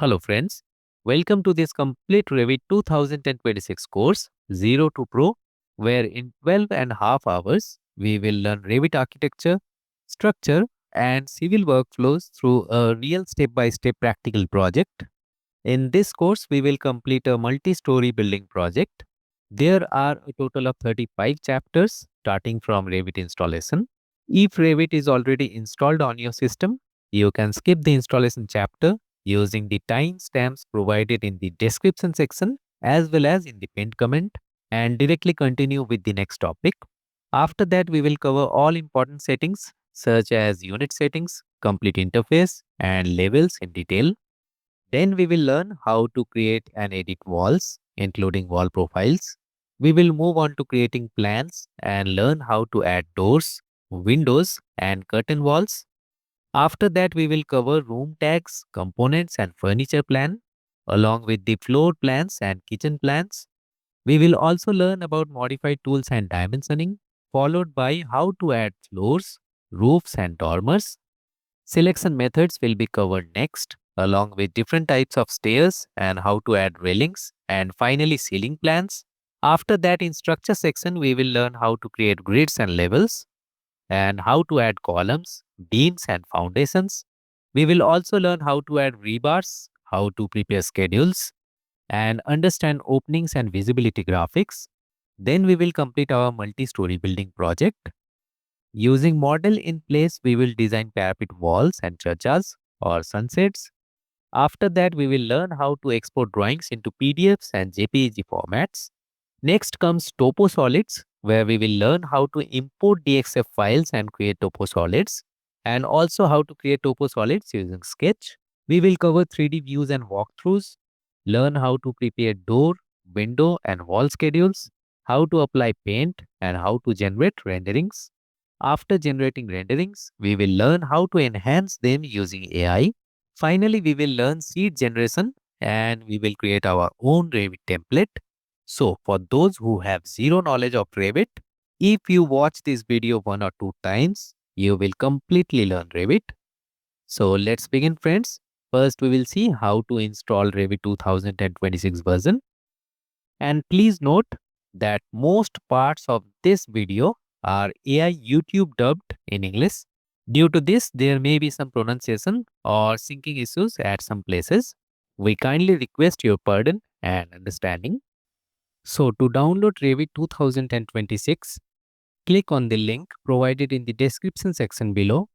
Hello friends, welcome to this Complete Revit 2026 course 0 to Pro, where in 12.5 hours we will learn Revit architecture, structure and civil workflows through a real step-by-step practical project. In this course we will complete a multi-story building project. There are a total of 35 chapters starting from Revit installation. If Revit is already installed on your system, you can skip the installation chapter using the timestamps provided in the description section as well as in the pinned comment and directly continue with the next topic. After that, we will cover all important settings such as unit settings, complete interface, and levels in detail. Then we will learn how to create and edit walls, including wall profiles. We will move on to creating plans and learn how to add doors, windows, and curtain walls. After that, we will cover room tags, components, and furniture plan, along with the floor plans and kitchen plans. We will also learn about modified tools and dimensioning, followed by how to add floors, roofs, and dormers. Selection methods will be covered next, along with different types of stairs and how to add railings, and finally ceiling plans. After that, in structure section, we will learn how to create grids and levels and how to add columns, beams and foundations. We will also learn how to add rebars, how to prepare schedules, and understand openings and visibility graphics. Then we will complete our multi-story building project. Using model in place, we will design parapet walls and churches or sunsets. After that, we will learn how to export drawings into PDFs and JPEG formats. Next comes Toposolids, where we will learn how to import DXF files and create Toposolids, and also how to create Toposolids using Sketch. We will cover 3D views and walkthroughs, learn how to prepare door, window, and wall schedules, how to apply paint, and how to generate renderings. After generating renderings, we will learn how to enhance them using AI. Finally, we will learn seed generation and we will create our own Revit template. So, for those who have zero knowledge of Revit, if you watch this video 1 or 2 times, you will completely learn Revit. So, let's begin friends. First, we will see how to install Revit 2026 version. And please note that most parts of this video are AI YouTube dubbed in English. Due to this, there may be some pronunciation or syncing issues at some places. We kindly request your pardon and understanding. So to download Revit 2026, click on the link provided in the description section below.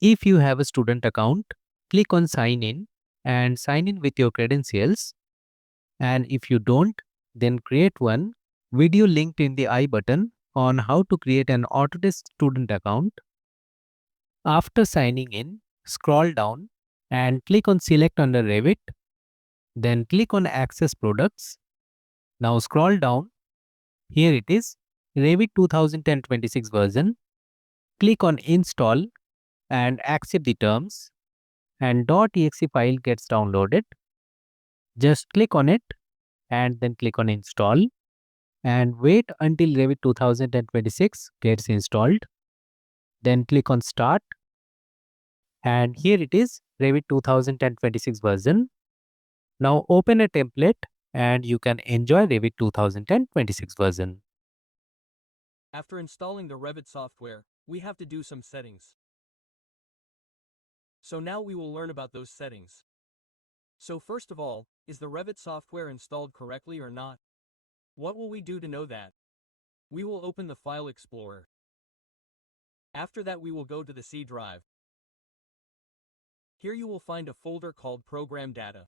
If you have a student account, click on sign in and sign in with your credentials. And if you don't, then create one. Video linked in the I button on how to create an Autodesk student account. After signing in, scroll down and click on select under Revit. Then click on access products. Now scroll down. Here it is, Revit 2026 version. Click on install and accept the terms and .exe file gets downloaded. Just click on it and then click on install and wait until Revit 2026 gets installed. Then click on start and here it is, Revit 2026 version. Now open a template and you can enjoy Revit 2026 version. After installing the Revit software, we have to do some settings. So now we will learn about those settings. So first of all, is the Revit software installed correctly or not? What will we do to know that? We will open the File Explorer. After that we will go to the C drive. Here you will find a folder called Program Data.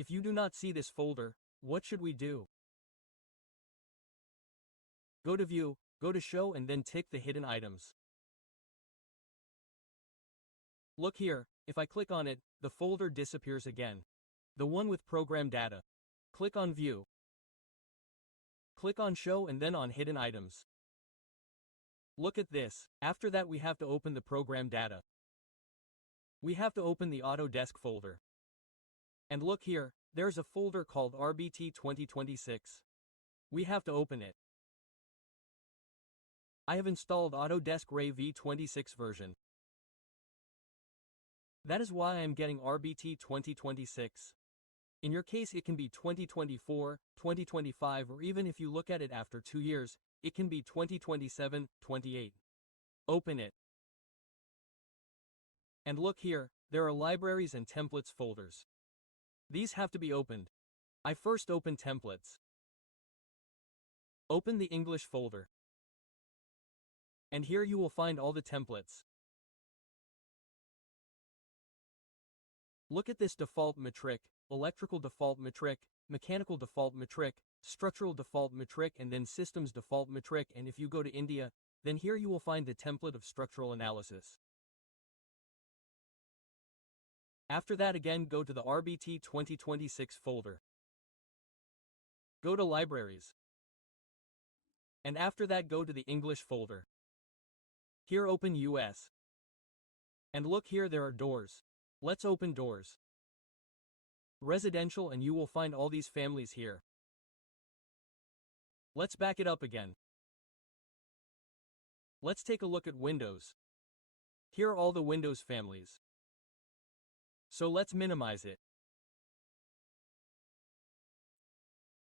If you do not see this folder, what should we do? Go to View, go to Show and then tick the hidden items. Look here, if I click on it, the folder disappears again. The one with program data. Click on View. Click on Show and then on Hidden Items. Look at this. After that we have to open the program data. We have to open the Autodesk folder. And look here, there's a folder called RBT 2026. We have to open it. I have installed Autodesk Revit 26 version. That is why I am getting RBT 2026. In your case, it can be 2024, 2025, or even if you look at it after 2 years, it can be 2027, 28. Open it. And look here, there are libraries and templates folders. These have to be opened. I first open templates. Open the English folder. And here you will find all the templates. Look at this default metric, electrical default metric, mechanical default metric, structural default metric, and then systems default metric. And if you go to India, then here you will find the template of structural analysis. After that, again go to the RBT 2026 folder. Go to libraries. And after that go to the English folder. Here open US. And look here, there are doors. Let's open doors. Residential, and you will find all these families here. Let's back it up again. Let's take a look at windows. Here are all the windows families. So let's minimize it.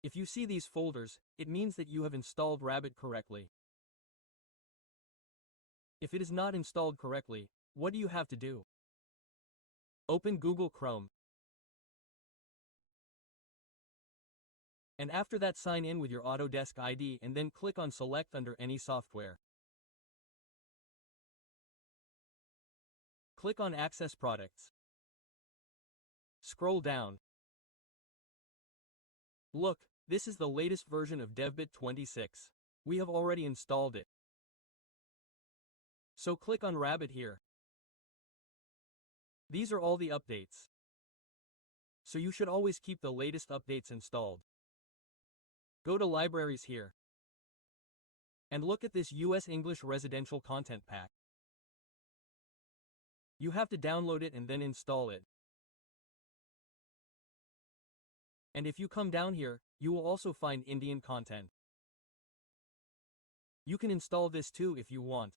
If you see these folders, it means that you have installed Revit correctly. If it is not installed correctly, what do you have to do? Open Google Chrome. And after that, sign in with your Autodesk ID and then click on Select under any software. Click on Access Products. Scroll down. Look, this is the latest version of DevBit 26. We have already installed it. So click on Revit here. These are all the updates. So you should always keep the latest updates installed. Go to Libraries here. And look at this US English Residential Content Pack. You have to download it and then install it. And if you come down here, you will also find Indian content. You can install this too if you want.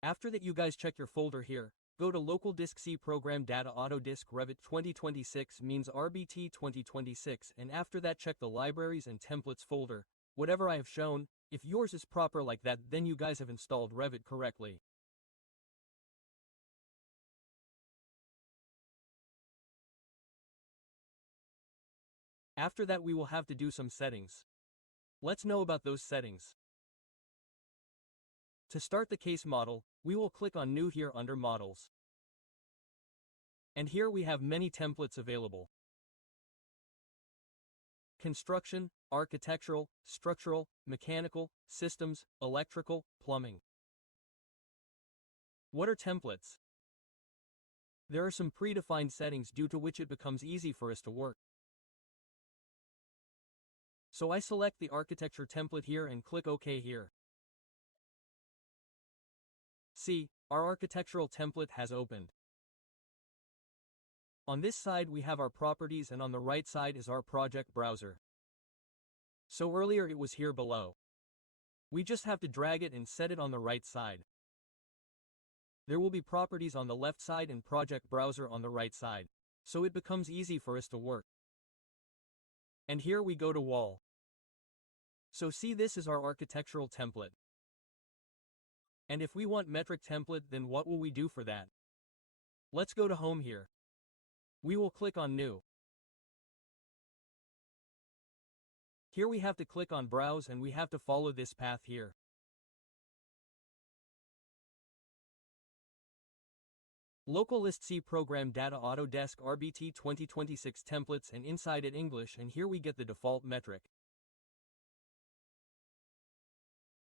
After that, you guys check your folder here. Go to Local Disk C Program Data Autodesk Revit 2026 means RBT 2026, and after that check the Libraries and Templates folder. Whatever I have shown, if yours is proper like that, then you guys have installed Revit correctly. After that, we will have to do some settings. Let's know about those settings. To start the case model, we will click on New here under Models. And here we have many templates available. Construction, architectural, structural, mechanical, systems, electrical, plumbing. What are templates? There are some predefined settings due to which it becomes easy for us to work. So I select the architecture template here and click OK here. See, our architectural template has opened. On this side we have our properties and on the right side is our project browser. So earlier it was here below. We just have to drag it and set it on the right side. There will be properties on the left side and project browser on the right side. So it becomes easy for us to work. And here we go to wall. So see, this is our architectural template. And if we want metric template, then what will we do for that? Let's go to Home here. We will click on New. Here we have to click on Browse and we have to follow this path here. Local List C Program Data Autodesk RBT 2026 Templates, and inside it English, and here we get the default metric.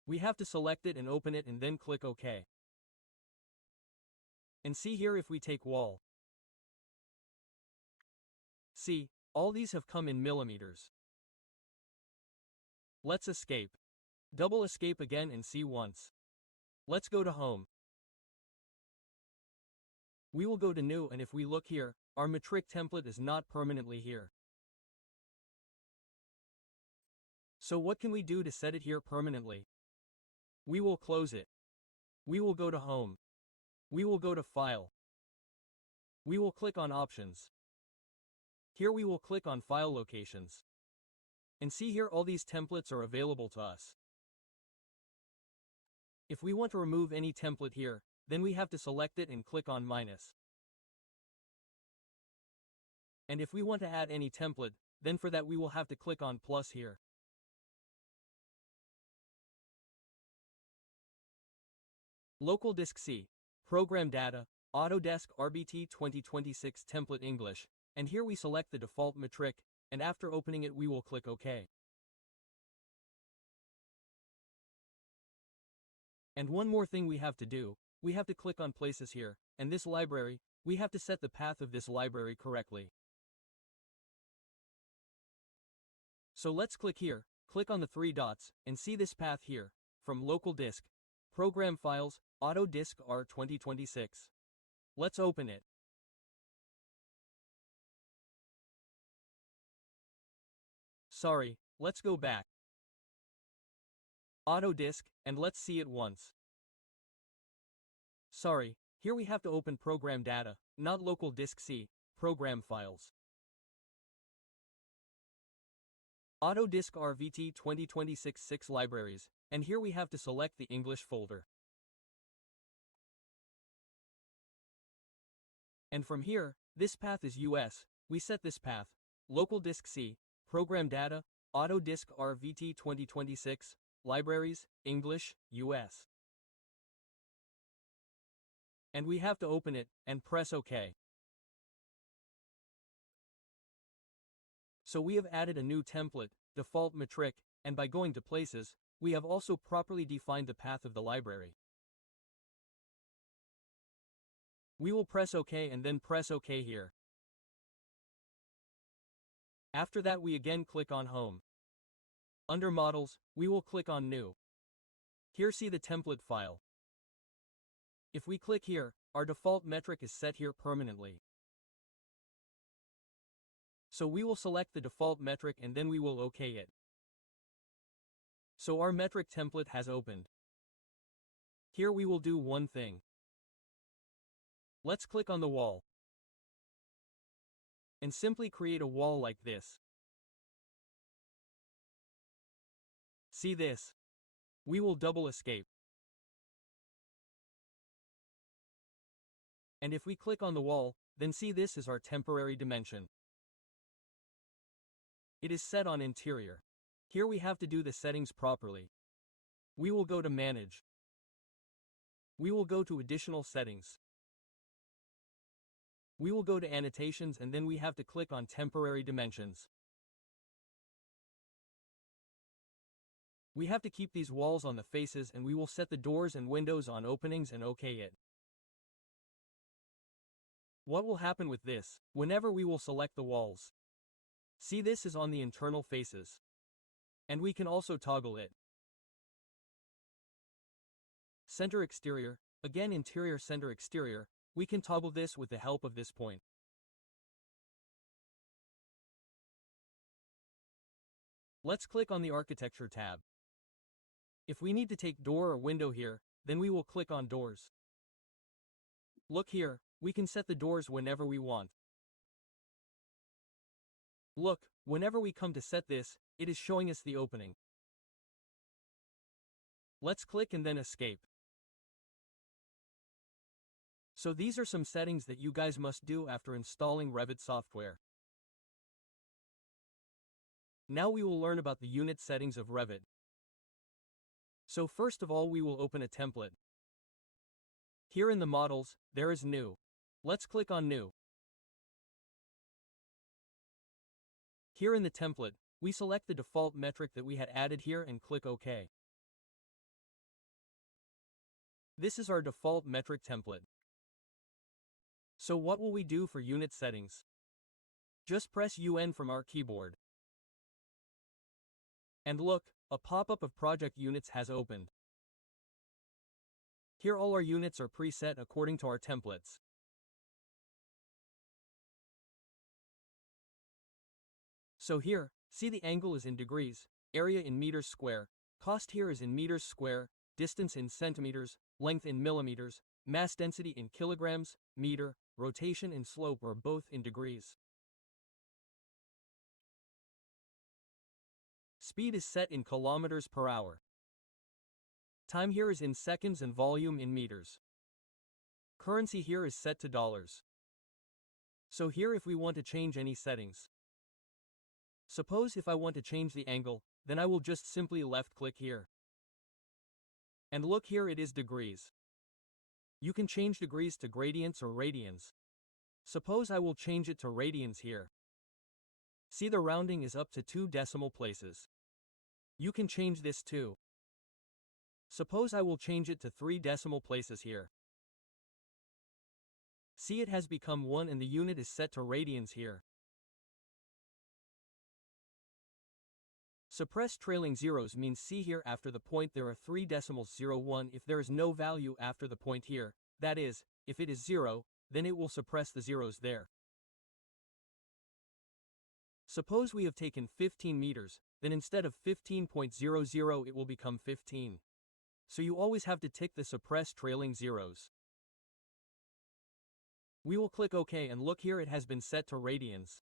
We have to select it and open it and then click OK. And see here, if we take wall. See, all these have come in millimeters. Let's escape. Double escape again and see once. Let's go to Home. We will go to New, and if we look here, our metric template is not permanently here. So what can we do to set it here permanently? We will close it. We will go to Home. We will go to File. We will click on Options. Here we will click on File Locations. And see here all these templates are available to us. If we want to remove any template here, then we have to select it and click on minus. And if we want to add any template, then for that we will have to click on plus here. Local Disk C, Program Data, Autodesk Revit 2026 Template English, and here we select the default metric, and after opening it we will click OK. And one more thing we have to do, we have to click on Places here, and this library, we have to set the path of this library correctly. So let's click here, click on the three dots, and see this path here, from Local Disk, Program Files, Autodesk R 2026. Let's open it. Sorry, let's go back. Autodesk, and let's see it once. Sorry, here we have to open Program Data, not Local Disk C, Program Files. Autodesk Revit 2026 6 libraries, and here we have to select the English folder. And from here, this path is US, we set this path, Local Disk C, Program Data, Autodesk Revit 2026, Libraries, English, US. And we have to open it, and press OK. So we have added a new template, default metric, and by going to Places, we have also properly defined the path of the library. We will press OK and then press OK here. After that we again click on Home. Under Models, we will click on New. Here see the template file. If we click here, our default metric is set here permanently. So we will select the default metric and then we will OK it. So our metric template has opened. Here we will do one thing. Let's click on the wall. And simply create a wall like this. See this? We will double escape. And if we click on the wall, then see this is our temporary dimension. It is set on interior. Here we have to do the settings properly. We will go to Manage. We will go to Additional Settings. We will go to Annotations and then we have to click on Temporary Dimensions. We have to keep these walls on the faces and we will set the doors and windows on openings and OK it. What will happen with this, whenever we will select the walls? See this is on the internal faces. And we can also toggle it. Center Exterior, again Interior Center Exterior, we can toggle this with the help of this point. Let's click on the Architecture tab. If we need to take door or window here, then we will click on Doors. Look here, we can set the doors whenever we want. Look, whenever we come to set this, it is showing us the opening. Let's click and then escape. So these are some settings that you guys must do after installing Revit software. Now we will learn about the unit settings of Revit. So first of all we will open a template. Here in the models, there is New. Let's click on New. Here in the template, we select the default metric that we had added here and click OK. This is our default metric template. So what will we do for unit settings? Just press UN from our keyboard. And look, a pop-up of project units has opened. Here all our units are preset according to our templates. So here, see the angle is in degrees, area in meters square, cost here is in meters square, distance in centimeters, length in millimeters, mass density in kilograms, meter, rotation and slope are both in degrees. Speed is set in kilometers per hour. Time here is in seconds and volume in meters. Currency here is set to dollars. So here if we want to change any settings. Suppose if I want to change the angle, then I will just simply left click here. And look here it is degrees. You can change degrees to gradients or radians. Suppose I will change it to radians here. See the rounding is up to 2 decimal places. You can change this too. Suppose I will change it to 3 decimal places here. See it has become 1 and the unit is set to radians here. Suppress trailing zeros means see here after the point there are 3 decimals 01 if there is no value after the point here, that is, if it is 0, then it will suppress the zeros there. Suppose we have taken 15 meters, then instead of 15.00 it will become 15. So you always have to tick the suppress trailing zeros. We will click OK and look here it has been set to radians.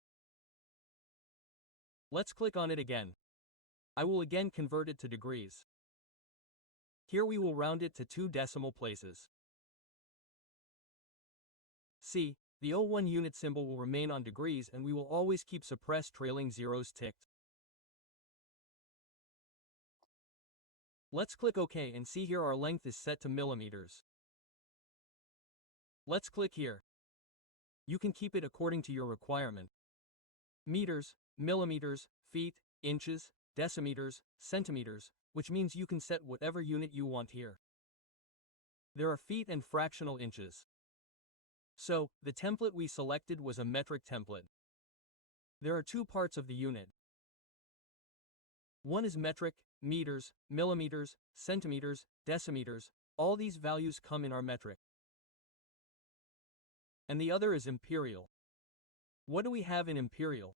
Let's click on it again. I will again convert it to degrees. Here we will round it to 2 decimal places. See, the 01 unit symbol will remain on degrees and we will always keep suppressed trailing zeros ticked. Let's click OK and see here our length is set to millimeters. Let's click here. You can keep it according to your requirement. Meters, millimeters, feet, inches, decimeters, centimeters, which means you can set whatever unit you want here. There are feet and fractional inches. So, the template we selected was a metric template. There are 2 parts of the unit. One is metric, meters, millimeters, centimeters, decimeters, all these values come in our metric. And the other is imperial. What do we have in imperial?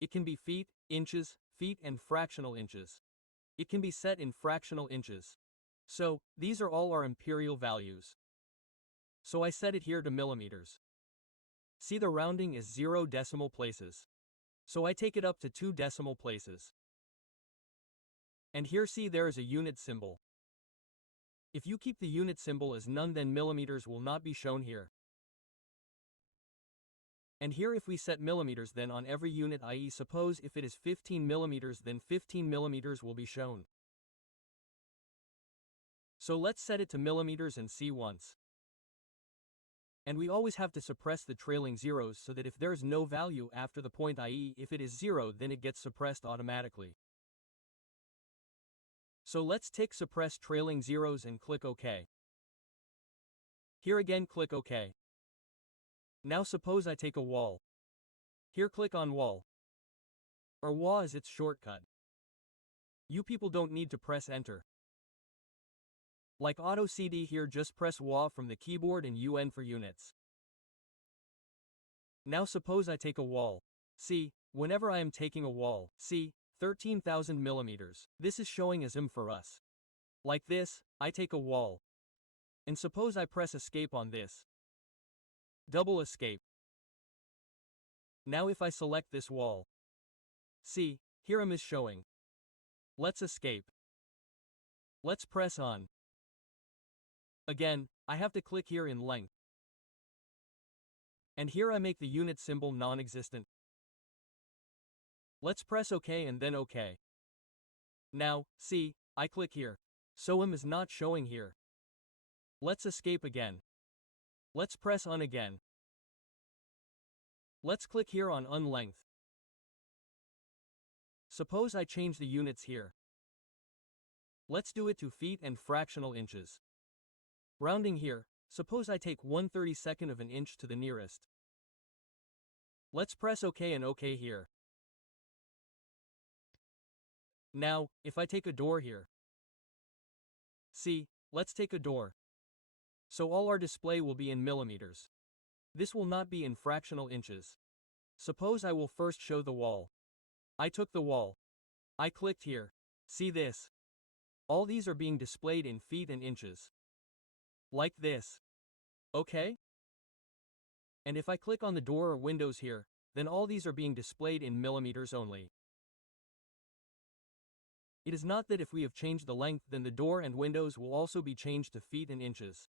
It can be feet, inches, feet and fractional inches. It can be set in fractional inches. So, these are all our imperial values. So I set it here to millimeters. See the rounding is 0 decimal places. So I take it up to 2 decimal places. And here see there is a unit symbol. If you keep the unit symbol as none then millimeters will not be shown here. And here if we set millimeters then on every unit, i.e. suppose if it is 15 millimeters then 15 millimeters will be shown. So let's set it to millimeters and see once. And we always have to suppress the trailing zeros so that if there is no value after the point, i.e. if it is 0 then it gets suppressed automatically. So let's tick suppress trailing zeros and click OK. Here again click OK. Now suppose I take a wall. Here click on wall. Or WA is its shortcut. You people don't need to press enter. Like Auto CD here just press WA from the keyboard and UN for units. Now suppose I take a wall. See, whenever I am taking a wall, see, 13,000 millimeters. This is showing as M for us. Like this, I take a wall. And suppose I press escape on this. Double escape. Now if I select this wall. See, here M is showing. Let's escape. Let's press on. Again, I have to click here in length. And here I make the unit symbol non-existent. Let's press OK and then OK. Now, see, I click here. So M is not showing here. Let's escape again. Let's press on again. Let's click here on unlength. Suppose I change the units here. Let's do it to feet and fractional inches. Rounding here, suppose I take 1/32 of an inch to the nearest. Let's press OK and OK here. Now, if I take a door here. See, let's take a door. So all our display will be in millimeters. This will not be in fractional inches. Suppose I will first show the wall. I took the wall. I clicked here. See this? All these are being displayed in feet and inches. like this. Okay? And if I click on the door or windows here, then all these are being displayed in millimeters only. It is not that if we have changed the length, then the door and windows will also be changed to feet and inches.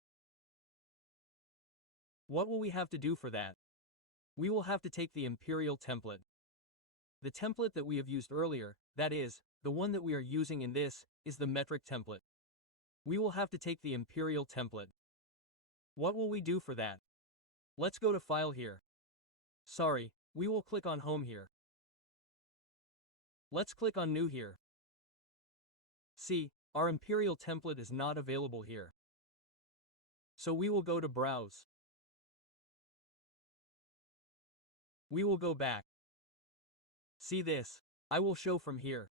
What will we have to do for that? We will have to take the imperial template. The template that we have used earlier, that is, the one that we are using in this, is the metric template. We will have to take the imperial template. What will we do for that? Let's go to File here. Sorry, we will click on Home here. Let's click on New here. See, our imperial template is not available here. So we will go to Browse. We will go back. See this, I will show from here.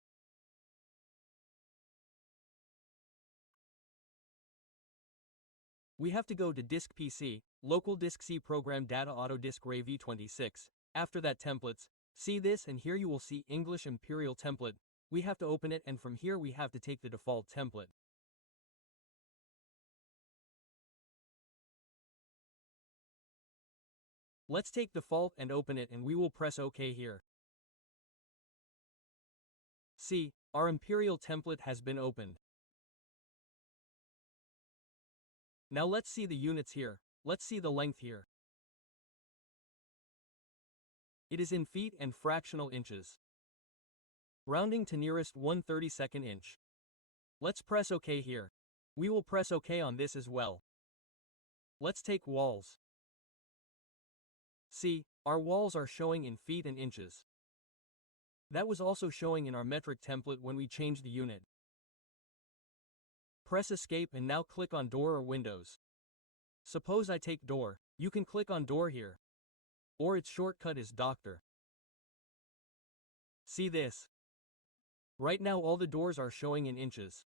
We have to go to Disk PC, Local Disk C Program Data Autodesk Revit 26. After that templates, see this, and here you will see English Imperial Template. We have to open it, and from here we have to take the default template. Let's take default and open it, and we will press OK here. See, our Imperial Template has been opened. Now let's see the units here. Let's see the length here. It is in feet and fractional inches. Rounding to nearest 1/32 inch. Let's press OK here. We will press OK on this as well. Let's take walls. See, our walls are showing in feet and inches. That was also showing in our metric template when we changed the unit. Press Escape and now click on Door or Windows. Suppose I take Door, you can click on Door here. Or its shortcut is Doctor. See this. Right now all the doors are showing in inches.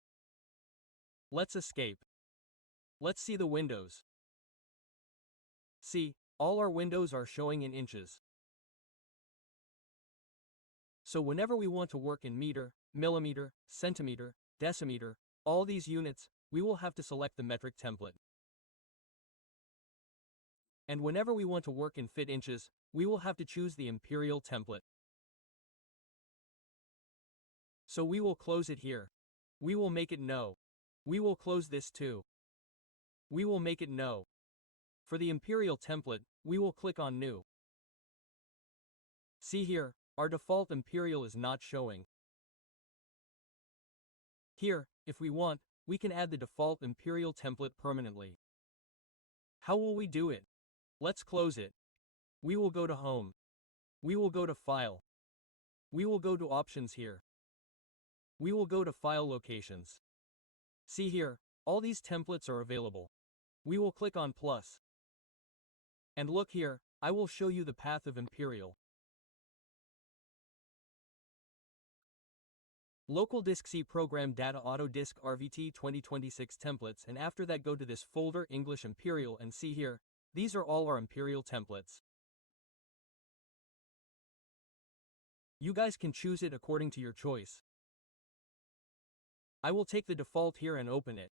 Let's escape. Let's see the windows. See, all our windows are showing in inches. So whenever we want to work in meter, millimeter, centimeter, decimeter, all these units, we will have to select the metric template. And whenever we want to work in feet inches, we will have to choose the imperial template. So we will close it here. We will make it no. We will close this too. We will make it no. For the imperial template, we will click on New. See here, our default imperial is not showing. Here, if we want, we can add the default imperial template permanently. How will we do it? Let's close it. We will go to Home. We will go to File. We will go to Options here. We will go to File Locations. See here, all these templates are available. We will click on plus. And look here, I will show you the path of imperial. Local Disk C Program Data Autodesk Revit 2026 templates, and after that go to this folder English Imperial and see here, these are all our imperial templates. You guys can choose it according to your choice. I will take the default here and open it.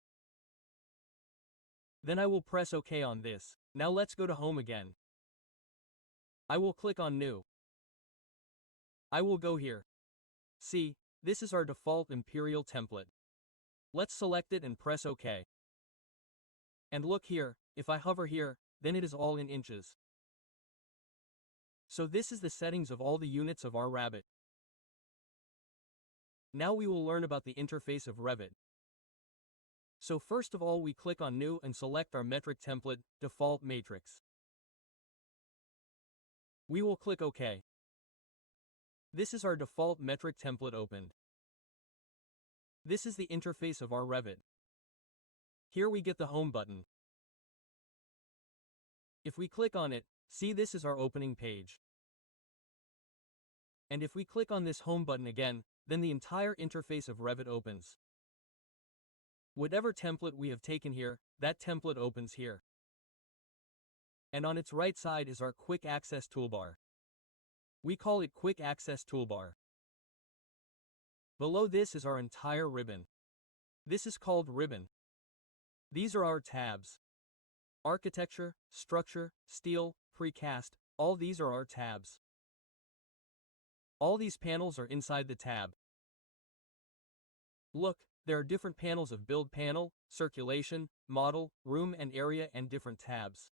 Then I will press OK on this. Now let's go to Home again. I will click on New. I will go here. See, this is our default imperial template. Let's select it and press OK. And look here, if I hover here, then it is all in inches. So this is the settings of all the units of our Revit. Now we will learn about the interface of Revit. So first of all we click on New and select our metric template, Default Matrix. We will click OK. This is our default metric template opened. This is the interface of our Revit. Here we get the Home button. If we click on it, see this is our opening page. And if we click on this Home button again, then the entire interface of Revit opens. Whatever template we have taken here, that template opens here. And on its right side is our Quick Access Toolbar. We call it Quick Access Toolbar. Below this is our entire ribbon. This is called ribbon. These are our tabs. architecture, structure, steel, precast, all these are our tabs. All these panels are inside the tab. Look, there are different panels of build panel, circulation, model, room and area and different tabs.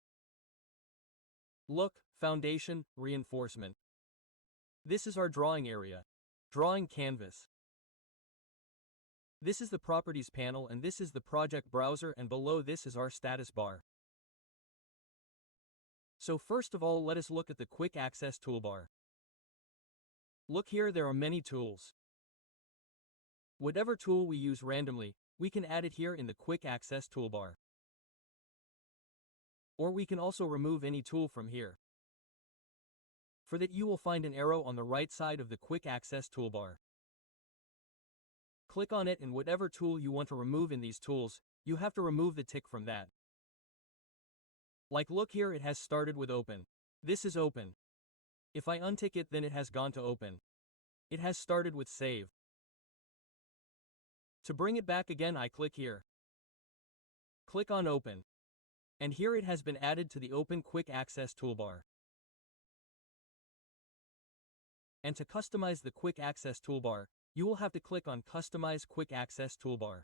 Look, foundation, reinforcement. This is our drawing area. Drawing canvas. This is the properties panel and this is the project browser and below this is our status bar. So first of all let us look at the quick access toolbar. Look here, there are many tools. Whatever tool we use randomly, we can add it here in the quick access toolbar. Or we can also remove any tool from here. For that you will find an arrow on the right side of the quick access toolbar. Click on it and whatever tool you want to remove in these tools, you have to remove the tick from that. Like look here, it has started with open. This is open. If I untick it then it has gone to open. It has started with save. To bring it back again I click here. Click on open. And here it has been added to the open quick access toolbar. And to customize the quick access toolbar, you will have to click on Customize Quick Access Toolbar.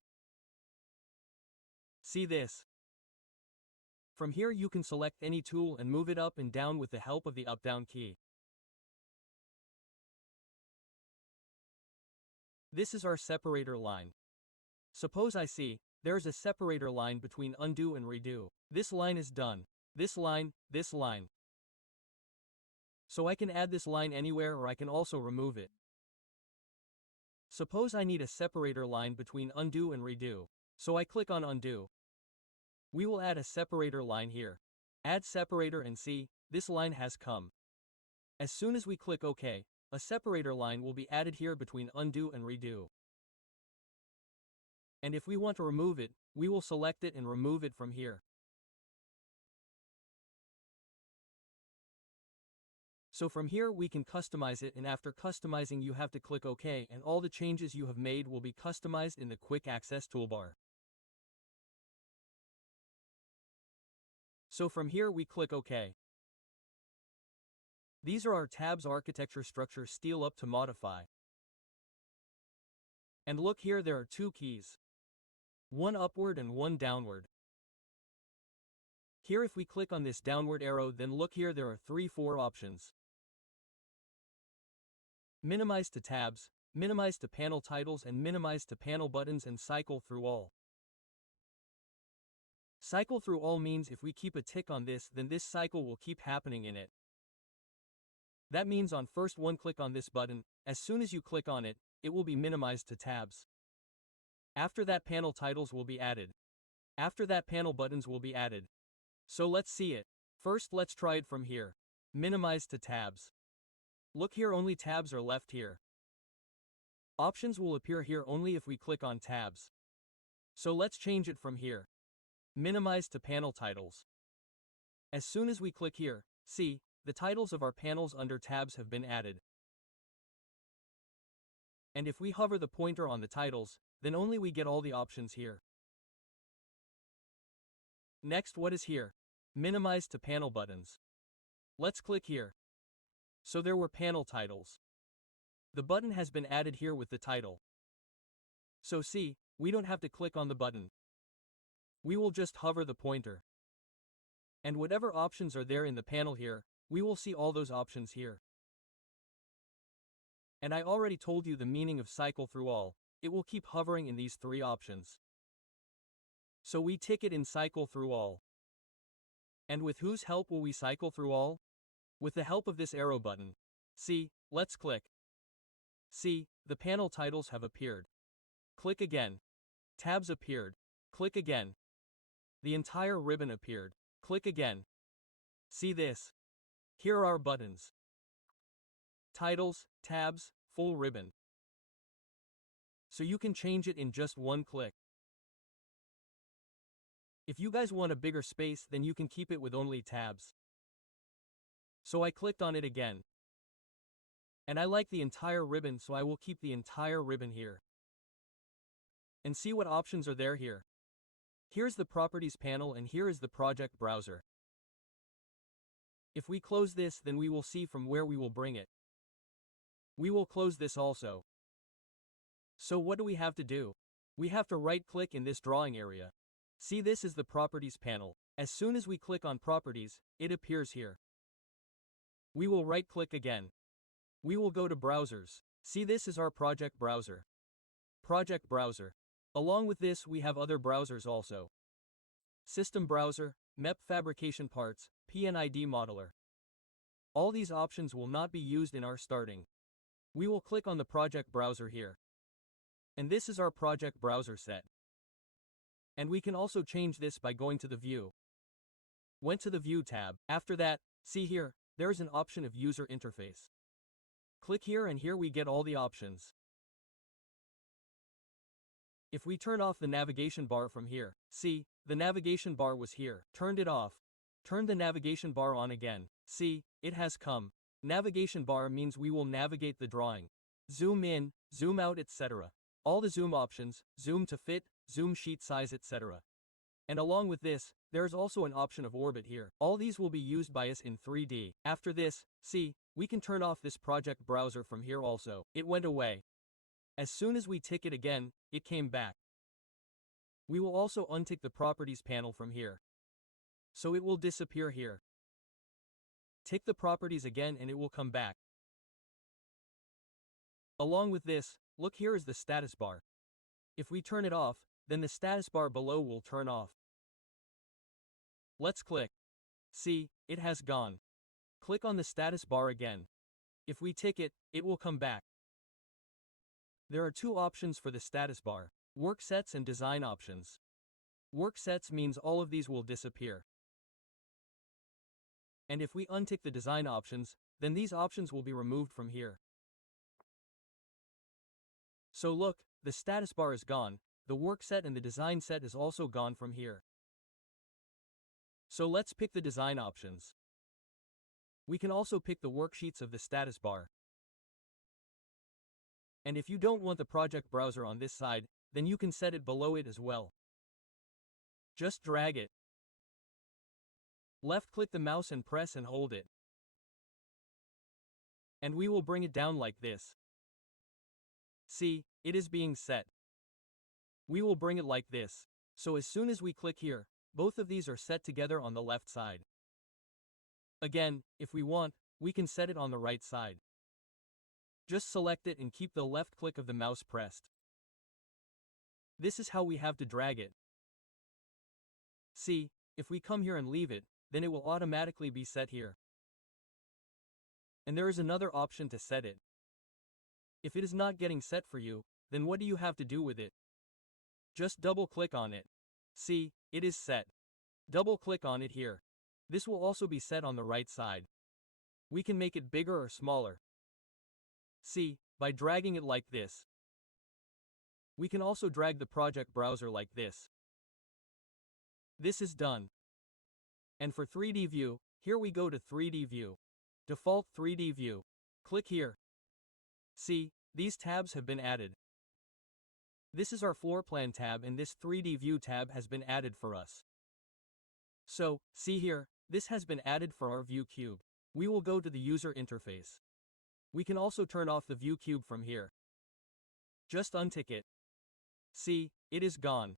See this. From here you can select any tool and move it up and down with the help of the up-down key. This is our separator line. Suppose I see, there is a separator line between undo and redo. This line is done. This line. So I can add this line anywhere or I can also remove it. Suppose I need a separator line between undo and redo. So I click on undo. We will add a separator line here. Add separator and see, this line has come. As soon as we click OK, a separator line will be added here between undo and redo. And if we want to remove it, we will select it and remove it from here. So from here we can customize it and after customizing you have to click OK and all the changes you have made will be customized in the quick access toolbar. So from here we click OK. These are our tabs: architecture, structure, steel, up to modify. And look here, there are two keys. One upward and one downward. Here if we click on this downward arrow then look here, there are 4 options. Minimize to tabs, minimize to panel titles and minimize to panel buttons and cycle through all. Cycle through all means if we keep a tick on this then this cycle will keep happening in it. That means on first one click on this button, as soon as you click on it, it will be minimized to tabs. After that panel titles will be added. After that panel buttons will be added. So let's see it. First let's try it from here. Minimize to tabs. Look here, only tabs are left here. Options will appear here only if we click on tabs. So let's change it from here. Minimize to panel titles. As soon as we click here, see, the titles of our panels under tabs have been added. And if we hover the pointer on the titles, then only we get all the options here. Next, what is here? Minimize to panel buttons. Let's click here. So there were panel titles. The button has been added here with the title. So see, we don't have to click on the button. We will just hover the pointer. And whatever options are there in the panel here, we will see all those options here. And I already told you the meaning of cycle through all. It will keep hovering in these 3 options. So we tick it in cycle through all. And with whose help will we cycle through all? With the help of this arrow button. See, let's click. See, the panel titles have appeared. Click again. Tabs appeared. Click again. The entire ribbon appeared. Click again. See this. Here are our buttons. Titles, tabs, full ribbon. So you can change it in just one click. If you guys want a bigger space, then you can keep it with only tabs. So I clicked on it again. And I like the entire ribbon, so I will keep the entire ribbon here. And see what options are there here. Here's the Properties panel and here is the project browser. If we close this, then we will see from where we will bring it. We will close this also. So what do we have to do? We have to right-click in this drawing area. See, this is the Properties panel. As soon as we click on Properties, it appears here. We will right-click again. We will go to Browsers. See, this is our project browser. Project browser. Along with this, we have other browsers also. System browser, MEP fabrication parts, PNID modeler. All these options will not be used in our starting. We will click on the project browser here. And this is our project browser set. And we can also change this by going to the View. Went to the View tab. After that, see here, there is an option of User Interface. Click here and here we get all the options. If we turn off the navigation bar from here, see, the navigation bar was here. Turned it off. Turn the navigation bar on again. See, it has come. Navigation bar means we will navigate the drawing. Zoom in, zoom out, etc. All the zoom options, zoom to fit, zoom sheet size, etc. And along with this, there is also an option of orbit here. All these will be used by us in 3D. After this, see, we can turn off this project browser from here also. It went away. As soon as we tick it again, it came back. We will also untick the Properties panel from here. So it will disappear here. Tick the Properties again and it will come back. Along with this, look, here is the status bar. If we turn it off, then the status bar below will turn off. Let's click. See, it has gone. Click on the status bar again. If we tick it, it will come back. There are two options for the status bar: work sets and design options. Work sets means all of these will disappear. And if we untick the design options, then these options will be removed from here. So look, the status bar is gone, the work set and the design set is also gone from here. So let's pick the design options. We can also pick the worksheets of the status bar. And if you don't want the project browser on this side, then you can set it below it as well. Just drag it. Left-click the mouse and press and hold it. And we will bring it down like this. See, it is being set. We will bring it like this. So as soon as we click here, both of these are set together on the left side. Again, if we want, we can set it on the right side. Just select it and keep the left click of the mouse pressed. This is how we have to drag it. See, if we come here and leave it, then it will automatically be set here. And there is another option to set it. If it is not getting set for you, then what do you have to do with it? Just double click on it. See, it is set. Double click on it here. This will also be set on the right side. We can make it bigger or smaller. See, by dragging it like this. We can also drag the project browser like this. This is done. And for 3D view, here we go to 3D view. Default 3D view. Click here. See, these tabs have been added. This is our floor plan tab and this 3D view tab has been added for us. So, see here, this has been added for our view cube. We will go to the user interface. We can also turn off the view cube from here. Just untick it. See, it is gone.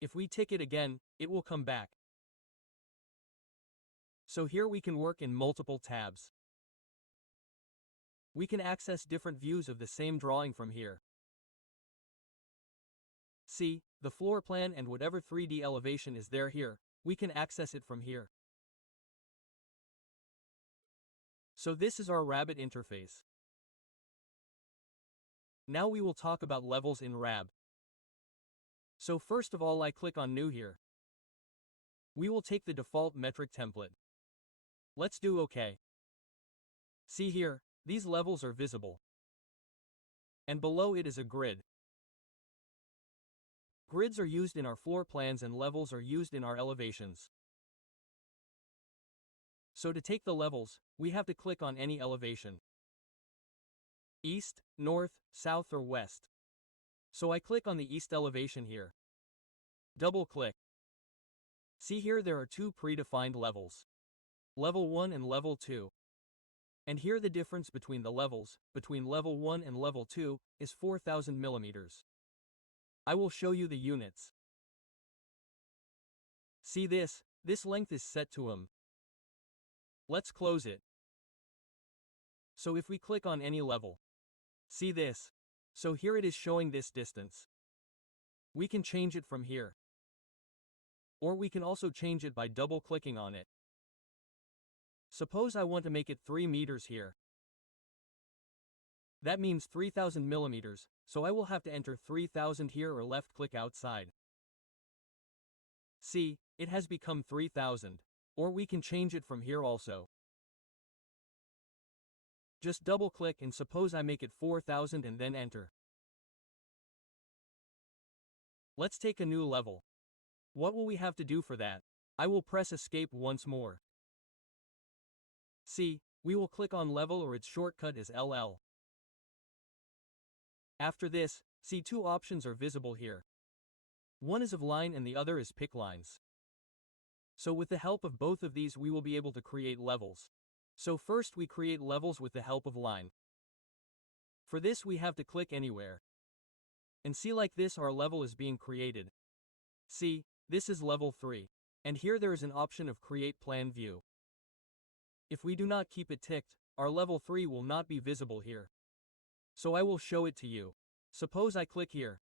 If we tick it again, it will come back. So here we can work in multiple tabs. We can access different views of the same drawing from here. See, the floor plan and whatever 3D elevation is there here, we can access it from here. So this is our Revit interface. Now we will talk about levels in Revit. So first of all, I click on New here. We will take the default metric template. Let's do OK. See here, these levels are visible. And below it is a grid. Grids are used in our floor plans and levels are used in our elevations. So to take the levels, we have to click on any elevation. East, north, south or west. So I click on the east elevation here. Double-click. See here there are two predefined levels. Level 1 and Level 2. And here the difference between the levels, between Level 1 and Level 2, is 4,000 millimeters. I will show you the units. See this length is set to Let's close it. So if we click on any level, see this. So here it is showing this distance. We can change it from here. Or we can also change it by double-clicking on it. Suppose I want to make it 3 meters here. That means 3,000 millimeters, so I will have to enter 3,000 here or left-click outside. See, it has become 3,000. Or we can change it from here also. Just double-click and suppose I make it 4,000 and then enter. Let's take a new level. What will we have to do for that? I will press Escape once more. See, we will click on level or its shortcut is LL. After this, see two options are visible here. One is of line and the other is pick lines. So with the help of both of these we will be able to create levels. So first we create levels with the help of line. For this we have to click anywhere. And see like this our level is being created. See, this is level 3. And here there is an option of create plan view. If we do not keep it ticked, our level 3 will not be visible here. So I will show it to you. Suppose I click here.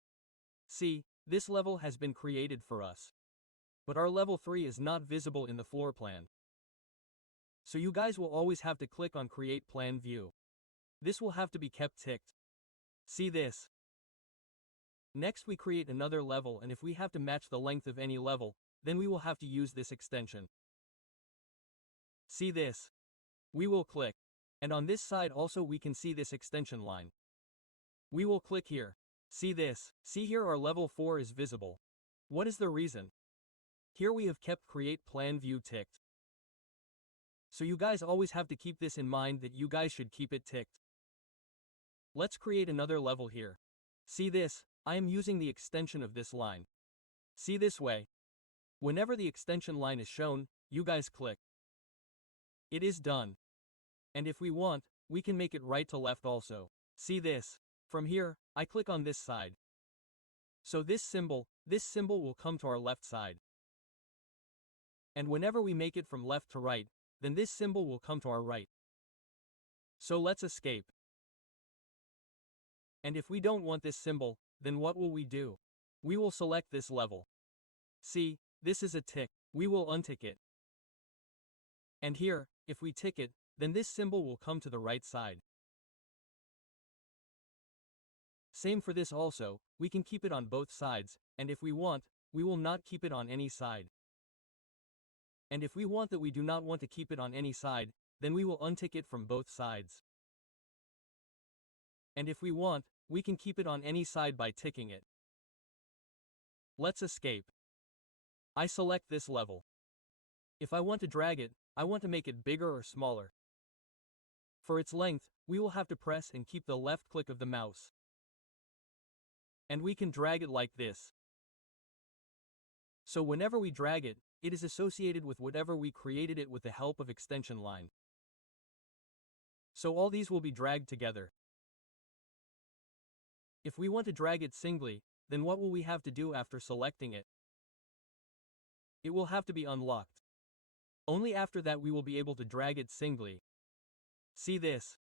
See, this level has been created for us. But our level 3 is not visible in the floor plan. So you guys will always have to click on create plan view. This will have to be kept ticked. See this. Next we create another level and if we have to match the length of any level, then we will have to use this extension. See this. We will click. And on this side also we can see this extension line. We will click here. See this. See here our level 4 is visible. What is the reason? Here we have kept create plan view ticked. So you guys always have to keep this in mind that you guys should keep it ticked. Let's create another level here. See this, I am using the extension of this line. See this way. Whenever the extension line is shown, you guys click. It is done. And if we want, we can make it right to left also. See this. From here, I click on this side. So this symbol will come to our left side. And whenever we make it from left to right, then this symbol will come to our right. So let's escape. And if we don't want this symbol, then what will we do? We will select this level. See, this is a tick. We will untick it. And here, if we tick it, then this symbol will come to the right side. Same for this also, we can keep it on both sides, and if we want, we will not keep it on any side. And if we want that we do not want to keep it on any side, then we will untick it from both sides. And if we want, we can keep it on any side by ticking it. Let's escape. I select this level. If I want to drag it, I want to make it bigger or smaller. For its length, we will have to press and keep the left click of the mouse. And we can drag it like this. So whenever we drag it, it is associated with whatever we created it with the help of extension line. So all these will be dragged together. If we want to drag it singly, then what will we have to do after selecting it? It will have to be unlocked. Only after that we will be able to drag it singly. See this.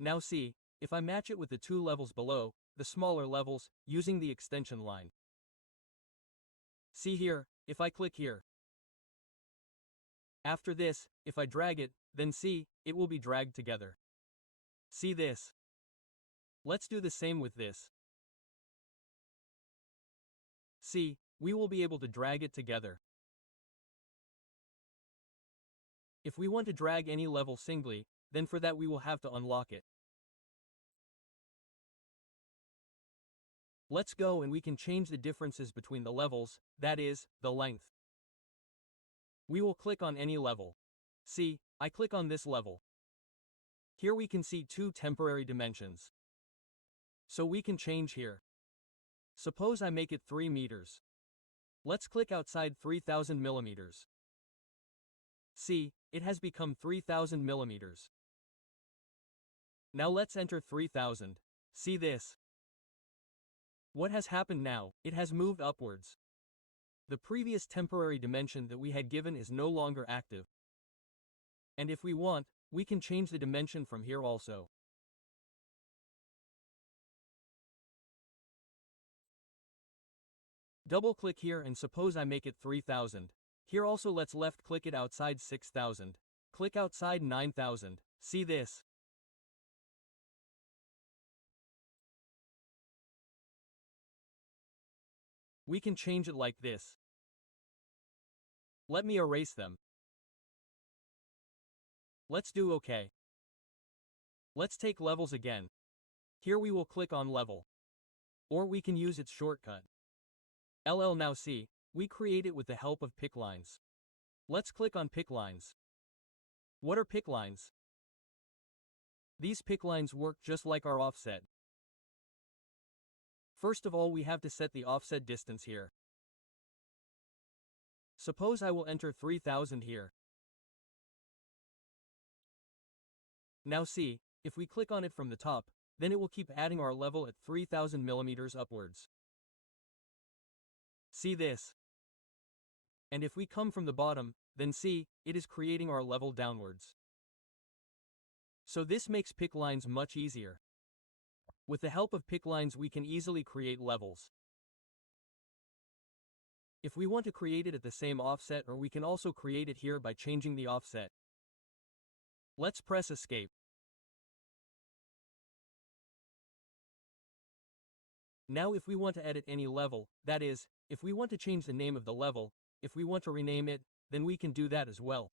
Now see, if I match it with the two levels below, the smaller levels, using the extension line. See here, if I click here. After this, if I drag it, then see, it will be dragged together. See this. Let's do the same with this. See, we will be able to drag it together. If we want to drag any level singly, then for that we will have to unlock it. Let's go and we can change the differences between the levels, that is, the length. We will click on any level. See, I click on this level. Here we can see two temporary dimensions. So we can change here. Suppose I make it 3 meters. Let's click outside 3000 millimeters. See, it has become 3000 millimeters. Now let's enter 3000. See this? What has happened now? It has moved upwards. The previous temporary dimension that we had given is no longer active. And if we want, we can change the dimension from here also. Double click here and suppose I make it 3000. Here also let's left click it outside 6000. Click outside 9000. See this? We can change it like this. Let me erase them. Let's do OK. Let's take levels again. Here we will click on level. Or we can use its shortcut. LL. Now see, we create it with the help of pick lines. Let's click on pick lines. What are pick lines? These pick lines work just like our offset. First of all, we have to set the offset distance here. Suppose I will enter 3000 here. Now see, if we click on it from the top, then it will keep adding our level at 3000 millimeters upwards. See this? And if we come from the bottom, then see, it is creating our level downwards. So this makes pick lines much easier. With the help of pick lines we can easily create levels. If we want to create it at the same offset, or we can also create it here by changing the offset. Let's press escape. Now if we want to edit any level, that is, if we want to change the name of the level, if we want to rename it, then we can do that as well.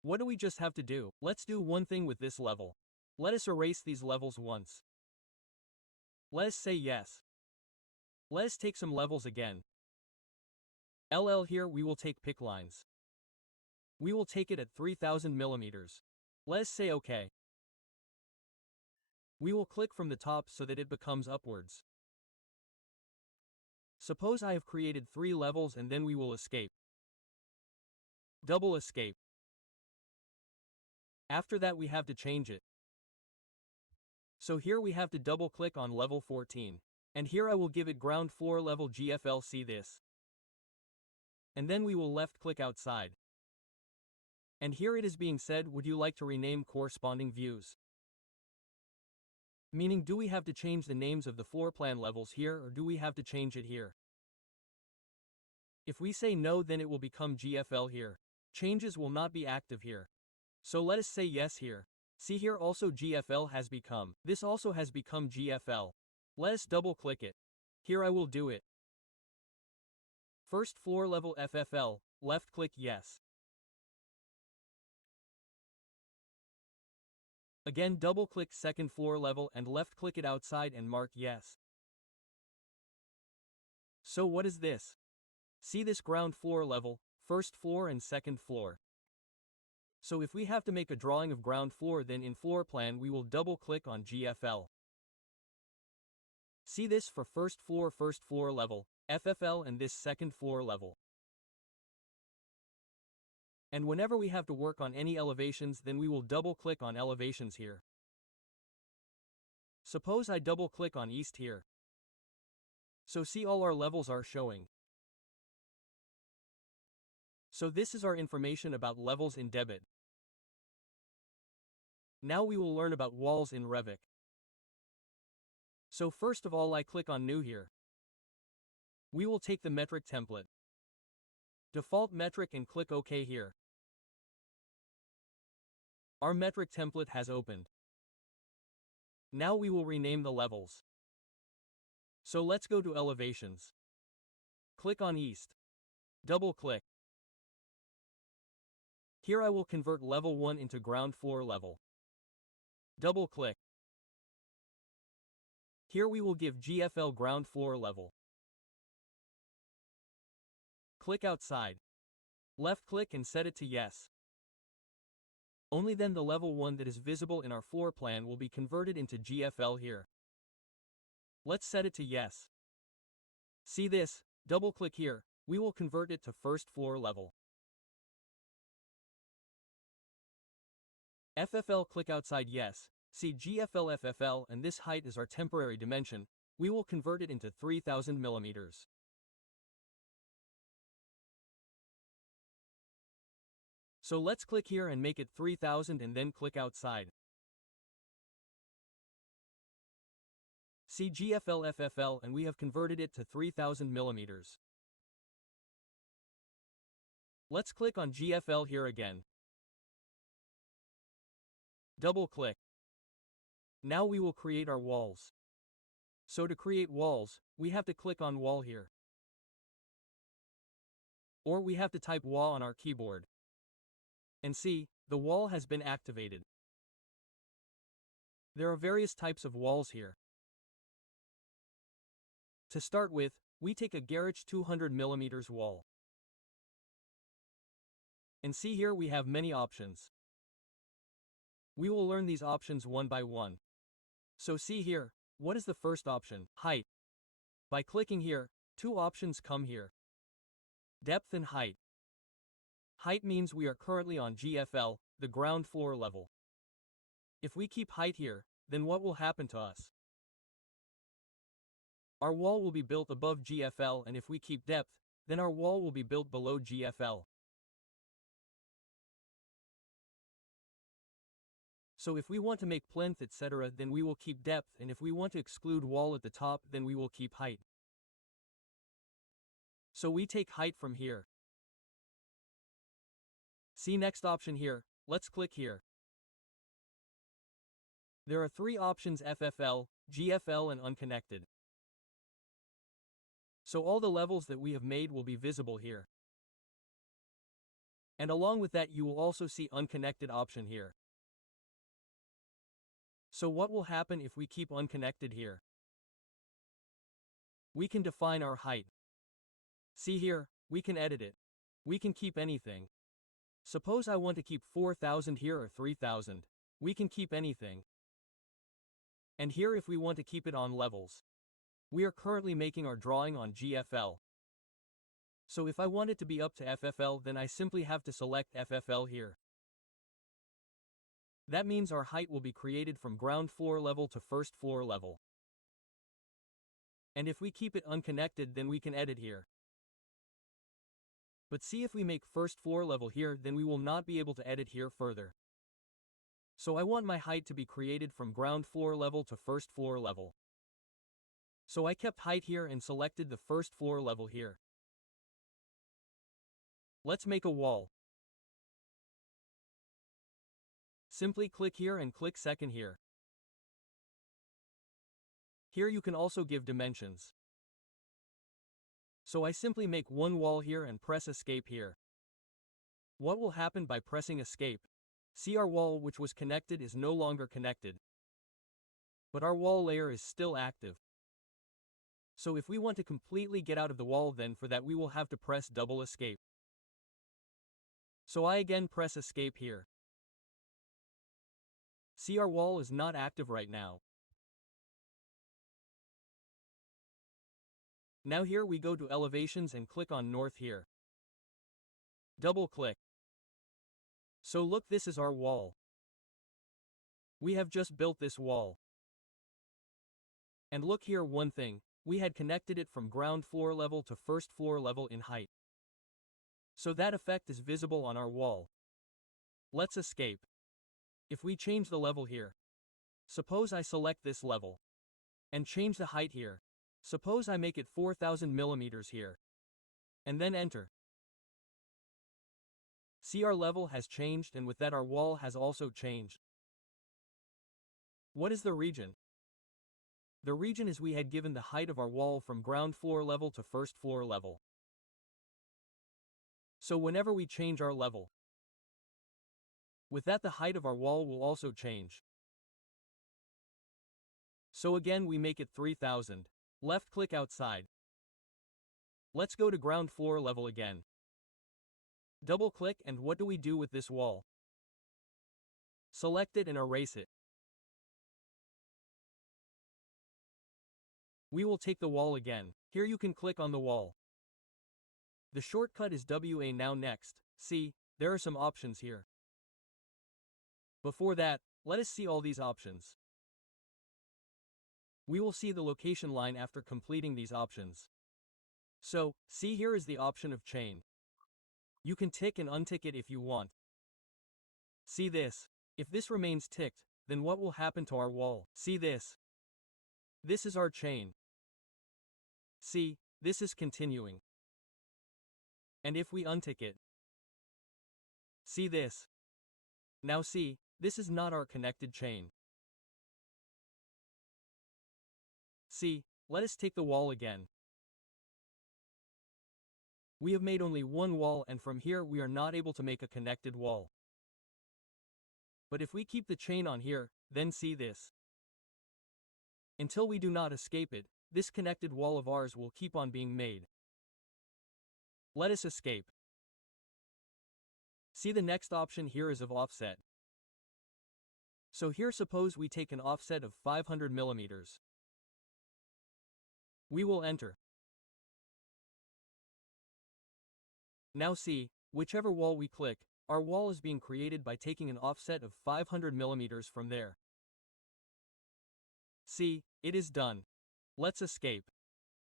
What do we just have to do? Let's do one thing with this level. Let us erase these levels once. Let us say yes. Let us take some levels again. LL. Here we will take pick lines. We will take it at 3000 millimeters. Let us say OK. We will click from the top so that it becomes upwards. Suppose I have created 3 levels and then we will escape. Double escape. After that we have to change it. So here we have to double click on level 14. And here I will give it ground floor level GFL. See this? And then we will left click outside. And here it is being said, would you like to rename corresponding views? Meaning, do we have to change the names of the floor plan levels here, or do we have to change it here? If we say no, then it will become GFL here. Changes will not be active here. So let us say yes here. See here also GFL has become. This also has become GFL. Let us double click it. Here I will do it. First floor level FFL, left click yes. Again double click second floor level and left click it outside and mark yes. So what is this? See this ground floor level, first floor and second floor. So if we have to make a drawing of ground floor, then in floor plan we will double click on GFL. See this for first floor level, FFL, and this second floor level. And whenever we have to work on any elevations, then we will double click on elevations here. Suppose I double click on east here. So see all our levels are showing. So this is our information about levels in Revit. Now we will learn about walls in Revit. So first of all I click on new here. We will take the metric template. Default metric and click OK here. Our metric template has opened. Now we will rename the levels. So let's go to elevations. Click on east. Double click. Here I will convert level 1 into ground floor level. Double click. Here we will give GFL ground floor level. Click outside. Left click and set it to yes. Only then the level 1 that is visible in our floor plan will be converted into GFL here. Let's set it to yes. See this? Double-click here. We will convert it to first floor level. FFL, click outside yes. See GFL FFL, and this height is our temporary dimension. We will convert it into 3000 millimeters. So let's click here and make it 3000 and then click outside. See GFL FFL, and we have converted it to 3000 millimeters. Let's click on GFL here again. Double-click. Now we will create our walls. So to create walls, we have to click on wall here. Or we have to type wall on our keyboard. And see, the wall has been activated. There are various types of walls here. To start with, we take a garage 200 millimeters wall. And see here we have many options. We will learn these options one by one. So see here, what is the first option? Height. By clicking here, two options come here. Depth and height. Height means we are currently on GFL, the ground floor level. If we keep height here, then what will happen to us? Our wall will be built above GFL, and if we keep depth, then our wall will be built below GFL. So if we want to make plinth, etc., then we will keep depth, and if we want to exclude wall at the top, then we will keep height. So we take height from here. See next option here, let's click here. There are three options: FFL, GFL and unconnected. So all the levels that we have made will be visible here. And along with that you will also see unconnected option here. So what will happen if we keep unconnected here? We can define our height. See here, we can edit it. We can keep anything. Suppose I want to keep 4000 here or 3000. We can keep anything. And here if we want to keep it on levels. We are currently making our drawing on GFL. So if I want it to be up to FFL, then I simply have to select FFL here. That means our height will be created from ground floor level to first floor level. And if we keep it unconnected, then we can edit here. But see, if we make first floor level here, then we will not be able to edit here further. So I want my height to be created from ground floor level to first floor level. So I kept height here and selected the first floor level here. Let's make a wall. Simply click here and click second here. Here you can also give dimensions. So I simply make one wall here and press escape here. What will happen by pressing escape? See, our wall which was connected is no longer connected. But our wall layer is still active. So if we want to completely get out of the wall, then for that we will have to press double escape. So I again press escape here. See, our wall is not active right now. Now here we go to elevations and click on north here. Double click. So look, this is our wall. We have just built this wall. And look here, one thing, we had connected it from ground floor level to first floor level in height. So that effect is visible on our wall. Let's escape. If we change the level here. Suppose I select this level. And change the height here. Suppose I make it 4000 millimeters here. And then enter. See, our level has changed, and with that our wall has also changed. What is the region? The region is we had given the height of our wall from ground floor level to first floor level. So whenever we change our level, with that the height of our wall will also change. So again we make it 3000. Left click outside. Let's go to ground floor level again. Double click, and what do we do with this wall? Select it and erase it. We will take the wall again. Here you can click on the wall. The shortcut is WA. Now next, see, there are some options here. Before that, let us see all these options. We will see the location line after completing these options. So, see, here is the option of chain. You can tick and untick it if you want. See this. If this remains ticked, then what will happen to our wall? See this. This is our chain. See, this is continuing. And if we untick it, see this. Now see, this is not our connected chain. See, let us take the wall again. We have made only one wall, and from here we are not able to make a connected wall. But if we keep the chain on here, then see this. Until we do not escape it, this connected wall of ours will keep on being made. Let us escape. See, the next option here is of offset. So here suppose we take an offset of 500 millimeters. We will enter. Now see, whichever wall we click, our wall is being created by taking an offset of 500 millimeters from there. See, it is done. Let's escape.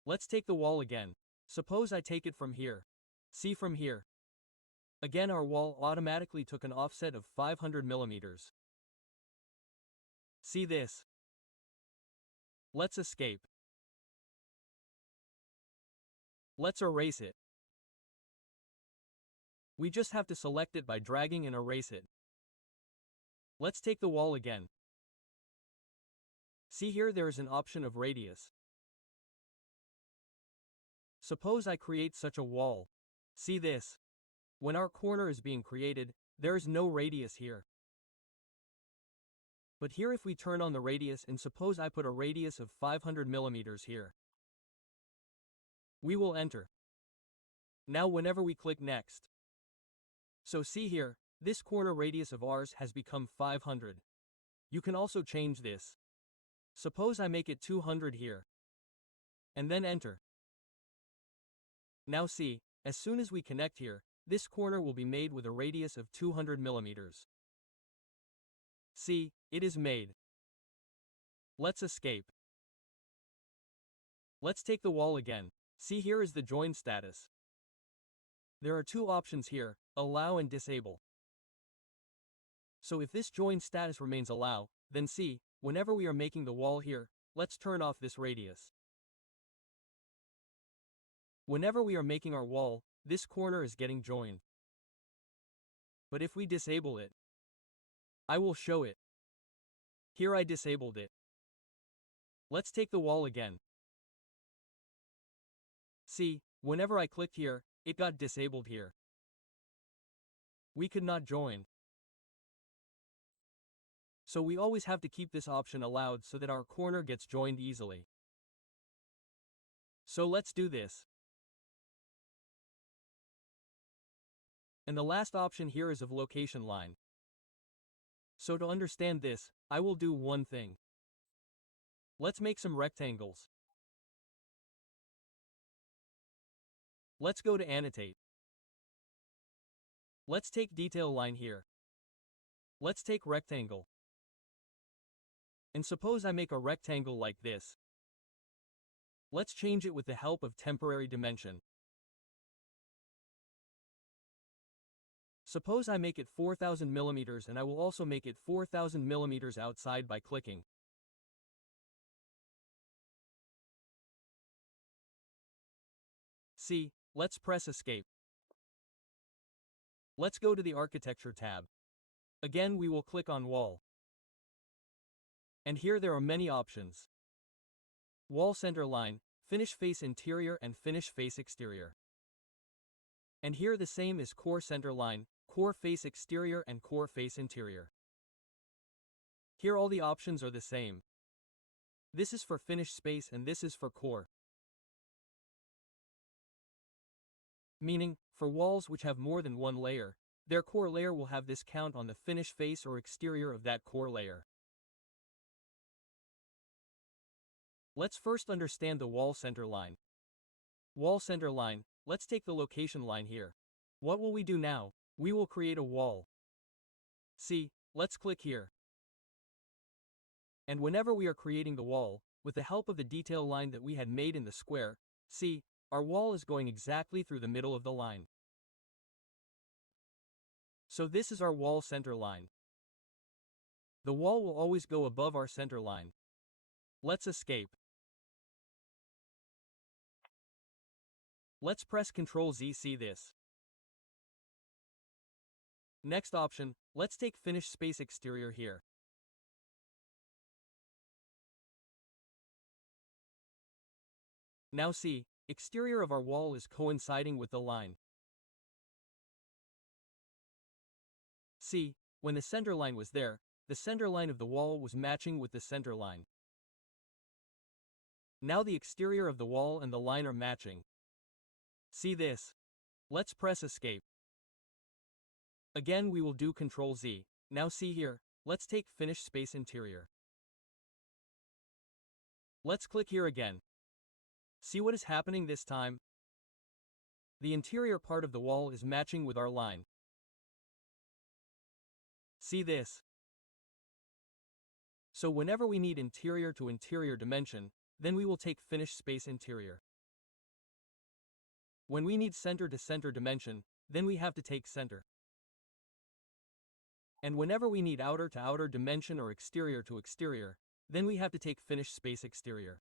Let's take the wall again. Suppose I take it from here. See, from here. Again, our wall automatically took an offset of 500 millimeters. See this. Let's escape. Let's erase it. We just have to select it by dragging and erase it. Let's take the wall again. See, here there is an option of radius. Suppose I create such a wall. See this. When our corner is being created, there is no radius here. But here if we turn on the radius and suppose I put a radius of 500 millimeters here. We will enter. Now whenever we click next. So see here, this corner radius of ours has become 500. You can also change this. Suppose I make it 200 here. And then enter. Now see, as soon as we connect here, this corner will be made with a radius of 200 millimeters. See, it is made. Let's escape. Let's take the wall again. See, here is the join status. There are two options here, allow and disable. So if this join status remains allow, then see, whenever we are making the wall here, let's turn off this radius. Whenever we are making our wall, this corner is getting joined. But if we disable it, I will show it. Here I disabled it. Let's take the wall again. See, whenever I clicked here, it got disabled here. We could not join. So we always have to keep this option allowed so that our corner gets joined easily. So let's do this. And the last option here is of location line. So to understand this, I will do one thing. Let's make some rectangles. Let's go to annotate. Let's take detail line here. Let's take rectangle. And suppose I make a rectangle like this. Let's change it with the help of temporary dimension. Suppose I make it 4000 millimeters and I will also make it 4000 millimeters outside by clicking. See, let's press escape. Let's go to the architecture tab. Again, we will click on wall. And here there are many options. Wall center line, finish face interior and finish face exterior. And here the same is core center line, core face exterior and core face interior. Here all the options are the same. This is for finish space and this is for core. Meaning, for walls which have more than one layer, their core layer will have this count on the finish face or exterior of that core layer. Let's first understand the wall center line. Wall center line, let's take the location line here. What will we do now? We will create a wall. See, let's click here. And whenever we are creating the wall, with the help of the detail line that we had made in the square, see, our wall is going exactly through the middle of the line. So this is our wall center line. The wall will always go above our center line. Let's escape. Let's press Ctrl Z. See this. Next option, let's take Finish Space Exterior here. Now see, exterior of our wall is coinciding with the line. See, when the center line was there, the center line of the wall was matching with the center line. Now the exterior of the wall and the line are matching. See this. Let's press Escape. Again we will do Ctrl Z. Now see here, let's take Finish Space Interior. Let's click here again. See what is happening this time? The interior part of the wall is matching with our line. See this. So whenever we need interior to interior dimension, then we will take Finish Space Interior. When we need center to center dimension, then we have to take center. And whenever we need outer to outer dimension or exterior to exterior, then we have to take Finish Space Exterior.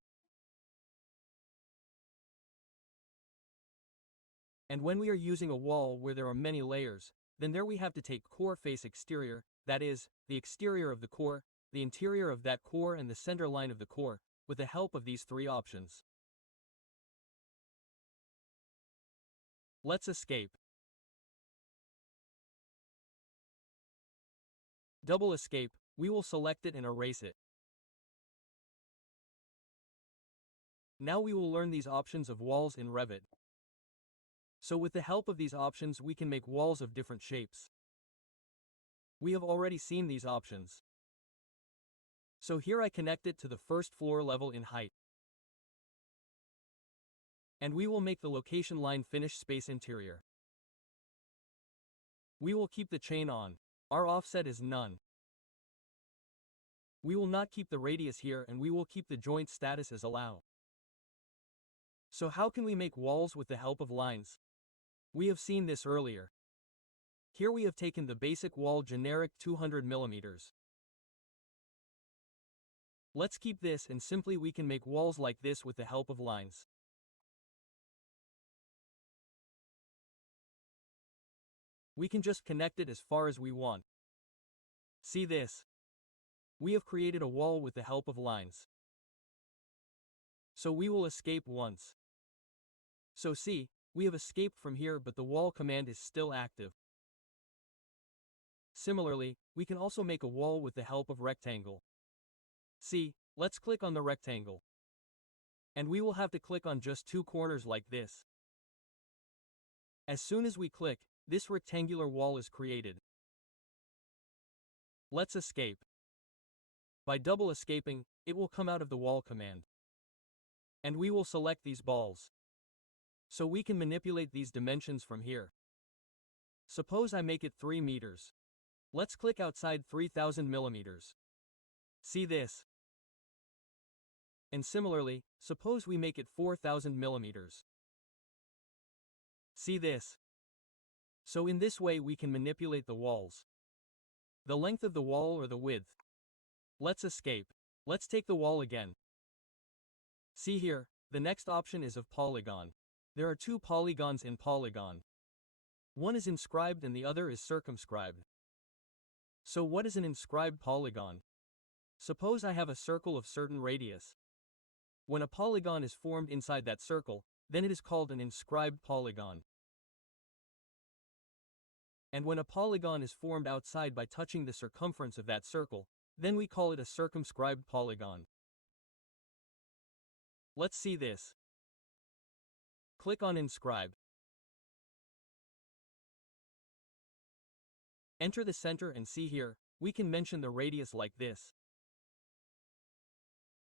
And when we are using a wall where there are many layers, then there we have to take Core Face Exterior, that is, the exterior of the core, the interior of that core and the center line of the core, with the help of these three options. Let's escape. Double escape, we will select it and erase it. Now we will learn these options of walls in Revit. So with the help of these options we can make walls of different shapes. We have already seen these options. So here I connect it to the first floor level in height. And we will make the location line Finish Space Interior. We will keep the chain on. Our offset is none. We will not keep the radius here and we will keep the joint status as allow. So how can we make walls with the help of lines? We have seen this earlier. Here we have taken the basic wall generic 200 mm. Let's keep this and simply we can make walls like this with the help of lines. We can just connect it as far as we want. See this. We have created a wall with the help of lines. So we will escape once. So see, we have escaped from here but the wall command is still active. Similarly, we can also make a wall with the help of rectangle. See, let's click on the rectangle. And we will have to click on just two corners like this. As soon as we click, this rectangular wall is created. Let's escape. By double escaping, it will come out of the wall command. And we will select these balls. So we can manipulate these dimensions from here. Suppose I make it 3 meters. Let's click outside 3000 millimeters. See this. And similarly, suppose we make it 4000 millimeters. See this. So in this way we can manipulate the walls. The length of the wall or the width. Let's escape. Let's take the wall again. See here, the next option is of polygon. There are two polygons in polygon. One is inscribed and the other is circumscribed. So what is an inscribed polygon? Suppose I have a circle of certain radius. When a polygon is formed inside that circle, then it is called an inscribed polygon. And when a polygon is formed outside by touching the circumference of that circle, then we call it a circumscribed polygon. Let's see this. Click on Inscribe. Enter the center and see here, we can mention the radius like this.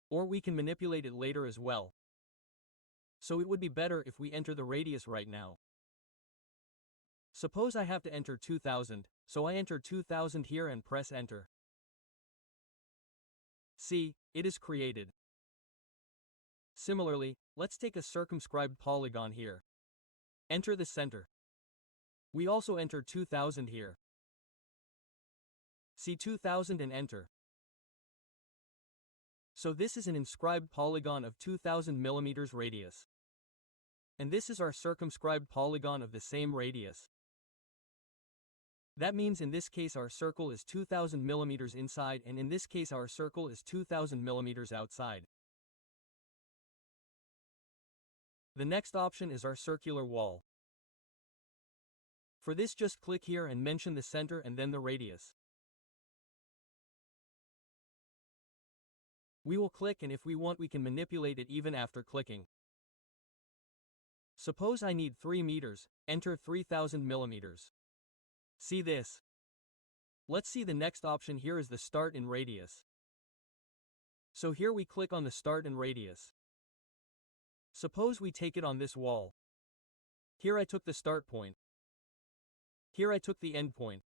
or we can manipulate it later as well. So it would be better if we enter the radius right now. Suppose I have to enter 2000, so I enter 2000 here and press enter. See, it is created. Similarly, let's take a circumscribed polygon here. Enter the center. We also enter 2000 here. See 2000 and enter. So this is an inscribed polygon of 2000 millimeters radius. And this is our circumscribed polygon of the same radius. That means in this case our circle is 2000 millimeters inside, and in this case our circle is 2000 millimeters outside. The next option is our circular wall. For this, just click here and mention the center and then the radius. We will click, and if we want we can manipulate it even after clicking. Suppose I need 3 meters, enter 3000 millimeters. See this? Let's see the next option here is the start in radius. So here we click on the start and radius. Suppose we take it on this wall. Here I took the start point. Here I took the end point.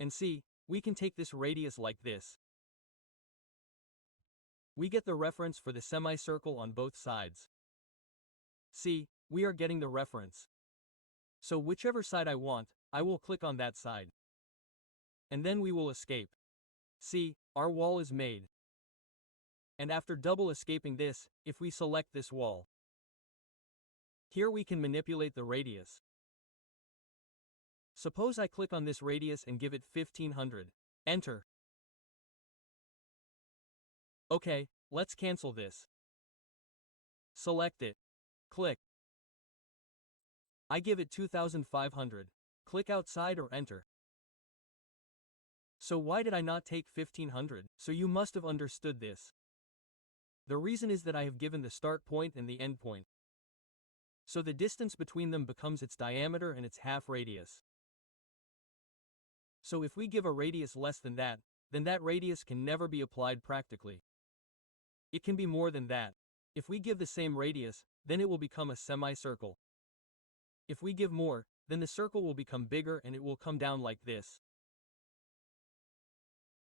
And see, we can take this radius like this. We get the reference for the semicircle on both sides. See, we are getting the reference. So whichever side I want, I will click on that side. And then we will escape. See, our wall is made. And after double escaping this, if we select this wall, here we can manipulate the radius. Suppose I click on this radius and give it 1500. Enter. Okay, let's cancel this. Select it. Click. I give it 2500. Click outside or enter. So why did I not take 1500? So you must have understood this. The reason is that I have given the start point and the end point. So the distance between them becomes its diameter and its half radius. So if we give a radius less than that, then that radius can never be applied practically. It can be more than that. If we give the same radius, then it will become a semicircle. If we give more, then the circle will become bigger and it will come down like this.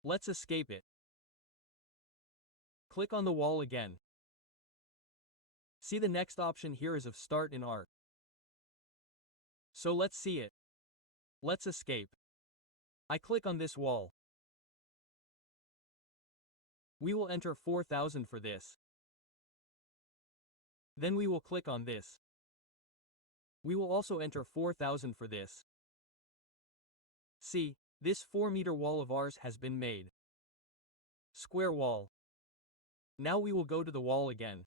Let's escape it. Click on the wall again. See, the next option here is of start in arc. So let's see it. Let's escape. I click on this wall. We will enter 4000 for this. Then we will click on this. We will also enter 4000 for this. See, this 4-meter wall of ours has been made. Square wall. Now we will go to the wall again.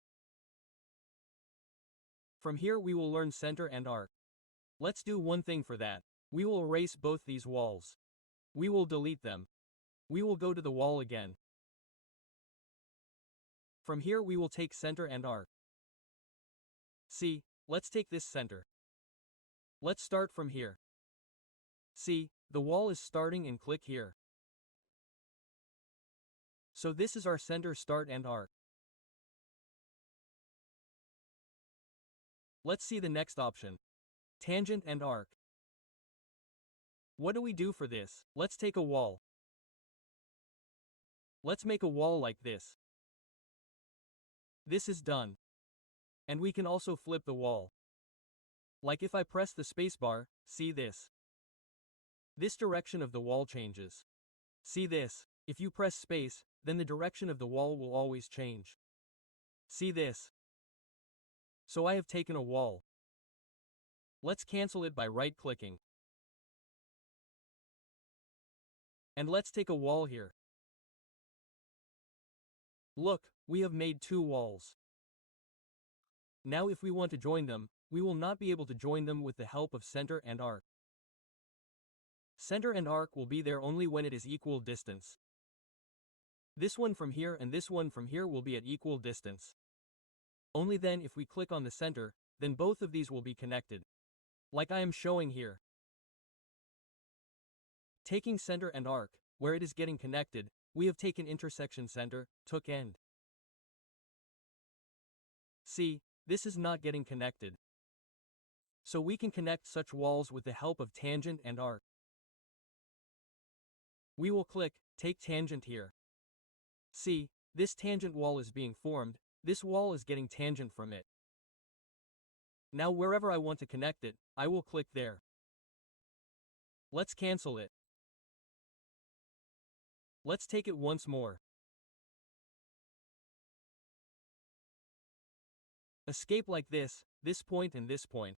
From here we will learn center and arc. Let's do one thing for that. We will erase both these walls. We will delete them. We will go to the wall again. From here we will take center and arc. See, let's take this center. Let's start from here. See, the wall is starting and click here. So this is our center, start and arc. Let's see the next option. Tangent and arc. What do we do for this? Let's take a wall. Let's make a wall like this. This is done. And we can also flip the wall. Like if I press the spacebar, see this. This direction of the wall changes. See this. If you press space, then the direction of the wall will always change. See this. So I have taken a wall. Let's cancel it by right-clicking. And let's take a wall here. Look, we have made 2 walls. Now if we want to join them, we will not be able to join them with the help of center and arc. Center and arc will be there only when it is equal distance. This one from here and this one from here will be at equal distance. Only then if we click on the center, then both of these will be connected. Like I am showing here. Taking center and arc, where it is getting connected, we have taken intersection center, took end. See, this is not getting connected. So we can connect such walls with the help of tangent and arc. We will click, take tangent here. See, this tangent wall is being formed, this wall is getting tangent from it. Now wherever I want to connect it, I will click there. Let's cancel it. Let's take it once more. Escape like this point and this point.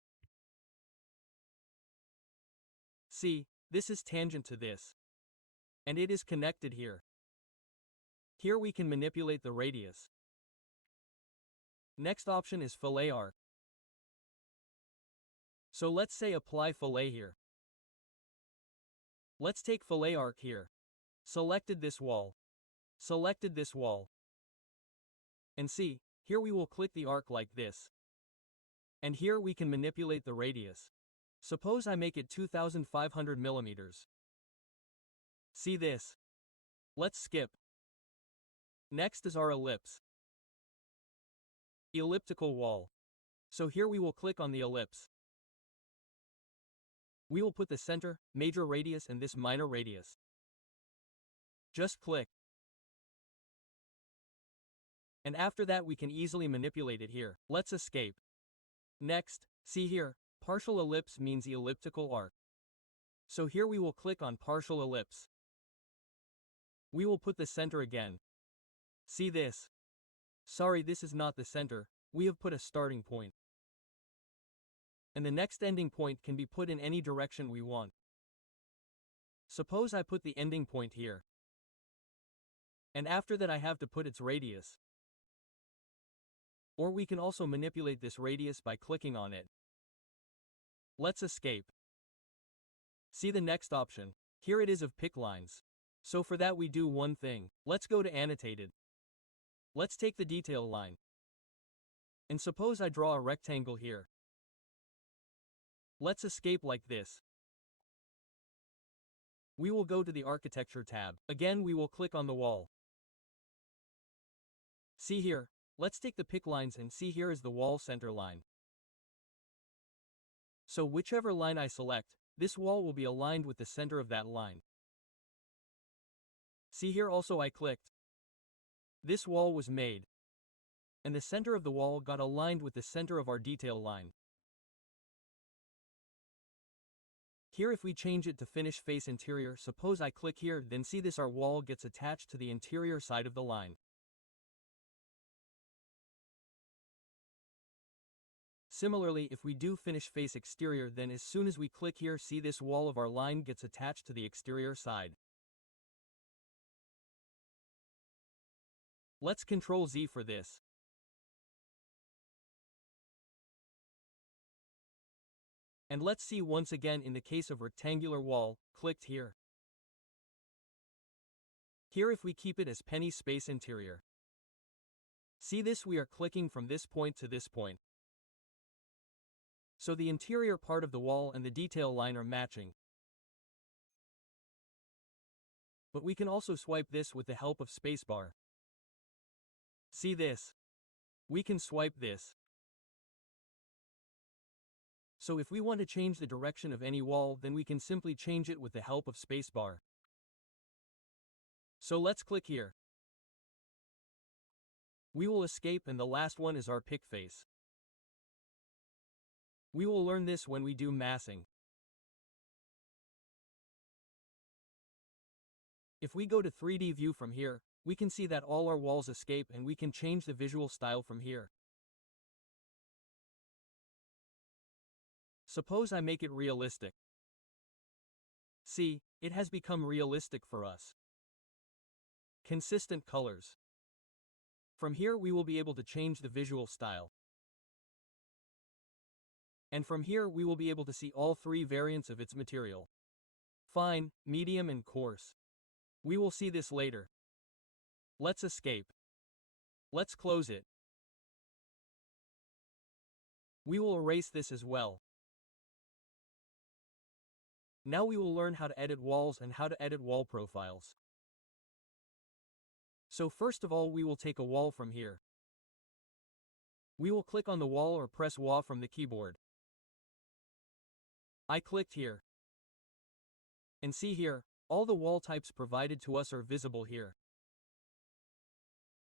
See, this is tangent to this. And it is connected here. Here we can manipulate the radius. Next option is fillet arc. So let's say apply fillet here. Let's take fillet arc here. Selected this wall. Selected this wall. And see, here we will click the arc like this. And here we can manipulate the radius. Suppose I make it 2500 millimeters. See this? Let's skip. Next is our ellipse. Elliptical wall. So here we will click on the ellipse. We will put the center, major radius and this minor radius. Just click. And after that we can easily manipulate it here. Let's escape. Next, see here, partial ellipse means the elliptical arc. So here we will click on partial ellipse. We will put the center again. See this? Sorry, this is not the center, we have put a starting point. And the next ending point can be put in any direction we want. Suppose I put the ending point here. And after that I have to put its radius. Or we can also manipulate this radius by clicking on it. Let's escape. See the next option. Here it is of pick lines. So for that we do one thing. Let's go to annotated. Let's take the detail line. And suppose I draw a rectangle here. Let's escape like this. We will go to the architecture tab. Again we will click on the wall. See here, let's take the pick lines and see here is the wall center line. So whichever line I select, this wall will be aligned with the center of that line. See here also I clicked. This wall was made. And the center of the wall got aligned with the center of our detail line. Here if we change it to finish face interior, suppose I click here, then see this our wall gets attached to the interior side of the line. Similarly, if we do finish face exterior, then as soon as we click here, see this wall of our line gets attached to the exterior side. Let's Ctrl Z for this. And let's see once again in the case of rectangular wall, clicked here. Here if we keep it as penny space interior. See this we are clicking from this point to this point. So the interior part of the wall and the detail line are matching. But we can also swipe this with the help of spacebar. See this? We can swipe this. So if we want to change the direction of any wall, then we can simply change it with the help of spacebar. So let's click here. We will escape and the last one is our pick face. We will learn this when we do massing. If we go to 3D view from here, we can see that all our walls escape and we can change the visual style from here. Suppose I make it realistic. See, it has become realistic for us. Consistent colors. From here we will be able to change the visual style. And from here we will be able to see all three variants of its material. Fine, medium and coarse. We will see this later. Let's escape. Let's close it. We will erase this as well. Now we will learn how to edit walls and how to edit wall profiles. So first of all we will take a wall from here. We will click on the wall or press WA from the keyboard. I clicked here. And see here, all the wall types provided to us are visible here.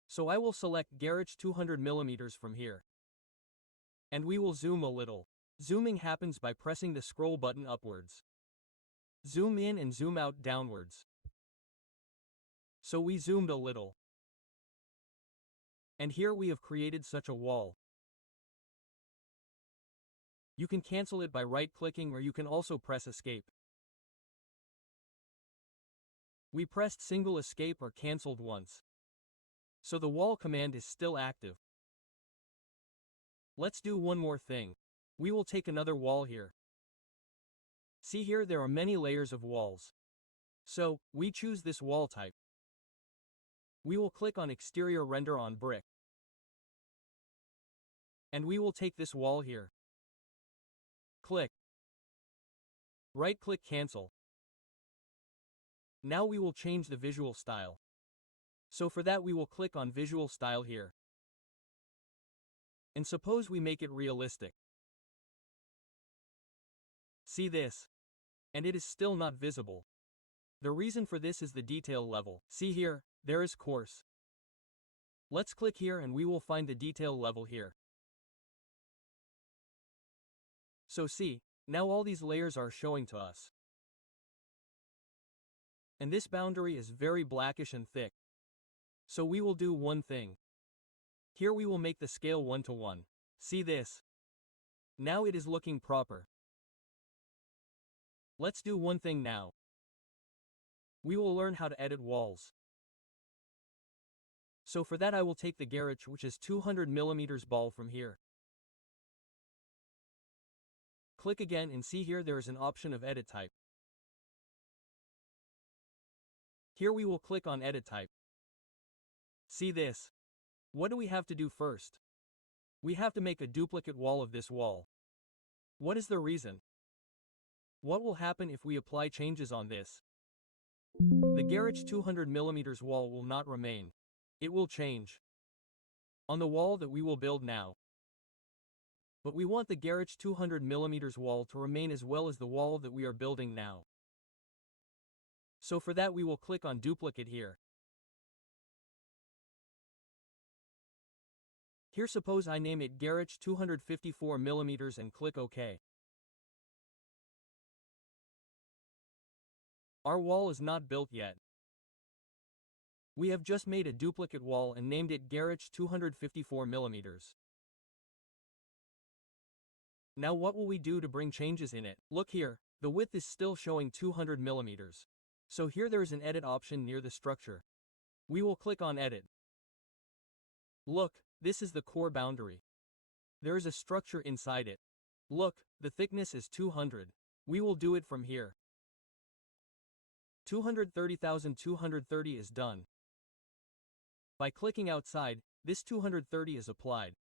So I will select garage 200mm from here. And we will zoom a little. Zooming happens by pressing the scroll button upwards. Zoom in and zoom out downwards. So we zoomed a little. And here we have created such a wall. You can cancel it by right-clicking, or you can also press escape. We pressed single escape or cancelled once. So the wall command is still active. Let's do one more thing. We will take another wall here. See here, there are many layers of walls. So, we choose this wall type. We will click on exterior render on brick. And we will take this wall here. Click. Right-click cancel. Now we will change the visual style. So for that we will click on visual style here. And suppose we make it realistic. See this? And it is still not visible. The reason for this is the detail level. See here, there is coarse. Let's click here and we will find the detail level here. So see, now all these layers are showing to us. And this boundary is very blackish and thick. So we will do one thing. Here we will make the scale 1:1. See this? Now it is looking proper. Let's do one thing now. We will learn how to edit walls. So for that I will take the garage, which is 200mm ball from here. Click again and see here there is an option of edit type. Here we will click on edit type. See this? What do we have to do first? We have to make a duplicate wall of this wall. What is the reason? What will happen if we apply changes on this? The garage 200mm wall will not remain. It will change on the wall that we will build now. But we want the garage 200mm wall to remain as well as the wall that we are building now. So for that we will click on duplicate here. Here suppose I name it garage 254mm and click OK. Our wall is not built yet. We have just made a duplicate wall and named it garage 254mm. Now what will we do to bring changes in it? Look here, the width is still showing 200mm. So here there is an edit option near the structure. We will click on edit. Look, this is the core boundary. There is a structure inside it. Look, the thickness is 200. We will do it from here. 230,230 is done. By clicking outside, this 230 is applied.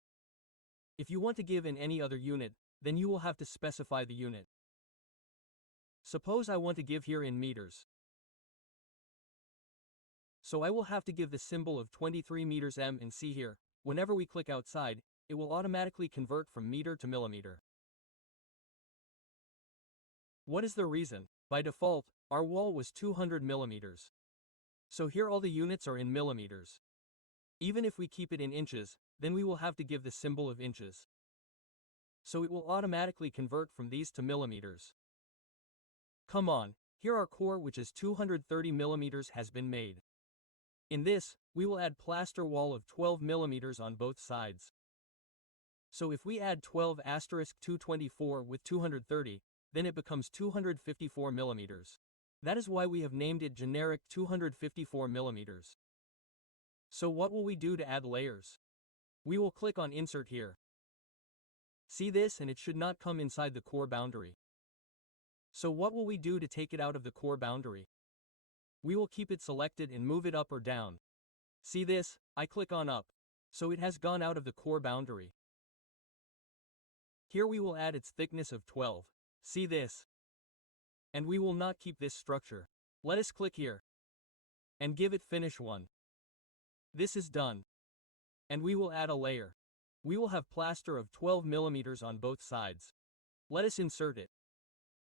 If you want to give in any other unit, then you will have to specify the unit. Suppose I want to give here in meters. So I will have to give the symbol of 23 meters m, and see here, whenever we click outside, it will automatically convert from meter to millimeter. What is the reason? By default, our wall was 200mm. So here all the units are in millimeters. Even if we keep it in inches, then we will have to give the symbol of inches. So it will automatically convert from these to millimeters. Come on, here our core, which is 230mm, has been made. In this, we will add plaster wall of 12mm on both sides. So if we add 12*224 with 230, then it becomes 254mm. That is why we have named it generic 254mm. So what will we do to add layers? We will click on insert here. See this, and it should not come inside the core boundary. So what will we do to take it out of the core boundary? We will keep it selected and move it up or down. See this, I click on up. So it has gone out of the core boundary. Here we will add its thickness of 12. See this? And we will not keep this structure. Let us click here. And give it finish 1. This is done. And we will add a layer. We will have plaster of 12 millimeters on both sides. Let us insert it.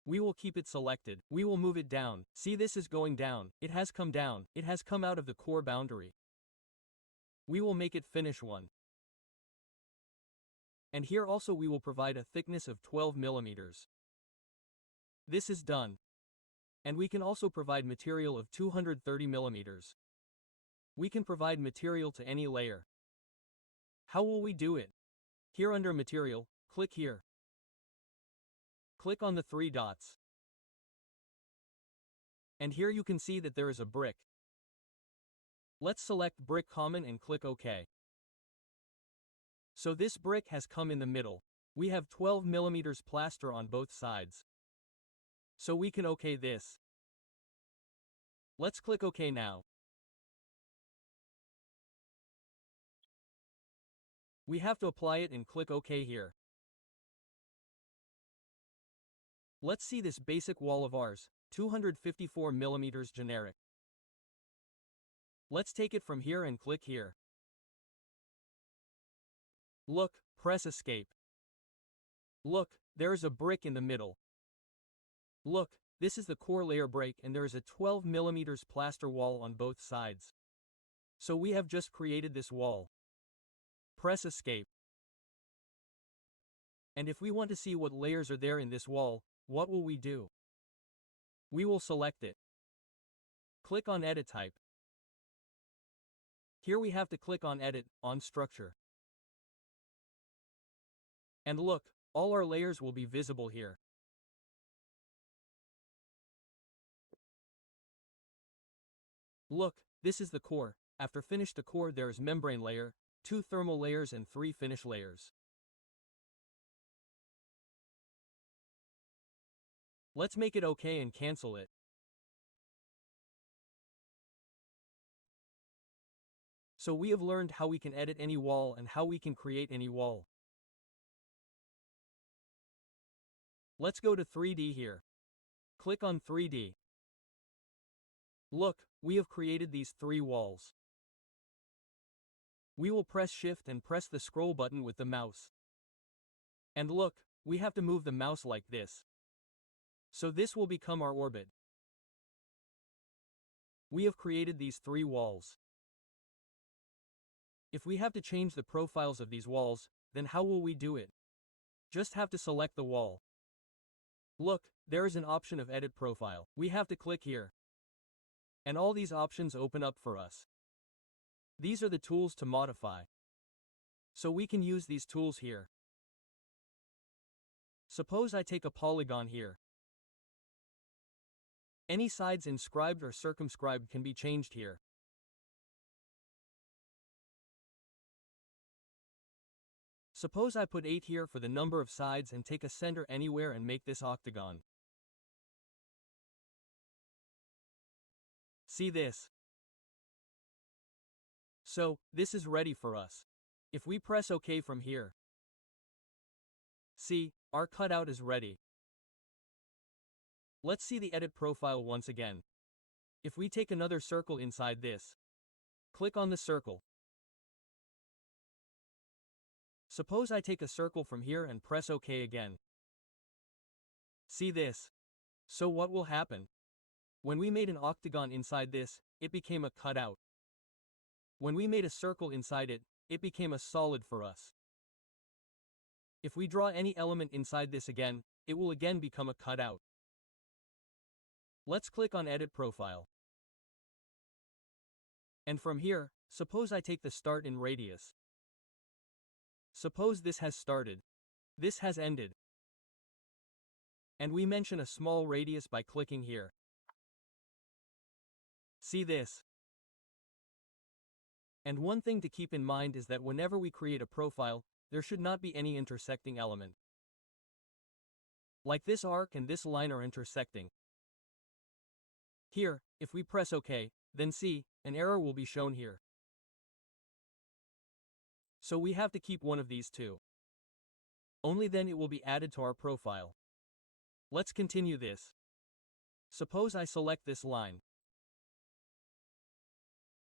We will keep it selected. We will move it down. See, this is going down. It has come down. It has come out of the core boundary. We will make it finish one. And here also we will provide a thickness of 12 millimeters. This is done. And we can also provide material of 230 millimeters. We can provide material to any layer. How will we do it? Here under Material, click here. Click on the 3 dots. And here you can see that there is a brick. Let's select Brick Common and click OK. So this brick has come in the middle. We have 12 millimeters plaster on both sides. So we can OK this. Let's click OK now. We have to apply it and click OK here. Let's see this basic wall of ours, 254 millimeters generic. Let's take it from here and click here. Look, press Escape. Look, there is a brick in the middle. Look, this is the core layer break and there is a 12 millimeters plaster wall on both sides. So we have just created this wall. Press Escape. And if we want to see what layers are there in this wall, what will we do? We will select it. Click on Edit Type. Here we have to click on Edit, on Structure. And look, all our layers will be visible here. Look, this is the core. After finish the core there is membrane layer, 2 thermal layers and 3 finish layers. Let's make it OK and cancel it. So we have learned how we can edit any wall and how we can create any wall. Let's go to 3D here. Click on 3D. Look, we have created these 3 walls. We will press Shift and press the scroll button with the mouse. And look, we have to move the mouse like this. So this will become our orbit. We have created these 3 walls. If we have to change the profiles of these walls, then how will we do it? Just have to select the wall. Look, there is an option of Edit Profile. We have to click here. And all these options open up for us. These are the tools to modify. So we can use these tools here. Suppose I take a polygon here. Any sides inscribed or circumscribed can be changed here. Suppose I put 8 here for the number of sides and take a center anywhere and make this octagon. See this? So, this is ready for us. If we press OK from here, see, our cutout is ready. Let's see the edit profile once again. If we take another circle inside this, click on the circle. Suppose I take a circle from here and press OK again. See this? So what will happen? When we made an octagon inside this, it became a cutout. When we made a circle inside it, it became a solid for us. If we draw any element inside this again, it will again become a cutout. Let's click on Edit Profile. And from here, suppose I take the start in radius. Suppose this has started. This has ended. And we mention a small radius by clicking here. See this? And one thing to keep in mind is that whenever we create a profile, there should not be any intersecting element. Like this arc and this line are intersecting. Here, if we press OK, then see, an error will be shown here. So we have to keep one of these two. Only then it will be added to our profile. Let's continue this. Suppose I select this line.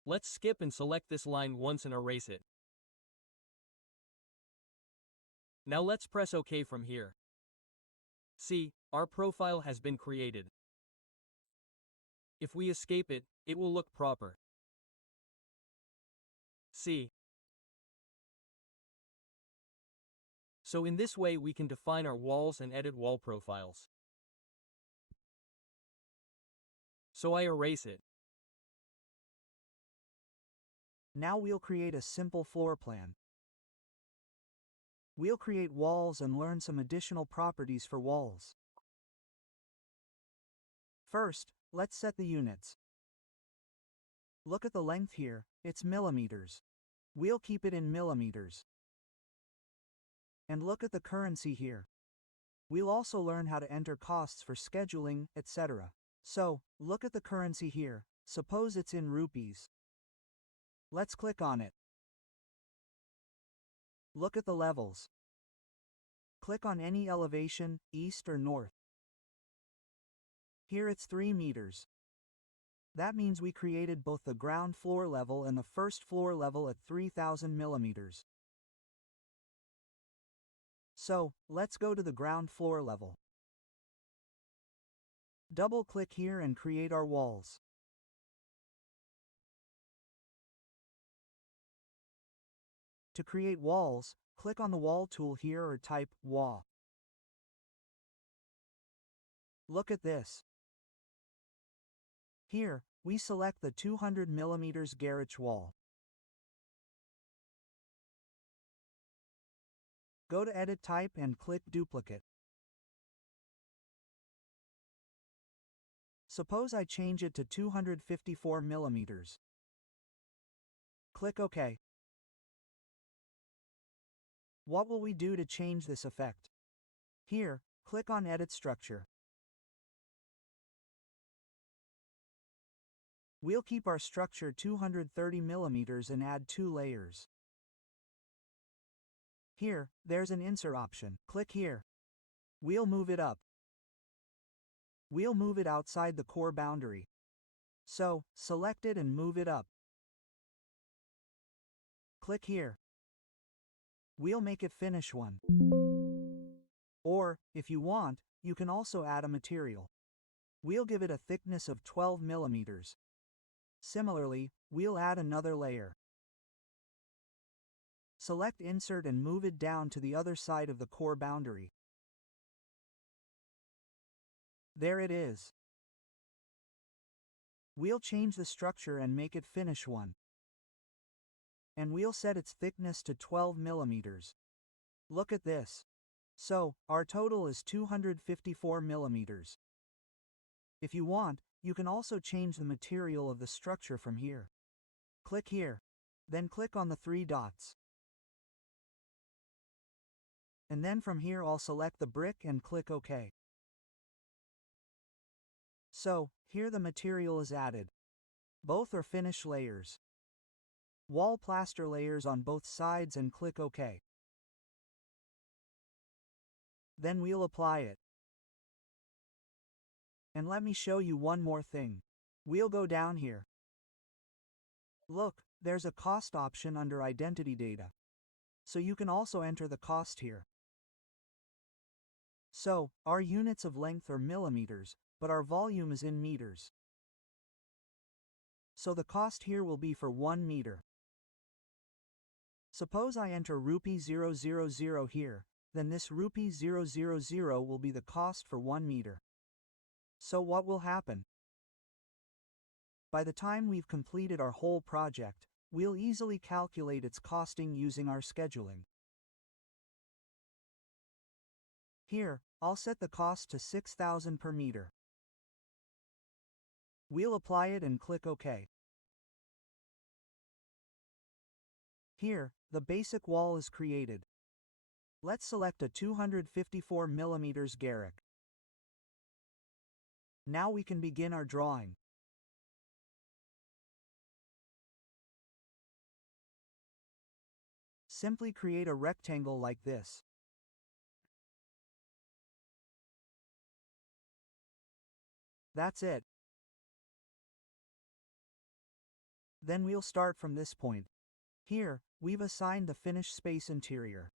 Let's skip and select this line once and erase it. Now let's press OK from here. See, our profile has been created. If we escape it, it will look proper. See. So in this way we can define our walls and edit wall profiles. So I erase it. Now we'll create a simple floor plan. We'll create walls and learn some additional properties for walls. First, let's set the units. Look at the length here, it's millimeters. We'll keep it in millimeters. And look at the currency here. We'll also learn how to enter costs for scheduling, etc. So, look at the currency here, suppose it's in rupees. Let's click on it. Look at the levels. Click on any elevation, east or north. Here it's 3 meters. That means we created both the ground floor level and the first floor level at 3000 millimeters. So, let's go to the ground floor level. Double-click here and create our walls. To create walls, click on the Wall tool here or type Wall. Look at this. Here, we select the 200 mm garage wall. Go to Edit Type and click Duplicate. Suppose I change it to 254 mm. Click OK. What will we do to change this effect? Here, click on Edit Structure. We'll keep our structure 230 mm and add 2 layers. Here, there's an insert option. Click here. We'll move it up. We'll move it outside the core boundary. So, select it and move it up. Click here. We'll make it finish one. Or, if you want, you can also add a material. We'll give it a thickness of 12 mm. Similarly, we'll add another layer. Select Insert and move it down to the other side of the core boundary. There it is. We'll change the structure and make it finish one. And we'll set its thickness to 12 mm. Look at this. So, our total is 254 mm. If you want, you can also change the material of the structure from here. Click here. Then click on the 3 dots. And then from here I'll select the brick and click OK. So, here the material is added. Both are finish layers. Wall plaster layers on both sides and click OK. Then we'll apply it. And let me show you one more thing. We'll go down here. Look, there's a cost option under Identity Data. So you can also enter the cost here. So, our units of length are millimeters, but our volume is in meters. So the cost here will be for 1 meter. Suppose I enter rupee 000 here, then this rupee 000 will be the cost for 1 meter. So what will happen? By the time we've completed our whole project, we'll easily calculate its costing using our scheduling. Here, I'll set the cost to 6,000 per meter. We'll apply it and click OK. Here, the basic wall is created. Let's select a 254 mm Garrick. Now we can begin our drawing. Simply create a rectangle like this. That's it. Then we'll start from this point. Here, we've assigned the finished space interior.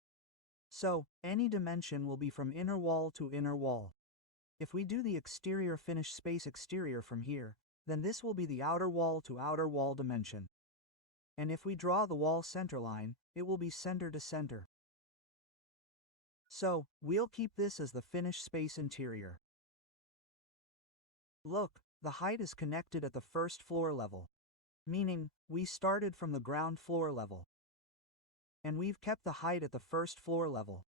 So, any dimension will be from inner wall to inner wall. If we do the exterior finished space exterior from here, then this will be the outer wall to outer wall dimension. And if we draw the wall center line, it will be center to center. So, we'll keep this as the finished space interior. Look, the height is connected at the first floor level. Meaning, we started from the ground floor level. And we've kept the height at the first floor level.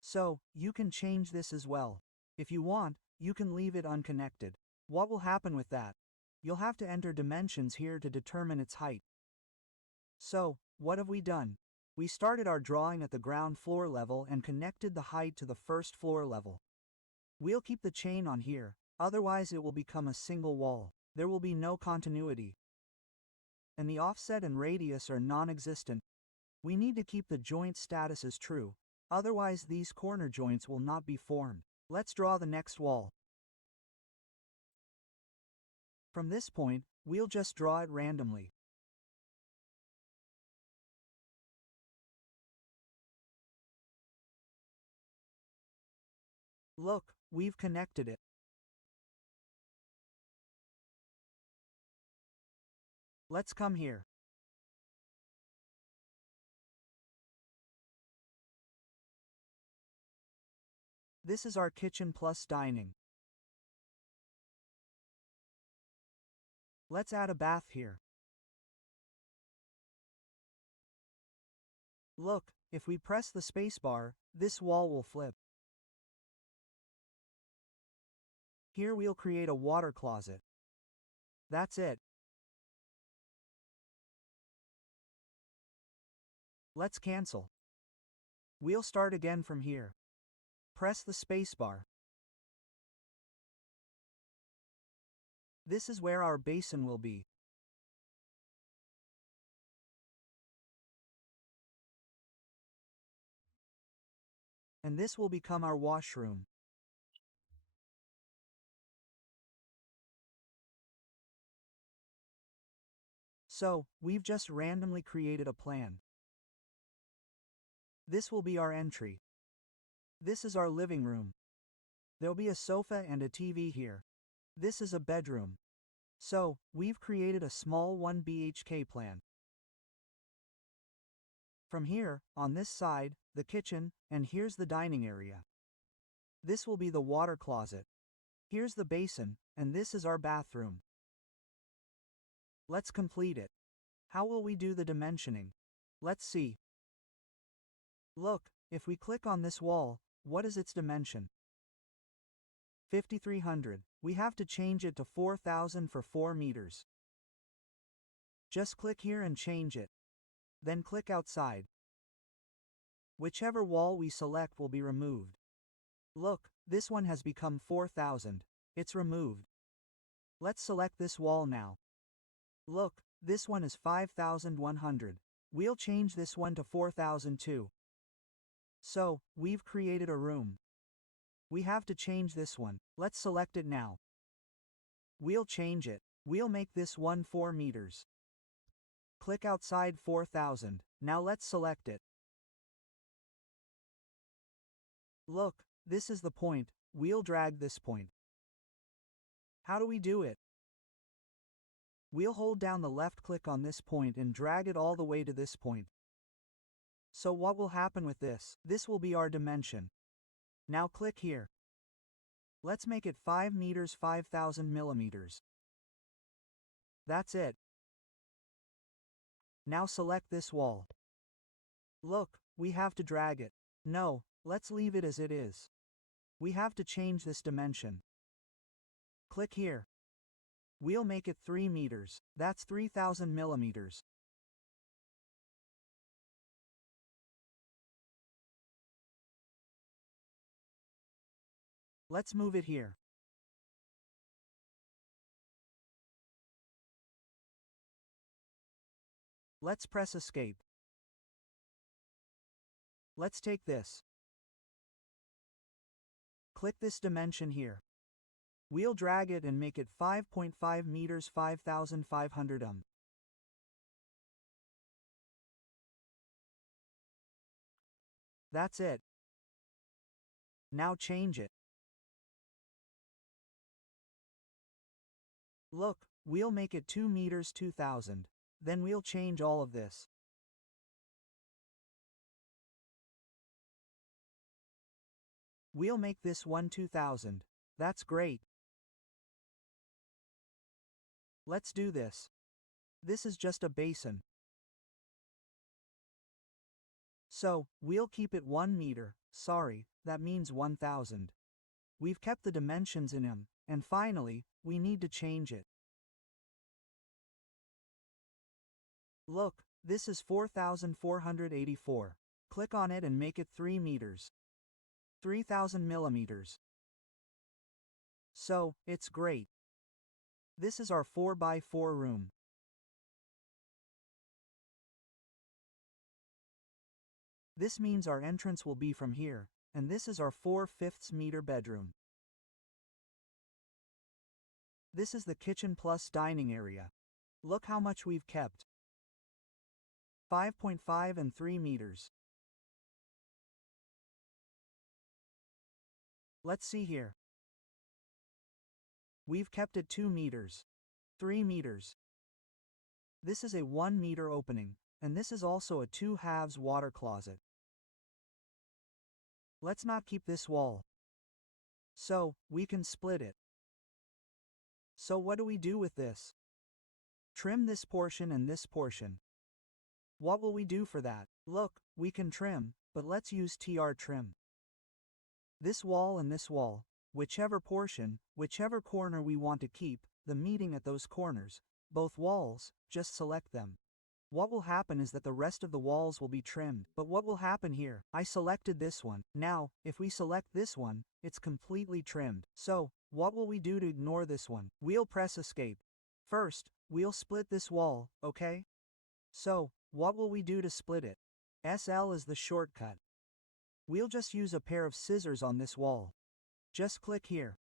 So, you can change this as well. If you want, you can leave it unconnected. What will happen with that? You'll have to enter dimensions here to determine its height. So, what have we done? We started our drawing at the ground floor level and connected the height to the first floor level. We'll keep the chain on here, otherwise it will become a single wall. There will be no continuity. And the offset and radius are non-existent. We need to keep the joint status as true, otherwise these corner joints will not be formed. Let's draw the next wall. From this point, we'll just draw it randomly. Look, we've connected it. Let's come here. This is our kitchen plus dining. Let's add a bath here. Look, if we press the spacebar, this wall will flip. Here we'll create a water closet. That's it. Let's cancel. We'll start again from here. Press the spacebar. This is where our basin will be. And this will become our washroom. So, we've just randomly created a plan. This will be our entry. This is our living room. There'll be a sofa and a TV here. This is a bedroom. So, we've created a small 1 BHK plan. From here, on this side, the kitchen, and here's the dining area. This will be the water closet. Here's the basin, and this is our bathroom. Let's complete it. How will we do the dimensioning? Let's see. Look, if we click on this wall, what is its dimension? 5300. We have to change it to 4000 for 4 meters. Just click here and change it. Then click outside. Whichever wall we select will be removed. Look, this one has become 4000. It's removed. Let's select this wall now. Look, this one is 5100. We'll change this one to 4002. So, we've created a room. We have to change this one. Let's select it now. We'll change it. We'll make this one 4 meters. Click outside 4000. Now let's select it. Look, this is the point. We'll drag this point. How do we do it? We'll hold down the left click on this point and drag it all the way to this point. So what will happen with this? This will be our dimension. Now click here. Let's make it 5 meters 5000 millimeters. That's it. Now select this wall. Look, we have to drag it. No, let's leave it as it is. We have to change this dimension. Click here. We'll make it 3 meters. That's 3000 millimeters. Let's move it here. Let's press escape. Let's take this. Click this dimension here. We'll drag it and make it 5.5 meters 5500 . That's it. Now change it. Look, we'll make it 2 meters 2000. Then we'll change all of this. We'll make this one 2000. That's great. Let's do this. This is just a basin. So, we'll keep it 1 meter. Sorry, that means 1000. We've kept the dimensions in them, and finally, we need to change it. Look, this is 4484. Click on it and make it 3 meters. 3000 millimeters. So, it's great. This is our 4x4 room. This means our entrance will be from here, and this is our 4/5 meter bedroom. This is the kitchen plus dining area. Look how much we've kept. 5.5 and 3 meters. Let's see here. We've kept it 2 meters. 3 meters. This is a 1 meter opening, and this is also a 2/2 water closet. Let's not keep this wall. So, we can split it. So what do we do with this? Trim this portion and this portion. What will we do for that? Look, we can trim, but let's use TR trim. This wall and this wall, whichever portion, whichever corner we want to keep, the meeting at those corners, both walls, just select them. What will happen is that the rest of the walls will be trimmed. But what will happen here? I selected this one. Now, if we select this one, it's completely trimmed. So, what will we do to ignore this one? We'll press escape. First, we'll split this wall, okay? So, what will we do to split it? SL is the shortcut. We'll just use a pair of scissors on this wall. Just click here.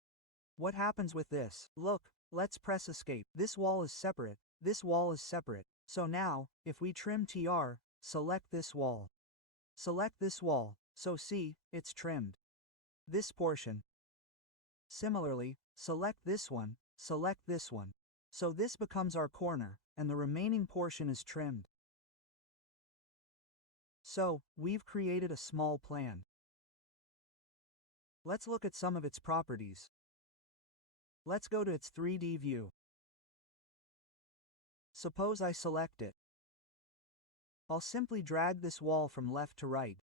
What happens with this? Look, let's press escape. This wall is separate, this wall is separate. So now, if we trim TR, select this wall. Select this wall, so see, it's trimmed. This portion. Similarly, select this one, select this one. So this becomes our corner, and the remaining portion is trimmed. So, we've created a small plan. Let's look at some of its properties. Let's go to its 3D view. Suppose I select it. I'll simply drag this wall from left to right.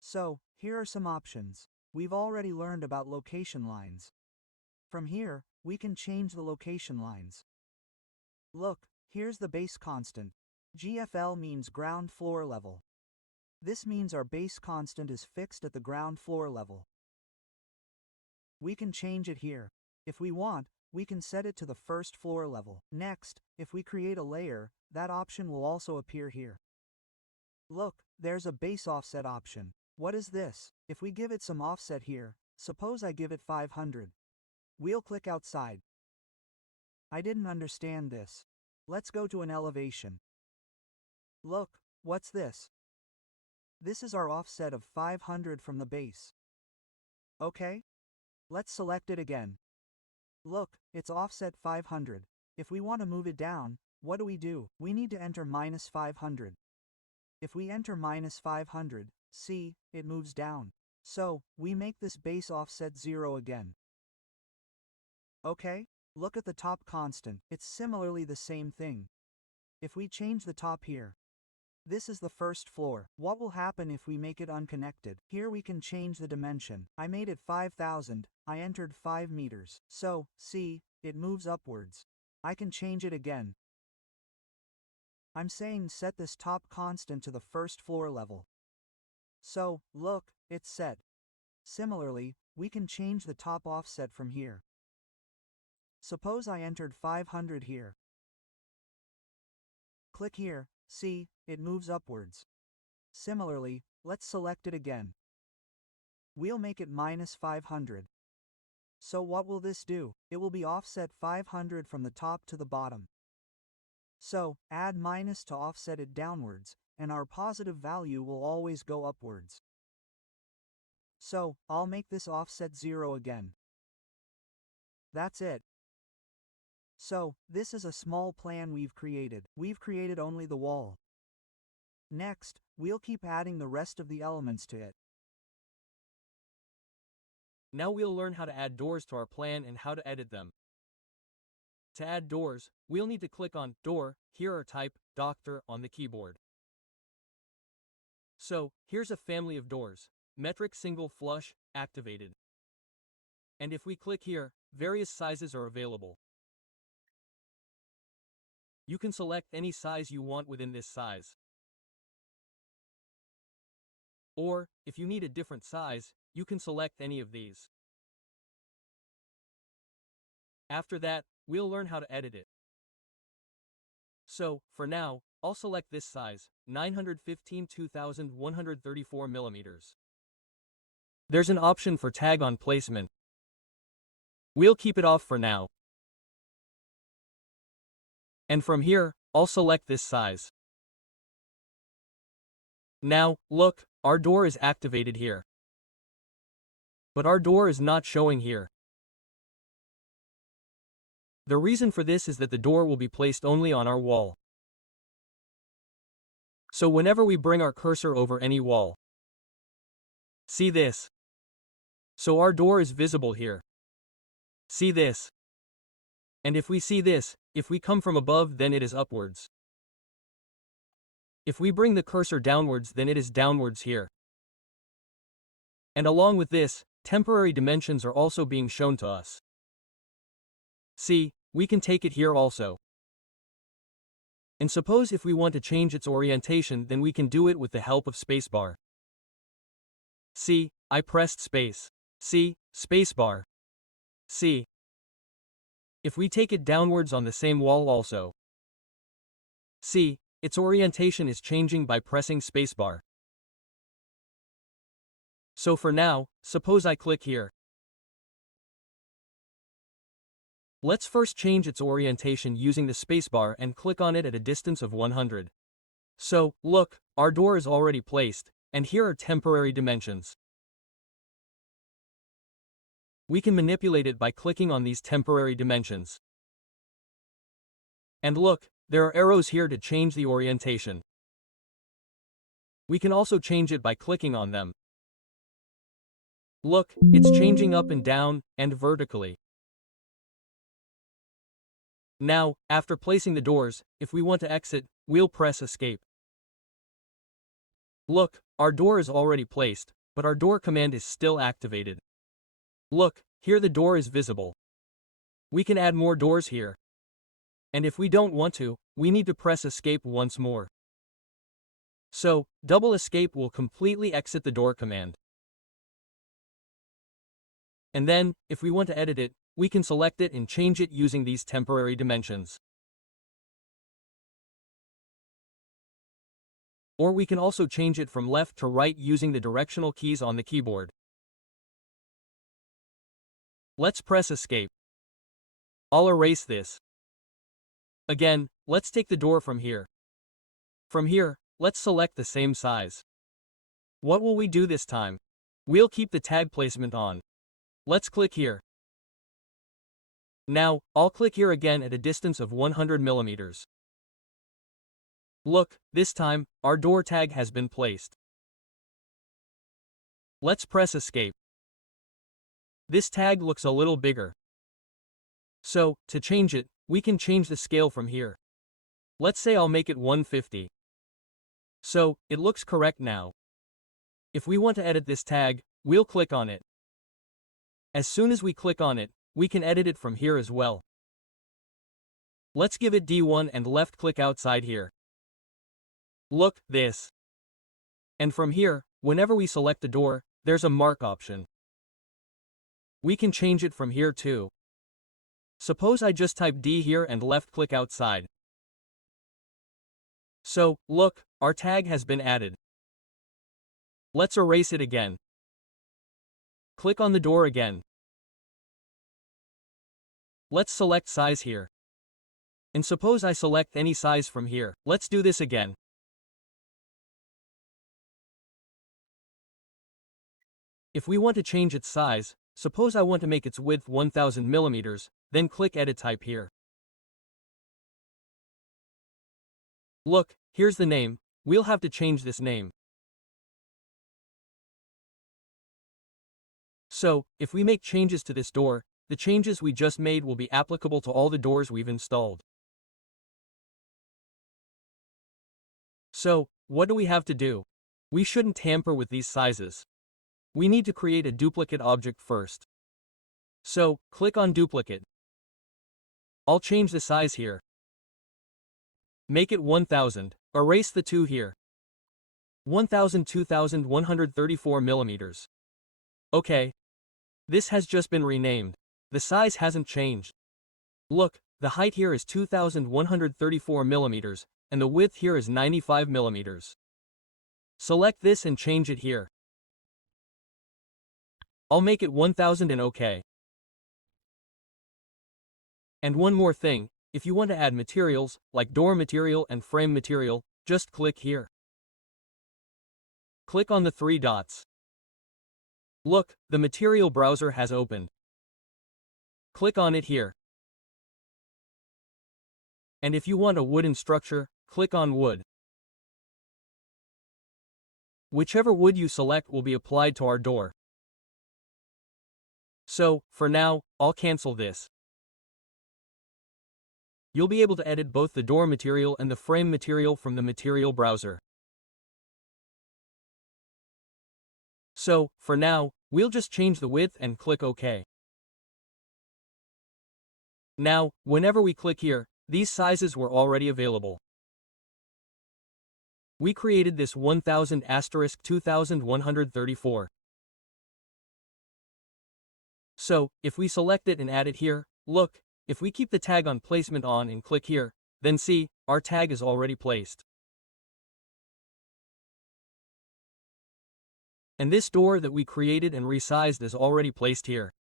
So, here are some options. We've already learned about location lines. From here, we can change the location lines. Look, here's the base constant. GFL means ground floor level. This means our base constant is fixed at the ground floor level. We can change it here. If we want, we can set it to the first floor level. Next, if we create a layer, that option will also appear here. Look, there's a base offset option. What is this? If we give it some offset here, suppose I give it 500. We'll click outside. I didn't understand this. Let's go to an elevation. Look, what's this? This is our offset of 500 from the base. Okay? Let's select it again. Look, it's offset 500. If we want to move it down, what do? We need to enter -500. If we enter -500, see, it moves down. So, we make this base offset 0 again. Okay? Look at the top constant. It's similarly the same thing. If we change the top here, this is the first floor. What will happen if we make it unconnected? Here we can change the dimension. I made it 5000, I entered 5 meters. So, see, it moves upwards. I can change it again. I'm saying set this top constant to the first floor level. So, look, it's set. Similarly, we can change the top offset from here. Suppose I entered 500 here. Click here, see, it moves upwards. Similarly, let's select it again. We'll make it -500. So what will this do? It will be offset 500 from the top to the bottom. So, add minus to offset it downwards, and our positive value will always go upwards. So, I'll make this offset 0 again. That's it. So, this is a small plan we've created. We've created only the wall. Next, we'll keep adding the rest of the elements to it. Now we'll learn how to add doors to our plan and how to edit them. To add doors, we'll need to click on Door, here or type Doctor on the keyboard. So, here's a family of doors, metric single flush, activated. And if we click here, various sizes are available. You can select any size you want within this size. Or, if you need a different size, you can select any of these. After that, we'll learn how to edit it. So, for now, I'll select this size, 915 2134 millimeters. There's an option for tag on placement. We'll keep it off for now. And from here, I'll select this size. Now, look, our door is activated here. But our door is not showing here. The reason for this is that the door will be placed only on our wall. So whenever we bring our cursor over any wall, see this. So our door is visible here. See this. And if we see this, if we come from above, then it is upwards. If we bring the cursor downwards, then it is downwards here. And along with this, temporary dimensions are also being shown to us. See, we can take it here also. And suppose if we want to change its orientation, then we can do it with the help of spacebar. See, I pressed space. See, spacebar. See. If we take it downwards on the same wall also. See, its orientation is changing by pressing spacebar. So for now, suppose I click here. Let's first change its orientation using the spacebar and click on it at a distance of 100. So, look, our door is already placed, and here are temporary dimensions. We can manipulate it by clicking on these temporary dimensions. And look, there are arrows here to change the orientation. We can also change it by clicking on them. Look, it's changing up and down, and vertically. Now, after placing the doors, if we want to exit, we'll press Escape. Look, our door is already placed, but our door command is still activated. Look, here the door is visible. We can add more doors here. And if we don't want to, we need to press Escape once more. So, double escape will completely exit the door command. And then, if we want to edit it, we can select it and change it using these temporary dimensions. Or we can also change it from left to right using the directional keys on the keyboard. Let's press Escape. I'll erase this. Again, let's take the door from here. From here, let's select the same size. What will we do this time? We'll keep the tag placement on. Let's click here. Now, I'll click here again at a distance of 100 millimeters. Look, this time, our door tag has been placed. Let's press Escape. This tag looks a little bigger. So, to change it, we can change the scale from here. Let's say I'll make it 150. So, it looks correct now. If we want to edit this tag, we'll click on it. As soon as we click on it, we can edit it from here as well. Let's give it D1 and left click outside here. Look, this. And from here, whenever we select the door, there's a mark option. We can change it from here too. Suppose I just type D here and left click outside. So, look, our tag has been added. Let's erase it again. Click on the door again. Let's select size here. And suppose I select any size from here. Let's do this again. if we want to change its size, suppose I want to make its width 1000 millimeters, then click Edit Type here. Look, here's the name. We'll have to change this name. So, if we make changes to this door, the changes we just made will be applicable to all the doors we've installed. So, what do we have to do? We shouldn't tamper with these sizes. We need to create a duplicate object first. So, click on Duplicate. I'll change the size here. Make it 1000. Erase the 2 here. 2134 millimeters. Okay. This has just been renamed. The size hasn't changed. Look, the height here is 2134 millimeters, and the width here is 95 millimeters. Select this and change it here. I'll make it 1000 and OK. And one more thing, if you want to add materials, like door material and frame material, just click here. Click on the 3 dots. Look, the material browser has opened. Click on it here. And if you want a wooden structure, click on Wood. Whichever wood you select will be applied to our door. So, for now, I'll cancel this. You'll be able to edit both the door material and the frame material from the material browser. So, for now, we'll just change the width and click OK. Now, whenever we click here, these sizes were already available. We created this 1000*2134. So, if we select it and add it here, look, if we keep the tag on placement on and click here, then see, our tag is already placed. And this door that we created and resized is already placed here.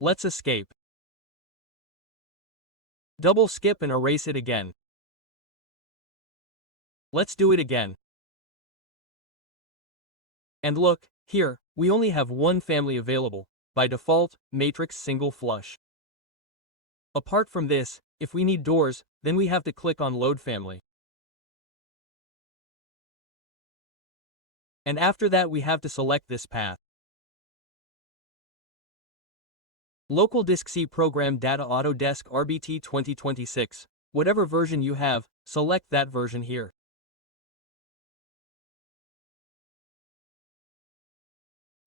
Let's escape. Double skip and erase it again. Let's do it again. And look, here, we only have one family available, by default, Matrix Single Flush. Apart from this, if we need doors, then we have to click on Load Family. And after that we have to select this path. Local Disk C Program Data Autodesk RBT 2026. Whatever version you have, select that version here.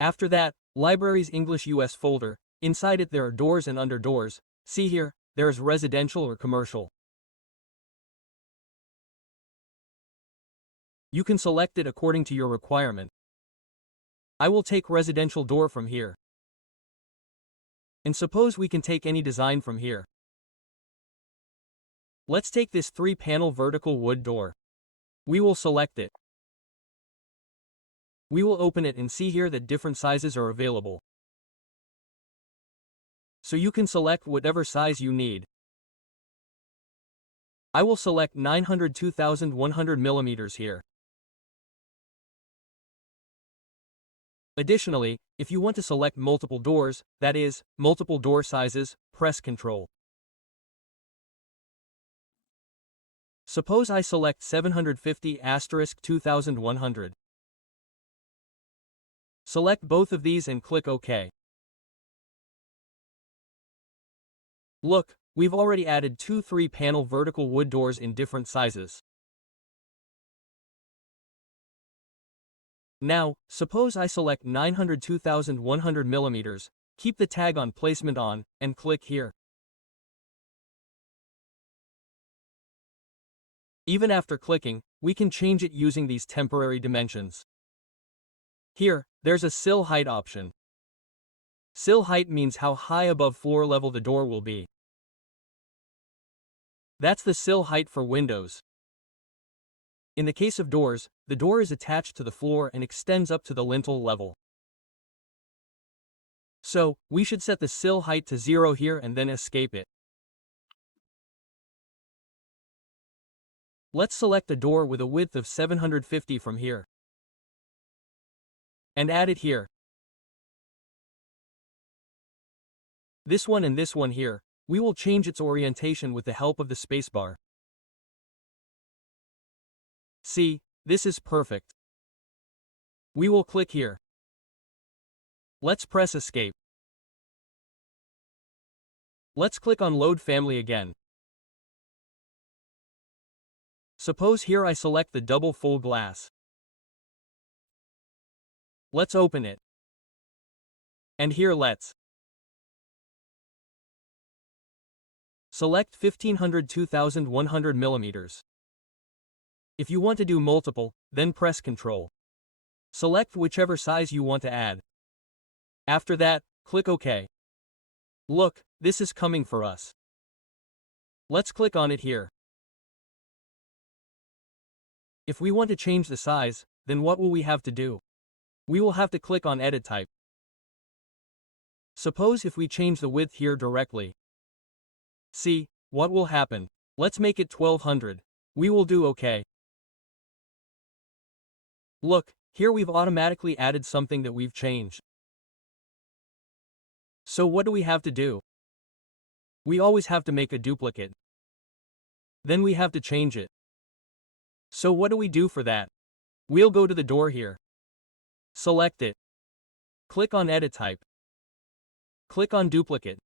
After that, Libraries English US folder, inside it there are doors and under doors. See here, there is residential or commercial. You can select it according to your requirement. I will take residential door from here. And suppose we can take any design from here. Let's take this 3-panel vertical wood door. We will select it. We will open it and see here that different sizes are available. So you can select whatever size you need. I will select 902,100 millimeters here. Additionally, if you want to select multiple doors, that is, multiple door sizes, press Ctrl. Suppose I select 750*2100. Select both of these and click OK. Look, we've already added 2 3-panel vertical wood doors in different sizes. Now, suppose I select 902,100 millimeters, keep the tag on placement on, and click here. Even after clicking, we can change it using these temporary dimensions. Here, there's a sill height option. Sill height means how high above floor level the door will be. That's the sill height for windows. In the case of doors, the door is attached to the floor and extends up to the lintel level. So, we should set the sill height to 0 here and then escape it. Let's select a door with a width of 750 from here. and add it here. This one and this one here, we will change its orientation with the help of the spacebar. See, this is perfect. We will click here. Let's press Escape. Let's click on Load Family again. Suppose here I select the double full glass. Let's open it. And here let's select 1500 2100 millimeters. If you want to do multiple, then press Ctrl. Select whichever size you want to add. After that, click OK. Look, this is coming for us. Let's click on it here. If we want to change the size, then what will we have to do? We will have to click on Edit Type. Suppose if we change the width here directly. See, what will happen? Let's make it 1200. We will do OK. Look, here we've automatically added something that we've changed. So what do we have to do? We always have to make a duplicate. Then we have to change it. So what do we do for that? We'll go to the door here. Select it. Click on Edit Type. Click on Duplicate.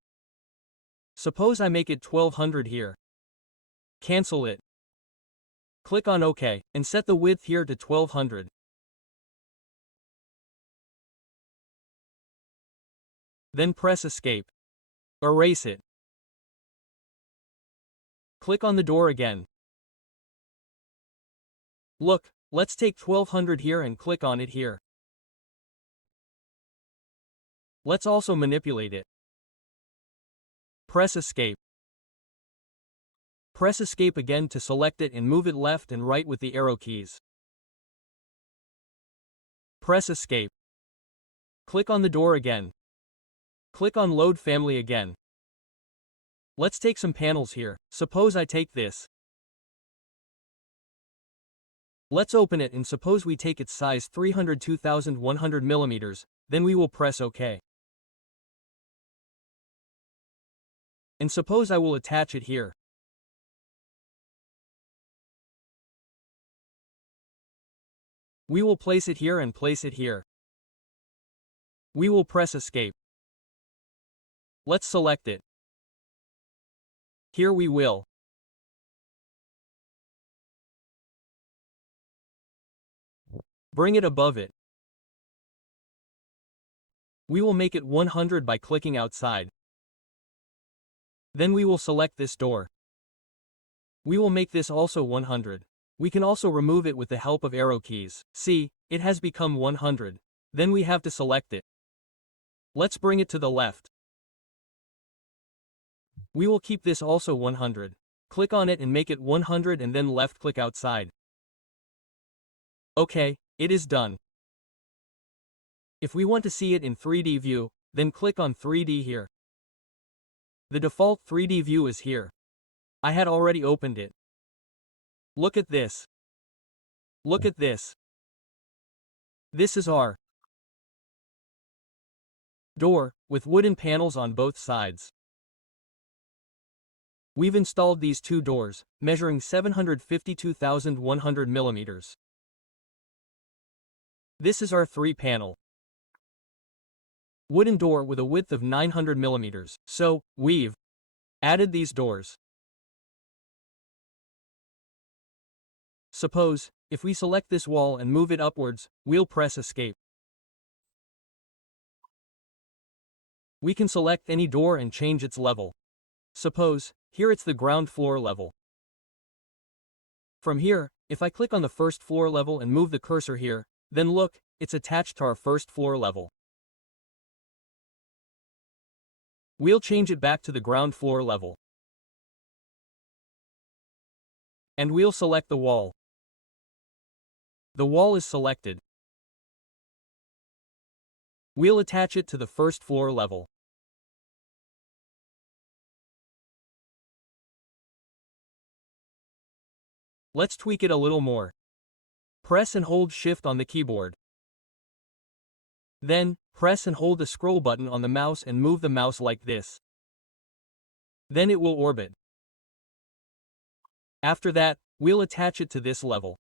Suppose I make it 1200 here. Cancel it. Click on OK, and set the width here to 1200. Then press Escape. Erase it. Click on the door again. Look, let's take 1200 here and click on it here. Let's also manipulate it. Press Escape. Press Escape again to select it and move it left and right with the arrow keys. Press Escape. Click on the door again. Click on Load Family again. Let's take some panels here. Suppose I take this. Let's open it and suppose we take its size 300 2100 millimeters, then we will press OK. And suppose I will attach it here. We will place it here and place it here. We will press Escape. Let's select it. Here we will. Bring it above it. We will make it 100 by clicking outside. Then we will select this door. We will make this also 100. We can also remove it with the help of arrow keys. See, it has become 100. Then we have to select it. Let's bring it to the left. We will keep this also 100. Click on it and make it 100 and then left click outside. Okay, it is done. If we want to see it in 3D view, then click on 3D here. The default 3D view is here. I had already opened it. Look at this. Look at this. This is our door, with wooden panels on both sides. We've installed these two doors, measuring 752,100 millimeters. This is our 3-panel wooden door with a width of 900 millimeters. So, we've added these doors. Suppose, if we select this wall and move it upwards, we'll press Escape. We can select any door and change its level. Suppose, here it's the ground floor level. From here, if I click on the first floor level and move the cursor here, then look, it's attached to our first floor level. We'll change it back to the ground floor level. And we'll select the wall. The wall is selected. We'll attach it to the first floor level. Let's tweak it a little more. Press and hold Shift on the keyboard. Then, press and hold the scroll button on the mouse and move the mouse like this. Then it will orbit. After that, we'll attach it to this level.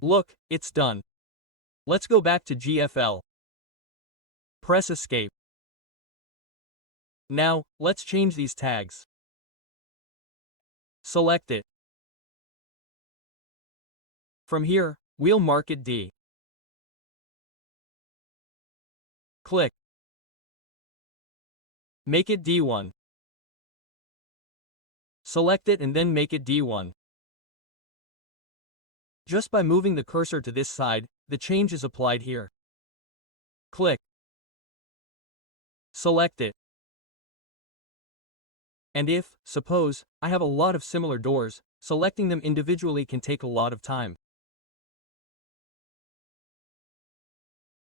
Look, it's done. Let's go back to GFL. Press Escape. Now, let's change these tags. Select it. From here, we'll mark it D. Click. Make it D1. Select it and then make it D1. Just by moving the cursor to this side, the change is applied here. Click. Select it. And if, suppose, I have a lot of similar doors, selecting them individually can take a lot of time.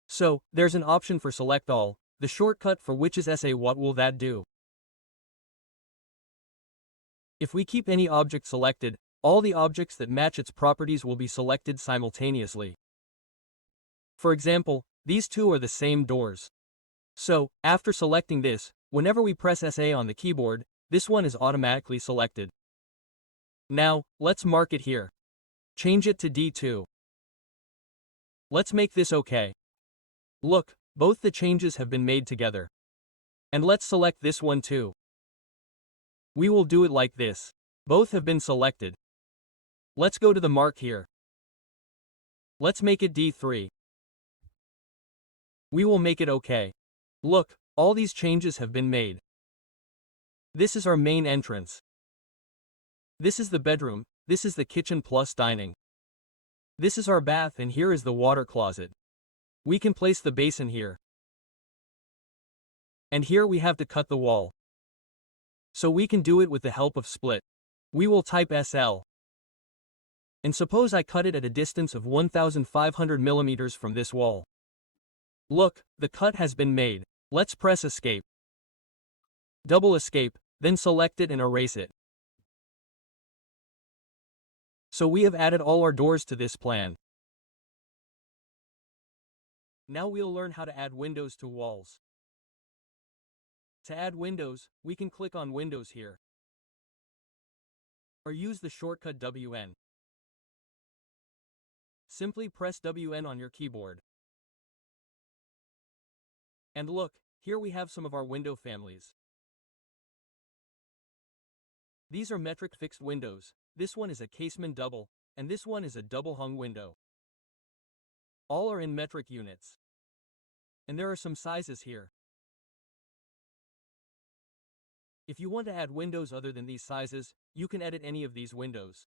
So, there's an option for Select All, the shortcut for which is SA. What will that do? If we keep any object selected, all the objects that match its properties will be selected simultaneously. For example, these two are the same doors. So, after selecting this, whenever we press SA on the keyboard, this one is automatically selected. Now, let's mark it here. Change it to D2. Let's make this OK. Look, both the changes have been made together. And let's select this one too. We will do it like this. Both have been selected. Let's go to the mark here. Let's make it D3. We will make it OK. Look, all these changes have been made. This is our main entrance. This is the bedroom, this is the kitchen plus dining. This is our bath and here is the water closet. We can place the basin here. And here we have to cut the wall. So we can do it with the help of split. We will type SL. And suppose I cut it at a distance of 1500 millimeters from this wall. Look, the cut has been made. Let's press Escape. Double Escape, then select it and erase it. So we have added all our doors to this plan. Now we'll learn how to add windows to walls. To add windows, we can click on Windows here. Or use the shortcut WN. Simply press WN on your keyboard. And look, here we have some of our window families. These are metric fixed windows, this one is a casement double, and this one is a double hung window. All are in metric units. And there are some sizes here. If you want to add windows other than these sizes, you can edit any of these windows.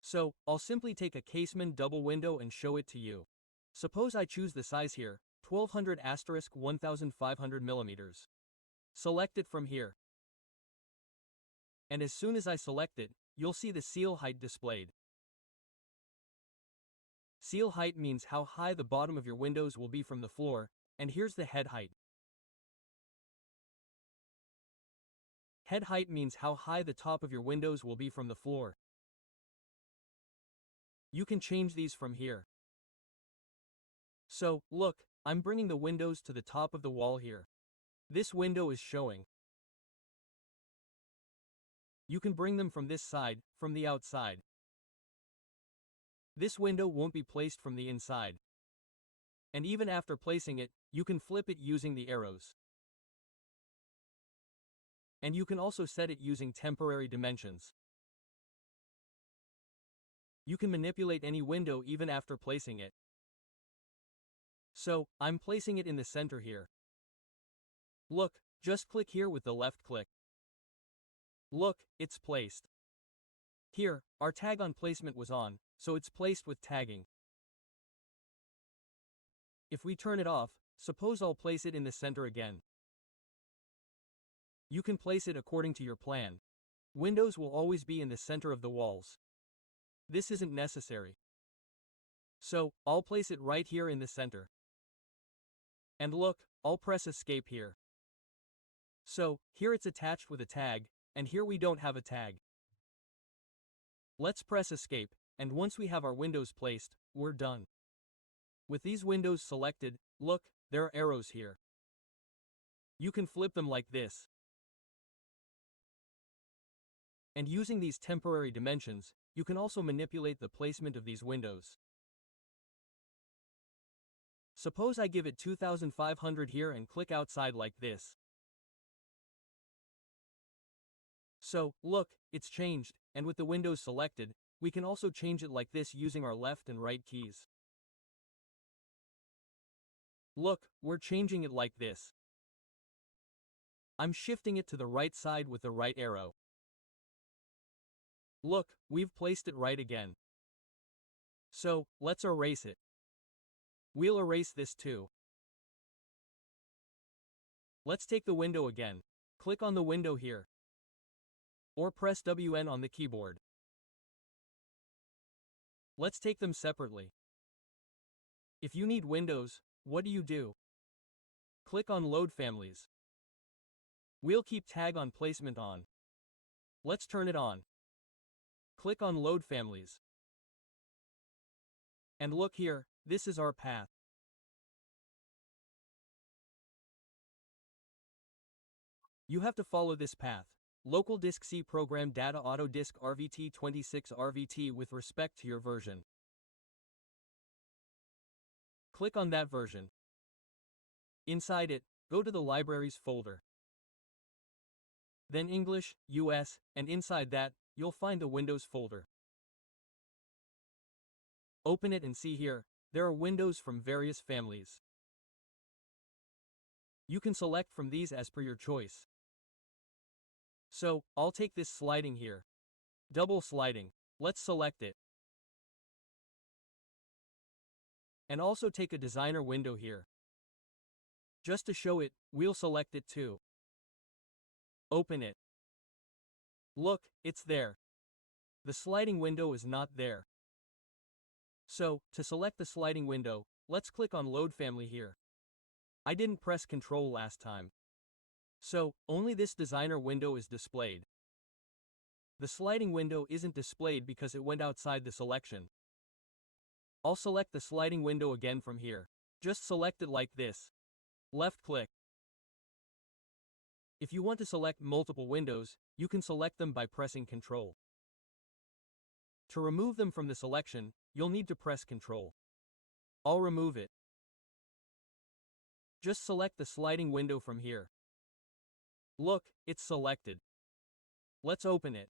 So, I'll simply take a casement double window and show it to you. Suppose I choose the size here, 1200*1500 millimeters. Select it from here. And as soon as I select it, you'll see the seal height displayed. Seal height means how high the bottom of your windows will be from the floor, and here's the head height. Head height means how high the top of your windows will be from the floor. You can change these from here. So, look, I'm bringing the windows to the top of the wall here. This window is showing. You can bring them from this side, from the outside. This window won't be placed from the inside. And even after placing it, you can flip it using the arrows. And you can also set it using temporary dimensions. You can manipulate any window even after placing it. So, I'm placing it in the center here. Look, just click here with the left click. Look, it's placed. Here, our tag on placement was on, so it's placed with tagging. If we turn it off, suppose I'll place it in the center again. You can place it according to your plan. Windows will always be in the center of the walls. This isn't necessary. So, I'll place it right here in the center. And look, I'll press Escape here. So, here it's attached with a tag, and here we don't have a tag. Let's press Escape, and once we have our windows placed, we're done. With these windows selected, look, there are arrows here. You can flip them like this. And using these temporary dimensions, you can also manipulate the placement of these windows. Suppose I give it 2500 here and click outside like this. So, look, it's changed, and with the windows selected, we can also change it like this using our left and right keys. Look, we're changing it like this. I'm shifting it to the right side with the right arrow. Look, we've placed it right again. So, let's erase it. We'll erase this too. Let's take the window again. Click on the window here. Or press WN on the keyboard. Let's take them separately. If you need windows, what do? Click on Load Families. We'll keep Tag on Placement on. Let's turn it on. Click on Load Families. And look here, this is our path. You have to follow this path. Local disk C program data Autodesk RVT 26 RVT with respect to your version. Click on that version. Inside it, go to the Libraries folder. Then English, US, and inside that, you'll find the Windows folder. Open it and see here, there are windows from various families. You can select from these as per your choice. So, I'll take this sliding here. Double sliding. Let's select it. And also take a designer window here. Just to show it, we'll select it too. Open it. Look, it's there. The sliding window is not there. So, to select the sliding window, let's click on Load Family here. I didn't press Ctrl last time. So, only this designer window is displayed. The sliding window isn't displayed because it went outside the selection. I'll select the sliding window again from here. Just select it like this. Left click. If you want to select multiple windows, you can select them by pressing Ctrl. To remove them from the selection, you'll need to press Ctrl. I'll remove it. Just select the sliding window from here. Look, it's selected. Let's open it.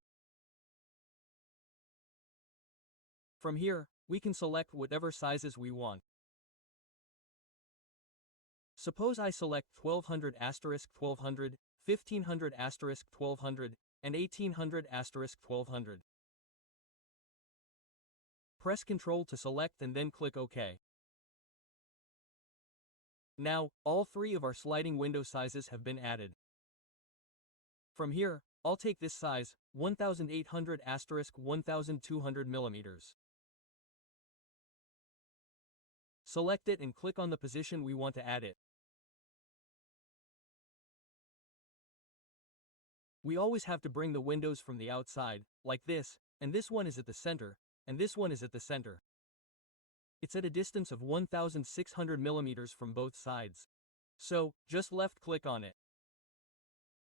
From here, we can select whatever sizes we want. Suppose I select 1200 *1200, 1500 *1200, and 1800 *1200. Press Ctrl to select and then click OK. Now, all three of our sliding window sizes have been added. From here, I'll take this size, 1800 *1200 millimeters. Select it and click on the position we want to add it. We always have to bring the windows from the outside, like this, and this one is at the center, and this one is at the center. It's at a distance of 1600 millimeters from both sides. So, just left click on it.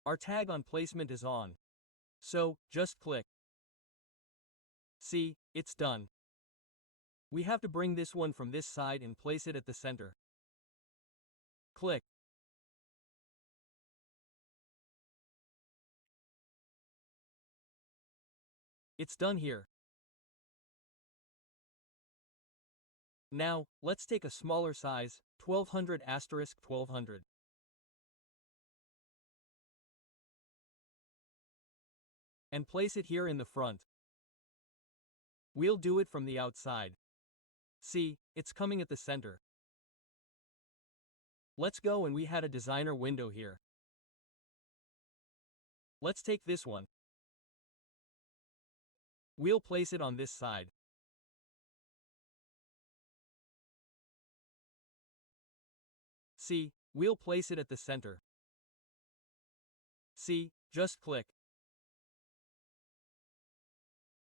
Our tag on placement is on. So, just click. See, it's done. We have to bring this one from this side and place it at the center. Click. It's done here. Now, let's take a smaller size, 1200 *1200. And place it here in the front. We'll do it from the outside. See, it's coming at the center. Let's go and we had a designer window here. Let's take this one. We'll place it on this side. See, we'll place it at the center. See, just click.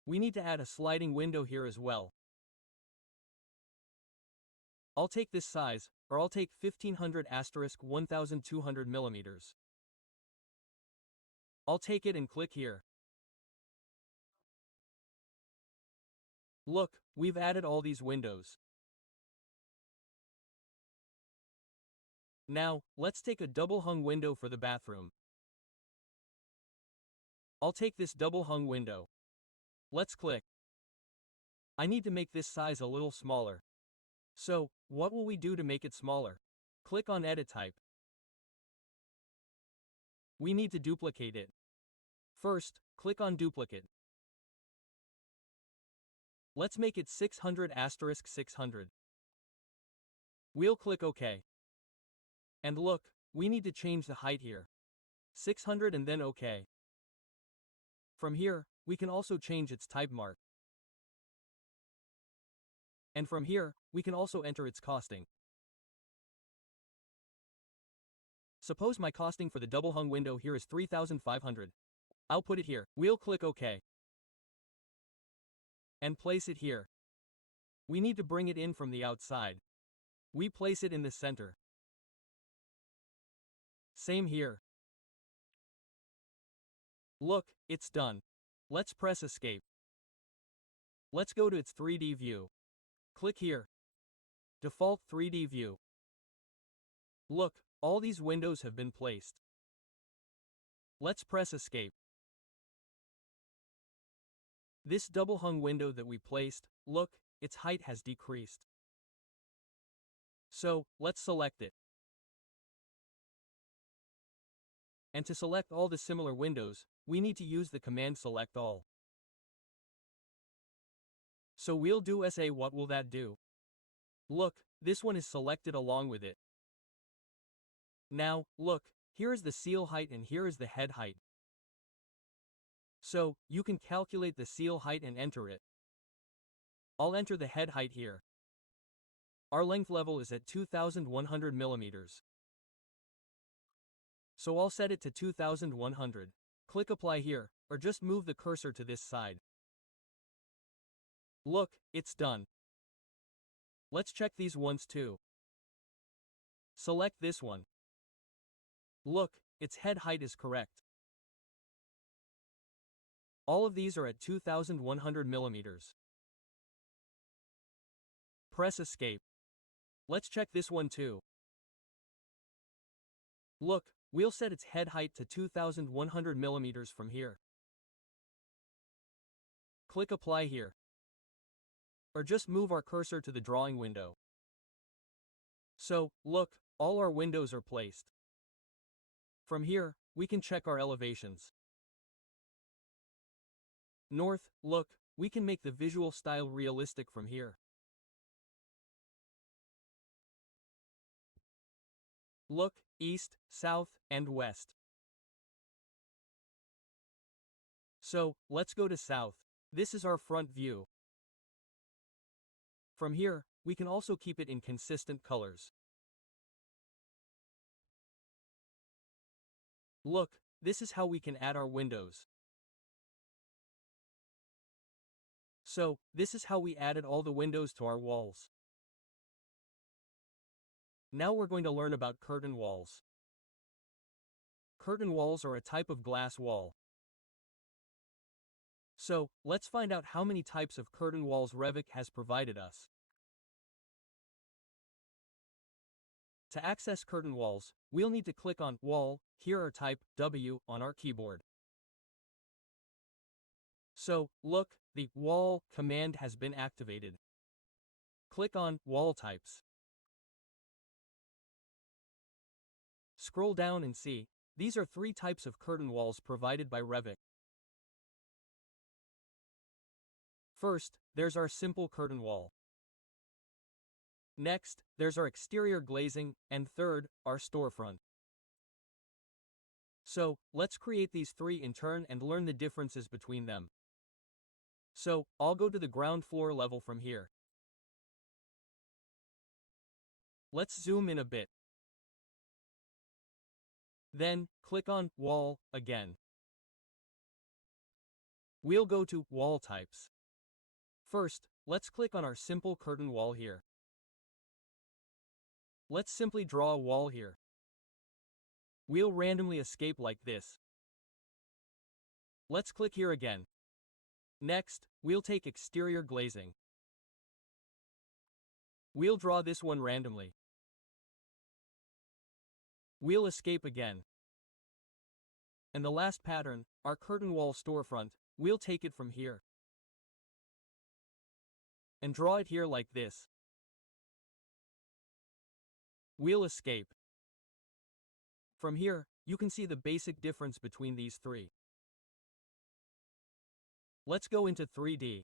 We need to add a sliding window here as well. I'll take this size, or I'll take 1500 * 1200 millimeters. I'll take it and click here. Look, we've added all these windows. Now, let's take a double-hung window for the bathroom. I'll take this double-hung window. Let's click. I need to make this size a little smaller. So, what will we do to make it smaller? Click on Edit Type. We need to duplicate it. First, click on Duplicate. Let's make it 600 * 600. We'll click OK. And look, we need to change the height here. 600 and then OK. From here, we can also change its type mark. And from here, we can also enter its costing. Suppose my costing for the double-hung window here is 3,500. I'll put it here. We'll click OK. And place it here. We need to bring it in from the outside. We place it in the center. Same here. Look, it's done. Let's press Escape. Let's go to its 3D view. Click here. Default 3D view. Look, all these windows have been placed. Let's press Escape. This double-hung window that we placed, look, its height has decreased. So, let's select it. And to select all the similar windows, we need to use the command Select All. So we'll do SA. What will that do? Look, this one is selected along with it. Now, look, here is the seal height and here is the head height. So, you can calculate the seal height and enter it. I'll enter the head height here. Our length level is at 2100 millimeters. So I'll set it to 2100. Click Apply here, or just move the cursor to this side. Look, it's done. Let's check these ones too. Select this one. Look, its head height is correct. All of these are at 2100 millimeters. Press Escape. Let's check this one too. Look, we'll set its head height to 2100 millimeters from here. Click Apply here. Or just move our cursor to the drawing window. So, look, all our windows are placed. From here, we can check our elevations. North, look, we can make the visual style realistic from here. Look, east, south, and west. So, let's go to south. This is our front view. From here, we can also keep it in consistent colors. Look, this is how we can add our windows. So, this is how we added all the windows to our walls. Now we're going to learn about curtain walls. Curtain walls are a type of glass wall. So, let's find out how many types of curtain walls Revit has provided us. To access curtain walls, we'll need to click on Wall, here or type W on our keyboard. So, look, the Wall command has been activated. Click on Wall Types. Scroll down and see, these are 3 types of curtain walls provided by Revit. First, there's our simple curtain wall. Next, there's our exterior glazing, and third, our storefront. So, let's create these 3 in turn and learn the differences between them. So, I'll go to the ground floor level from here. Let's zoom in a bit. Then, click on Wall again. We'll go to Wall Types. First, let's click on our simple curtain wall here. Let's simply draw a wall here. We'll randomly escape like this. Let's click here again. Next, we'll take exterior glazing. We'll draw this one randomly. We'll escape again. And the last pattern, our curtain wall storefront, we'll take it from here. And draw it here like this. We'll escape. From here, you can see the basic difference between these three. Let's go into 3D.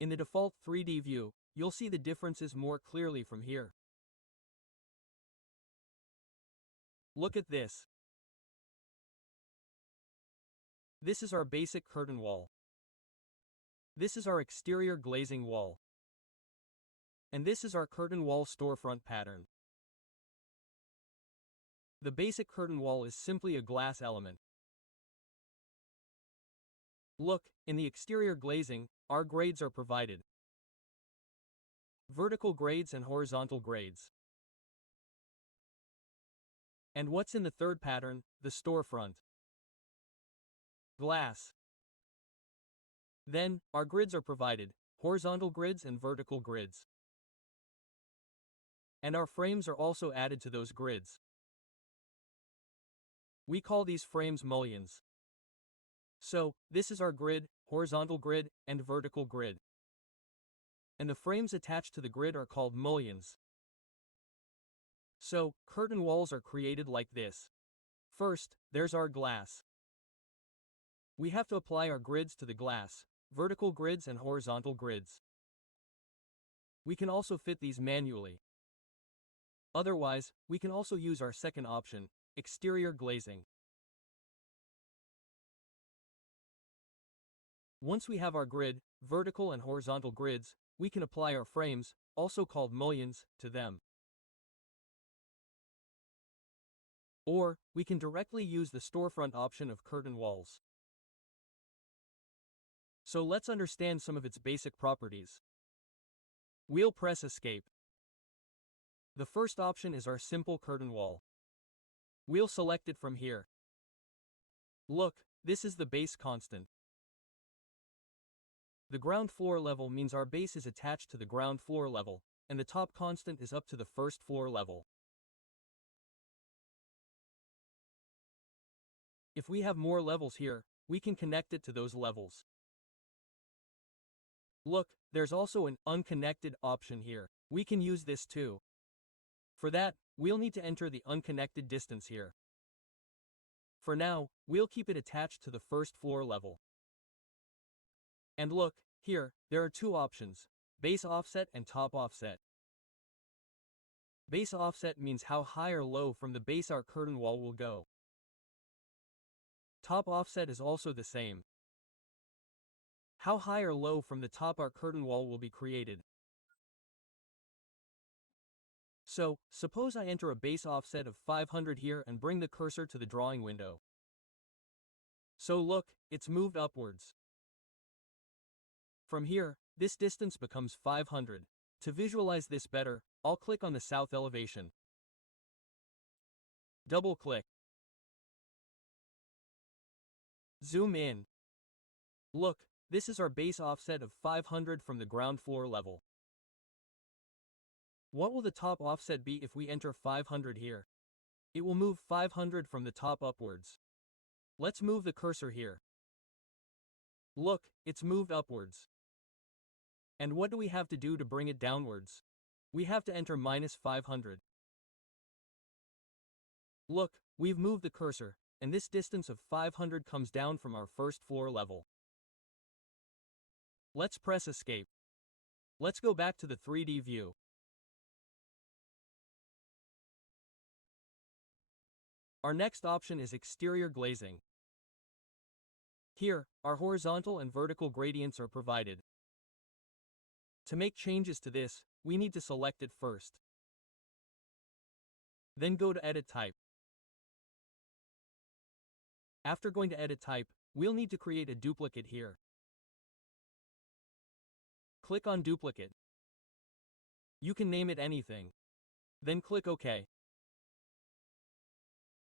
In the default 3D view, you'll see the differences more clearly from here. Look at this. This is our basic curtain wall. This is our exterior glazing wall. And this is our curtain wall storefront pattern. The basic curtain wall is simply a glass element. Look, in the exterior glazing, our grades are provided. Vertical grades and horizontal grades. And what's in the third pattern, the storefront? Glass. Then, our grids are provided, horizontal grids and vertical grids. And our frames are also added to those grids. We call these frames mullions. So, this is our grid, horizontal grid, and vertical grid. And the frames attached to the grid are called mullions. So, curtain walls are created like this. First, there's our glass. We have to apply our grids to the glass, vertical grids and horizontal grids. We can also fit these manually. Otherwise, we can also use our second option, exterior glazing. Once we have our grid, vertical and horizontal grids, we can apply our frames, also called mullions, to them. Or, we can directly use the storefront option of curtain walls. So let's understand some of its basic properties. We'll press Escape. The first option is our simple curtain wall. We'll select it from here. Look, this is the base constant. The ground floor level means our base is attached to the ground floor level, and the top constant is up to the first floor level. If we have more levels here, we can connect it to those levels. Look, there's also an unconnected option here. We can use this too. For that, we'll need to enter the unconnected distance here. For now, we'll keep it attached to the first floor level. And look, here, there are two options, base offset and top offset. Base offset means how high or low from the base our curtain wall will go. Top offset is also the same. How high or low from the top our curtain wall will be created. So, suppose I enter a base offset of 500 here and bring the cursor to the drawing window. So look, it's moved upwards. From here, this distance becomes 500. To visualize this better, I'll click on the south elevation. Double-click. Zoom in. Look, this is our base offset of 500 from the ground floor level. What will the top offset be if we enter 500 here? It will move 500 from the top upwards. Let's move the cursor here. Look, it's moved upwards. And what do we have to do to bring it downwards? We have to enter -500. Look, we've moved the cursor, and this distance of 500 comes down from our first floor level. Let's press Escape. Let's go back to the 3D view. Our next option is exterior glazing. Here, our horizontal and vertical gradients are provided. To make changes to this, we need to select it first. Then go to Edit Type. After going to Edit Type, we'll need to create a duplicate here. Click on Duplicate. You can name it anything. Then click OK.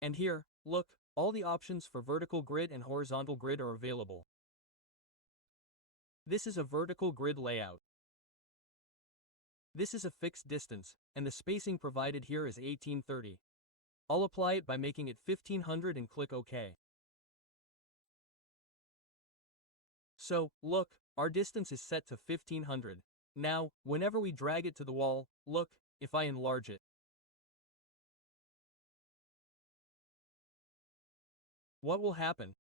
And here, look, all the options for vertical grid and horizontal grid are available. This is a vertical grid layout. This is a fixed distance, and the spacing provided here is 1830. I'll apply it by making it 1500 and click OK. So, look, our distance is set to 1500. Now, whenever we drag it to the wall, look, if I enlarge it, what will happen?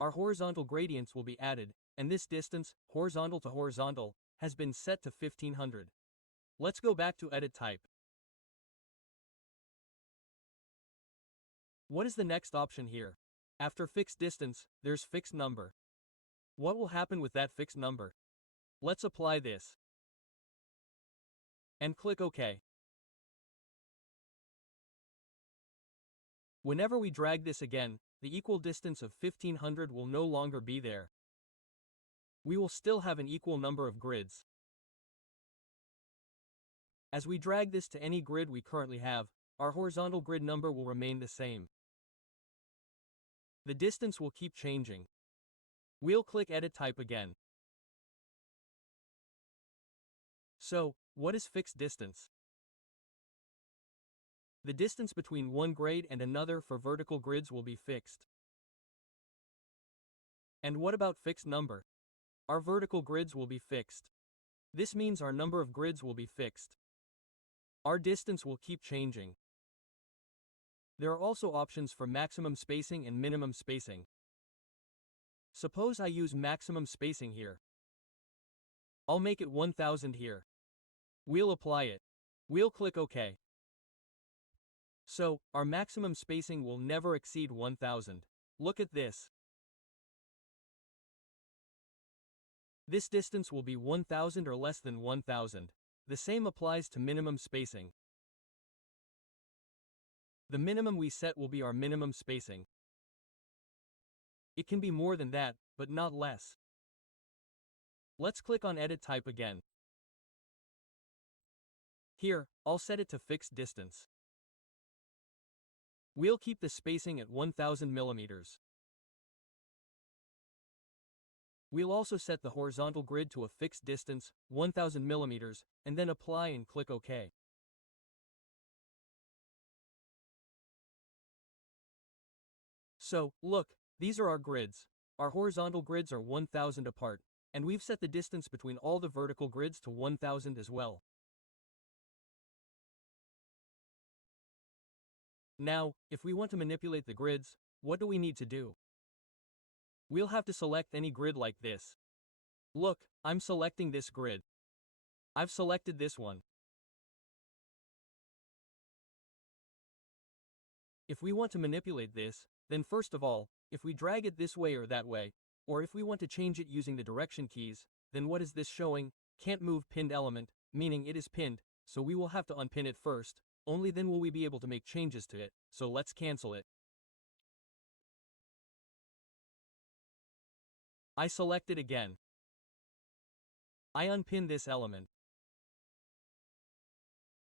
Our horizontal gradients will be added, and this distance, horizontal to horizontal, has been set to 1500. Let's go back to Edit Type. What is the next option here? After fixed distance, there's fixed number. What will happen with that fixed number? Let's apply this. And click OK. Whenever we drag this again, the equal distance of 1500 will no longer be there. We will still have an equal number of grids. As we drag this to any grid we currently have, our horizontal grid number will remain the same. The distance will keep changing. We'll click Edit Type again. So, what is fixed distance? The distance between one grade and another for vertical grids will be fixed. And what about fixed number? Our vertical grids will be fixed. This means our number of grids will be fixed. Our distance will keep changing. There are also options for maximum spacing and minimum spacing. Suppose I use maximum spacing here. I'll make it 1000 here. We'll apply it. We'll click OK. So, our maximum spacing will never exceed 1000. Look at this. This distance will be 1000 or less than 1000. The same applies to minimum spacing. The minimum we set will be our minimum spacing. It can be more than that, but not less. Let's click on Edit Type again. Here, I'll set it to fixed distance. We'll keep the spacing at 1000 millimeters. We'll also set the horizontal grid to a fixed distance, 1000 millimeters, and then apply and click OK. So, look, these are our grids. Our horizontal grids are 1000 apart, and we've set the distance between all the vertical grids to 1000 as well. Now, if we want to manipulate the grids, what do we need to do? We'll have to select any grid like this. Look, I'm selecting this grid. I've selected this one. If we want to manipulate this, then first of all, if we drag it this way or that way, or if we want to change it using the direction keys, then what is this showing? Can't move pinned element, meaning it is pinned, so we will have to unpin it first, only then will we be able to make changes to it, so let's cancel it. I select it again. I unpin this element.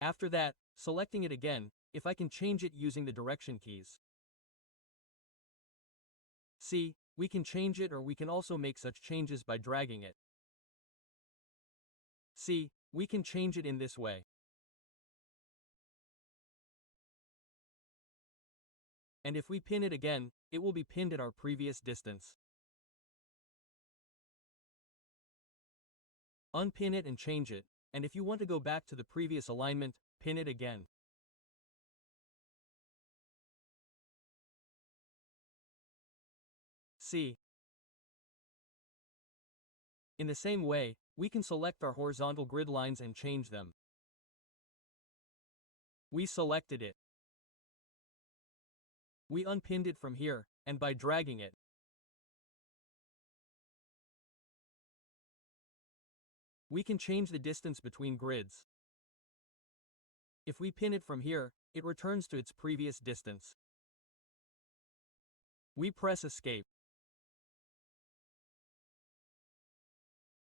After that, selecting it again, if I can change it using the direction keys. See, we can change it or we can also make such changes by dragging it. See, we can change it in this way. And if we pin it again, it will be pinned at our previous distance. Unpin it and change it, and if you want to go back to the previous alignment, pin it again. See. In the same way, we can select our horizontal grid lines and change them. We selected it. We unpinned it from here, and by dragging it, we can change the distance between grids. If we pin it from here, it returns to its previous distance. We press Escape.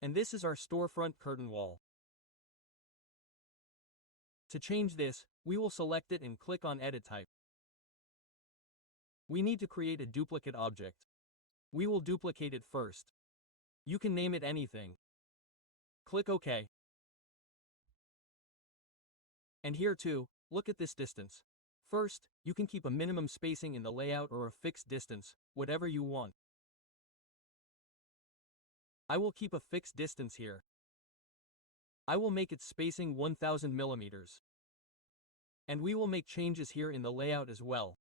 And this is our storefront curtain wall. To change this, we will select it and click on Edit Type. We need to create a duplicate object. We will duplicate it first. You can name it anything. Click OK. And here too, look at this distance. First, you can keep a minimum spacing in the layout or a fixed distance, whatever you want. I will keep a fixed distance here. I will make its spacing 1000 millimeters. And we will make changes here in the layout as well.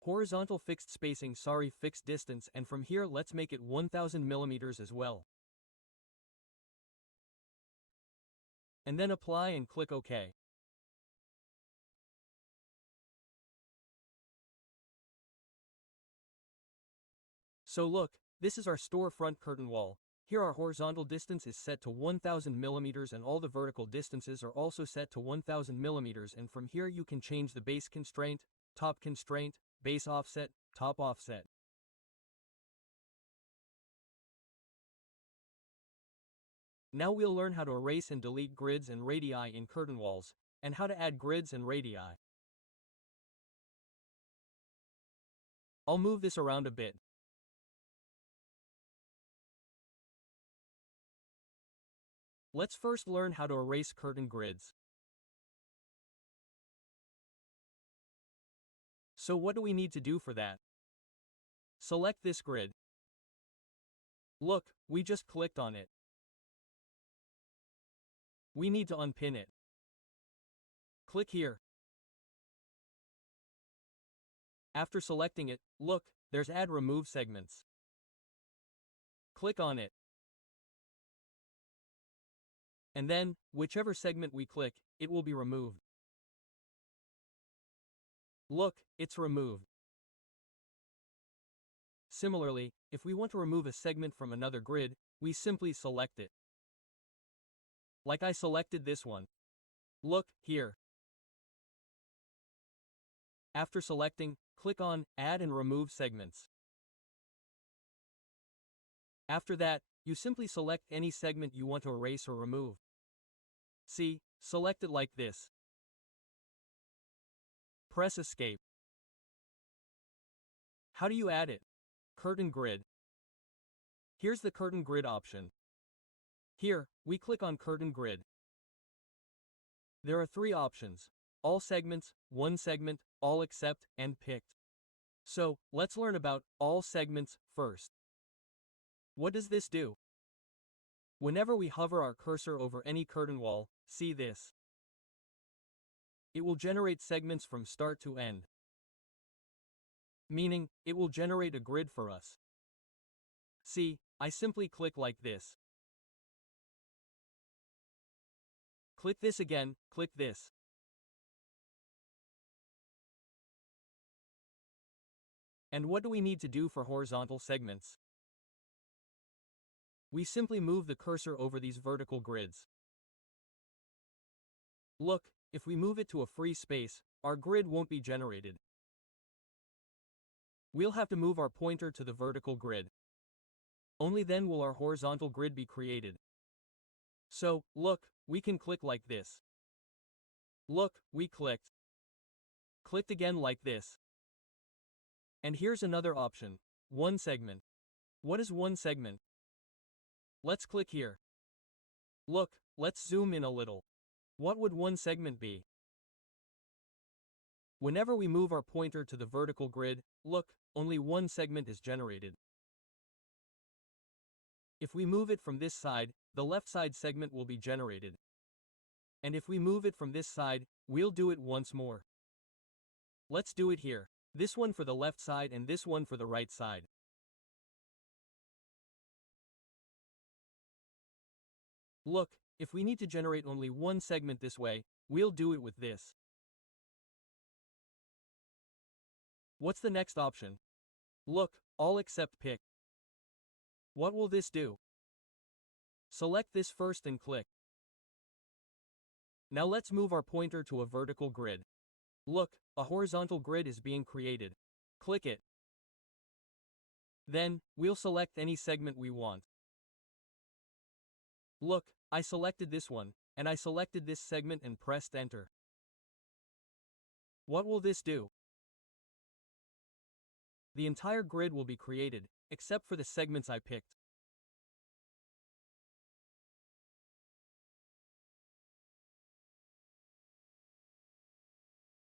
Horizontal fixed spacing, fixed distance, and from here let's make it 1000 millimeters as well. And then apply and click OK. So look, this is our storefront curtain wall. Here our horizontal distance is set to 1000 millimeters and all the vertical distances are also set to 1000 millimeters, and from here you can change the base constraint, top constraint, base offset, top offset. Now we'll learn how to erase and delete grids and radii in curtain walls, and how to add grids and radii. I'll move this around a bit. Let's first learn how to erase curtain grids. So what do we need to do for that? Select this grid. Look, we just clicked on it. We need to unpin it. Click here. After selecting it, look, there's Add Remove Segments. Click on it. And then, whichever segment we click, it will be removed. Look, it's removed. Similarly, if we want to remove a segment from another grid, we simply select it. Like I selected this one. Look, here. After selecting, click on Add and Remove Segments. After that, you simply select any segment you want to erase or remove. See, select it like this. Press Escape. How do you add it? Curtain grid. Here's the curtain grid option. Here, we click on curtain grid. There are 3 options: all segments, one segment, all except, and picked. So, let's learn about all segments first. What does this do? Whenever we hover our cursor over any curtain wall, see this. It will generate segments from start to end. Meaning, it will generate a grid for us. See, I simply click like this. Click this again, click this. And what do we need to do for horizontal segments? We simply move the cursor over these vertical grids. Look, if we move it to a free space, our grid won't be generated. We'll have to move our pointer to the vertical grid. Only then will our horizontal grid be created. So, look, we can click like this. Look, we clicked. Clicked again like this. And here's another option, one segment. What is one segment? Let's click here. Look, let's zoom in a little. What would one segment be? Whenever we move our pointer to the vertical grid, look, only one segment is generated. If we move it from this side, the left side segment will be generated. And if we move it from this side, we'll do it once more. Let's do it here. This one for the left side and this one for the right side. Look, if we need to generate only one segment this way, we'll do it with this. What's the next option? Look, all except pick. What will this do? Select this first and click. Now let's move our pointer to a vertical grid. Look, a horizontal grid is being created. Click it. Then, we'll select any segment we want. Look, I selected this one, and I selected this segment and pressed enter. What will this do? The entire grid will be created, except for the segments I picked.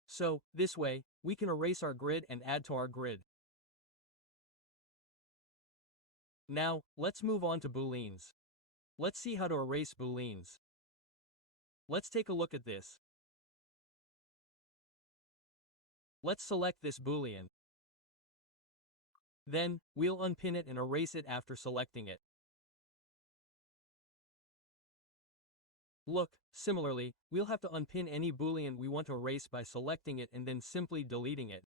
So, this way, we can erase our grid and add to our grid. Now, let's move on to booleans. Let's see how to erase booleans. Let's take a look at this. Let's select this boolean. Then, we'll unpin it and erase it after selecting it. Look, similarly, we'll have to unpin any boolean we want to erase by selecting it and then simply deleting it.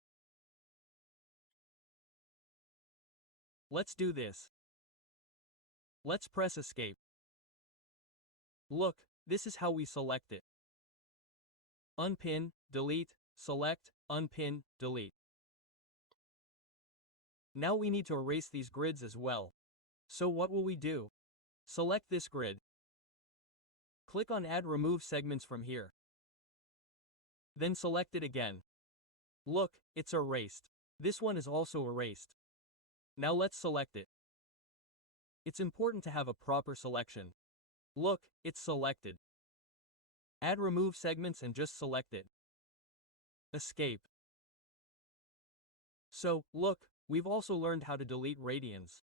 Let's do this. Let's press escape. Look, this is how we select it. Unpin, delete, select, unpin, delete. Now we need to erase these grids as well. So what will we do? Select this grid. Click on Add Remove Segments from here. Then select it again. Look, it's erased. This one is also erased. Now let's select it. It's important to have a proper selection. Look, it's selected. Add Remove Segments and just select it. Escape. So, look, we've also learned how to delete radians.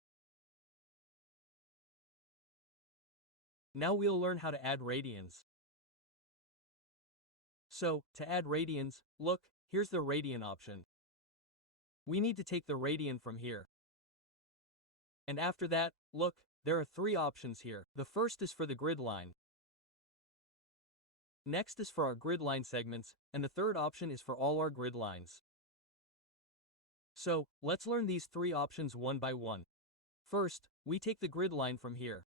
Now we'll learn how to add radians. So, to add radians, look, here's the radian option. We need to take the radian from here. And after that, look, there are 3 options here. The first is for the grid line. Next is for our grid line segments, and the third option is for all our grid lines. So, let's learn these 3 options one by one. First, we take the grid line from here.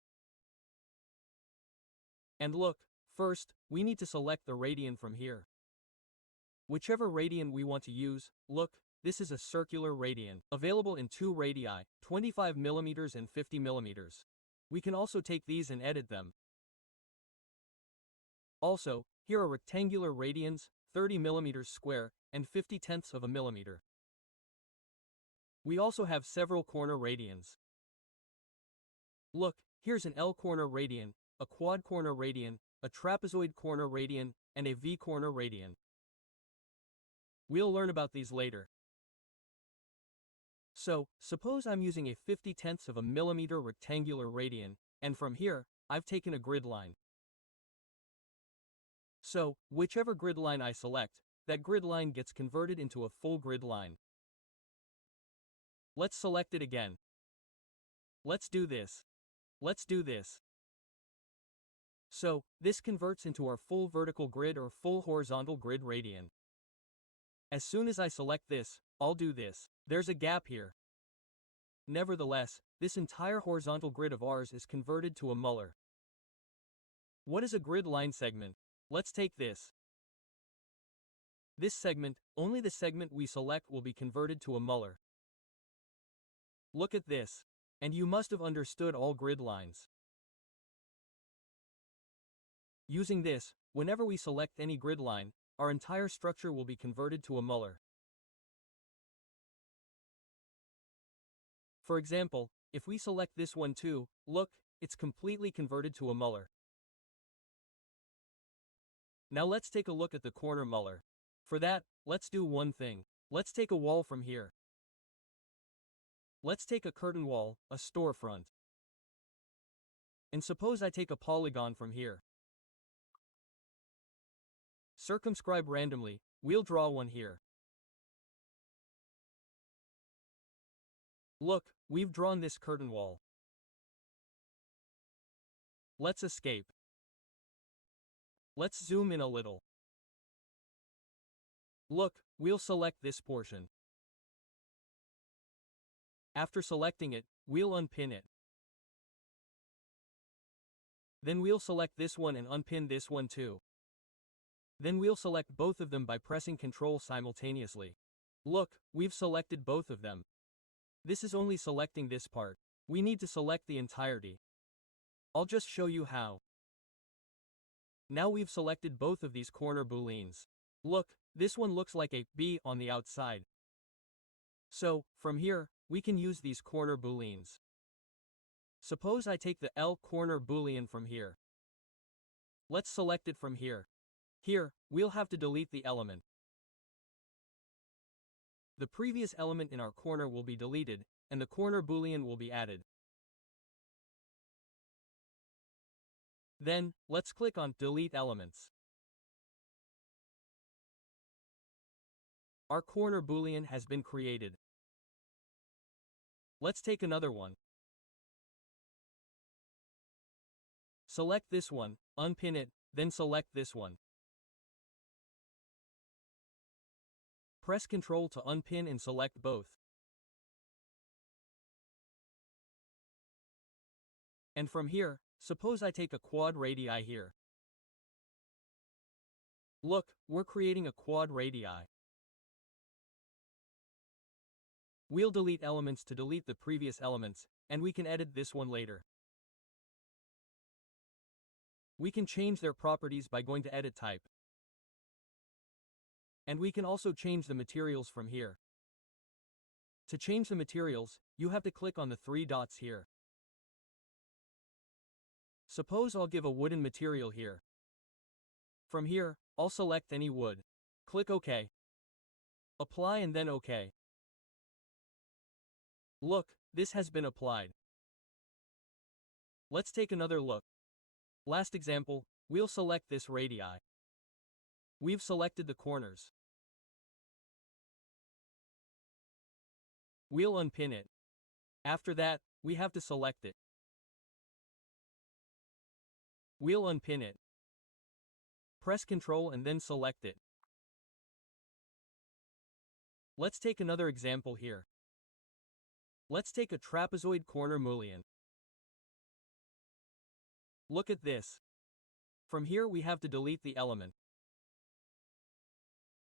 And look, first, we need to select the radian from here. Whichever radian we want to use, look, this is a circular radian, available in 2 radii, 25 mm and 50 mm. We can also take these and edit them. Also, here are rectangular radians, 30 mm square, and 50/10 of a millimeter. We also have several corner radians. Look, here's an L corner radian, a quad corner radian, a trapezoid corner radian, and a V corner radian. We'll learn about these later. So, suppose I'm using a 50/10 of a millimeter rectangular radian, and from here, I've taken a grid line. So, whichever grid line I select, that grid line gets converted into a full grid line. Let's select it again. Let's do this. Let's do this. So, this converts into our full vertical grid or full horizontal grid radian. As soon as I select this, I'll do this. There's a gap here. Nevertheless, this entire horizontal grid of ours is converted to a Muller. What is a grid line segment? Let's take this. This segment, only the segment we select will be converted to a Muller. Look at this. And you must have understood all grid lines. Using this, whenever we select any grid line, our entire structure will be converted to a Muller. For example, if we select this one too, look, it's completely converted to a Muller. Now let's take a look at the corner Muller. For that, let's do one thing. Let's take a wall from here. Let's take a curtain wall, a storefront. And suppose I take a polygon from here. Circumscribe randomly, we'll draw one here. Look, we've drawn this curtain wall. Let's escape. Let's zoom in a little. Look, we'll select this portion. After selecting it, we'll unpin it. Then we'll select this one and unpin this one too. Then we'll select both of them by pressing Ctrl simultaneously. Look, we've selected both of them. This is only selecting this part. We need to select the entirety. I'll just show you how. Now we've selected both of these corner booleans. Look, this one looks like a B on the outside. So, from here, we can use these corner booleans. Suppose I take the L corner boolean from here. Let's select it from here. Here, we'll have to delete the element. The previous element in our corner will be deleted, and the corner boolean will be added. Then, let's click on Delete Elements. Our corner boolean has been created. Let's take another one. Select this one, unpin it, then select this one. Press Ctrl to unpin and select both. And from here, suppose I take a quad radii here. Look, we're creating a quad radii. We'll delete elements to delete the previous elements, and we can edit this one later. We can change their properties by going to Edit Type. And we can also change the materials from here. To change the materials, you have to click on the three dots here. Suppose I'll give a wooden material here. From here, I'll select any wood. Click OK. Apply and then OK. Look, this has been applied. Let's take another look. Last example, we'll select this radii. We've selected the corners. We'll unpin it. After that, we have to select it. We'll unpin it. Press Ctrl and then select it. Let's take another example here. Let's take a trapezoid corner boolean. Look at this. From here we have to delete the element.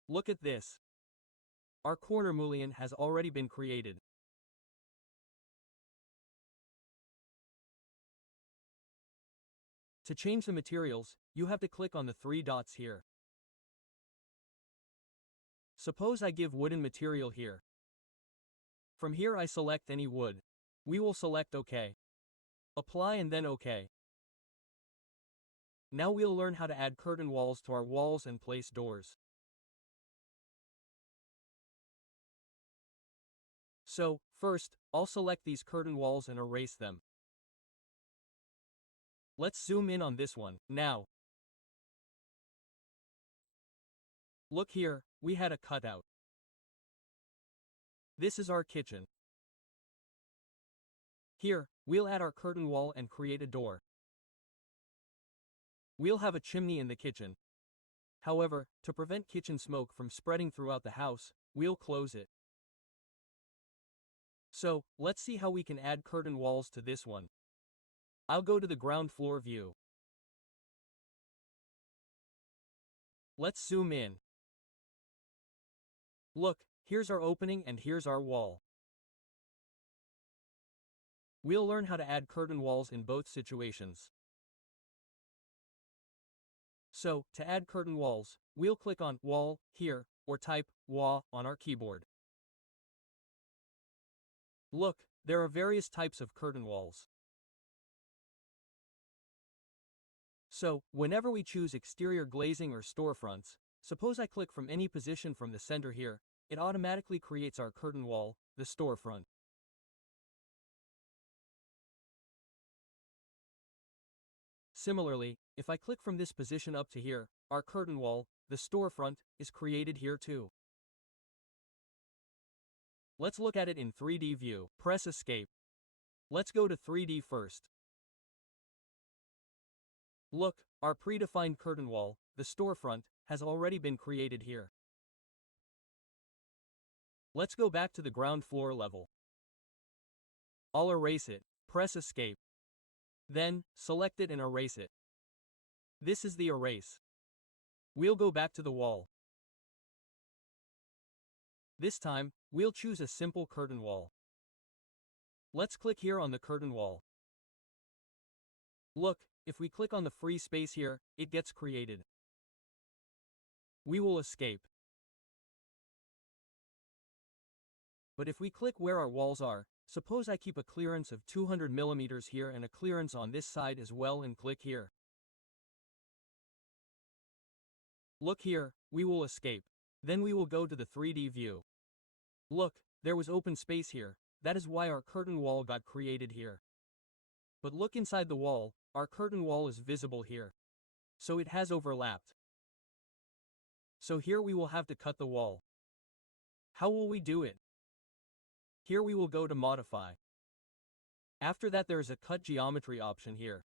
Look at this. Our corner boolean has already been created. To change the materials, you have to click on the three dots here. Suppose I give wooden material here. From here I select any wood. We will select OK. Apply and then OK. Now we'll learn how to add curtain walls to our walls and place doors. So, first, I'll select these curtain walls and erase them. Let's zoom in on this one, now. Look here, we had a cutout. This is our kitchen. Here, we'll add our curtain wall and create a door. We'll have a chimney in the kitchen. However, to prevent kitchen smoke from spreading throughout the house, we'll close it. So, let's see how we can add curtain walls to this one. I'll go to the ground floor view. Let's zoom in. Look, here's our opening and here's our wall. We'll learn how to add curtain walls in both situations. So, to add curtain walls, we'll click on Wall here, or type WA on our keyboard. Look, there are various types of curtain walls. So, whenever we choose exterior glazing or storefronts, suppose I click from any position from the center here, it automatically creates our curtain wall, the storefront. Similarly, if I click from this position up to here, our curtain wall, the storefront, is created here too. Let's look at it in 3D view. Press Escape. Let's go to 3D first. Look, our predefined curtain wall, the storefront, has already been created here. Let's go back to the ground floor level. I'll erase it. Press Escape. Then, select it and erase it. This is the erase. We'll go back to the wall. This time, we'll choose a simple curtain wall. Let's click here on the curtain wall. Look, if we click on the free space here, it gets created. We will escape. But if we click where our walls are, suppose I keep a clearance of 200 millimeters here and a clearance on this side as well and click here. Look here, we will escape. Then we will go to the 3D view. Look, there was open space here. That is why our curtain wall got created here. But look inside the wall, our curtain wall is visible here. So it has overlapped. So here we will have to cut the wall. How will we do it? Here we will go to Modify. After that there is a Cut Geometry option here.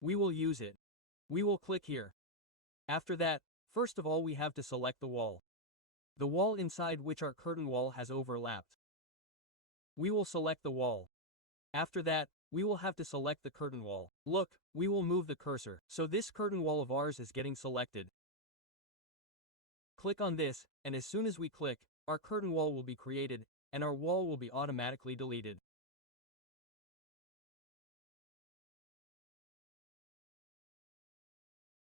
We will use it. We will click here. After that, first of all we have to select the wall. The wall inside which our curtain wall has overlapped. We will select the wall. After that, we will have to select the curtain wall. Look, we will move the cursor, so this curtain wall of ours is getting selected. Click on this, and as soon as we click, our curtain wall will be created, and our wall will be automatically deleted.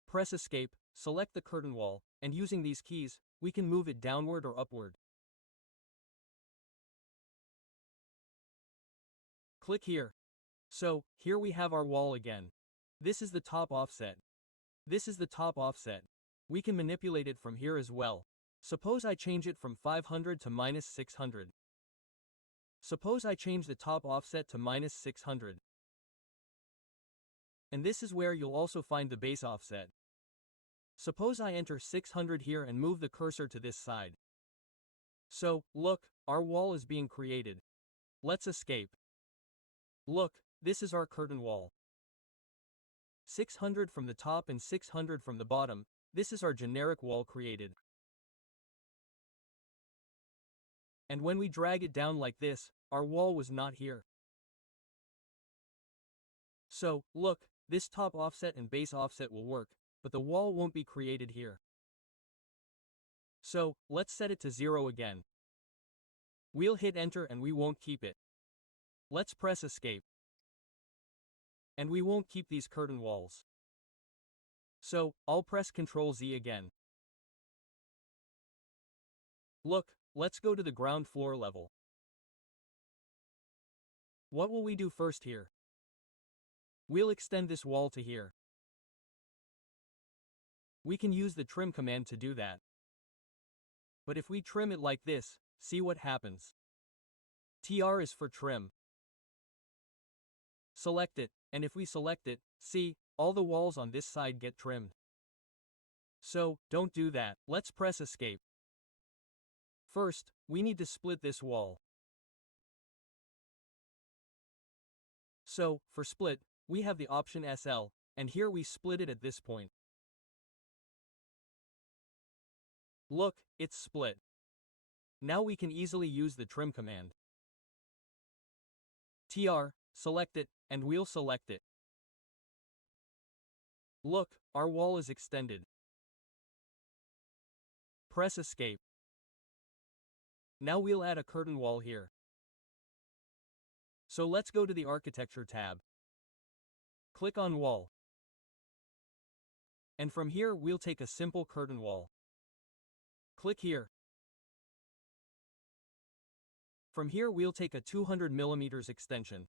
Press Escape, select the curtain wall, and using these keys, we can move it downward or upward. Click here. So, here we have our wall again. This is the top offset. This is the top offset. We can manipulate it from here as well. Suppose I change it from 500 to -600. Suppose I change the top offset to -600. And this is where you'll also find the base offset. Suppose I enter 600 here and move the cursor to this side. So, look, our wall is being created. Let's escape. Look, this is our curtain wall. 600 from the top and 600 from the bottom, this is our generic wall created. And when we drag it down like this, our wall was not here. So, look, this top offset and base offset will work, but the wall won't be created here. So, let's set it to 0 again. We'll hit enter and we won't keep it. Let's press escape. And we won't keep these curtain walls. So, I'll press Ctrl Z again. Look, let's go to the ground floor level. What will we do first here? We'll extend this wall to here. We can use the trim command to do that. But if we trim it like this, see what happens. TR is for trim. Select it, and if we select it, see, all the walls on this side get trimmed. So, don't do that. Let's press escape. First, we need to split this wall. So, for split, we have the option SL, and here we split it at this point. Look, it's split. Now we can easily use the trim command. TR, select it, and we'll select it. Look, our wall is extended. Press escape. Now we'll add a curtain wall here. So let's go to the Architecture tab. Click on Wall. And from here we'll take a simple curtain wall. Click here. From here we'll take a 200 mm extension.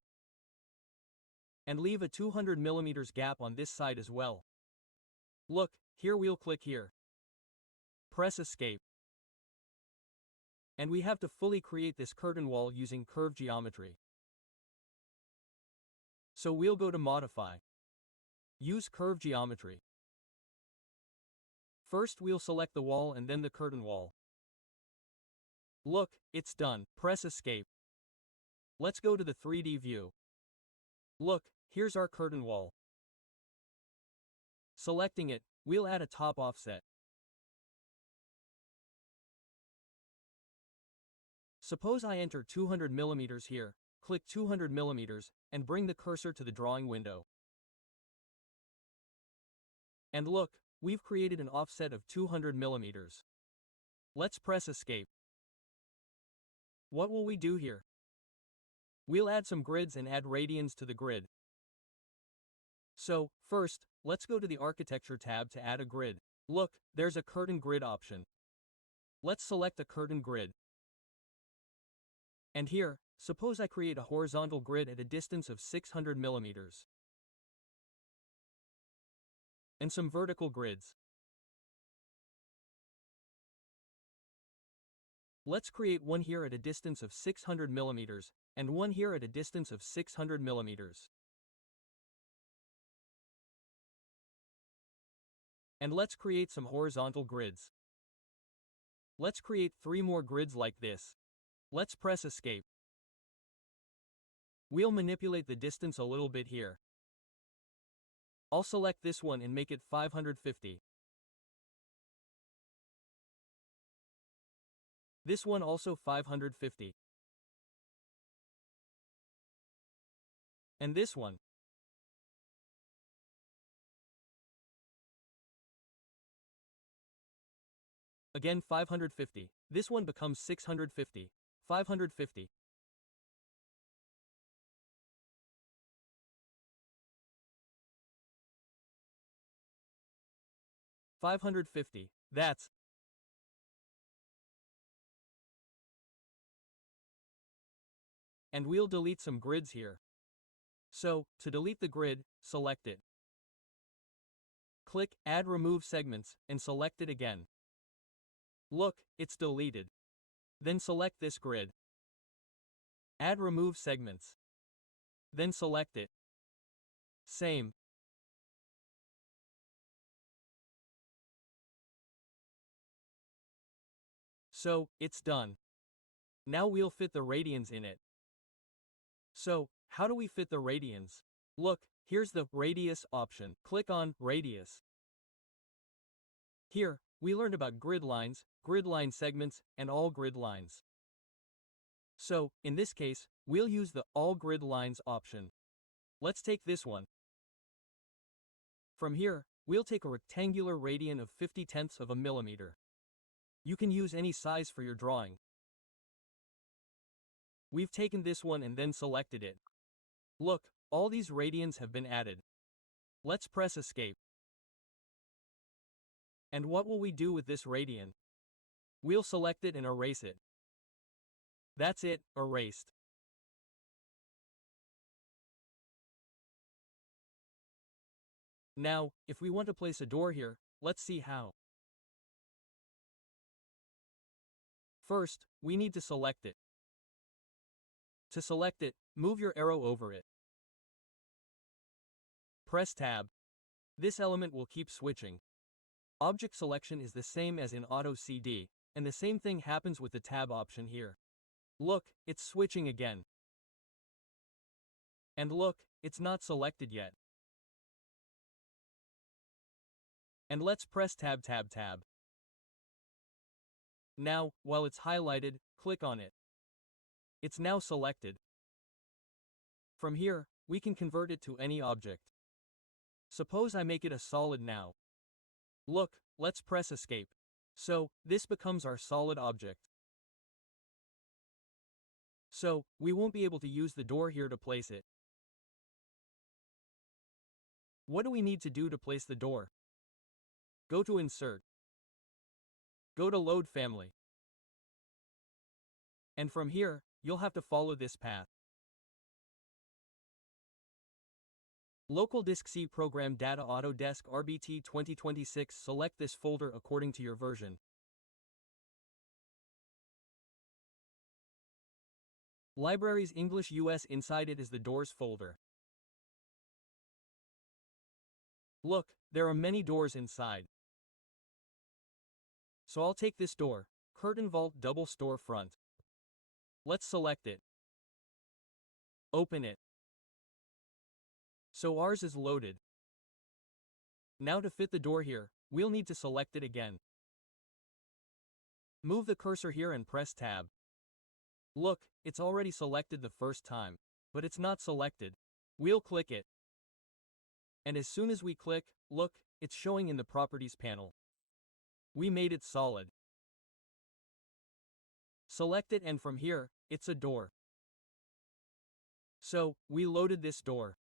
And leave a 200 mm gap on this side as well. Look, here we'll click here. Press escape. And we have to fully create this curtain wall using curve geometry. So we'll go to Modify. Use curve geometry. First we'll select the wall and then the curtain wall. Look, it's done. Press escape. Let's go to the 3D view. Look, here's our curtain wall. Selecting it, we'll add a top offset. Suppose I enter 200 mm here, click 200 mm, and bring the cursor to the drawing window. And look, we've created an offset of 200 mm. Let's press escape. What will we do here? We'll add some grids and add radians to the grid. So, first, let's go to the Architecture tab to add a grid. Look, there's a curtain grid option. Let's select a curtain grid. And here, suppose I create a horizontal grid at a distance of 600 millimeters. And some vertical grids. Let's create one here at a distance of 600 millimeters, and one here at a distance of 600 millimeters. And let's create some horizontal grids. Let's create 3 more grids like this. Let's press Escape. We'll manipulate the distance a little bit here. I'll select this one and make it 550. This one also 550. And this one. Again 550. This one becomes 650. 550. 550. That's. And we'll delete some grids here. So, to delete the grid, select it. Click Add Remove Segments, and select it again. Look, it's deleted. Then select this grid. Add Remove Segments. Then select it. Same. So, it's done. Now we'll fit the radians in it. So, how do we fit the radians? Look, here's the Radius option. Click on Radius. Here, we learned about grid lines, grid line segments, and all grid lines. So, in this case, we'll use the All Grid Lines option. Let's take this one. From here, we'll take a rectangular radian of 50/10 of a millimeter. You can use any size for your drawing. We've taken this one and then selected it. Look, all these radians have been added. Let's press Escape. And what will we do with this radian? We'll select it and erase it. That's it, erased. Now, if we want to place a door here, let's see how. First, we need to select it. To select it, move your arrow over it. Press Tab. This element will keep switching. Object selection is the same as in Auto CD, and the same thing happens with the Tab option here. Look, it's switching again. And look, it's not selected yet. And let's press Tab Tab Tab. Now, while it's highlighted, click on it. It's now selected. From here, we can convert it to any object. Suppose I make it a solid now. Look, let's press Escape. So, this becomes our solid object. So, we won't be able to use the door here to place it. What do we need to do to place the door? Go to Insert. Go to Load Family. And from here, you'll have to follow this path. Local Disk C Program Data Autodesk RBT 2026. Select this folder according to your version. Libraries English US. Inside it is the Doors folder. Look, there are many doors inside. So I'll take this door, Curtain Vault Double Storefront. Let's select it. Open it. So ours is loaded. Now to fit the door here, we'll need to select it again. Move the cursor here and press Tab. Look, it's already selected the first time, but it's not selected. We'll click it. And as soon as we click, look, it's showing in the Properties panel. We made it solid. Select it and from here, it's a door. So, we loaded this door.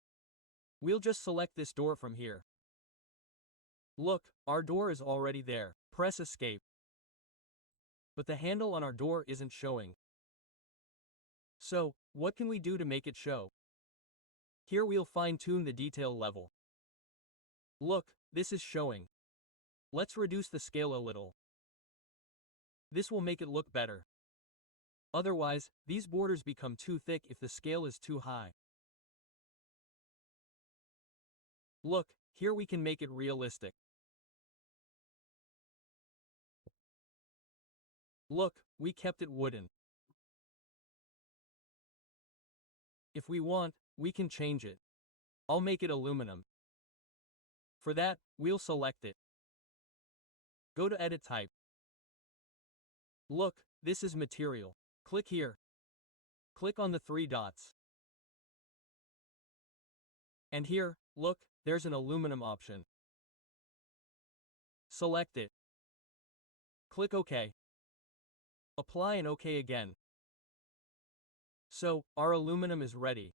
We'll just select this door from here. Look, our door is already there. Press Escape. But the handle on our door isn't showing. So, what can we do to make it show? Here we'll fine-tune the detail level. Look, this is showing. Let's reduce the scale a little. This will make it look better. Otherwise, these borders become too thick if the scale is too high. Look, here we can make it realistic. Look, we kept it wooden. If we want, we can change it. I'll make it aluminum. For that, we'll select it. Go to Edit Type. Look, this is material. Click here. Click on the 3 dots. And here, look, there's an aluminum option. Select it. Click OK. Apply and OK again. So, our aluminum is ready.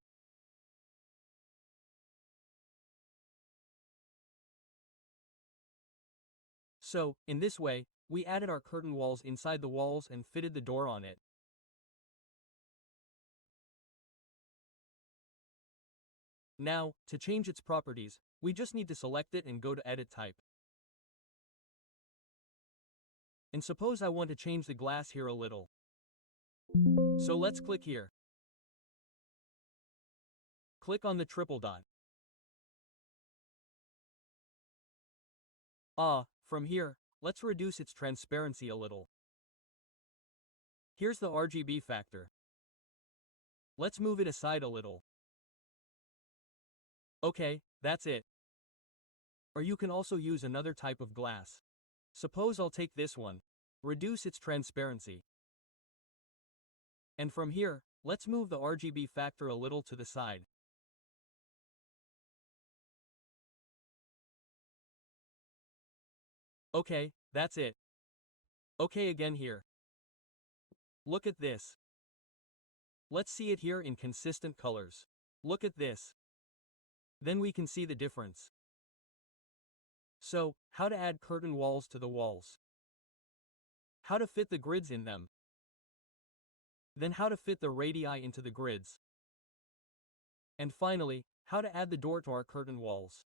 So, in this way, we added our curtain walls inside the walls and fitted the door on it. Now, to change its properties, we just need to select it and go to Edit Type. And suppose I want to change the glass here a little. So let's click here. Click on the triple dot. From here, let's reduce its transparency a little. Here's the RGB factor. Let's move it aside a little. Okay, that's it. Or you can also use another type of glass. Suppose I'll take this one. Reduce its transparency. And from here, let's move the RGB factor a little to the side. Okay, that's it. Okay again here. Look at this. Let's see it here in consistent colors. Look at this. Then we can see the difference. So, how to add curtain walls to the walls. How to fit the grids in them. Then how to fit the radii into the grids. And finally, how to add the door to our curtain walls.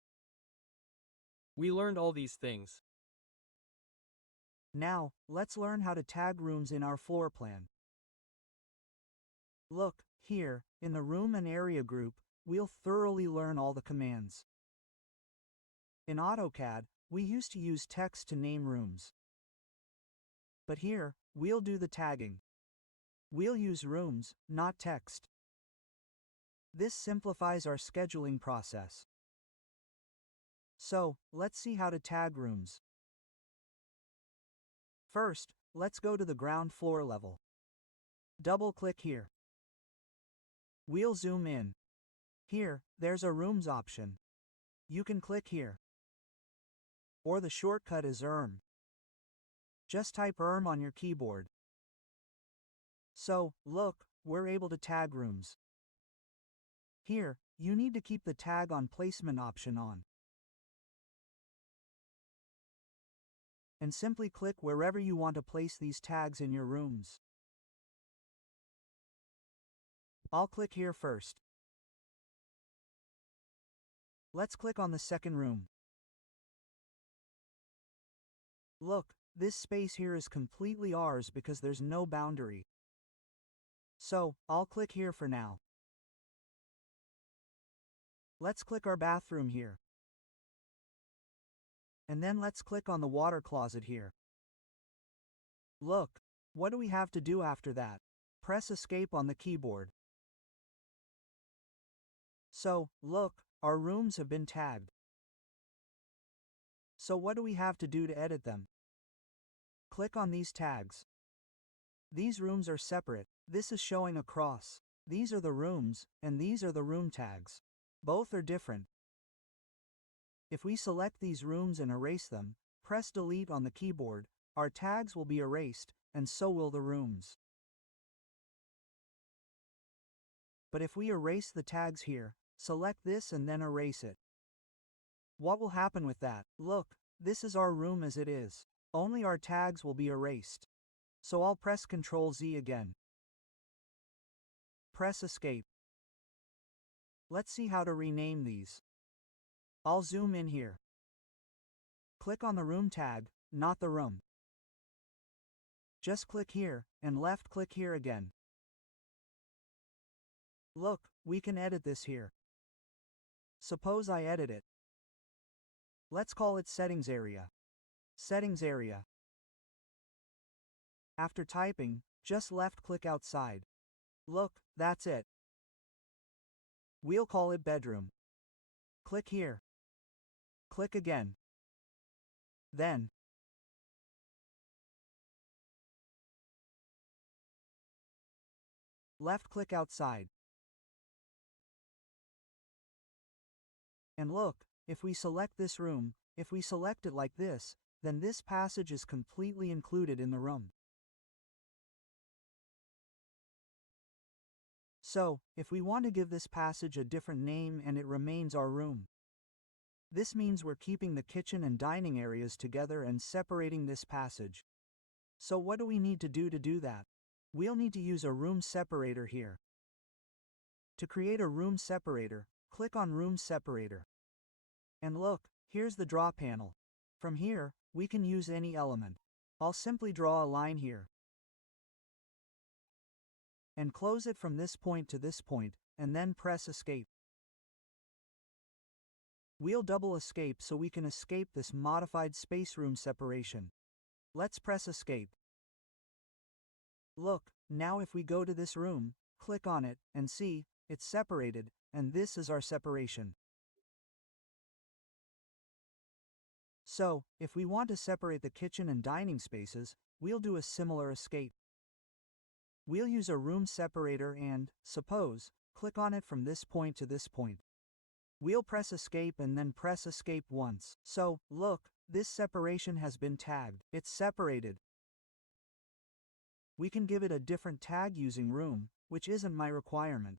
We learned all these things. Now, let's learn how to tag rooms in our floor plan. Look, here, in the Room and Area group, we'll thoroughly learn all the commands. In AutoCAD, we used to use text to name rooms. But here, we'll do the tagging. We'll use rooms, not text. This simplifies our scheduling process. So, let's see how to tag rooms. First, let's go to the ground floor level. Double-click here. We'll zoom in. Here, there's a Rooms option. You can click here. Or the shortcut is ERM. Just type ERM on your keyboard. So, look, we're able to tag rooms. Here, you need to keep the Tag on Placement option on. And simply click wherever you want to place these tags in your rooms. I'll click here first. Let's click on the second room. Look, this space here is completely ours because there's no boundary. So, I'll click here for now. Let's click our bathroom here. And then let's click on the water closet here. Look, what do we have to do after that? Press Escape on the keyboard. So, look, our rooms have been tagged. So what do we have to do to edit them? Click on these tags. These rooms are separate. This is showing a cross. These are the rooms, and these are the room tags. Both are different. If we select these rooms and erase them, press Delete on the keyboard, our tags will be erased, and so will the rooms. But if we erase the tags here, select this and then erase it. What will happen with that? Look, this is our room as it is. Only our tags will be erased. So I'll press Ctrl Z again. Press Escape. Let's see how to rename these. I'll zoom in here. Click on the room tag, not the room. Just click here, and left click here again. Look, we can edit this here. Suppose I edit it. Let's call it Settings Area. Settings Area. After typing, just left click outside. Look, that's it. We'll call it Bedroom. Click here. Click again. Then, left click outside. And look, if we select this room, if we select it like this, then this passage is completely included in the room. So, if we want to give this passage a different name and it remains our room, this means we're keeping the kitchen and dining areas together and separating this passage. So what do we need to do that? We'll need to use a room separator here. To create a room separator, click on Room Separator. And look, here's the draw panel. From here, we can use any element. I'll simply draw a line here. And close it from this point to this point, and then press Escape. We'll double escape so we can escape this modified space room separation. Let's press Escape. Look, now if we go to this room, click on it, and see, it's separated, and this is our separation. So, if we want to separate the kitchen and dining spaces, we'll do a similar escape. We'll use a room separator and, suppose, click on it from this point to this point. We'll press Escape and then press Escape once. So, look, this separation has been tagged. It's separated. We can give it a different tag using room, which isn't my requirement.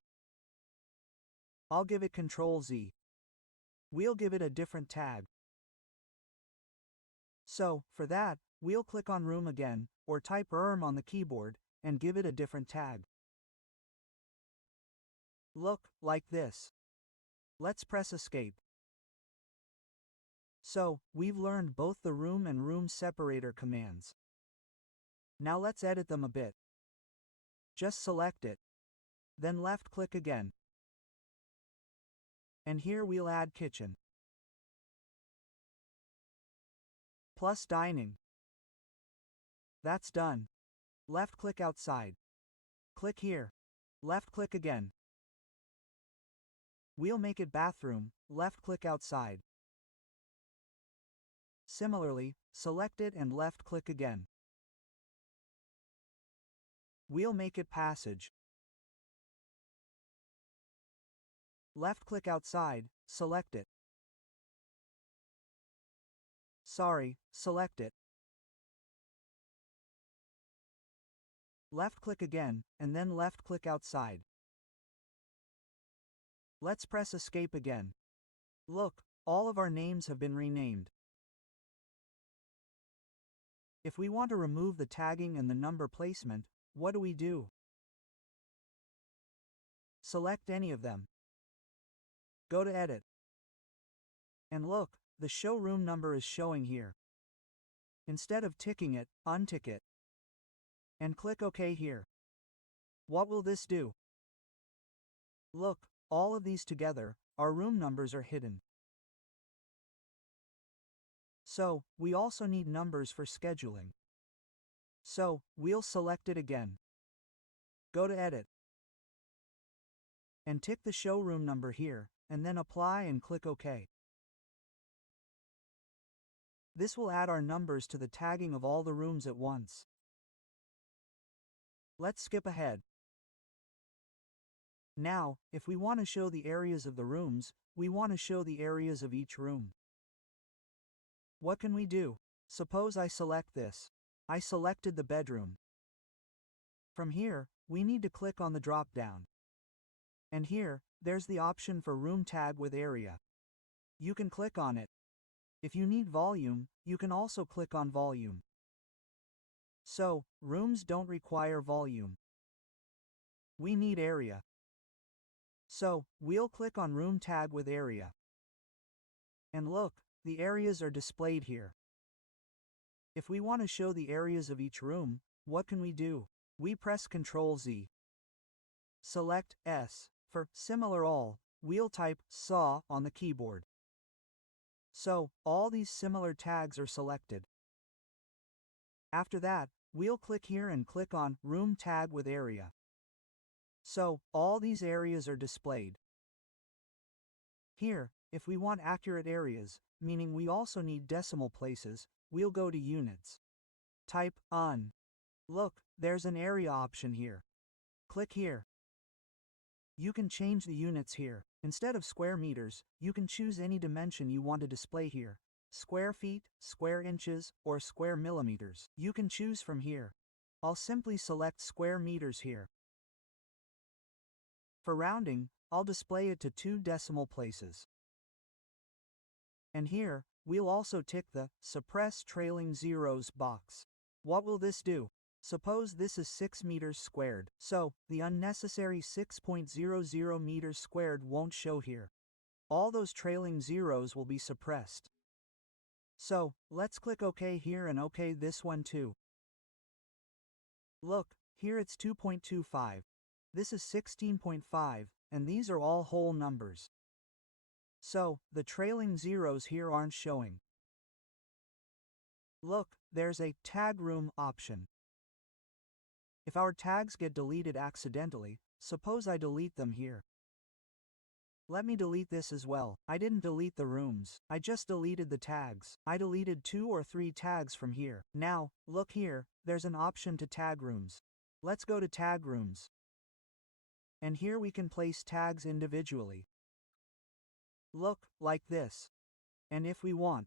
I'll give it Ctrl Z. We'll give it a different tag. So, for that, we'll click on room again, or type RRM on the keyboard, and give it a different tag. Look, like this. Let's press Escape. So, we've learned both the room and room separator commands. Now let's edit them a bit. Just select it. Then left click again. And here we'll add kitchen. Plus dining. That's done. Left click outside. Click here. Left click again. We'll make it bathroom, left click outside. Similarly, select it and left click again. We'll make it passage. Left click outside, select it. Sorry, select it. Left click again, and then left click outside. Let's press Escape again. Look, all of our names have been renamed. If we want to remove the tagging and the number placement, what do? Select any of them. Go to Edit. And look, the show room number is showing here. Instead of ticking it, untick it. And click OK here. What will this do? Look, all of these together, our room numbers are hidden. So, we also need numbers for scheduling. So, we'll select it again. Go to Edit. And tick the showroom number here, and then Apply and click OK. This will add our numbers to the tagging of all the rooms at once. Let's skip ahead. Now, if we want to show the areas of the rooms, we want to show the areas of each room. What can we do? Suppose I select this. I selected the bedroom. From here, we need to click on the drop-down. And here, there's the option for room tag with area. You can click on it. If you need volume, you can also click on volume. So, rooms don't require volume. We need area. So, we'll click on room tag with area. And look, the areas are displayed here. If we want to show the areas of each room, what can we do? We press Ctrl Z. Select S. For similar all, we'll type SAW on the keyboard. So, all these similar tags are selected. After that, we'll click here and click on Room Tag with Area. So, all these areas are displayed. Here, if we want accurate areas, meaning we also need decimal places, we'll go to Units. Type UN. Look, there's an area option here. Click here. You can change the units here. Instead of square meters, you can choose any dimension you want to display here. Square feet, square inches, or square millimeters. You can choose from here. I'll simply select square meters here. For rounding, I'll display it to 2 decimal places. And here, we'll also tick the Suppress Trailing Zeros box. What will this do? Suppose this is 6 meters squared, so the unnecessary 6.00 meters squared won't show here. All those trailing zeros will be suppressed. So, let's click OK here and OK this one too. Look, here it's 2.25. This is 16.5, and these are all whole numbers. So, the trailing zeros here aren't showing. Look, there's a Tag Room option. If our tags get deleted accidentally, suppose I delete them here. Let me delete this as well. I didn't delete the rooms. I just deleted the tags. I deleted 2 or 3 tags from here. Now, look here, there's an option to tag rooms. Let's go to Tag Rooms. And here we can place tags individually. Look, like this. And if we want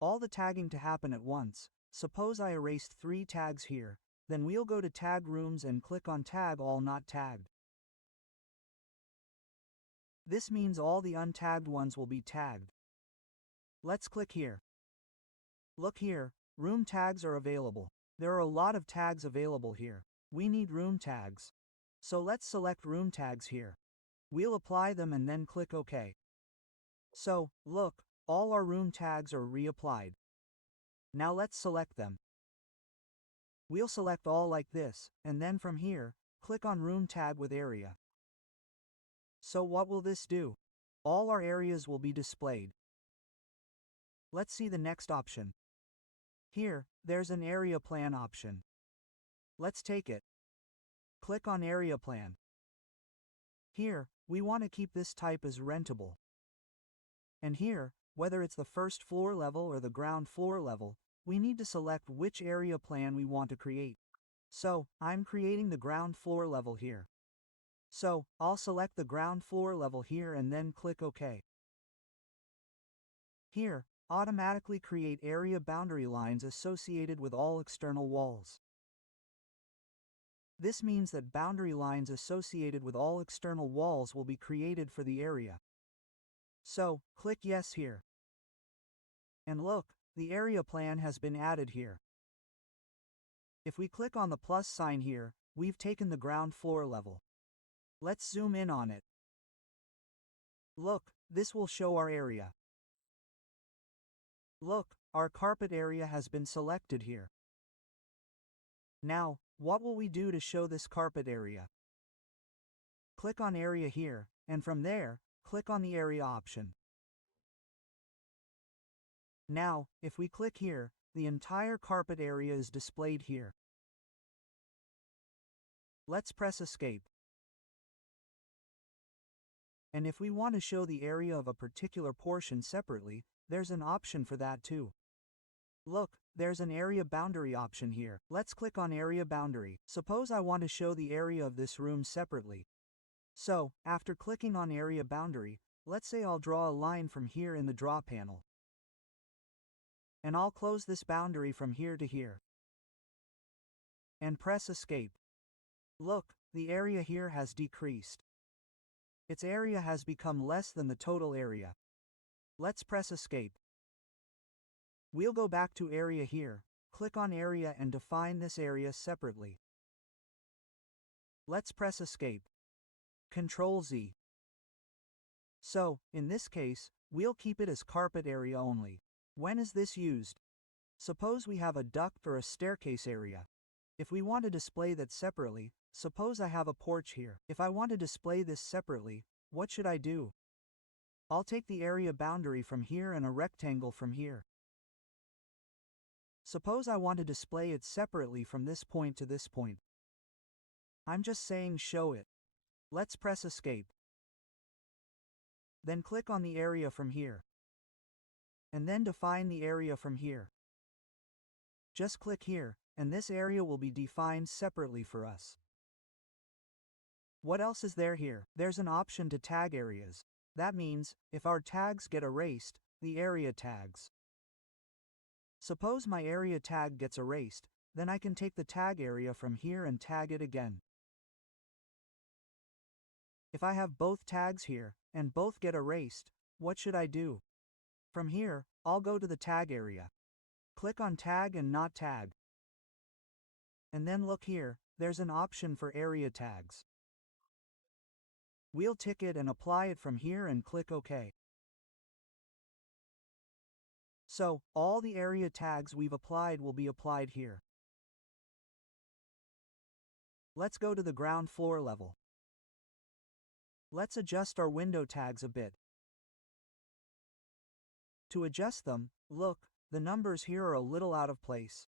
all the tagging to happen at once, suppose I erased 3 tags here, then we'll go to Tag Rooms and click on Tag All Not Tagged. This means all the untagged ones will be tagged. Let's click here. Look here, room tags are available. There are a lot of tags available here. We need room tags. So let's select room tags here. We'll apply them and then click OK. So, look, all our room tags are reapplied. Now let's select them. We'll select all like this, and then from here, click on Room Tag with Area. So what will this do? All our areas will be displayed. Let's see the next option. Here, there's an Area Plan option. Let's take it. Click on Area Plan. Here, we want to keep this type as rentable. And here, whether it's the first floor level or the ground floor level, we need to select which area plan we want to create. So, I'm creating the ground floor level here. So, I'll select the ground floor level here and then click OK. Here, automatically create area boundary lines associated with all external walls. This means that boundary lines associated with all external walls will be created for the area. So, click Yes here. And look, the area plan has been added here. If we click on the plus sign here, we've taken the ground floor level. Let's zoom in on it. Look, this will show our area. Look, our carpet area has been selected here. Now, what will we do to show this carpet area? Click on Area here, and from there, click on the Area option. Now, if we click here, the entire carpet area is displayed here. Let's press Escape. And if we want to show the area of a particular portion separately, there's an option for that too. Look, there's an area boundary option here. Let's click on Area Boundary. Suppose I want to show the area of this room separately. So, after clicking on Area Boundary, let's say I'll draw a line from here in the Draw panel. And I'll close this boundary from here to here. And press Escape. Look, the area here has decreased. Its area has become less than the total area. Let's press Escape. We'll go back to area here, click on area and define this area separately. Let's press Escape. Ctrl Z. So, in this case, we'll keep it as carpet area only. When is this used? Suppose we have a duct or a staircase area. If we want to display that separately, suppose I have a porch here. If I want to display this separately, what should I do? I'll take the area boundary from here and a rectangle from here. Suppose I want to display it separately from this point to this point. I'm just saying show it. Let's press Escape. Then click on the area from here. And then define the area from here. Just click here, and this area will be defined separately for us. What else is there here? There's an option to tag areas. That means, if our tags get erased, the area tags. Suppose my area tag gets erased, then I can take the tag area from here and tag it again. If I have both tags here, and both get erased, what should I do? From here, I'll go to the tag area. Click on Tag and Not Tag. And then look here, there's an option for area tags. We'll tick it and apply it from here and click OK. So, all the area tags we've applied will be applied here. Let's go to the ground floor level. Let's adjust our window tags a bit. To adjust them, look, the numbers here are a little out of place.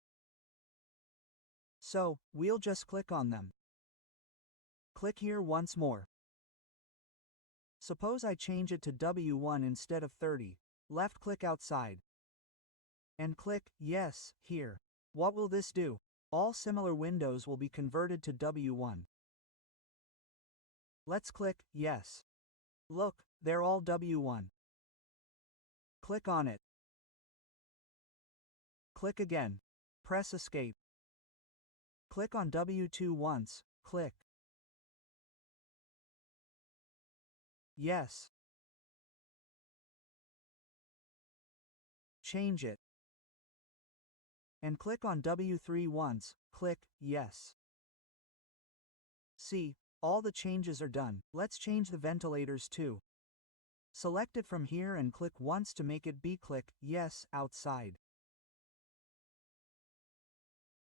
So, we'll just click on them. Click here once more. Suppose I change it to W1 instead of 30, left-click outside. And click Yes here. What will this do? All similar windows will be converted to W1. Let's click Yes. Look, they're all W1. Click on it. Click again. Press Escape. Click on W2 once, click. Yes. Change it. And click on W3 once, click Yes. See, all the changes are done. Let's change the ventilators too. Select it from here and click once to make it be click Yes outside.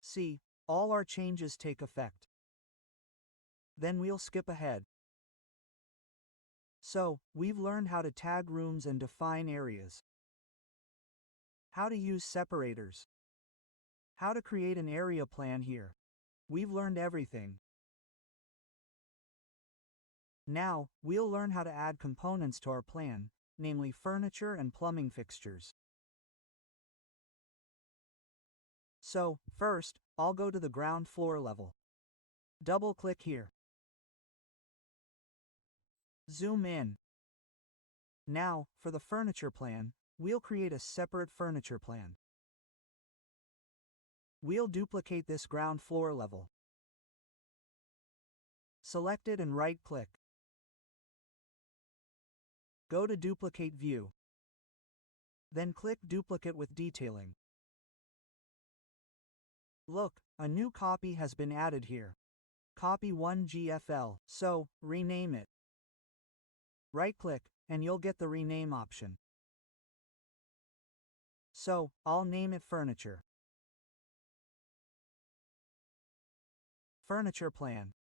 See, all our changes take effect. Then we'll skip ahead. So, we've learned how to tag rooms and define areas. How to use separators. How to create an area plan here. We've learned everything. Now, we'll learn how to add components to our plan, namely furniture and plumbing fixtures. So, first, I'll go to the ground floor level. Double-click here. Zoom in. Now, for the furniture plan, we'll create a separate furniture plan. We'll duplicate this ground floor level. Select it and right-click. Go to Duplicate View. Then click Duplicate with Detailing. Look, a new copy has been added here. Copy 1 GFL, so, rename it. Right-click, and you'll get the rename option. So, I'll name it Furniture. Furniture Plan.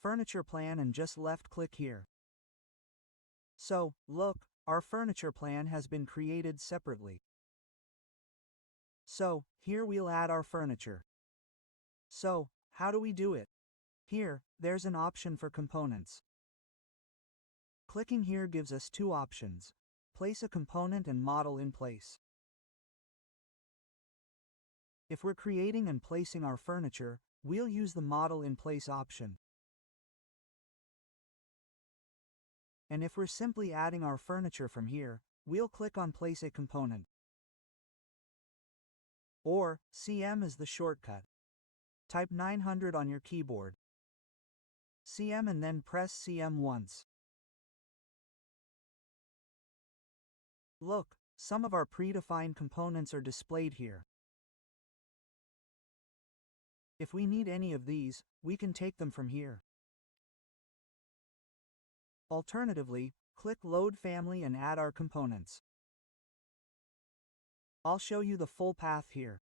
Furniture Plan and just left-click here. So, look, our furniture plan has been created separately. So, here we'll add our furniture. So, how do we do it? Here, there's an option for components. Clicking here gives us two options: place a component and model in place. If we're creating and placing our furniture, we'll use the model in place option. And if we're simply adding our furniture from here, we'll click on Place a Component. Or, CM is the shortcut. Type 900 on your keyboard. CM and then press CM once. Look, some of our predefined components are displayed here. If we need any of these, we can take them from here. Alternatively, click Load Family and add our components. I'll show you the full path here.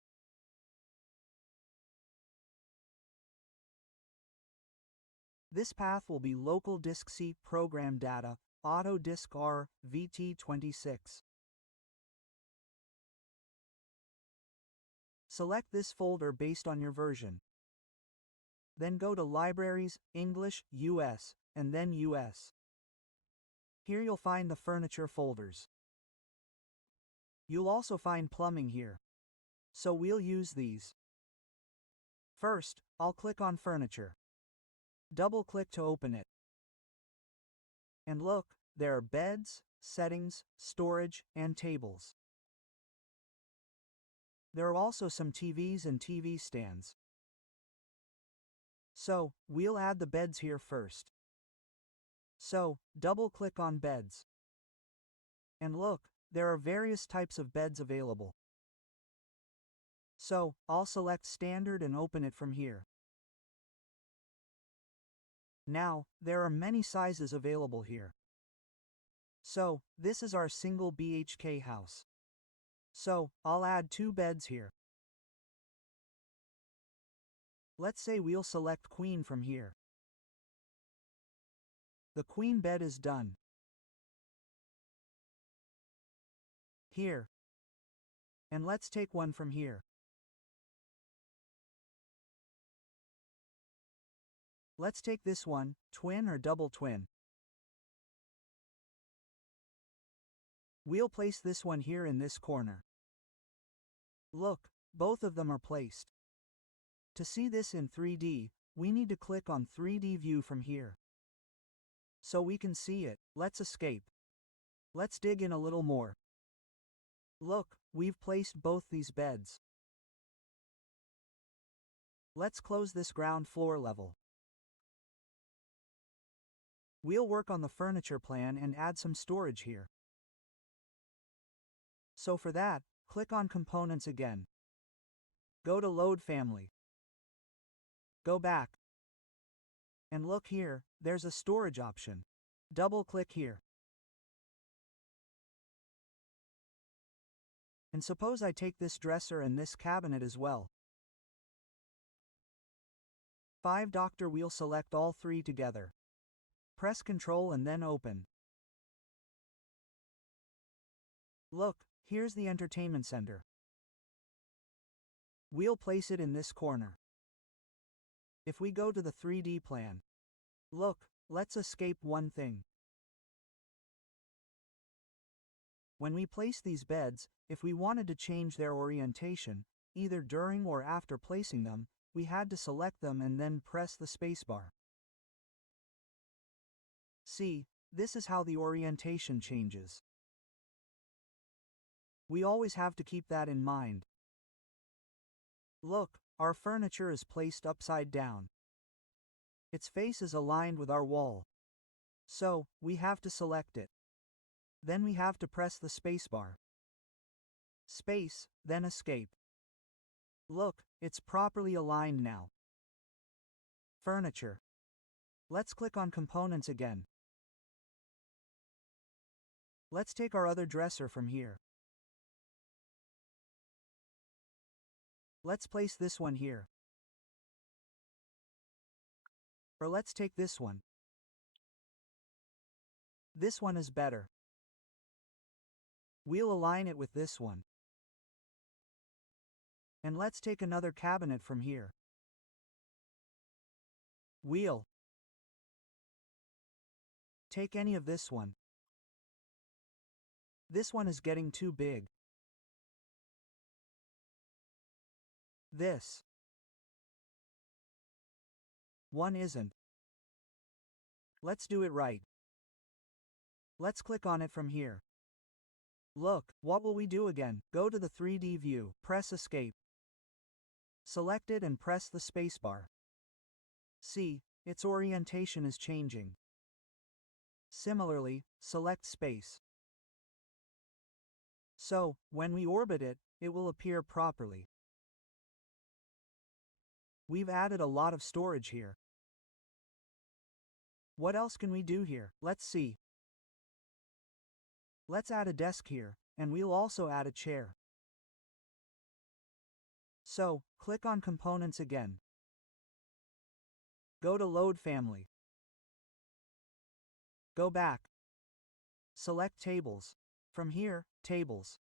This path will be local disk C program data, Autodesk R, VT26. Select this folder based on your version. Then go to Libraries, English, US, and then US. Here you'll find the furniture folders. You'll also find plumbing here. So we'll use these. First, I'll click on Furniture. Double-click to open it. And look, there are beds, settings, storage, and tables. There are also some TVs and TV stands. So, we'll add the beds here first. So, double-click on Beds. And look, there are various types of beds available. So, I'll select Standard and open it from here. Now, there are many sizes available here. So, this is our single BHK house. So, I'll add 2 beds here. Let's say we'll select Queen from here. The Queen bed is done. Here. And let's take one from here. Let's take this one, twin or double twin. We'll place this one here in this corner. Look, both of them are placed. To see this in 3D, we need to click on 3D view from here. So we can see it. Let's escape. Let's dig in a little more. Look, we've placed both these beds. Let's close this ground floor level. We'll work on the furniture plan and add some storage here. So for that, click on Components again. Go to Load Family. Go back. And look here, there's a storage option. Double-click here. And suppose I take this dresser and this cabinet as well. 5 Doctor we'll select all 3 together. Press Ctrl and then open. Look, here's the entertainment center. We'll place it in this corner. If we go to the 3D plan, look, let's escape one thing. When we place these beds, if we wanted to change their orientation, either during or after placing them, we had to select them and then press the spacebar. See, this is how the orientation changes. We always have to keep that in mind. Look, our furniture is placed upside down. Its face is aligned with our wall. So, we have to select it. Then we have to press the spacebar. Space, then escape. Look, it's properly aligned now. Furniture. Let's click on Components again. Let's take our other dresser from here. Let's place this one here. Or let's take this one. This one is better. We'll align it with this one. And let's take another cabinet from here. We'll take any of this one. This one is getting too big. This one isn't. Let's do it right. Let's click on it from here. Look, what will we do again? Go to the 3D view, press Escape. Select it and press the spacebar. See, its orientation is changing. Similarly, select space. So, when we orbit it, it will appear properly. We've added a lot of storage here. What else can we do here? Let's see. Let's add a desk here, and we'll also add a chair. So, click on Components again. Go to Load Family. Go back. Select Tables. From here, Tables.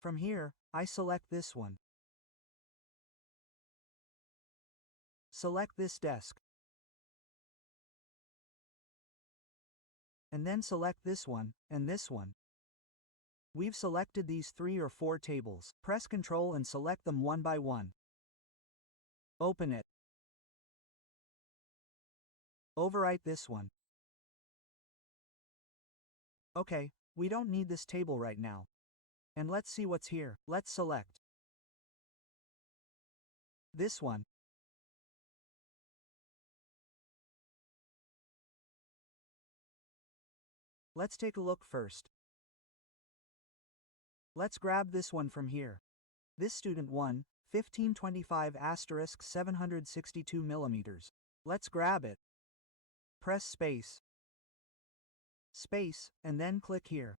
From here, I select this one. Select this desk. And then select this one, and this one. We've selected these 3 or 4 tables. Press Ctrl and select them one by one. Open it. Overwrite this one. Okay, we don't need this table right now. And let's see what's here. Let's select this one. Let's take a look first. Let's grab this one from here. This student 1, 1525*762 millimeters. Let's grab it. Press space. Space, and then click here.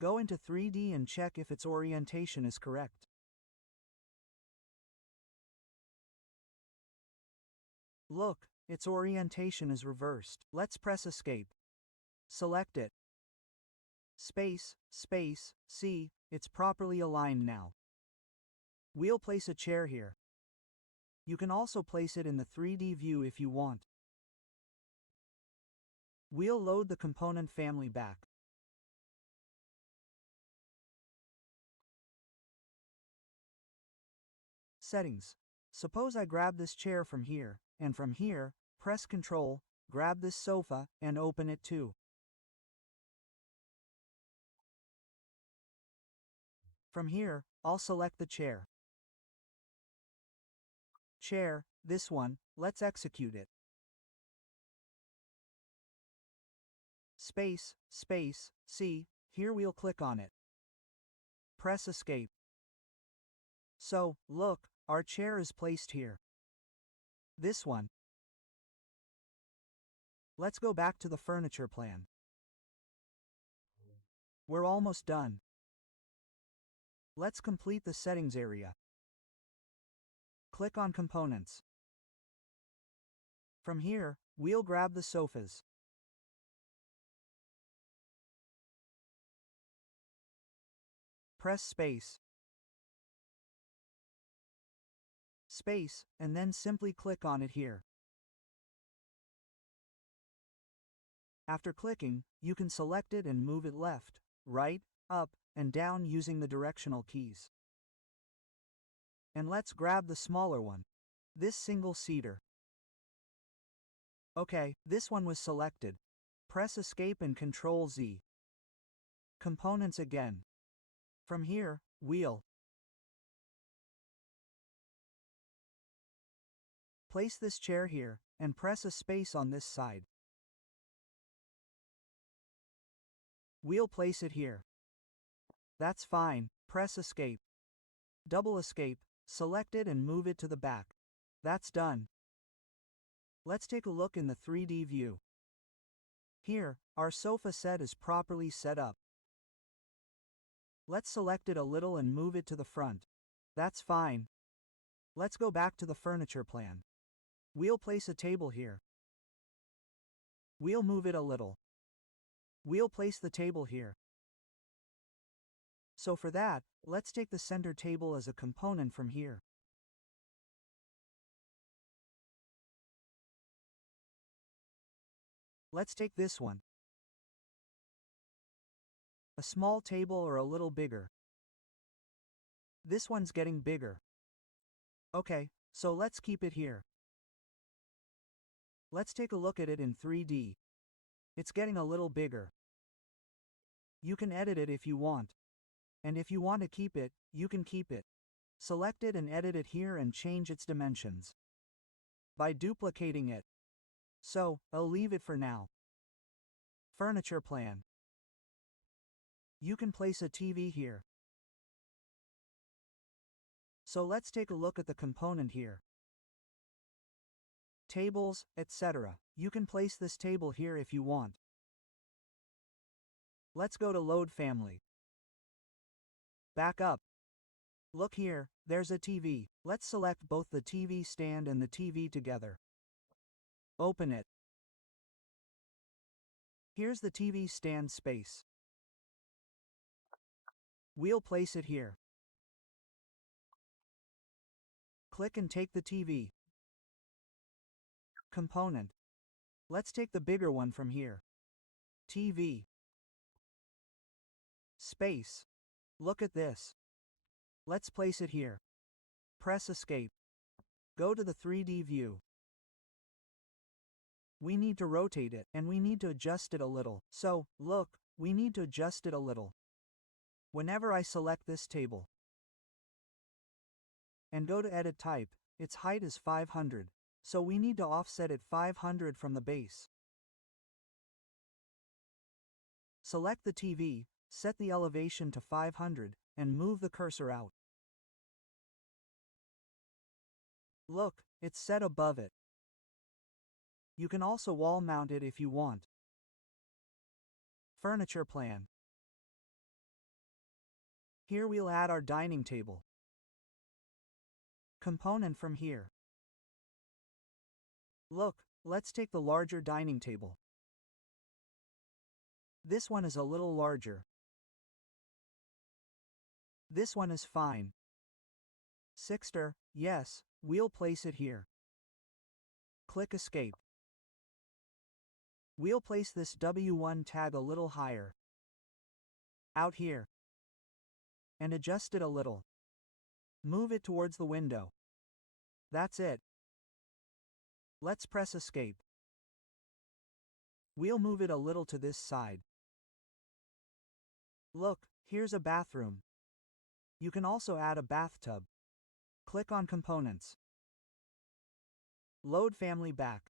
Go into 3D and check if its orientation is correct. Look, its orientation is reversed. Let's press Escape. Select it. Space, space, see, it's properly aligned now. We'll place a chair here. You can also place it in the 3D view if you want. We'll load the component family back. Settings. Suppose I grab this chair from here, and from here, press Ctrl, grab this sofa, and open it too. From here, I'll select the chair. Chair, this one, let's execute it. Space, space, see, here we'll click on it. Press Escape. So, look, our chair is placed here. This one. Let's go back to the furniture plan. We're almost done. Let's complete the settings area. Click on Components. From here, we'll grab the sofas. Press space. Space, and then simply click on it here. After clicking, you can select it and move it left, right, up, and down using the directional keys. And let's grab the smaller one. This single-seater. Okay, this one was selected. Press Escape and Ctrl Z. Components again. From here, wheel. Place this chair here, and press a space on this side. We'll place it here. That's fine, press Escape. Double Escape, select it and move it to the back. That's done. Let's take a look in the 3D view. Here, our sofa set is properly set up. Let's select it a little and move it to the front. That's fine. Let's go back to the furniture plan. We'll place a table here. We'll move it a little. We'll place the table here. So for that, let's take the center table as a component from here. Let's take this one. A small table or a little bigger. This one's getting bigger. Okay, so let's keep it here. Let's take a look at it in 3D. It's getting a little bigger. You can edit it if you want. And if you want to keep it, you can keep it. Select it and edit it here and change its dimensions by duplicating it. So, I'll leave it for now. Furniture plan. You can place a TV here. So let's take a look at the component here. Tables, etc. You can place this table here if you want. Let's go to Load Family. Back up. Look here, there's a TV. Let's select both the TV stand and the TV together. Open it. Here's the TV stand space. We'll place it here. Click and take the TV component. Let's take the bigger one from here. TV space. Look at this. Let's place it here. Press Escape. Go to the 3D view. We need to rotate it, and we need to adjust it a little. So, look, we need to adjust it a little. Whenever I select this table and go to Edit Type, its height is 500, so we need to offset it 500 from the base. Select the TV, set the elevation to 500, and move the cursor out. Look, it's set above it. You can also wall mount it if you want. Furniture plan. Here we'll add our dining table component from here. Look, let's take the larger dining table. This one is a little larger. This one is fine. Sixter, yes, we'll place it here. Click Escape. We'll place this W1 tag a little higher. Out here. And adjust it a little. Move it towards the window. That's it. Let's press Escape. We'll move it a little to this side. Look, here's a bathroom. You can also add a bathtub. Click on Components. Load Family back.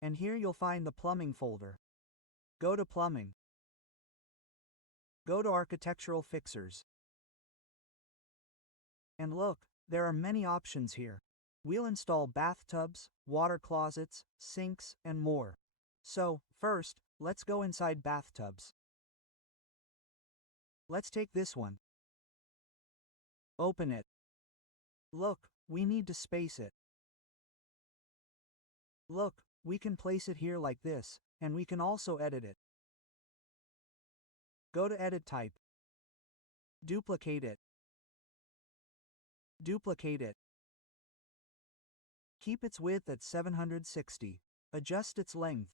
And here you'll find the Plumbing folder. Go to Plumbing. Go to Architectural Fixers. And look, there are many options here. We'll install bathtubs, water closets, sinks, and more. So, first, let's go inside bathtubs. Let's take this one. Open it. Look, we need to space it. Look, we can place it here like this, and we can also edit it. Go to Edit Type. Duplicate it. Duplicate it. Keep its width at 760. Adjust its length.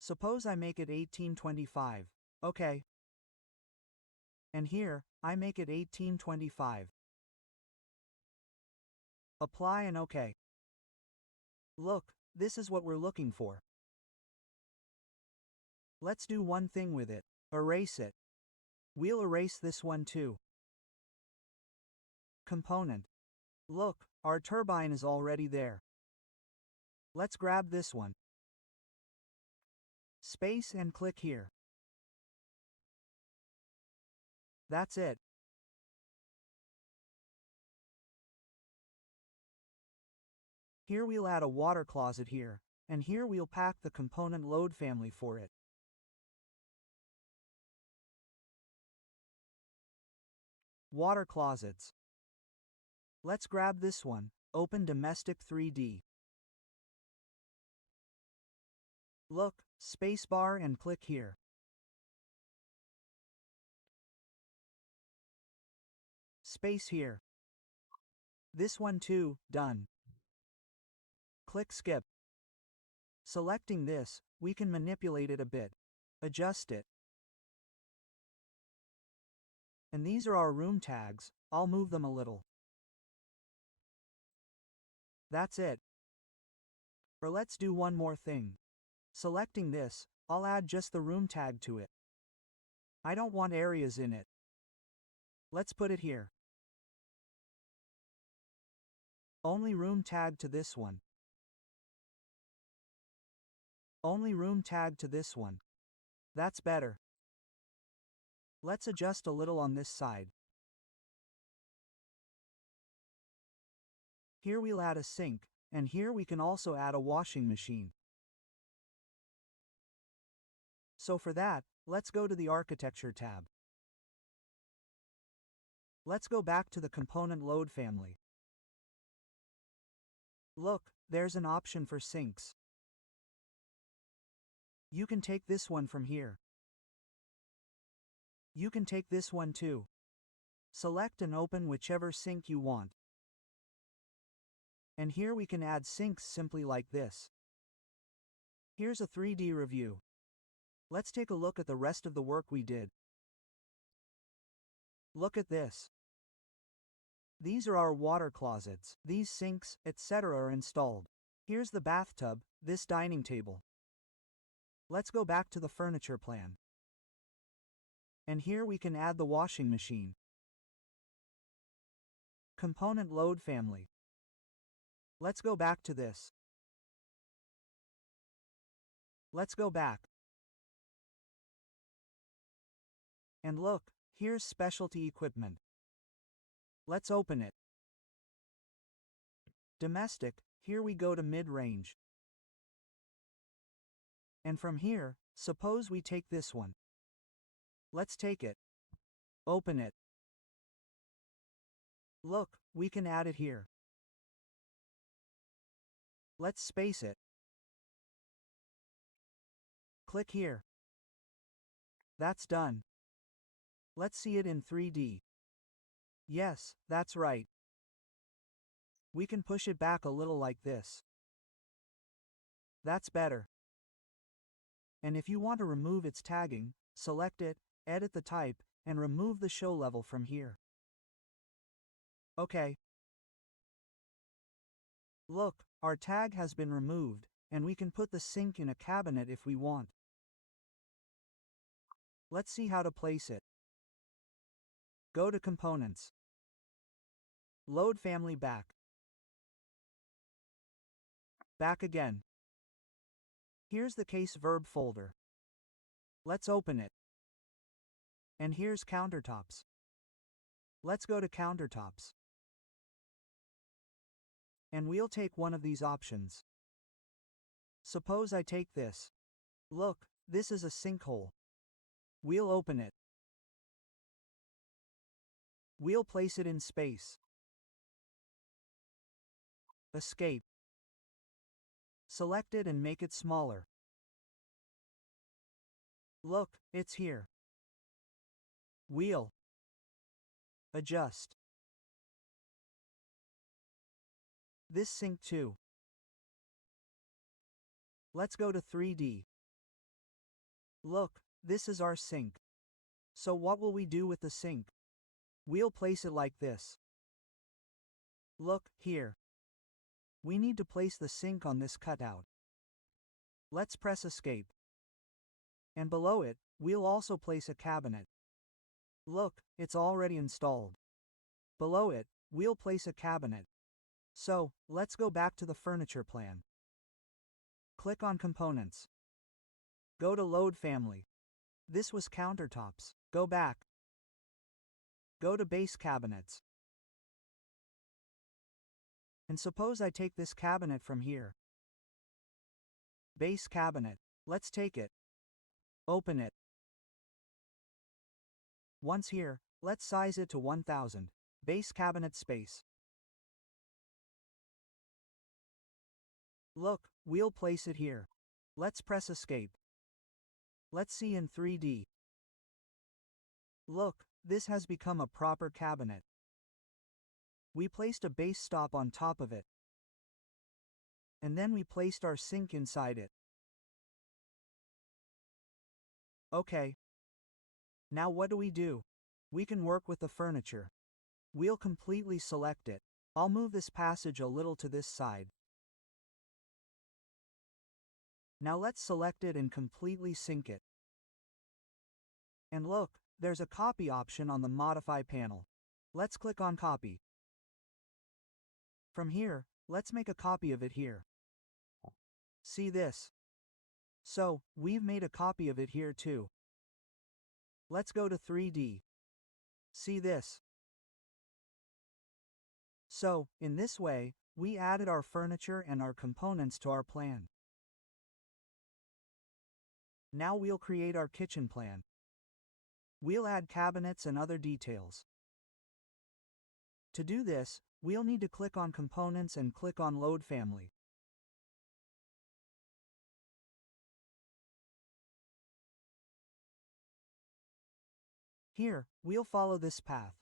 Suppose I make it 1825. Okay. And here, I make it 1825. Apply and OK. Look, this is what we're looking for. Let's do one thing with it. Erase it. We'll erase this one too. Component. Look, our turbine is already there. Let's grab this one. Space and click here. That's it. Here we'll add a water closet here, and here we'll pack the component load family for it. Water closets. Let's grab this one, open Domestic 3D. Look, spacebar and click here. Space here. This one too, done. Click Skip. Selecting this, we can manipulate it a bit. Adjust it. And these are our room tags, I'll move them a little. That's it. Or let's do one more thing. Selecting this, I'll add just the room tag to it. I don't want areas in it. Let's put it here. Only room tag to this one. Only room tag to this one. That's better. Let's adjust a little on this side. Here we'll add a sink, and here we can also add a washing machine. So for that, let's go to the Architecture tab. Let's go back to the component load family. Look, there's an option for sinks. You can take this one from here. You can take this one too. Select and open whichever sink you want. And here we can add sinks simply like this. Here's a 3D review. Let's take a look at the rest of the work we did. Look at this. These are our water closets. These sinks, etc. are installed. Here's the bathtub, this dining table. Let's go back to the furniture plan. And here we can add the washing machine. Component load family. Let's go back to this. Let's go back. And look, here's specialty equipment. Let's open it. Domestic, here we go to mid-range. And from here, suppose we take this one. Let's take it. Open it. Look, we can add it here. Let's space it. Click here. That's done. Let's see it in 3D. Yes, that's right. We can push it back a little like this. That's better. And if you want to remove its tagging, select it, edit the type, and remove the show level from here. Okay. Look, our tag has been removed, and we can put the sink in a cabinet if we want. Let's see how to place it. Go to Components. Load family back. Back again. Here's the case verb folder. Let's open it. And here's countertops. Let's go to countertops. And we'll take one of these options. Suppose I take this. Look, this is a sinkhole. We'll open it. We'll place it in space. Escape. Select it and make it smaller. Look, it's here. Wheel. Adjust. This sink too. Let's go to 3D. Look, this is our sink. So what will we do with the sink? We'll place it like this. Look, here. We need to place the sink on this cutout. Let's press Escape. And below it, we'll also place a cabinet. Look, it's already installed. Below it, we'll place a cabinet. So, let's go back to the furniture plan. Click on Components. Go to Load Family. This was countertops. Go back. Go to Base Cabinets. And suppose I take this cabinet from here. Base cabinet. Let's take it. Open it. Once here, let's size it to 1000. Base cabinet space. Look, we'll place it here. Let's press Escape. Let's see in 3D. Look, this has become a proper cabinet. We placed a base stop on top of it. And then we placed our sink inside it. Okay. Now what do? We can work with the furniture. We'll completely select it. I'll move this passage a little to this side. Now let's select it and completely sink it. And look, there's a copy option on the Modify panel. Let's click on Copy. From here, let's make a copy of it here. See this? So, we've made a copy of it here too. Let's go to 3D. See this? So, in this way, we added our furniture and our components to our plan. Now we'll create our kitchen plan. We'll add cabinets and other details. To do this, we'll need to click on Components and click on Load Family. Here, we'll follow this path.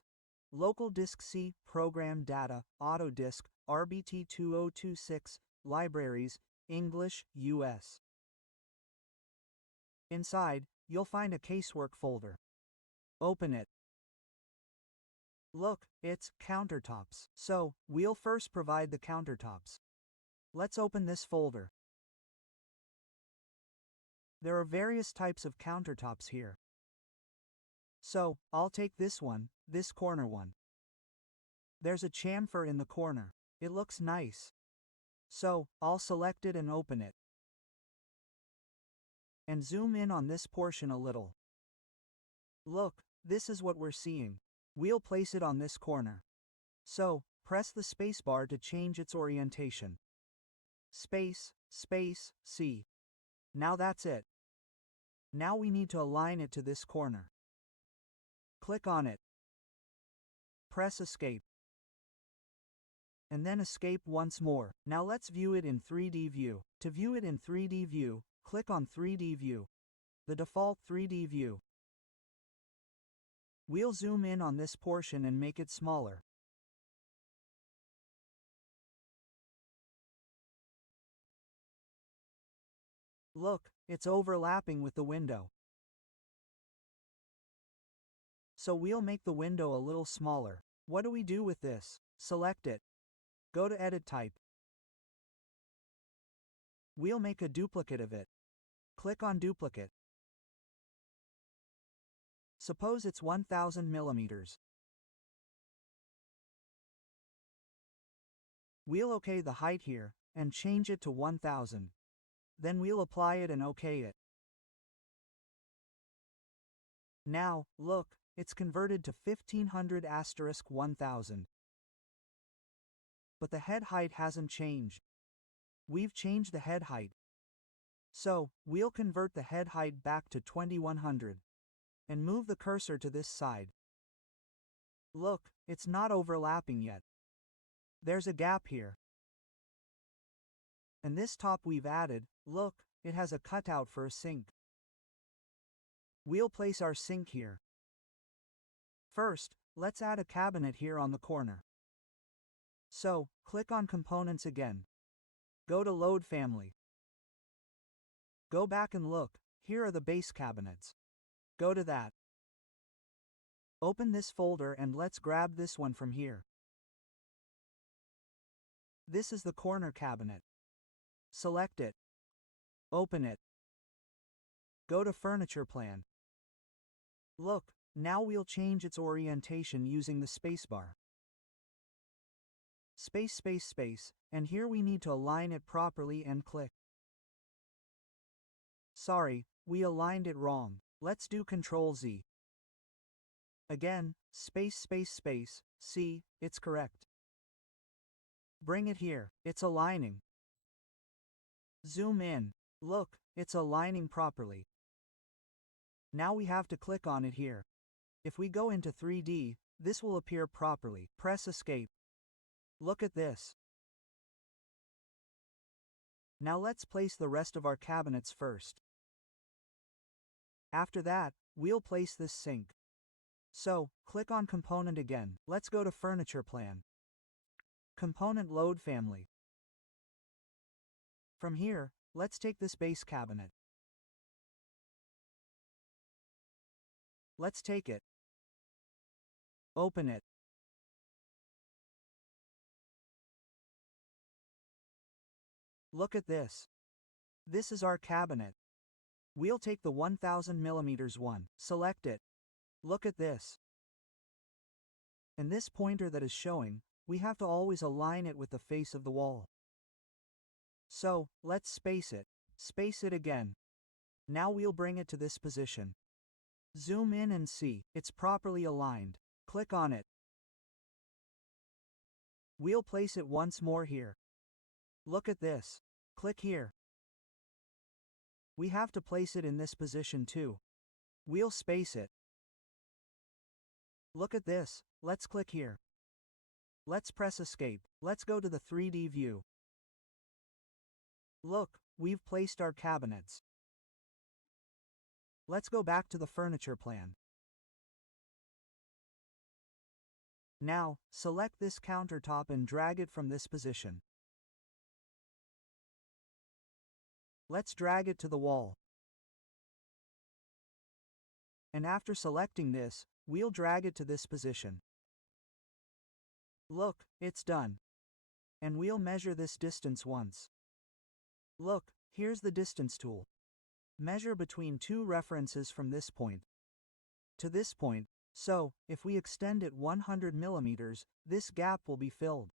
Local Disk C, Program Data, Autodesk, RBT 2026, Libraries, English, US. Inside, you'll find a casework folder. Open it. Look, it's countertops. So, we'll first provide the countertops. Let's open this folder. There are various types of countertops here. So, I'll take this one, this corner one. There's a chamfer in the corner. It looks nice. So, I'll select it and open it. And zoom in on this portion a little. Look, this is what we're seeing. We'll place it on this corner. So, press the spacebar to change its orientation. Space, space, C. Now that's it. Now we need to align it to this corner. Click on it. Press Escape. And then Escape once more. Now let's view it in 3D view. To view it in 3D view, click on 3D view. The default 3D view. We'll zoom in on this portion and make it smaller. Look, it's overlapping with the window. So we'll make the window a little smaller. What do we do with this? Select it. Go to Edit Type. We'll make a duplicate of it. Click on Duplicate. Suppose it's 1000 millimeters. We'll OK the height here, and change it to 1000. Then we'll apply it and OK it. Now, look, it's converted to 1500*1000. But the head height hasn't changed. We've changed the head height. So, we'll convert the head height back to 2100. And move the cursor to this side. Look, it's not overlapping yet. There's a gap here. And this top we've added, look, it has a cutout for a sink. We'll place our sink here. First, let's add a cabinet here on the corner. So, click on Components again. Go to Load Family. Go back and look, here are the base cabinets. Go to that. Open this folder and let's grab this one from here. This is the corner cabinet. Select it. Open it. Go to Furniture Plan. Look, now we'll change its orientation using the spacebar. Space, space, space, and here we need to align it properly and click. Sorry, we aligned it wrong. Let's do Ctrl-Z. Again, space, space, space, see, it's correct. Bring it here, it's aligning. Zoom in. Look, it's aligning properly. Now we have to click on it here. If we go into 3D, this will appear properly. Press Escape. Look at this. Now let's place the rest of our cabinets first. After that, we'll place this sink. So, click on Component again. Let's go to Furniture Plan. Component Load Family. From here, let's take this base cabinet. Let's take it. Open it. Look at this. This is our cabinet. We'll take the 1000 millimeters one, select it. Look at this. And this pointer that is showing, we have to always align it with the face of the wall. So, let's space it. Space it again. Now we'll bring it to this position. Zoom in and see, it's properly aligned. Click on it. We'll place it once more here. Look at this. Click here. We have to place it in this position too. We'll space it. Look at this, let's click here. Let's press escape. Let's go to the 3D view. Look, we've placed our cabinets. Let's go back to the furniture plan. Now, select this countertop and drag it from this position. Let's drag it to the wall. And after selecting this, we'll drag it to this position. Look, it's done. And we'll measure this distance once. Look, here's the distance tool. Measure between two references from this point to this point, so, if we extend it 100 millimeters, this gap will be filled.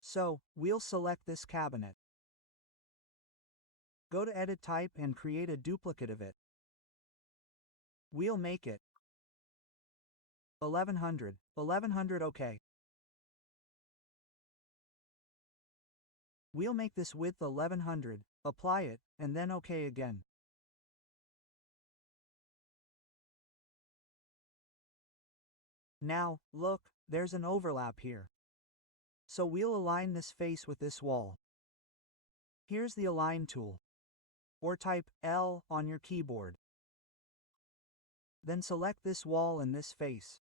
So, we'll select this cabinet. Go to Edit Type and create a duplicate of it. We'll make it 1100, OK. We'll make this width 1100, apply it, and then OK again. Now, look, there's an overlap here. So we'll align this face with this wall. Here's the Align tool. Or type L on your keyboard. Then select this wall and this face.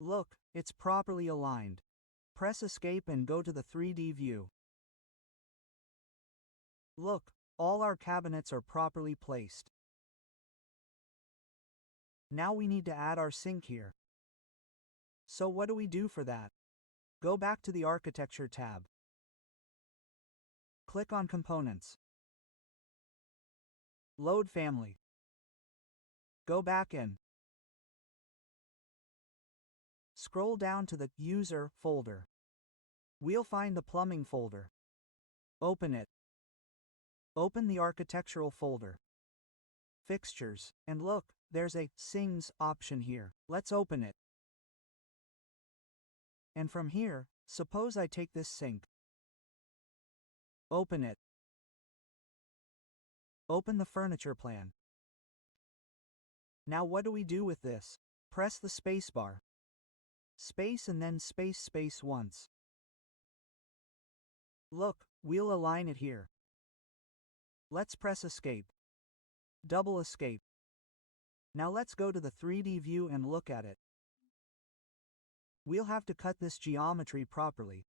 Look, it's properly aligned. Press Escape and go to the 3D view. Look, all our cabinets are properly placed. Now we need to add our sink here. So what do we do for that? Go back to the Architecture tab. Click on Components. Load Family. Go back in. Scroll down to the User folder. We'll find the Plumbing folder. Open it. Open the Architectural folder. Fixtures, and look, there's a Sinks option here. Let's open it. And from here, suppose I take this sink. Open it. Open the furniture plan. Now what do we do with this? Press the spacebar. Space and then space once. Look, we'll align it here. Let's press Escape. Double Escape. Now let's go to the 3D view and look at it. We'll have to cut this geometry properly.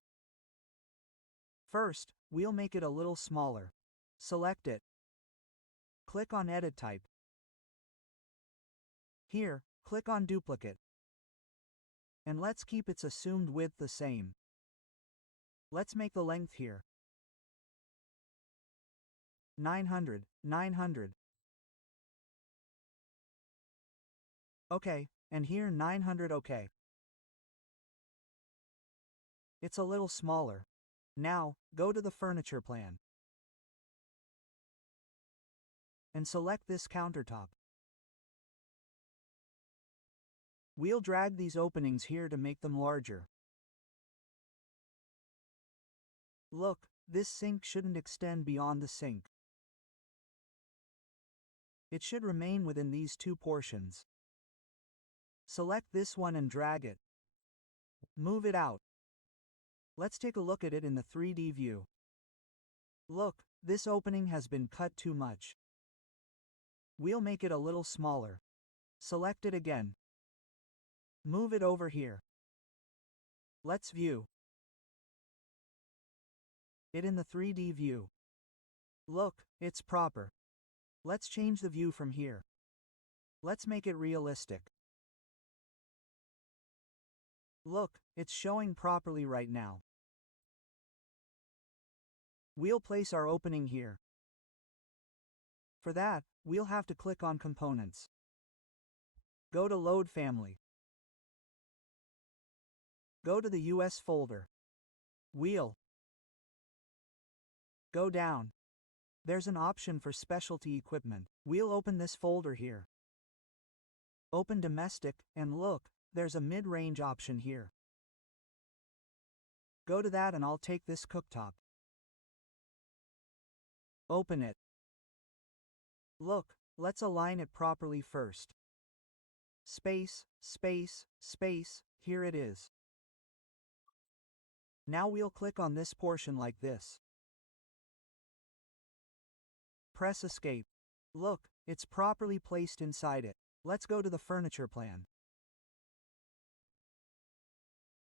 First, we'll make it a little smaller. Select it. Click on Edit Type. Here, click on Duplicate. And let's keep its assumed width the same. Let's make the length here 900. OK, and here 900 OK. It's a little smaller. Now, go to the furniture plan. And select this countertop. We'll drag these openings here to make them larger. Look, this sink shouldn't extend beyond the sink. It should remain within these two portions. Select this one and drag it. Move it out. Let's take a look at it in the 3D view. Look, this opening has been cut too much. We'll make it a little smaller. Select it again. Move it over here. Let's view it in the 3D view. Look, it's proper. Let's change the view from here. Let's make it realistic. Look, it's showing properly right now. We'll place our opening here. For that, we'll have to click on Components. Go to Load Family. Go to the US folder. Wheel. Go down. There's an option for specialty equipment. We'll open this folder here. Open Domestic, and look, there's a mid-range option here. Go to that and I'll take this cooktop. Open it. Look, let's align it properly first. Space, space, space, here it is. Now we'll click on this portion like this. Press Escape. Look, it's properly placed inside it. Let's go to the furniture plan.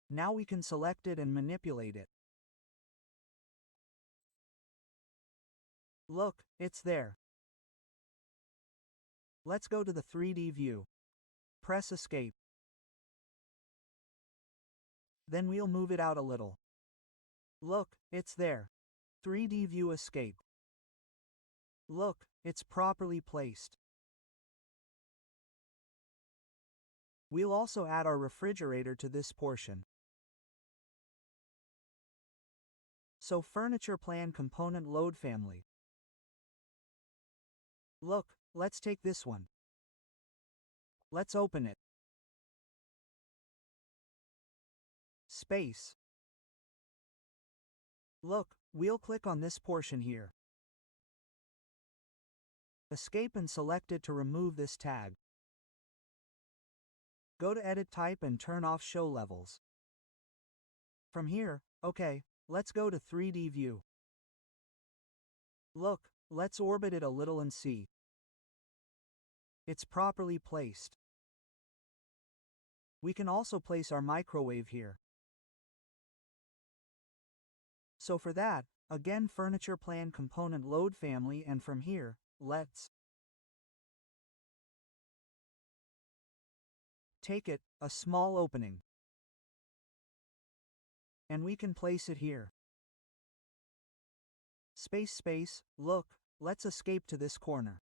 Now we can select it and manipulate it. Look, it's there. Let's go to the 3D view. Press Escape. Then we'll move it out a little. Look, it's there. 3D view escape. Look, it's properly placed. We'll also add our refrigerator to this portion. So furniture plan component load family. Look, let's take this one. Let's open it. Space. Look, we'll click on this portion here. Escape and select it to remove this tag. Go to Edit Type and turn off Show Levels. From here, okay, let's go to 3D View. Look, let's orbit it a little and see. It's properly placed. We can also place our microwave here. So for that, again furniture plan component load family, and from here, let's take it, a small opening. And we can place it here. Space, space, look, let's escape to this corner.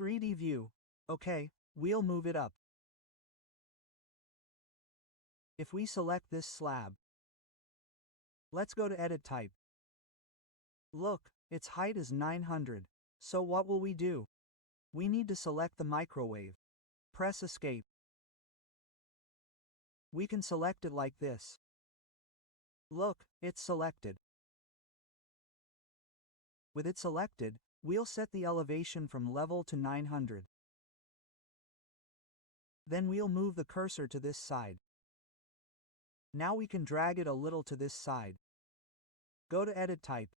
3D view, okay, we'll move it up. If we select this slab, let's go to Edit Type. Look, its height is 900, so what will we do? We need to select the microwave. Press Escape. We can select it like this. Look, it's selected. With it selected, we'll set the elevation from level to 900. Then we'll move the cursor to this side. Now we can drag it a little to this side. Go to Edit Type.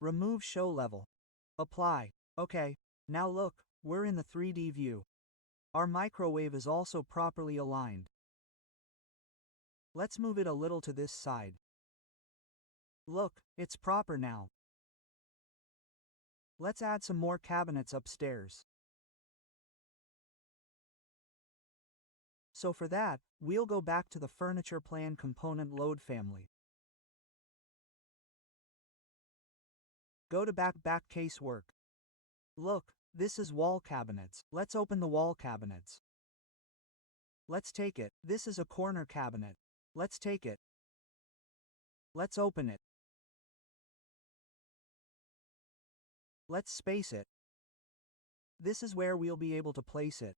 Remove Show Level. Apply. Okay, now look, we're in the 3D view. Our microwave is also properly aligned. Let's move it a little to this side. Look, it's proper now. Let's add some more cabinets upstairs. So for that, we'll go back to the furniture plan component load family. Go to back casework. Look, this is wall cabinets. Let's open the wall cabinets. Let's take it. This is a corner cabinet. Let's take it. Let's open it. Let's space it. This is where we'll be able to place it.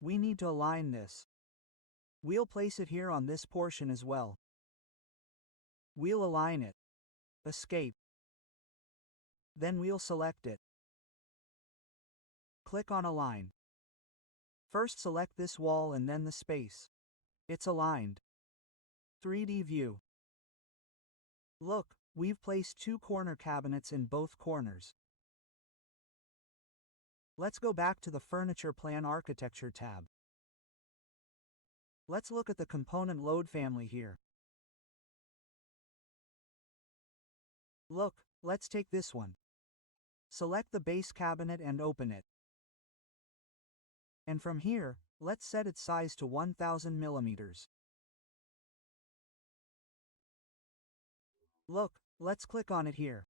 We need to align this. We'll place it here on this portion as well. We'll align it. Escape. Then we'll select it. Click on Align. First select this wall and then the space. It's aligned. 3D view. Look, we've placed two corner cabinets in both corners. Let's go back to the Furniture Plan Architecture tab. Let's look at the component load family here. Look, let's take this one. Select the base cabinet and open it. And from here, let's set its size to 1000 millimeters. Look, let's click on it here.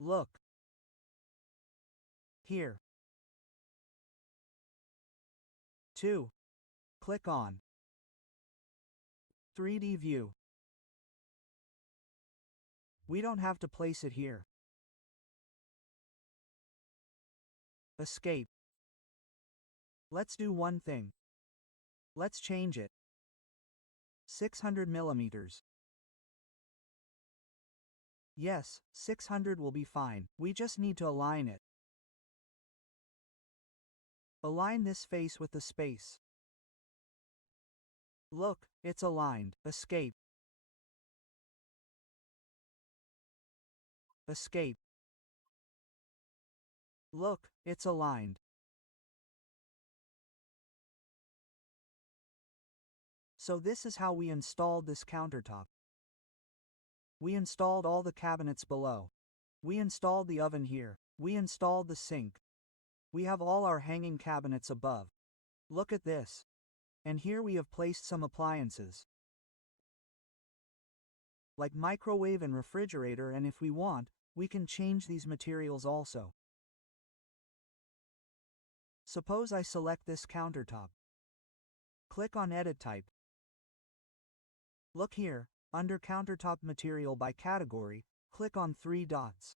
Look. Here. 2. Click on 3D view. We don't have to place it here. Escape. Let's do one thing. Let's change it. 600 millimeters. Yes, 600 will be fine. We just need to align it. Align this face with the space. Look, it's aligned. Escape. Escape. Look, it's aligned. So this is how we installed this countertop. We installed all the cabinets below. We installed the oven here. We installed the sink. We have all our hanging cabinets above. Look at this. And here we have placed some appliances, like microwave and refrigerator, and if we want, we can change these materials also. Suppose I select this countertop. Click on Edit Type. Look here, under Countertop Material by Category, click on 3 dots.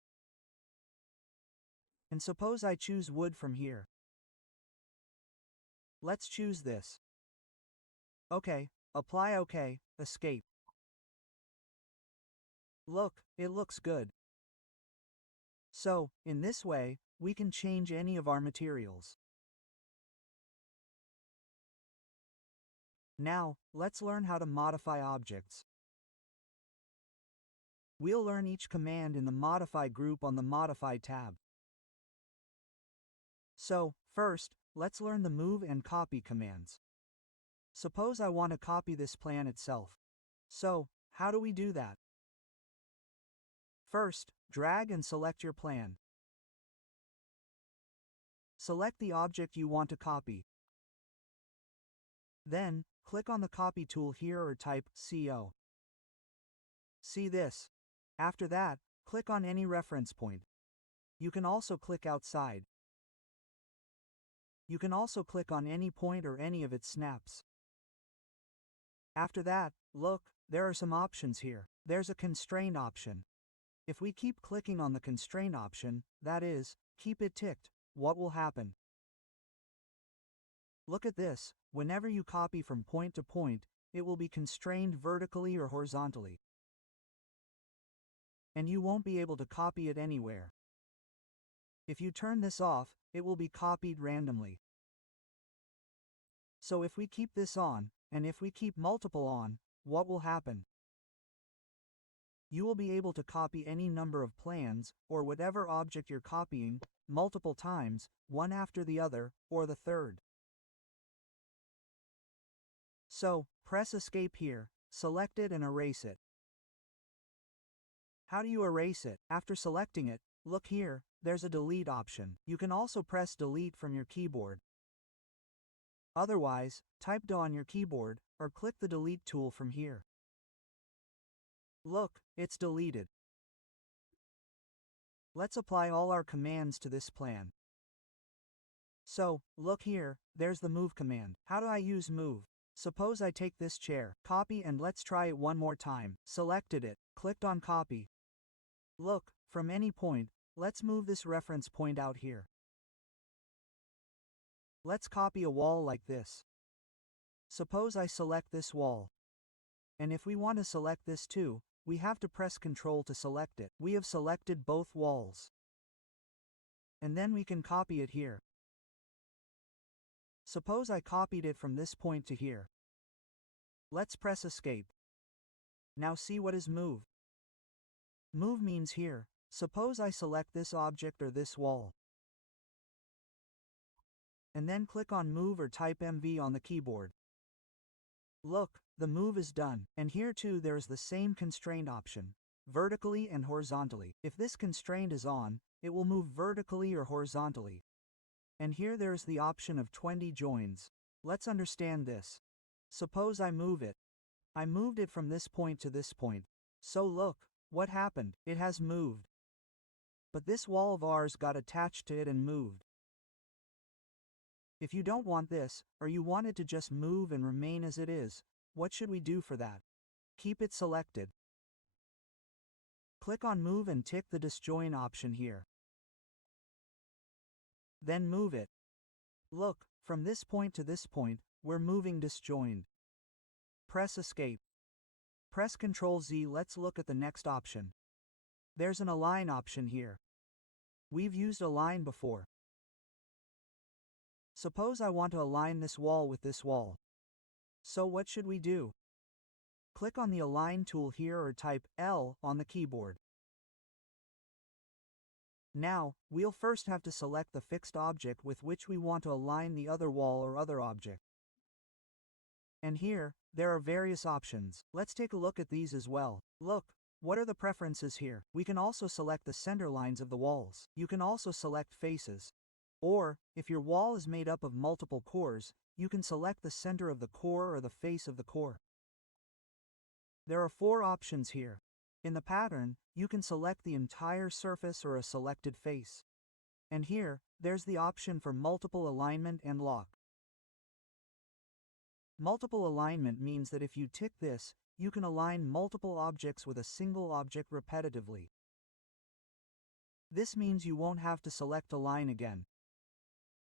And suppose I choose wood from here. Let's choose this. OK, apply OK, escape. Look, it looks good. So, in this way, we can change any of our materials. Now, let's learn how to modify objects. We'll learn each command in the Modify group on the Modify tab. So, first, let's learn the Move and Copy commands. Suppose I want to copy this plan itself. So, how do we do that? First, drag and select your plan. Select the object you want to copy. Then, click on the Copy tool here or type CO. See this. After that, click on any reference point. You can also click outside. You can also click on any point or any of its snaps. After that, look, there are some options here. There's a constraint option. If we keep clicking on the constraint option, that is, keep it ticked, what will happen? Look at this. Whenever you copy from point to point, it will be constrained vertically or horizontally. And you won't be able to copy it anywhere. If you turn this off, it will be copied randomly. So if we keep this on, and if we keep multiple on, what will happen? You will be able to copy any number of plans, or whatever object you're copying, multiple times, one after the other, or the third. So, press Escape here, select it and erase it. How do you erase it? After selecting it, look here, there's a delete option. You can also press delete from your keyboard. Otherwise, type DE on your keyboard, or click the delete tool from here. Look, it's deleted. Let's apply all our commands to this plan. So, look here, there's the Move command. How do I use Move? Suppose I take this chair, copy, and let's try it one more time. Selected it, clicked on Copy. Look, from any point, let's move this reference point out here. Let's copy a wall like this. Suppose I select this wall. And if we want to select this too, we have to press Ctrl to select it. We have selected both walls. And then we can copy it here. Suppose I copied it from this point to here. Let's press Escape. Now see what is Move. Move means here. Suppose I select this object or this wall. And then click on Move or type MV on the keyboard. Look, the move is done. And here too there is the same constraint option, vertically and horizontally. If this constraint is on, it will move vertically or horizontally. And here there is the option of 20 joins. Let's understand this. Suppose I move it. I moved it from this point to this point. So look, what happened? It has moved. But this wall of ours got attached to it and moved. If you don't want this, or you want it to just move and remain as it is, what should we do for that? Keep it selected. Click on Move and tick the Disjoin option here. Then move it. Look, from this point to this point, we're moving disjoined. Press Escape. Press Ctrl Z. Let's look at the next option. There's an Align option here. We've used Align before. Suppose I want to align this wall with this wall. So what should we do? Click on the Align tool here or type L on the keyboard. Now, we'll first have to select the fixed object with which we want to align the other wall or other object. And here, there are various options. Let's take a look at these as well. Look, what are the preferences here? We can also select the center lines of the walls. You can also select faces. Or, if your wall is made up of multiple cores, you can select the center of the core or the face of the core. There are 4 options here. In the pattern, you can select the entire surface or a selected face. And here, there's the option for multiple alignment and lock. Multiple alignment means that if you tick this, you can align multiple objects with a single object repetitively. This means you won't have to select Align again.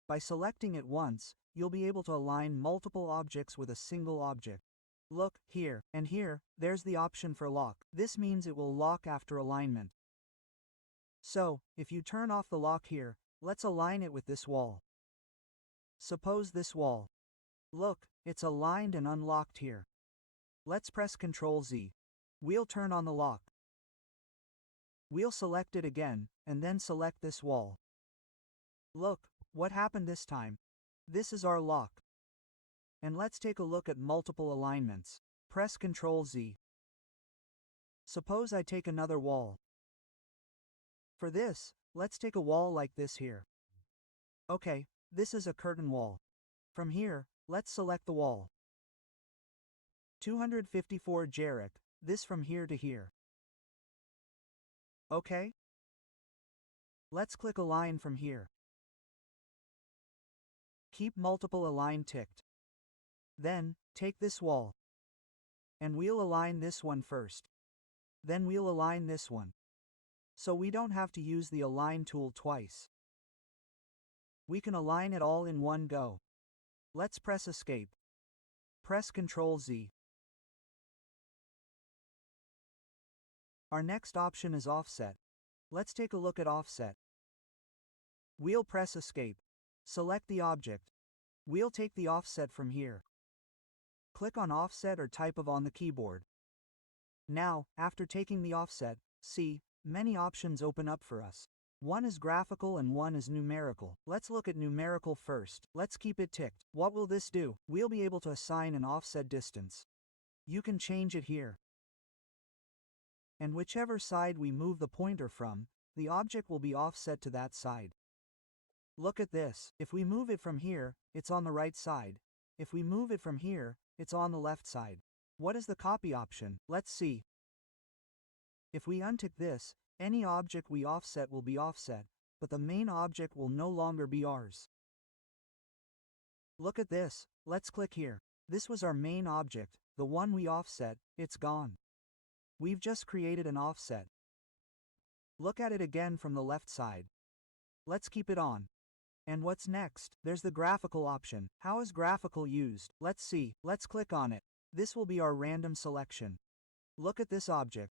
By selecting it once, you'll be able to align multiple objects with a single object. Look, here, and here, there's the option for lock. This means it will lock after alignment. So, if you turn off the lock here, let's align it with this wall. Suppose this wall. Look, it's aligned and unlocked here. Let's press Ctrl Z. We'll turn on the lock. We'll select it again, and then select this wall. Look, what happened this time? This is our lock. And let's take a look at multiple alignments. Press Ctrl Z. Suppose I take another wall. For this, let's take a wall like this here. Okay, this is a curtain wall. From here, let's select the wall. 254 Jarrett, this from here to here. Okay? Let's click Align from here. Keep multiple align ticked. Then, take this wall. And we'll align this one first. Then we'll align this one. So we don't have to use the Align tool twice. We can align it all in one go. Let's press Escape. Press Ctrl Z. Our next option is Offset. Let's take a look at Offset. We'll press Escape. Select the object. We'll take the offset from here. Click on Offset or type of on the keyboard. Now, after taking the offset, see, many options open up for us. One is graphical and one is numerical. Let's look at numerical first. Let's keep it ticked. What will this do? We'll be able to assign an offset distance. You can change it here. And whichever side we move the pointer from, the object will be offset to that side. Look at this. If we move it from here, it's on the right side. If we move it from here, it's on the left side. What is the copy option? Let's see. If we untick this, any object we offset will be offset, but the main object will no longer be ours. Look at this. Let's click here. This was our main object, the one we offset, it's gone. We've just created an offset. Look at it again from the left side. Let's keep it on. And what's next? There's the graphical option. How is graphical used? Let's see. Let's click on it. This will be our random selection. Look at this object.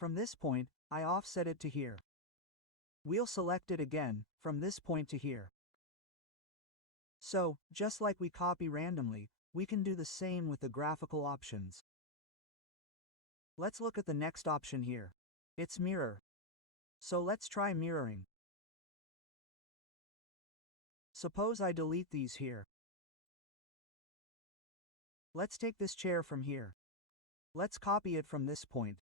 From this point, I offset it to here. We'll select it again, from this point to here. So, just like we copy randomly, we can do the same with the graphical options. Let's look at the next option here. It's mirror. So let's try mirroring. Suppose I delete these here. Let's take this chair from here. Let's copy it from this point.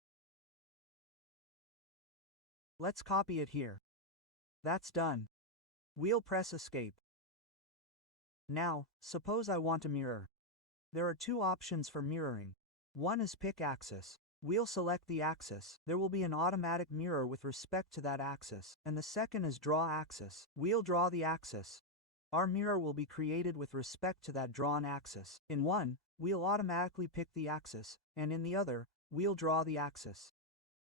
Let's copy it here. That's done. We'll press Escape. Now, suppose I want to mirror. There are 2 options for mirroring. One is pick axis. We'll select the axis. There will be an automatic mirror with respect to that axis. And the second is draw axis. We'll draw the axis. Our mirror will be created with respect to that drawn axis. In one, we'll automatically pick the axis, and in the other, we'll draw the axis.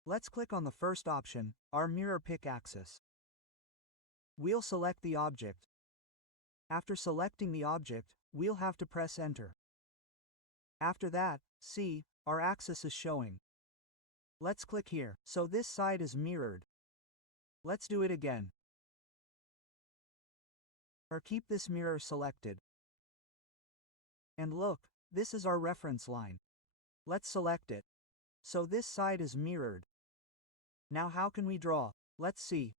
Let's click on the first option, our mirror pick axis. We'll select the object. After selecting the object, we'll have to press enter. After that, see, our axis is showing. Let's click here. So this side is mirrored. Let's do it again. Or keep this mirror selected. And look, this is our reference line. Let's select it. So this side is mirrored. Now how can we draw? Let's see.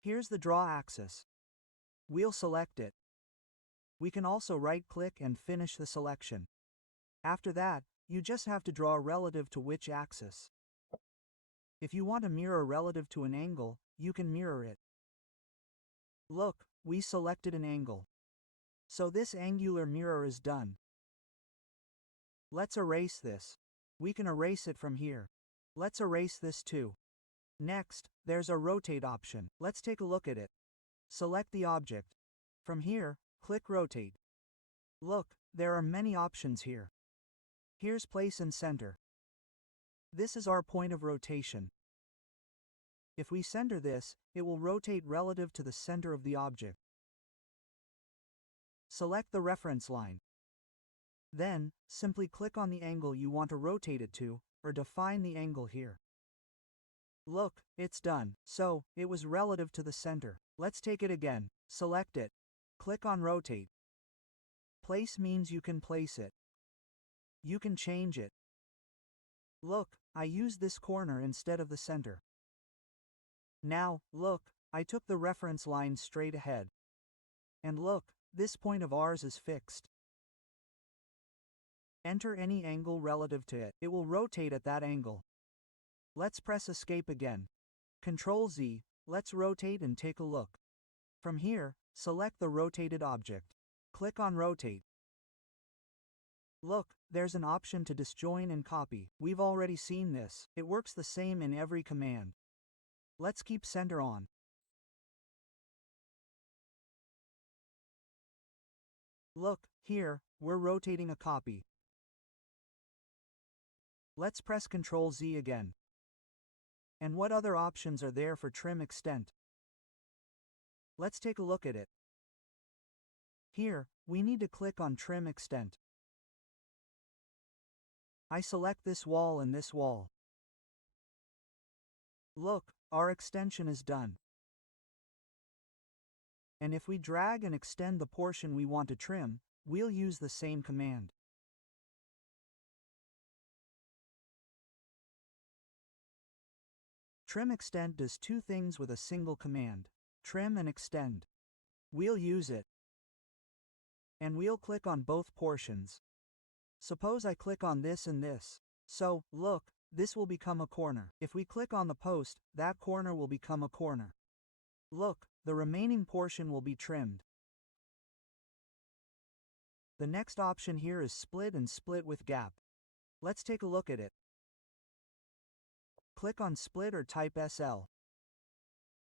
Here's the draw axis. We'll select it. We can also right-click and finish the selection. After that, you just have to draw relative to which axis. If you want a mirror relative to an angle, you can mirror it. Look, we selected an angle. So this angular mirror is done. Let's erase this. We can erase it from here. Let's erase this too. Next, there's a rotate option. Let's take a look at it. Select the object. From here, click rotate. Look, there are many options here. Here's place and center. This is our point of rotation. If we center this, it will rotate relative to the center of the object. Select the reference line. Then, simply click on the angle you want to rotate it to, or define the angle here. Look, it's done. So, it was relative to the center. Let's take it again. Select it. Click on rotate. Place means you can place it. You can change it. Look, I used this corner instead of the center. Now, look, I took the reference line straight ahead. And look, this point of ours is fixed. Enter any angle relative to it. It will rotate at that angle. Let's press Escape again. Ctrl Z, let's rotate and take a look. From here, select the rotated object. Click on Rotate. Look, there's an option to disjoin and copy. We've already seen this. It works the same in every command. Let's keep center on. Look, here, we're rotating a copy. Let's press Ctrl Z again. And what other options are there for trim extent? Let's take a look at it. Here, we need to click on Trim Extent. I select this wall and this wall. Look, our extension is done. And if we drag and extend the portion we want to trim, we'll use the same command. Trim Extent does two things with a single command: trim and extend. We'll use it. And we'll click on both portions. Suppose I click on this and this. So, look, this will become a corner. If we click on the post, that corner will become a corner. Look, the remaining portion will be trimmed. The next option here is Split and Split with Gap. Let's take a look at it. Click on Split or type SL.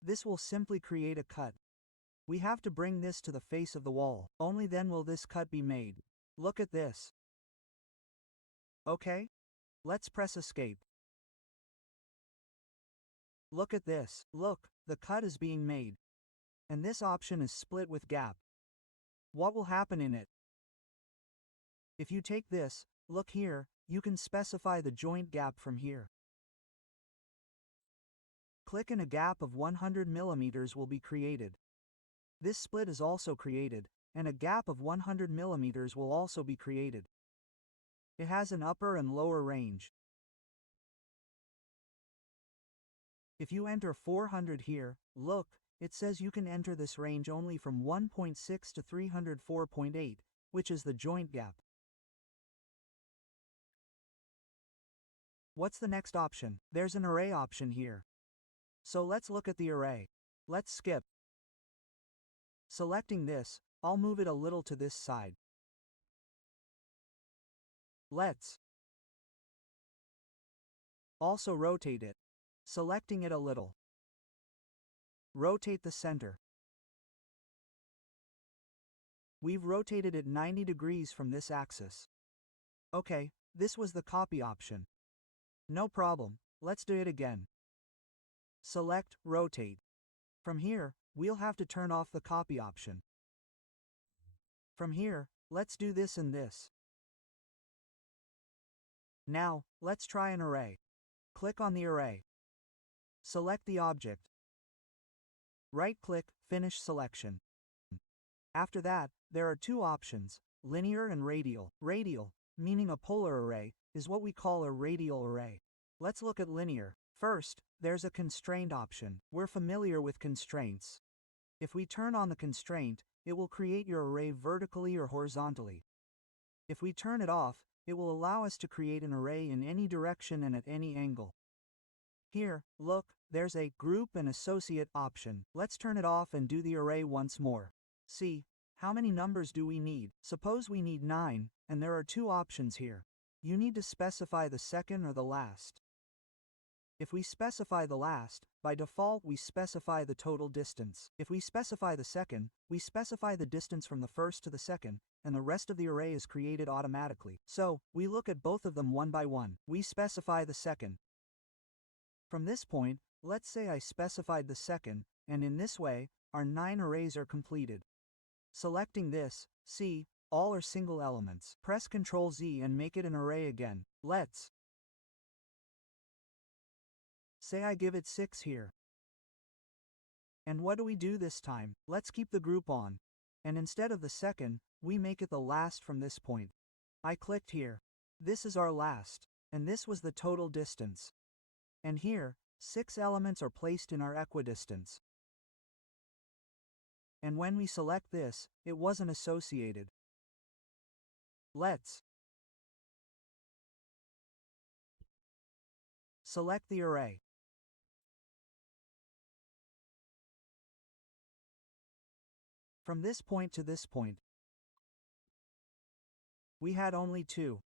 This will simply create a cut. We have to bring this to the face of the wall. Only then will this cut be made. Look at this. Okay? Let's press Escape. Look at this. Look, the cut is being made. And this option is Split with Gap. What will happen in it? If you take this, look here, you can specify the joint gap from here. Click and a gap of 100 mm will be created. This split is also created, and a gap of 100 mm will also be created. It has an upper and lower range. If you enter 400 here, look, it says you can enter this range only from 1.6 to 304.8, which is the joint gap. What's the next option? There's an array option here. So let's look at the array. Let's skip. Selecting this, I'll move it a little to this side. Let's Also rotate it, selecting it a little. Rotate the center. We've rotated it 90 degrees from this axis. Okay, this was the copy option. No problem, let's do it again. Select Rotate. From here, we'll have to turn off the copy option. From here, let's do this and this. Now, let's try an array. Click on the array. Select the object. Right-click, Finish Selection. After that, there are two options, linear and radial. Radial, meaning a polar array, is what we call a radial array. Let's look at linear. First, there's a constraint option. We're familiar with constraints. If we turn on the constraint, it will create your array vertically or horizontally. If we turn it off, it will allow us to create an array in any direction and at any angle. Here, look, there's a Group and Associate option. Let's turn it off and do the array once more. See, how many numbers do we need? Suppose we need 9, and there are two options here. You need to specify the second or the last. If we specify the last, by default we specify the total distance. If we specify the second, we specify the distance from the first to the second, and the rest of the array is created automatically. So, we look at both of them one by one. We specify the second. From this point, let's say I specified the second, and in this way, our 9 arrays are completed. Selecting this, see, all are single elements. Press Ctrl Z and make it an array again. Let's say I give it 6 here. And what do we do this time? Let's keep the group on. And instead of the second, we make it the last from this point. I clicked here. This is our last. And this was the total distance. And here, 6 elements are placed in our equidistance. And when we select this, it wasn't associated. Let's select the array. From this point to this point, we had only 2.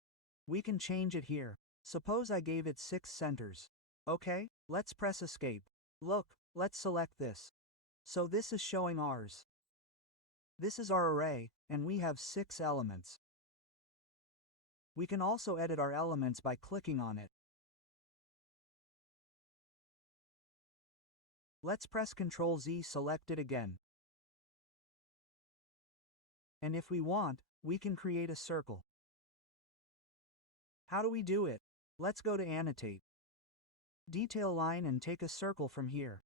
We can change it here. Suppose I gave it 6 centers. Okay, let's press Escape. Look, let's select this. So this is showing ours. This is our array, and we have 6 elements. We can also edit our elements by clicking on it. Let's press Ctrl Z, select it again. And if we want, we can create a circle. How do we do it? Let's go to Annotate. Detail line and take a circle from here.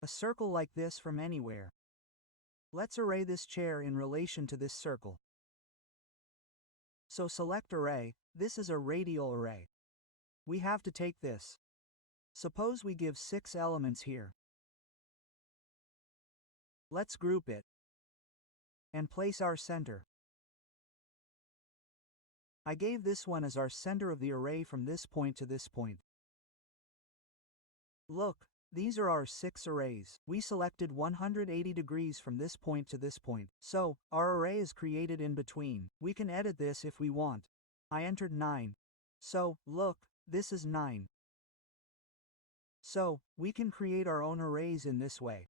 A circle like this from anywhere. Let's array this chair in relation to this circle. So select Array, this is a radial array. We have to take this. Suppose we give 6 elements here. Let's group it. And place our center. I gave this one as our center of the array from this point to this point. Look, these are our 6 arrays. We selected 180 degrees from this point to this point. So, our array is created in between. We can edit this if we want. I entered 9. So, look, this is 9. So, we can create our own arrays in this way.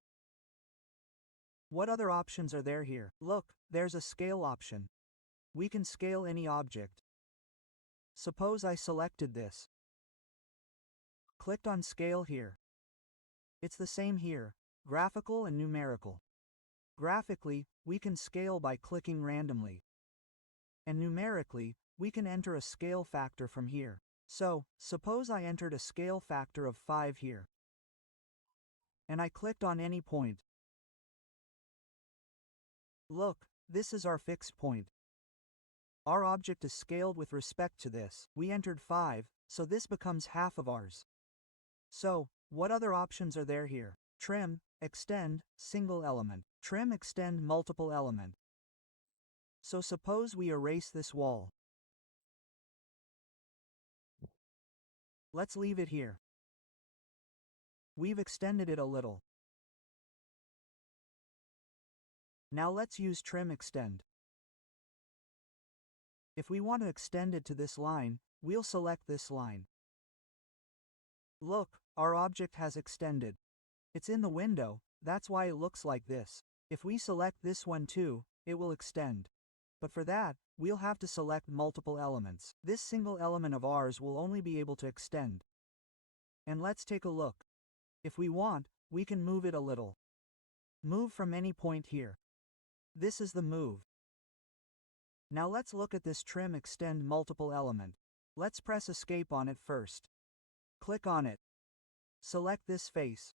What other options are there here? Look, there's a scale option. We can scale any object. Suppose I selected this. Clicked on Scale here. It's the same here, graphical and numerical. Graphically, we can scale by clicking randomly. And numerically, we can enter a scale factor from here. So, suppose I entered a scale factor of 5 here. And I clicked on any point. Look, this is our fixed point. Our object is scaled with respect to this. We entered 5, so this becomes half of ours. So, what other options are there here? Trim, Extend, Single Element. Trim, Extend, Multiple Element. So suppose we erase this wall. Let's leave it here. We've extended it a little. Now let's use Trim Extend. If we want to extend it to this line, we'll select this line. Look, our object has extended. It's in the window, that's why it looks like this. If we select this one too, it will extend. But for that, we'll have to select multiple elements. This single element of ours will only be able to extend. And let's take a look. If we want, we can move it a little. Move from any point here. This is the move. Now let's look at this trim extend multiple element. Let's press escape on it first. Click on it. Select this face.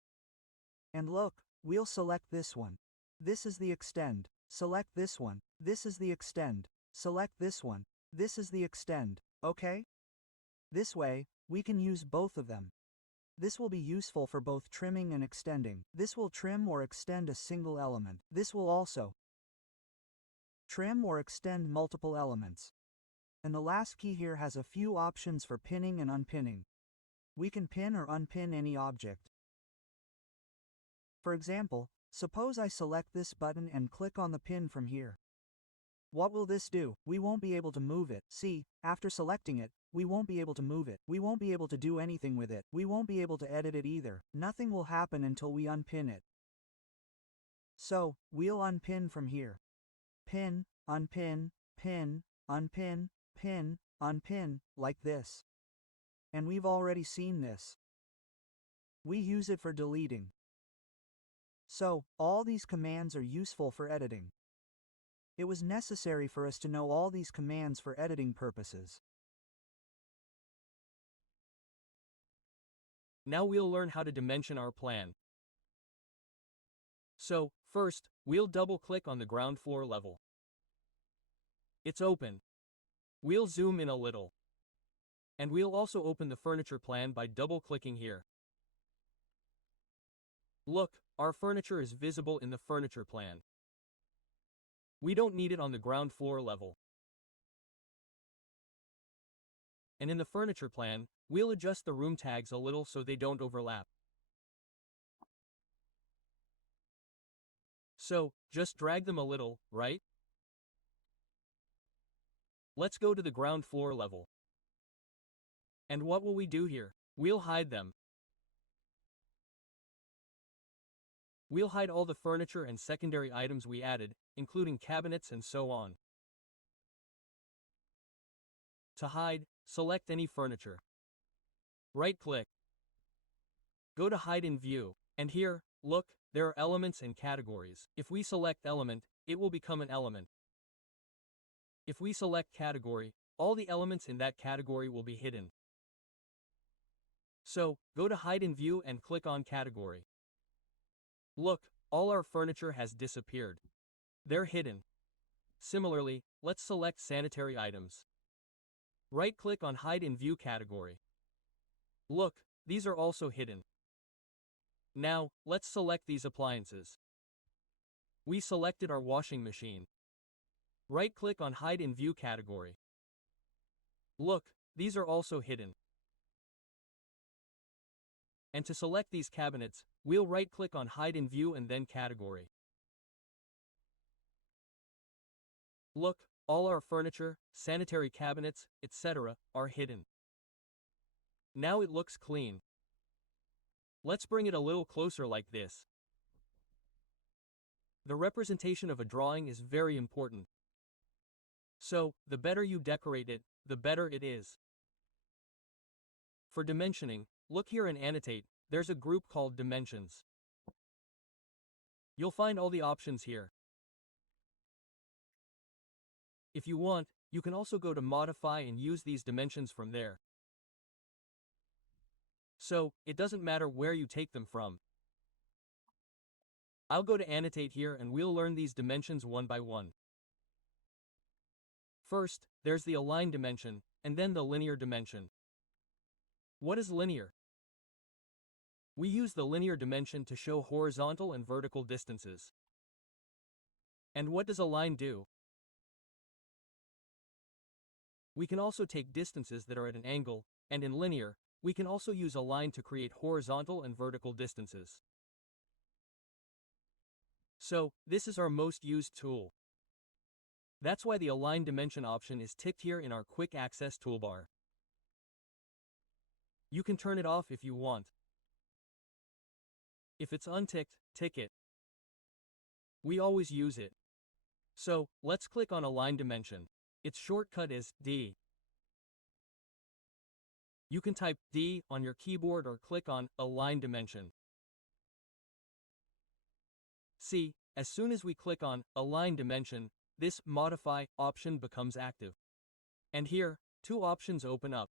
And look, we'll select this one. This is the extend. Select this one. This is the extend. Select this one. This is the extend. Okay? This way, we can use both of them. This will be useful for both trimming and extending. This will trim or extend a single element. This will also trim or extend multiple elements. And the last key here has a few options for pinning and unpinning. We can pin or unpin any object. For example, suppose I select this button and click on the pin from here. What will this do? We won't be able to move it. See, after selecting it, we won't be able to move it. We won't be able to do anything with it. We won't be able to edit it either. Nothing will happen until we unpin it. So, we'll unpin from here. Pin, unpin, pin, unpin, pin, unpin, like this. And we've already seen this. We use it for deleting. So, all these commands are useful for editing. It was necessary for us to know all these commands for editing purposes. Now we'll learn how to dimension our plan. So, first, we'll double-click on the ground floor level. It's open. We'll zoom in a little. And we'll also open the furniture plan by double-clicking here. Look, our furniture is visible in the furniture plan. We don't need it on the ground floor level. And in the furniture plan, we'll adjust the room tags a little so they don't overlap. So, just drag them a little, right? Let's go to the ground floor level. And what will we do here? We'll hide them. We'll hide all the furniture and secondary items we added, including cabinets and so on. To hide, select any furniture. Right-click. Go to Hide in View, and here, look, there are elements and categories. If we select Element, it will become an element. If we select Category, all the elements in that category will be hidden. So, go to Hide in View and click on Category. Look, all our furniture has disappeared. They're hidden. Similarly, let's select Sanitary Items. Right-click on Hide in View category. Look, these are also hidden. Now, let's select these appliances. We selected our washing machine. Right-click on Hide in View category. Look, these are also hidden. And to select these cabinets, we'll right-click on Hide in View and then Category. Look, all our furniture, sanitary cabinets, etc., are hidden. Now it looks clean. Let's bring it a little closer like this. The representation of a drawing is very important. So, the better you decorate it, the better it is. For dimensioning, look here and annotate, there's a group called Dimensions. You'll find all the options here. If you want, you can also go to Modify and use these dimensions from there. So, it doesn't matter where you take them from. I'll go to Annotate here and we'll learn these dimensions one by one. First, there's the Align dimension, and then the Linear dimension. What is linear? We use the linear dimension to show horizontal and vertical distances. And what does Align do? We can also take distances that are at an angle, and in linear, we can also use Align to create horizontal and vertical distances. So, this is our most used tool. That's why the Align dimension option is ticked here in our Quick Access toolbar. You can turn it off if you want. If it's unticked, tick it. We always use it. So, let's click on Align Dimension. Its shortcut is D. You can type D on your keyboard or click on Align Dimension. See, as soon as we click on Align Dimension, this Modify option becomes active. And here, two options open up.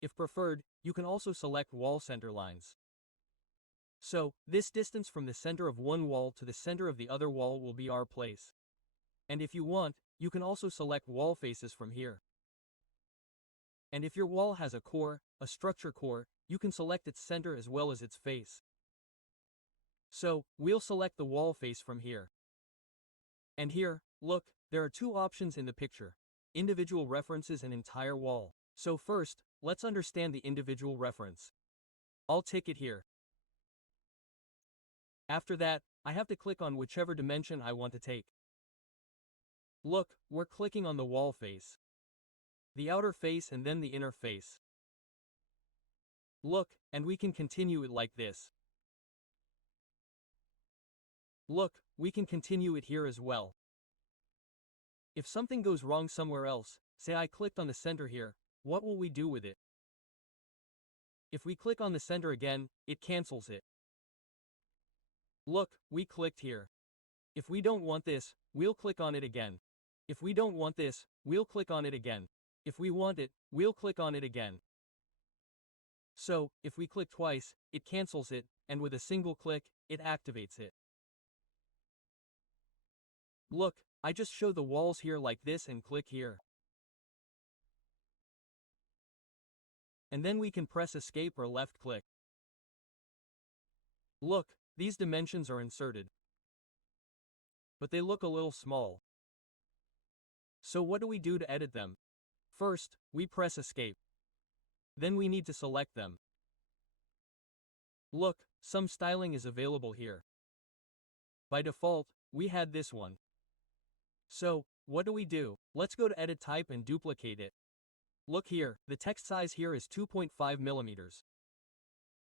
If preferred, you can also select Wall Center Lines. So, this distance from the center of one wall to the center of the other wall will be our place. And if you want, you can also select wall faces from here. And if your wall has a core, a structure core, you can select its center as well as its face. So, we'll select the wall face from here. And here, look, there are two options in the picture: individual references and entire wall. So first, let's understand the individual reference. I'll tick it here. After that, I have to click on whichever dimension I want to take. Look, we're clicking on the wall face, the outer face and then the inner face. Look, and we can continue it like this. Look, we can continue it here as well. If something goes wrong somewhere else, say I clicked on the center here, what will we do with it? If we click on the center again, it cancels it. Look, we clicked here. If we don't want this, we'll click on it again. If we don't want this, we'll click on it again. If we want it, we'll click on it again. So, if we click twice, it cancels it, and with a single click, it activates it. Look, I just show the walls here like this and click here. And then we can press Escape or left click. Look, these dimensions are inserted. But they look a little small. So what do we do to edit them? First, we press Escape. Then we need to select them. Look, some styling is available here. By default, we had this one. So, what do? Let's go to Edit Type and duplicate it. Look here, the text size here is 2.5 millimeters.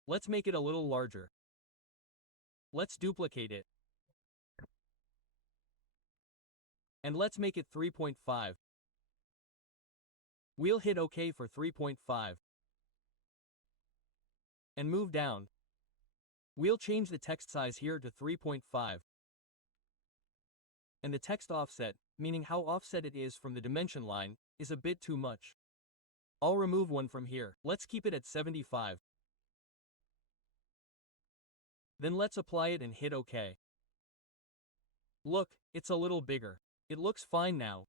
Let's make it a little larger. Let's duplicate it. And let's make it 3.5. We'll hit OK for 3.5. And move down. We'll change the text size here to 3.5. And the text offset, meaning how offset it is from the dimension line, is a bit too much. I'll remove one from here. Let's keep it at 75. Then let's apply it and hit OK. Look, it's a little bigger. It looks fine now.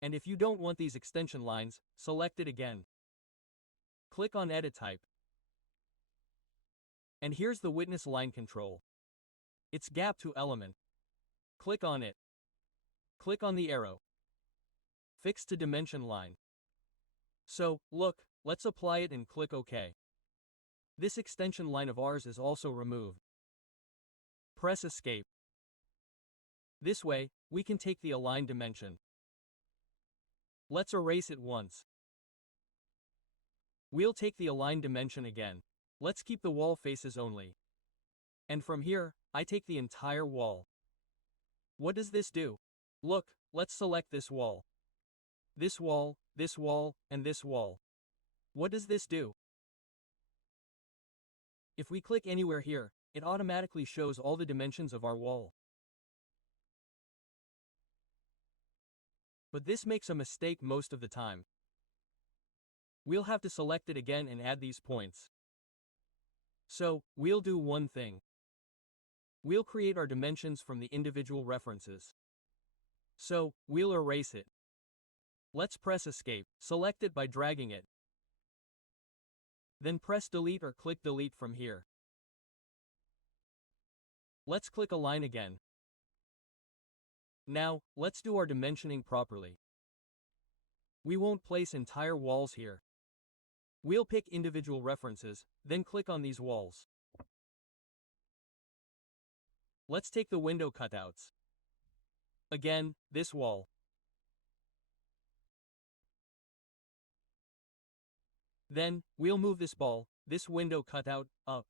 And if you don't want these extension lines, select it again. Click on Edit Type. And here's the witness line control. It's Gap to Element. Click on it. Click on the arrow. Fix to Dimension Line. So, look, let's apply it and click OK. This extension line of ours is also removed. Press Escape. This way, we can take the Align dimension. Let's erase it once. We'll take the Align dimension again. Let's keep the wall faces only. And from here, I take the entire wall. What does this do? Look, let's select this wall. This wall, this wall, and this wall. What does this do? If we click anywhere here, it automatically shows all the dimensions of our wall. But this makes a mistake most of the time. We'll have to select it again and add these points. So, we'll do one thing. We'll create our dimensions from the individual references. So, we'll erase it. Let's press Escape. Select it by dragging it. Then press Delete or click Delete from here. Let's click Align again. Now, let's do our dimensioning properly. We won't place entire walls here. We'll pick individual references, then click on these walls. Let's take the window cutouts. Again, this wall. Then, we'll move this ball, this window cutout, up.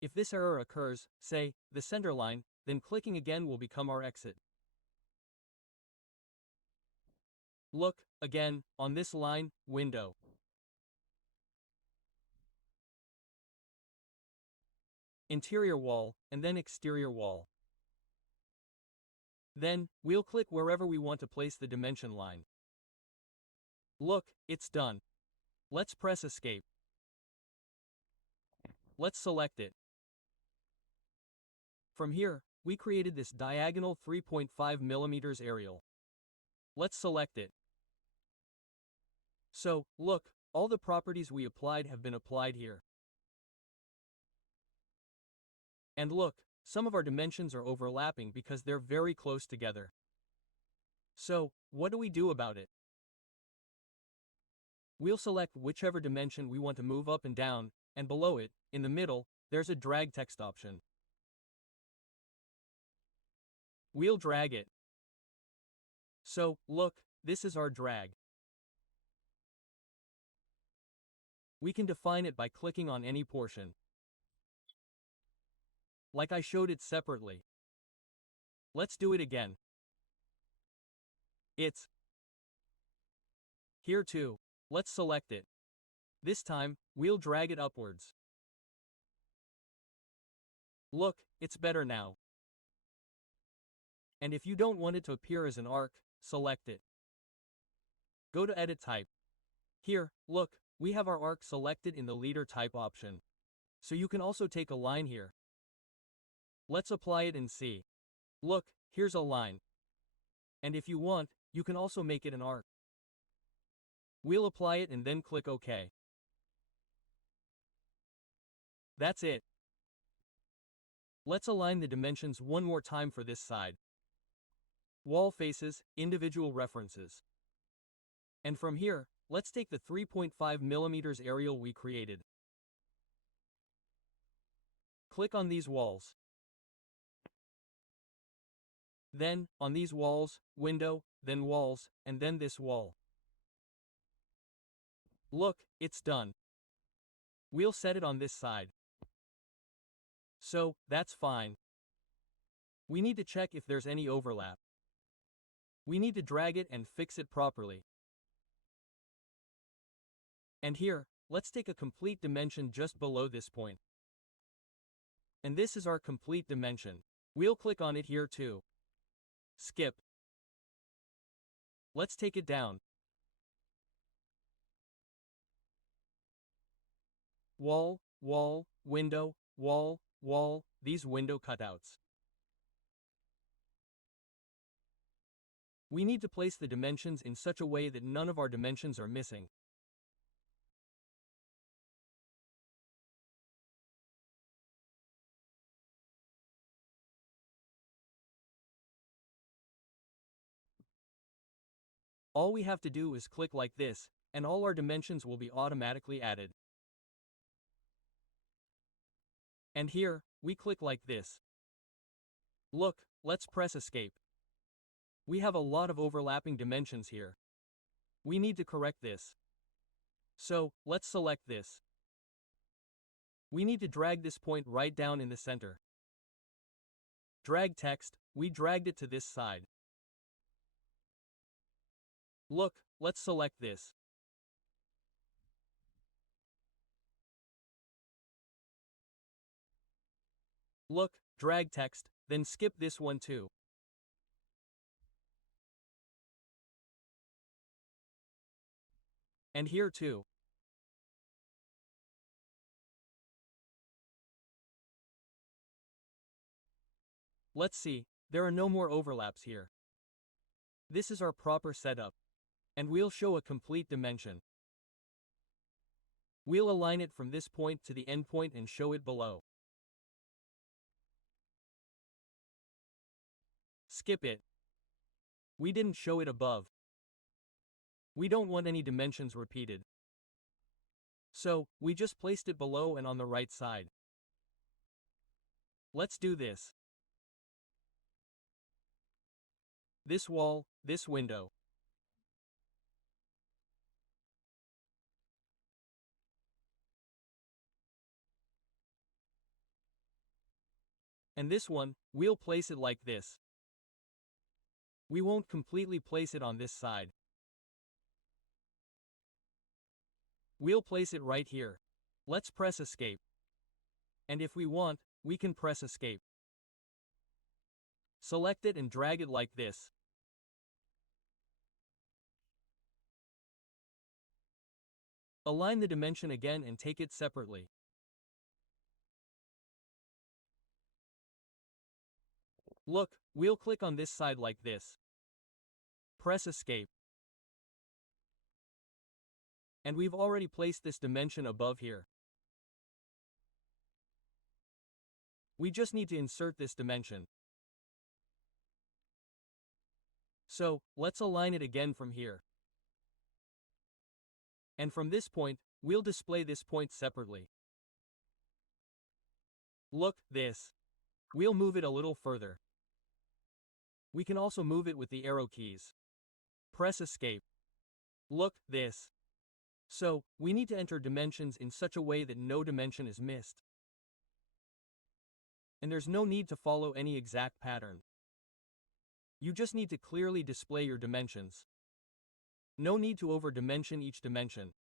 If this error occurs, say, the center line, then clicking again will become our exit. Look, again, on this line, window. Interior wall, and then exterior wall. Then, we'll click wherever we want to place the dimension line. Look, it's done. Let's press Escape. Let's select it. From here, we created this diagonal 3.5 mm aerial. Let's select it. So, look, all the properties we applied have been applied here. And look, some of our dimensions are overlapping because they're very close together. So, what do we do about it? We'll select whichever dimension we want to move up and down, and below it, in the middle, there's a drag text option. We'll drag it. So, look, this is our drag. We can define it by clicking on any portion. Like I showed it separately. Let's do it again. It's here too. Let's select it. This time, we'll drag it upwards. Look, it's better now. And if you don't want it to appear as an arc, select it. Go to Edit Type. Here, look, we have our arc selected in the Leader Type option. So you can also take a line here. Let's apply it and see. Look, here's a line. And if you want, you can also make it an arc. We'll apply it and then click OK. That's it. Let's align the dimensions one more time for this side. Wall faces, individual references. And from here, let's take the 3.5 mm aerial we created. Click on these walls. Then, on these walls, window, then walls, and then this wall. Look, it's done. We'll set it on this side. So, that's fine. We need to check if there's any overlap. We need to drag it and fix it properly. And here, let's take a complete dimension just below this point. And this is our complete dimension. We'll click on it here too. Skip. Let's take it down. Wall, wall, window, wall, wall, these window cutouts. We need to place the dimensions in such a way that none of our dimensions are missing. All we have to do is click like this, and all our dimensions will be automatically added. And here, we click like this. Look, let's press Escape. We have a lot of overlapping dimensions here. We need to correct this. So, let's select this. We need to drag this point right down in the center. Drag text, we dragged it to this side. Look, let's select this. Look, drag text, then skip this one too. And here too. Let's see, there are no more overlaps here. This is our proper setup. And we'll show a complete dimension. We'll align it from this point to the endpoint and show it below. Skip it. We didn't show it above. We don't want any dimensions repeated. So, we just placed it below and on the right side. Let's do this. This wall, this window. And this one, we'll place it like this. We won't completely place it on this side. We'll place it right here. Let's press Escape. And if we want, we can press Escape. Select it and drag it like this. Align the dimension again and take it separately. Look, we'll click on this side like this. Press Escape. And we've already placed this dimension above here. We just need to insert this dimension. So, let's align it again from here. And from this point, we'll display this point separately. Look, this. We'll move it a little further. We can also move it with the arrow keys. Press Escape. Look, this. So, we need to enter dimensions in such a way that no dimension is missed. And there's no need to follow any exact pattern. You just need to clearly display your dimensions. No need to over-dimension each dimension.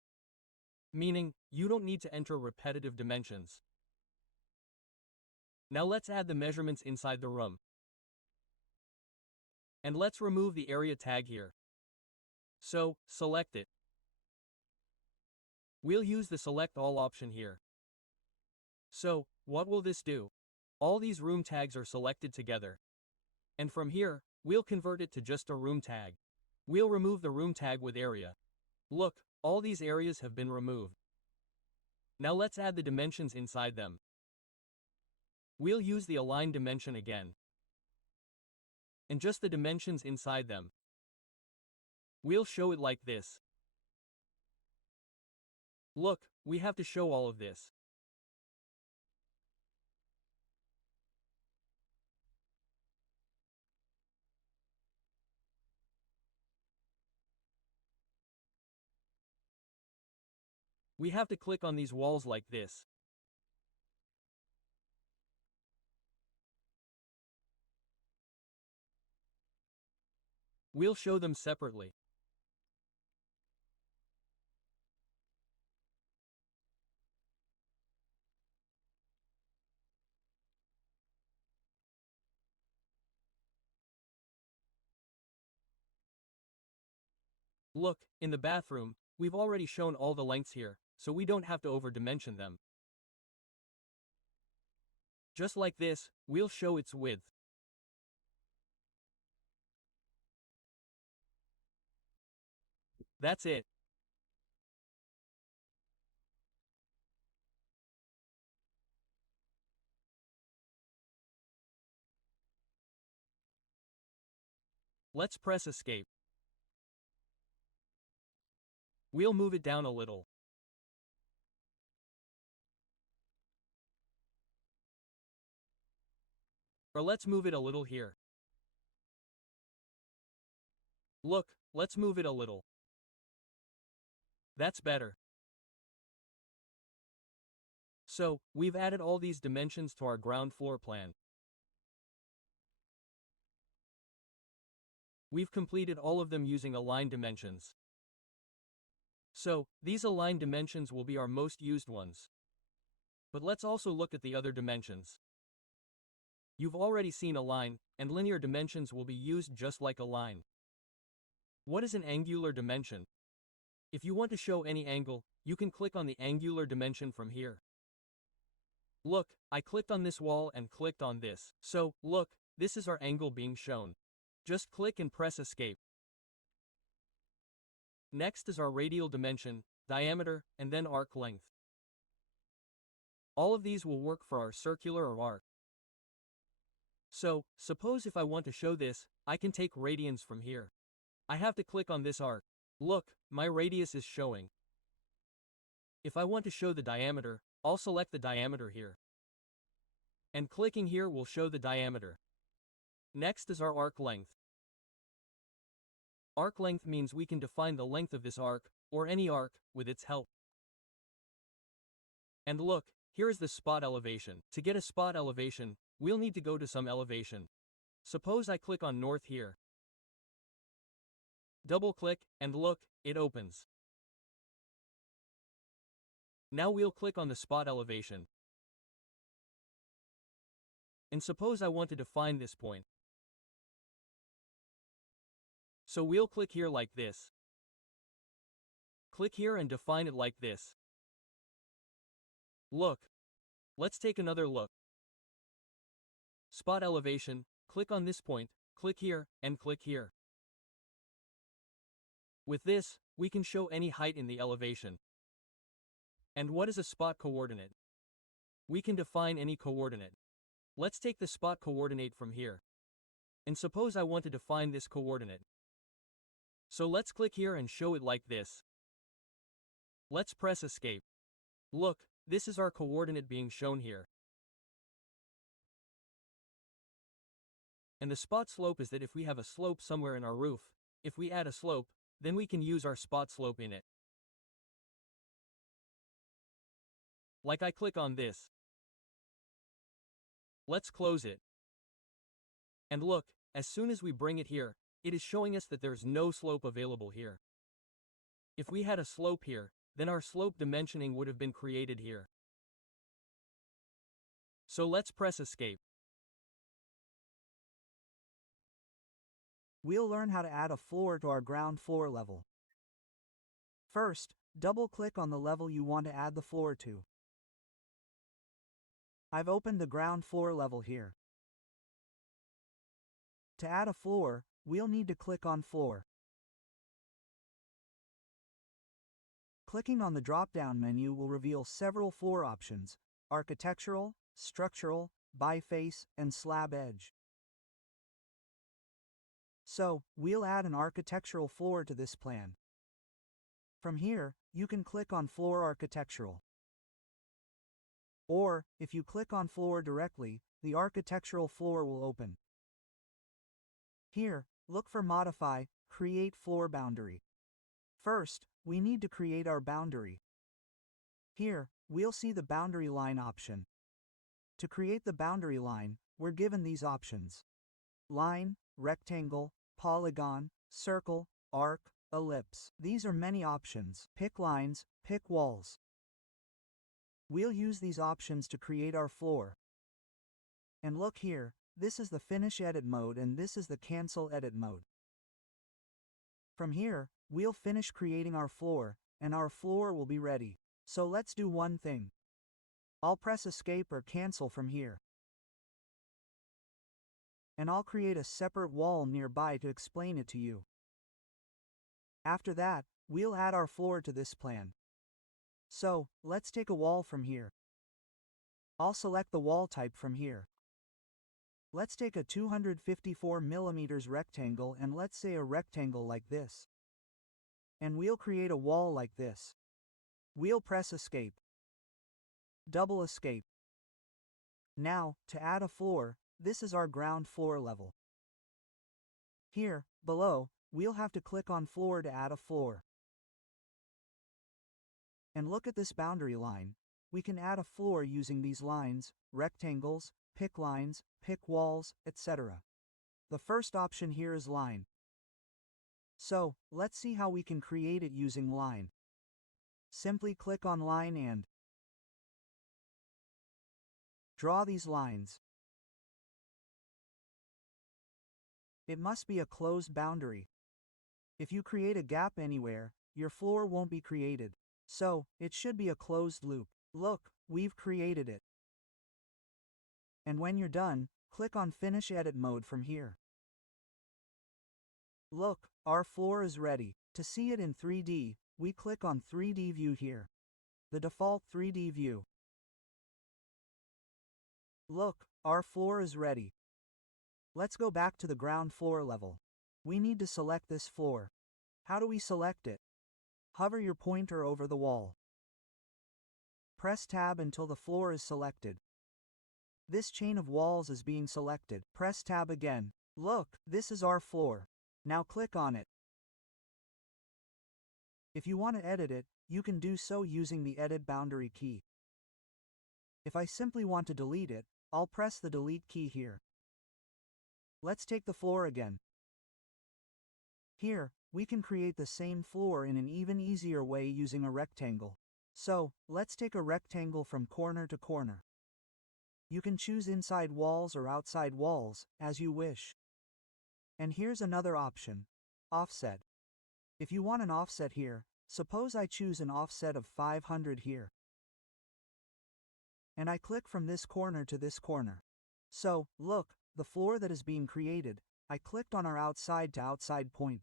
Meaning, you don't need to enter repetitive dimensions. Now let's add the measurements inside the room. And let's remove the area tag here. So, select it. We'll use the Select All option here. So, what will this do? All these room tags are selected together. And from here, we'll convert it to just a room tag. We'll remove the room tag with area. Look, all these areas have been removed. Now let's add the dimensions inside them. We'll use the Align dimension again. And just the dimensions inside them. We'll show it like this. Look, we have to show all of this. We have to click on these walls like this. We'll show them separately. Look, in the bathroom, we've already shown all the lengths here, so we don't have to over-dimension them. Just like this, we'll show its width. That's it. Let's press Escape. We'll move it down a little. Or let's move it a little here. Look, let's move it a little. That's better. So, we've added all these dimensions to our ground floor plan. We've completed all of them using Align dimensions. So, these aligned dimensions will be our most used ones. But let's also look at the other dimensions. You've already seen Align, and linear dimensions will be used just like Align. What is an angular dimension? If you want to show any angle, you can click on the angular dimension from here. Look, I clicked on this wall and clicked on this. So, look, this is our angle being shown. Just click and press Escape. Next is our radial dimension, diameter, and then arc length. All of these will work for our circular or arc. So, suppose if I want to show this, I can take radians from here. I have to click on this arc. Look, my radius is showing. If I want to show the diameter, I'll select the diameter here. And clicking here will show the diameter. Next is our arc length. Arc length means we can define the length of this arc, or any arc, with its help. And look, here is the spot elevation. To get a spot elevation, we'll need to go to some elevation. Suppose I click on north here. Double click, and look, it opens. Now we'll click on the spot elevation. And suppose I want to define this point. So we'll click here like this. Click here and define it like this. Look. Let's take another look. Spot elevation, click on this point, click here, and click here. With this, we can show any height in the elevation. And what is a spot coordinate? We can define any coordinate. Let's take the spot coordinate from here. And suppose I want to define this coordinate. So let's click here and show it like this. Let's press escape. Look, this is our coordinate being shown here. And the spot slope is that if we have a slope somewhere in our roof, if we add a slope, then we can use our spot slope in it. Like I click on this. Let's close it. And look, as soon as we bring it here, it is showing us that there's no slope available here. If we had a slope here, then our slope dimensioning would have been created here. So let's press escape. We'll learn how to add a floor to our ground floor level. First, double-click on the level you want to add the floor to. I've opened the ground floor level here. To add a floor, we'll need to click on Floor. Clicking on the drop-down menu will reveal several floor options: architectural, structural, biface, and slab edge. So, we'll add an architectural floor to this plan. From here, you can click on Floor Architectural. Or, if you click on Floor directly, the architectural floor will open. Here, look for Modify, Create Floor Boundary. First, we need to create our boundary. Here, we'll see the boundary line option. To create the boundary line, we're given these options: line, rectangle, polygon, circle, arc, ellipse. These are many options. Pick lines, pick walls. We'll use these options to create our floor. And look here, this is the Finish Edit mode and this is the Cancel Edit mode. From here, we'll finish creating our floor, and our floor will be ready. So let's do one thing. I'll press Escape or Cancel from here. And I'll create a separate wall nearby to explain it to you. After that, we'll add our floor to this plan. So, let's take a wall from here. I'll select the wall type from here. Let's take a 254 mm rectangle and let's say a rectangle like this. And we'll create a wall like this. We'll press Escape. Double Escape. Now, to add a floor, this is our ground floor level. Here, below, we'll have to click on Floor to add a floor. And look at this boundary line. We can add a floor using these lines, rectangles, pick lines, pick walls, etc. The first option here is line. So, let's see how we can create it using line. Simply click on line and draw these lines. It must be a closed boundary. If you create a gap anywhere, your floor won't be created. So, it should be a closed loop. Look, we've created it. And when you're done, click on Finish Edit mode from here. Look, our floor is ready. To see it in 3D, we click on 3D View here. The default 3D view. Look, our floor is ready. Let's go back to the ground floor level. We need to select this floor. How do we select it? Hover your pointer over the wall. Press Tab until the floor is selected. This chain of walls is being selected. Press Tab again. Look, this is our floor. Now click on it. If you want to edit it, you can do so using the Edit Boundary key. If I simply want to delete it, I'll press the delete key here. Let's take the floor again. Here, we can create the same floor in an even easier way using a rectangle. So, let's take a rectangle from corner to corner. You can choose inside walls or outside walls, as you wish. And here's another option. Offset. If you want an offset here, suppose I choose an offset of 500 here. And I click from this corner to this corner. So, look, the floor that is being created, I clicked on our outside to outside point.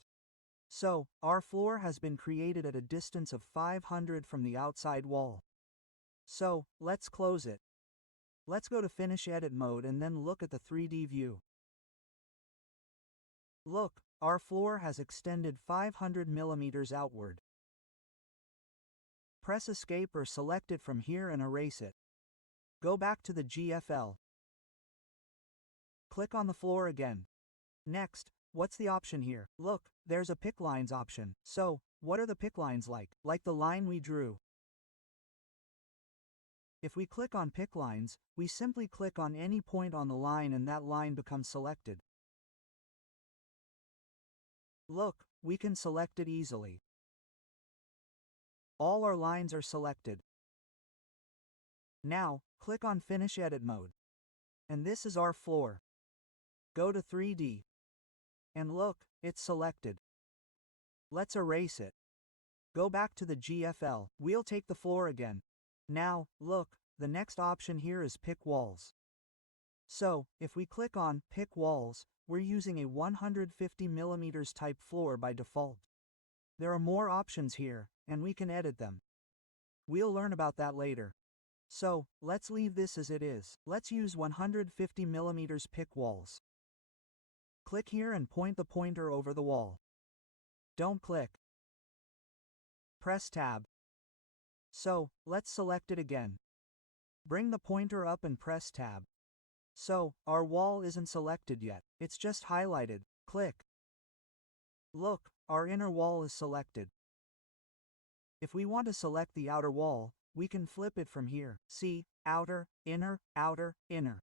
So, our floor has been created at a distance of 500 from the outside wall. So, let's close it. Let's go to Finish Edit mode and then look at the 3D view. Look, our floor has extended 500 millimeters outward. Press Escape or select it from here and erase it. Go back to the GFL. Click on the floor again. Next, what's the option here? Look, there's a pick lines option. So, what are the pick lines like? Like the line we drew. If we click on pick lines, we simply click on any point on the line and that line becomes selected. Look, we can select it easily. All our lines are selected. Now, click on Finish Edit mode. And this is our floor. Go to 3D. And look, it's selected. Let's erase it. Go back to the GFL. We'll take the floor again. Now, look, the next option here is Pick Walls. So, if we click on Pick Walls, we're using a 150 mm type floor by default. There are more options here, and we can edit them. We'll learn about that later. So, let's leave this as it is. Let's use 150 mm pick walls. Click here and point the pointer over the wall. Don't click. Press Tab. So, let's select it again. Bring the pointer up and press Tab. So, our wall isn't selected yet. It's just highlighted. Click. Look, our inner wall is selected. If we want to select the outer wall, we can flip it from here. See, outer, inner, inner.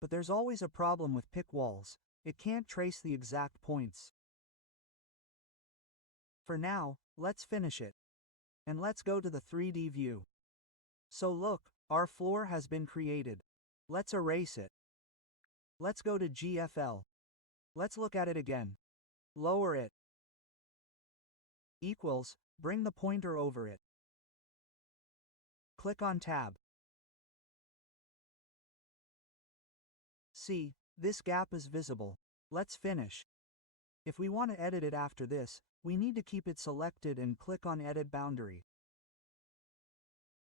But there's always a problem with pick walls. It can't trace the exact points. For now, let's finish it. And let's go to the 3D view. So look, our floor has been created. Let's erase it. Let's go to GFL. Let's look at it again. Lower it. Equals, bring the pointer over it. Click on Tab. See, this gap is visible. Let's finish. If we want to edit it after this, we need to keep it selected and click on Edit Boundary.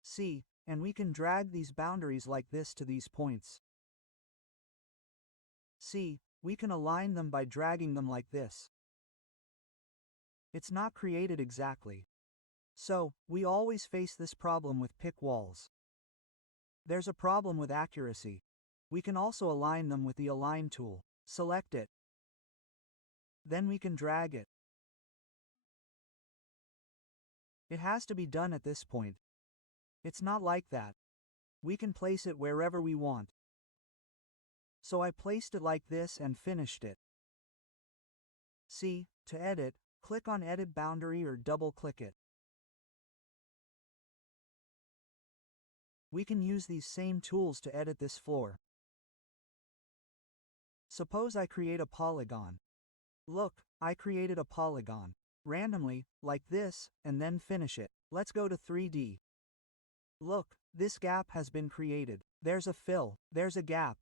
See, and we can drag these boundaries like this to these points. See, we can align them by dragging them like this. It's not created exactly. So, we always face this problem with pick walls. There's a problem with accuracy. We can also align them with the Align tool. Select it. Then we can drag it. It has to be done at this point. It's not like that. We can place it wherever we want. So I placed it like this and finished it. See, to edit, click on Edit Boundary or double-click it. We can use these same tools to edit this floor. Suppose I create a polygon. Look, I created a polygon. Randomly, like this, and then finish it. Let's go to 3D. Look, this gap has been created. There's a fill, there's a gap.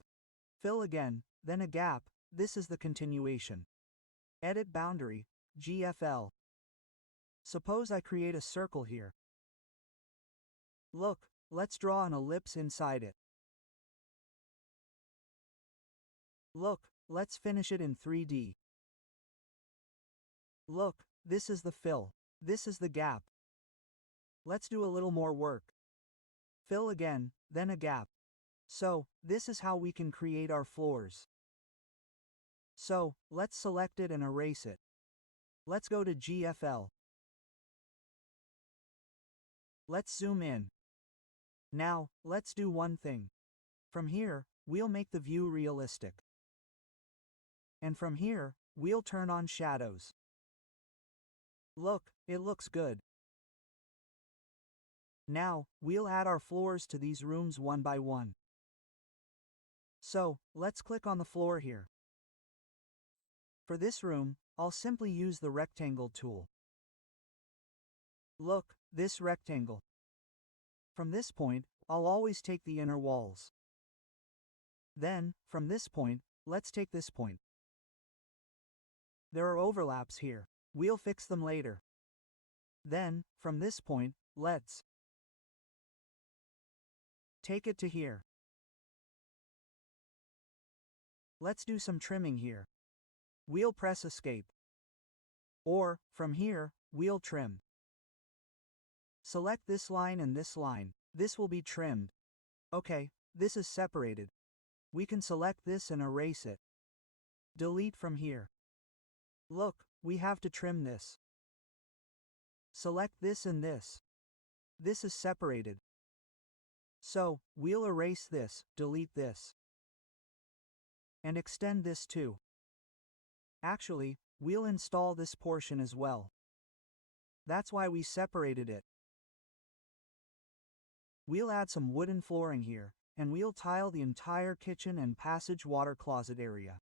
Fill again, then a gap, this is the continuation. Edit Boundary, GFL. Suppose I create a circle here. Look, let's draw an ellipse inside it. Look, let's finish it in 3D. Look, this is the fill. This is the gap. Let's do a little more work. Fill again, then a gap. So, this is how we can create our floors. So, let's select it and erase it. Let's go to GFL. Let's zoom in. Now, let's do one thing. From here, we'll make the view realistic. And from here, we'll turn on shadows. Look, it looks good. Now, we'll add our floors to these rooms one by one. So, let's click on the floor here. For this room, I'll simply use the rectangle tool. Look, this rectangle. From this point, I'll always take the inner walls. Then, from this point, let's take this point. There are overlaps here. We'll fix them later. Then, from this point, let's take it to here. Let's do some trimming here. We'll press Escape. Or, from here, we'll trim. Select this line and this line. This will be trimmed. Okay, this is separated. We can select this and erase it. Delete from here. Look, we have to trim this. Select this and this. This is separated. So, we'll erase this, delete this. And extend this too. Actually, we'll install this portion as well. That's why we separated it. We'll add some wooden flooring here, and we'll tile the entire kitchen and passage water closet area.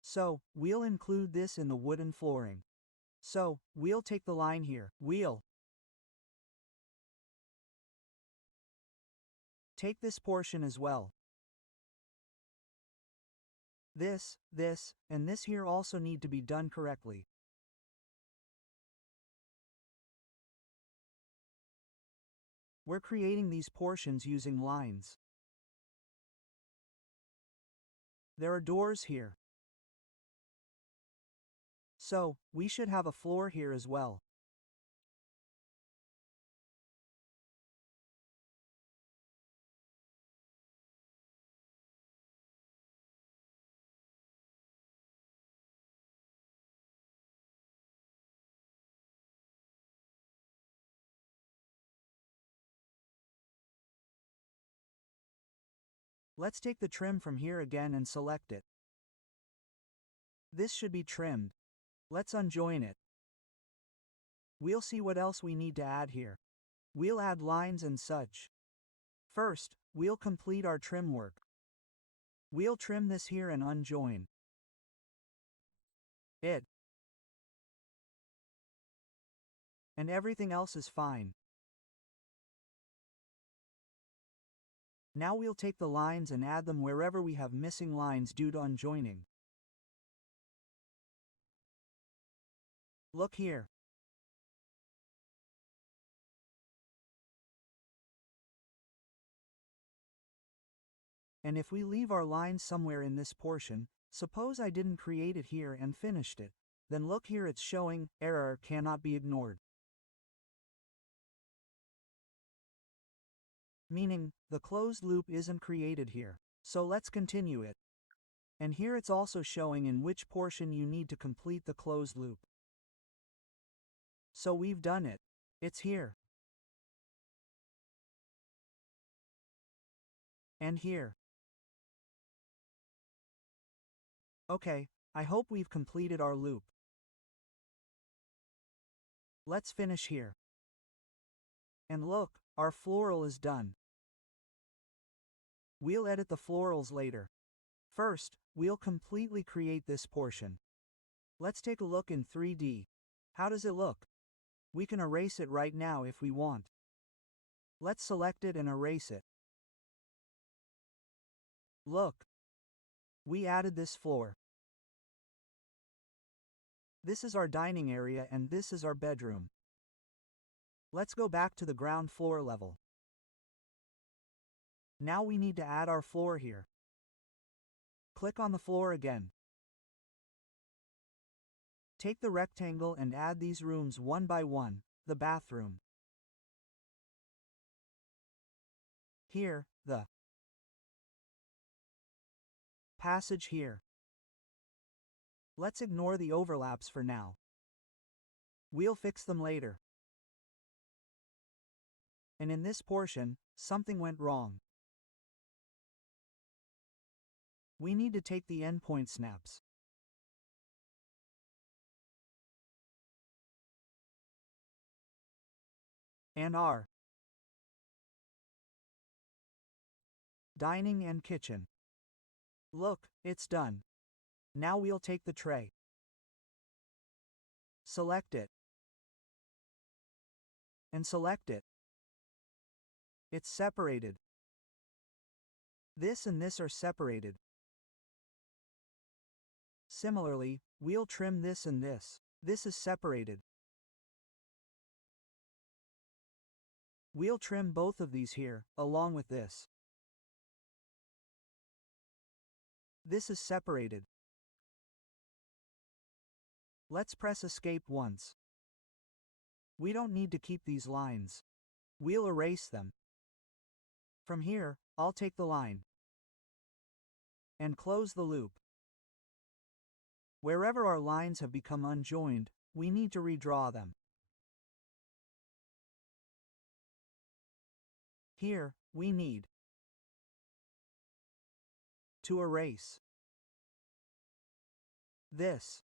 So, we'll include this in the wooden flooring. So, we'll take the line here. We'll take this portion as well. This, and this here also need to be done correctly. We're creating these portions using lines. There are doors here. So, we should have a floor here as well. Let's take the trim from here again and select it. This should be trimmed. Let's unjoin it. We'll see what else we need to add here. We'll add lines and such. First, we'll complete our trim work. We'll trim this here and unjoin it. And everything else is fine. Now we'll take the lines and add them wherever we have missing lines due to unjoining. Look here. And if we leave our lines somewhere in this portion, suppose I didn't create it here and finished it, then look here, it's showing, error cannot be ignored. Meaning, the closed loop isn't created here. So let's continue it. And here it's also showing in which portion you need to complete the closed loop. So we've done it. It's here. And here. Okay, I hope we've completed our loop. Let's finish here. And look, our floral is done. We'll edit the florals later. First, we'll completely create this portion. Let's take a look in 3D. How does it look? We can erase it right now if we want. Let's select it and erase it. Look. We added this floor. This is our dining area and this is our bedroom. Let's go back to the ground floor level. Now we need to add our floor here. Click on the floor again. Take the rectangle and add these rooms one by one, the bathroom. Here, the passage here. Let's ignore the overlaps for now. We'll fix them later. And in this portion, something went wrong. We need to take the endpoint snaps. And our dining and kitchen. Look, it's done. Now we'll take the tray. Select it. And select it. It's separated. This and this are separated. Similarly, we'll trim this and this. This is separated. We'll trim both of these here, along with this. This is separated. Let's press Escape once. We don't need to keep these lines. We'll erase them. From here, I'll take the line and close the loop. Wherever our lines have become unjoined, we need to redraw them. Here, we need to erase this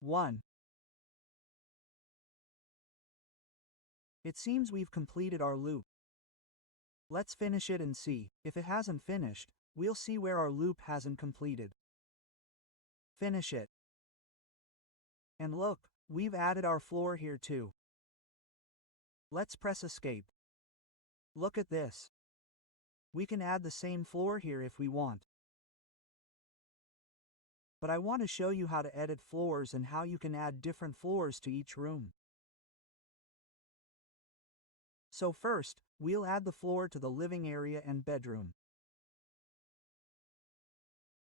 1. It seems we've completed our loop. Let's finish it and see. If it hasn't finished, we'll see where our loop hasn't completed. Finish it. And look, we've added our floor here too. Let's press Escape. Look at this. We can add the same floor here if we want. But I want to show you how to edit floors and how you can add different floors to each room. So first, we'll add the floor to the living area and bedroom.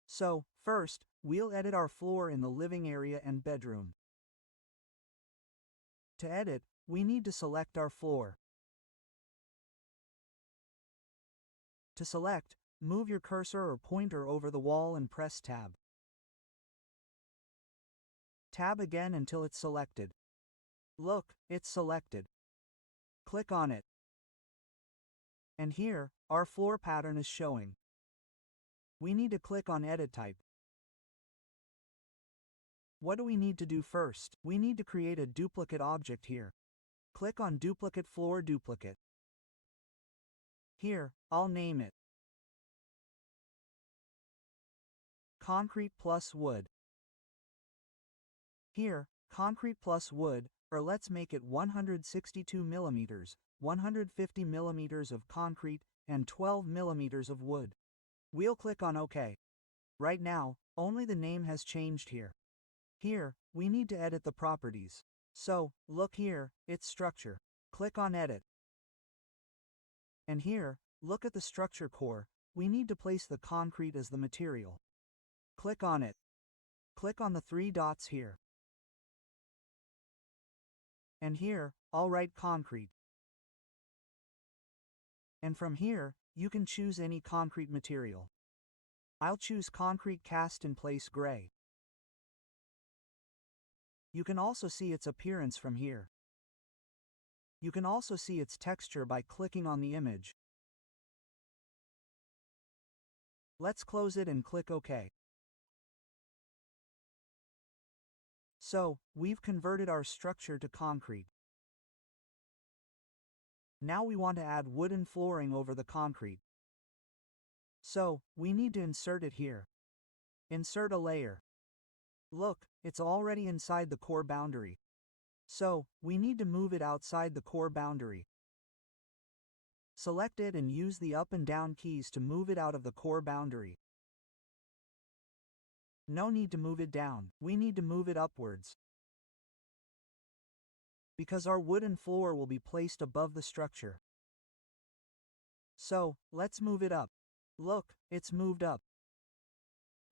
So, first, we'll edit our floor in the living area and bedroom. To edit, we need to select our floor. To select, move your cursor or pointer over the wall and press Tab. Tab again until it's selected. Look, it's selected. Click on it. And here, our floor pattern is showing. We need to click on Edit Type. What do we need to do first? We need to create a duplicate object here. Click on Duplicate Floor Duplicate. Here, I'll name it Concrete plus Wood. Here, Concrete plus Wood, or let's make it 162 millimeters, 150 millimeters of concrete, and 12 millimeters of wood. We'll click on OK. Right now, only the name has changed here. Here, we need to edit the properties. So, look here, it's Structure. Click on Edit. And here, look at the structure core. We need to place the concrete as the material. Click on it. Click on the 3 dots here. And here, I'll write concrete. And from here, you can choose any concrete material. I'll choose concrete cast in place gray. You can also see its appearance from here. You can also see its texture by clicking on the image. Let's close it and click OK. So, we've converted our structure to concrete. Now we want to add wooden flooring over the concrete. So, we need to insert it here. Insert a layer. Look, it's already inside the core boundary. So, we need to move it outside the core boundary. Select it and use the up and down keys to move it out of the core boundary. No need to move it down, we need to move it upwards. Because our wooden floor will be placed above the structure. So, let's move it up. Look, it's moved up.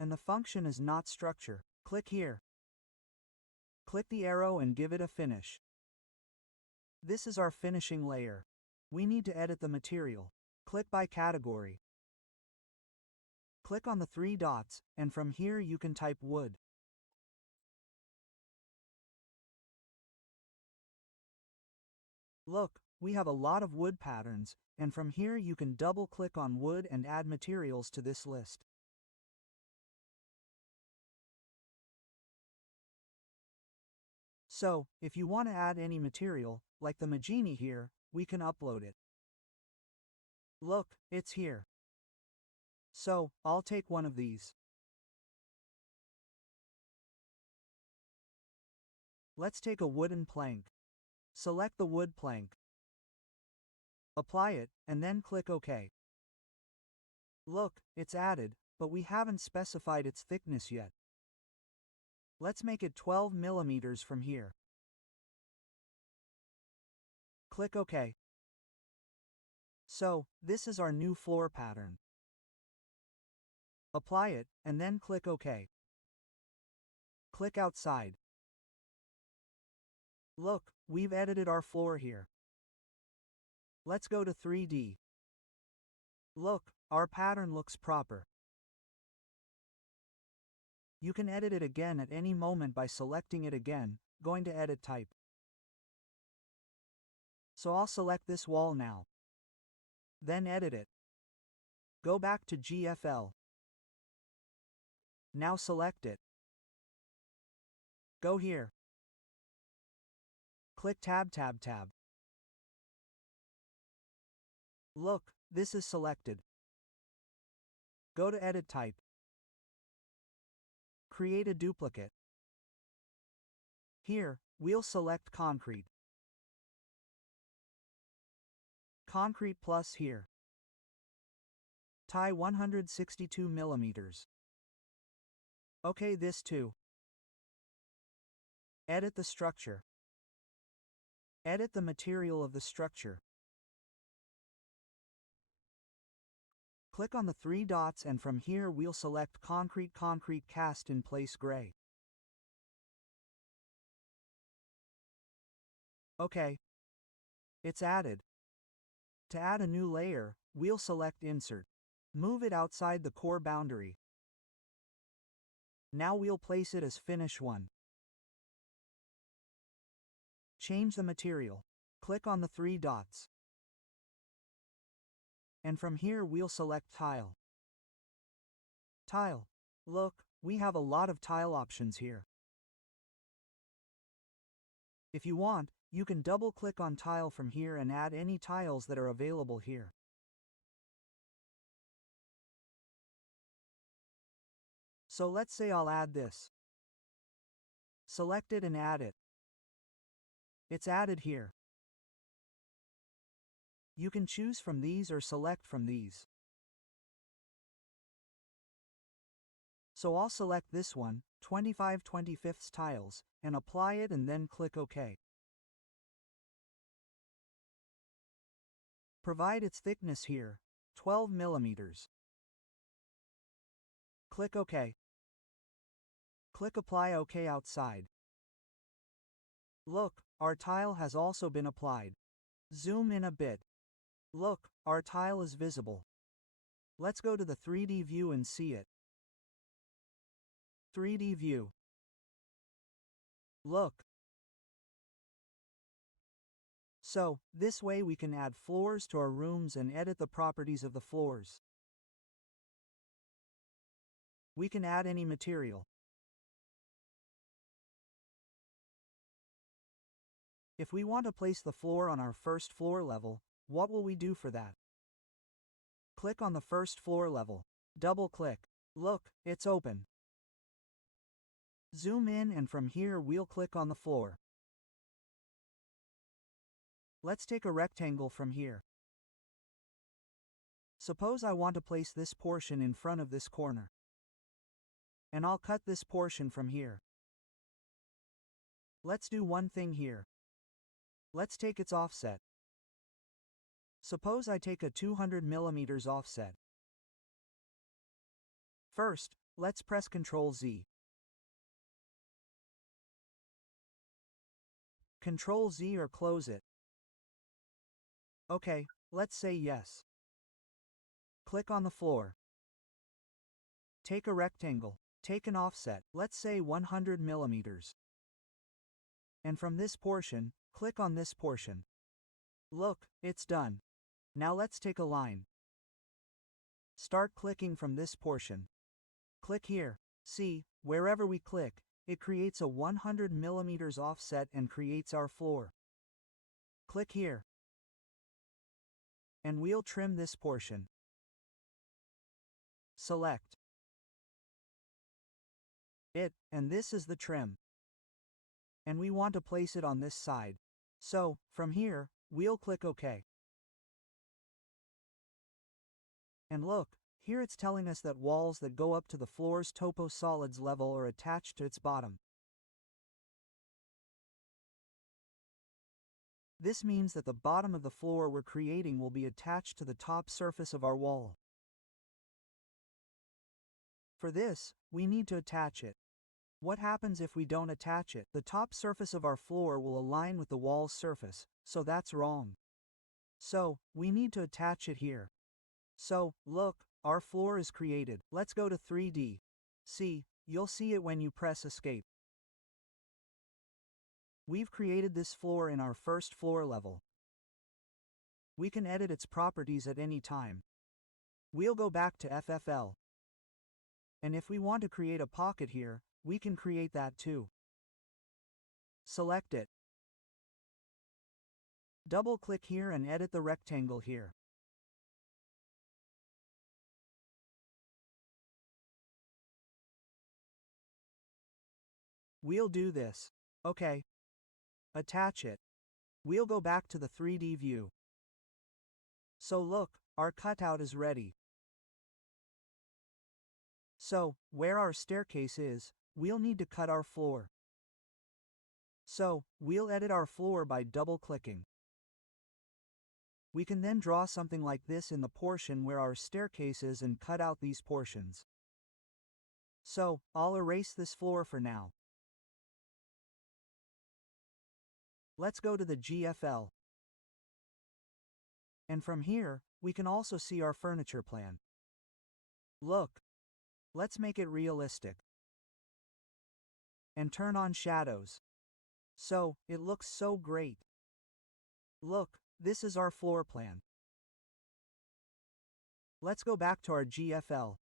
And the function is not structure. Click here. Click the arrow and give it a finish. This is our finishing layer. We need to edit the material. Click by category. Click on the 3 dots, and from here you can type wood. Look, we have a lot of wood patterns, and from here you can double-click on wood and add materials to this list. So, if you want to add any material, like the Magini here, we can upload it. Look, it's here. So, I'll take one of these. Let's take a wooden plank. Select the wood plank. Apply it, and then click OK. Look, it's added, but we haven't specified its thickness yet. Let's make it 12 mm from here. Click OK. So, this is our new floor pattern. Apply it, and then click OK. Click outside. Look, we've edited our floor here. Let's go to 3D. Look, our pattern looks proper. You can edit it again at any moment by selecting it again, going to Edit Type. So I'll select this wall now. Then edit it. Go back to GFL. Now select it. Go here. Click Tab. Look, this is selected. Go to Edit Type. Create a duplicate. Here, we'll select Concrete. Concrete plus here. Tie 162 mm. OK, this too. Edit the structure. Edit the material of the structure. Click on the three dots, and from here we'll select Concrete Cast in Place Gray. OK. It's added. To add a new layer, we'll select Insert. Move it outside the core boundary. Now we'll place it as Finish 1. Change the material. Click on the three dots. And from here we'll select Tile. Tile. Look, we have a lot of tile options here. If you want, you can double-click on Tile from here and add any tiles that are available here. So let's say I'll add this. Select it and add it. It's added here. You can choose from these or select from these. So I'll select this one, 25/25 tiles, and apply it and then click OK. Provide its thickness here, 12 mm. Click OK. Click Apply OK outside. Look, our tile has also been applied. Zoom in a bit. Look, our tile is visible. Let's go to the 3D view and see it. 3D view. Look. So, this way we can add floors to our rooms and edit the properties of the floors. We can add any material. If we want to place the floor on our first floor level, what will we do for that? Click on the first floor level. Double-click. Look, it's open. Zoom in, and from here we'll click on the floor. Let's take a rectangle from here. Suppose I want to place this portion in front of this corner. And I'll cut this portion from here. Let's do one thing here. Let's take its offset. Suppose I take a 200 mm offset. First, let's press Ctrl Z. Ctrl Z or close it. OK, let's say yes. Click on the floor. Take a rectangle. Take an offset, let's say 100 mm. And from this portion, click on this portion. Look, it's done. Now let's take a line. Start clicking from this portion. Click here. See, wherever we click, it creates a 100 mm offset and creates our floor. Click here. And we'll trim this portion. Select it, and this is the trim. And we want to place it on this side. So, from here, we'll click OK. And look, here it's telling us that walls that go up to the floor's Toposolids level are attached to its bottom. This means that the bottom of the floor we're creating will be attached to the top surface of our wall. For this, we need to attach it. What happens if we don't attach it? The top surface of our floor will align with the wall's surface, so that's wrong. So, we need to attach it here. So, look, our floor is created. Let's go to 3D. See, you'll see it when you press Escape. We've created this floor in our first floor level. We can edit its properties at any time. We'll go back to FFL. And if we want to create a pocket here, we can create that too. Select it. Double-click here and edit the rectangle here. We'll do this. Okay. Attach it. We'll go back to the 3D view. So look, our cutout is ready. So, where our staircase is, we'll need to cut our floor. So, we'll edit our floor by double-clicking. We can then draw something like this in the portion where our staircase is and cut out these portions. So, I'll erase this floor for now. Let's go to the GFL. And from here, we can also see our furniture plan. Look. Let's make it realistic. And turn on shadows. So, it looks so great. Look, this is our floor plan. Let's go back to our GFL.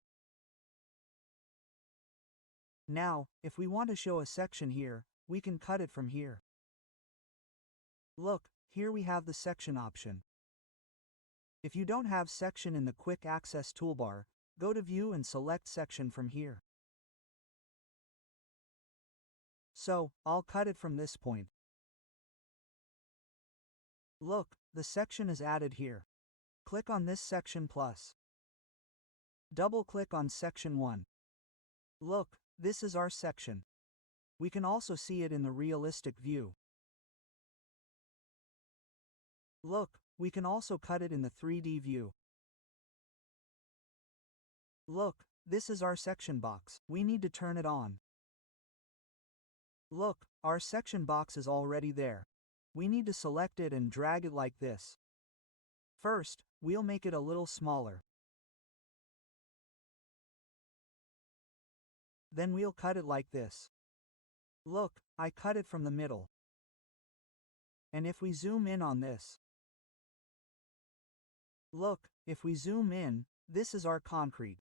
Now, if we want to show a section here, we can cut it from here. Look, here we have the section option. If you don't have section in the quick access toolbar, go to View and select Section from here. So, I'll cut it from this point. Look, the section is added here. Click on this section plus. Double-click on Section 1. Look, this is our section. We can also see it in the realistic view. Look, we can also cut it in the 3D view. Look, this is our section box. We need to turn it on. Look, our section box is already there. We need to select it and drag it like this. First, we'll make it a little smaller. Then we'll cut it like this. Look, I cut it from the middle. And if we zoom in on this. Look, if we zoom in, this is our concrete.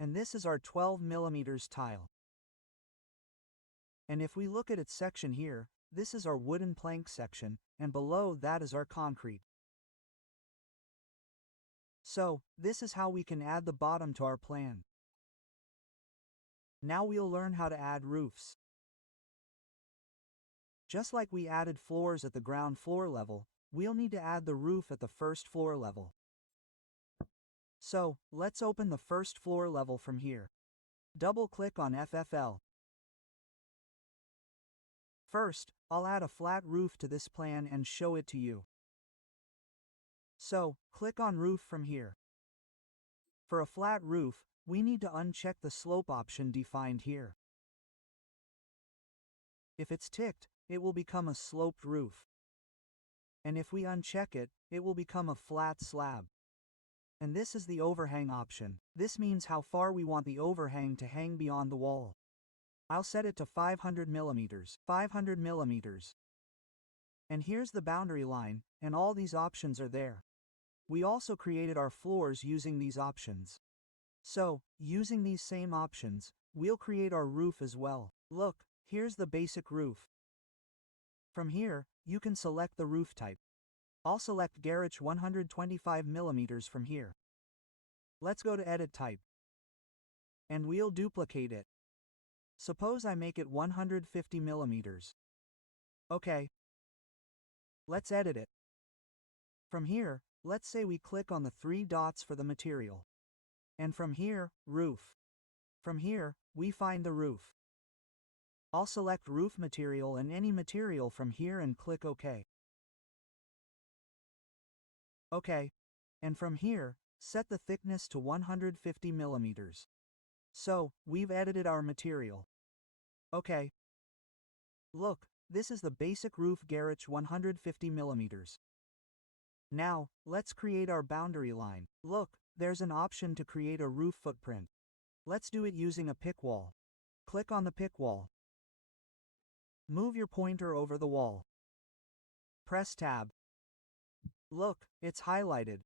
And this is our 12 mm tile. And if we look at its section here, this is our wooden plank section, and below that is our concrete. So, this is how we can add the bottom to our plan. Now we'll learn how to add roofs. Just like we added floors at the ground floor level, we'll need to add the roof at the first floor level. So, let's open the first floor level from here. Double-click on FFL. First, I'll add a flat roof to this plan and show it to you. So, click on Roof from here. For a flat roof, we need to uncheck the slope option defined here. If it's ticked, it will become a sloped roof. And if we uncheck it, it will become a flat slab. And this is the overhang option. This means how far we want the overhang to hang beyond the wall. I'll set it to 500 mm. 500 mm. And here's the boundary line, and all these options are there. We also created our floors using these options. So, using these same options, we'll create our roof as well. Look, here's the basic roof. From here, you can select the roof type. I'll select garage 125 mm from here. Let's go to Edit Type. And we'll duplicate it. Suppose I make it 150 mm. Okay. Let's edit it. From here, let's say we click on the 3 dots for the material. And from here, roof. From here, we find the roof. I'll select roof material and any material from here and click OK. OK. And from here, set the thickness to 150 mm. So, we've edited our material. OK. Look, this is the basic roof garage 150 mm. Now, let's create our boundary line. Look, there's an option to create a roof footprint. Let's do it using a pick wall. Click on the pick wall. Move your pointer over the wall. Press Tab. Look, it's highlighted.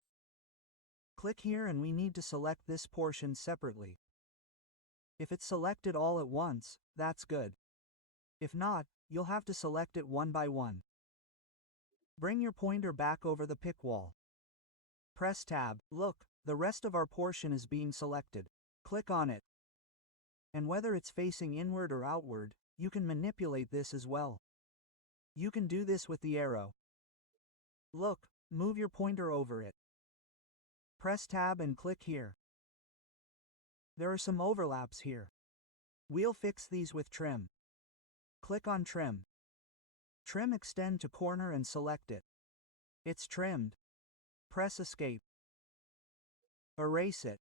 Click here and we need to select this portion separately. If it's selected all at once, that's good. If not, you'll have to select it one by one. Bring your pointer back over the pick wall. Press Tab. Look, the rest of our portion is being selected. Click on it. And whether it's facing inward or outward, you can manipulate this as well. You can do this with the arrow. Look, move your pointer over it. Press Tab and click here. There are some overlaps here. We'll fix these with Trim. Click on Trim. Trim Extend to corner and select it. It's trimmed. Press Escape. Erase it.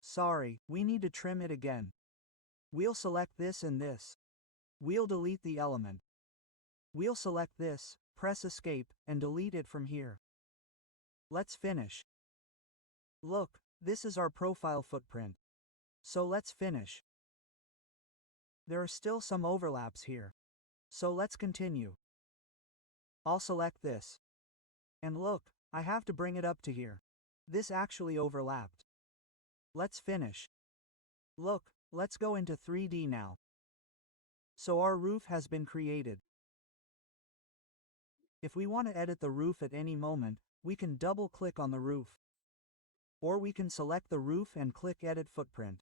Sorry, we need to trim it again. We'll select this and this. We'll delete the element. We'll select this, press Escape, and delete it from here. Let's finish. Look, this is our profile footprint. So let's finish. There are still some overlaps here. So let's continue. I'll select this. And look, I have to bring it up to here. This actually overlapped. Let's finish. Look, let's go into 3D now. So our roof has been created. If we want to edit the roof at any moment, we can double-click on the roof. Or we can select the roof and click Edit Footprint.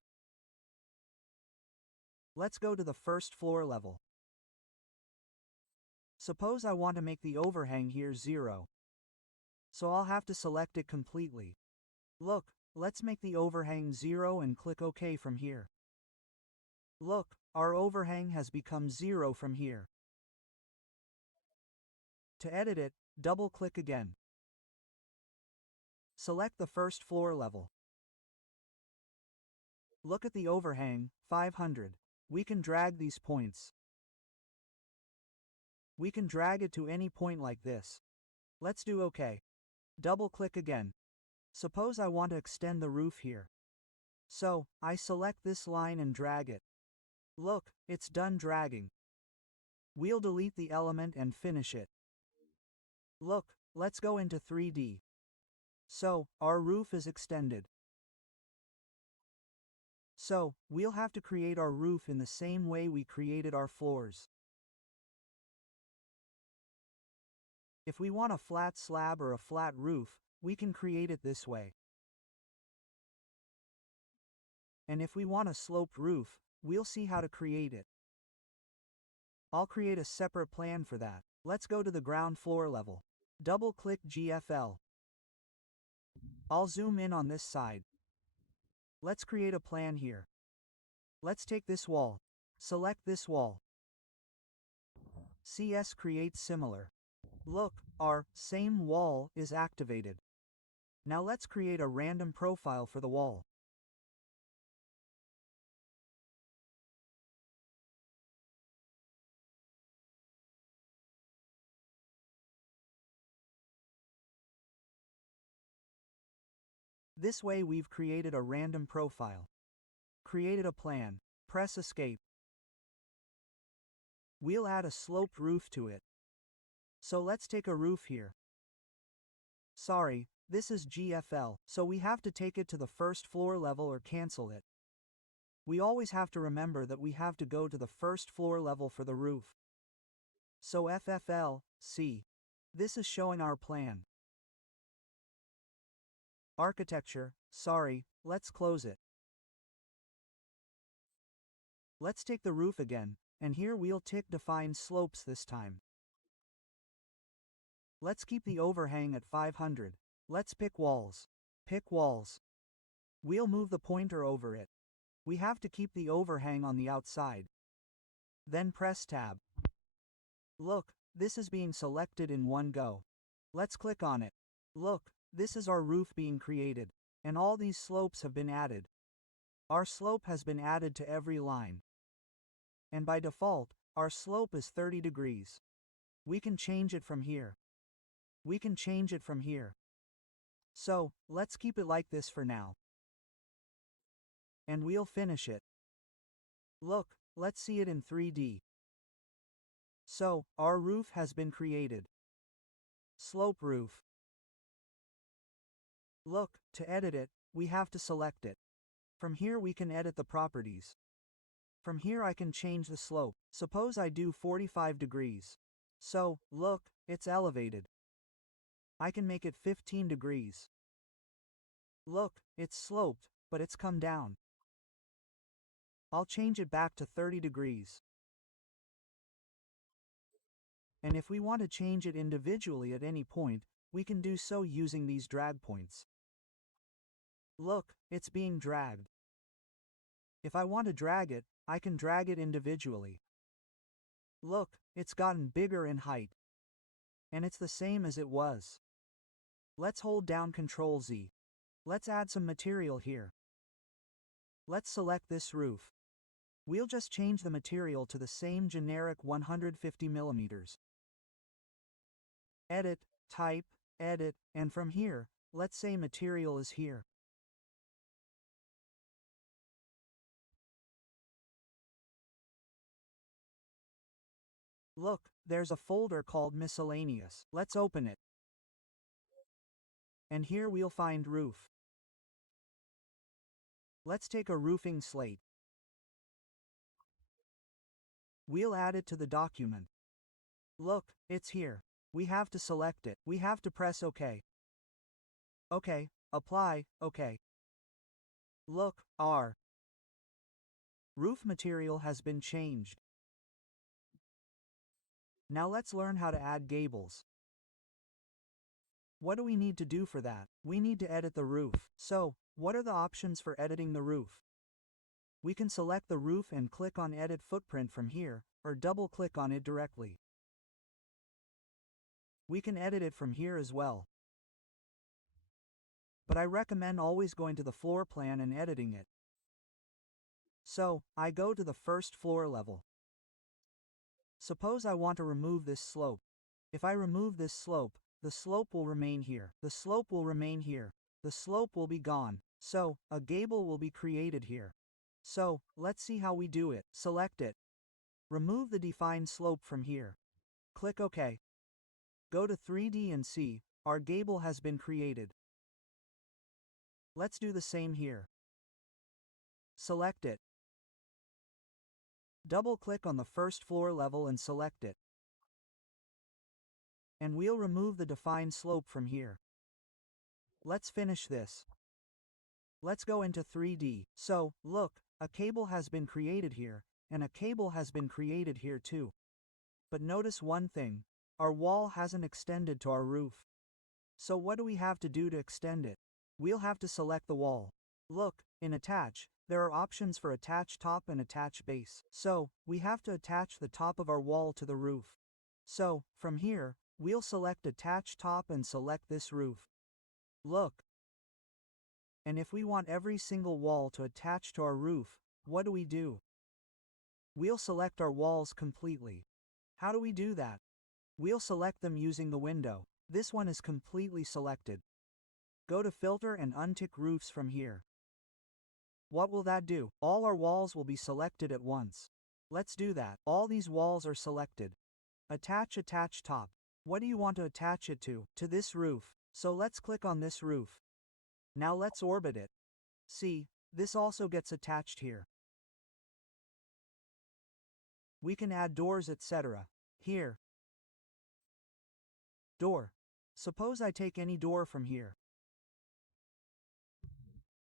Let's go to the first floor level. Suppose I want to make the overhang here 0. So I'll have to select it completely. Look, let's make the overhang 0 and click OK from here. Look, our overhang has become 0 from here. To edit it, double-click again. Select the first floor level. Look at the overhang, 500. We can drag these points. We can drag it to any point like this. Let's do OK. Double-click again. Suppose I want to extend the roof here. So, I select this line and drag it. Look, it's done dragging. We'll delete the element and finish it. Look, let's go into 3D. So, our roof is extended. So, we'll have to create our roof in the same way we created our floors. If we want a flat slab or a flat roof, we can create it this way. And if we want a sloped roof, we'll see how to create it. I'll create a separate plan for that. Let's go to the ground floor level. Double-click GFL. I'll zoom in on this side. Let's create a plan here. Let's take this wall. Select this wall. CS create similar. Look, our same wall is activated. Now let's create a random profile for the wall. This way we've created a random profile. Created a plan. Press Escape. We'll add a sloped roof to it. So let's take a roof here. Sorry, this is GFL, so we have to take it to the first floor level or cancel it. We always have to remember that we have to go to the first floor level for the roof. So FFL, C. This is showing our plan. Architecture, sorry, let's close it. Let's take the roof again, and here we'll tick define slopes this time. Let's keep the overhang at 500. Let's pick walls. Pick walls. We'll move the pointer over it. We have to keep the overhang on the outside. Then press Tab. Look, this is being selected in one go. Let's click on it. Look, this is our roof being created, and all these slopes have been added. Our slope has been added to every line. And by default, our slope is 30 degrees. We can change it from here. We can change it from here. So, let's keep it like this for now. And we'll finish it. Look, let's see it in 3D. So, our roof has been created. Slope roof. Look, to edit it, we have to select it. From here we can edit the properties. From here I can change the slope. Suppose I do 45 degrees. So, look, it's elevated. I can make it 15 degrees. Look, it's sloped, but it's come down. I'll change it back to 30 degrees. And if we want to change it individually at any point, we can do so using these drag points. Look, it's being dragged. If I want to drag it, I can drag it individually. Look, it's gotten bigger in height. And it's the same as it was. Let's hold down Ctrl Z. Let's add some material here. Let's select this roof. We'll just change the material to the same generic 150 mm. Edit, type, edit, and from here, let's say material is here. Look, there's a folder called Miscellaneous. Let's open it. And here we'll find roof. Let's take a roofing slate. We'll add it to the document. Look, it's here. We have to select it. We have to press OK. OK, apply, OK. Look, our roof material has been changed. Now let's learn how to add gables. What do we need to do for that? We need to edit the roof. So, what are the options for editing the roof? We can select the roof and click on Edit Footprint from here, or double-click on it directly. We can edit it from here as well. But I recommend always going to the floor plan and editing it. So, I go to the first floor level. Suppose I want to remove this slope. If I remove this slope, the slope will remain here. The slope will remain here. The slope will be gone. So, a gable will be created here. So, let's see how we do it. Select it. Remove the defined slope from here. Click OK. Go to 3D and see, our gable has been created. Let's do the same here. Select it. Double-click on the first floor level and select it. And we'll remove the defined slope from here. Let's finish this. Let's go into 3D. So, look, a cable has been created here, and a cable has been created here too. But notice one thing, our wall hasn't extended to our roof. So what do we have to do to extend it? We'll have to select the wall. Look, in Attach, there are options for Attach Top and Attach Base. So, we have to attach the top of our wall to the roof. So, from here, we'll select Attach Top and select this roof. Look. And if we want every single wall to attach to our roof, what do? We'll select our walls completely. How do we do that? We'll select them using the window. This one is completely selected. Go to Filter and untick Roofs from here. What will that do? All our walls will be selected at once. Let's do that. All these walls are selected. Attach Top. What do you want to attach it to? To this roof. So let's click on this roof. Now let's orbit it. See, this also gets attached here. We can add doors, etc. Here. Door. Suppose I take any door from here.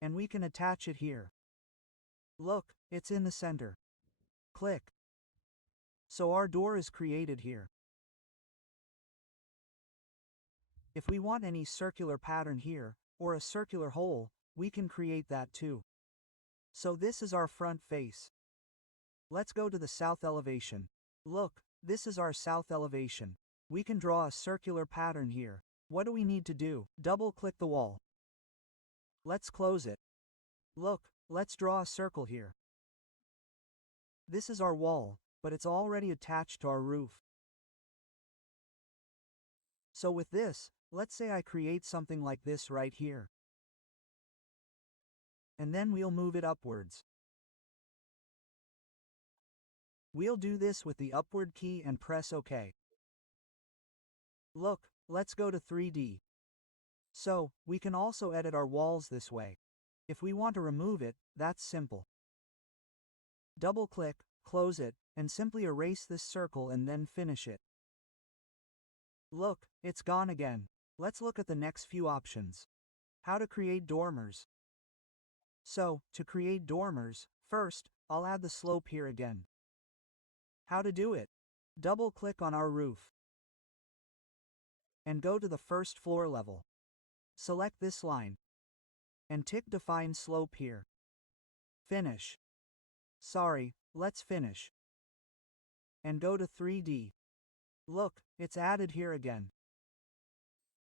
And we can attach it here. Look, it's in the center. Click. So our door is created here. If we want any circular pattern here, or a circular hole, we can create that too. So this is our front face. Let's go to the south elevation. Look, this is our south elevation. We can draw a circular pattern here. What do we need to do? Double-click the wall. Let's close it. Look, let's draw a circle here. This is our wall, but it's already attached to our roof. So with this, let's say I create something like this right here. And then we'll move it upwards. We'll do this with the upward key and press OK. Look, let's go to 3D. So, we can also edit our walls this way. If we want to remove it, that's simple. Double-click, close it, and simply erase this circle and then finish it. Look, it's gone again. Let's look at the next few options. How to create dormers. So, to create dormers, first, I'll add the slope here again. How to do it? Double-click on our roof. And go to the first floor level. Select this line. And tick Define Slope here. Finish. Sorry, let's finish. And go to 3D. Look, it's added here again.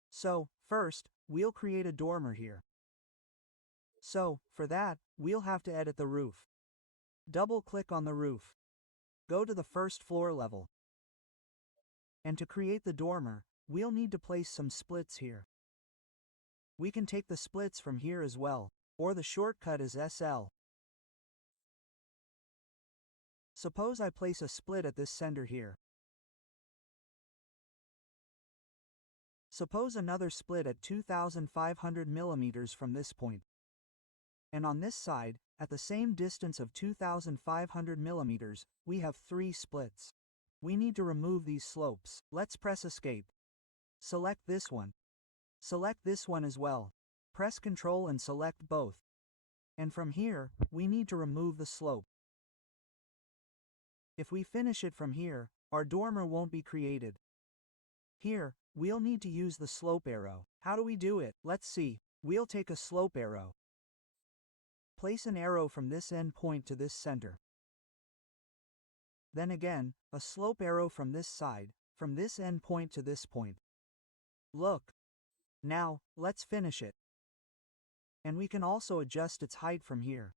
So, first, we'll create a dormer here. So, for that, we'll have to edit the roof. Double-click on the roof. Go to the first floor level. And to create the dormer, we'll need to place some splits here. We can take the splits from here as well, or the shortcut is SL. Suppose I place a split at this center here. Suppose another split at 2,500 millimeters from this point. And on this side, at the same distance of 2,500 millimeters, we have 3 splits. We need to remove these slopes. Let's press Escape. Select this one. Select this one as well. Press Ctrl and select both. And from here, we need to remove the slope. If we finish it from here, our dormer won't be created. Here, we'll need to use the slope arrow. How do we do it? Let's see. We'll take a slope arrow. Place an arrow from this end point to this center. Then again, a slope arrow from this side, from this end point to this point. Look. Now, let's finish it. And we can also adjust its height from here.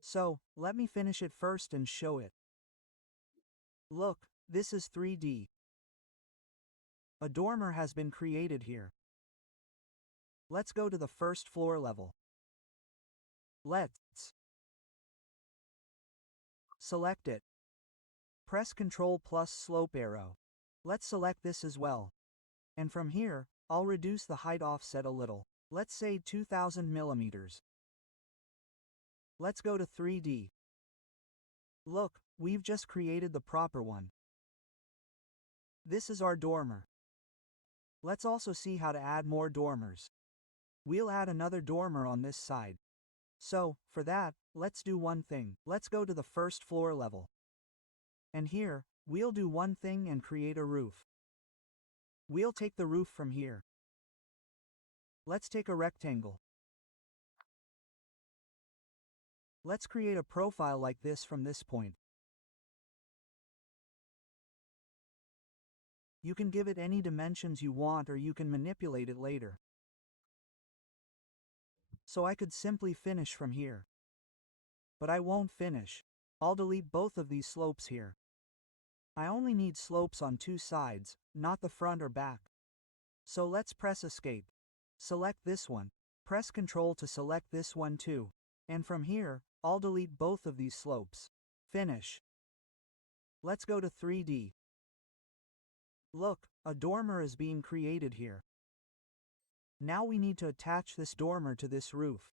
So, let me finish it first and show it. Look, this is 3D. A dormer has been created here. Let's go to the first floor level. Let's select it. Press Ctrl plus slope arrow. Let's select this as well. And from here, I'll reduce the height offset a little. Let's say 2,000 millimeters. Let's go to 3D. Look, we've just created the proper one. This is our dormer. Let's also see how to add more dormers. We'll add another dormer on this side. So, for that, let's do one thing. Let's go to the first floor level. And here, we'll do one thing and create a roof. We'll take the roof from here. Let's take a rectangle. Let's create a profile like this from this point. You can give it any dimensions you want or you can manipulate it later. So I could simply finish from here. But I won't finish. I'll delete both of these slopes here. I only need slopes on 2 sides, not the front or back. So let's press Escape. Select this one. Press Ctrl to select this one too. And from here, I'll delete both of these slopes. Finish. Let's go to 3D. Look, a dormer is being created here. Now we need to attach this dormer to this roof.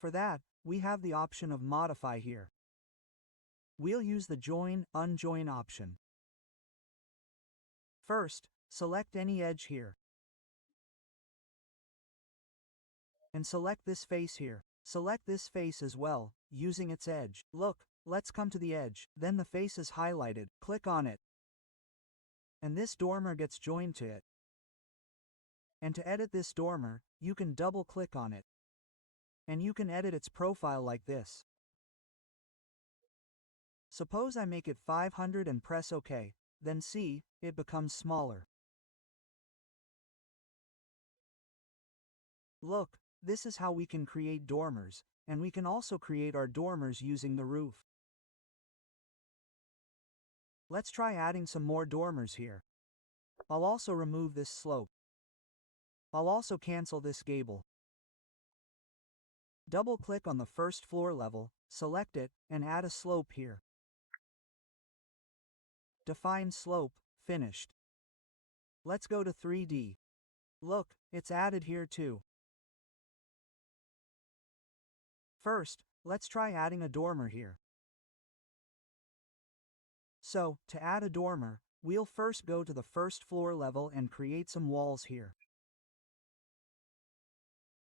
For that, we have the option of Modify here. We'll use the Join, Unjoin option. First, select any edge here. And select this face here. Select this face as well, using its edge. Look, let's come to the edge. Then the face is highlighted. Click on it. And this dormer gets joined to it. And to edit this dormer, you can double-click on it. And you can edit its profile like this. Suppose I make it 500 and press OK, then see, it becomes smaller. Look, this is how we can create dormers, and we can also create our dormers using the roof. Let's try adding some more dormers here. I'll also remove this slope. I'll also cancel this gable. Double-click on the first floor level, select it, and add a slope here. Define slope, finished. Let's go to 3D. Look, it's added here too. First, let's try adding a dormer here. So, to add a dormer, we'll first go to the first floor level and create some walls here.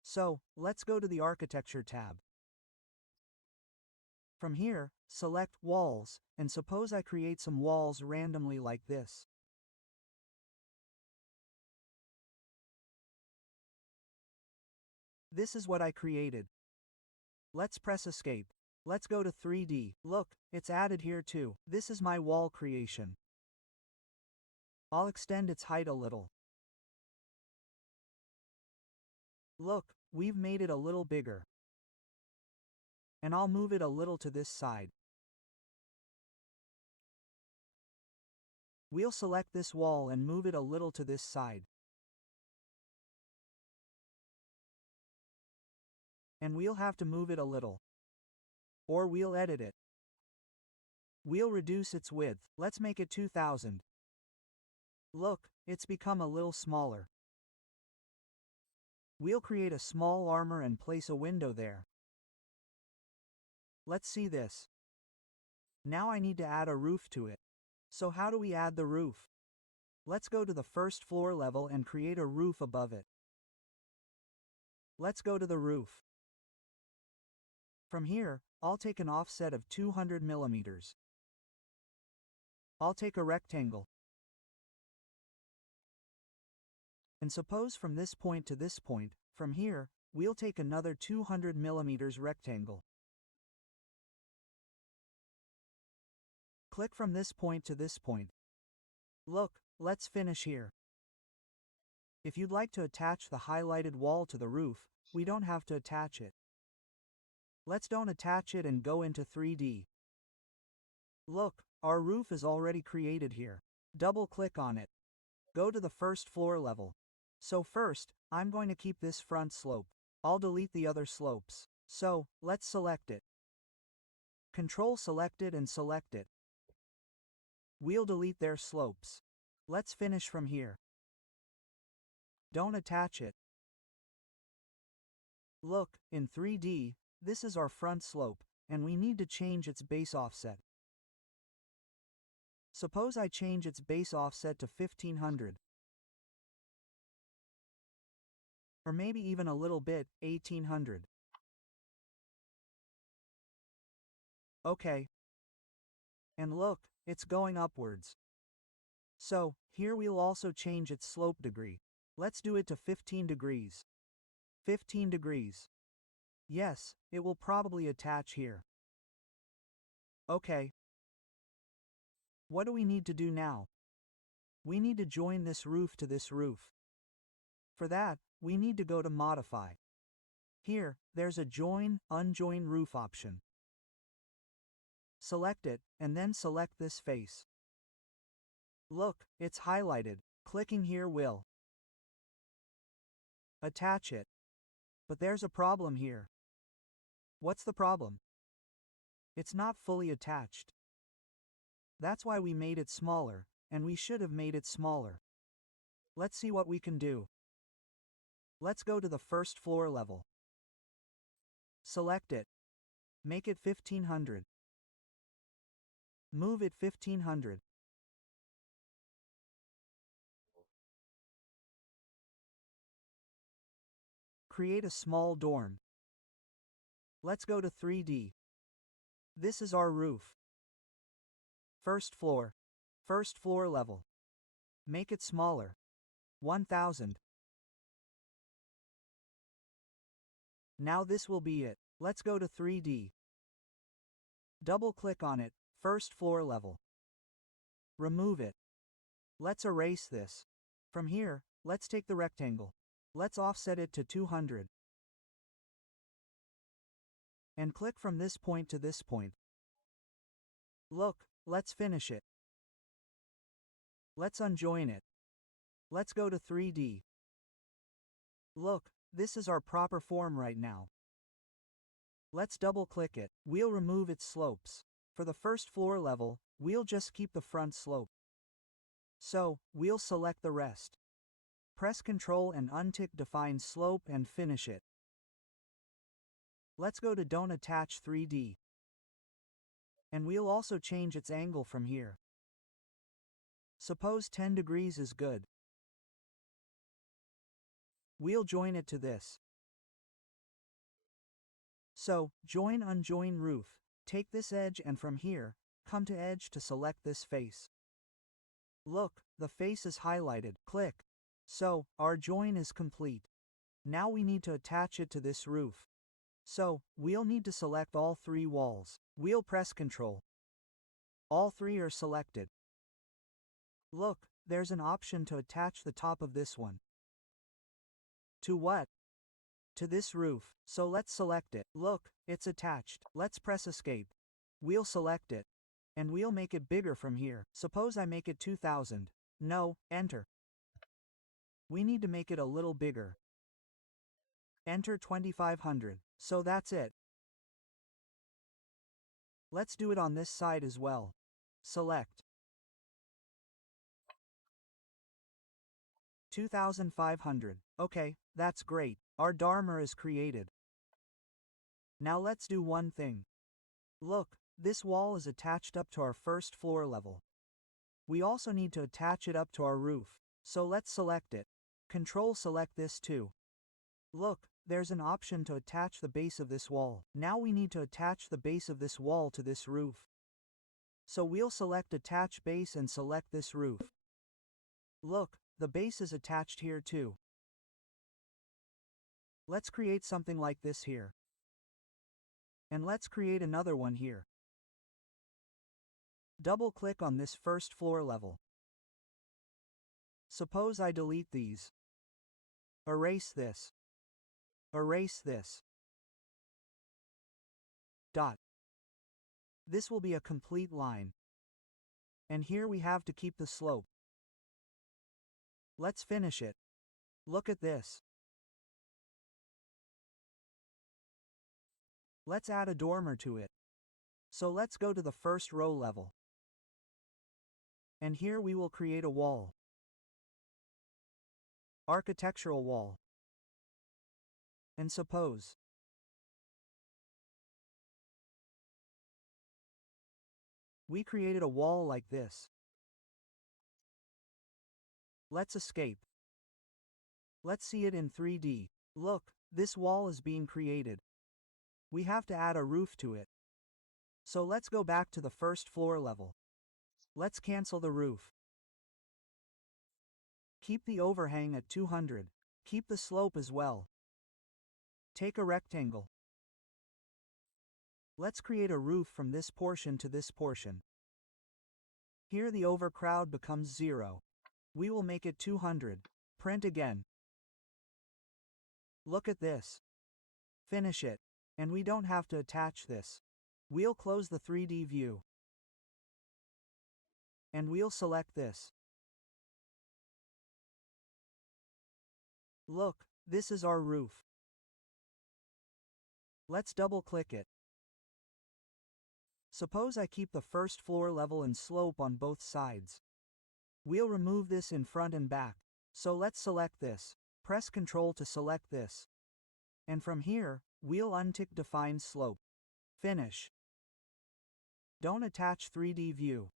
So, let's go to the Architecture tab. From here, select Walls, and suppose I create some walls randomly like this. This is what I created. Let's press Escape. Let's go to 3D. Look, it's added here too. This is my wall creation. I'll extend its height a little. Look, we've made it a little bigger. And I'll move it a little to this side. We'll select this wall and move it a little to this side. And we'll have to move it a little. Or we'll edit it. We'll reduce its width. Let's make it 2000. Look, it's become a little smaller. We'll create a small armor and place a window there. Let's see this. Now I need to add a roof to it. So how do we add the roof? Let's go to the first floor level and create a roof above it. Let's go to the roof. From here, I'll take an offset of 200 millimeters. I'll take a rectangle. And suppose from this point to this point, from here, we'll take another 200 millimeters rectangle. Click from this point to this point. Look, let's finish here. If you'd like to attach the highlighted wall to the roof, we don't have to attach it. Let's don't attach it and go into 3D. Look, our roof is already created here. Double-click on it. Go to the first floor level. So first, I'm going to keep this front slope. I'll delete the other slopes. So, let's select it. Control select it and select it. We'll delete their slopes. Let's finish from here. Don't attach it. Look, in 3D, this is our front slope, and we need to change its base offset. Suppose I change its base offset to 1500. Or maybe even a little bit, 1800. Okay. And look, it's going upwards. So, here we'll also change its slope degree. Let's do it to 15 degrees. 15 degrees. Yes, it will probably attach here. Okay. What do we need to do now? We need to join this roof to this roof. For that, we need to go to Modify. Here, there's a Join, Unjoin Roof option. Select it, and then select this face. Look, it's highlighted. Clicking here will attach it. But there's a problem here. What's the problem? It's not fully attached. That's why we made it smaller, and we should have made it smaller. Let's see what we can do. Let's go to the first floor level. Select it. Make it 1500. Move it 1500. Create a small dorm. Let's go to 3D. This is our roof. First floor level. Make it smaller. 1000. Now this will be it. Let's go to 3D. Double click on it, first floor level. Remove it. Let's erase this. From here, let's take the rectangle. Let's offset it to 200. And click from this point to this point. Look, let's finish it. Let's unjoin it. Let's go to 3D. Look, this is our proper form right now. Let's double click it. We'll remove its slopes. For the first floor level, we'll just keep the front slope. So, we'll select the rest. Press Ctrl and untick Define Slope and finish it. Let's go to Don't Attach 3D. And we'll also change its angle from here. Suppose 10 degrees is good. We'll join it to this. So, join unjoin roof. Take this edge and from here, come to edge to select this face. Look, the face is highlighted. Click. So, our join is complete. Now we need to attach it to this roof. So, we'll need to select all 3 walls. We'll press Ctrl. All 3 are selected. Look, there's an option to attach the top of this one. To what? To this roof. So let's select it. Look, it's attached. Let's press Escape. We'll select it. And we'll make it bigger from here. Suppose I make it 2000. No, enter. We need to make it a little bigger. Enter 2500. So that's it. Let's do it on this side as well. Select 2500. Okay, that's great. Our dormer is created. Now let's do one thing. Look, this wall is attached up to our first floor level. We also need to attach it up to our roof. So let's select it. Control select this too. Look, there's an option to attach the base of this wall. Now we need to attach the base of this wall to this roof. So we'll select Attach Base and select this roof. Look, the base is attached here too. Let's create something like this here. And let's create another one here. Double click on this first floor level. Suppose I delete these. Erase this. Erase this. Dot. This will be a complete line. And here we have to keep the slope. Let's finish it. Look at this. Let's add a dormer to it. So let's go to the first row level. And here we will create a wall. Architectural wall. And suppose we created a wall like this. Let's escape. Let's see it in 3D. Look, this wall is being created. We have to add a roof to it. So let's go back to the first floor level. Let's cancel the roof. Keep the overhang at 200. Keep the slope as well. Take a rectangle. Let's create a roof from this portion to this portion. Here the overcrowd becomes 0. We will make it 200. Print again. Look at this. Finish it. And we don't have to attach this. We'll close the 3D view. And we'll select this. Look, this is our roof. Let's double click it. Suppose I keep the first floor level and slope on both sides. We'll remove this in front and back. So let's select this. Press Ctrl to select this. And from here, we'll untick Define Slope. Finish. Don't attach 3D view.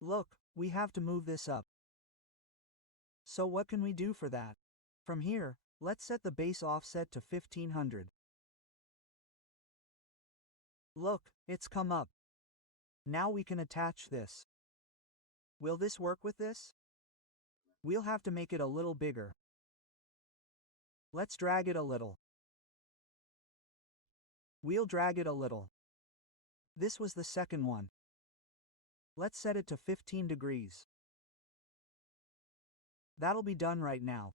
Look, we have to move this up. So what can we do for that? From here, let's set the base offset to 1500. Look, it's come up. Now we can attach this. Will this work with this? We'll have to make it a little bigger. Let's drag it a little. We'll drag it a little. This was the second one. Let's set it to 15 degrees. That'll be done right now.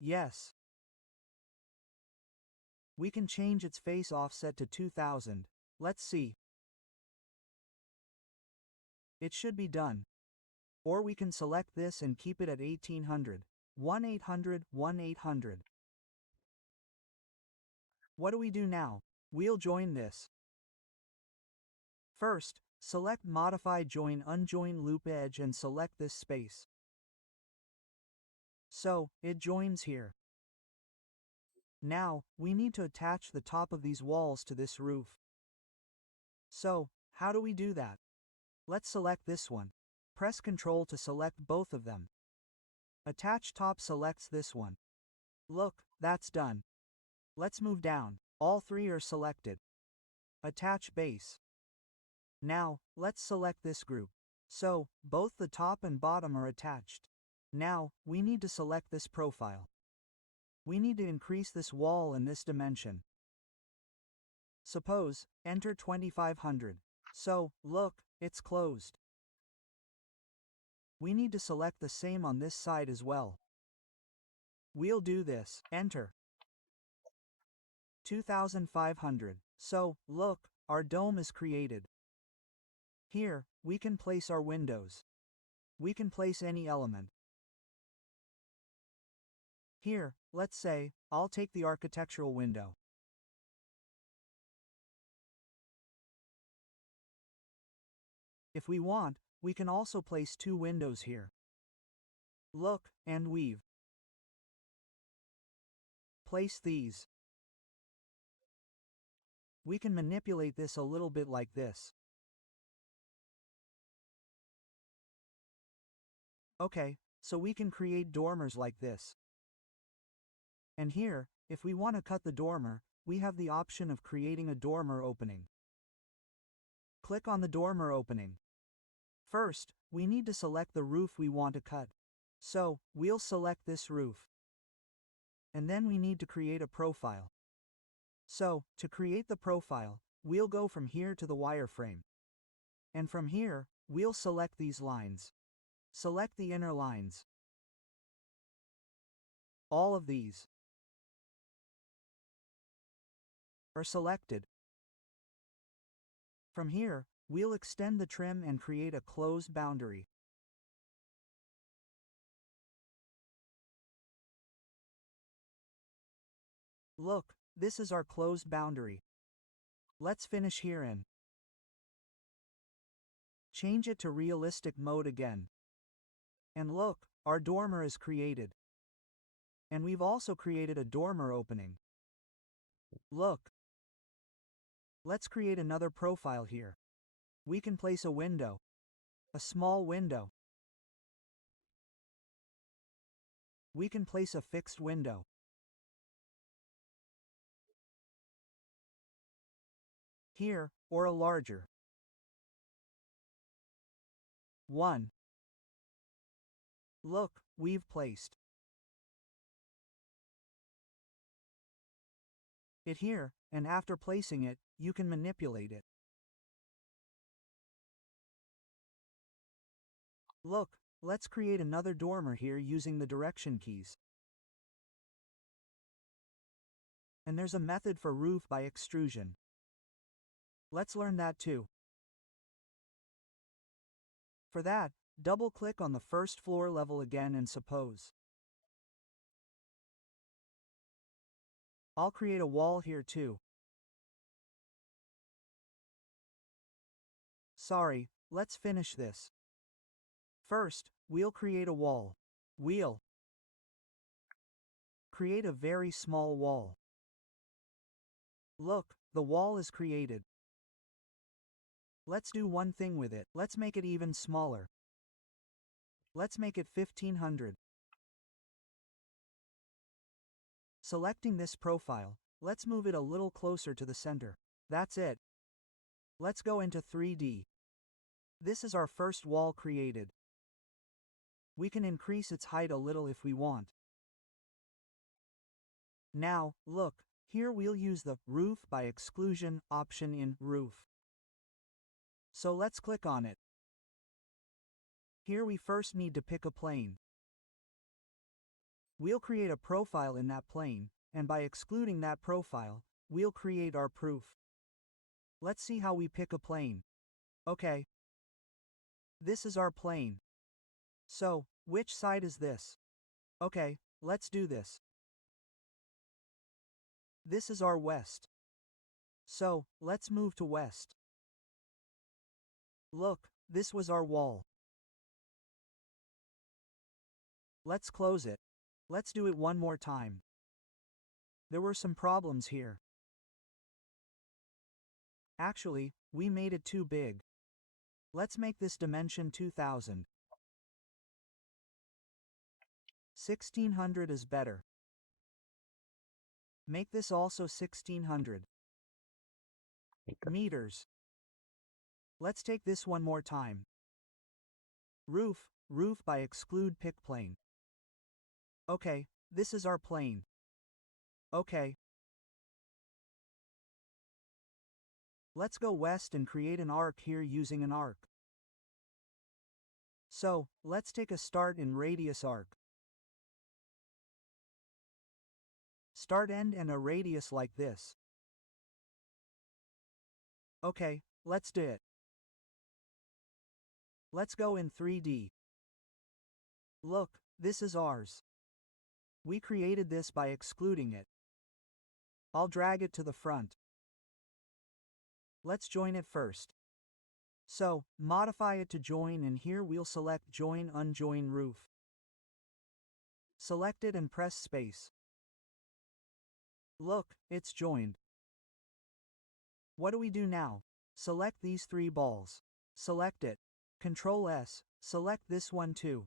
Yes. We can change its face offset to 2000. Let's see. It should be done. Or we can select this and keep it at 1800. 1800, 1800. What do we do now? We'll join this. First, select Modify Join Unjoin Loop Edge and select this space. So, it joins here. Now, we need to attach the top of these walls to this roof. So, how do we do that? Let's select this one. Press Ctrl to select both of them. Attach Top selects this one. Look, that's done. Let's move down. All three are selected. Attach Base. Now, let's select this group. So, both the top and bottom are attached. Now, we need to select this profile. We need to increase this wall in this dimension. Suppose, enter 2500. So, look, it's closed. We need to select the same on this side as well. We'll do this, enter. 2500. So, look, our dome is created. Here, we can place our windows. We can place any element. Here, let's say, I'll take the architectural window. If we want, we can also place two windows here. Look, and weave. Place these. We can manipulate this a little bit like this. Okay, so we can create dormers like this. And here, if we want to cut the dormer, we have the option of creating a dormer opening. Click on the dormer opening. First, we need to select the roof we want to cut. So, we'll select this roof. And then we need to create a profile. So, to create the profile, we'll go from here to the wireframe. And from here, we'll select these lines. Select the inner lines. All of these are selected. From here, we'll extend the trim and create a closed boundary. Look, this is our closed boundary. Let's finish herein. Change it to realistic mode again. And look, our dormer is created. And we've also created a dormer opening. Look. Let's create another profile here. We can place a window. A small window. We can place a fixed window. Here, or a larger one. Look, we've placed it here, and after placing it, you can manipulate it. Look, let's create another dormer here using the direction keys. And there's a method for roof by extrusion. Let's learn that too. For that, double-click on the first floor level again and suppose. I'll create a wall here too. Sorry, let's finish this. First, we'll create a wall. We'll create a very small wall. Look, the wall is created. Let's do one thing with it. Let's make it even smaller. Let's make it 1500. Selecting this profile, let's move it a little closer to the center. That's it. Let's go into 3D. This is our first wall created. We can increase its height a little if we want. Now, look, here we'll use the Roof by Exclusion option in Roof. So let's click on it. Here we first need to pick a plane. We'll create a profile in that plane, and by excluding that profile, we'll create our proof. Let's see how we pick a plane. Okay. This is our plane. So, which side is this? Okay, let's do this. This is our west. So, let's move to west. Look, this was our wall. Let's close it. Let's do it one more time. There were some problems here. Actually, we made it too big. Let's make this dimension 2000. 1600 is better. Make this also 1600 meters. Let's take this one more time. Roof by exclude pick plane. Okay, this is our plane. Okay. Let's go west and create an arc here using an arc. So, let's take a start in radius arc. Start end and a radius like this. Okay, let's do it. Let's go in 3D. Look, this is ours. We created this by excluding it. I'll drag it to the front. Let's join it first. So, modify it to join, and here we'll select Join Unjoin Roof. Select it and press space. Look, it's joined. What do we do now? Select these three balls. Select it. Ctrl S, select this one too.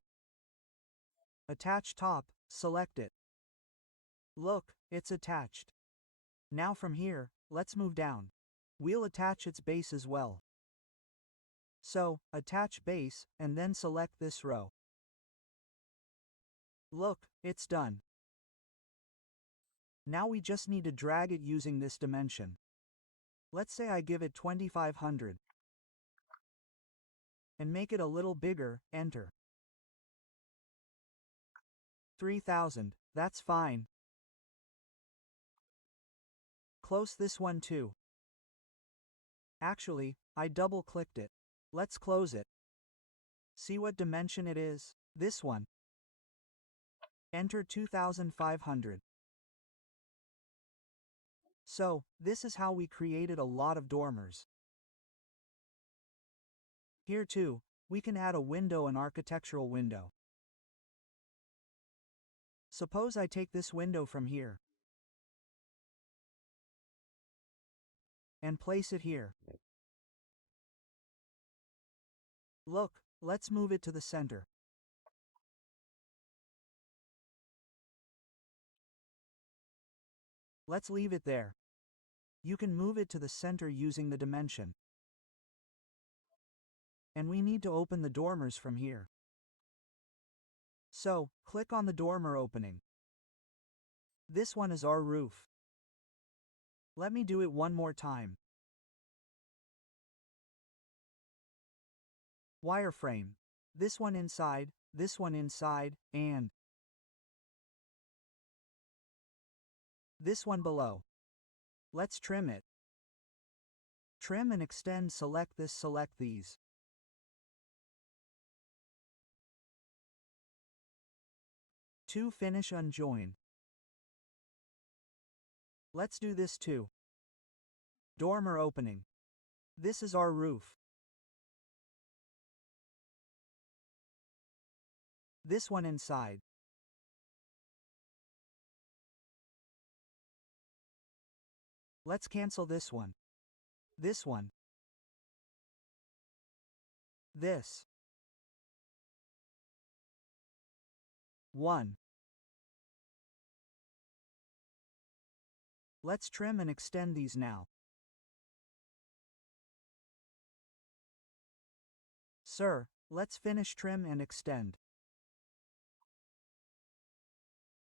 Attach top, select it. Look, it's attached. Now from here, let's move down. We'll attach its base as well. So, attach base, and then select this row. Look, it's done. Now we just need to drag it using this dimension. Let's say I give it 2500. And make it a little bigger, enter. 3000, that's fine. Close this one too. Actually, I double-clicked it. Let's close it. See what dimension it is? This one. Enter 2500. So, this is how we created a lot of dormers. Here too, we can add a window, an architectural window. Suppose I take this window from here and place it here. Look, let's move it to the center. Let's leave it there. You can move it to the center using the dimension. And we need to open the dormers from here. So, click on the dormer opening. This one is our roof. Let me do it one more time. Wireframe. This one inside, and this one below. Let's trim it. Trim and extend, select this, select these. To finish, unjoin. Let's do this too. Dormer opening. This is our roof. This one inside. Let's cancel this one. This one. This. 1. Let's trim and extend these now. Sir, let's finish trim and extend.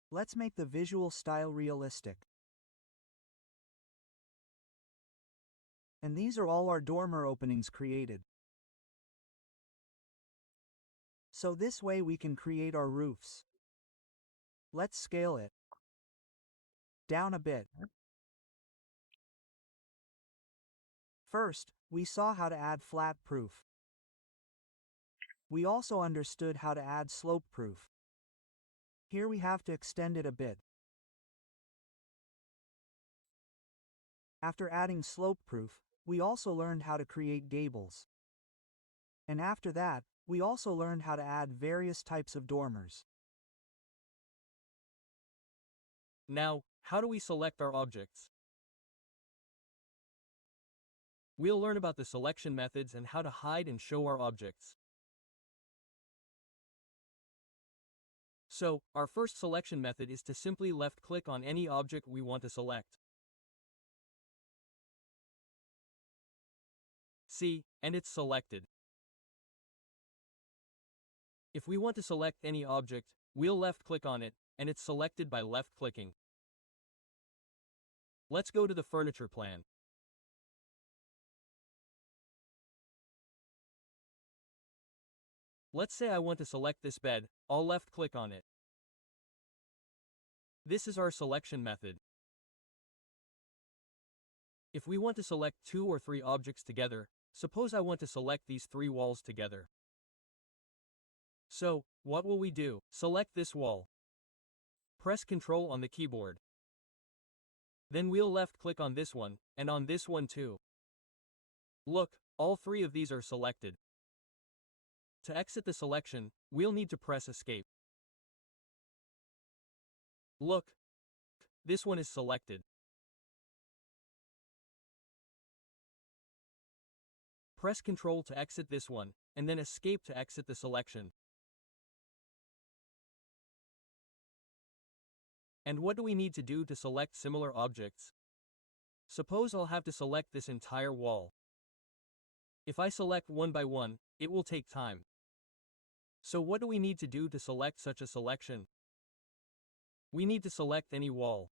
Let's make the visual style realistic. And these are all our dormer openings created. So this way we can create our roofs. Let's scale it down a bit. First, we saw how to add flat proof. We also understood how to add slope proof. Here we have to extend it a bit. After adding slope proof, we also learned how to create gables. And after that, we also learned how to add various types of dormers. Now, how do we select our objects? We'll learn about the selection methods and how to hide and show our objects. So, our first selection method is to simply left-click on any object we want to select. See, and it's selected. If we want to select any object, we'll left-click on it, and it's selected by left-clicking. Let's go to the furniture plan. Let's say I want to select this bed, I'll left-click on it. This is our selection method. If we want to select 2 or 3 objects together, suppose I want to select these 3 walls together. So, what will we do? Select this wall. Press Ctrl on the keyboard. Then we'll left-click on this one, and on this one too. Look, all 3 of these are selected. To exit the selection, we'll need to press Escape. Look, this one is selected. Press Ctrl to exit this one, and then Escape to exit the selection. And what do we need to do to select similar objects? Suppose I'll have to select this entire wall. If I select one by one, it will take time. So what do we need to do to select such a selection? We need to select any wall.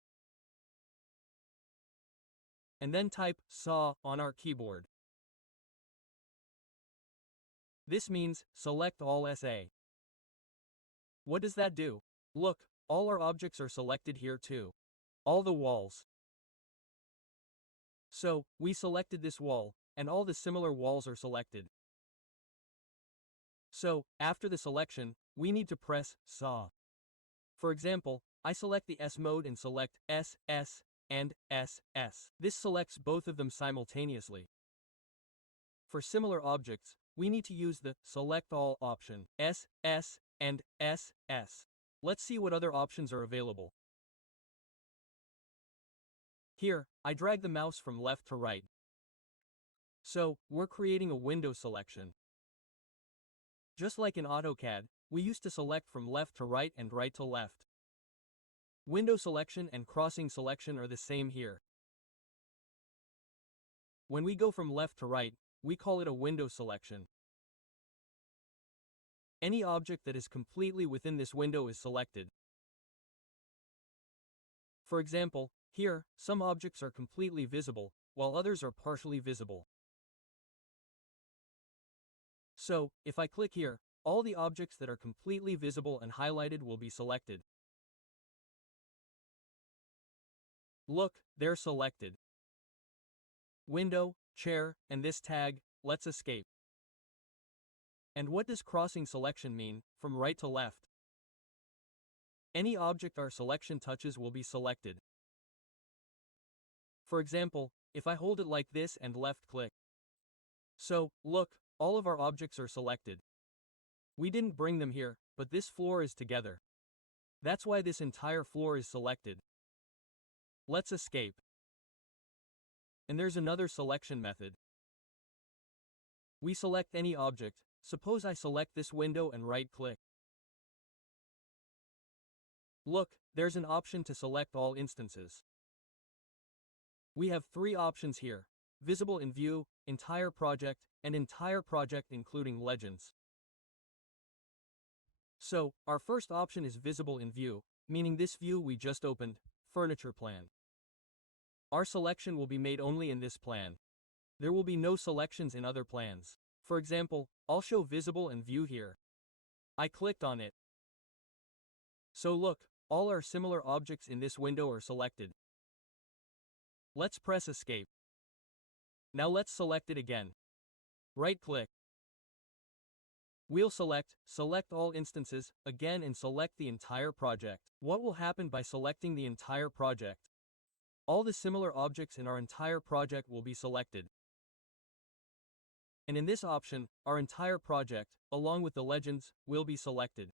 And then type SAW on our keyboard. This means select all SA. What does that do? Look, all our objects are selected here too. All the walls. So, we selected this wall, and all the similar walls are selected. So, after the selection, we need to press SAW. For example, I select the S mode and select S, S, and S, S. This selects both of them simultaneously. For similar objects, we need to use the Select All option, S, S, and S, S. Let's see what other options are available. Here, I drag the mouse from left to right. So, we're creating a window selection. Just like in AutoCAD, we used to select from left to right and right to left. Window selection and crossing selection are the same here. When we go from left to right, we call it a window selection. Any object that is completely within this window is selected. For example, here, some objects are completely visible, while others are partially visible. So, if I click here, all the objects that are completely visible and highlighted will be selected. Look, they're selected. Window, chair, and this tag, let's escape. And what does crossing selection mean, from right to left? Any object our selection touches will be selected. For example, if I hold it like this and left-click. So, look, all of our objects are selected. We didn't bring them here, but this floor is together. That's why this entire floor is selected. Let's escape. And there's another selection method. We select any object. Suppose I select this window and right-click. Look, there's an option to select all instances. We have 3 options here: visible in view, entire project, and entire project including legends. So, our first option is visible in view, meaning this view we just opened, furniture plan. Our selection will be made only in this plan. There will be no selections in other plans. For example, I'll show visible and view here. I clicked on it. So look, all our similar objects in this window are selected. Let's press escape. Now let's select it again. Right-click. We'll select all instances, again, and select the entire project. What will happen by selecting the entire project? All the similar objects in our entire project will be selected. And in this option, our entire project, along with the legends, will be selected.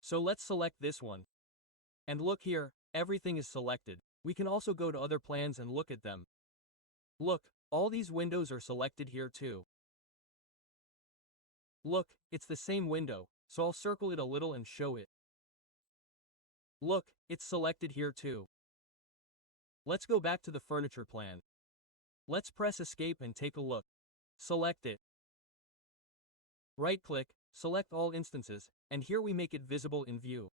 So let's select this one. And look here, everything is selected. We can also go to other plans and look at them. Look, all these windows are selected here too. Look, it's the same window, so I'll circle it a little and show it. Look, it's selected here too. Let's go back to the furniture plan. Let's press escape and take a look. Select it. Right-click, select all instances, and here we make it visible in view.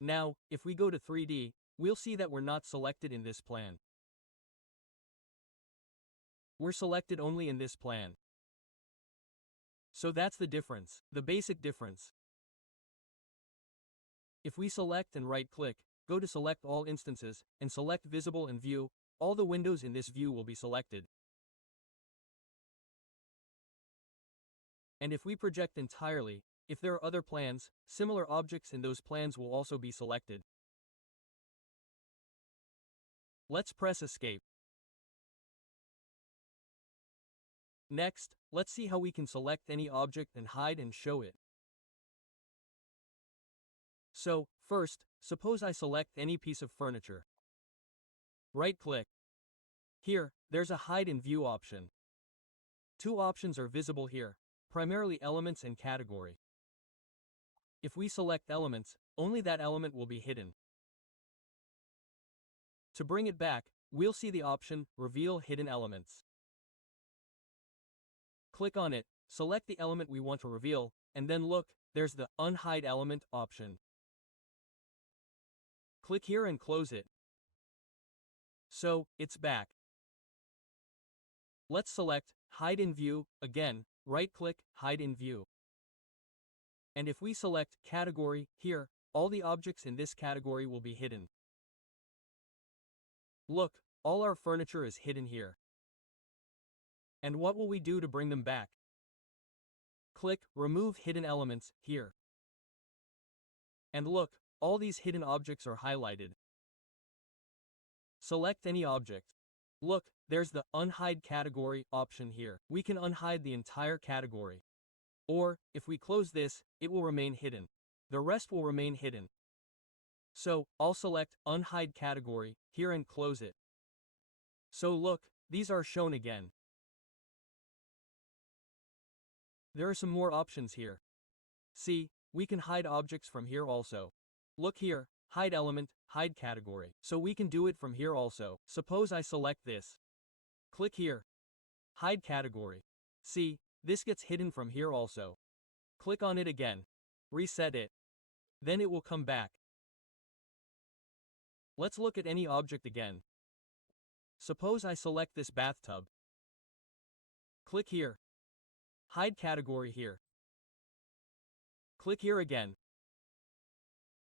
Now, if we go to 3D, we'll see that we're not selected in this plan. We're selected only in this plan. So that's the difference, the basic difference. If we select and right-click, go to select all instances, and select visible in view, all the windows in this view will be selected. And if we project entirely, if there are other plans, similar objects in those plans will also be selected. Let's press escape. Next, let's see how we can select any object and hide and show it. So, first, suppose I select any piece of furniture. Right-click. Here, there's a hide in view option. 2 options are visible here, primarily elements and category. If we select elements, only that element will be hidden. To bring it back, we'll see the option, Reveal Hidden Elements. Click on it, select the element we want to reveal, and then look, there's the Unhide Element option. Click here and close it. So, it's back. Let's select Hide in View, again, right-click, Hide in View. And if we select Category, here, all the objects in this category will be hidden. Look, all our furniture is hidden here. And what will we do to bring them back? Click Remove Hidden Elements, here. And look, all these hidden objects are highlighted. Select any object. Look, there's the Unhide Category option here. We can unhide the entire category. Or, if we close this, it will remain hidden. The rest will remain hidden. So, I'll select Unhide Category, here and close it. So look, these are shown again. There are some more options here. See, we can hide objects from here also. Look here, Hide Element, Hide Category. So we can do it from here also. Suppose I select this. Click here. Hide Category. See, this gets hidden from here also. Click on it again. Reset it. Then it will come back. Let's look at any object again. Suppose I select this bathtub. Click here. Hide Category here. Click here again.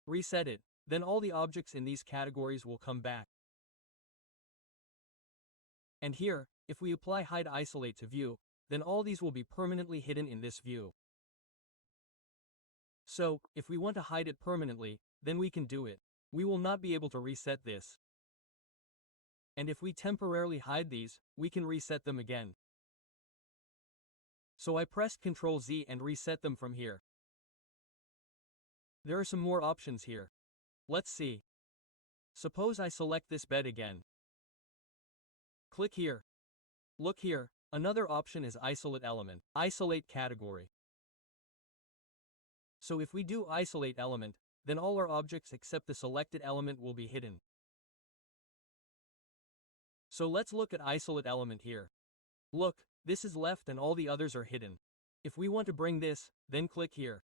Reset it, then all the objects in these categories will come back. And here, if we apply Hide Isolate to view, then all these will be permanently hidden in this view. So, if we want to hide it permanently, then we can do it. We will not be able to reset this. And if we temporarily hide these, we can reset them again. So I pressed Ctrl Z and reset them from here. There are some more options here. Let's see. Suppose I select this bed again. Click here. Look here, another option is Isolate Element, Isolate Category. So if we do Isolate Element, then all our objects except the selected element will be hidden. So let's look at Isolate Element here. Look, this is left and all the others are hidden. If we want to bring this, then click here.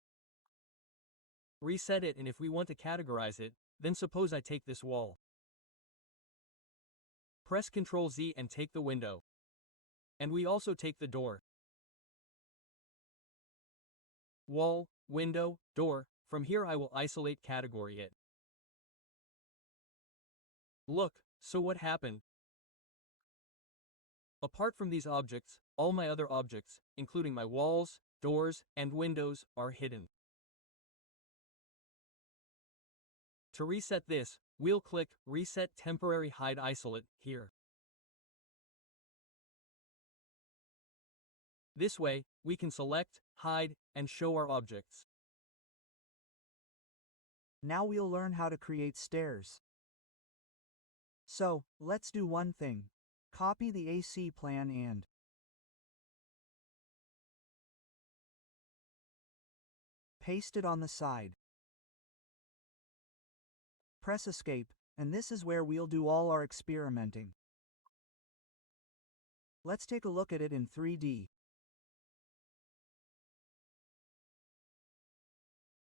Reset it, and if we want to categorize it, then suppose I take this wall. Press Ctrl Z and take the window. And we also take the door. Wall, window, door. From here I will isolate category it. Look, so what happened? Apart from these objects, all my other objects, including my walls, doors, and windows, are hidden. To reset this, we'll click Reset Temporary Hide Isolate here. This way, we can select, hide, and show our objects. Now we'll learn how to create stairs. So, let's do one thing. Copy the AC plan and paste it on the side. Press Escape, and this is where we'll do all our experimenting. Let's take a look at it in 3D.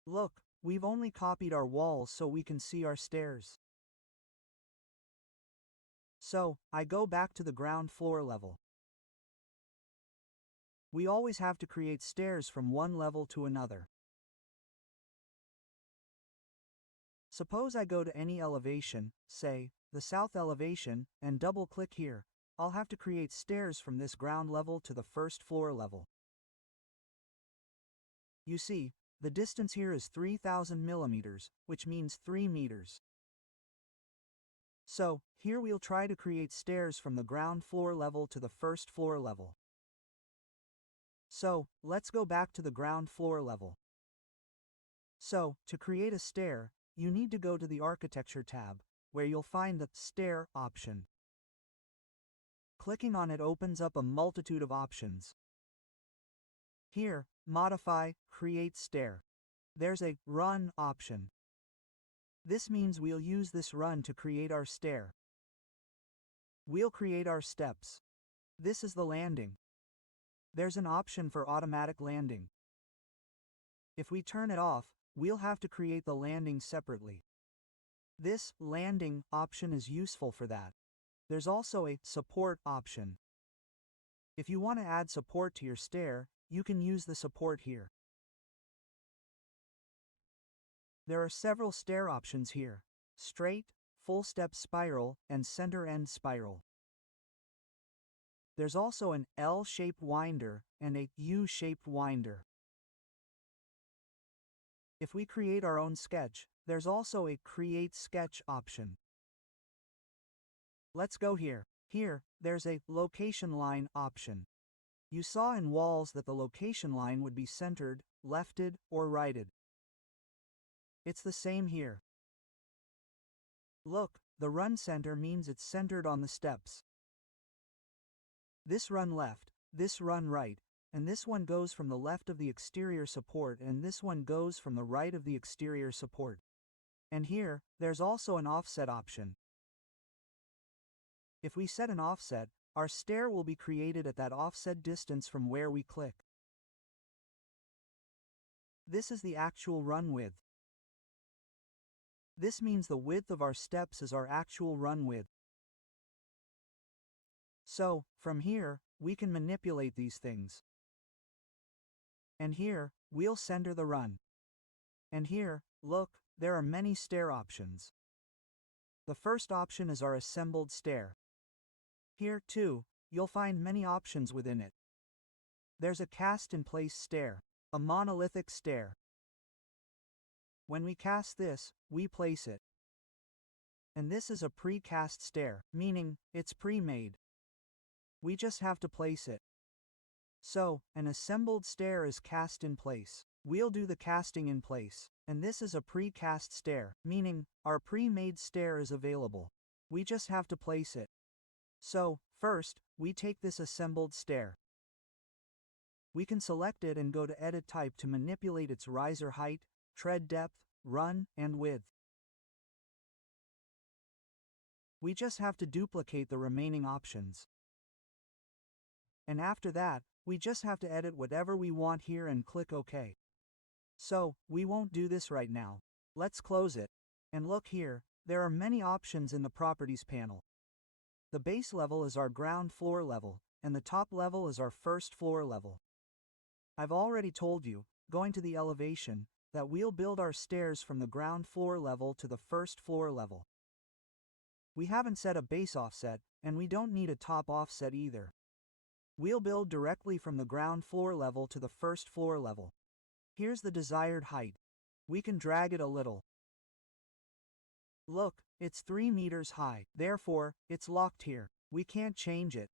Look, we've only copied our walls so we can see our stairs. So, I go back to the ground floor level. We always have to create stairs from one level to another. Suppose I go to any elevation, say, the south elevation, and double-click here. I'll have to create stairs from this ground level to the first floor level. You see, the distance here is 3,000 millimeters, which means 3 meters. So, here we'll try to create stairs from the ground floor level to the first floor level. So, let's go back to the ground floor level. So, to create a stair, you need to go to the Architecture tab, where you'll find the Stair option. Clicking on it opens up a multitude of options. Here, Modify, Create Stair. There's a Run option. This means we'll use this run to create our stair. We'll create our steps. This is the landing. There's an option for automatic landing. If we turn it off, we'll have to create the landing separately. This landing option is useful for that. There's also a support option. If you want to add support to your stair, you can use the support here. There are several stair options here: straight, full step spiral, and center end spiral. There's also an L-shaped winder and a U-shaped winder. If we create our own sketch, there's also a Create Sketch option. Let's go here. Here, there's a Location Line option. You saw in walls that the location line would be centered, lefted, or righted. It's the same here. Look, the run center means it's centered on the steps. This run left, this run right, and this one goes from the left of the exterior support, and this one goes from the right of the exterior support. And here, there's also an offset option. If we set an offset, our stair will be created at that offset distance from where we click. This is the actual run width. This means the width of our steps is our actual run width. So, from here, we can manipulate these things. And here, we'll center the run. And here, look, there are many stair options. The first option is our assembled stair. Here, too, you'll find many options within it. There's a cast-in-place stair, a monolithic stair. When we cast this, we place it. And this is a pre-cast stair, meaning it's pre-made. We just have to place it. So, an assembled stair is cast in place. We'll do the casting in place. And this is a pre-cast stair, meaning our pre-made stair is available. We just have to place it. So, first, we take this assembled stair. We can select it and go to Edit Type to manipulate its riser height, tread depth, run, and width. We just have to duplicate the remaining options. And after that, we just have to edit whatever we want here and click OK. So, we won't do this right now. Let's close it. And look here, there are many options in the Properties panel. The base level is our ground floor level, and the top level is our first floor level. I've already told you, going to the elevation, that we'll build our stairs from the ground floor level to the first floor level. We haven't set a base offset, and we don't need a top offset either. We'll build directly from the ground floor level to the first floor level. Here's the desired height. We can drag it a little. Look, it's 3 meters high, therefore, it's locked here. We can't change it.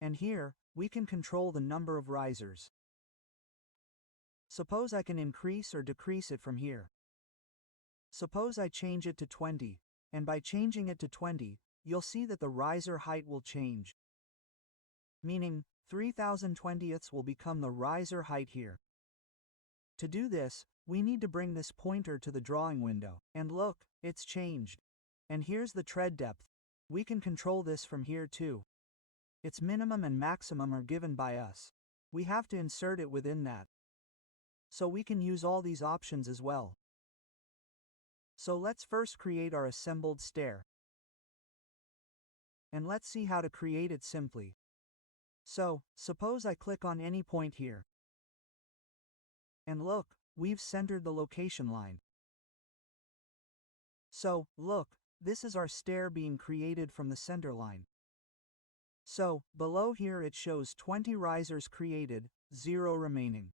And here, we can control the number of risers. Suppose I can increase or decrease it from here. Suppose I change it to 20, and by changing it to 20, you'll see that the riser height will change. Meaning, 3020ths will become the riser height here. To do this, we need to bring this pointer to the drawing window, and look, it's changed. And here's the tread depth. We can control this from here too. Its minimum and maximum are given by us. We have to insert it within that. So we can use all these options as well. So let's first create our assembled stair. And let's see how to create it simply. So, suppose I click on any point here. And look, we've centered the location line. So, look, this is our stair being created from the center line. So, below here it shows 20 risers created, 0 remaining.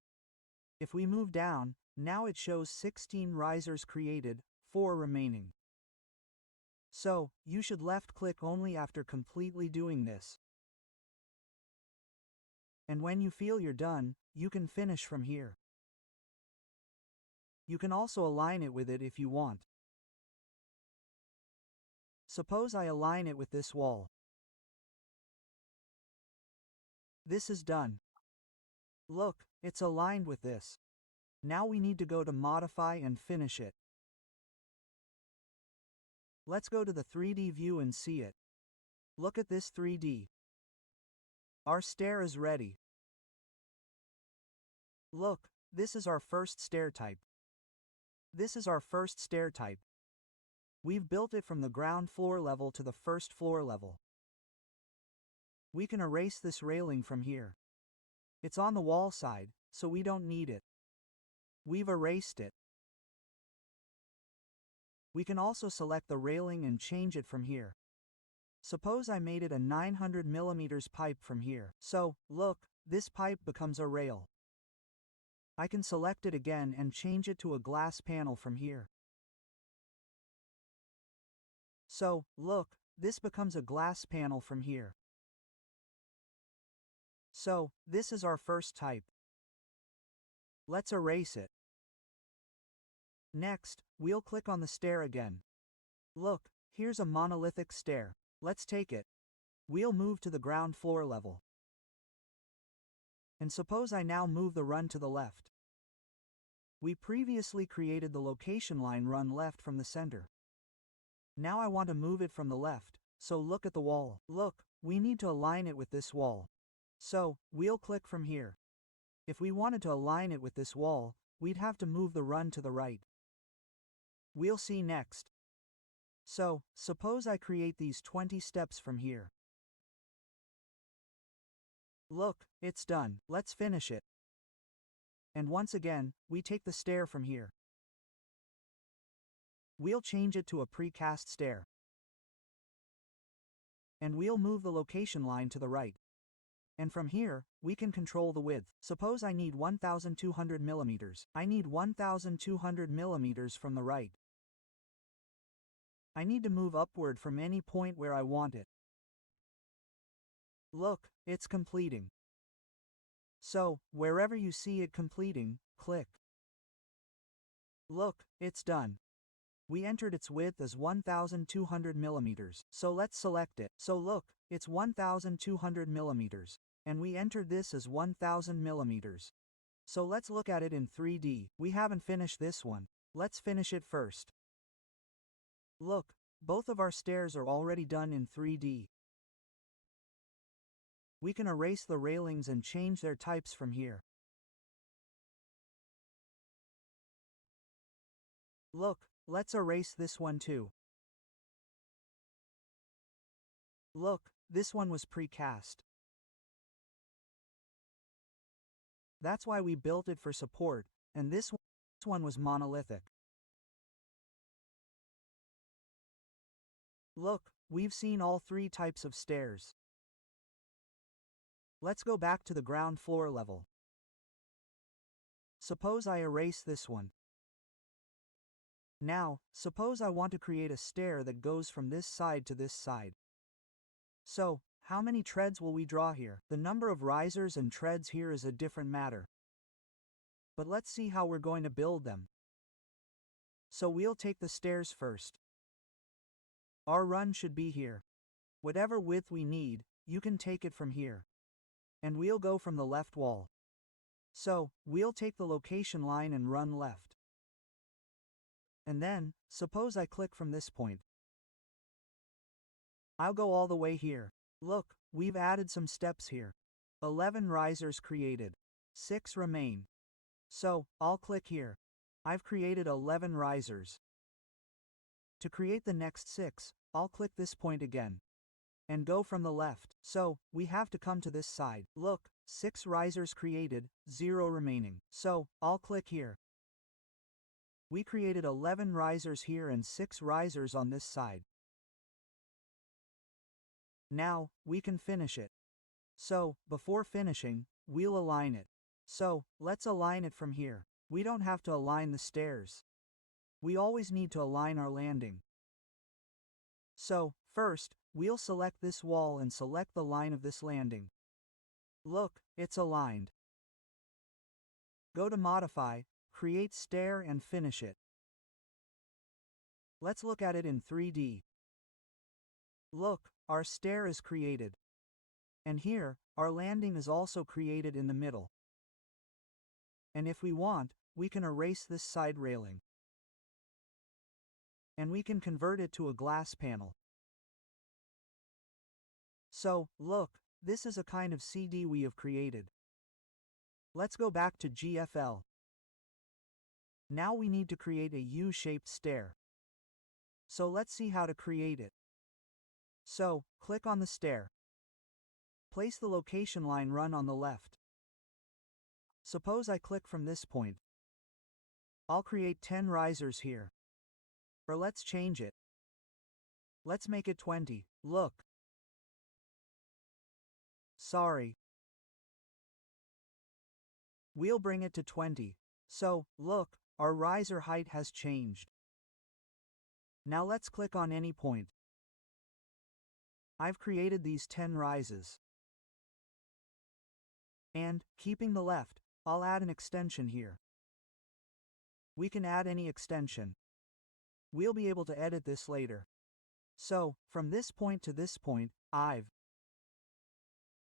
If we move down, now it shows 16 risers created, 4 remaining. So, you should left-click only after completely doing this. And when you feel you're done, you can finish from here. You can also align it with it if you want. Suppose I align it with this wall. This is done. Look, it's aligned with this. Now we need to go to Modify and finish it. Let's go to the 3D view and see it. Look at this 3D. Our stair is ready. Look, this is our first stair type. This is our first stair type. We've built it from the ground floor level to the first floor level. We can erase this railing from here. It's on the wall side, so we don't need it. We've erased it. We can also select the railing and change it from here. Suppose I made it a 900mm pipe from here. So, look, this pipe becomes a rail. I can select it again and change it to a glass panel from here. So, look, this becomes a glass panel from here. So, this is our first type. Let's erase it. Next, we'll click on the stair again. Look, here's a monolithic stair. Let's take it. We'll move to the ground floor level. And suppose I now move the run to the left. We previously created the location line run left from the center. Now I want to move it from the left, so look at the wall. Look, we need to align it with this wall. So, we'll click from here. If we wanted to align it with this wall, we'd have to move the run to the right. We'll see next. So, suppose I create these 20 steps from here. Look, it's done. Let's finish it. And once again, we take the stair from here. We'll change it to a precast stair. And we'll move the location line to the right. And from here, we can control the width. Suppose I need 1200 millimeters. I need 1200 millimeters from the right. I need to move upward from any point where I want it. Look, it's completing. So, wherever you see it completing, click. Look, it's done. We entered its width as 1,200 millimeters, so let's select it. So look, it's 1,200 millimeters, and we entered this as 1,000 millimeters. So let's look at it in 3D. We haven't finished this one. Let's finish it first. Look, both of our stairs are already done in 3D. We can erase the railings and change their types from here. Look, let's erase this one too. Look, this one was precast. That's why we built it for support, and this one was monolithic. Look, we've seen all three types of stairs. Let's go back to the ground floor level. Suppose I erase this one. Now, suppose I want to create a stair that goes from this side to this side. So, how many treads will we draw here? The number of risers and treads here is a different matter. But let's see how we're going to build them. So we'll take the stairs first. Our run should be here. Whatever width we need, you can take it from here. And we'll go from the left wall. So, we'll take the location line and run left. And then, suppose I click from this point. I'll go all the way here. Look, we've added some steps here. 11 risers created. 6 remain. So, I'll click here. I've created 11 risers. To create the next 6, I'll click this point again. And go from the left. So, we have to come to this side. Look, 6 risers created, 0 remaining. So, I'll click here. We created 11 risers here and 6 risers on this side. Now, we can finish it. So, before finishing, we'll align it. So, let's align it from here. We don't have to align the stairs. We always need to align our landing. So, first, we'll select this wall and select the line of this landing. Look, it's aligned. Go to Modify, Create Stair and finish it. Let's look at it in 3D. Look, our stair is created. And here, our landing is also created in the middle. And if we want, we can erase this side railing. And we can convert it to a glass panel. So, look, this is a kind of CD we have created. Let's go back to GFL. Now we need to create a U-shaped stair. So let's see how to create it. So, click on the stair. Place the location line run on the left. Suppose I click from this point. I'll create 10 risers here. Or let's change it. Let's make it 20. Look. Sorry. We'll bring it to 20. So, look, our riser height has changed. Now let's click on any point. I've created these 10 rises. And, keeping the left, I'll add an extension here. We can add any extension. We'll be able to edit this later. So, from this point to this point, I've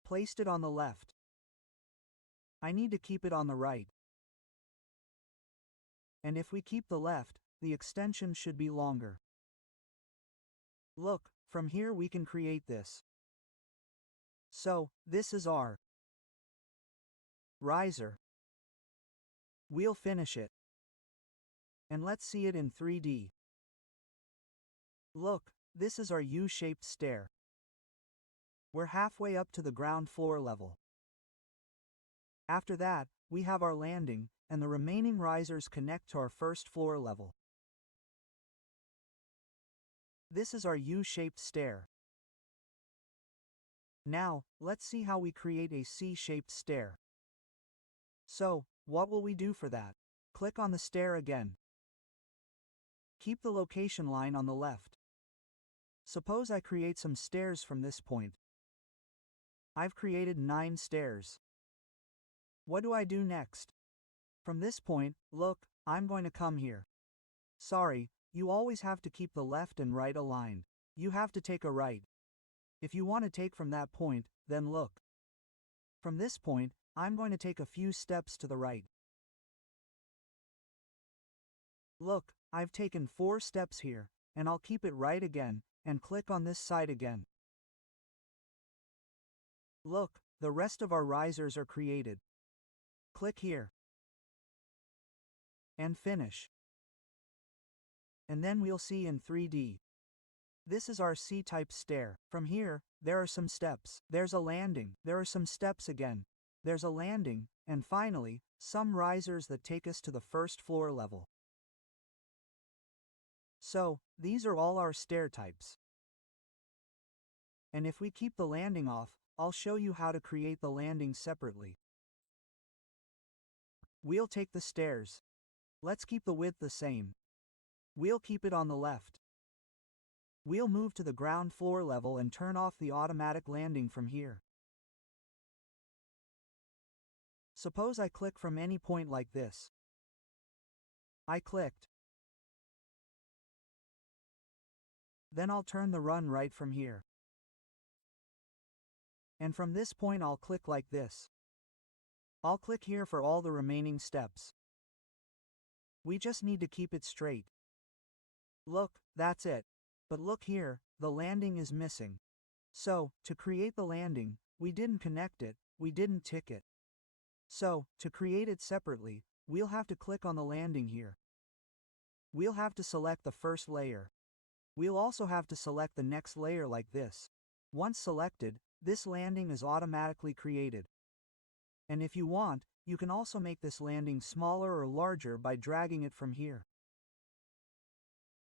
placed it on the left. I need to keep it on the right. And if we keep the left, the extension should be longer. Look, from here we can create this. So, this is our riser. We'll finish it. And let's see it in 3D. Look, this is our U-shaped stair. We're halfway up to the ground floor level. After that, we have our landing, and the remaining risers connect to our first floor level. This is our U-shaped stair. Now, let's see how we create a C-shaped stair. So, what will we do for that? Click on the stair again. Keep the location line on the left. Suppose I create some stairs from this point. I've created 9 stairs. What do I do next? From this point, look, I'm going to come here. Sorry, you always have to keep the left and right aligned. You have to take a right. If you want to take from that point, then look. From this point, I'm going to take a few steps to the right. Look, I've taken 4 steps here, and I'll keep it right again, and click on this side again. Look, the rest of our risers are created. Click here. And finish. And then we'll see in 3D. This is our C-type stair. From here, there are some steps. There's a landing. There are some steps again. There's a landing, and finally, some risers that take us to the first floor level. So, these are all our stair types. And if we keep the landing off, I'll show you how to create the landing separately. We'll take the stairs. Let's keep the width the same. We'll keep it on the left. We'll move to the ground floor level and turn off the automatic landing from here. Suppose I click from any point like this. I clicked. Then I'll turn the run right from here. And from this point I'll click like this. I'll click here for all the remaining steps. We just need to keep it straight. Look, that's it. But look here, the landing is missing. So, to create the landing, we didn't connect it, we didn't tick it. So, to create it separately, we'll have to click on the landing here. We'll have to select the first layer. We'll also have to select the next layer like this. Once selected, this landing is automatically created. And if you want, you can also make this landing smaller or larger by dragging it from here.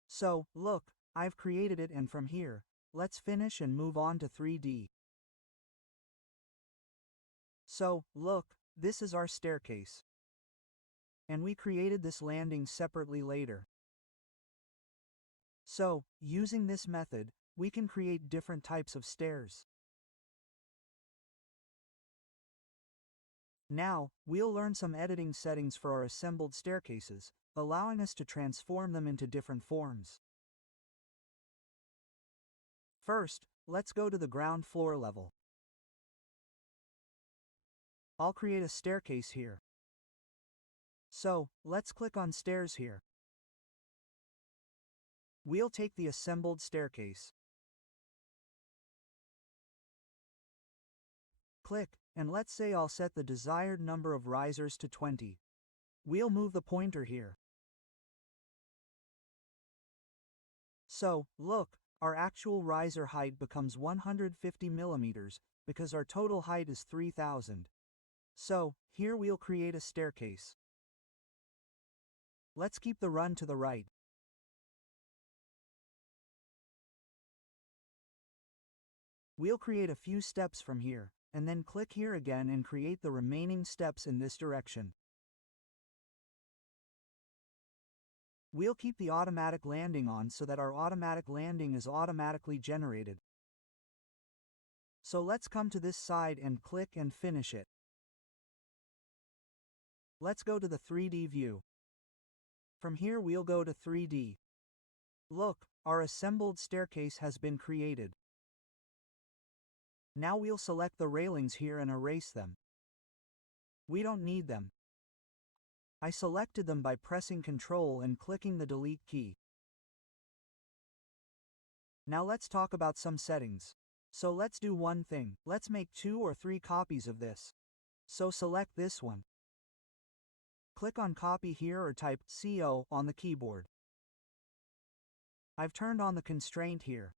So, look, I've created it, and from here, let's finish and move on to 3D. So, look, this is our staircase. And we created this landing separately later. So, using this method, we can create different types of stairs. Now, we'll learn some editing settings for our assembled staircases, allowing us to transform them into different forms. First, let's go to the ground floor level. I'll create a staircase here. So, let's click on Stairs here. We'll take the assembled staircase. Click, and let's say I'll set the desired number of risers to 20. We'll move the pointer here. So, look, our actual riser height becomes 150 millimeters, because our total height is 3000. So, here we'll create a staircase. Let's keep the run to the right. We'll create a few steps from here, and then click here again and create the remaining steps in this direction. We'll keep the automatic landing on so that our automatic landing is automatically generated. So let's come to this side and click and finish it. Let's go to the 3D view. From here we'll go to 3D. Look, our assembled staircase has been created. Now we'll select the railings here and erase them. We don't need them. I selected them by pressing Ctrl and clicking the Delete key. Now let's talk about some settings. So let's do one thing. Let's make 2 or 3 copies of this. So select this one. Click on Copy here or type CO on the keyboard. I've turned on the constraint here.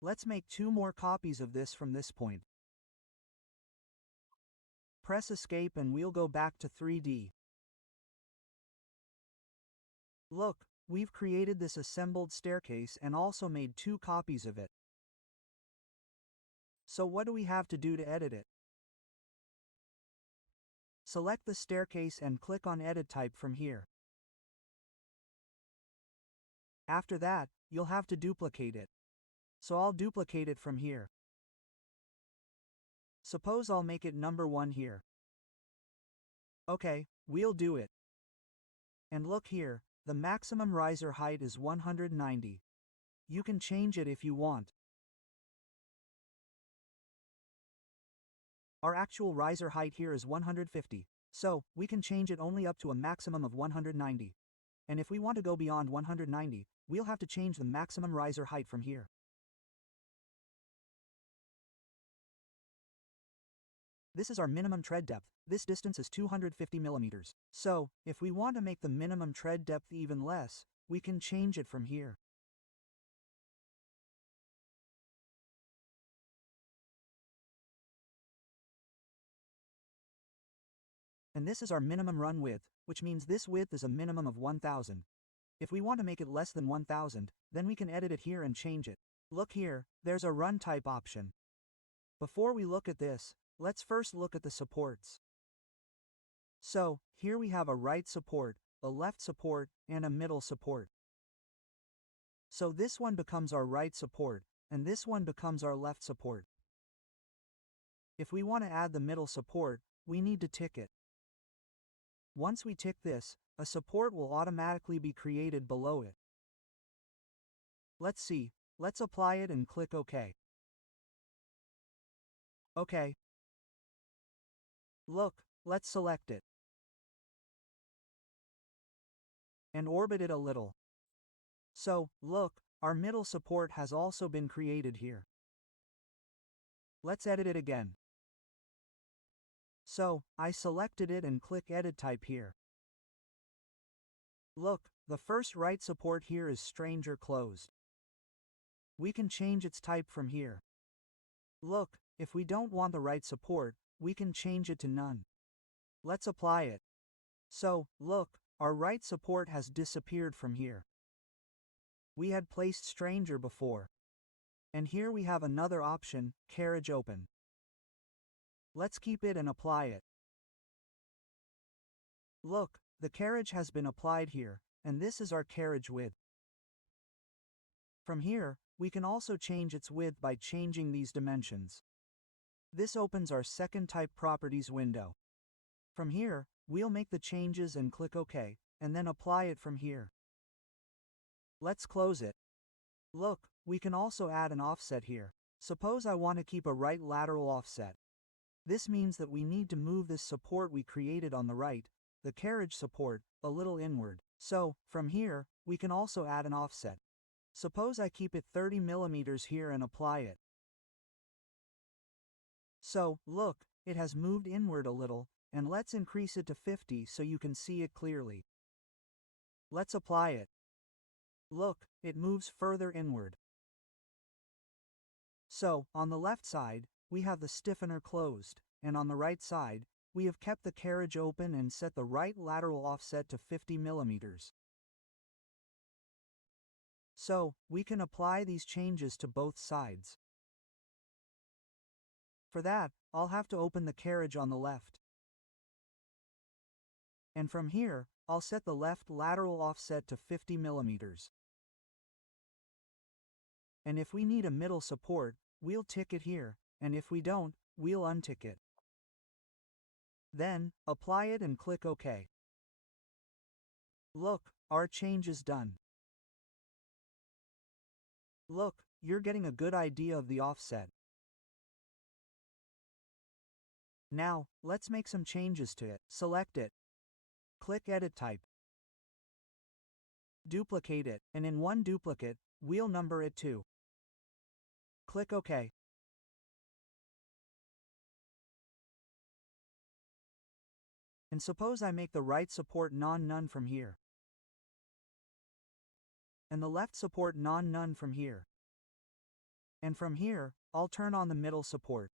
Let's make 2 more copies of this from this point. Press Escape and we'll go back to 3D. Look, we've created this assembled staircase and also made 2 copies of it. So what do we have to do to edit it? Select the staircase and click on Edit Type from here. After that, you'll have to duplicate it. So I'll duplicate it from here. Suppose I'll make it number 1 here. Okay, we'll do it. And look here, the maximum riser height is 190. You can change it if you want. Our actual riser height here is 150, so we can change it only up to a maximum of 190. And if we want to go beyond 190, we'll have to change the maximum riser height from here. This is our minimum tread depth. This distance is 250 millimeters. So, if we want to make the minimum tread depth even less, we can change it from here. And this is our minimum run width, which means this width is a minimum of 1000. If we want to make it less than 1000, then we can edit it here and change it. Look here, there's a run type option. Before we look at this, let's first look at the supports. So, here we have a right support, a left support, and a middle support. So this one becomes our right support, and this one becomes our left support. If we want to add the middle support, we need to tick it. Once we tick this, a support will automatically be created below it. Let's see, let's apply it and click OK. OK. Look, let's select it. And orbit it a little. So, look, our middle support has also been created here. Let's edit it again. So, I selected it and click Edit Type here. Look, the first right support here is Stranger Closed. We can change its type from here. Look, if we don't want the right support, we can change it to None. Let's apply it. So, look, our right support has disappeared from here. We had placed Stranger before. And here we have another option, Carriage Open. Let's keep it and apply it. Look, the carriage has been applied here, and this is our carriage width. From here, we can also change its width by changing these dimensions. This opens our second type properties window. From here, we'll make the changes and click OK, and then apply it from here. Let's close it. Look, we can also add an offset here. Suppose I want to keep a right lateral offset. This means that we need to move this support we created on the right, the carriage support, a little inward. So, from here, we can also add an offset. Suppose I keep it 30 millimeters here and apply it. So, look, it has moved inward a little, and let's increase it to 50 so you can see it clearly. Let's apply it. Look, it moves further inward. So, on the left side, we have the stiffener closed, and on the right side, we have kept the carriage open and set the right lateral offset to 50 millimeters. So, we can apply these changes to both sides. For that, I'll have to open the carriage on the left. And from here, I'll set the left lateral offset to 50 millimeters. And if we need a middle support, we'll tick it here, and if we don't, we'll untick it. Then, apply it and click OK. Look, our change is done. Look, you're getting a good idea of the offset. Now, let's make some changes to it. Select it. Click Edit Type. Duplicate it, and in one duplicate, we'll number it 2. Click OK. And suppose I make the right support None from here. And the left support None from here. And from here, I'll turn on the middle support.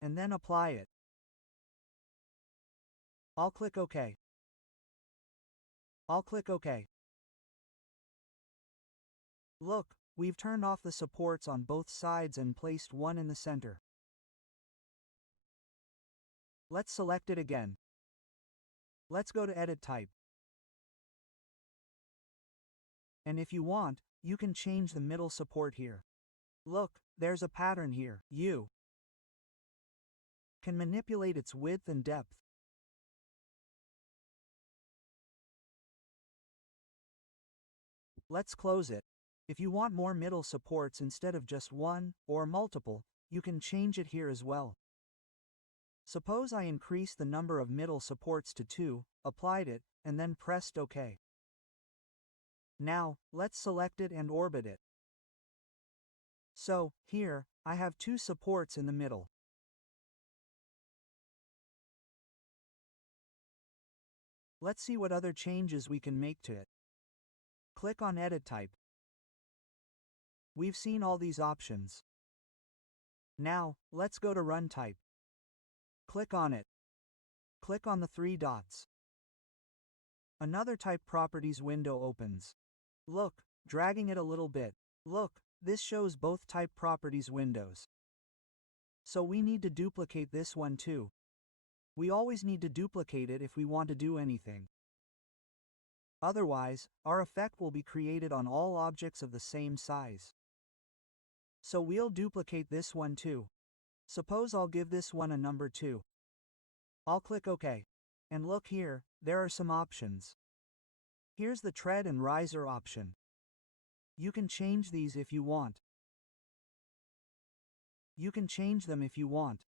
And then apply it. I'll click OK. I'll click OK. Look, we've turned off the supports on both sides and placed one in the center. Let's select it again. Let's go to Edit Type. And if you want, you can change the middle support here. Look, there's a pattern here. can manipulate its width and depth. Let's close it. If you want more middle supports instead of just one, or multiple, you can change it here as well. Suppose I increase the number of middle supports to 2, applied it, and then pressed OK. Now, let's select it and orbit it. So, here, I have 2 supports in the middle. Let's see what other changes we can make to it. Click on Edit Type. We've seen all these options. Now, let's go to Run Type. Click on it. Click on the 3 dots. Another Type Properties window opens. Look, dragging it a little bit. Look, this shows both Type Properties windows. So we need to duplicate this one too. We always need to duplicate it if we want to do anything. Otherwise, our effect will be created on all objects of the same size. So we'll duplicate this one too. Suppose I'll give this one a number 2. I'll click OK. And look here, there are some options. Here's the tread and riser option. You can change these if you want. You can change them if you want.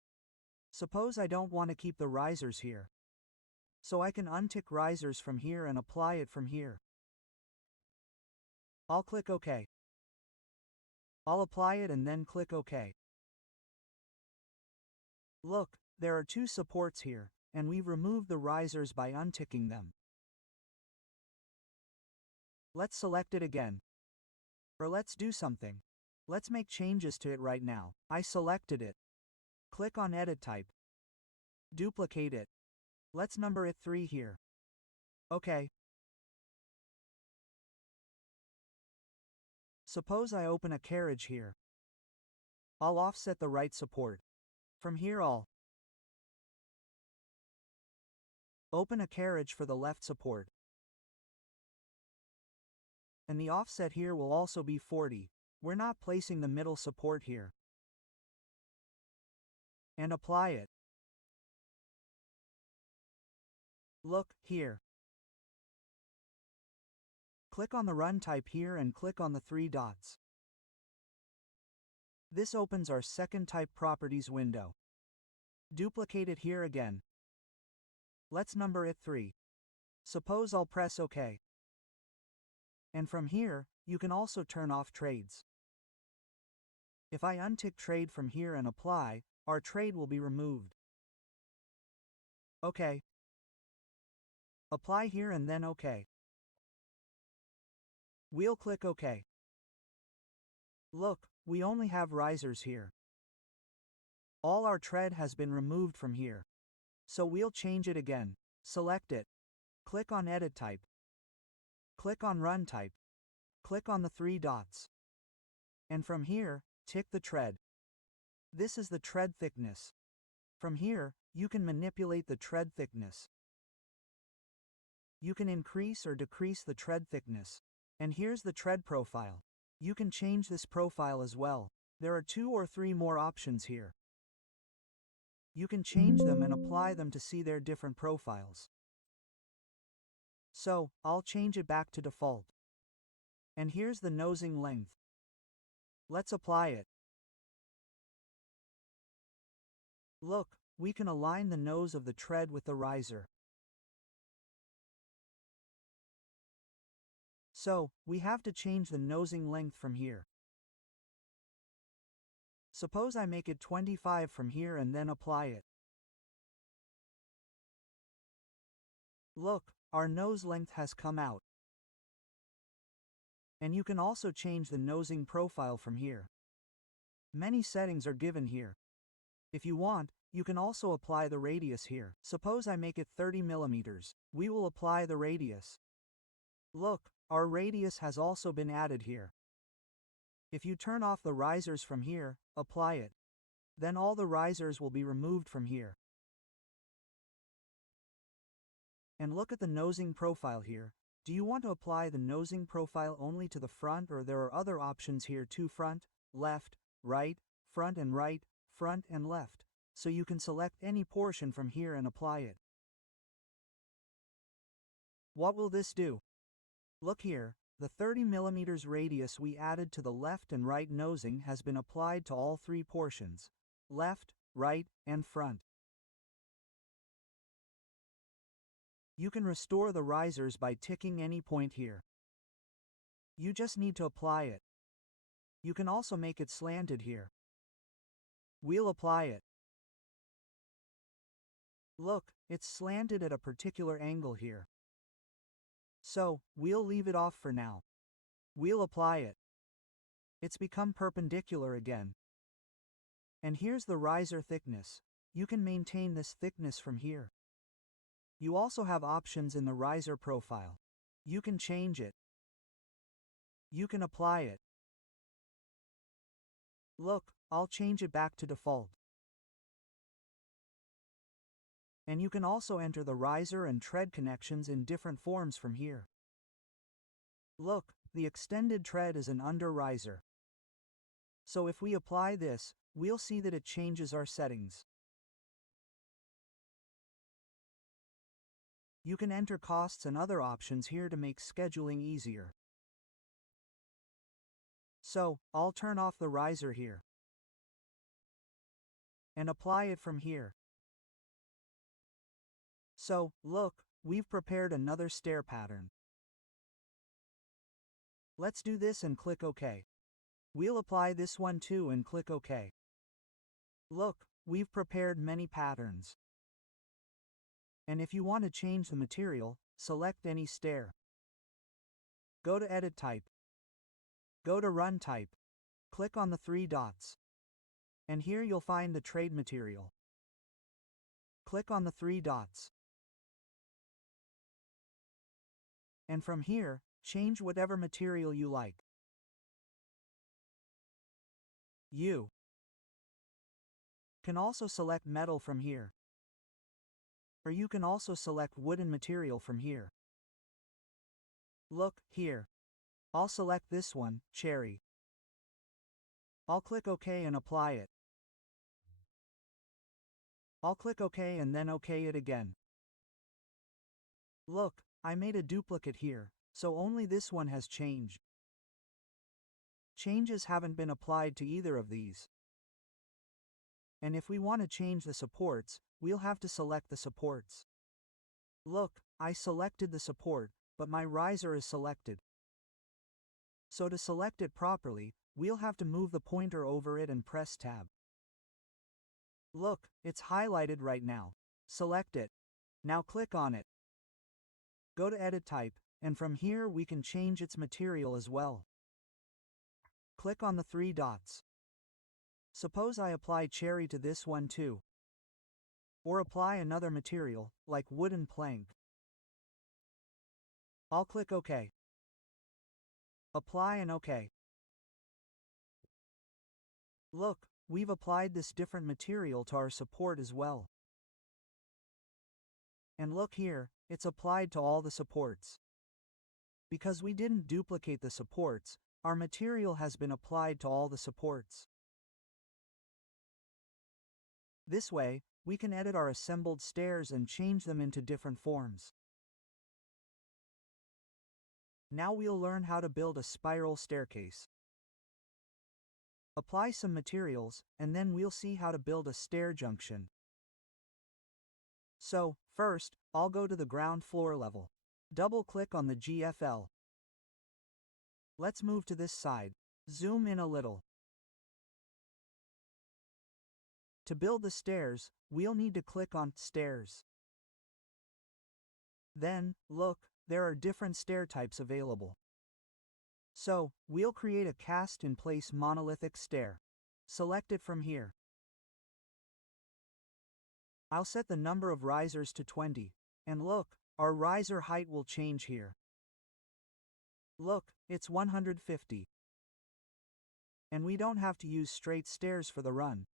Suppose I don't want to keep the risers here. So I can untick risers from here and apply it from here. I'll click OK. I'll apply it and then click OK. Look, there are 2 supports here, and we've removed the risers by unticking them. Let's select it again. Or let's do something. Let's make changes to it right now. I selected it. Click on Edit Type. Duplicate it. Let's number it 3 here. OK. Suppose I open a carriage here. I'll offset the right support. From here I'll open a carriage for the left support. And the offset here will also be 40. We're not placing the middle support here. And apply it. Look, here. Click on the Run type here and click on the 3 dots. This opens our second Type Properties window. Duplicate it here again. Let's number it 3. Suppose I'll press OK. And from here, you can also turn off trades. If I untick trade from here and apply, our trade will be removed. OK. Apply here and then OK. We'll click OK. Look, we only have risers here. All our tread has been removed from here. So we'll change it again. Select it. Click on Edit Type. Click on Run Type. Click on the 3 dots. And from here, tick the tread. This is the tread thickness. From here, you can manipulate the tread thickness. You can increase or decrease the tread thickness. And here's the tread profile. You can change this profile as well. There are 2 or 3 more options here. You can change them and apply them to see their different profiles. So, I'll change it back to default. And here's the nosing length. Let's apply it. Look, we can align the nose of the tread with the riser. So, we have to change the nosing length from here. Suppose I make it 25 from here and then apply it. Look, our nose length has come out. And you can also change the nosing profile from here. Many settings are given here. If you want, you can also apply the radius here. Suppose I make it 30 millimeters. We will apply the radius. Look, our radius has also been added here. If you turn off the risers from here, apply it. Then all the risers will be removed from here. And look at the nosing profile here. Do you want to apply the nosing profile only to the front, or there are other options here too: front, left, right, front and right, front and left? so you can select any portion from here and apply it. What will this do? Look here, the 30 mm radius we added to the left and right nosing has been applied to all three portions: left, right, and front. You can restore the risers by ticking any point here. You just need to apply it. You can also make it slanted here. We'll apply it. Look, it's slanted at a particular angle here. So, we'll leave it off for now. We'll apply it. It's become perpendicular again. And here's the riser thickness. You can maintain this thickness from here. You also have options in the riser profile. You can change it. You can apply it. Look, I'll change it back to default. And you can also enter the riser and tread connections in different forms from here. Look, the extended tread is an under riser. So if we apply this, we'll see that it changes our settings. You can enter costs and other options here to make scheduling easier. So, I'll turn off the riser here and apply it from here. So, look, we've prepared another stair pattern. Let's do this and click OK. We'll apply this one too and click OK. Look, we've prepared many patterns. And if you want to change the material, select any stair. Go to Edit Type. Go to Run Type. Click on the three dots. And here you'll find the trade material. Click on the three dots. And from here, change whatever material you like. You can also select metal from here. Or you can also select wooden material from here. Look, here. I'll select this one, cherry. I'll click OK and apply it. I'll click OK and then OK it again. Look, I made a duplicate here, so only this one has changed. Changes haven't been applied to either of these. And if we want to change the supports, we'll have to select the supports. Look, I selected the support, but my riser is selected. So to select it properly, we'll have to move the pointer over it and press Tab. Look, it's highlighted right now. Select it. Now click on it. Go to Edit Type, and from here we can change its material as well. Click on the three dots. Suppose I apply cherry to this one too. Or apply another material, like wooden plank. I'll click OK. Apply and OK. Look, we've applied this different material to our support as well. And look here, it's applied to all the supports. Because we didn't duplicate the supports, our material has been applied to all the supports. This way, we can edit our assembled stairs and change them into different forms. Now we'll learn how to build a spiral staircase. Apply some materials, and then we'll see how to build a stair junction. So, first, I'll go to the ground floor level. Double-click on the GFL. Let's move to this side. Zoom in a little. To build the stairs, we'll need to click on Stairs. Then, look, there are different stair types available. So, we'll create a cast-in-place monolithic stair. Select it from here. I'll set the number of risers to 20, and look, our riser height will change here. Look, it's 150. And we don't have to use straight stairs for the run.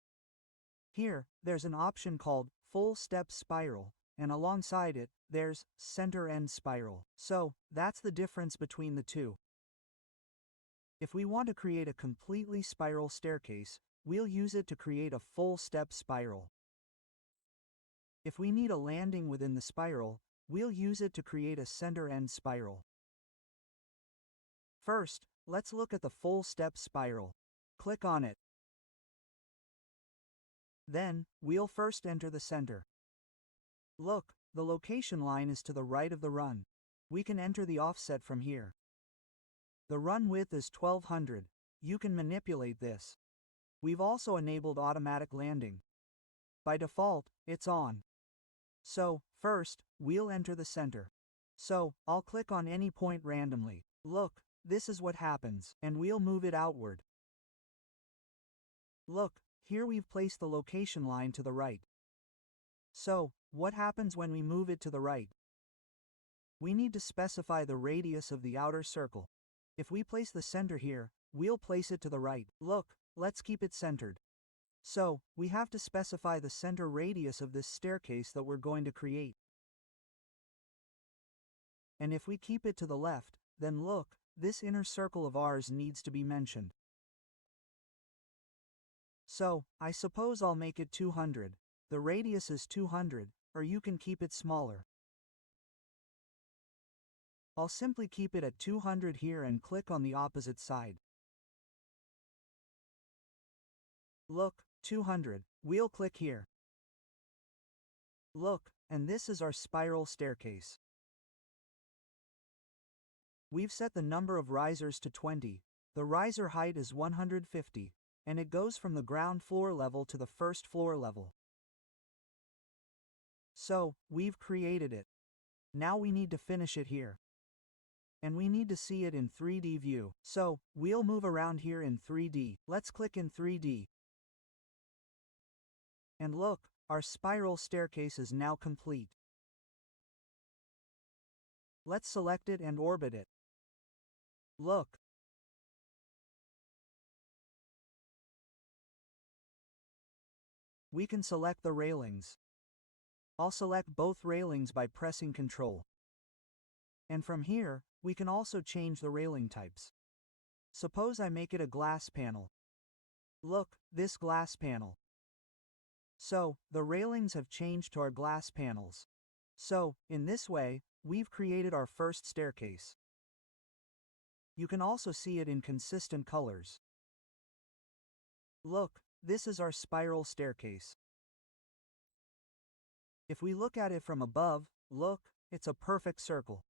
Here, there's an option called Full Step Spiral, and alongside it, there's Center End Spiral. So, that's the difference between the two. If we want to create a completely spiral staircase, we'll use it to create a full step spiral. If we need a landing within the spiral, we'll use it to create a center-end spiral. First, let's look at the full step spiral. Click on it. Then, we'll first enter the center. Look, the location line is to the right of the run. We can enter the offset from here. The run width is 1200. You can manipulate this. We've also enabled automatic landing. By default, it's on. So, first, we'll enter the center. So, I'll click on any point randomly. Look, this is what happens, and we'll move it outward. Look, here we've placed the location line to the right. So, what happens when we move it to the right? We need to specify the radius of the outer circle. If we place the center here, we'll place it to the right. Look, let's keep it centered. So, we have to specify the center radius of this staircase that we're going to create. And if we keep it to the left, then look, this inner circle of ours needs to be mentioned. So, I suppose I'll make it 200. The radius is 200, or you can keep it smaller. I'll simply keep it at 200 here and click on the opposite side. Look, 200. We'll click here. Look, and this is our spiral staircase. We've set the number of risers to 20. The riser height is 150, and it goes from the ground floor level to the first floor level. So, we've created it. Now we need to finish it here. And we need to see it in 3D view. So, we'll move around here in 3D. Let's click in 3D. And look, our spiral staircase is now complete. Let's select it and orbit it. Look. We can select the railings. I'll select both railings by pressing Ctrl. And from here, we can also change the railing types. Suppose I make it a glass panel. Look, this glass panel. So, the railings have changed to our glass panels. So, in this way, we've created our first staircase. You can also see it in consistent colors. Look, this is our spiral staircase. If we look at it from above, look, it's a perfect circle.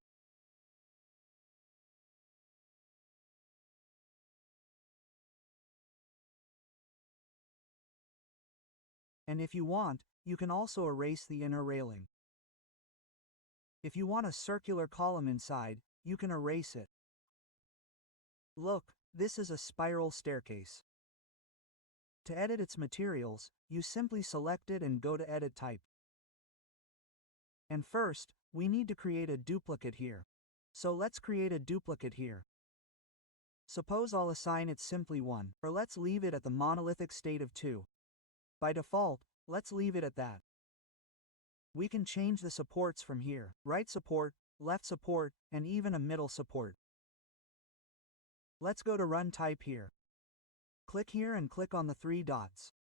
And if you want, you can also erase the inner railing. If you want a circular column inside, you can erase it. Look, this is a spiral staircase. To edit its materials, you simply select it and go to Edit Type. And first, we need to create a duplicate here. So let's create a duplicate here. Suppose I'll assign it simply 1, or let's leave it at the monolithic state of 2. By default, let's leave it at that. We can change the supports from here: right support, left support, and even a middle support. Let's go to Run Type here. Click here and click on the 3 dots.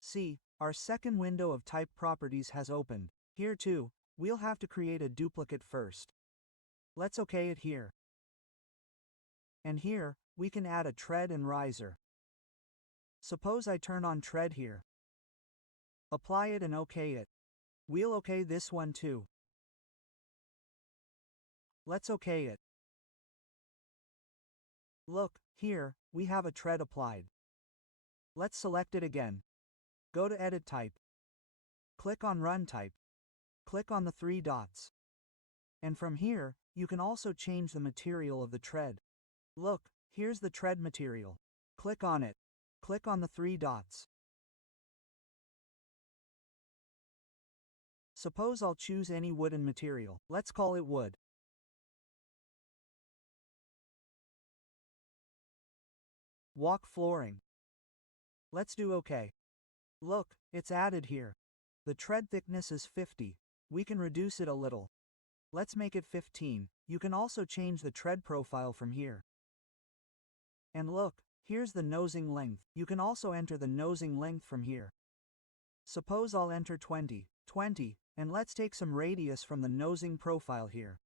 See, our second window of Type Properties has opened. Here too, we'll have to create a duplicate first. Let's OK it here. And here, we can add a tread and riser. Suppose I turn on tread here. Apply it and OK it. We'll OK this one too. Let's OK it. Look, here, we have a tread applied. Let's select it again. Go to Edit Type. Click on Run Type. Click on the 3 dots. And from here, you can also change the material of the tread. Look, here's the tread material. Click on it. Click on the 3 dots. Suppose I'll choose any wooden material. Let's call it wood. Walk flooring. Let's do OK. Look, it's added here. The tread thickness is 50. We can reduce it a little. Let's make it 15. You can also change the tread profile from here. And look, here's the nosing length. You can also enter the nosing length from here. Suppose I'll enter 20, 20, and let's take some radius from the nosing profile here.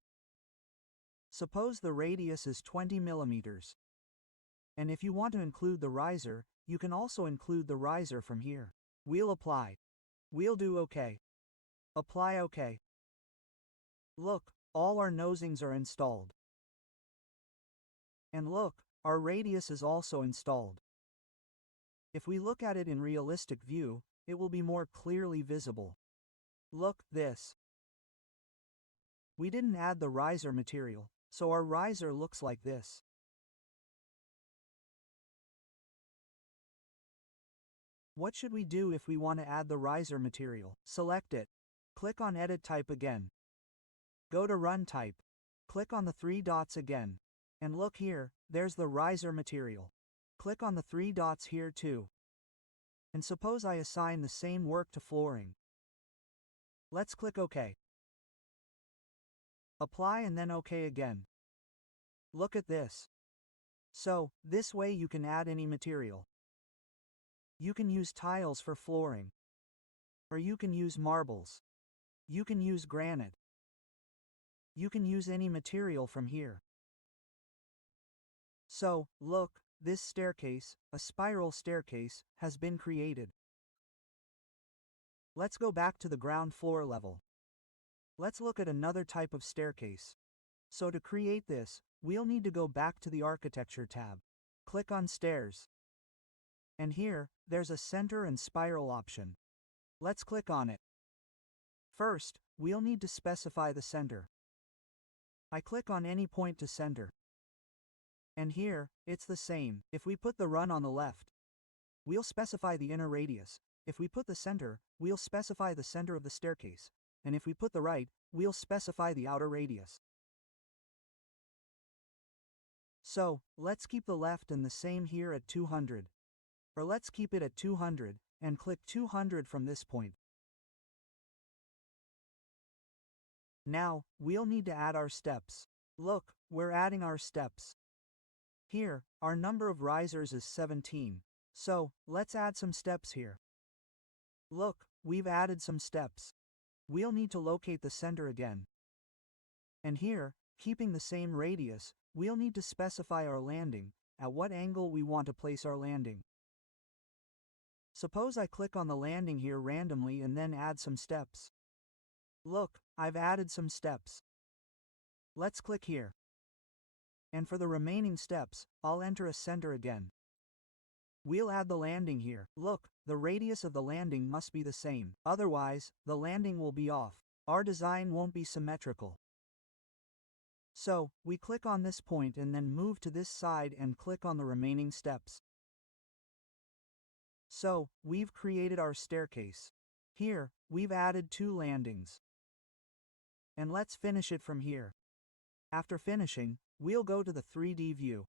Suppose the radius is 20 millimeters. And if you want to include the riser, you can also include the riser from here. We'll apply. We'll do OK. Apply OK. Look, all our nosings are installed. And look, our radius is also installed. If we look at it in realistic view, it will be more clearly visible. Look, this. We didn't add the riser material, so our riser looks like this. What should we do if we want to add the riser material? Select it. Click on Edit Type again. Go to Run Type. Click on the three dots again. And look here, there's the riser material. Click on the three dots here too. And suppose I assign the same work to flooring. Let's click OK. Apply and then OK again. Look at this. So, this way you can add any material. You can use tiles for flooring. Or you can use marbles. You can use granite. You can use any material from here. So, look, this staircase, a spiral staircase, has been created. Let's go back to the ground floor level. Let's look at another type of staircase. So to create this, we'll need to go back to the Architecture tab. Click on Stairs. And here, there's a center and spiral option. Let's click on it. First, we'll need to specify the center. I click on any point to center. And here, it's the same. If we put the run on the left, we'll specify the inner radius. If we put the center, we'll specify the center of the staircase. And if we put the right, we'll specify the outer radius. So, let's keep the left and the same here at 200. Or let's keep it at 200, and click 200 from this point. Now, we'll need to add our steps. Look, we're adding our steps. Here, our number of risers is 17. So, let's add some steps here. Look, we've added some steps. We'll need to locate the center again. And here, keeping the same radius, we'll need to specify our landing, at what angle we want to place our landing. Suppose I click on the landing here randomly and then add some steps. Look, I've added some steps. Let's click here. And for the remaining steps, I'll enter a center again. We'll add the landing here. Look, the radius of the landing must be the same. Otherwise, the landing will be off. Our design won't be symmetrical. So, we click on this point and then move to this side and click on the remaining steps. So, we've created our staircase. Here, we've added 2 landings. And let's finish it from here. After finishing, we'll go to the 3D view.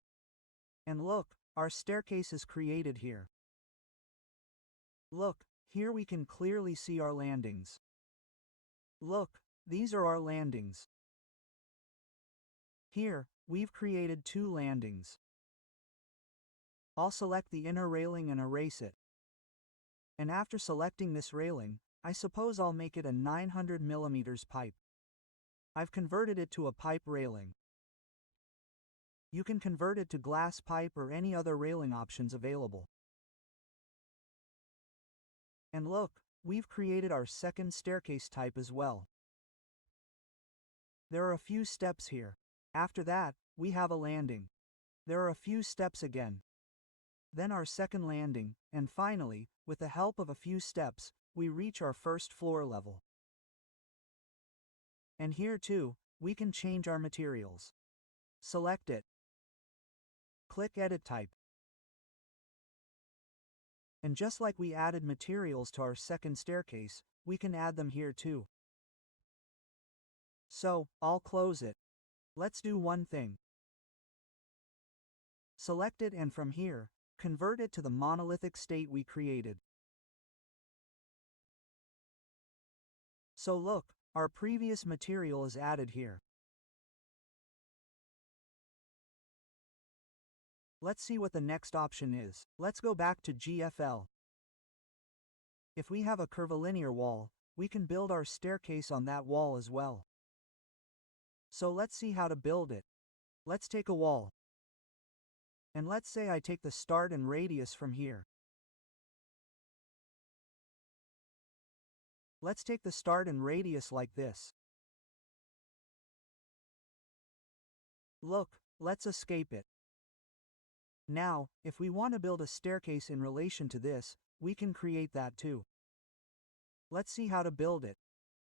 And look, our staircase is created here. Look, here we can clearly see our landings. Look, these are our landings. Here, we've created 2 landings. I'll select the inner railing and erase it. And after selecting this railing, I suppose I'll make it a 900 mm pipe. I've converted it to a pipe railing. You can convert it to glass pipe or any other railing options available. And look, we've created our second staircase type as well. There are a few steps here. After that, we have a landing. There are a few steps again. Then our second landing, and finally, with the help of a few steps, we reach our first floor level. And here too, we can change our materials. Select it. Click Edit Type. And just like we added materials to our second staircase, we can add them here too. So, I'll close it. Let's do one thing. Select it and from here, convert it to the monolithic state we created. So look, our previous material is added here. Let's see what the next option is. Let's go back to GFL. If we have a curvilinear wall, we can build our staircase on that wall as well. So let's see how to build it. Let's take a wall. And let's say I take the start and radius from here. Let's take the start and radius like this. Look, let's escape it. Now, if we want to build a staircase in relation to this, we can create that too. Let's see how to build it.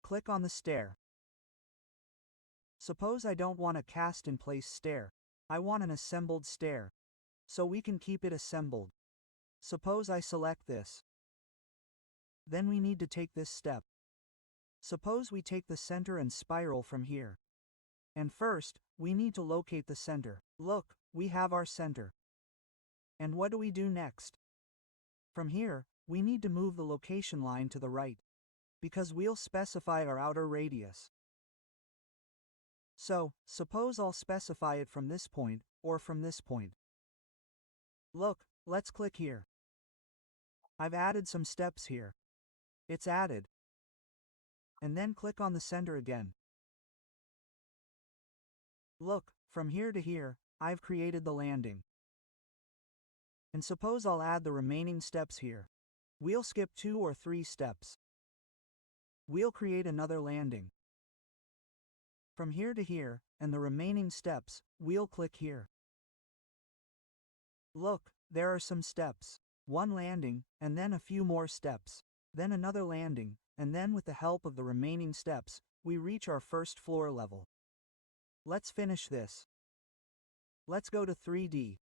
Click on the stair. Suppose I don't want a cast-in-place stair. I want an assembled stair. So we can keep it assembled. Suppose I select this. Then we need to take this step. Suppose we take the center and spiral from here. And first, we need to locate the center. Look, we have our center. And what do we do next? From here, we need to move the location line to the right, because we'll specify our outer radius. So, suppose I'll specify it from this point, or from this point. Look, let's click here. I've added some steps here. It's added. And then click on the center again. Look, from here to here, I've created the landing. And suppose I'll add the remaining steps here. We'll skip 2 or 3 steps. We'll create another landing. From here to here, and the remaining steps, we'll click here. Look, there are some steps. 1 landing, and then a few more steps. Then another landing, and then with the help of the remaining steps, we reach our first floor level. Let's finish this. Let's go to 3D.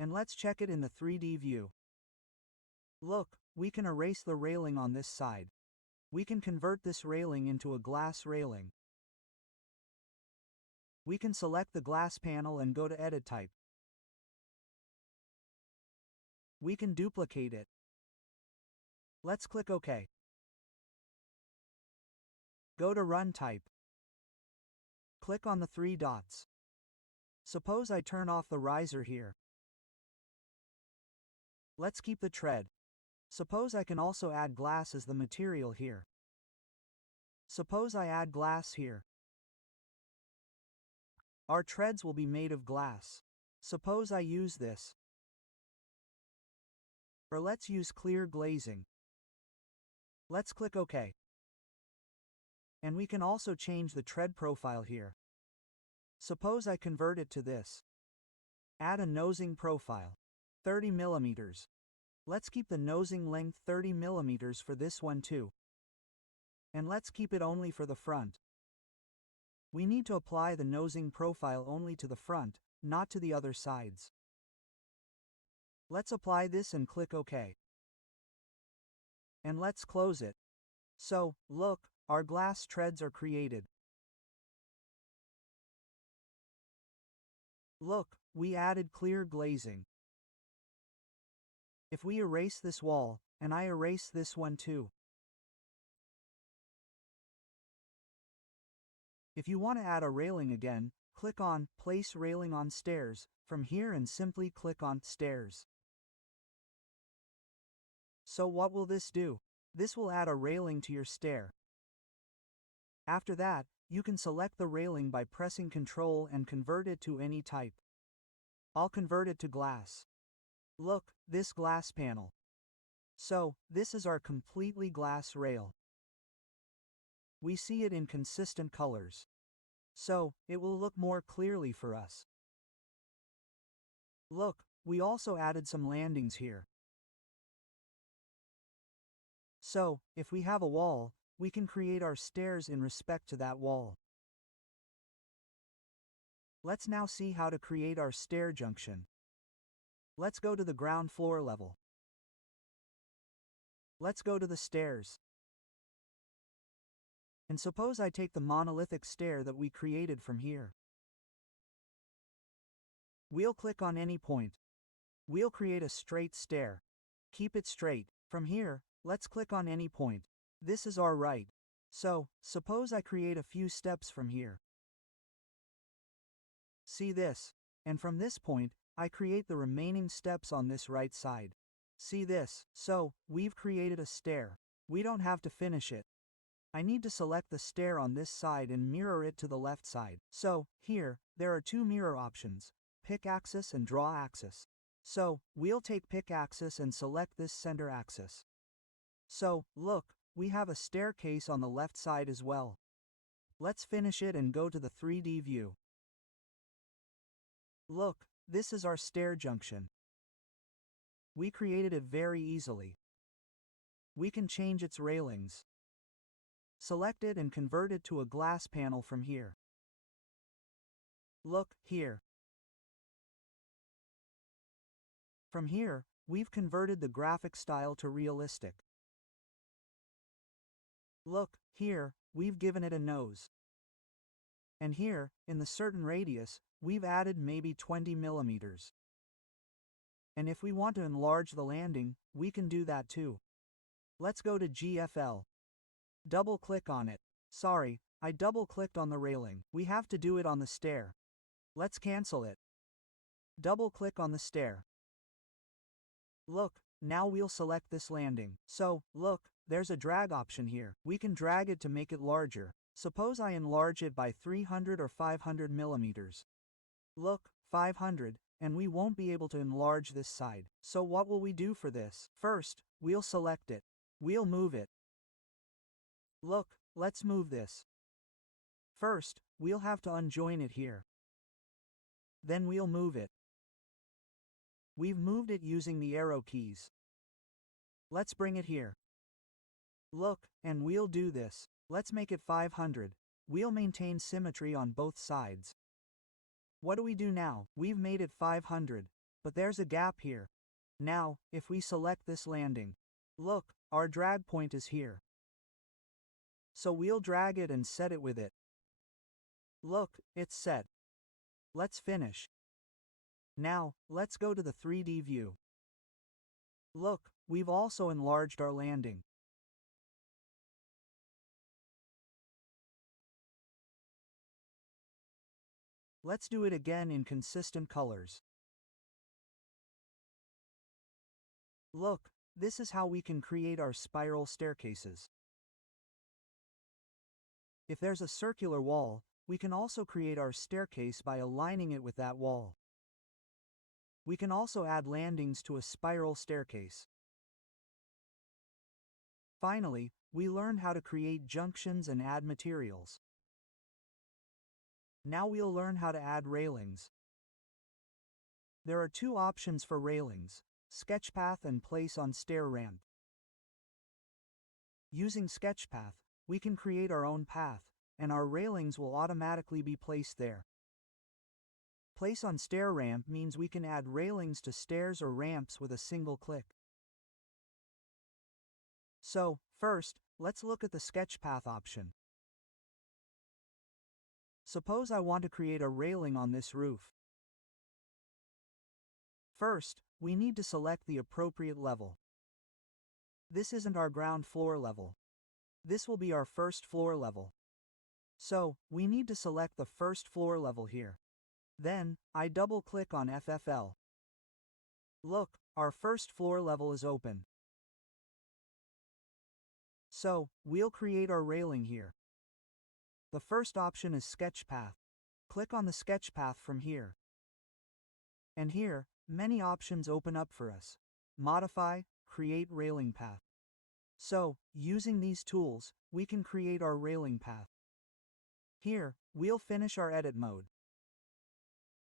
And let's check it in the 3D view. Look, we can erase the railing on this side. We can convert this railing into a glass railing. We can select the glass panel and go to Edit Type. We can duplicate it. Let's click OK. Go to Run Type. Click on the 3 dots. Suppose I turn off the riser here. Let's keep the tread. Suppose I can also add glass as the material here. Suppose I add glass here. Our treads will be made of glass. Suppose I use this. Or let's use clear glazing. Let's click OK. And we can also change the tread profile here. Suppose I convert it to this. Add a nosing profile. 30 mm. Let's keep the nosing length 30 mm for this one too. And let's keep it only for the front. We need to apply the nosing profile only to the front, not to the other sides. Let's apply this and click OK. And let's close it. So, look, our glass treads are created. Look, we added clear glazing. If we erase this wall, and I erase this one too. If you want to add a railing again, click on Place Railing on Stairs from here and simply click on Stairs. So what will this do? This will add a railing to your stair. After that, you can select the railing by pressing Ctrl and convert it to any type. I'll convert it to glass. Look, this glass panel. So, this is our completely glass rail. We see it in consistent colors. So, it will look more clearly for us. Look, we also added some landings here. So, if we have a wall, we can create our stairs in respect to that wall. Let's now see how to create our stair junction. Let's go to the ground floor level. Let's go to the stairs. And suppose I take the monolithic stair that we created from here. We'll click on any point. We'll create a straight stair. Keep it straight. From here, let's click on any point. This is our right. So, suppose I create a few steps from here. See this? And from this point, I create the remaining steps on this right side. See this? So, we've created a stair. We don't have to finish it. I need to select the stair on this side and mirror it to the left side. So, here, there are two mirror options, pick axis and draw axis. So, we'll take pick axis and select this center axis. So, look, we have a staircase on the left side as well. Let's finish it and go to the 3D view. Look, this is our stair junction. We created it very easily. We can change its railings. Select it and convert it to a glass panel from here. Look, here. From here, we've converted the graphic style to realistic. Look, here, we've given it a nose. And here, in the certain radius, we've added maybe 20 millimeters. And if we want to enlarge the landing, we can do that too. Let's go to GFL. Double-click on it. Sorry, I double-clicked on the railing. We have to do it on the stair. Let's cancel it. Double-click on the stair. Look, now we'll select this landing. So, look, there's a drag option here. We can drag it to make it larger. Suppose I enlarge it by 300 or 500 millimeters. Look, 500, and we won't be able to enlarge this side. So what will we do for this? First, we'll select it. We'll move it. Look, let's move this. First, we'll have to unjoin it here. Then we'll move it. We've moved it using the arrow keys. Let's bring it here. Look, and we'll do this. Let's make it 500. We'll maintain symmetry on both sides. What do we do now? We've made it 500, but there's a gap here. Now, if we select this landing, look, our drag point is here. So we'll drag it and set it with it. Look, it's set. Let's finish. Now, let's go to the 3D view. Look, we've also enlarged our landing. Let's do it again in consistent colors. Look, this is how we can create our spiral staircases. If there's a circular wall, we can also create our staircase by aligning it with that wall. We can also add landings to a spiral staircase. Finally, we learned how to create junctions and add materials. Now we'll learn how to add railings. There are two options for railings, sketchpath and place on stair ramp. Using sketchpath, we can create our own path, and our railings will automatically be placed there. Place on stair ramp means we can add railings to stairs or ramps with a single click. So, first, let's look at the sketchpath option. Suppose I want to create a railing on this roof. First, we need to select the appropriate level. This isn't our ground floor level. This will be our first floor level. So, we need to select the first floor level here. Then, I double-click on FFL. Look, our first floor level is open. So, we'll create our railing here. The first option is sketchpath. Click on the sketchpath from here. And here, many options open up for us. Modify, create railing path. So, using these tools, we can create our railing path. Here, we'll finish our edit mode.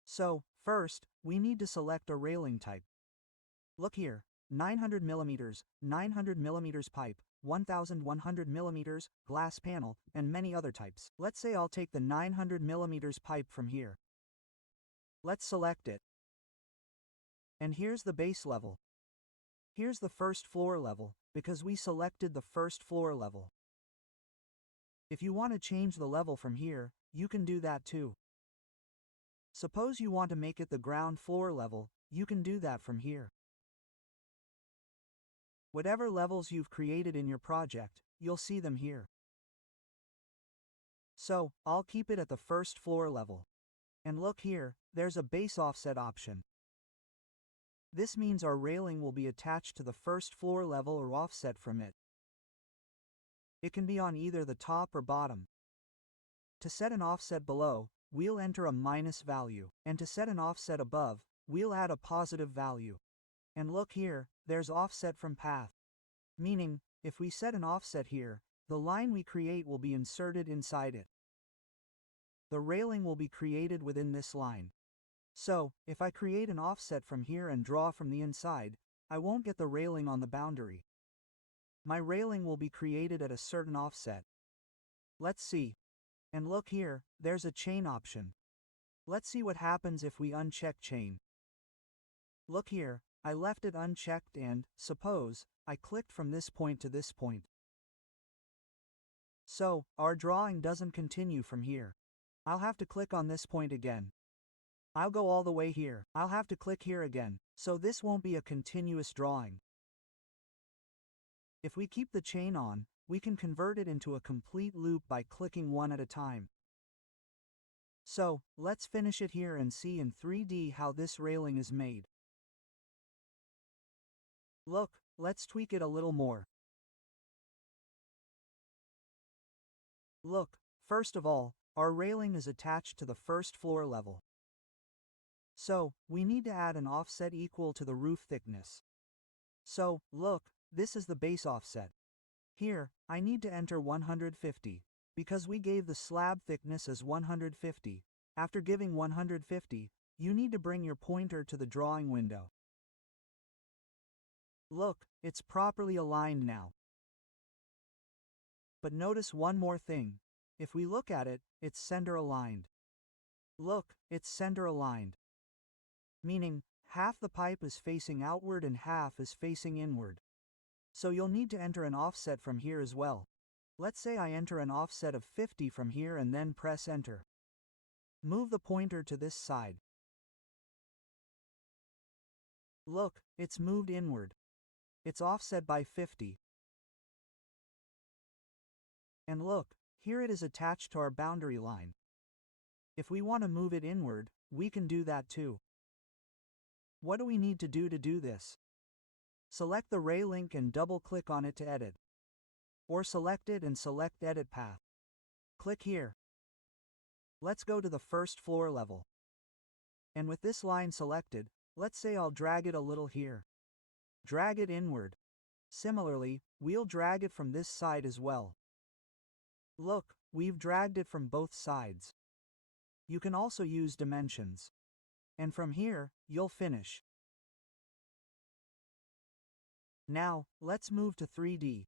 So, first, we need to select a railing type. Look here, 900 mm pipe, 1100 mm glass panel, and many other types. Let's say I'll take the 900 mm pipe from here. Let's select it. And here's the base level. Here's the first floor level, because we selected the first floor level. If you want to change the level from here, you can do that too. Suppose you want to make it the ground floor level, you can do that from here. Whatever levels you've created in your project, you'll see them here. So, I'll keep it at the first floor level. And look here, there's a base offset option. This means our railing will be attached to the first floor level or offset from it. It can be on either the top or bottom. To set an offset below, we'll enter a minus value, and to set an offset above, we'll add a positive value. And look here, there's offset from path. Meaning, if we set an offset here, the line we create will be inserted inside it. The railing will be created within this line. So, if I create an offset from here and draw from the inside, I won't get the railing on the boundary. My railing will be created at a certain offset. Let's see. And look here, there's a chain option. Let's see what happens if we uncheck chain. Look here, I left it unchecked and, suppose, I clicked from this point to this point. So, our drawing doesn't continue from here. I'll have to click on this point again. I'll go all the way here. I'll have to click here again, so this won't be a continuous drawing. If we keep the chain on, we can convert it into a complete loop by clicking one at a time. So, let's finish it here and see in 3D how this railing is made. Look, let's tweak it a little more. Look, first of all, our railing is attached to the first floor level. So, we need to add an offset equal to the roof thickness. So, look, this is the base offset. Here, I need to enter 150, because we gave the slab thickness as 150. After giving 150, you need to bring your pointer to the drawing window. Look, it's properly aligned now. But notice one more thing. If we look at it, it's center aligned. Look, it's center aligned. Meaning, half the pipe is facing outward and half is facing inward. So you'll need to enter an offset from here as well. Let's say I enter an offset of 50 from here and then press enter. Move the pointer to this side. Look, it's moved inward. It's offset by 50. And look, here it is attached to our boundary line. If we want to move it inward, we can do that too. What do we need to do this? Select the ray link and double-click on it to edit. Or select it and select Edit Path. Click here. Let's go to the first floor level. And with this line selected, let's say I'll drag it a little here. Drag it inward. Similarly, we'll drag it from this side as well. Look, we've dragged it from both sides. You can also use dimensions. And from here, you'll finish. Now, let's move to 3D.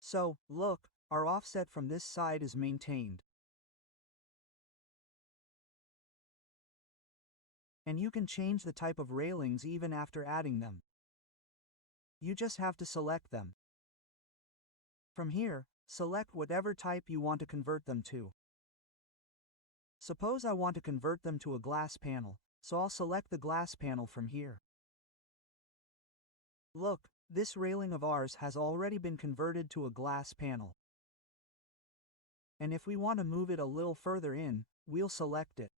So, look, our offset from this side is maintained. And you can change the type of railings even after adding them. You just have to select them. From here, select whatever type you want to convert them to. Suppose I want to convert them to a glass panel, so I'll select the glass panel from here. Look, this railing of ours has already been converted to a glass panel. And if we want to move it a little further in, we'll select it.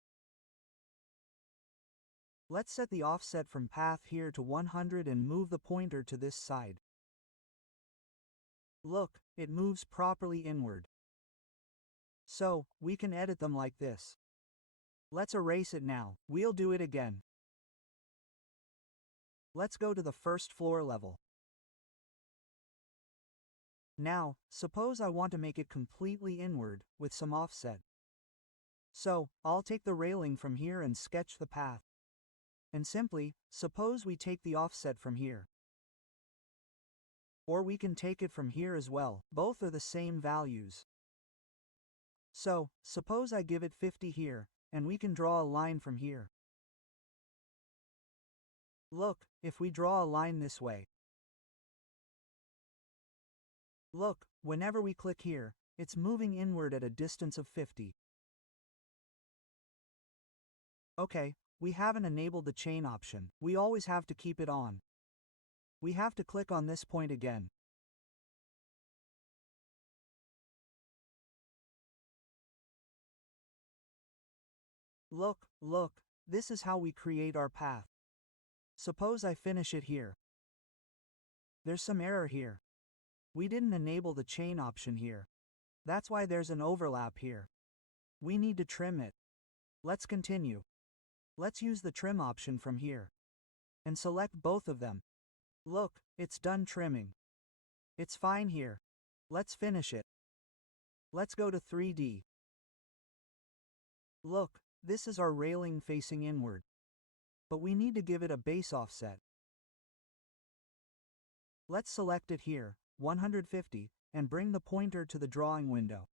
Let's set the offset from path here to 100 and move the pointer to this side. Look, it moves properly inward. So, we can edit them like this. Let's erase it now. We'll do it again. Let's go to the first floor level. Now, suppose I want to make it completely inward, with some offset. So, I'll take the railing from here and sketch the path. And simply, suppose we take the offset from here. Or we can take it from here as well. Both are the same values. So, suppose I give it 50 here, and we can draw a line from here. Look, if we draw a line this way. Look, whenever we click here, it's moving inward at a distance of 50. Okay, we haven't enabled the chain option. We always have to keep it on. We have to click on this point again. Look, this is how we create our path. Suppose I finish it here. There's some error here. We didn't enable the chain option here. That's why there's an overlap here. We need to trim it. Let's continue. Let's use the trim option from here. And select both of them. Look, it's done trimming. It's fine here. Let's finish it. Let's go to 3D. Look, this is our railing facing inward. But we need to give it a base offset. Let's select it here, 150, and bring the pointer to the drawing window.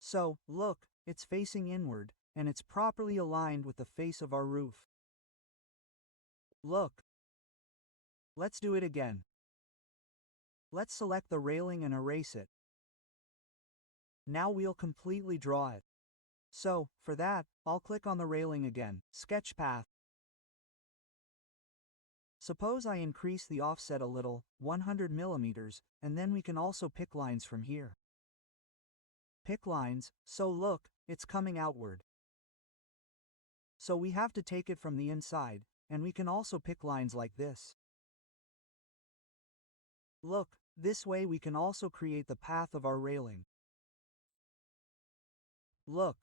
So, look, it's facing inward, and it's properly aligned with the face of our roof. Look. Let's do it again. Let's select the railing and erase it. Now we'll completely draw it. So, for that, I'll click on the railing again, sketch path. Suppose I increase the offset a little, 100 millimeters, and then we can also pick lines from here. Pick lines, so look, it's coming outward. So we have to take it from the inside, and we can also pick lines like this. Look, this way we can also create the path of our railing. Look.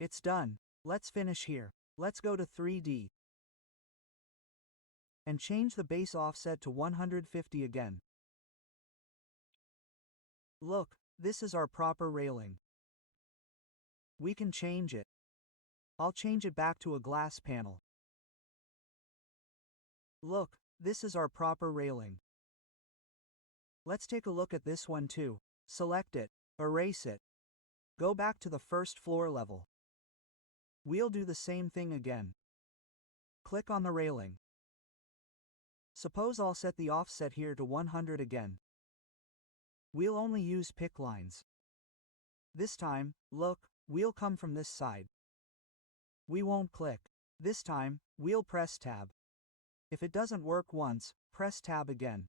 It's done. Let's finish here. Let's go to 3D. And change the base offset to 150 again. Look, this is our proper railing. We can change it. I'll change it back to a glass panel. Look, this is our proper railing. Let's take a look at this one too. Select it, erase it. Go back to the first floor level. We'll do the same thing again. Click on the railing. Suppose I'll set the offset here to 100 again. We'll only use pick lines. This time, look, we'll come from this side. We won't click. This time, we'll press tab. If it doesn't work once, press tab again.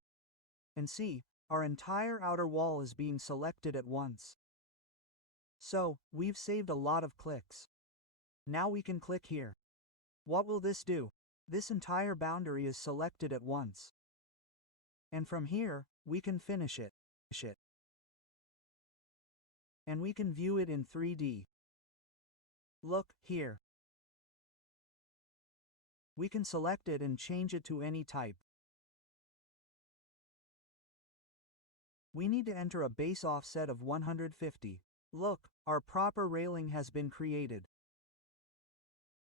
And see, our entire outer wall is being selected at once. So, we've saved a lot of clicks. Now we can click here. What will this do? This entire boundary is selected at once. And from here, we can finish it. And we can view it in 3D. Look, here. We can select it and change it to any type. We need to enter a base offset of 150. Look, our proper railing has been created.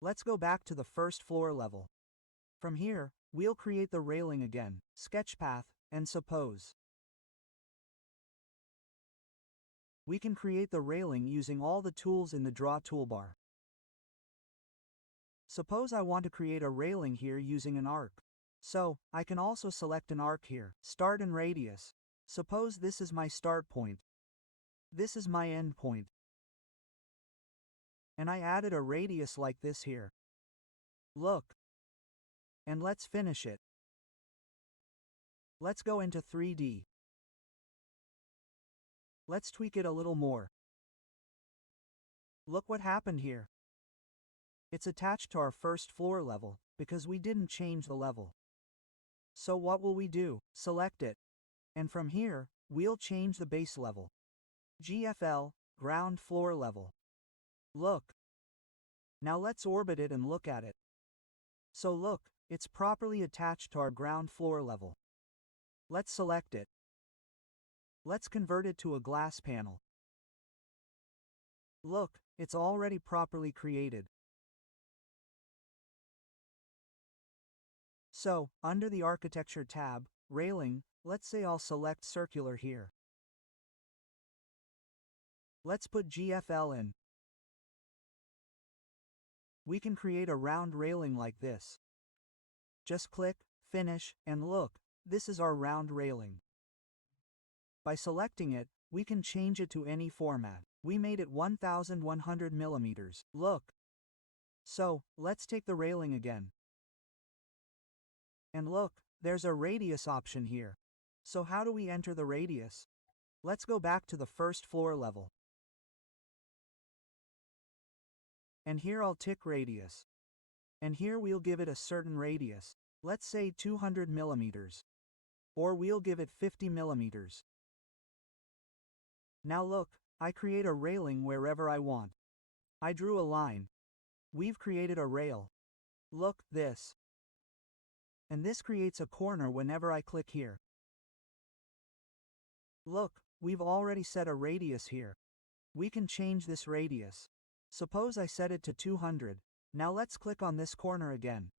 Let's go back to the first floor level. From here, we'll create the railing again, sketch path, and suppose. We can create the railing using all the tools in the Draw toolbar. Suppose I want to create a railing here using an arc. So, I can also select an arc here, start and radius. Suppose this is my start point. This is my end point. And I added a radius like this here. Look. And let's finish it. Let's go into 3D. Let's tweak it a little more. Look what happened here. It's attached to our first floor level, because we didn't change the level. So what will we do? Select it. And from here, we'll change the base level. GFL, ground floor level. Look. Now let's orbit it and look at it. So look, it's properly attached to our ground floor level. Let's select it. Let's convert it to a glass panel. Look, it's already properly created. So, under the Architecture tab, Railing, let's say I'll select Circular here. Let's put GFL in. We can create a round railing like this. Just click, Finish, and look, this is our round railing. By selecting it, we can change it to any format. We made it 1100 millimeters. Look. So, let's take the railing again. And look, there's a radius option here. So how do we enter the radius? Let's go back to the first floor level. And here I'll tick radius. And here we'll give it a certain radius. Let's say 200 millimeters. Or we'll give it 50 millimeters. Now look, I create a railing wherever I want. I drew a line. We've created a rail. Look, this. And this creates a corner whenever I click here. Look, we've already set a radius here. We can change this radius. Suppose I set it to 200. Now let's click on this corner again.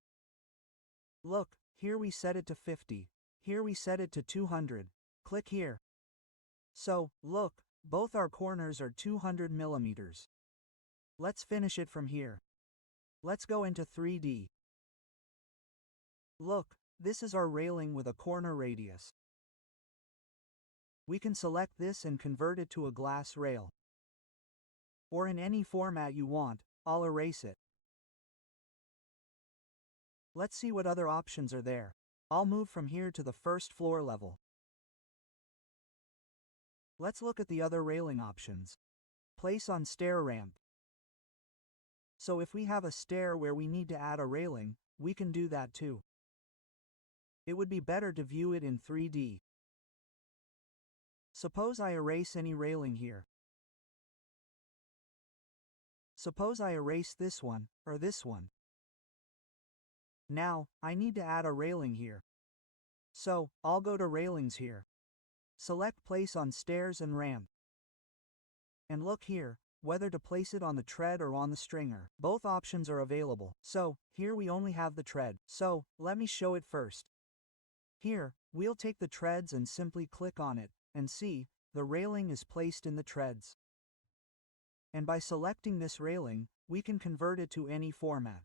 Look, here we set it to 50. Here we set it to 200. Click here. So, look, both our corners are 200 millimeters. Let's finish it from here. Let's go into 3D. Look, this is our railing with a corner radius. We can select this and convert it to a glass rail. Or in any format you want, I'll erase it. Let's see what other options are there. I'll move from here to the first floor level. Let's look at the other railing options. Place on stair ramp. So if we have a stair where we need to add a railing, we can do that too. It would be better to view it in 3D. Suppose I erase any railing here. Suppose I erase this one, or this one. Now, I need to add a railing here. So, I'll go to Railings here. Select Place on Stairs and Ramp. And look here, whether to place it on the tread or on the stringer. Both options are available. So, here we only have the tread. So, let me show it first. Here, we'll take the treads and simply click on it, and see, the railing is placed in the treads. And by selecting this railing, we can convert it to any format.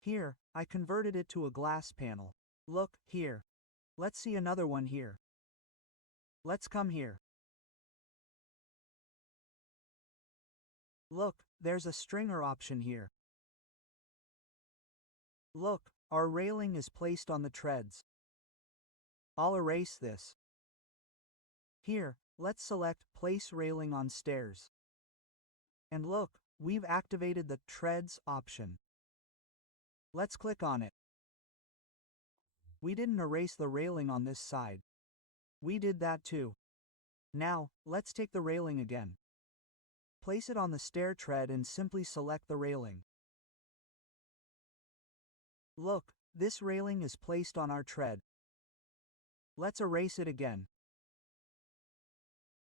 Here, I converted it to a glass panel. Look, here. Let's see another one here. Let's come here. Look, there's a stringer option here. Look, our railing is placed on the treads. I'll erase this. Here, let's select Place Railing on Stairs. And look, we've activated the Treads option. Let's click on it. We didn't erase the railing on this side. We did that too. Now, let's take the railing again. Place it on the stair tread and simply select the railing. Look, this railing is placed on our tread. Let's erase it again.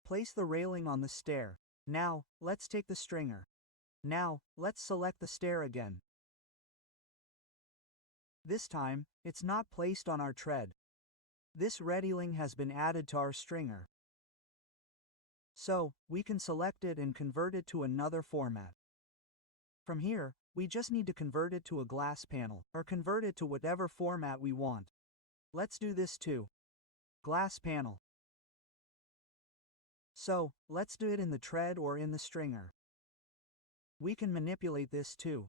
Place the railing on the stair. Now, let's take the stringer. Now, let's select the stair again. This time, it's not placed on our tread. This railing has been added to our stringer. So, we can select it and convert it to another format. From here, we just need to convert it to a glass panel, or convert it to whatever format we want. Let's do this too. Glass panel. So, let's do it in the tread or in the stringer. We can manipulate this too.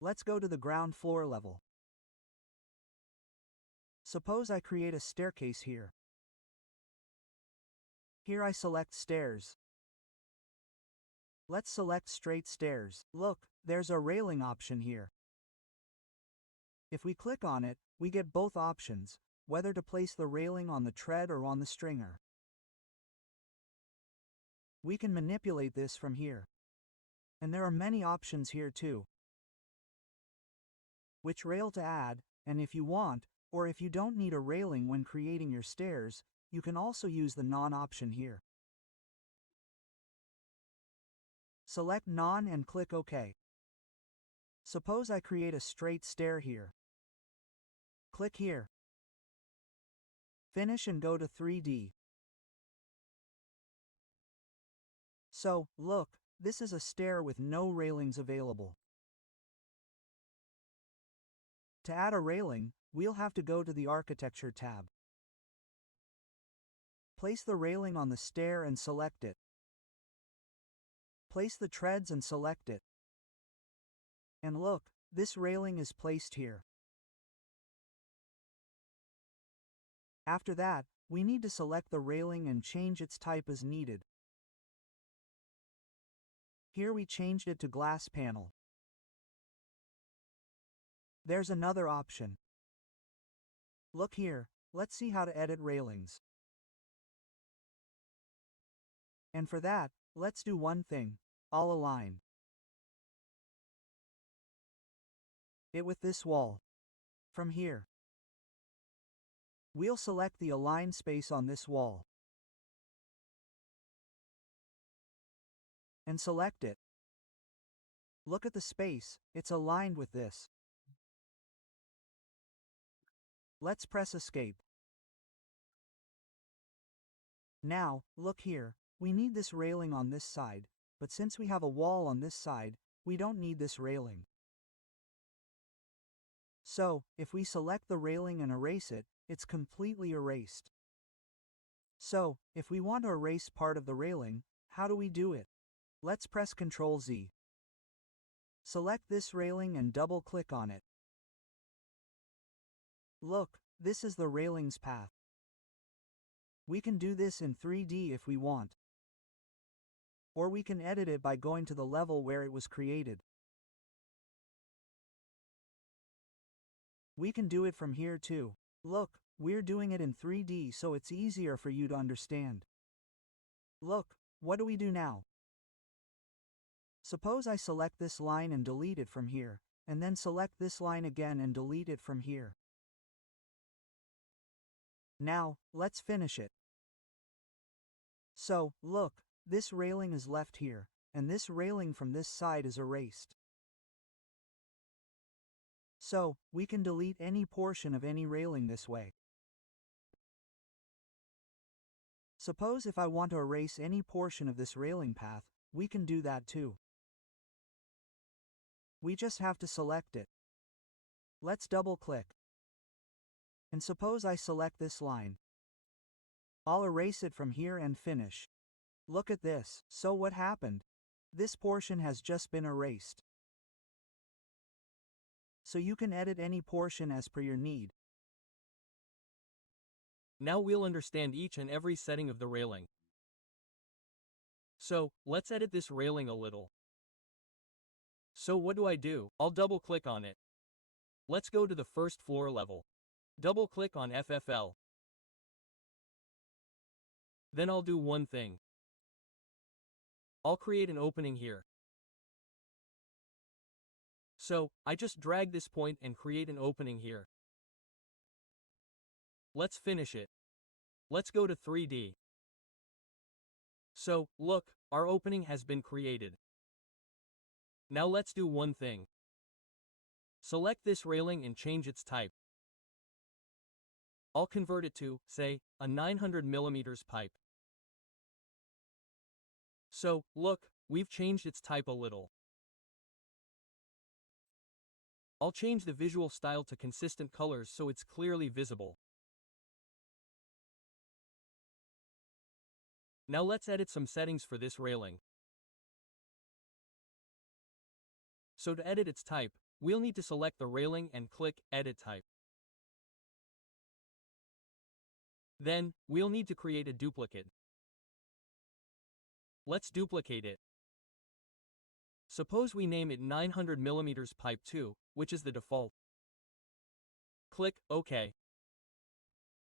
Let's go to the ground floor level. Suppose I create a staircase here. Here I select stairs. Let's select straight stairs. Look, there's a railing option here. If we click on it, we get both options, whether to place the railing on the tread or on the stringer. We can manipulate this from here. And there are many options here too. Which rail to add, and if you want, or if you don't need a railing when creating your stairs, you can also use the None option here. Select None and click OK. Suppose I create a straight stair here. Click here. Finish and go to 3D. So, look, this is a stair with no railings available. To add a railing, we'll have to go to the Architecture tab. Place the railing on the stair and select it. Place the treads and select it. And look, this railing is placed here. After that, we need to select the railing and change its type as needed. Here we changed it to glass panel. There's another option. Look here, let's see how to edit railings. And for that, let's do one thing. I'll align it with this wall. From here, we'll select the align space on this wall and select it. Look at the space, it's aligned with this. Let's press escape. Now, look here, we need this railing on this side, but since we have a wall on this side, we don't need this railing. So, if we select the railing and erase it, it's completely erased. So, if we want to erase part of the railing, how do we do it? Let's press Ctrl Z. Select this railing and double-click on it. Look, this is the railing's path. We can do this in 3D if we want. Or we can edit it by going to the level where it was created. We can do it from here too. Look, we're doing it in 3D so it's easier for you to understand. Look, what do we do now? Suppose I select this line and delete it from here, and then select this line again and delete it from here. Now, let's finish it. So, look, this railing is left here, and this railing from this side is erased. So, we can delete any portion of any railing this way. Suppose if I want to erase any portion of this railing path, we can do that too. We just have to select it. Let's double-click. And suppose I select this line. I'll erase it from here and finish. Look at this. So what happened? This portion has just been erased. So you can edit any portion as per your need. Now we'll understand each and every setting of the railing. So, let's edit this railing a little. So what do? I'll double-click on it. Let's go to the first floor level. Double-click on FFL. Then I'll do one thing. I'll create an opening here. So, I just drag this point and create an opening here. Let's finish it. Let's go to 3D. So, look, our opening has been created. Now let's do one thing. Select this railing and change its type. I'll convert it to, say, a 900mm pipe. So, look, we've changed its type a little. I'll change the visual style to consistent colors so it's clearly visible. Now let's edit some settings for this railing. So to edit its type, we'll need to select the railing and click Edit Type. Then, we'll need to create a duplicate. Let's duplicate it. Suppose we name it 900mm Pipe 2, which is the default. Click OK.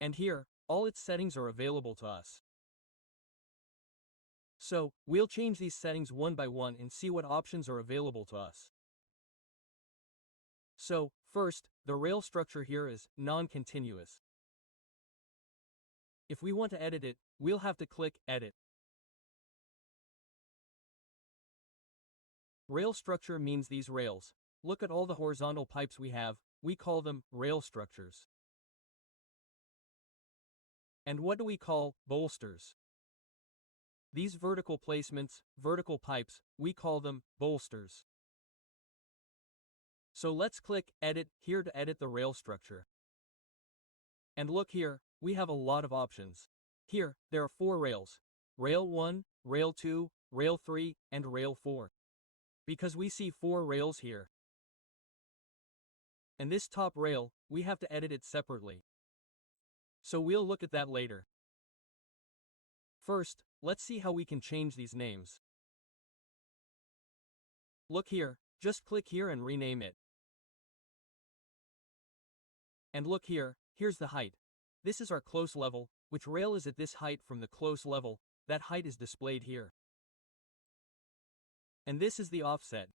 And here, all its settings are available to us. So, we'll change these settings one by one and see what options are available to us. So, first, the rail structure here is non-continuous. If we want to edit it, we'll have to click Edit. Rail structure means these rails. Look at all the horizontal pipes we have, we call them rail structures. And what do we call bolsters? These vertical placements, vertical pipes, we call them bolsters. So let's click Edit here to edit the rail structure. And look here, we have a lot of options. Here, there are 4 rails. Rail 1, Rail 2, Rail 3, and Rail 4. Because we see 4 rails here. And this top rail, we have to edit it separately. So we'll look at that later. First, let's see how we can change these names. Look here, just click here and rename it. And look here, here's the height. This is our close level, which rail is at this height from the close level, that height is displayed here. And this is the offset.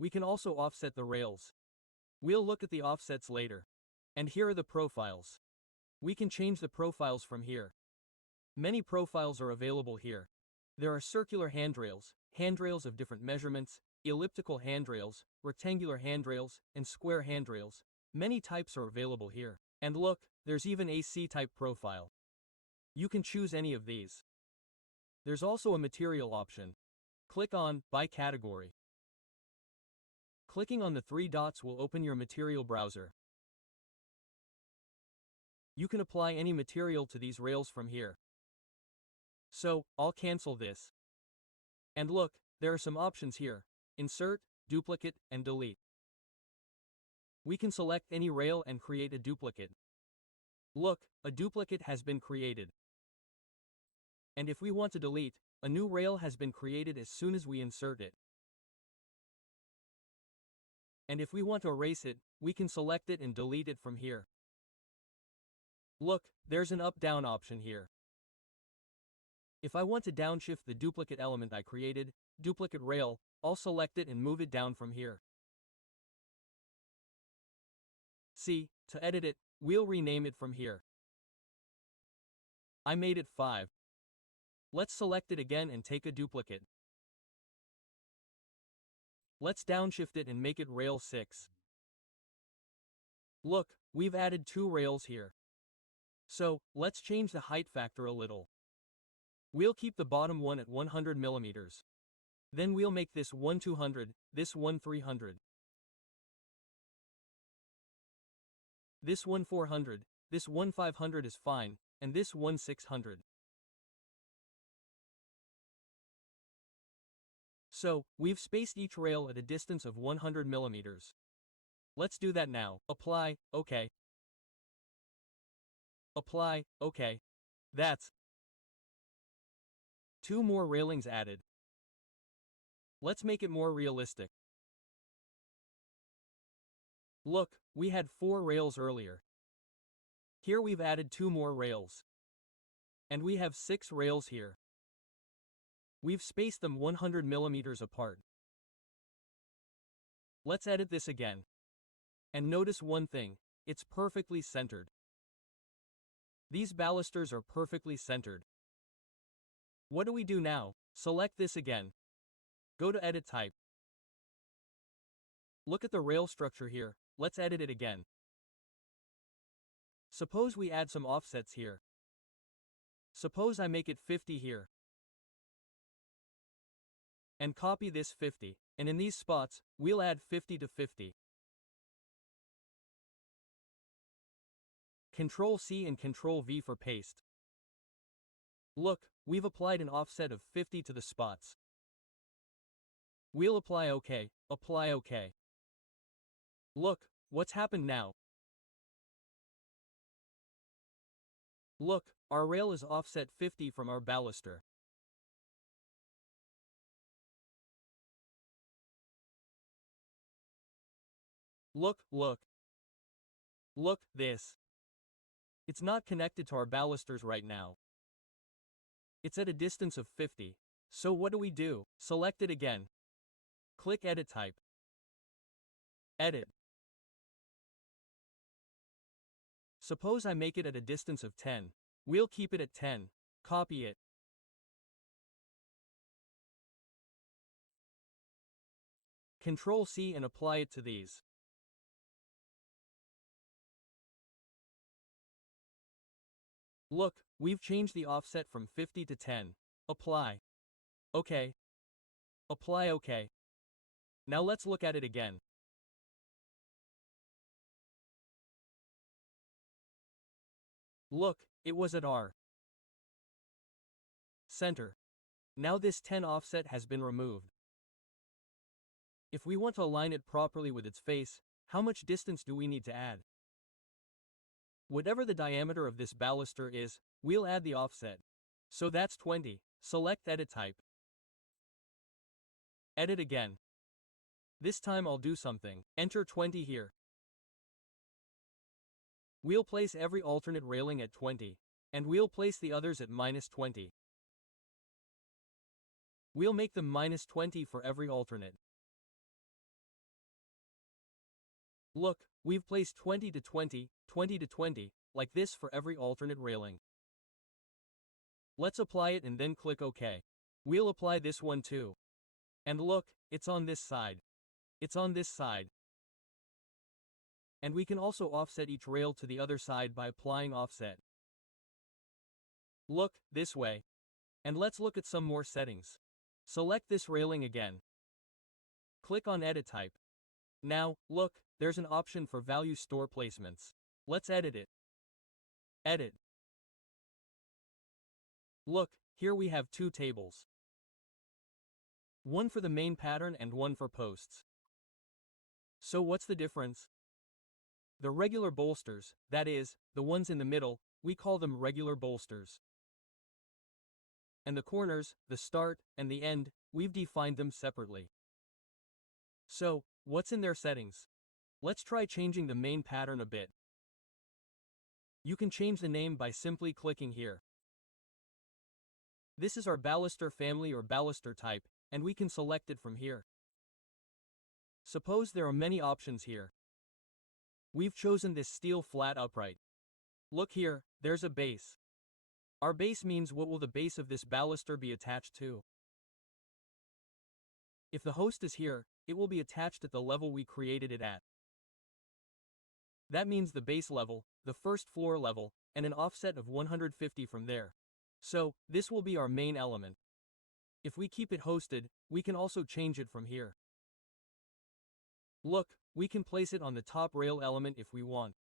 We can also offset the rails. We'll look at the offsets later. And here are the profiles. We can change the profiles from here. Many profiles are available here. There are circular handrails of different measurements, elliptical handrails, rectangular handrails, and square handrails. Many types are available here. And look, there's even a C-type profile. You can choose any of these. There's also a material option. Click on By Category. Clicking on the three dots will open your material browser. You can apply any material to these rails from here. So, I'll cancel this. And look, there are some options here. Insert, Duplicate, and Delete. We can select any rail and create a duplicate. Look, a duplicate has been created. And if we want to delete, a new rail has been created as soon as we insert it. And if we want to erase it, we can select it and delete it from here. Look, there's an up-down option here. If I want to downshift the duplicate element I created, duplicate rail, I'll select it and move it down from here. See, to edit it, we'll rename it from here. I made it 5. Let's select it again and take a duplicate. Let's downshift it and make it rail 6. Look, we've added 2 rails here. So, let's change the height factor a little. We'll keep the bottom one at 100 mm. Then we'll make this one 200, this one 300. This one 400, this one 500 is fine, and this one 600. So, we've spaced each rail at a distance of 100 mm. Let's do that now. Apply, OK. Apply, OK. That's 2 more railings added. Let's make it more realistic. Look, we had 4 rails earlier. Here we've added 2 more rails. And we have 6 rails here. We've spaced them 100 mm apart. Let's edit this again. And notice one thing, it's perfectly centered. These balusters are perfectly centered. What do we do now? Select this again. Go to Edit Type. Look at the rail structure here, let's edit it again. Suppose we add some offsets here. Suppose I make it 50 here. And copy this 50, and in these spots, we'll add 50 to 50. Ctrl-C and Ctrl-V for paste. Look, we've applied an offset of 50 to the spots. We'll apply OK, apply OK. Look, what's happened now? Look, our rail is offset 50 from our baluster. Look, look. Look, this. It's not connected to our balusters right now. It's at a distance of 50. So what do we do? Select it again. Click Edit Type. Edit. Suppose I make it at a distance of 10. We'll keep it at 10. Copy it. Ctrl-C and apply it to these. Look, we've changed the offset from 50 to 10. Apply. OK. Apply OK. Now let's look at it again. Look, it was at our center. Now this 10 offset has been removed. If we want to align it properly with its face, how much distance do we need to add? Whatever the diameter of this baluster is, we'll add the offset. So that's 20. Select Edit Type. Edit again. This time I'll do something. Enter 20 here. We'll place every alternate railing at 20, and we'll place the others at -20. We'll make them -20 for every alternate. Look, we've placed 20 to 20, 20 to 20, like this for every alternate railing. Let's apply it and then click OK. We'll apply this one too. And look, it's on this side. It's on this side. And we can also offset each rail to the other side by applying offset. Look, this way. And let's look at some more settings. Select this railing again. Click on Edit Type. Now, look, there's an option for value store placements. Let's edit it. Edit. Look, here we have two tables. One for the main pattern and one for posts. So what's the difference? The regular bolsters, that is, the ones in the middle, we call them regular bolsters. And the corners, the start, and the end, we've defined them separately. So, what's in their settings? Let's try changing the main pattern a bit. You can change the name by simply clicking here. This is our baluster family or baluster type, and we can select it from here. Suppose there are many options here. We've chosen this steel flat upright. Look here, there's a base. Our base means what will the base of this baluster be attached to. If the host is here, it will be attached at the level we created it at. That means the base level, the first floor level, and an offset of 150 from there. So, this will be our main element. If we keep it hosted, we can also change it from here. Look, we can place it on the top rail element if we want.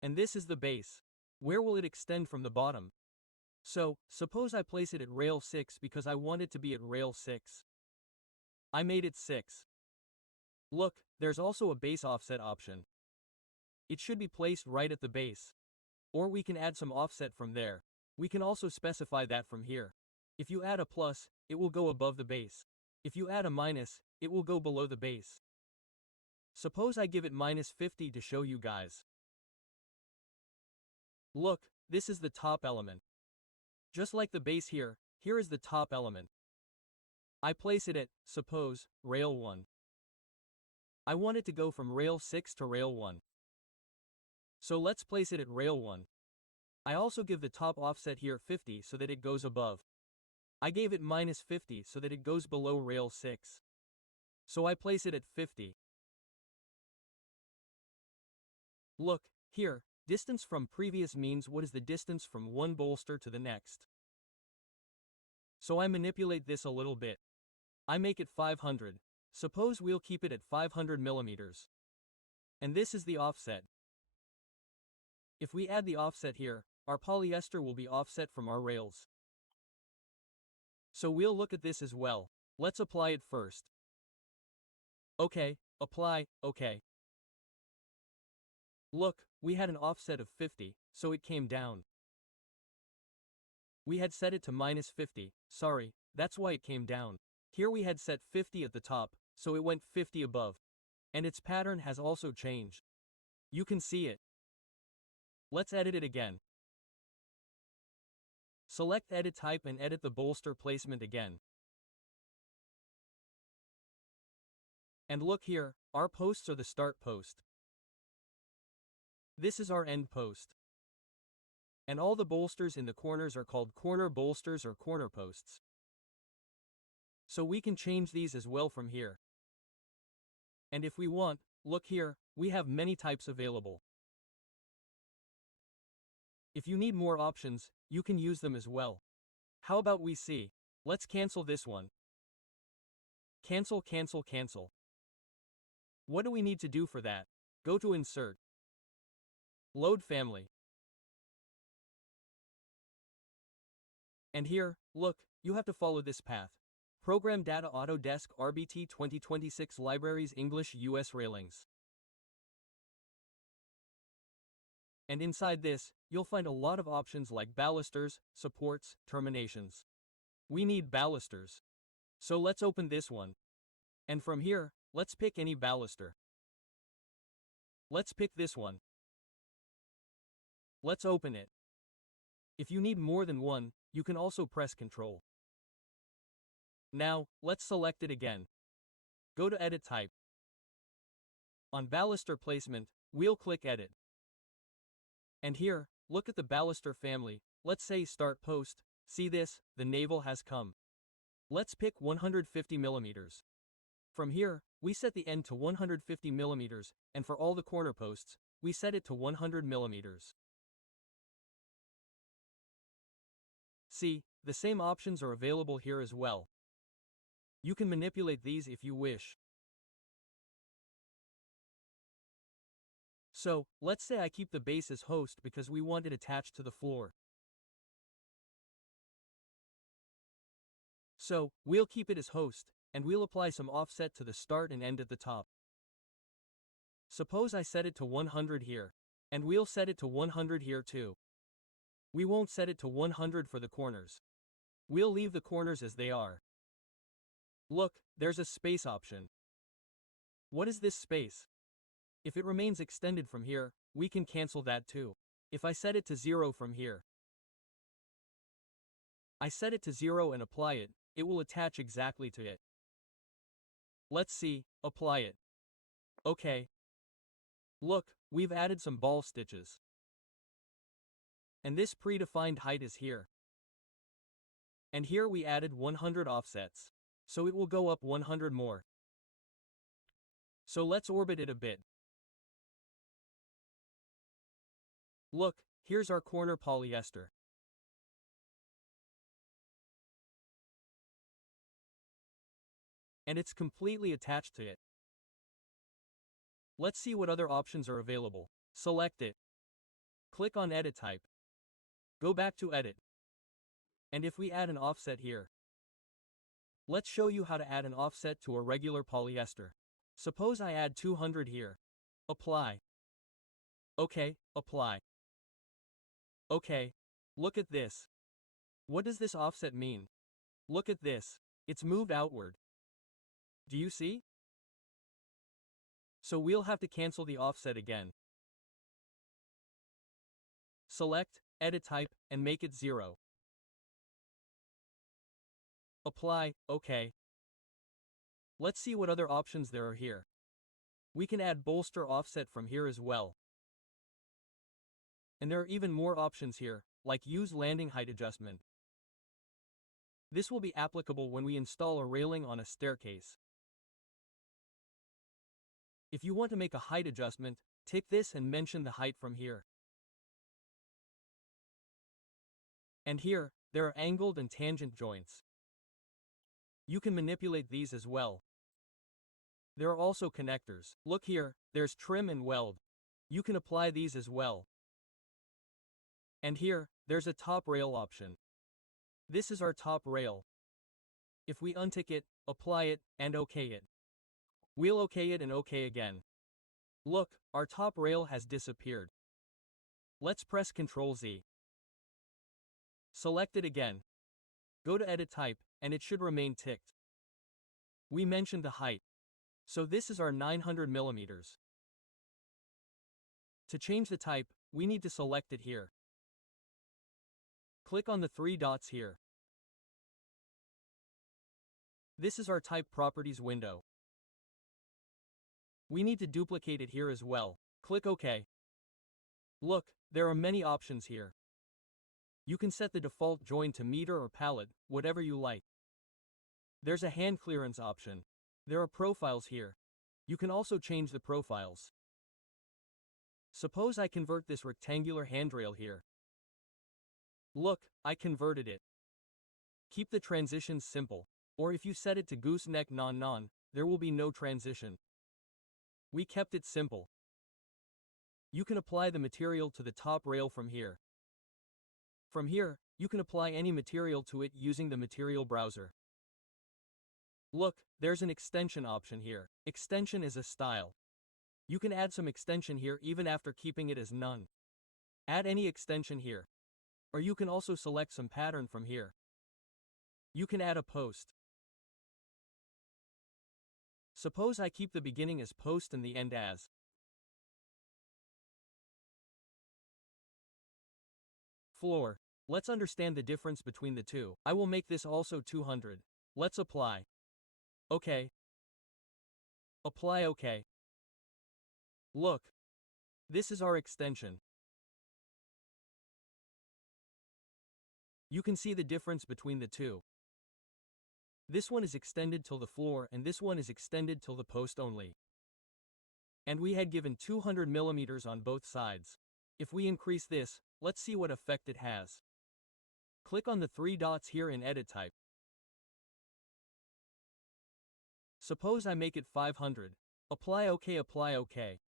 And this is the base. Where will it extend from the bottom? So, suppose I place it at rail 6 because I want it to be at rail 6. I made it 6. Look, there's also a base offset option. It should be placed right at the base. Or we can add some offset from there. We can also specify that from here. If you add a plus, it will go above the base. If you add a minus, it will go below the base. Suppose I give it -50 to show you guys. Look, this is the top element. Just like the base here, here is the top element. I place it at, suppose, rail 1. I want it to go from rail 6 to rail 1. So let's place it at rail 1. I also give the top offset here 50 so that it goes above. I gave it -50 so that it goes below rail 6. So I place it at 50. Look, here, distance from previous means what is the distance from one bolster to the next. So I manipulate this a little bit. I make it 500. Suppose we'll keep it at 500 millimeters. And this is the offset. If we add the offset here, our polyester will be offset from our rails. So we'll look at this as well. Let's apply it first. Okay, apply, okay. Look, we had an offset of 50, so it came down. We had set it to -50, sorry, that's why it came down. Here we had set 50 at the top, so it went 50 above. And its pattern has also changed. You can see it. Let's edit it again. Select Edit Type and edit the bolster placement again. And look here, our posts are the start post. This is our end post. And all the bolsters in the corners are called corner bolsters or corner posts. So we can change these as well from here. And if we want, look here, we have many types available. If you need more options, you can use them as well. How about we see? Let's cancel this one. Cancel, cancel, cancel. What do we need to do for that? Go to Insert. Load Family. And here, look, you have to follow this path. Program Data Autodesk RBT 2026 Libraries English US Railings. And inside this, you'll find a lot of options like balusters, supports, terminations. We need balusters. So let's open this one. And from here, let's pick any baluster. Let's pick this one. Let's open it. If you need more than one, you can also press Ctrl. Now, let's select it again. Go to Edit Type. On Baluster Placement, we'll click Edit. And here, look at the baluster family. Let's say Start Post. See this, the navel has come. Let's pick 150 millimeters. From here, we set the end to 150 millimeters, and for all the corner posts, we set it to 100 millimeters. See, the same options are available here as well. You can manipulate these if you wish. So, let's say I keep the base as host because we want it attached to the floor. So, we'll keep it as host, and we'll apply some offset to the start and end at the top. Suppose I set it to 100 here, and we'll set it to 100 here too. We won't set it to 100 for the corners. We'll leave the corners as they are. Look, there's a space option. What is this space? If it remains extended from here, we can cancel that too. If I set it to 0 from here, I set it to 0 and apply it, it will attach exactly to it. Let's see, apply it. Okay. Look, we've added some ball stitches. And this predefined height is here. And here we added 100 offsets. So it will go up 100 more. So let's orbit it a bit. Look, here's our corner polyester. And it's completely attached to it. Let's see what other options are available. Select it. Click on Edit Type. Go back to Edit. And if we add an offset here, let's show you how to add an offset to a regular polyester. Suppose I add 200 here. Apply. Okay, apply. Okay, look at this. What does this offset mean? Look at this. It's moved outward. Do you see? So we'll have to cancel the offset again. Select, Edit Type, and make it 0. Apply, OK. Let's see what other options there are here. We can add bolster offset from here as well. And there are even more options here, like use landing height adjustment. This will be applicable when we install a railing on a staircase. If you want to make a height adjustment, tick this and mention the height from here. And here, there are angled and tangent joints. You can manipulate these as well. There are also connectors. Look here, there's trim and weld. You can apply these as well. And here, there's a top rail option. This is our top rail. If we untick it, apply it, and OK it. We'll OK it and OK again. Look, our top rail has disappeared. Let's press Ctrl Z. Select it again. Go to Edit Type, and it should remain ticked. We mentioned the height. So this is our 900 millimeters. To change the type, we need to select it here. Click on the 3 dots here. This is our Type Properties window. We need to duplicate it here as well. Click OK. Look, there are many options here. You can set the default join to meter or pallet, whatever you like. There's a hand clearance option. There are profiles here. You can also change the profiles. Suppose I convert this rectangular handrail here. Look, I converted it. Keep the transitions simple, or if you set it to gooseneck non, there will be no transition. We kept it simple. You can apply the material to the top rail from here. From here, you can apply any material to it using the material browser. Look, there's an extension option here. Extension is a style. You can add some extension here even after keeping it as none. Add any extension here. Or you can also select some pattern from here. You can add a post. Suppose I keep the beginning as post and the end as floor. Let's understand the difference between the two. I will make this also 200. Let's apply. OK. Apply OK. Look. This is our extension. You can see the difference between the two. This one is extended till the floor and this one is extended till the post only. And we had given 200 millimeters on both sides. If we increase this, let's see what effect it has. Click on the three dots here in Edit Type. Suppose I make it 500. Apply OK, apply OK.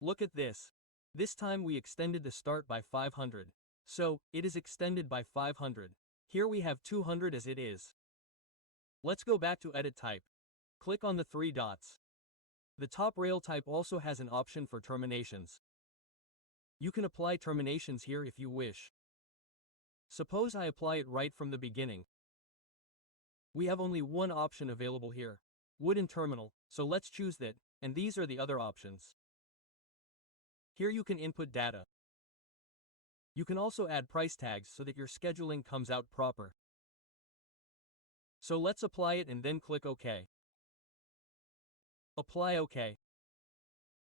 Look at this. This time we extended the start by 500. So, it is extended by 500. Here we have 200 as it is. Let's go back to Edit Type. Click on the three dots. The top rail type also has an option for terminations. You can apply terminations here if you wish. Suppose I apply it right from the beginning. We have only one option available here, wooden terminal, so let's choose that, and these are the other options. Here you can input data. You can also add price tags so that your scheduling comes out proper. So let's apply it and then click OK. Apply OK.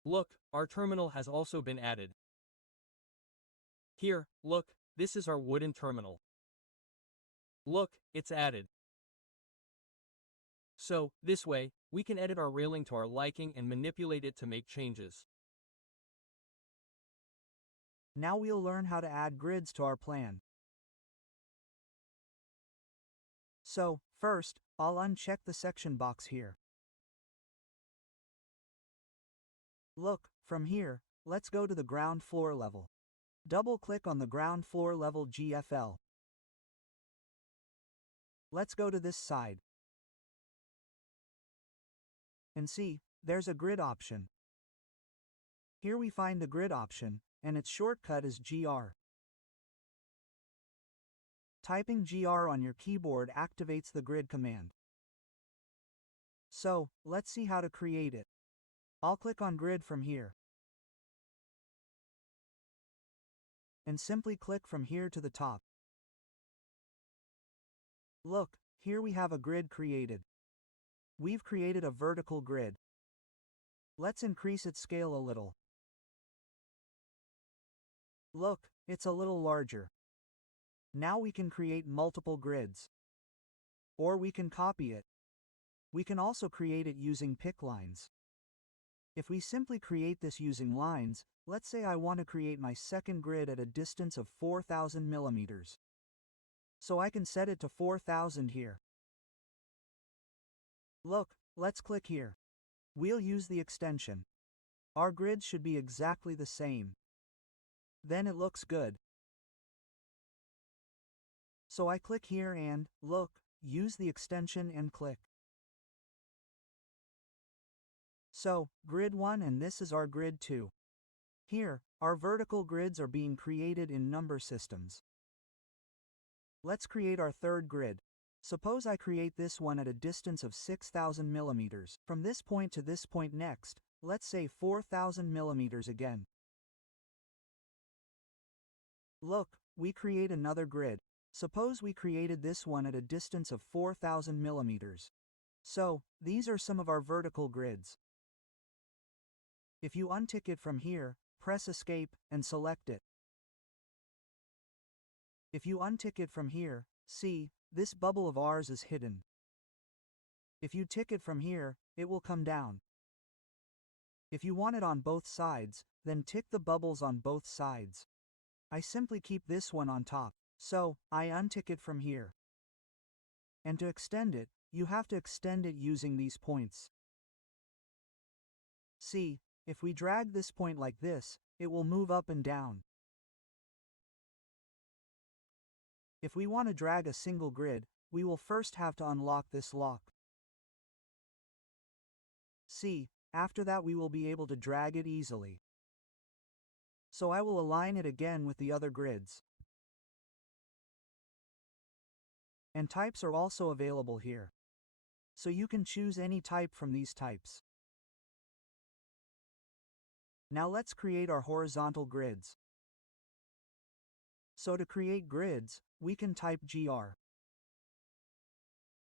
Look, our terminal has also been added. Here, look, this is our wooden terminal. Look, it's added. So, this way, we can edit our railing to our liking and manipulate it to make changes. Now we'll learn how to add grids to our plan. So, first, I'll uncheck the section box here. Look, from here, let's go to the ground floor level. Double-click on the ground floor level GFL. Let's go to this side. And see, there's a grid option. Here we find the grid option, and its shortcut is GR. Typing GR on your keyboard activates the grid command. So, let's see how to create it. I'll click on grid from here. And simply click from here to the top. Look, here we have a grid created. We've created a vertical grid. Let's increase its scale a little. Look, it's a little larger. Now we can create multiple grids. Or we can copy it. We can also create it using pick lines. If we simply create this using lines, let's say I want to create my second grid at a distance of 4,000 millimeters. So I can set it to 4,000 here. Look, let's click here. We'll use the extension. Our grids should be exactly the same. Then it looks good. So I click here and, look, use the extension and click. So, grid 1 and this is our grid 2. Here, our vertical grids are being created in number systems. Let's create our third grid. Suppose I create this one at a distance of 6,000 millimeters. From this point to this point next, let's say 4,000 millimeters again. Look, we create another grid. Suppose we created this one at a distance of 4,000 millimeters. So, these are some of our vertical grids. If you untick it from here, press Escape and select it. If you untick it from here, see, this bubble of ours is hidden. If you tick it from here, it will come down. If you want it on both sides, then tick the bubbles on both sides. I simply keep this one on top, so I untick it from here. And to extend it, you have to extend it using these points. See, if we drag this point like this, it will move up and down. If we want to drag a single grid, we will first have to unlock this lock. See, after that we will be able to drag it easily. So I will align it again with the other grids. And types are also available here. So you can choose any type from these types. Now let's create our horizontal grids. So to create grids, we can type GR.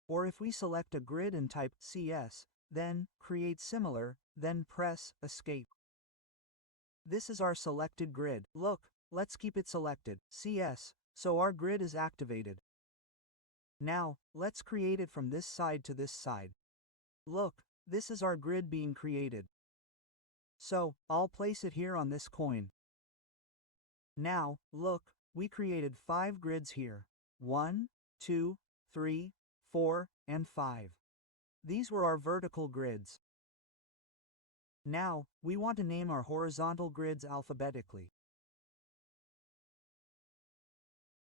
Or if we select a grid and type CS, then create similar, then press Escape. This is our selected grid. Look, let's keep it selected, CS, so our grid is activated. Now, let's create it from this side to this side. Look, this is our grid being created. So, I'll place it here on this coin. Now, look, we created 5 grids here. 1, 2, 3, 4, and 5. These were our vertical grids. Now, we want to name our horizontal grids alphabetically.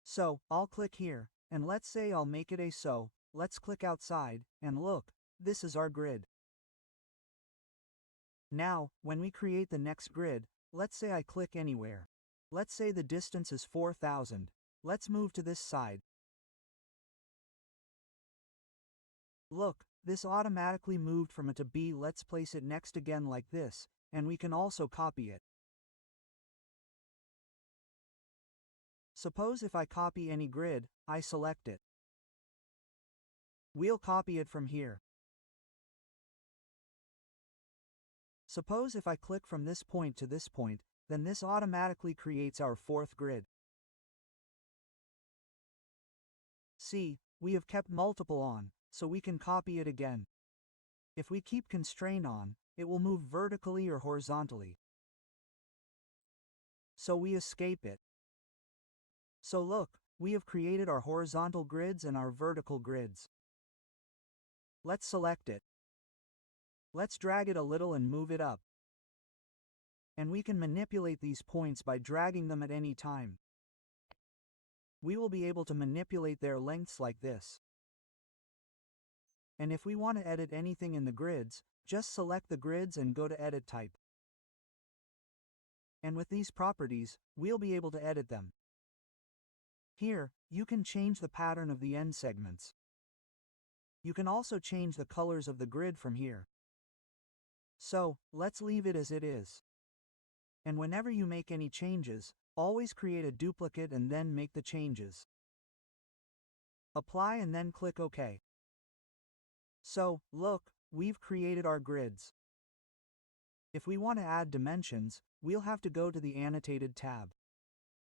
So, I'll click here, and let's say I'll make it a so. Let's click outside, and look, this is our grid. Now, when we create the next grid, let's say I click anywhere. Let's say the distance is 4,000. Let's move to this side. Look, this automatically moved from A to B. Let's place it next again like this, and we can also copy it. Suppose if I copy any grid, I select it. We'll copy it from here. Suppose if I click from this point to this point, then this automatically creates our 4th grid. See, we have kept multiple on, so we can copy it again. If we keep constraint on, it will move vertically or horizontally. So we escape it. So look, we have created our horizontal grids and our vertical grids. Let's select it. Let's drag it a little and move it up. And we can manipulate these points by dragging them at any time. We will be able to manipulate their lengths like this. And if we want to edit anything in the grids, just select the grids and go to Edit Type. And with these properties, we'll be able to edit them. Here, you can change the pattern of the end segments. You can also change the colors of the grid from here. So, let's leave it as it is. And whenever you make any changes, always create a duplicate and then make the changes. Apply and then click OK. So, look, we've created our grids. If we want to add dimensions, we'll have to go to the Annotated tab.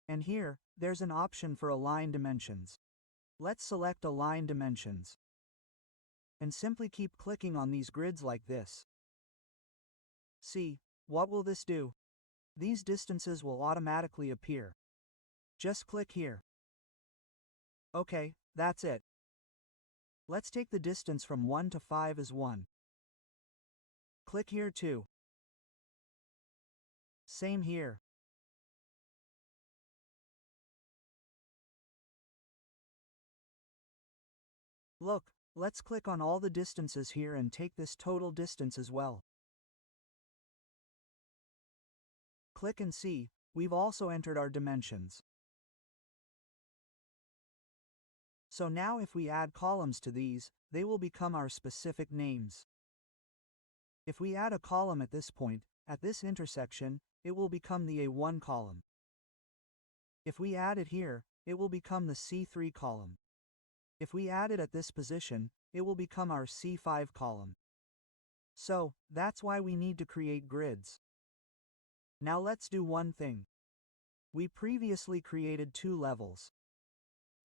And here, there's an option for Align Dimensions. Let's select Align Dimensions. And simply keep clicking on these grids like this. See, what will this do? These distances will automatically appear. Just click here. Okay, that's it. Let's take the distance from 1 to 5 as 1. Click here too. Same here. Look, let's click on all the distances here and take this total distance as well. Click and see, we've also entered our dimensions. So now if we add columns to these, they will become our specific names. If we add a column at this point, at this intersection, it will become the A1 column. If we add it here, it will become the C3 column. If we add it at this position, it will become our C5 column. So, that's why we need to create grids. Now let's do one thing. We previously created 2 levels.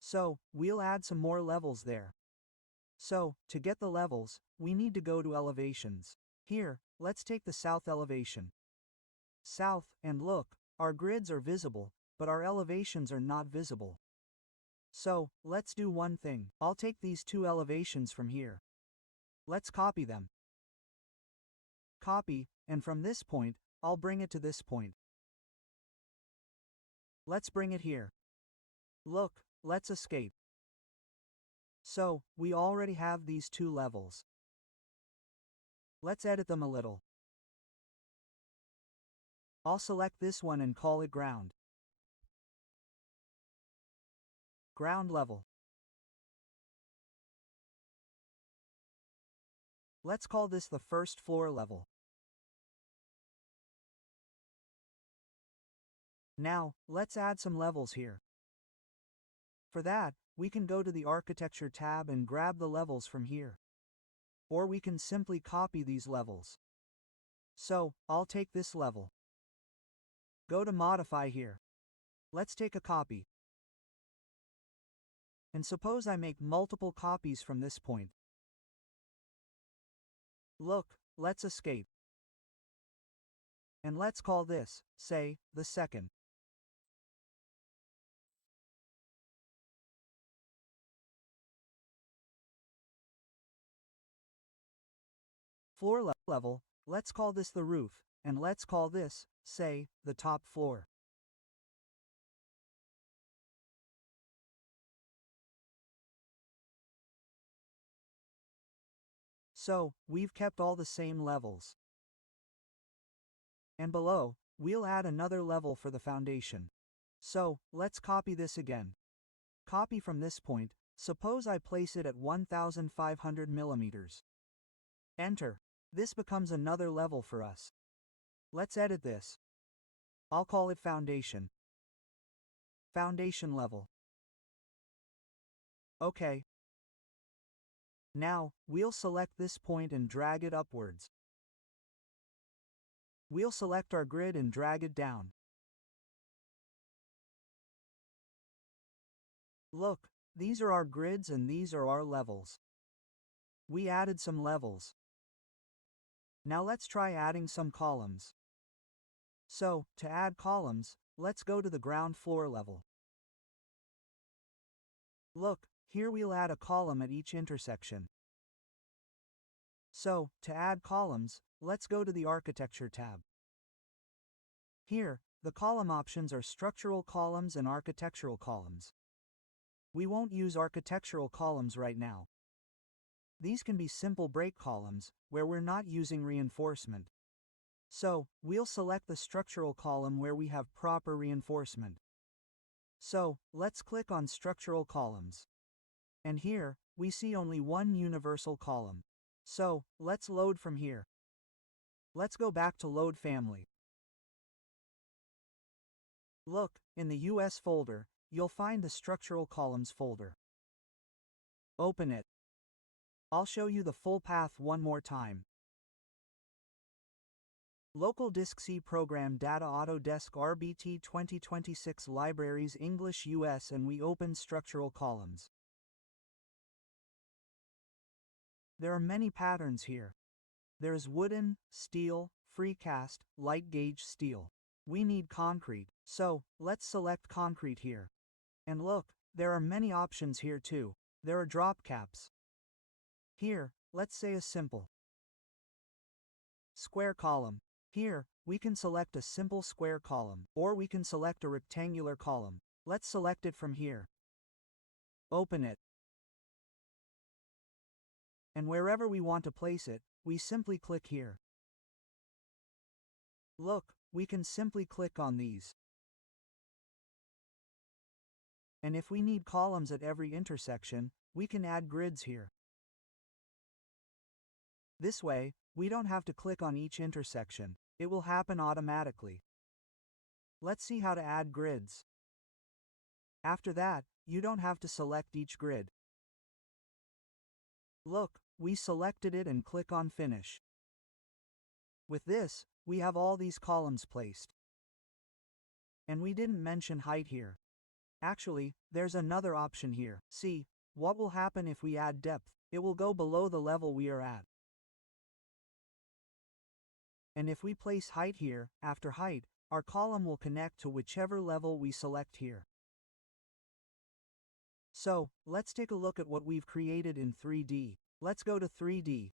So, we'll add some more levels there. So, to get the levels, we need to go to Elevations. Here, let's take the south elevation. South, and look, our grids are visible, but our elevations are not visible. So, let's do one thing. I'll take these 2 elevations from here. Let's copy them. Copy, and from this point, I'll bring it to this point. Let's bring it here. Look, let's escape. So, we already have these 2 levels. Let's edit them a little. I'll select this one and call it ground. Ground level. Let's call this the first floor level. Now, let's add some levels here. For that, we can go to the Architecture tab and grab the levels from here. Or we can simply copy these levels. So, I'll take this level. Go to Modify here. Let's take a copy. And suppose I make multiple copies from this point. Look, let's escape. And let's call this, say, the second. Floor level, let's call this the roof, and let's call this, say, the top floor. So, we've kept all the same levels. And below, we'll add another level for the foundation. So, let's copy this again. Copy from this point, suppose I place it at 1500 millimeters. Enter. This becomes another level for us. Let's edit this. I'll call it foundation. Foundation level. Okay. Now, we'll select this point and drag it upwards. We'll select our grid and drag it down. Look, these are our grids and these are our levels. We added some levels. Now let's try adding some columns. So, to add columns, let's go to the ground floor level. Look, here we'll add a column at each intersection. So, to add columns, let's go to the Architecture tab. Here, the column options are structural columns and architectural columns. We won't use architectural columns right now. These can be simple break columns, where we're not using reinforcement. So, we'll select the structural column where we have proper reinforcement. So, let's click on Structural Columns. And here, we see only one universal column. So, let's load from here. Let's go back to Load Family. Look, in the US folder, you'll find the Structural Columns folder. Open it. I'll show you the full path one more time. Local Disk C Program Data Autodesk RBT 2026 Libraries English US, and we open Structural Columns. There are many patterns here. There's wooden, steel, precast, light gauge steel. We need concrete, so let's select concrete here. And look, there are many options here too. There are drop caps. Here, let's say a simple square column. Here, we can select a simple square column, or we can select a rectangular column. Let's select it from here. Open it. And wherever we want to place it, we simply click here. Look, we can simply click on these. And if we need columns at every intersection, we can add grids here. This way, we don't have to click on each intersection. It will happen automatically. Let's see how to add grids. After that, you don't have to select each grid. Look, we selected it and click on Finish. With this, we have all these columns placed. And we didn't mention height here. Actually, there's another option here. See, what will happen if we add depth? It will go below the level we are at. And if we place height here, after height, our column will connect to whichever level we select here. So, let's take a look at what we've created in 3D. Let's go to 3D.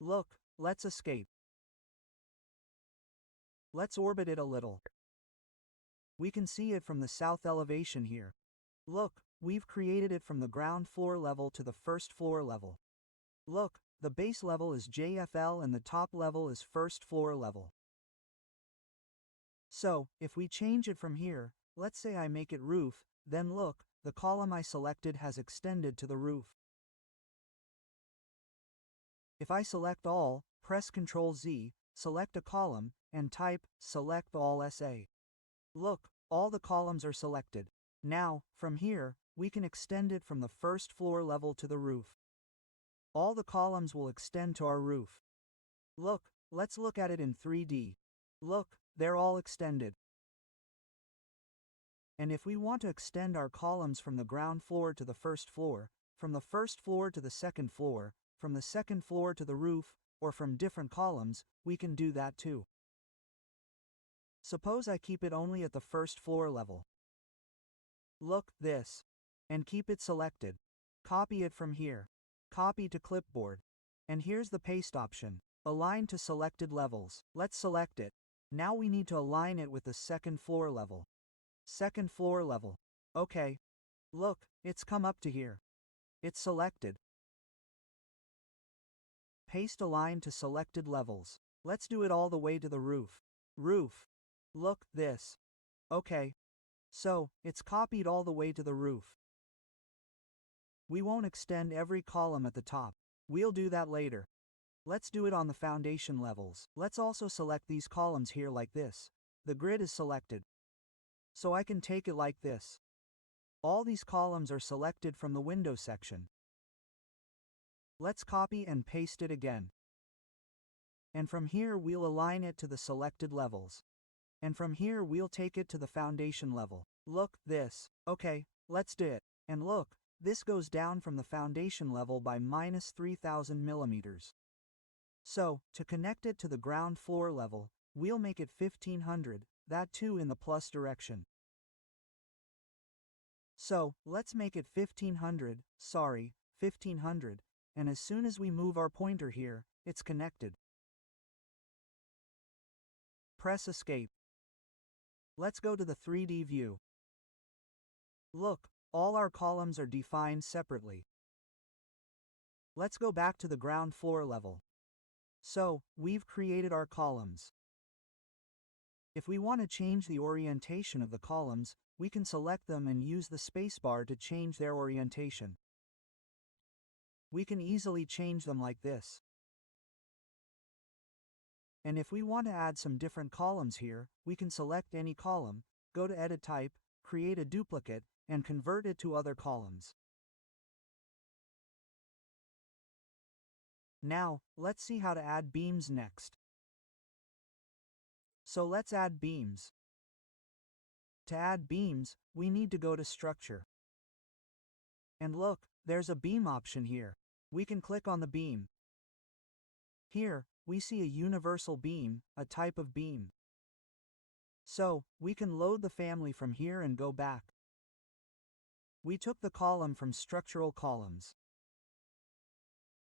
Look, let's escape. Let's orbit it a little. We can see it from the south elevation here. Look, we've created it from the ground floor level to the first floor level. Look, The base level is JFL and the top level is first floor level. So, if we change it from here, let's say I make it roof, then look, the column I selected has extended to the roof. If I select all, press Ctrl Z, select a column, and type select all SA. Look, all the columns are selected. Now, from here, we can extend it from the first floor level to the roof. All the columns will extend to our roof. Look, let's look at it in 3D. Look, they're all extended. And if we want to extend our columns from the ground floor to the first floor, from the first floor to the second floor, from the second floor to the roof, or from different columns, we can do that too. Suppose I keep it only at the first floor level. Look, this. And keep it selected. Copy it from here. Copy to clipboard. And here's the paste option. Align to selected levels. Let's select it. Now we need to align it with the second floor level. Second floor level. Okay. Look, it's come up to here. It's selected. Paste align to selected levels. Let's do it all the way to the roof. Roof. Look, this. Okay. So, it's copied all the way to the roof. We won't extend every column at the top. We'll do that later. Let's do it on the foundation levels. Let's also select these columns here like this. The grid is selected. So I can take it like this. All these columns are selected from the window section. Let's copy and paste it again. And from here we'll align it to the selected levels. And from here we'll take it to the foundation level. Look, this. Okay, let's do it. And look, this goes down from the foundation level by -3000 millimeters. So, to connect it to the ground floor level, we'll make it 1500, that too in the plus direction. So, let's make it 1500, 1500, and as soon as we move our pointer here, it's connected. Press Escape. Let's go to the 3D view. Look, all our columns are defined separately. Let's go back to the ground floor level. So, we've created our columns. If we want to change the orientation of the columns, we can select them and use the spacebar to change their orientation. We can easily change them like this. And if we want to add some different columns here, we can select any column, go to Edit Type, create a duplicate, and convert it to other columns. Now, let's see how to add beams next. So let's add beams. To add beams, we need to go to Structure. And look, there's a beam option here. We can click on the beam. Here, we see a universal beam, a type of beam. So, we can load the family from here and go back. We took the column from Structural Columns.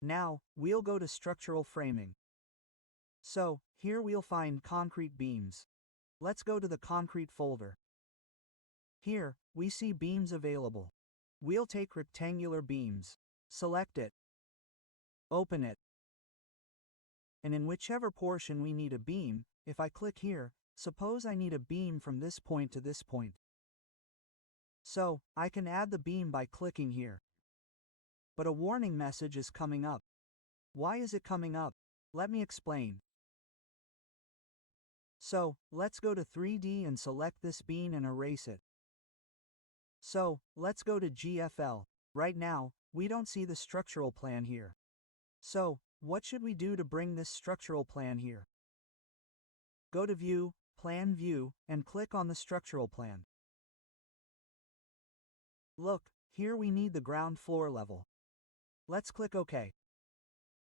Now, we'll go to Structural Framing. So, here we'll find Concrete Beams. Let's go to the Concrete folder. Here, we see beams available. We'll take rectangular beams. Select it. Open it. And in whichever portion we need a beam, if I click here, suppose I need a beam from this point to this point. So, I can add the beam by clicking here. But a warning message is coming up. Why is it coming up? Let me explain. So, let's go to 3D and select this beam and erase it. So, let's go to GFL. Right now, we don't see the structural plan here. So, what should we do to bring this structural plan here? Go to View, Plan View, and click on the structural plan. Look, here we need the ground floor level. Let's click OK.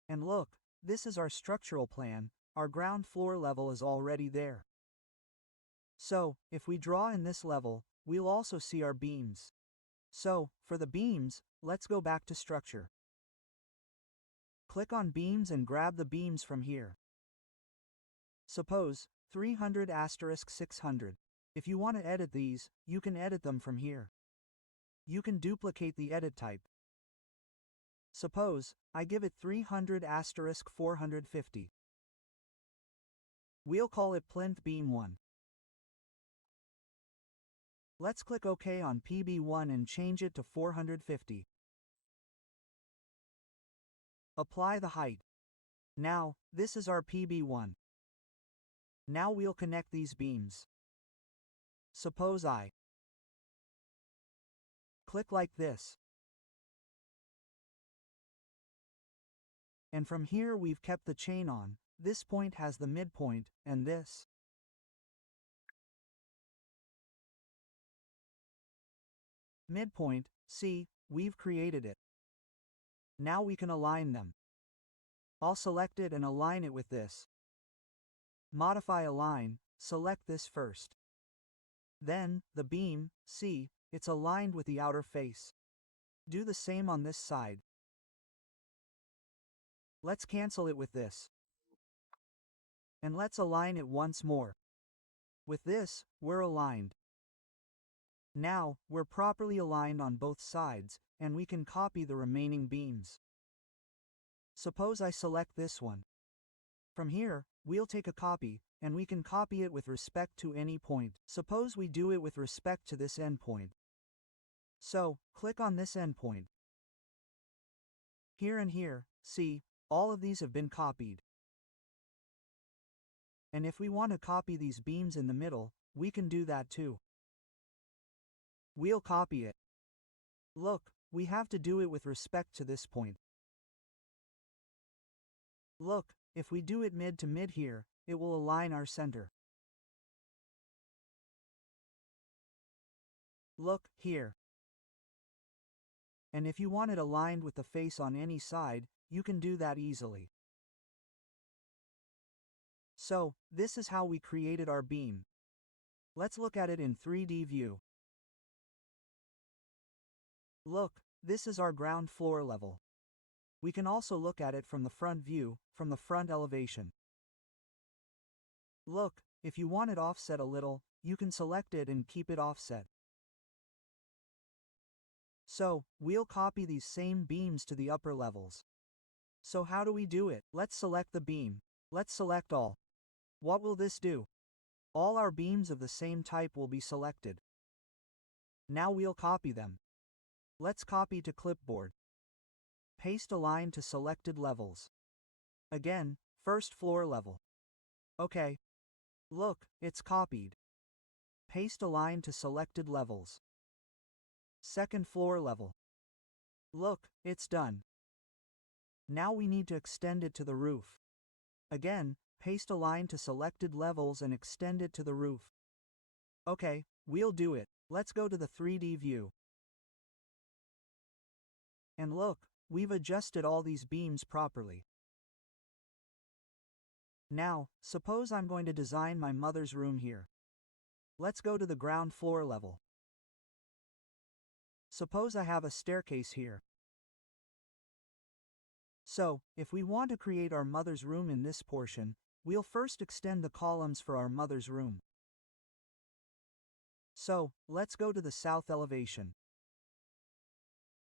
And look, this is our structural plan, our ground floor level is already there. So, if we draw in this level, we'll also see our beams. So, for the beams, let's go back to Structure. Click on Beams and grab the beams from here. Suppose, 300*600. If you want to edit these, you can edit them from here. You can duplicate the edit type. Suppose I give it 300*450. We'll call it plinth beam 1. Let's click OK on PB1 and change it to 450. Apply the height. Now, this is our PB1. Now we'll connect these beams. Suppose I click like this. And from here we've kept the chain on. This point has the midpoint, and this midpoint. See, we've created it. Now we can align them. I'll select it and align it with this. Modify Align, select this first. Then, the beam, see, it's aligned with the outer face. Do the same on this side. Let's cancel it with this. And let's align it once more. With this, we're aligned. Now, we're properly aligned on both sides, and we can copy the remaining beams. Suppose I select this one. From here, we'll take a copy, and we can copy it with respect to any point. Suppose we do it with respect to this endpoint. So, click on this endpoint. Here and here, see, all of these have been copied. And if we want to copy these beams in the middle, we can do that too. We'll copy it. Look, we have to do it with respect to this point. Look, if we do it mid to mid here, it will align our center. Look, here. And if you want it aligned with the face on any side, you can do that easily. So, this is how we created our beam. Let's look at it in 3D view. Look, this is our ground floor level. We can also look at it from the front view, from the front elevation. Look, if you want it offset a little, you can select it and keep it offset. So, we'll copy these same beams to the upper levels. So how do we do it? Let's select the beam. Let's select all. What will this do? All our beams of the same type will be selected. Now we'll copy them. Let's copy to clipboard. Paste align to selected levels. Again, first floor level. Okay. Look, it's copied. Paste align to selected levels. Second floor level. Look, it's done. Now we need to extend it to the roof. Again, paste align to selected levels and extend it to the roof. Okay, we'll do it. Let's go to the 3D view. And look, we've adjusted all these beams properly. Now, suppose I'm going to design my mother's room here. Let's go to the ground floor level. Suppose I have a staircase here. So, if we want to create our mother's room in this portion, we'll first extend the columns for our mother's room. So, let's go to the south elevation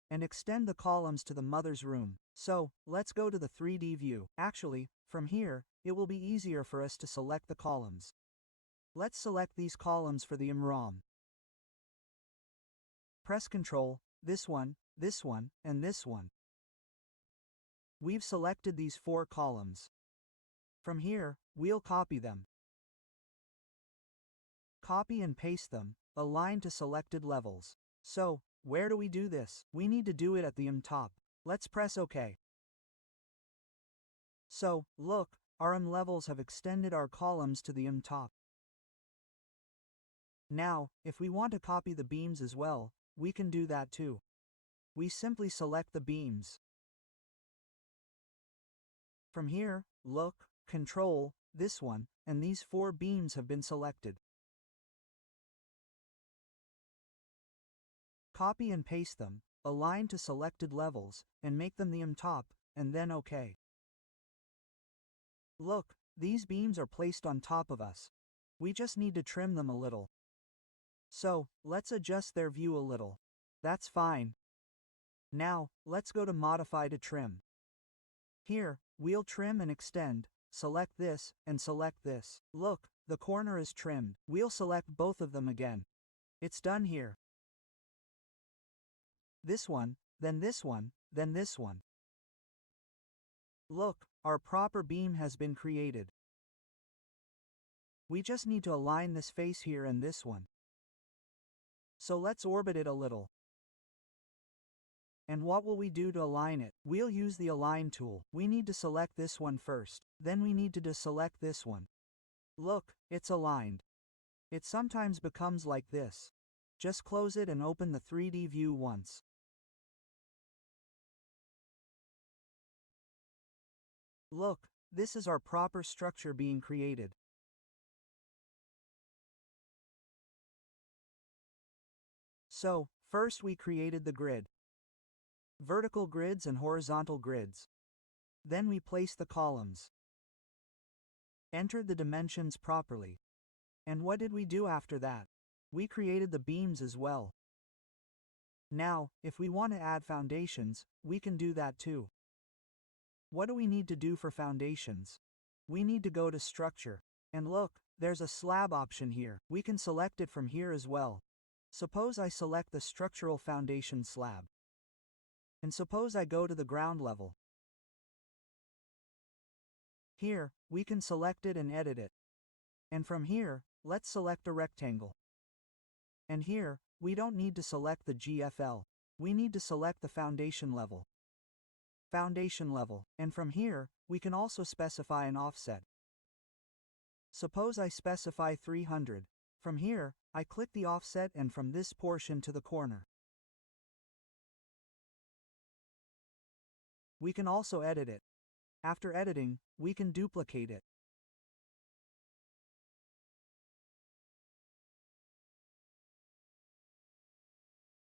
and extend the columns to the mother's room. So, let's go to the 3D view. Actually, from here, it will be easier for us to select the columns. Let's select these columns for the IMROM. Press Ctrl, this one, and this one. We've selected these 4 columns. From here, we'll copy them. Copy and paste them, align to selected levels. So, where do we do this? We need to do it at the top. Let's press OK. So, look, our levels have extended our columns to the top. Now, if we want to copy the beams as well, we can do that too. We simply select the beams. From here, look, Control, this one, and these 4 beams have been selected. Copy and paste them, align to selected levels, and make them the top, and then OK. Look, these beams are placed on top of us. We just need to trim them a little. So, let's adjust their view a little. That's fine. Now, let's go to Modify to Trim. Here, we'll trim and extend, select this, and select this. Look, the corner is trimmed. We'll select both of them again. It's done here. This one, then this one, then this one. Look, our proper beam has been created. We just need to align this face here and this one. So let's orbit it a little. And what will we do to align it? We'll use the Align tool. We need to select this one first. Then we need to deselect this one. Look, it's aligned. It sometimes becomes like this. Just close it and open the 3D view once. Look, this is our proper structure being created. So, first we created the grid. Vertical grids and horizontal grids. Then we placed the columns. Entered the dimensions properly. And what did we do after that? We created the beams as well. Now, if we want to add foundations, we can do that too. What do we need to do for foundations? We need to go to Structure. And look, there's a slab option here. We can select it from here as well. Suppose I select the structural foundation slab. And suppose I go to the ground level. Here, we can select it and edit it. And from here, let's select a rectangle. And here, we don't need to select the GFL. We need to select the foundation level. Foundation level. And from here, we can also specify an offset. Suppose I specify 300. From here, I click the offset and from this portion to the corner. We can also edit it. After editing, we can duplicate it.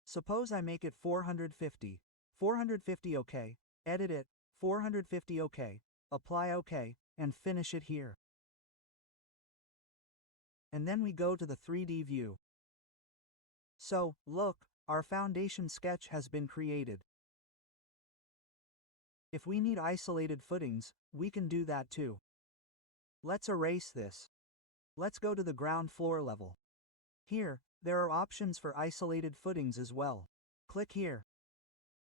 Suppose I make it 450. 450 OK, edit it, 450 OK, apply OK, and finish it here. And then we go to the 3D view. So, look, our foundation sketch has been created. If we need isolated footings, we can do that too. Let's erase this. Let's go to the ground floor level. Here, there are options for isolated footings as well. Click here.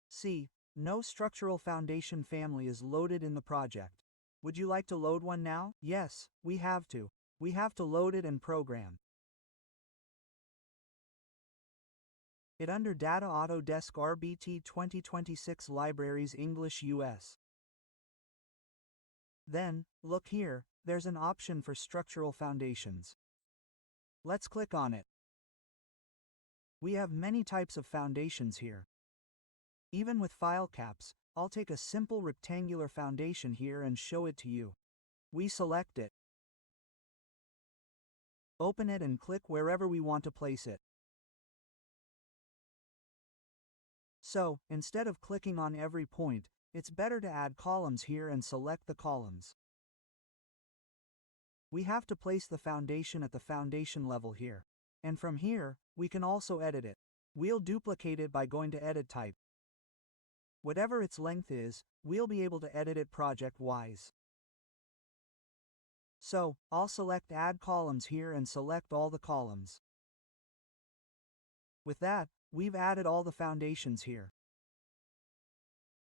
See, no structural foundation family is loaded in the project. Would you like to load one now? Yes, we have to. We have to load it and program it under Data Autodesk RBT 2026 Libraries English US. Then, look here, there's an option for structural foundations. Let's click on it. We have many types of foundations here. Even with file caps, I'll take a simple rectangular foundation here and show it to you. We select it. Open it and click wherever we want to place it. So, instead of clicking on every point, it's better to add columns here and select the columns. We have to place the foundation at the foundation level here. And from here, we can also edit it. We'll duplicate it by going to Edit Type. Whatever its length is, we'll be able to edit it project-wise. So, I'll select Add Columns here and select all the columns. With that, we've added all the foundations here.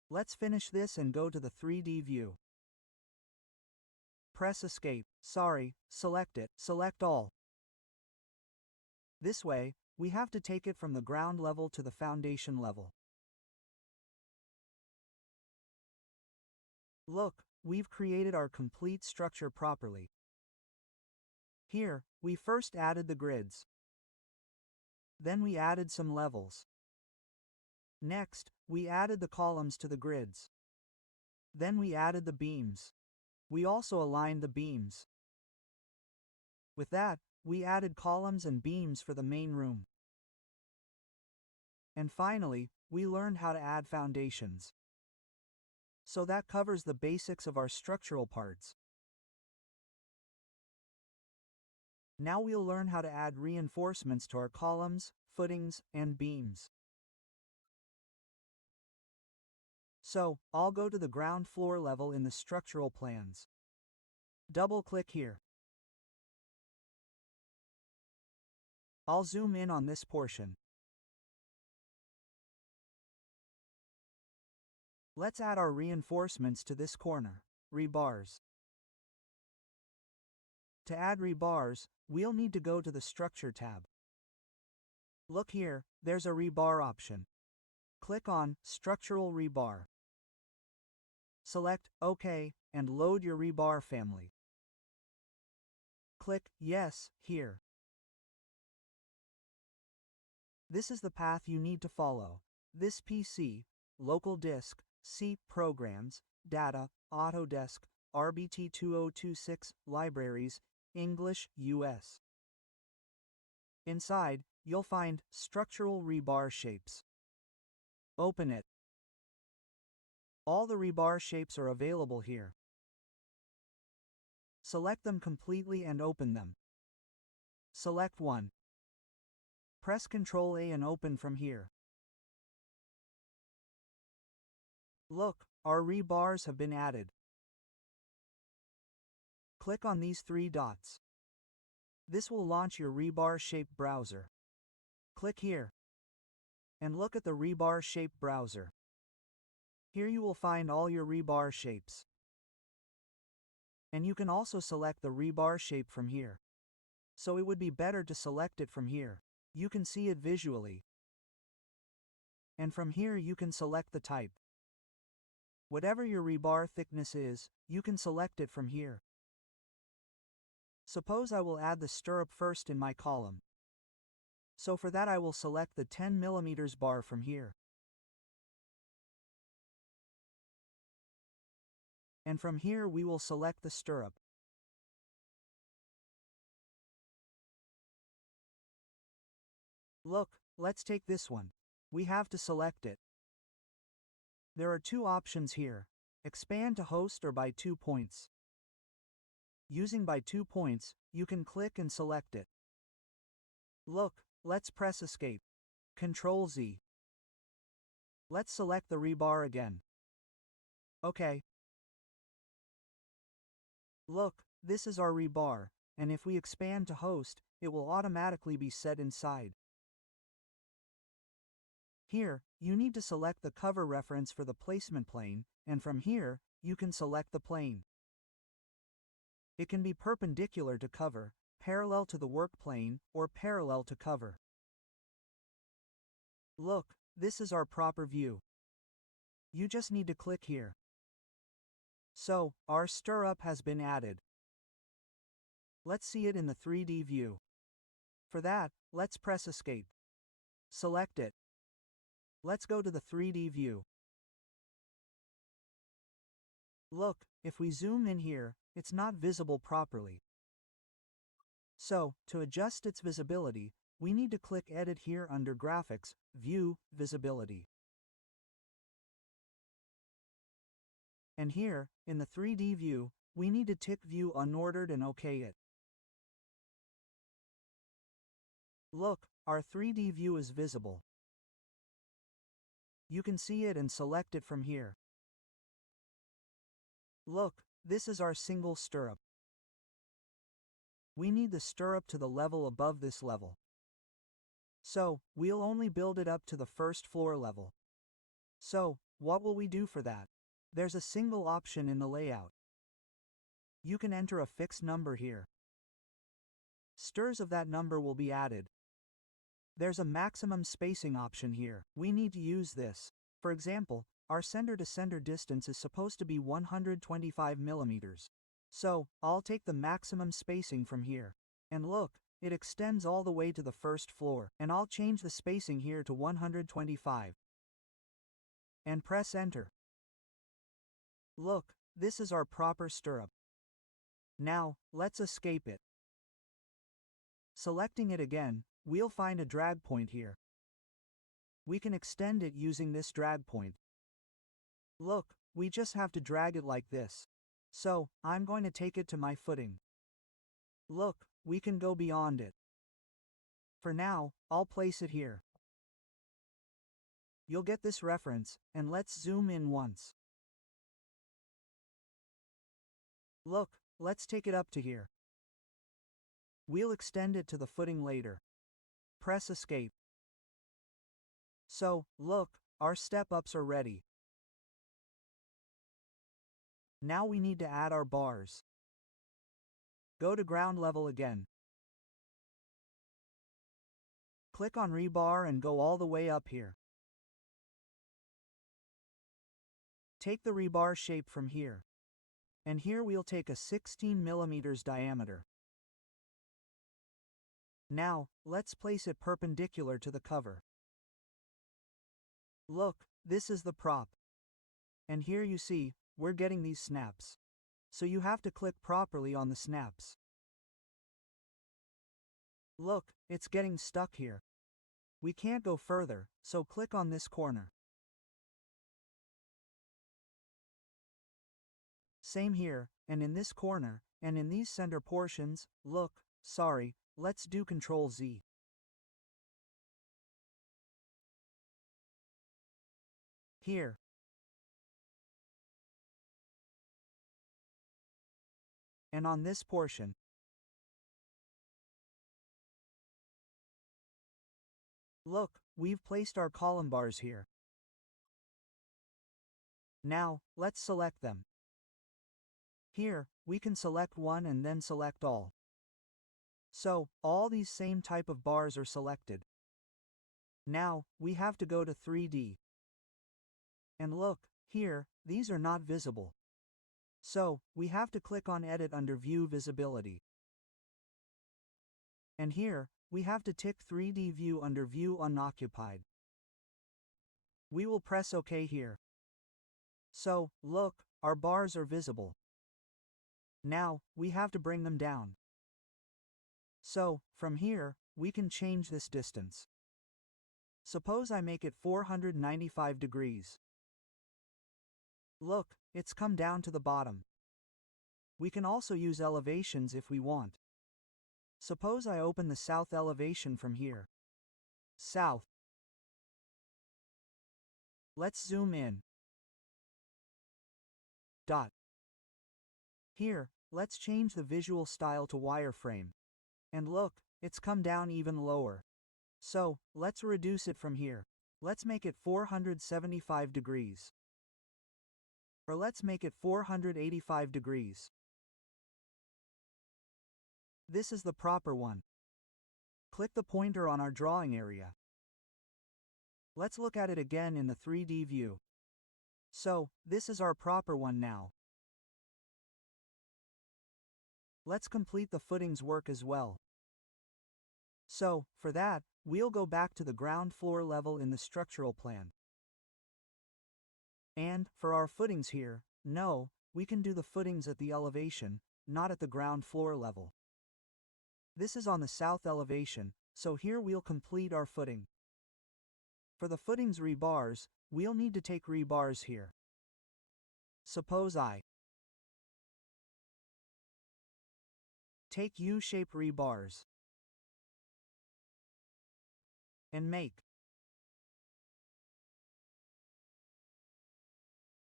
Let's finish this and go to the 3D view. Press Escape. Sorry, select it. Select all. This way, we have to take it from the ground level to the foundation level. Look, we've created our complete structure properly. Here, we first added the grids. Then we added some levels. Next, we added the columns to the grids. Then we added the beams. We also aligned the beams. With that, we added columns and beams for the main room. And finally, we learned how to add foundations. So that covers the basics of our structural parts. Now we'll learn how to add reinforcements to our columns, footings, and beams. So, I'll go to the ground floor level in the structural plans. Double-click here. I'll zoom in on this portion. Let's add our reinforcements to this corner, rebars. To add rebars, we'll need to go to the Structure tab. Look here, there's a rebar option. Click on Structural Rebar. Select OK and load your rebar family. Click Yes here. This is the path you need to follow. This PC, local disk, C programs, data, Autodesk, RBT 2026, libraries, English, US. Inside, you'll find structural rebar shapes. Open it. All the rebar shapes are available here. Select them completely and open them. Select one. Press Ctrl A and open from here. Look, our rebars have been added. Click on these three dots. This will launch your rebar shape browser. Click here. And look at the rebar shape browser. Here you will find all your rebar shapes. And you can also select the rebar shape from here. So it would be better to select it from here. You can see it visually. And from here you can select the type. Whatever your rebar thickness is, you can select it from here. Suppose I will add the stirrup first in my column. So for that I will select the 10 mm bar from here. And from here we will select the stirrup. Look, let's take this one. We have to select it. There are two options here, expand to host or by 2 points. Using by 2 points, you can click and select it. Look, let's press Escape. Ctrl Z. Let's select the rebar again. OK. Look, this is our rebar, and if we expand to host, it will automatically be set inside. Here, you need to select the cover reference for the placement plane, and from here, you can select the plane. It can be perpendicular to cover, parallel to the work plane, or parallel to cover. Look, this is our proper view. You just need to click here. So, our stirrup has been added. Let's see it in the 3D view. For that, let's press Escape. Select it. Let's go to the 3D view. Look, if we zoom in here, it's not visible properly. So, to adjust its visibility, we need to click Edit here under Graphics, View, Visibility. And here, in the 3D view, we need to tick View Unordered and OK it. Look, our 3D view is visible. You can see it and select it from here. Look, this is our single stirrup. We need the stirrup to the level above this level. So, we'll only build it up to the first floor level. So, what will we do for that? There's a single option in the layout. You can enter a fixed number here. Stirs of that number will be added. There's a maximum spacing option here. We need to use this. For example, our center to center distance is supposed to be 125 mm. So, I'll take the maximum spacing from here. And look, it extends all the way to the first floor, and I'll change the spacing here to 125. And press Enter. Look, this is our proper stirrup. Now, let's escape it. Selecting it again, we'll find a drag point here. We can extend it using this drag point. Look, we just have to drag it like this. So, I'm going to take it to my footing. Look, we can go beyond it. For now, I'll place it here. You'll get this reference, and let's zoom in once. Look, let's take it up to here. We'll extend it to the footing later. Press Escape. So, look, our step-ups are ready. Now we need to add our bars. Go to ground level again. Click on Rebar and go all the way up here. Take the rebar shape from here. And here we'll take a 16 mm diameter. Now, let's place it perpendicular to the cover. Look, this is the prop. And here you see, we're getting these snaps. So you have to click properly on the snaps. Look, it's getting stuck here. We can't go further, so click on this corner. Same here, and in this corner, and in these center portions. Look, sorry, let's do Ctrl Z. Here. And on this portion. Look, we've placed our column bars here. Now, let's select them. Here, we can select one and then select all. So, all these same type of bars are selected. Now, we have to go to 3D. And look, here, these are not visible. So, we have to click on Edit under View Visibility. And here, we have to tick 3D View under View Unoccupied. We will press OK here. So, look, our bars are visible. Now, we have to bring them down. So, from here, we can change this distance. Suppose I make it 495 degrees. Look, it's come down to the bottom. We can also use elevations if we want. Suppose I open the south elevation from here. South. Let's zoom in. Dot. Here, let's change the visual style to wireframe. And look, it's come down even lower. So, let's reduce it from here. Let's make it 475 degrees. Or let's make it 485 degrees. This is the proper one. Click the pointer on our drawing area. Let's look at it again in the 3D view. So, this is our proper one now. Let's complete the footings work as well. So, for that, we'll go back to the ground floor level in the structural plan. And, for our footings here, no, we can do the footings at the elevation, not at the ground floor level. This is on the south elevation, so here we'll complete our footing. For the footings rebars, we'll need to take rebars here. Suppose I take U-shape rebars and make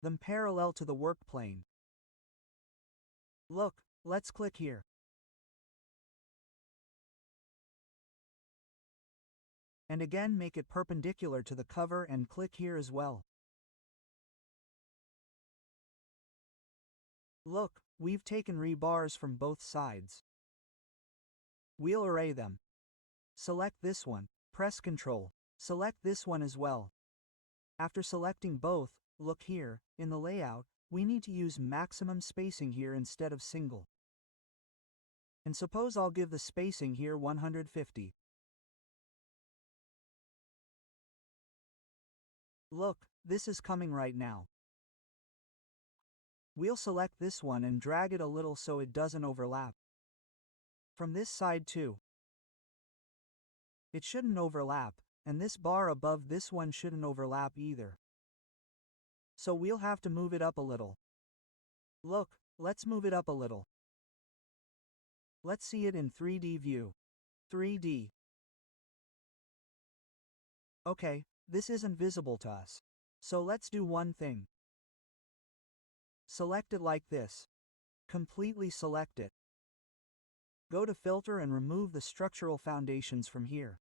them parallel to the work plane. Look, let's click here. And again make it perpendicular to the cover and click here as well. Look, we've taken rebars from both sides. We'll array them. Select this one, press Ctrl. Select this one as well. After selecting both, look here, in the layout, we need to use maximum spacing here instead of single. And suppose I'll give the spacing here 150. Look, this is coming right now. We'll select this one and drag it a little so it doesn't overlap. From this side too. It shouldn't overlap, and this bar above this one shouldn't overlap either. So we'll have to move it up a little. Look, let's move it up a little. Let's see it in 3D view. 3D. Okay, this isn't visible to us. So let's do one thing. Select it like this. Completely select it. Go to Filter and remove the structural foundations from here.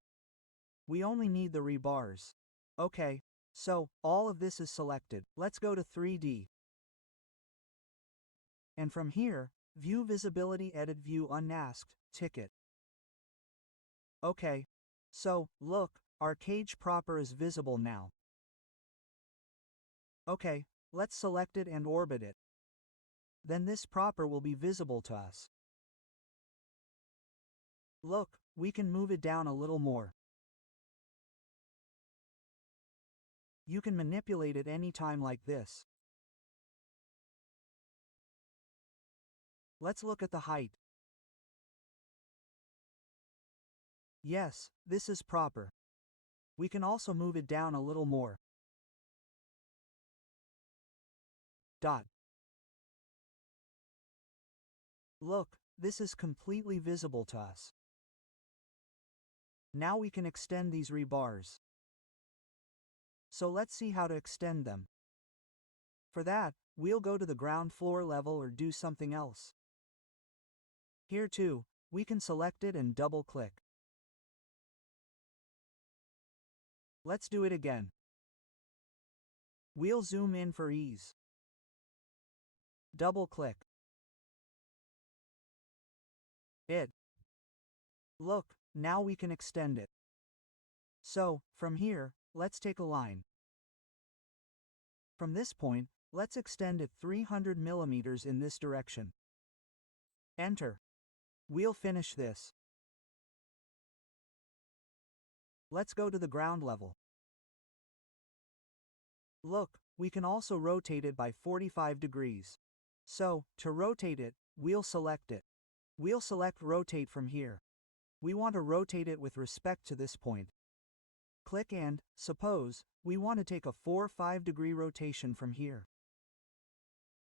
We only need the rebars. Okay, so all of this is selected. Let's go to 3D. And from here, View Visibility Edit View Unmasked, tick it. Okay, so, look, our cage proper is visible now. Okay, let's select it and orbit it. Then this proper will be visible to us. Look, we can move it down a little more. You can manipulate it anytime like this. Let's look at the height. Yes, this is proper. We can also move it down a little more. Dot. Look, this is completely visible to us. Now we can extend these rebars. So let's see how to extend them. For that, we'll go to the ground floor level or do something else. Here too, we can select it and double-click. Let's do it again. We'll zoom in for ease. Double-click. It. Look, now we can extend it. So, from here, let's take a line. From this point, let's extend it 300 millimeters in this direction. Enter. We'll finish this. Let's go to the ground level. Look, we can also rotate it by 45 degrees. So, to rotate it, we'll select it. We'll select Rotate from here. We want to rotate it with respect to this point. Click and, suppose, we want to take a 4-5 degree rotation from here.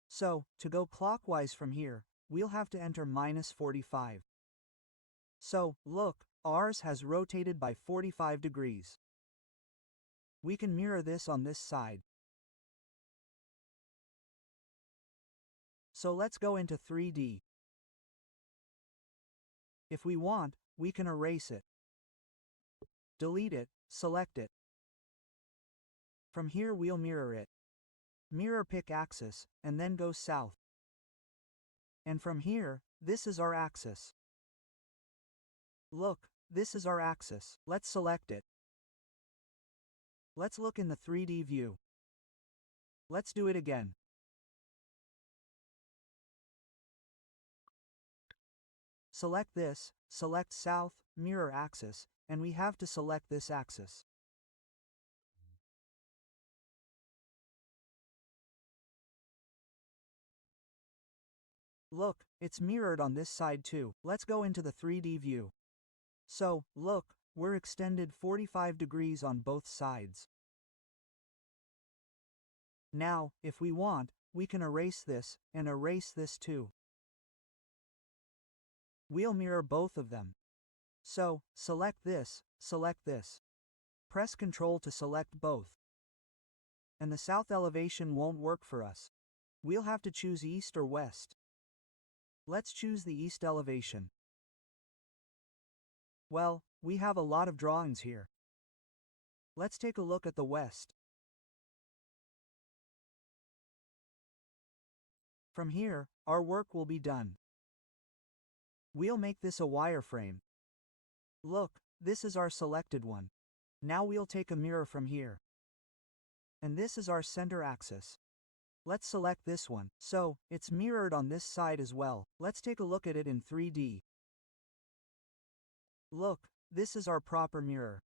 So, to go clockwise from here, we'll have to enter -45. So, look, ours has rotated by 45 degrees. We can mirror this on this side. So let's go into 3D. If we want, we can erase it. Delete it, select it. From here we'll mirror it. Mirror pick axis, and then go south. And from here, this is our axis. Look, this is our axis. Let's select it. Let's look in the 3D view. Let's do it again. Select this, select south, mirror axis, and we have to select this axis. Look, it's mirrored on this side too. Let's go into the 3D view. So, look, we're extended 45 degrees on both sides. Now, if we want, we can erase this, and erase this too. We'll mirror both of them. So, select this, select this. Press Ctrl to select both. And the south elevation won't work for us. We'll have to choose east or west. Let's choose the east elevation. Well, we have a lot of drawings here. Let's take a look at the west. From here, our work will be done. We'll make this a wireframe. Look, this is our selected one. Now we'll take a mirror from here. And this is our center axis. Let's select this one. So, it's mirrored on this side as well. Let's take a look at it in 3D. Look, this is our proper mirror.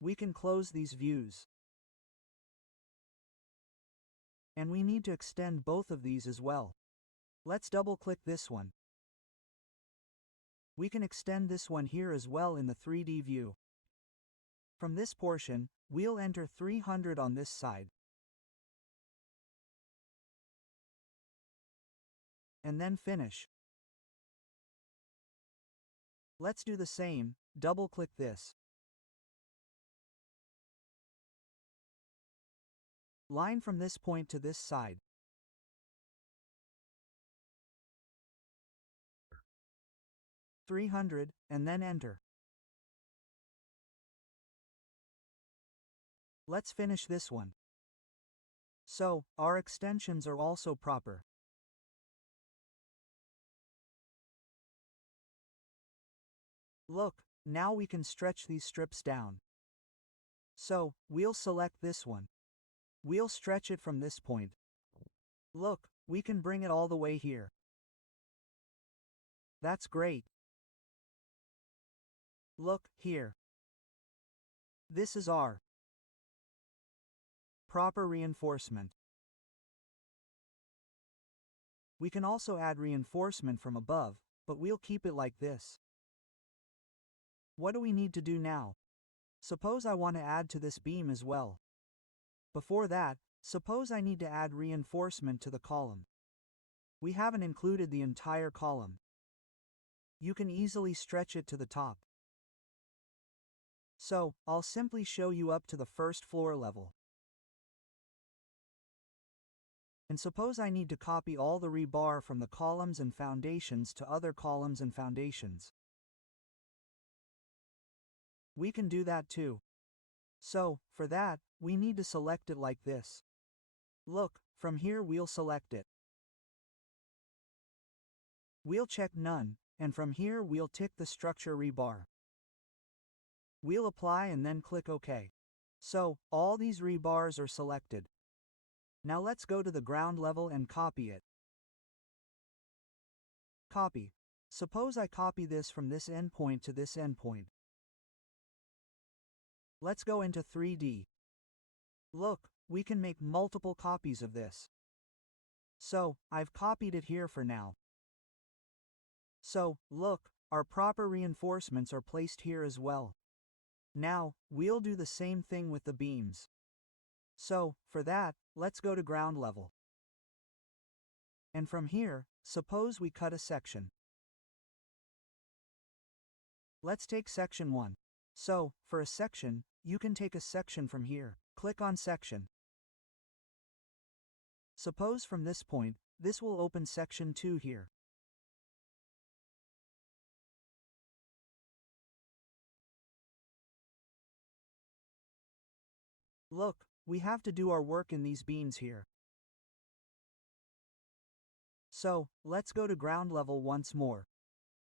We can close these views. And we need to extend both of these as well. Let's double-click this one. We can extend this one here as well in the 3D view. From this portion, we'll enter 300 on this side. And then finish. Let's do the same, double-click this. Line from this point to this side. $300, and then enter. Let's finish this one. So, our extensions are also proper. Look, now we can stretch these strips down. So, we'll select this one. We'll stretch it from this point. Look, we can bring it all the way here. That's great. Look, here. This is our proper reinforcement. We can also add reinforcement from above, but we'll keep it like this. What do we need to do now? Suppose I want to add to this beam as well. Before that, suppose I need to add reinforcement to the column. We haven't included the entire column. You can easily stretch it to the top. So, I'll simply show you up to the first floor level. And suppose I need to copy all the rebar from the columns and foundations to other columns and foundations. We can do that too. So, for that, we need to select it like this. Look, from here we'll select it. We'll check none, and from here we'll tick the structure rebar. We'll apply and then click OK. So, all these rebars are selected. Now let's go to the ground level and copy it. Copy. Suppose I copy this from this endpoint to this endpoint. Let's go into 3D. Look, we can make multiple copies of this. So, I've copied it here for now. So, look, our proper reinforcements are placed here as well. Now, we'll do the same thing with the beams. So, for that, let's go to ground level. And from here, suppose we cut a section. Let's take section 1. So, for a section, you can take a section from here. Click on section. Suppose from this point, this will open section 2 here. Look, we have to do our work in these beams here. So, let's go to ground level once more.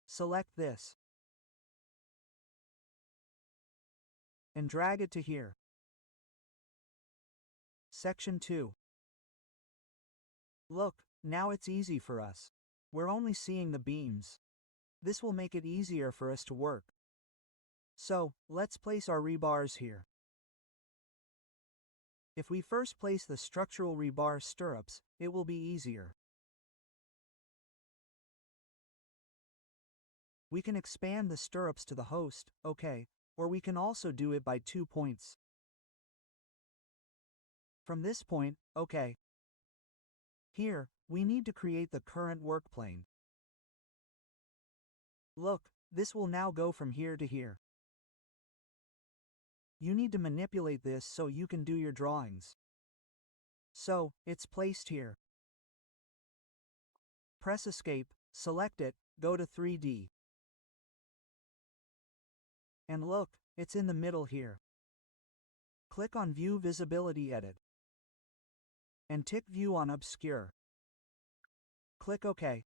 Select this. And drag it to here. Section 2. Look, now it's easy for us. We're only seeing the beams. This will make it easier for us to work. So, let's place our rebars here. If we first place the structural rebar stirrups, it will be easier. We can expand the stirrups to the host, okay, or we can also do it by 2 points. From this point, okay. Here, we need to create the current work plane. Look, this will now go from here to here. You need to manipulate this so you can do your drawings. So, it's placed here. Press Escape, select it, go to 3D. And look, it's in the middle here. Click on View Visibility Edit. And tick View on Obscure. Click OK.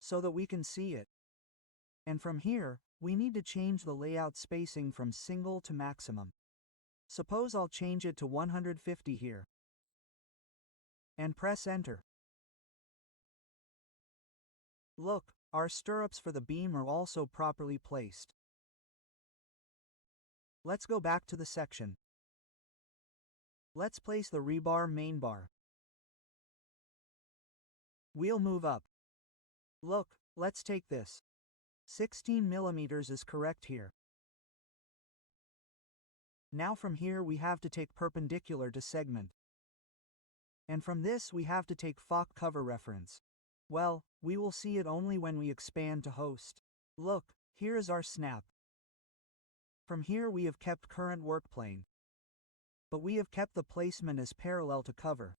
So that we can see it. And from here, we need to change the layout spacing from single to maximum. Suppose I'll change it to 150 here. And press Enter. Look, our stirrups for the beam are also properly placed. Let's go back to the section. Let's place the rebar main bar. We'll move up. Look, let's take this. 16 millimeters is correct here. Now from here we have to take perpendicular to segment. And from this we have to take FOC cover reference. Well, we will see it only when we expand to host. Look, here is our snap. From here we have kept current work plane. but we have kept the placement as parallel to cover.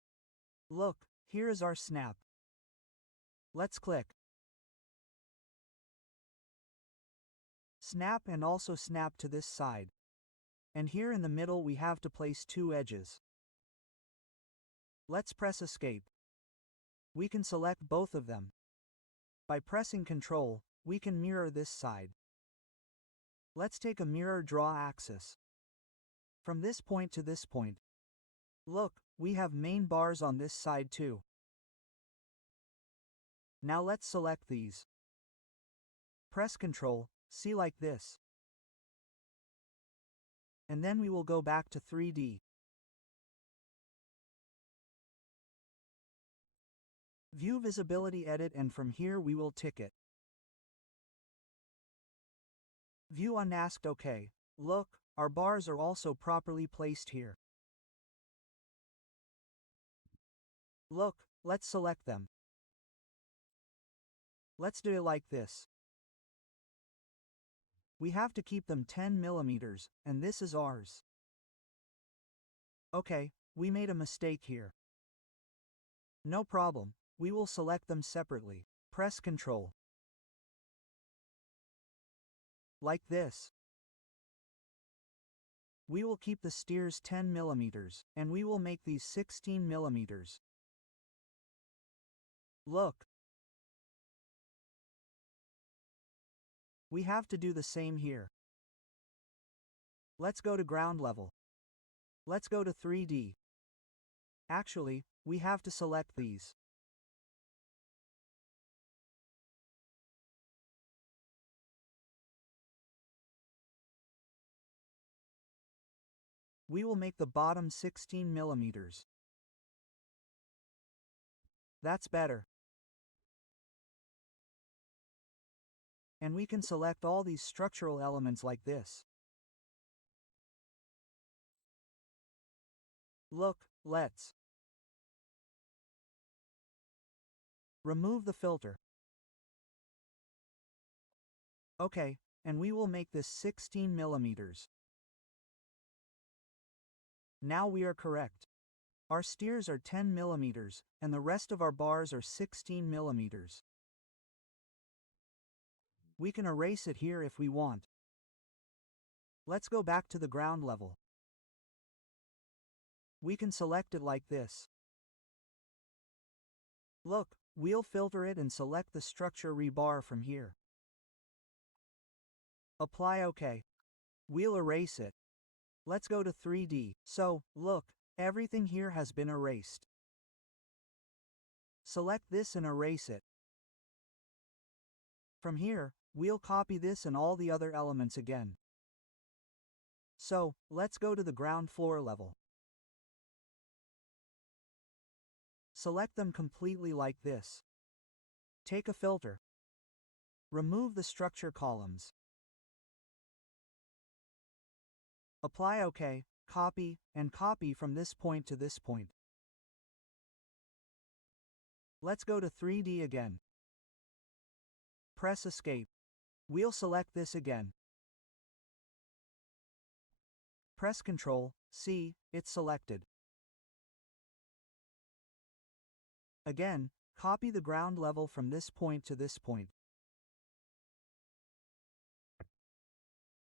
Look, here is our snap. Let's click. Snap and also snap to this side. And here in the middle we have to place two edges. Let's press Escape. We can select both of them. By pressing Ctrl, we can mirror this side. Let's take a mirror draw axis. From this point to this point. Look, we have main bars on this side too. Now let's select these. Press Ctrl, C like this. And then we will go back to 3D. View Visibility Edit, and from here we will tick it. View Unmasked, OK. Look, our bars are also properly placed here. Look, let's select them. Let's do it like this. We have to keep them 10 mm, and this is ours. Okay, we made a mistake here. No problem, we will select them separately. Press Ctrl. Like this. We will keep the steers 10 mm, and we will make these 16 mm. Look. We have to do the same here. Let's go to ground level. Let's go to 3D. Actually, we have to select these. We will make the bottom 16 mm. That's better. And we can select all these structural elements like this. Look, let's remove the filter. Okay, and we will make this 16 mm. Now we are correct. Our steers are 10 mm, and the rest of our bars are 16 mm. We can erase it here if we want. Let's go back to the ground level. We can select it like this. Look, we'll filter it and select the structure rebar from here. Apply OK. We'll erase it. Let's go to 3D. So, look, everything here has been erased. Select this and erase it. From here, we'll copy this and all the other elements again. So, let's go to the ground floor level. Select them completely like this. Take a filter. Remove the structure columns. Apply OK, copy, and copy from this point to this point. Let's go to 3D again. Press Escape. We'll select this again. Press Ctrl, C, it's selected. Again, copy the ground level from this point to this point.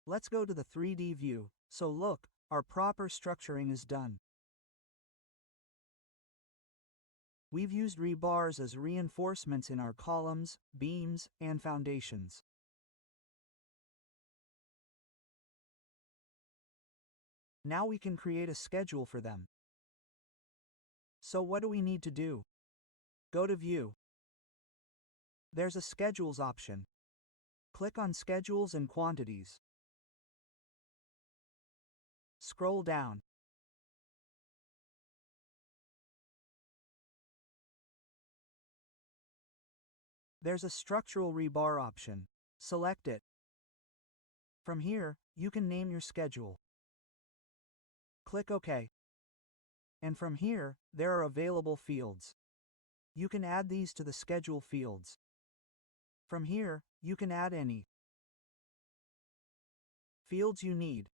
Let's go to the 3D view, so look, our proper structuring is done. We've used rebars as reinforcements in our columns, beams, and foundations. Now we can create a schedule for them. So what do we need to do? Go to View. There's a Schedules option. Click on Schedules and Quantities. Scroll down. There's a Structural Rebar option. Select it. From here, you can name your schedule. Click OK. And from here, there are available fields. You can add these to the schedule fields. From here, you can add any fields you need.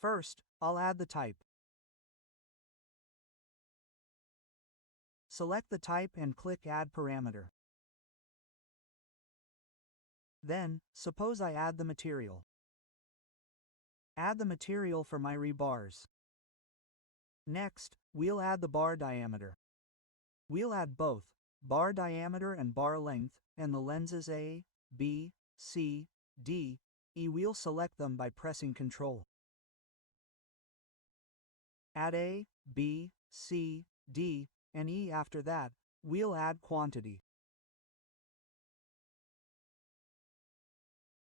First, I'll add the type. Select the type and click Add Parameter. Then, suppose I add the material. Add the material for my rebars. Next, we'll add the bar diameter. We'll add both bar diameter and bar length, and the lenses A, B, C, D, E. We'll select them by pressing Ctrl. Add A, B, C, D, and E. After that, we'll add quantity.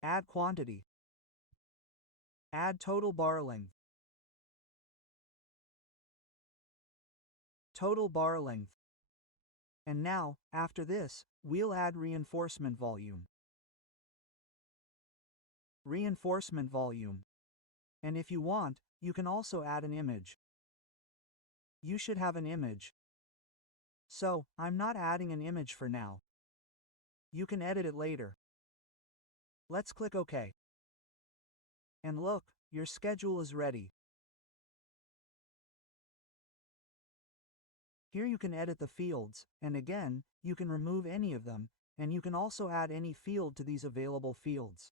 Add quantity. Add total bar length. Total bar length. And now, after this, we'll add reinforcement volume. Reinforcement volume. And if you want, you can also add an image. You should have an image. So, I'm not adding an image for now. You can edit it later. Let's click OK. And look, your schedule is ready. Here you can edit the fields, and again, you can remove any of them, and you can also add any field to these available fields.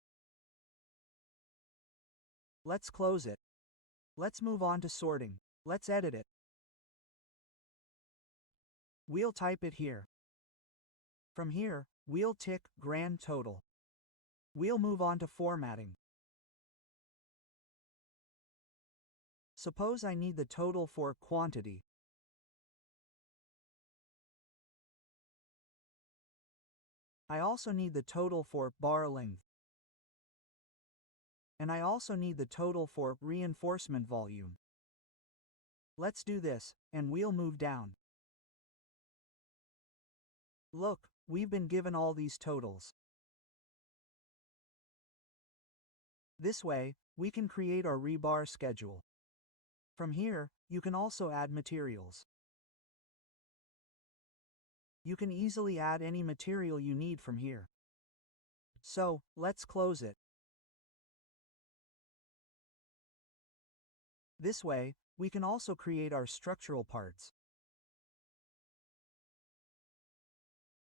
Let's close it. Let's move on to sorting. Let's edit it. We'll type it here. From here, we'll tick Grand Total. We'll move on to formatting. Suppose I need the total for quantity. I also need the total for bar length. And I also need the total for reinforcement volume. Let's do this, and we'll move down. Look, we've been given all these totals. This way, we can create our rebar schedule. From here, you can also add materials. You can easily add any material you need from here. So, let's close it. This way, we can also create our structural parts.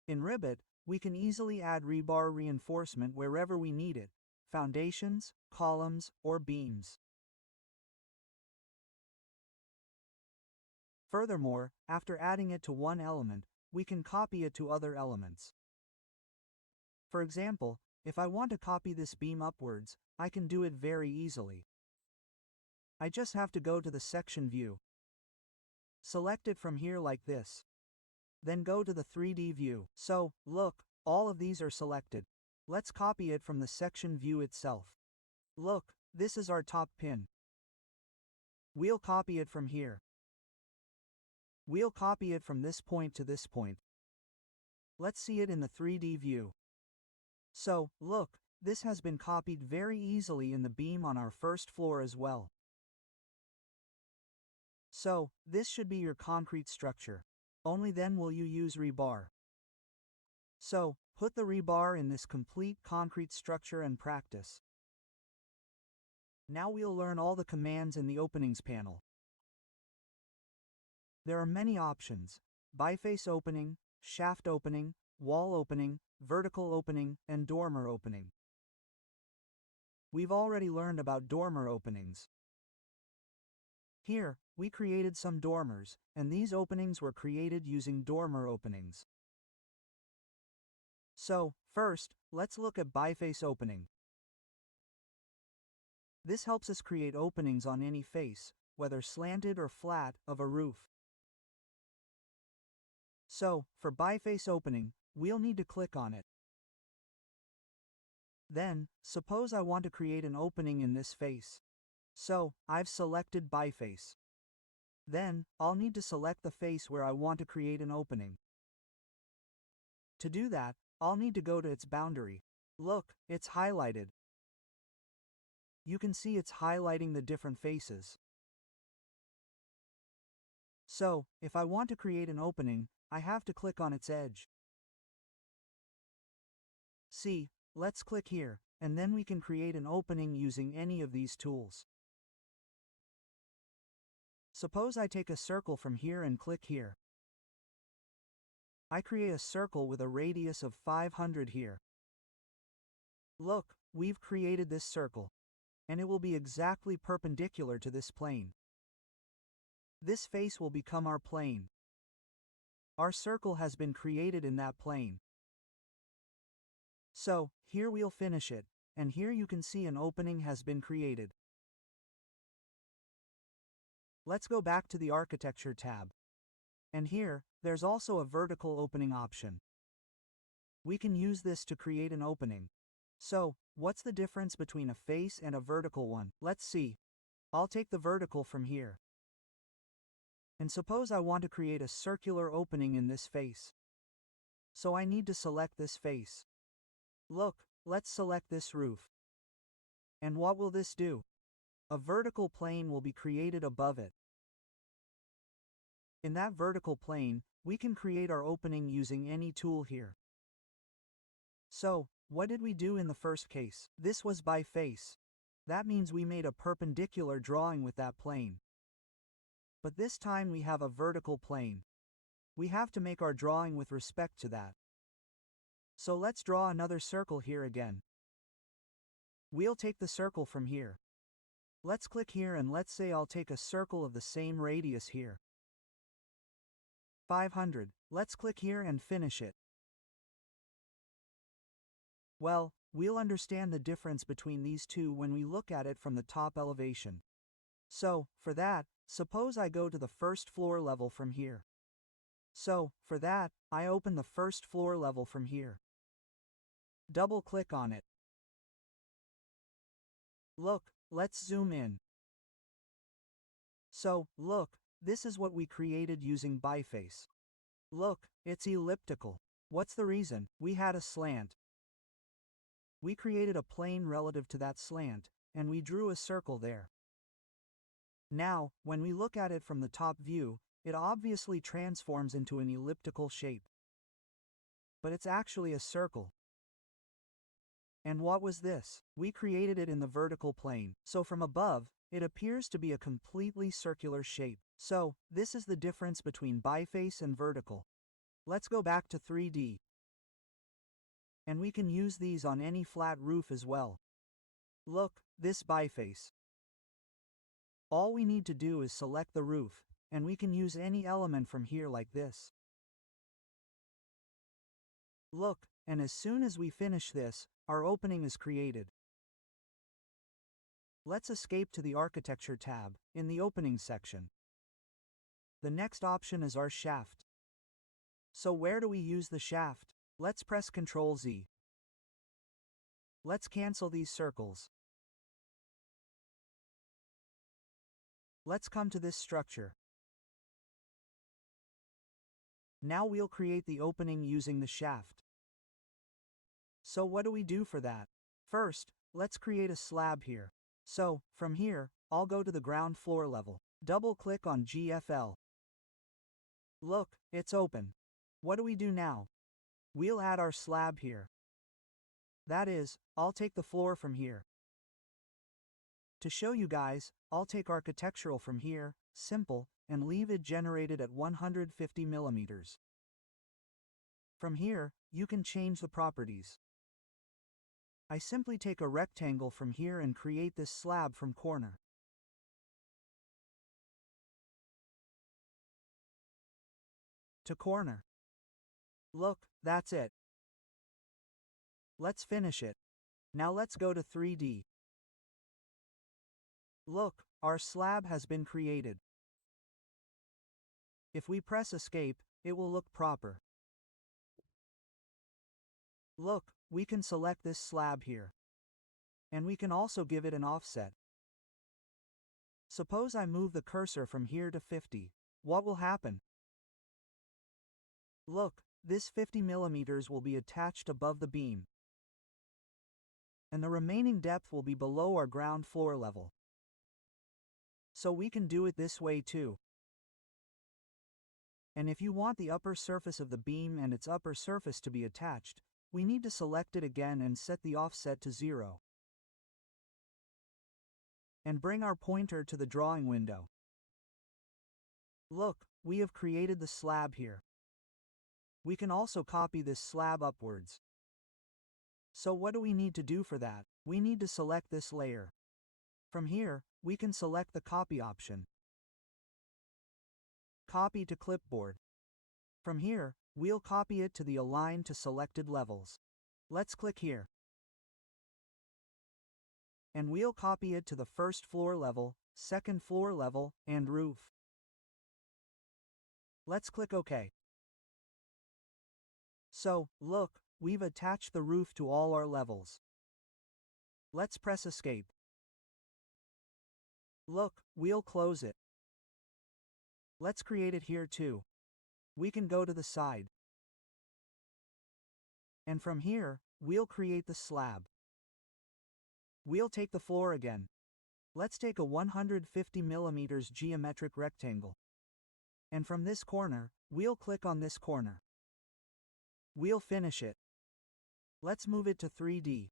In Revit, we can easily add rebar reinforcement wherever we need it, foundations, columns, or beams. Furthermore, after adding it to one element, we can copy it to other elements. For example, if I want to copy this beam upwards, I can do it very easily. I just have to go to the section view. Select it from here like this. Then go to the 3D view. So, look, all of these are selected. Let's copy it from the section view itself. Look, this is our top pin. We'll copy it from here. We'll copy it from this point to this point. Let's see it in the 3D view. So, look, this has been copied very easily in the beam on our first floor as well. So, this should be your concrete structure. Only then will you use rebar. So, put the rebar in this complete concrete structure and practice. Now we'll learn all the commands in the openings panel. There are many options: biface opening, shaft opening, wall opening, vertical opening, and dormer opening. We've already learned about dormer openings. Here, we created some dormers, and these openings were created using dormer openings. So, first, let's look at biface opening. This helps us create openings on any face, whether slanted or flat, of a roof. So, for biface opening, we'll need to click on it. Then, suppose I want to create an opening in this face. So, I've selected biface. Then, I'll need to select the face where I want to create an opening. To do that, I'll need to go to its boundary. Look, it's highlighted. You can see it's highlighting the different faces. So, if I want to create an opening, I have to click on its edge. See, let's click here, and then we can create an opening using any of these tools. Suppose I take a circle from here and click here. I create a circle with a radius of 500 here. Look, we've created this circle, and it will be exactly perpendicular to this plane. This face will become our plane. Our circle has been created in that plane. So, here we'll finish it, and here you can see an opening has been created. Let's go back to the Architecture tab. And here, there's also a vertical opening option. We can use this to create an opening. So, what's the difference between a face and a vertical one? Let's see. I'll take the vertical from here. And suppose I want to create a circular opening in this face. So I need to select this face. Look, let's select this roof. And what will this do? A vertical plane will be created above it. In that vertical plane, we can create our opening using any tool here. So, what did we do in the first case? This was by face. That means we made a perpendicular drawing with that plane. But this time we have a vertical plane. We have to make our drawing with respect to that. So let's draw another circle here again. We'll take the circle from here. Let's click here and let's say I'll take a circle of the same radius here. 500. Let's click here and finish it. Well, we'll understand the difference between these two when we look at it from the top elevation. So, for that, suppose I go to the first floor level from here. So, for that, I open the first floor level from here. Double-click on it. Look, let's zoom in. So, look, this is what we created using biface. Look, it's elliptical. What's the reason? We had a slant. We created a plane relative to that slant, and we drew a circle there. Now, when we look at it from the top view, it obviously transforms into an elliptical shape. But it's actually a circle. And what was this? We created it in the vertical plane, so from above, it appears to be a completely circular shape. So, this is the difference between biface and vertical. Let's go back to 3D. And we can use these on any flat roof as well. Look, this biface. All we need to do is select the roof, and we can use any element from here like this. Look, and as soon as we finish this, our opening is created. Let's escape to the Architecture tab, in the Opening section. The next option is our shaft. So where do we use the shaft? Let's press Ctrl Z. Let's cancel these circles. Let's come to this structure. Now we'll create the opening using the shaft. So what do we do for that? First, let's create a slab here. So, from here, I'll go to the ground floor level. Double-click on GFL. Look, it's open. What do we do now? We'll add our slab here. That is, I'll take the floor from here. To show you guys, I'll take architectural from here, simple, and leave it generated at 150 millimeters. From here, you can change the properties. I simply take a rectangle from here and create this slab from corner. To corner. Look, that's it. Let's finish it. Now let's go to 3D. Look, our slab has been created. If we press Escape, it will look proper. Look, we can select this slab here. And we can also give it an offset. Suppose I move the cursor from here to 50. What will happen? Look, this 50 millimeters will be attached above the beam. And the remaining depth will be below our ground floor level. So we can do it this way too. And if you want the upper surface of the beam and its upper surface to be attached, we need to select it again and set the offset to 0. And bring our pointer to the drawing window. Look, we have created the slab here. We can also copy this slab upwards. So what do we need to do for that? We need to select this layer. From here, we can select the copy option. Copy to clipboard. From here, we'll copy it to the align to selected levels. Let's click here. And we'll copy it to the first floor level, second floor level, and roof. Let's click OK. So, look, we've attached the roof to all our levels. Let's press Escape. Look, we'll close it. Let's create it here too. We can go to the side. And from here, we'll create the slab. We'll take the floor again. Let's take a 150 mm geometric rectangle. And from this corner, we'll click on this corner. We'll finish it. Let's move it to 3D.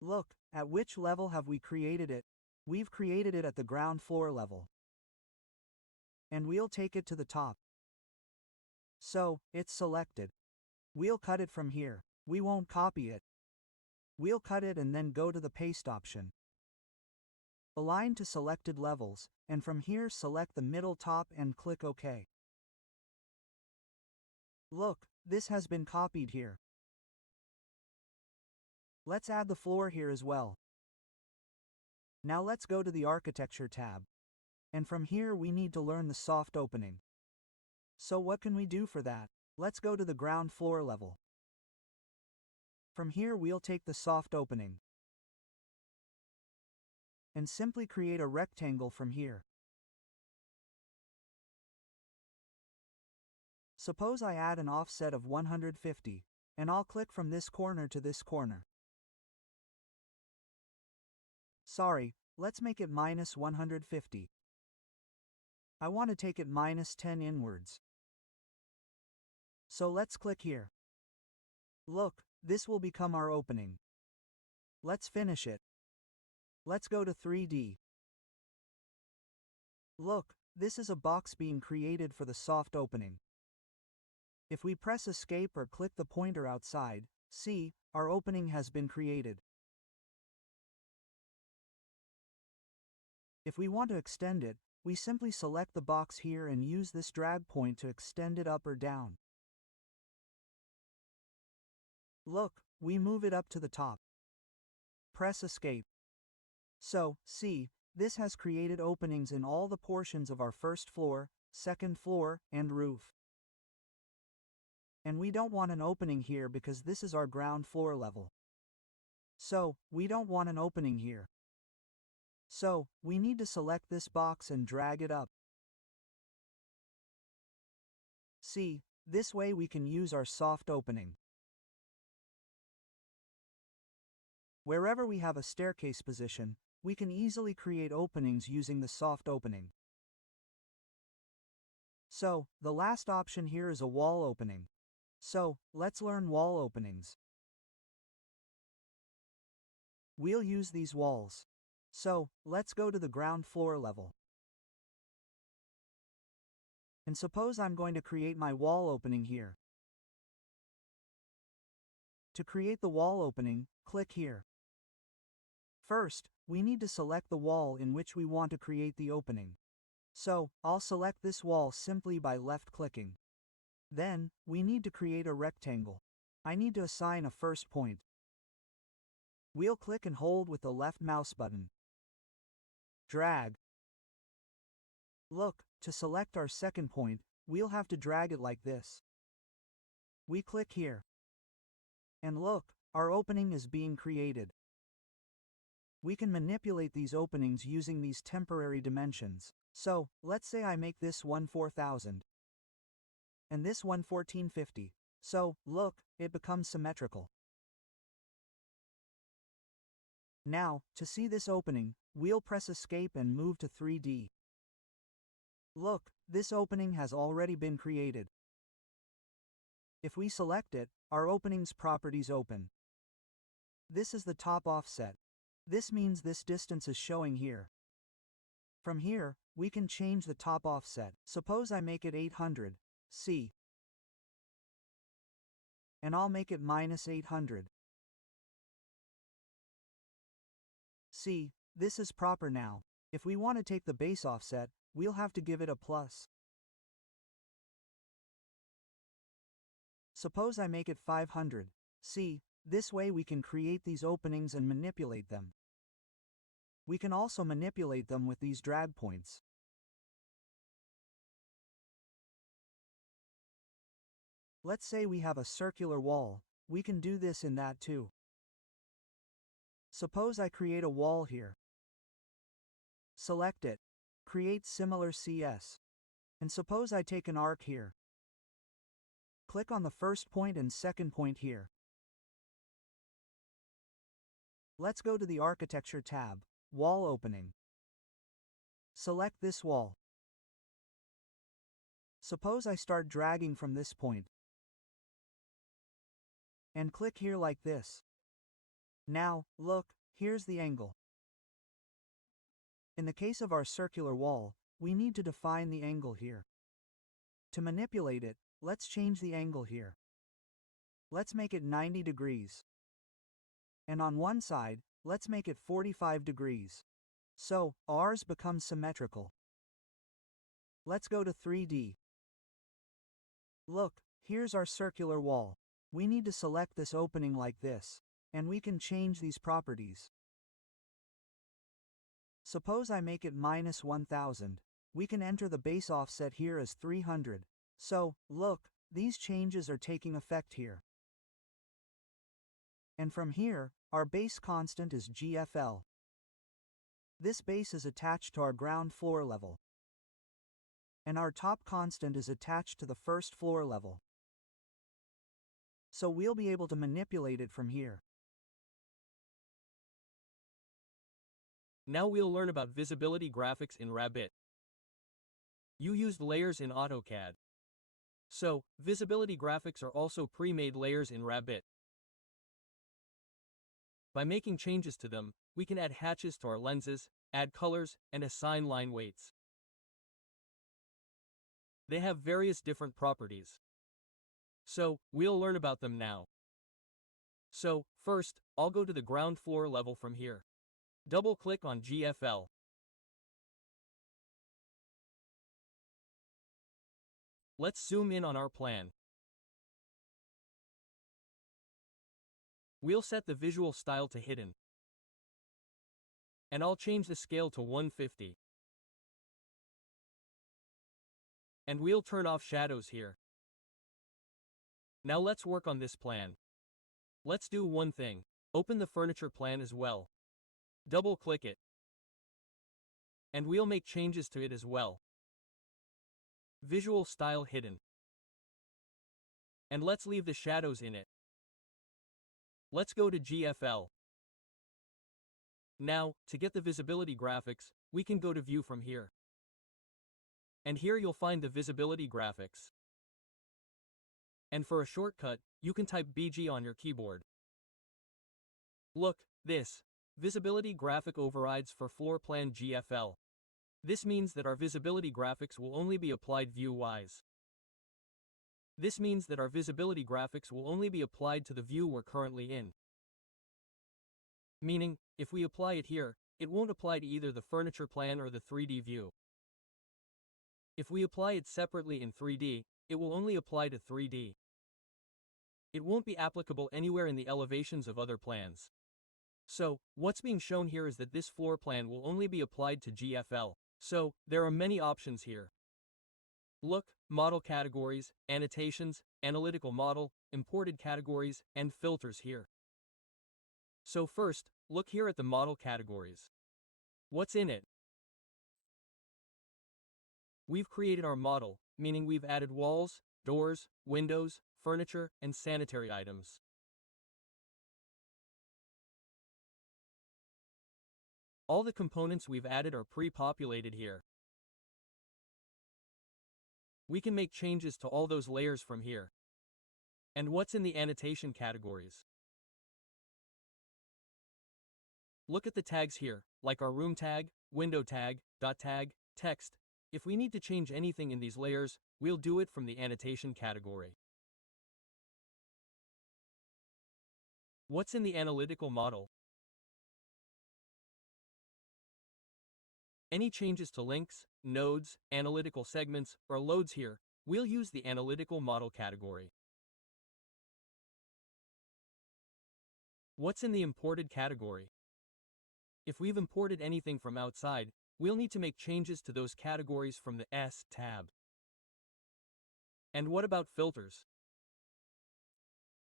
Look, at which level have we created it? We've created it at the ground floor level. And we'll take it to the top. So, it's selected. We'll cut it from here. We won't copy it. We'll cut it and then go to the paste option. Align to selected levels, and from here select the middle top and click OK. Look, this has been copied here. Let's add the floor here as well. Now let's go to the Architecture tab. And from here we need to learn the soft opening. So what can we do for that? Let's go to the ground floor level. From here we'll take the soft opening. And simply create a rectangle from here. Suppose I add an offset of 150, and I'll click from this corner to this corner. Sorry, let's make it minus 150. I want to take it minus 10 inwards. So let's click here. Look, this will become our opening. Let's finish it. Let's go to 3D. Look, this is a box being created for the soft opening. If we press Escape or click the pointer outside, see, our opening has been created. If we want to extend it, we simply select the box here and use this drag point to extend it up or down. Look, we move it up to the top. Press Escape. So, see, this has created openings in all the portions of our first floor, second floor, and roof. And we don't want an opening here because this is our ground floor level. So, we don't want an opening here. So, we need to select this box and drag it up. See, this way we can use our soft opening. Wherever we have a staircase position, we can easily create openings using the soft opening. So, the last option here is a wall opening. So, let's learn wall openings. We'll use these walls. So, let's go to the ground floor level. And suppose I'm going to create my wall opening here. To create the wall opening, click here. First, we need to select the wall in which we want to create the opening. So, I'll select this wall simply by left-clicking. Then, we need to create a rectangle. I need to assign a first point. We'll click and hold with the left mouse button. Drag. Look, to select our second point, we'll have to drag it like this. We click here. And look, our opening is being created. We can manipulate these openings using these temporary dimensions. So, let's say I make this one 4000. And this one 1450. So, look, it becomes symmetrical. Now, to see this opening, we'll press Escape and move to 3D. Look, this opening has already been created. If we select it, our opening's properties open. This is the top offset. This means this distance is showing here. From here, we can change the top offset. Suppose I make it 800, C. And I'll make it -800. See, this is proper now. If we want to take the base offset, we'll have to give it a plus. Suppose I make it 500. See, this way we can create these openings and manipulate them. We can also manipulate them with these drag points. Let's say we have a circular wall. We can do this in that too. Suppose I create a wall here. Select it. Create similar CS. And suppose I take an arc here. Click on the first point and second point here. Let's go to the Architecture tab, Wall Opening. Select this wall. Suppose I start dragging from this point. And click here like this. Now, look, here's the angle. In the case of our circular wall, we need to define the angle here. To manipulate it, let's change the angle here. Let's make it 90 degrees. And on one side, let's make it 45 degrees. So, ours becomes symmetrical. Let's go to 3D. Look, here's our circular wall. We need to select this opening like this, and we can change these properties. Suppose I make it -1000. We can enter the base offset here as 300. So, look, these changes are taking effect here. And from here, our base constant is GFL. This base is attached to our ground floor level. And our top constant is attached to the first floor level. So we'll be able to manipulate it from here. Now we'll learn about visibility graphics in Revit. You used layers in AutoCAD. So, visibility graphics are also pre-made layers in Revit. By making changes to them, we can add hatches to our lenses, add colors, and assign line weights. They have various different properties. So, we'll learn about them now. So, first, I'll go to the ground floor level from here. Double-click on GFL. Let's zoom in on our plan. We'll set the visual style to hidden. And I'll change the scale to 150. And we'll turn off shadows here. Now let's work on this plan. Let's do one thing. Open the furniture plan as well. Double-click it. And we'll make changes to it as well. Visual style hidden. And let's leave the shadows in it. Let's go to GFL. Now, to get the visibility graphics, we can go to View from here. And here you'll find the visibility graphics. And for a shortcut, you can type BG on your keyboard. Look, this visibility graphic overrides for floor plan GFL. This means that our visibility graphics will only be applied view-wise. This means that our visibility graphics will only be applied to the view we're currently in. Meaning, if we apply it here, it won't apply to either the furniture plan or the 3D view. If we apply it separately in 3D, it will only apply to 3D. It won't be applicable anywhere in the elevations of other plans. So, what's being shown here is that this floor plan will only be applied to GFL. So, there are many options here. Look, model categories, annotations, analytical model, imported categories, and filters here. So first, look here at the model categories. What's in it? We've created our model, meaning we've added walls, doors, windows, furniture, and sanitary items. All the components we've added are pre-populated here. We can make changes to all those layers from here. And what's in the annotation categories? look at the tags here, like our room tag, window tag, dot tag, text. If we need to change anything in these layers, we'll do it from the annotation category. What's in the analytical model? Any changes to links, nodes, analytical segments, or loads here, we'll use the analytical model category. What's in the imported category? If we've imported anything from outside, we'll need to make changes to those categories from the S tab. And what about filters?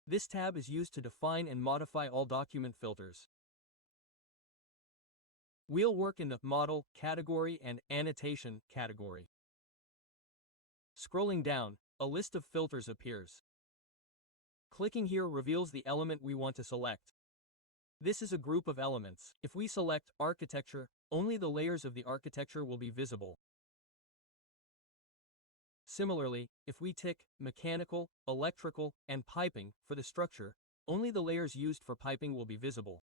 This tab is used to define and modify all document filters. We'll work in the Model category and Annotation category. Scrolling down, a list of filters appears. Clicking here reveals the element we want to select. This is a group of elements. If we select Architecture, only the layers of the architecture will be visible. Similarly, if we tick Mechanical, Electrical, and Piping for the structure, only the layers used for piping will be visible.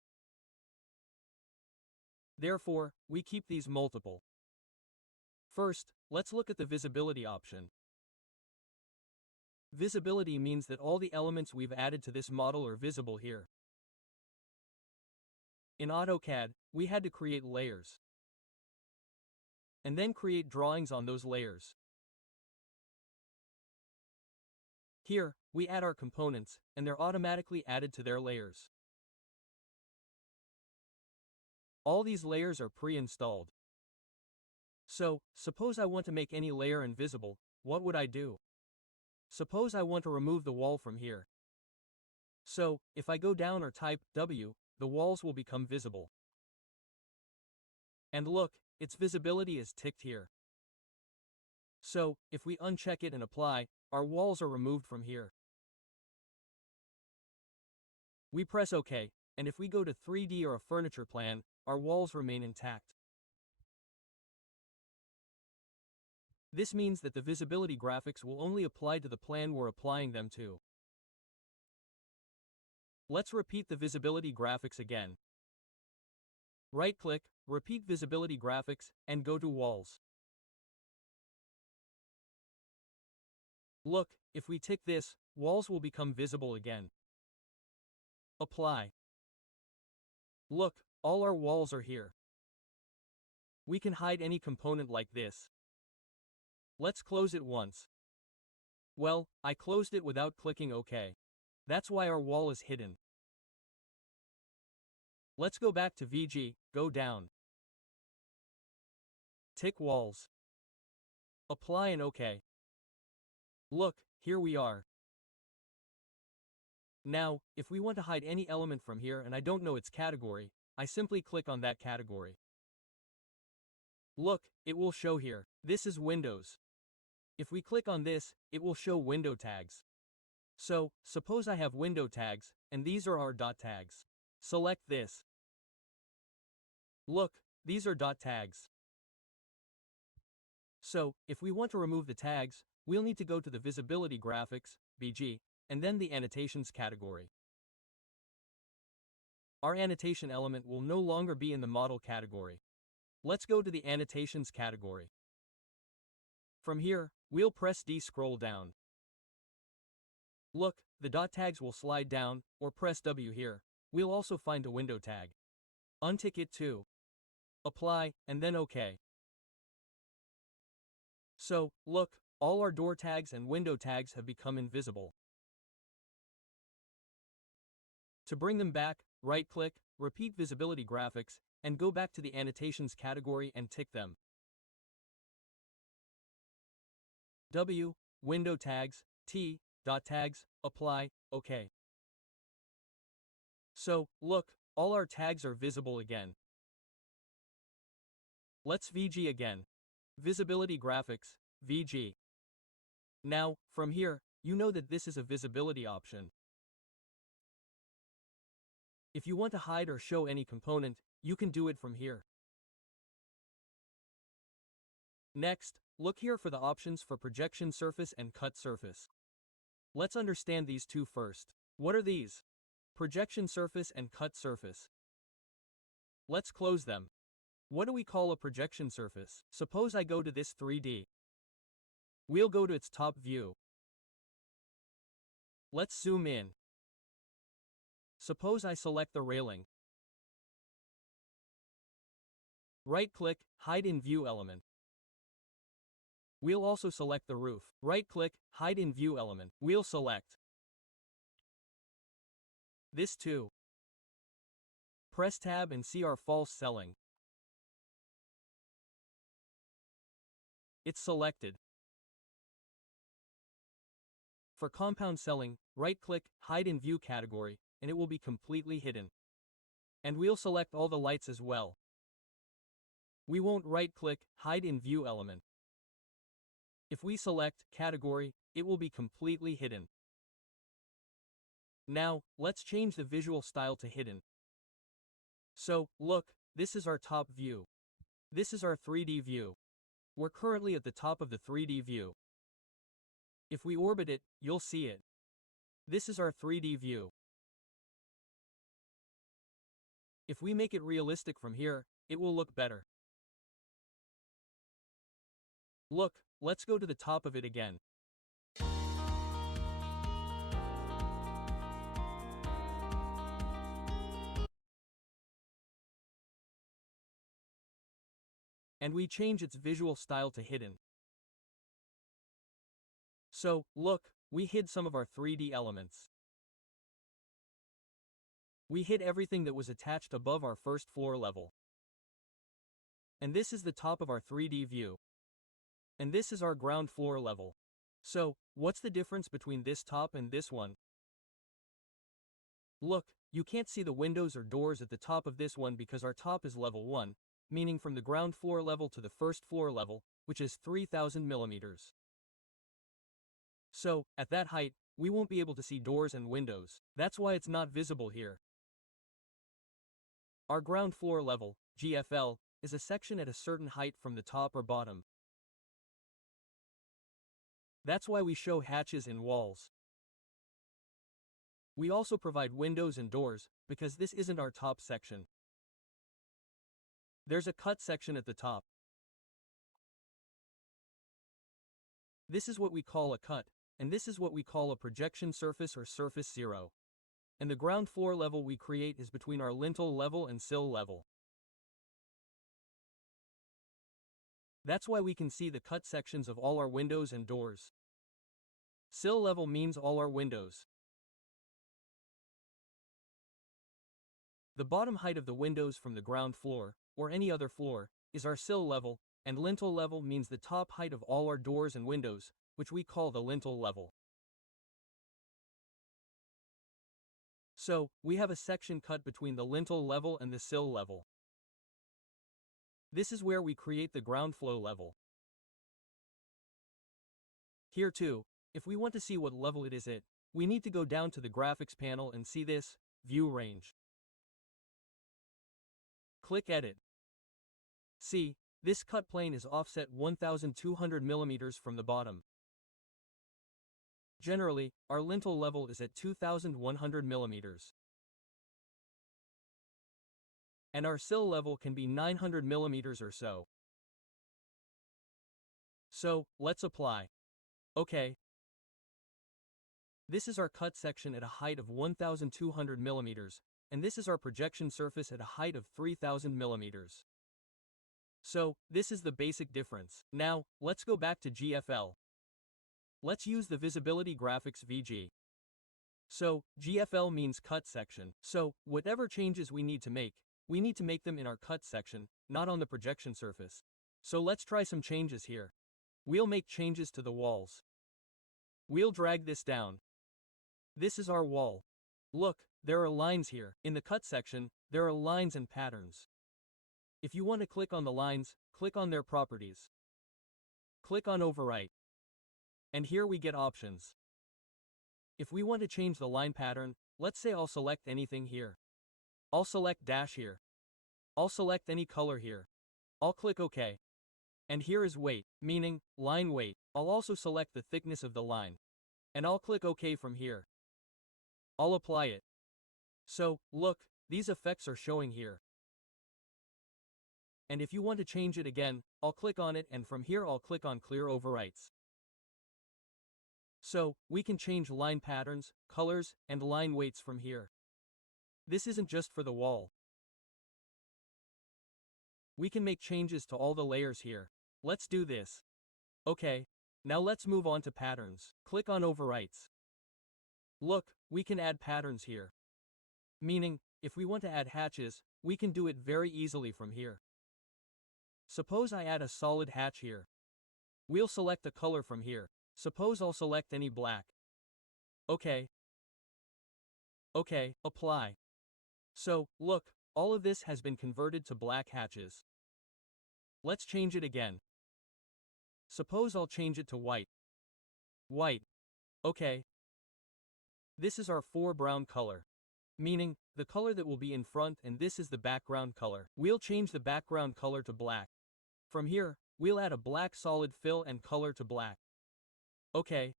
Therefore, we keep these multiple. First, let's look at the visibility option. Visibility means that all the elements we've added to this model are visible here. In AutoCAD, we had to create layers, and then create drawings on those layers. Here, we add our components, and they're automatically added to their layers. All these layers are pre-installed. So, suppose I want to make any layer invisible, what would I do? Suppose I want to remove the wall from here. So, if I go down or type W, the walls will become visible. And look, its visibility is ticked here. So, if we uncheck it and apply, our walls are removed from here. We press OK, and if we go to 3D or a furniture plan, our walls remain intact. This means that the visibility graphics will only apply to the plan we're applying them to. Let's repeat the visibility graphics again. Right-click, repeat visibility graphics, and go to Walls. Look, if we tick this, walls will become visible again. Apply. Look, all our walls are here. We can hide any component like this. Let's close it once. Well, I closed it without clicking OK. That's why our wall is hidden. Let's go back to VG, go down. Tick walls. Apply and OK. Look, here we are. Now, if we want to hide any element from here and I don't know its category, I simply click on that category. Look, it will show here. This is Windows. If we click on this, it will show window tags. So, suppose I have window tags, and these are our dot tags. Select this. Look, these are dot tags. So, if we want to remove the tags, we'll need to go to the Visibility Graphics, BG, and then the Annotations category. Our annotation element will no longer be in the Model category. Let's go to the Annotations category. From here, we'll press D, scroll down. Look, the dot tags will slide down, or press W here. We'll also find a window tag. Untick it too. Apply, and then OK. So, look, all our door tags and window tags have become invisible. To bring them back, right-click, repeat Visibility Graphics, and go back to the Annotations category and tick them. W, window tags, T, dot tags, apply, OK. So, look, all our tags are visible again. Let's VG again. Visibility Graphics, VG. Now, from here, you know that this is a visibility option. If you want to hide or show any component, you can do it from here. Next, look here for the options for Projection Surface and Cut Surface. Let's understand these two first. What are these? Projection Surface and Cut Surface. let's close them. What do we call a projection surface? Suppose I go to this 3D. We'll go to its top view. Let's zoom in. Suppose I select the railing. Right-click, hide in view element. We'll also select the roof. Right-click, hide in view element. We'll select this too. Press tab and see our false ceiling. It's selected. For compound ceiling, right-click, hide in view category, and it will be completely hidden. And we'll select all the lights as well. We won't right-click, hide in view element. If we select category, it will be completely hidden. Now, let's change the visual style to hidden. So, look, this is our top view. This is our 3D view. We're currently at the top of the 3D view. If we orbit it, you'll see it. This is our 3D view. If we make it realistic from here, it will look better. Look, let's go to the top of it again. And we change its visual style to hidden. So, look, we hid some of our 3D elements. We hid everything that was attached above our first floor level. And this is the top of our 3D view. And this is our ground floor level. So, what's the difference between this top and this one? Look, you can't see the windows or doors at the top of this one because our top is level 1, meaning from the ground floor level to the first floor level, which is 3000 millimeters. So, at that height, we won't be able to see doors and windows. That's why it's not visible here. Our ground floor level, GFL, is a section at a certain height from the top or bottom. That's why we show hatches in walls. We also provide windows and doors, because this isn't our top section. There's a cut section at the top. This is what we call a cut, and this is what we call a projection surface or surface 0. And the ground floor level we create is between our lintel level and sill level. That's why we can see the cut sections of all our windows and doors. Sill level means all our windows. The bottom height of the windows from the ground floor, or any other floor, is our sill level, and lintel level means the top height of all our doors and windows, which we call the lintel level. So, we have a section cut between the lintel level and the sill level. This is where we create the ground floor level. Here too, if we want to see what level it is at, we need to go down to the graphics panel and see this, view range. Click Edit. See, this cut plane is offset 1200 millimeters from the bottom. Generally, our lintel level is at 2100 millimeters. And our sill level can be 900 millimeters or so. So, let's apply. Okay. This is our cut section at a height of 1200 millimeters, and this is our projection surface at a height of 3000 millimeters. So, this is the basic difference. Now, let's go back to GFL. Let's use the Visibility Graphics VG. So, GFL means cut section. So, whatever changes we need to make them in our cut section, not on the projection surface. So let's try some changes here. We'll make changes to the walls. We'll drag this down. This is our wall. Look, there are lines here. In the cut section, there are lines and patterns. If you want to click on the lines, click on their properties. Click on Overwrite. And here we get options. If we want to change the line pattern, let's say I'll select anything here. I'll select dash here. I'll select any color here. I'll click OK. And here is weight, meaning line weight. I'll also select the thickness of the line. And I'll click OK from here. I'll apply it. So, look, these effects are showing here. And if you want to change it again, I'll click on it, and from here I'll click on Clear Overwrites. So, we can change line patterns, colors, and line weights from here. This isn't just for the wall. We can make changes to all the layers here. Let's do this. Okay, now let's move on to patterns. Click on Overwrites. Look, we can add patterns here. Meaning, if we want to add hatches, we can do it very easily from here. Suppose I add a solid hatch here. We'll select a color from here. Suppose I'll select any black. Okay. Okay, apply. So, look, all of this has been converted to black hatches. Let's change it again. Suppose I'll change it to white. White. Okay. This is our foreground color. Meaning, the color that will be in front, and this is the background color. We'll change the background color to black. From here, we'll add a black solid fill and color to black. Okay.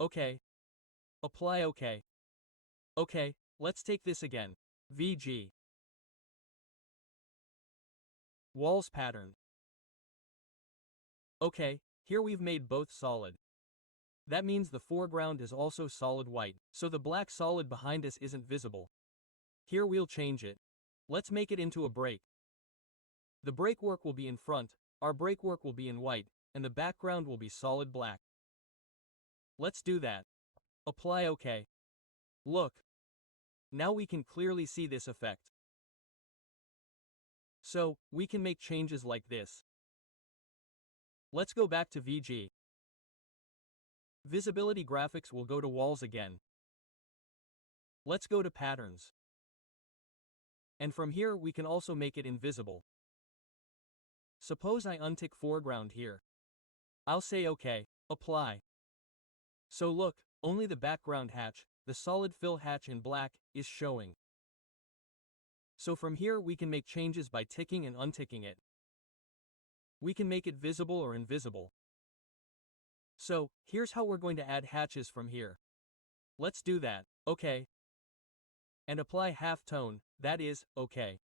Okay. Apply OK. Okay, let's take this again. VG. Walls pattern. Okay, here we've made both solid. That means the foreground is also solid white, so the black solid behind us isn't visible. Here we'll change it. Let's make it into a break. The breakwork will be in front, our breakwork will be in white, and the background will be solid black. Let's do that. Apply OK. Look. Now we can clearly see this effect. So, we can make changes like this. Let's go back to VG. Visibility graphics will go to walls again. Let's go to patterns. And from here we can also make it invisible. Suppose I untick foreground here. I'll say OK, apply. So look, only the background hatch, the solid fill hatch in black, is showing. So from here we can make changes by ticking and unticking it. We can make it visible or invisible. So, here's how we're going to add hatches from here. Let's do that. OK. And apply halftone, that is, OK.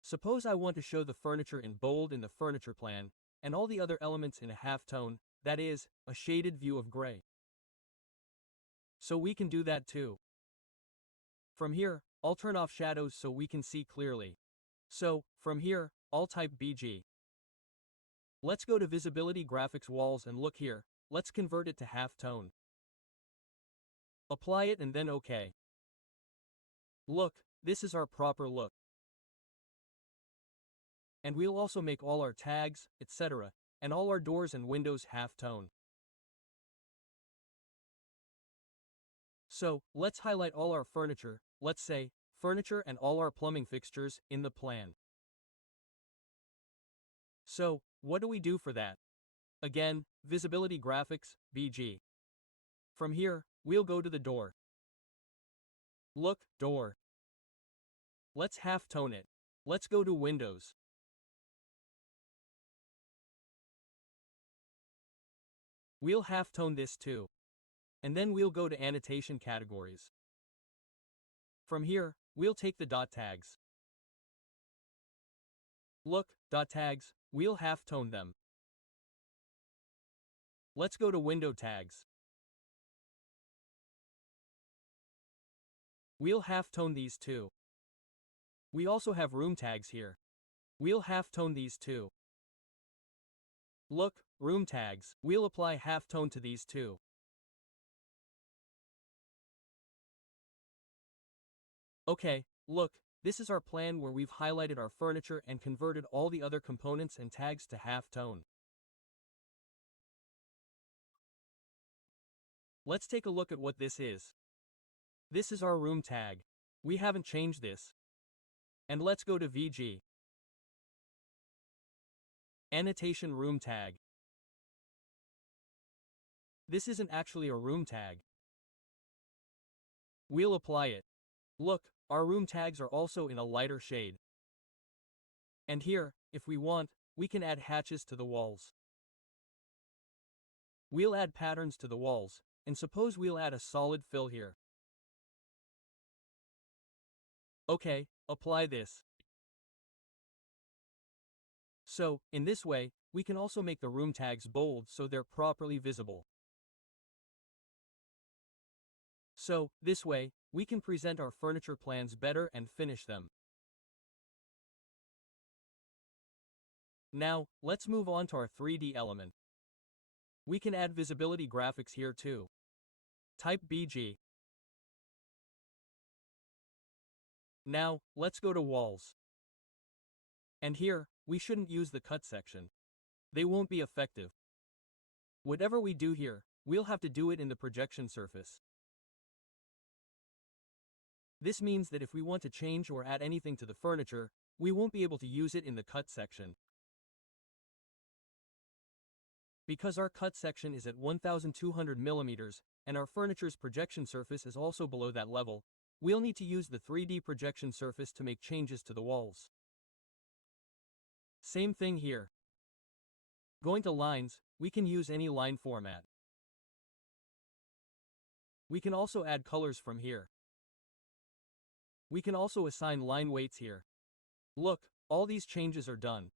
Suppose I want to show the furniture in bold in the furniture plan, and all the other elements in a halftone, that is, a shaded view of gray. So we can do that too. From here, I'll turn off shadows so we can see clearly. So, from here, I'll type BG. Let's go to Visibility Graphics Walls and look here, let's convert it to halftone. Apply it and then OK. Look, this is our proper look. And we'll also make all our tags, etc., and all our doors and windows halftone. So, let's highlight all our furniture, let's say, furniture and all our plumbing fixtures, in the plan. So, what do we do for that? Again, Visibility Graphics, BG. From here, we'll go to the door. Look, door. Let's halftone it. Let's go to Windows. We'll halftone this too. And then we'll go to Annotation Categories. From here, we'll take the dot tags. Look, dot tags, we'll halftone them. Let's go to Window Tags. We'll halftone these too. We also have Room Tags here. We'll halftone these too. Look, Room Tags, we'll apply halftone to these too. Okay, look, this is our plan where we've highlighted our furniture and converted all the other components and tags to halftone. Let's take a look at what this is. This is our room tag. We haven't changed this. And let's go to VG. Annotation room tag. This isn't actually a room tag. We'll apply it. Look, our room tags are also in a lighter shade. And here, if we want, we can add hatches to the walls. We'll add patterns to the walls, and suppose we'll add a solid fill here. Okay, apply this. So, in this way, we can also make the room tags bold so they're properly visible. So, this way, we can present our furniture plans better and finish them. Now, let's move on to our 3D element. We can add visibility graphics here too. Type BG. Now, let's go to walls. And here, we shouldn't use the cut section. They won't be effective. Whatever we do here, we'll have to do it in the projection surface. This means that if we want to change or add anything to the furniture, we won't be able to use it in the cut section. Because our cut section is at 1200 millimeters, and our furniture's projection surface is also below that level, we'll need to use the 3D projection surface to make changes to the walls. Same thing here. Going to lines, we can use any line format. We can also add colors from here. We can also assign line weights here. Look, all these changes are done.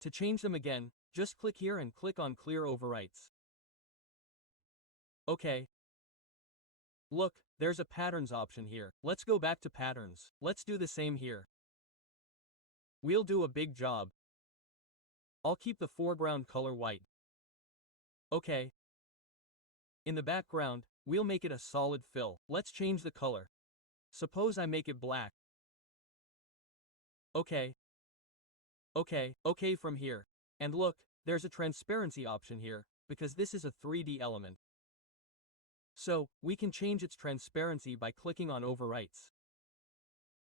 To change them again, just click here and click on Clear Overwrites. Okay. Look, there's a patterns option here. Let's go back to patterns. Let's do the same here. We'll do a big job. I'll keep the foreground color white. Okay. In the background, we'll make it a solid fill. Let's change the color. Suppose I make it black. Okay. Okay from here. And look, there's a transparency option here, because this is a 3D element. So, we can change its transparency by clicking on Overwrites.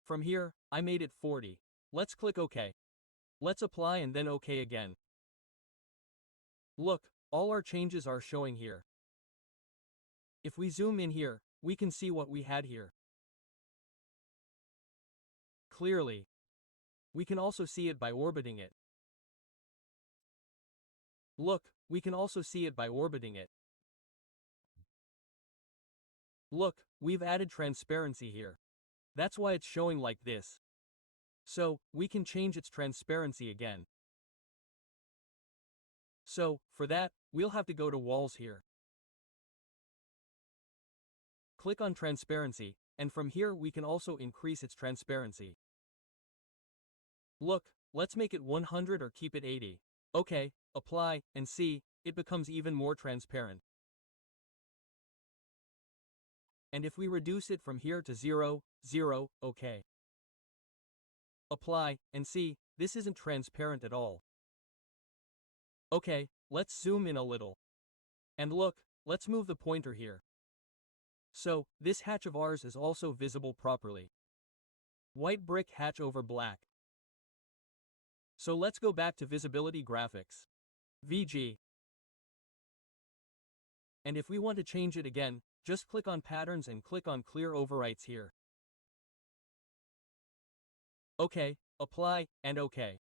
From here, I made it 40. Let's click OK. Let's apply and then OK again. Look, all our changes are showing here. If we zoom in here, we can see what we had here. Clearly. We can also see it by orbiting it. Look, we can also see it by orbiting it. Look, we've added transparency here. That's why it's showing like this. So, we can change its transparency again. So, for that, we'll have to go to walls here. Click on transparency, and from here we can also increase its transparency. Look, let's make it 100 or keep it 80. Okay, apply, and see, it becomes even more transparent. And if we reduce it from here to 0, 0, okay. Apply, and see, this isn't transparent at all. Okay, let's zoom in a little. And look, let's move the pointer here. So, this hatch of ours is also visible properly. White brick hatch over black. So let's go back to Visibility Graphics. VG. And if we want to change it again, just click on Patterns and click on Clear Overwrites here. OK, apply, and OK.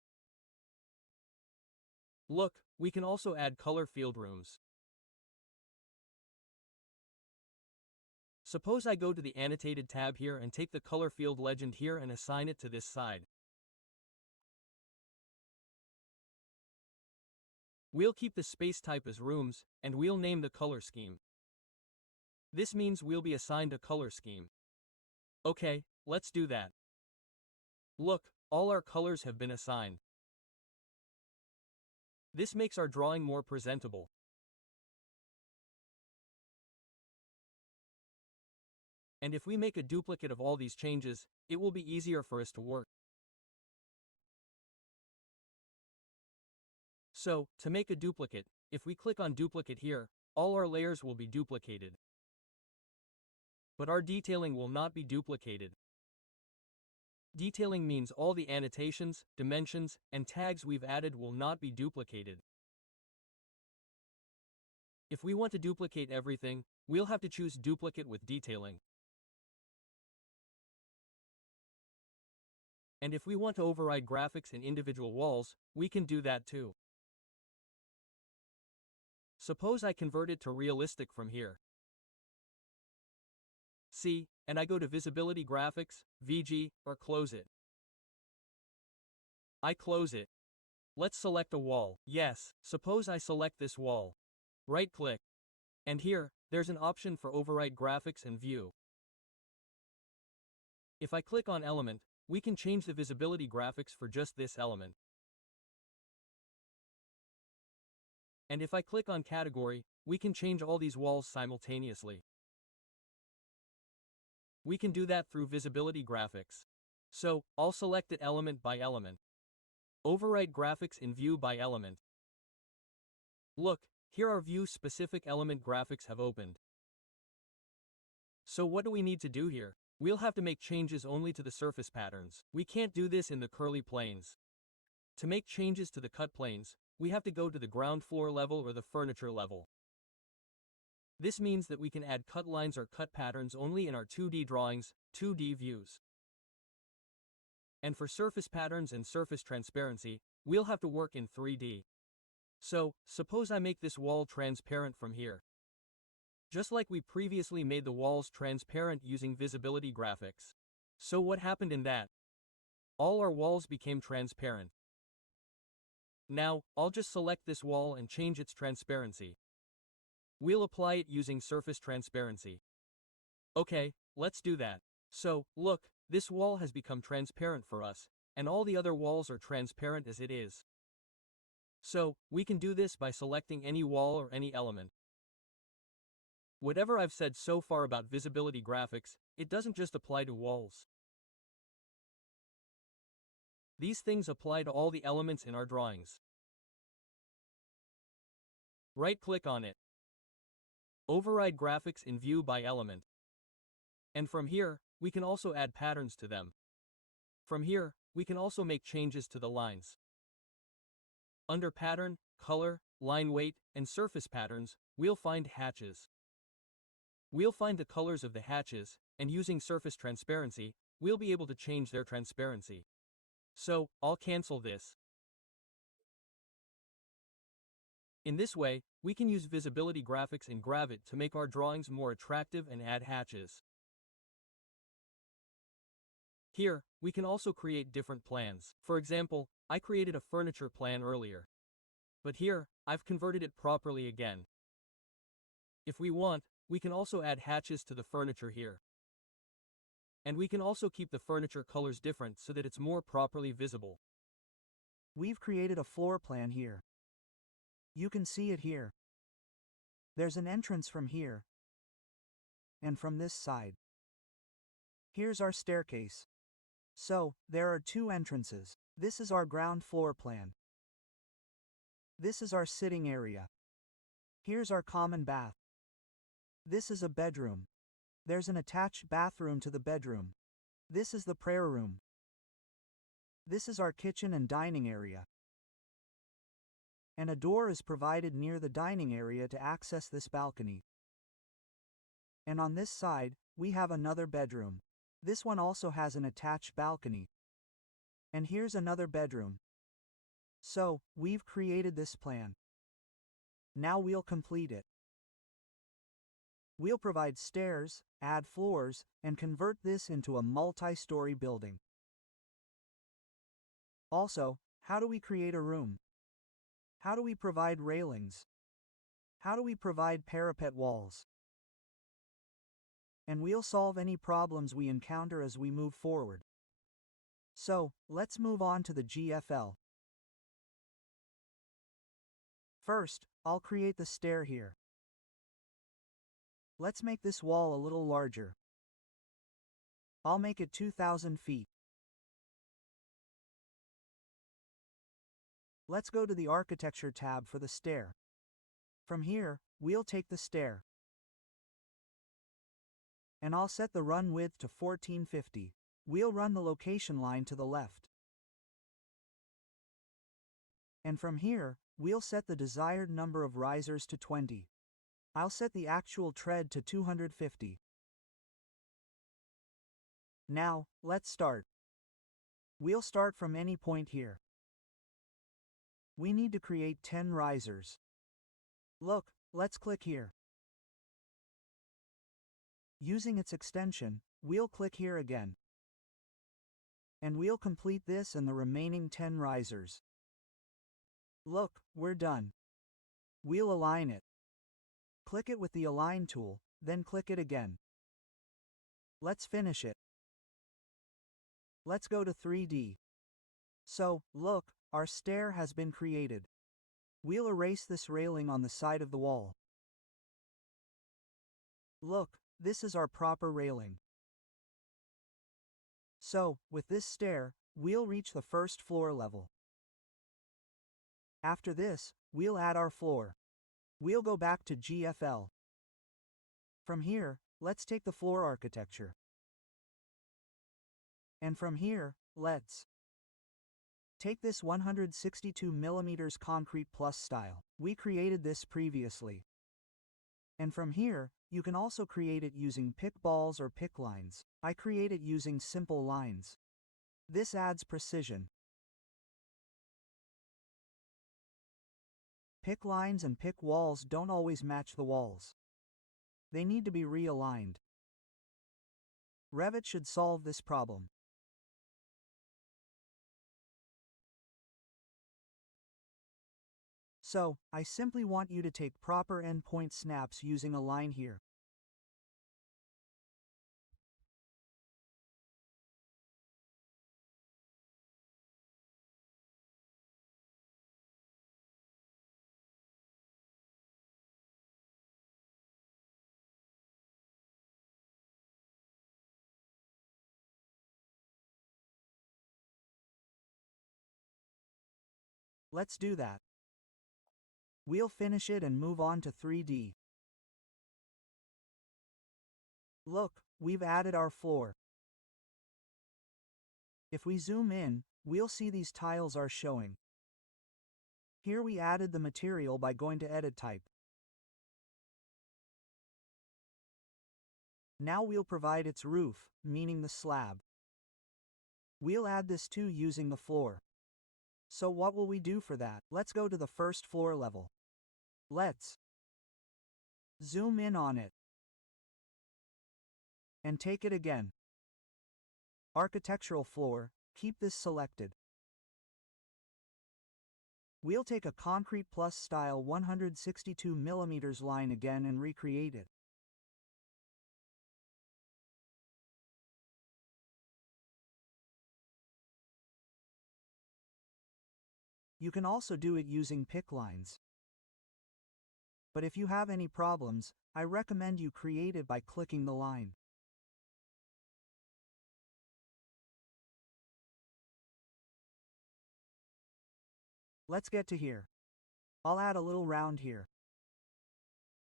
Look, we can also add color field rooms. Suppose I go to the Annotated tab here and take the color field legend here and assign it to this side. We'll keep the space type as rooms, and we'll name the color scheme. This means we'll be assigned a color scheme. Okay, let's do that. Look, all our colors have been assigned. This makes our drawing more presentable. And if we make a duplicate of all these changes, it will be easier for us to work. So, to make a duplicate, if we click on Duplicate here, all our layers will be duplicated. But our detailing will not be duplicated. Detailing means all the annotations, dimensions, and tags we've added will not be duplicated. If we want to duplicate everything, we'll have to choose Duplicate with Detailing. And if we want to override graphics in individual walls, we can do that too. Suppose I convert it to realistic from here. See, and I go to Visibility Graphics, VG, or close it. I close it. Let's select a wall. Yes, suppose I select this wall. Right-click. And here, there's an option for Overwrite Graphics and View. If I click on Element, we can change the visibility graphics for just this element. And if I click on Category, we can change all these walls simultaneously. We can do that through visibility graphics. So, I'll select it element by element. Overwrite graphics in View by element. Look, here our view-specific element graphics have opened. So what do we need to do here? We'll have to make changes only to the surface patterns. We can't do this in the curly planes. To make changes to the cut planes, we have to go to the ground floor level or the furniture level. This means that we can add cut lines or cut patterns only in our 2D drawings, 2D views. And for surface patterns and surface transparency, we'll have to work in 3D. So, suppose I make this wall transparent from here. Just like we previously made the walls transparent using visibility graphics. So what happened in that? All our walls became transparent. Now, I'll just select this wall and change its transparency. We'll apply it using surface transparency. Okay, let's do that. So, look, this wall has become transparent for us, and all the other walls are transparent as it is. So, we can do this by selecting any wall or any element. Whatever I've said so far about visibility graphics, it doesn't just apply to walls. These things apply to all the elements in our drawings. Right-click on it. Override graphics in View by element. And from here, we can also add patterns to them. From here, we can also make changes to the lines. Under Pattern, Color, Line Weight, and Surface Patterns, we'll find hatches. We'll find the colors of the hatches, and using surface transparency, we'll be able to change their transparency. So, I'll cancel this. In this way, we can use visibility graphics in Revit to make our drawings more attractive and add hatches. Here, we can also create different plans. For example, I created a furniture plan earlier. But here, I've converted it properly again. If we want, we can also add hatches to the furniture here. And we can also keep the furniture colors different so that it's more properly visible. We've created a floor plan here. You can see it here. There's an entrance from here. And from this side. Here's our staircase. So, there are two entrances. This is our ground floor plan. This is our sitting area. Here's our common bath. This is a bedroom. There's an attached bathroom to the bedroom. This is the prayer room. This is our kitchen and dining area. And a door is provided near the dining area to access this balcony. And on this side, we have another bedroom. This one also has an attached balcony. And here's another bedroom. So, we've created this plan. Now we'll complete it. We'll provide stairs, add floors, and convert this into a multi-story building. Also, how do we create a room? How do we provide railings? How do we provide parapet walls? And we'll solve any problems we encounter as we move forward. So, let's move on to the GFL. First, I'll create the stair here. Let's make this wall a little larger. I'll make it 2,000 feet. Let's go to the Architecture tab for the stair. From here, we'll take the stair. And I'll set the run width to 1450. We'll run the location line to the left. And from here, we'll set the desired number of risers to 20. I'll set the actual tread to 250. Now, let's start. We'll start from any point here. We need to create 10 risers. Look, let's click here. Using its extension, we'll click here again. And we'll complete this and the remaining 10 risers. Look, we're done. We'll align it. Click it with the Align tool, then click it again. Let's finish it. Let's go to 3D. So, look, our stair has been created. We'll erase this railing on the side of the wall. Look, this is our proper railing. So, with this stair, we'll reach the first floor level. After this, we'll add our floor. We'll go back to GFL. From here, let's take the floor architecture. And from here, let's take this 162 mm concrete plus style. We created this previously. And from here, you can also create it using pick balls or pick lines. I create it using simple lines. This adds precision. Pick lines and pick walls don't always match the walls. They need to be realigned. Revit should solve this problem. So, I simply want you to take proper endpoint snaps using a line here. Let's do that. We'll finish it and move on to 3D. Look, we've added our floor. If we zoom in, we'll see these tiles are showing. Here we added the material by going to Edit Type. Now we'll provide its roof, meaning the slab. We'll add this too using the floor. So what will we do for that? Let's go to the first floor level. Let's zoom in on it. And take it again. Architectural floor, keep this selected. We'll take a concrete plus style 162 mm line again and recreate it. You can also do it using pick lines. But if you have any problems, I recommend you create it by clicking the line. Let's get to here. I'll add a little round here.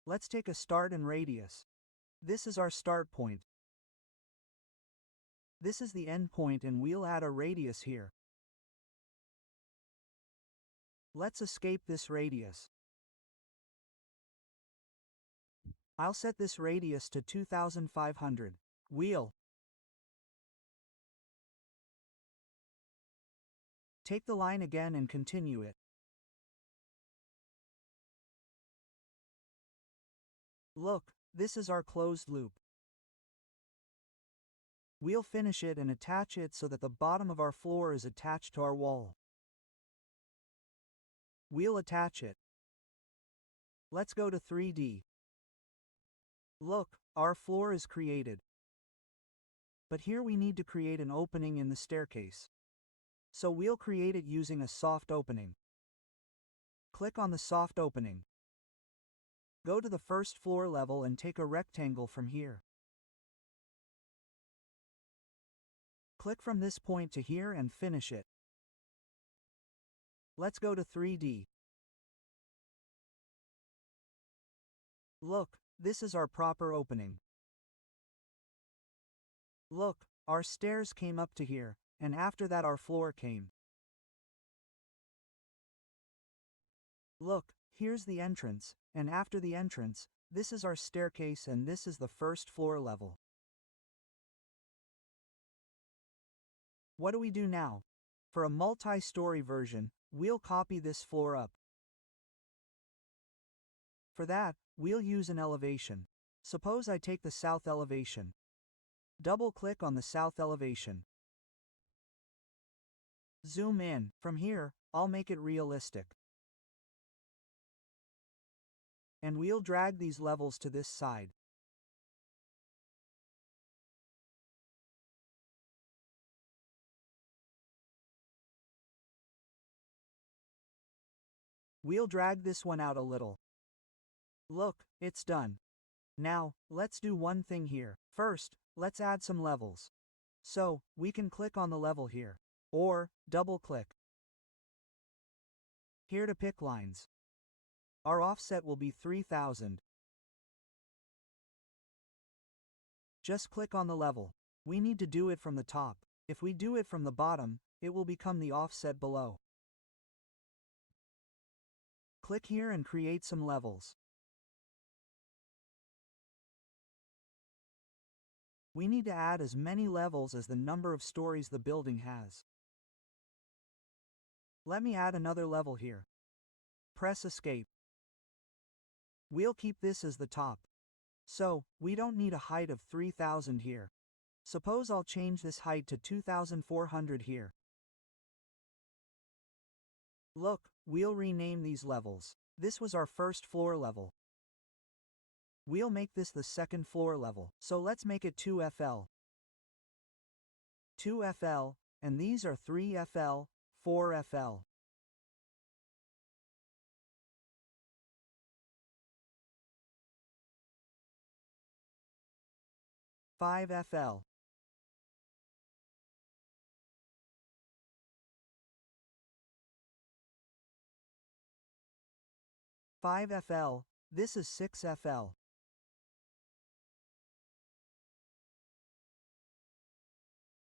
Let's take a start and radius. This is our start point. This is the end point and we'll add a radius here. Let's escape this radius. I'll set this radius to 2500. We'll take the line again and continue it. Look, this is our closed loop. We'll finish it and attach it so that the bottom of our floor is attached to our wall. We'll attach it. Let's go to 3D. Look, our floor is created. But here we need to create an opening in the staircase. So we'll create it using a soft opening. Click on the soft opening. Go to the first floor level and take a rectangle from here. Click from this point to here and finish it. Let's go to 3D. Look, this is our proper opening. Look, our stairs came up to here, and after that our floor came. Look, here's the entrance, and after the entrance, this is our staircase and this is the first floor level. What do we do now? For a multi-story version, we'll copy this floor up. For that, we'll use an elevation. Suppose I take the south elevation. Double-click on the south elevation. Zoom in. From here, I'll make it realistic. And we'll drag these levels to this side. We'll drag this one out a little. Look, it's done. Now, let's do one thing here. First, let's add some levels. So, we can click on the level here. Or, double-click. Here to pick lines. Our offset will be 3000. Just click on the level. We need to do it from the top. If we do it from the bottom, it will become the offset below. Click here and create some levels. We need to add as many levels as the number of stories the building has. Let me add another level here. Press Escape. We'll keep this as the top. So, we don't need a height of 3000 here. Suppose I'll change this height to 2400 here. Look, we'll rename these levels. This was our first floor level. We'll make this the second floor level, so let's make it 2FL. 2FL, and these are 3FL, 4FL. Five FL. Five FL, this is 6 FL.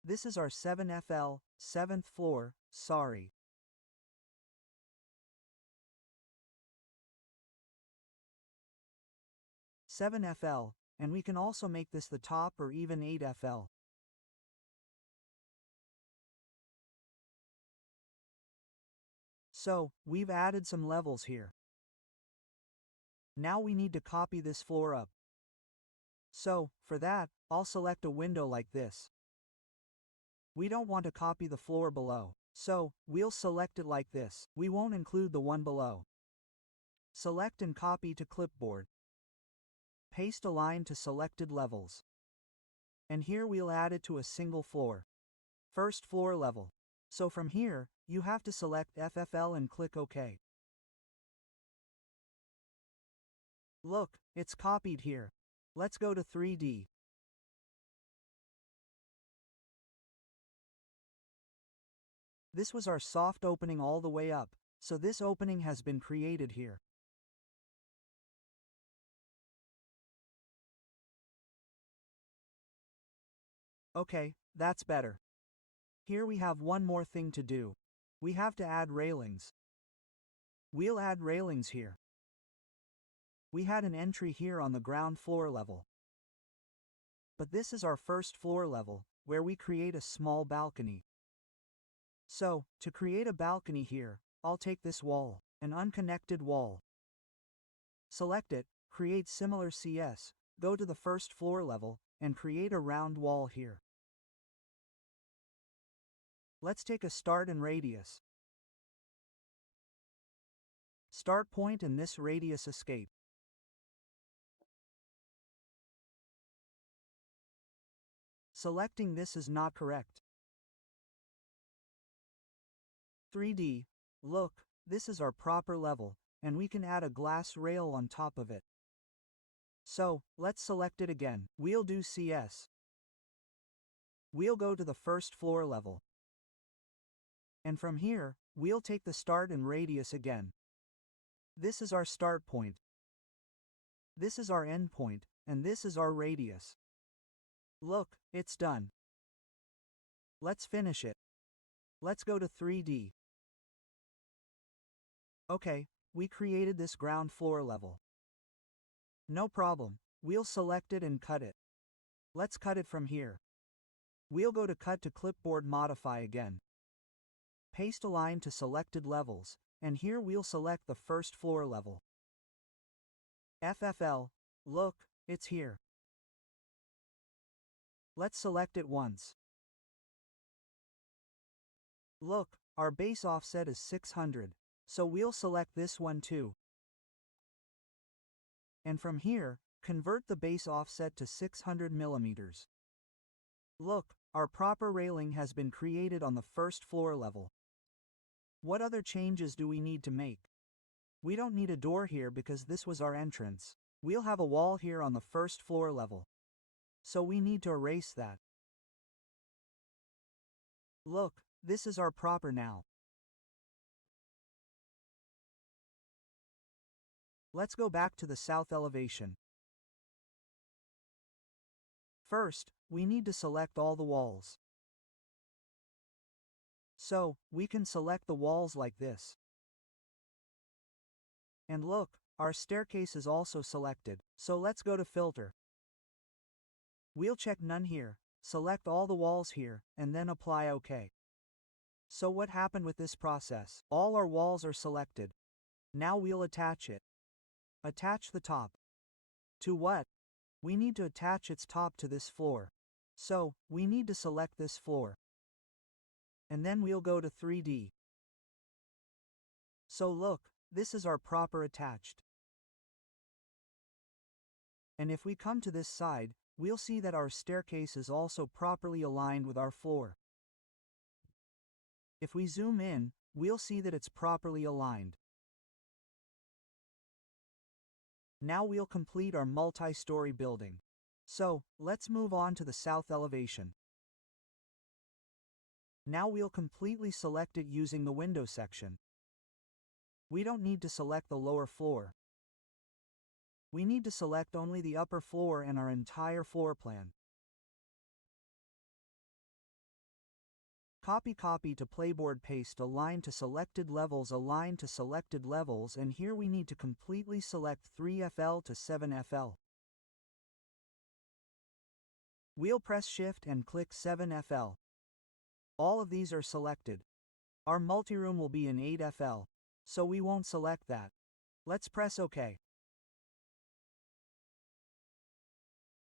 This is our 7 FL, 7th floor, sorry. 7 FL, and we can also make this the top or even 8 FL. So, we've added some levels here. Now we need to copy this floor up. So, for that, I'll select a window like this. We don't want to copy the floor below, so, we'll select it like this. We won't include the one below. Select and copy to clipboard. Paste a line to selected levels. And here we'll add it to a single floor. First floor level. So from here, you have to select FFL and click OK. Look, it's copied here. Let's go to 3D. This was our soft opening all the way up, so this opening has been created here. Okay, that's better. Here we have one more thing to do. We have to add railings. We'll add railings here. We had an entry here on the ground floor level. But this is our first floor level, where we create a small balcony. So, to create a balcony here, I'll take this wall, an unconnected wall. Select it, create similar CS, go to the first floor level, and create a round wall here. Let's take a start and radius. Start point and this radius escape. Selecting this is not correct. 3D, look, this is our proper level, and we can add a glass rail on top of it. So, let's select it again. We'll do CS. We'll go to the first floor level. And from here, we'll take the start and radius again. This is our start point. This is our end point, and this is our radius. Look, it's done. Let's finish it. Let's go to 3D. Okay, we created this ground floor level. No problem, we'll select it and cut it. Let's cut it from here. We'll go to Cut to Clipboard Modify again. Paste a line to selected levels, and here we'll select the first floor level. FFL, look, it's here. Let's select it once. Look, our base offset is 600, so we'll select this one too. And from here, convert the base offset to 600 millimeters. Look, our proper railing has been created on the first floor level. What other changes do we need to make? We don't need a door here because this was our entrance. We'll have a wall here on the first floor level. So we need to erase that. Look, this is our proper now. Let's go back to the south elevation. First, we need to select all the walls. So, we can select the walls like this. And look, our staircase is also selected, so let's go to Filter. We'll check None here, select all the walls here, and then apply OK. So what happened with this process? All our walls are selected. Now we'll attach it. Attach the top. To what? We need to attach its top to this floor. So, we need to select this floor. And then we'll go to 3D. So look, this is our proper attached. And if we come to this side, we'll see that our staircase is also properly aligned with our floor. If we zoom in, we'll see that it's properly aligned. Now we'll complete our multi-story building. So, let's move on to the south elevation. Now we'll completely select it using the window section. We don't need to select the lower floor. We need to select only the upper floor and our entire floor plan. Copy to playboard, paste, align to selected levels, align to selected levels, and here we need to completely select 3FL to 7FL. We'll press Shift and click 7FL. All of these are selected. Our multi-room will be in 8FL, so we won't select that. Let's press OK.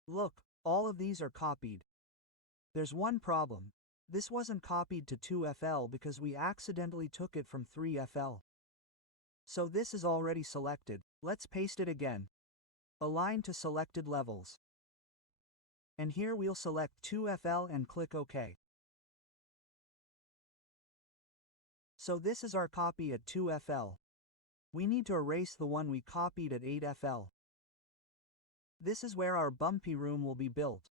Look, all of these are copied. There's one problem. This wasn't copied to 2FL because we accidentally took it from 3FL. So this is already selected. Let's paste it again. Align to selected levels. And here we'll select 2FL and click OK. So this is our copy at 2FL. We need to erase the one we copied at 8FL. This is where our bumpy room will be built.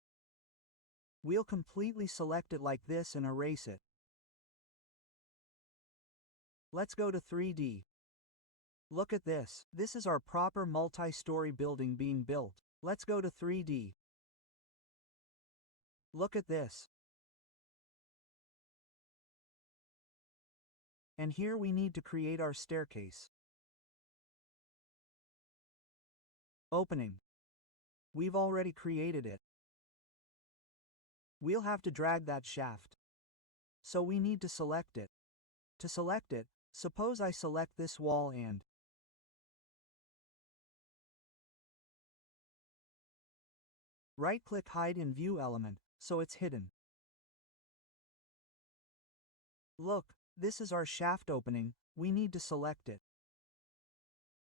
We'll completely select it like this and erase it. Let's go to 3D. Look at this. This is our proper multi-story building being built. Let's go to 3D. Look at this. And here we need to create our staircase. Opening. We've already created it. We'll have to drag that shaft. So we need to select it. To select it, suppose I select this wall and right-click Hide in View Element, so it's hidden. Look, this is our shaft opening, we need to select it.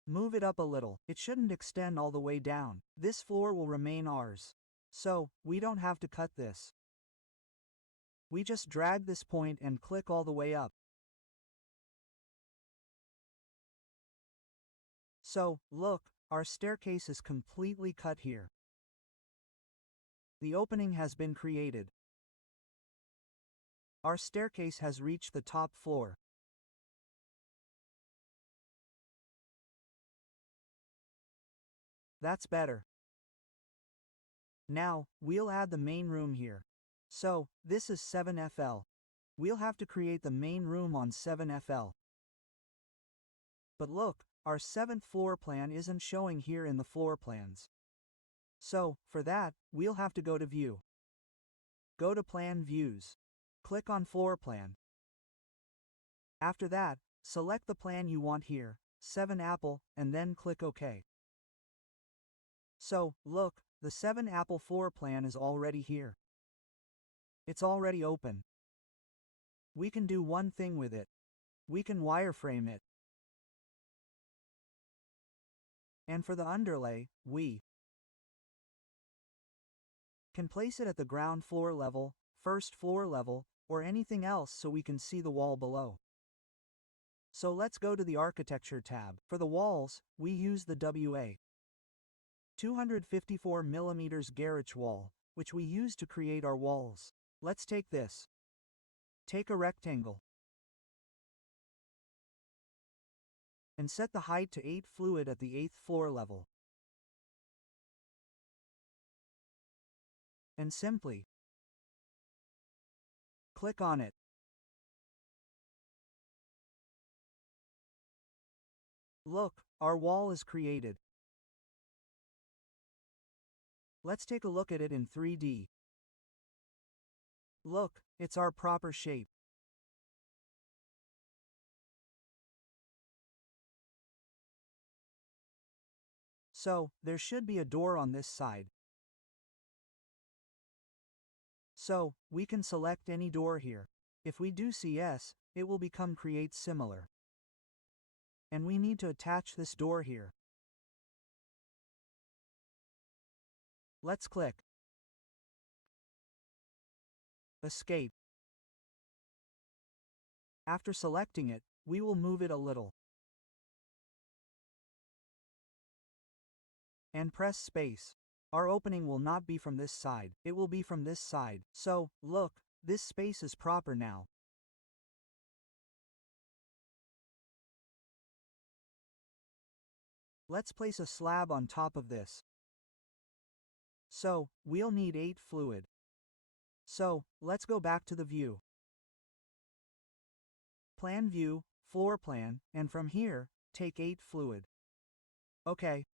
Move it up a little, it shouldn't extend all the way down. This floor will remain ours. So, we don't have to cut this. We just drag this point and click all the way up. So, look, our staircase is completely cut here. The opening has been created. Our staircase has reached the top floor. That's better. Now, we'll add the main room here. So, this is 7FL. We'll have to create the main room on 7FL. But look, our 7th floor plan isn't showing here in the floor plans. So, for that, we'll have to go to View. Go to Plan Views. Click on Floor Plan. After that, select the plan you want here, 7 Apple, and then click OK. So, look, the 7 Apple floor plan is already here. It's already open. we can do one thing with it. We can wireframe it. And for the underlay, we can place it at the ground floor level, first floor level, or anything else so we can see the wall below. So let's go to the Architecture tab. For the walls, we use the WA 254mm garage wall, which we use to create our walls. Let's take this. Take a rectangle and set the height to 8 fluid at the 8th floor level. And simply click on it. Look, our wall is created. Let's take a look at it in 3D. Look, it's our proper shape. So, there should be a door on this side. So, we can select any door here. If we do CS, it will become create similar. And we need to attach this door here. Let's click Escape. After selecting it, we will move it a little. And press space. Our opening will not be from this side, it will be from this side. So, look, this space is proper now. Let's place a slab on top of this. So, we'll need 8 fluid. So, let's go back to the view. Plan view, floor plan, and from here, take 8 fluid. Okay.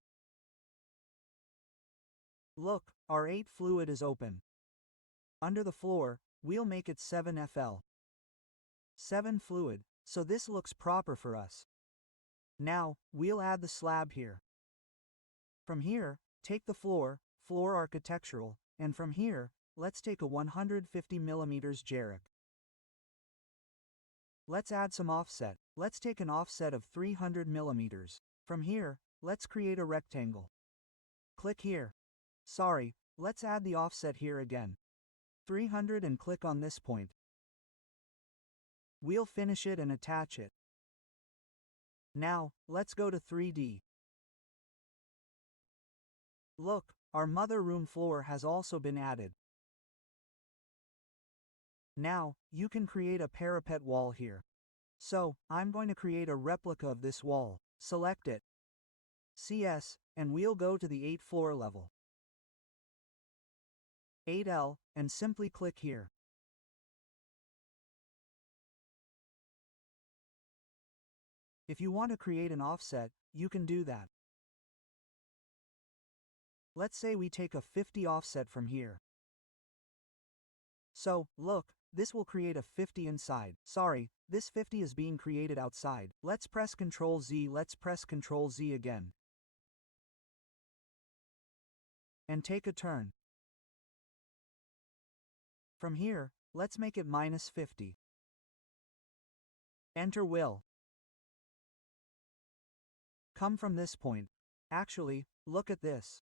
Look, our 8 fluid is open. Under the floor, we'll make it 7 FL. 7 fluid, so this looks proper for us. Now, we'll add the slab here. From here, take the floor architectural, and from here, let's take a 150mm JPEG. Let's add some offset. Let's take an offset of 300mm. From here, let's create a rectangle. Click here. Sorry, let's add the offset here again. 300 and click on this point. We'll finish it and attach it. Now, let's go to 3D. Look, our mother room floor has also been added. Now, you can create a parapet wall here. So, I'm going to create a replica of this wall. Select it. CS, and we'll go to the 8th floor level. 8L, and simply click here. If you want to create an offset, you can do that. Let's say we take a 50 offset from here. So, look, this will create a 50 inside. Sorry, this 50 is being created outside. Let's press Ctrl Z, let's press Ctrl Z again. And take a turn. From here, let's make it -50. Enter will. Come from this point. Actually, look at this.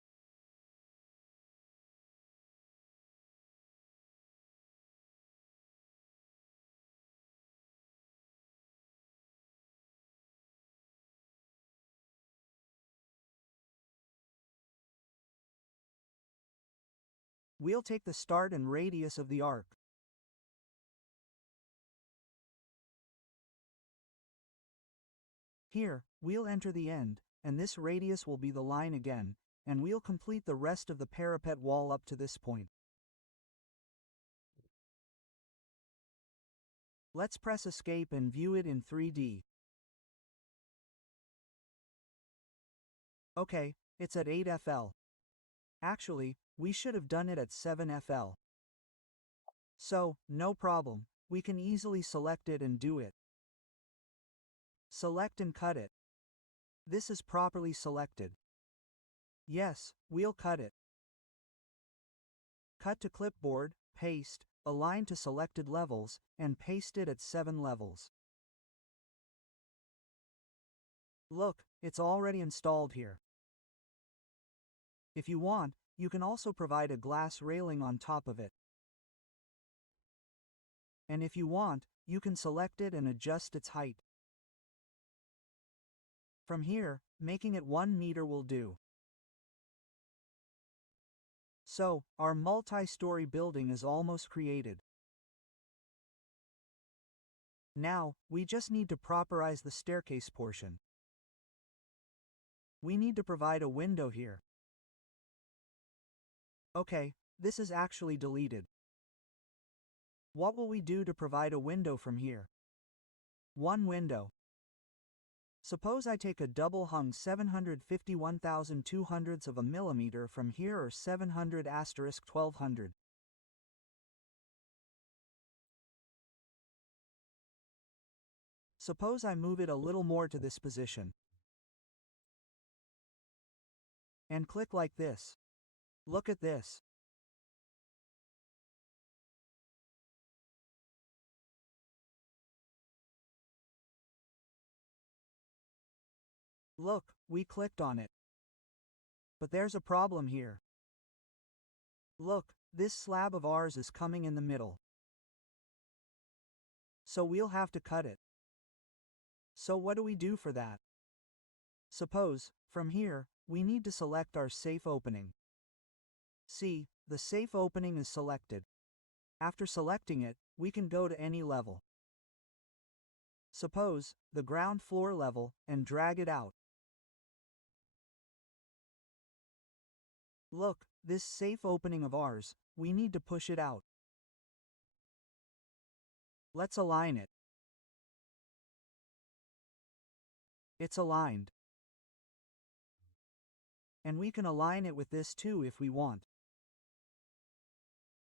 We'll take the start and radius of the arc. Here, we'll enter the end, and this radius will be the line again, and we'll complete the rest of the parapet wall up to this point. Let's press Escape and view it in 3D. Okay, it's at 8 FL. Actually, we should have done it at 7 FL. So, no problem, we can easily select it and do it. Select and cut it. This is properly selected. Yes, we'll cut it. Cut to clipboard, paste, align to selected levels, and paste it at 7 levels. Look, it's already installed here. If you want, you can also provide a glass railing on top of it. And if you want, you can select it and adjust its height. From here, making it 1 meter will do. So, our multi-story building is almost created. Now, we just need to properize the staircase portion. We need to provide a window here. Okay, this is actually deleted. What will we do to provide a window from here? One window. Suppose I take a double hung 751,200ths of a millimeter from here, or 700*1200. Suppose I move it a little more to this position. And click like this. Look at this. Look, we clicked on it. But there's a problem here. Look, this slab of ours is coming in the middle. So we'll have to cut it. So what do we do for that? Suppose, from here, we need to select our safe opening. See, the safe opening is selected. After selecting it, we can go to any level. Suppose, the ground floor level, and drag it out. Look, this safe opening of ours, we need to push it out. Let's align it. It's aligned. And we can align it with this too if we want.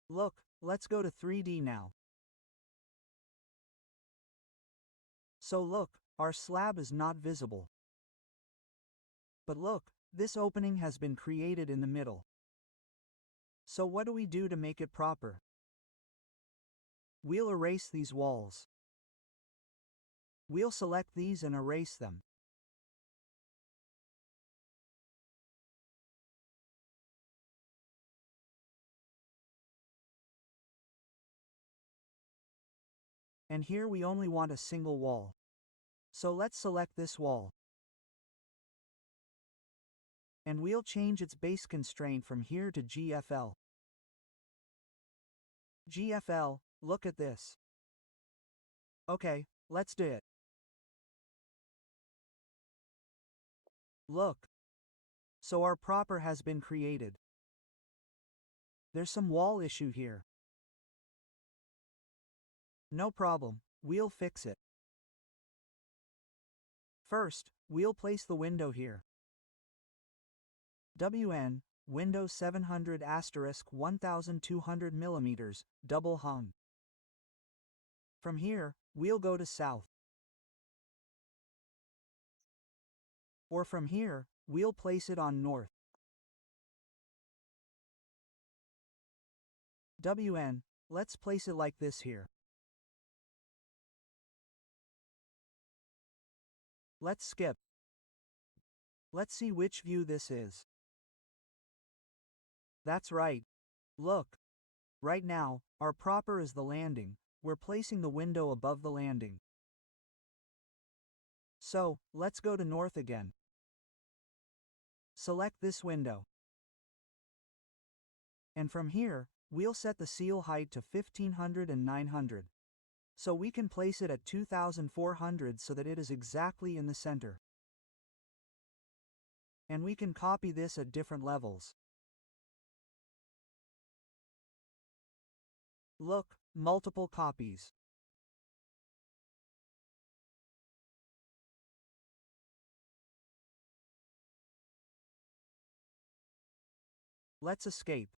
Look, let's go to 3D now. So look, our slab is not visible. But look, this opening has been created in the middle. So what do we do to make it proper? We'll erase these walls. We'll select these and erase them. And here we only want a single wall. So let's select this wall. And we'll change its base constraint from here to GFL. GFL, look at this. Okay, let's do it. Look. So our proper has been created. There's some wall issue here. No problem, we'll fix it. First, we'll place the window here. WN, window 700 * 1200 millimeters, double hung. From here, we'll go to south. Or from here, we'll place it on north. WN, let's place it like this here. Let's skip. Let's see which view this is. That's right. Look. Right now, our proper is the landing. We're placing the window above the landing. So, let's go to north again. Select this window. And from here, we'll set the seal height to 1500 and 900. So we can place it at 2400 so that it is exactly in the center. And we can copy this at different levels. Look, multiple copies. Let's escape.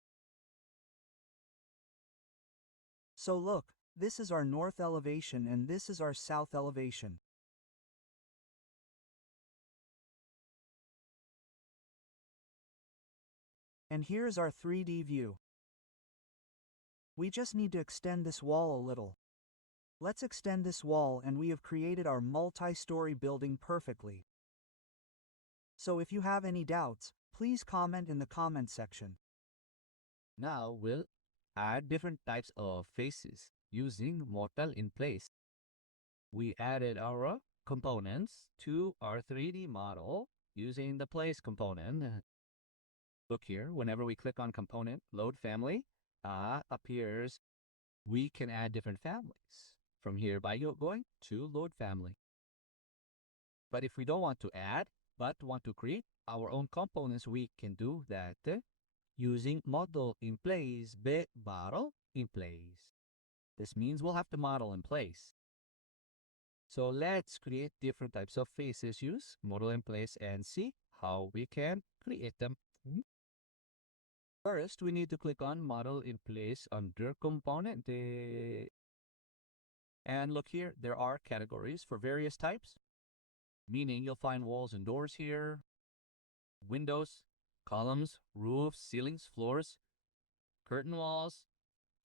So look, this is our north elevation and this is our south elevation. And here's our 3D view. We just need to extend this wall a little. Let's extend this wall and we have created our multi-story building perfectly. So if you have any doubts, please comment in the comment section. Now we'll add different types of faces using model in place. We added our components to our 3D model using the place component. Look here, whenever we click on component, load family appears. We can add different families from here by going to load family. But if we don't want to add, but want to create our own components, we can do that using model in place, model in place. This means we'll have to model in place. So let's create different types of faces, use model in place and see how we can create them. First, we need to click on model in place under component. And look here, there are categories for various types, meaning you'll find walls and doors here, windows, columns, roofs, ceilings, floors, curtain walls,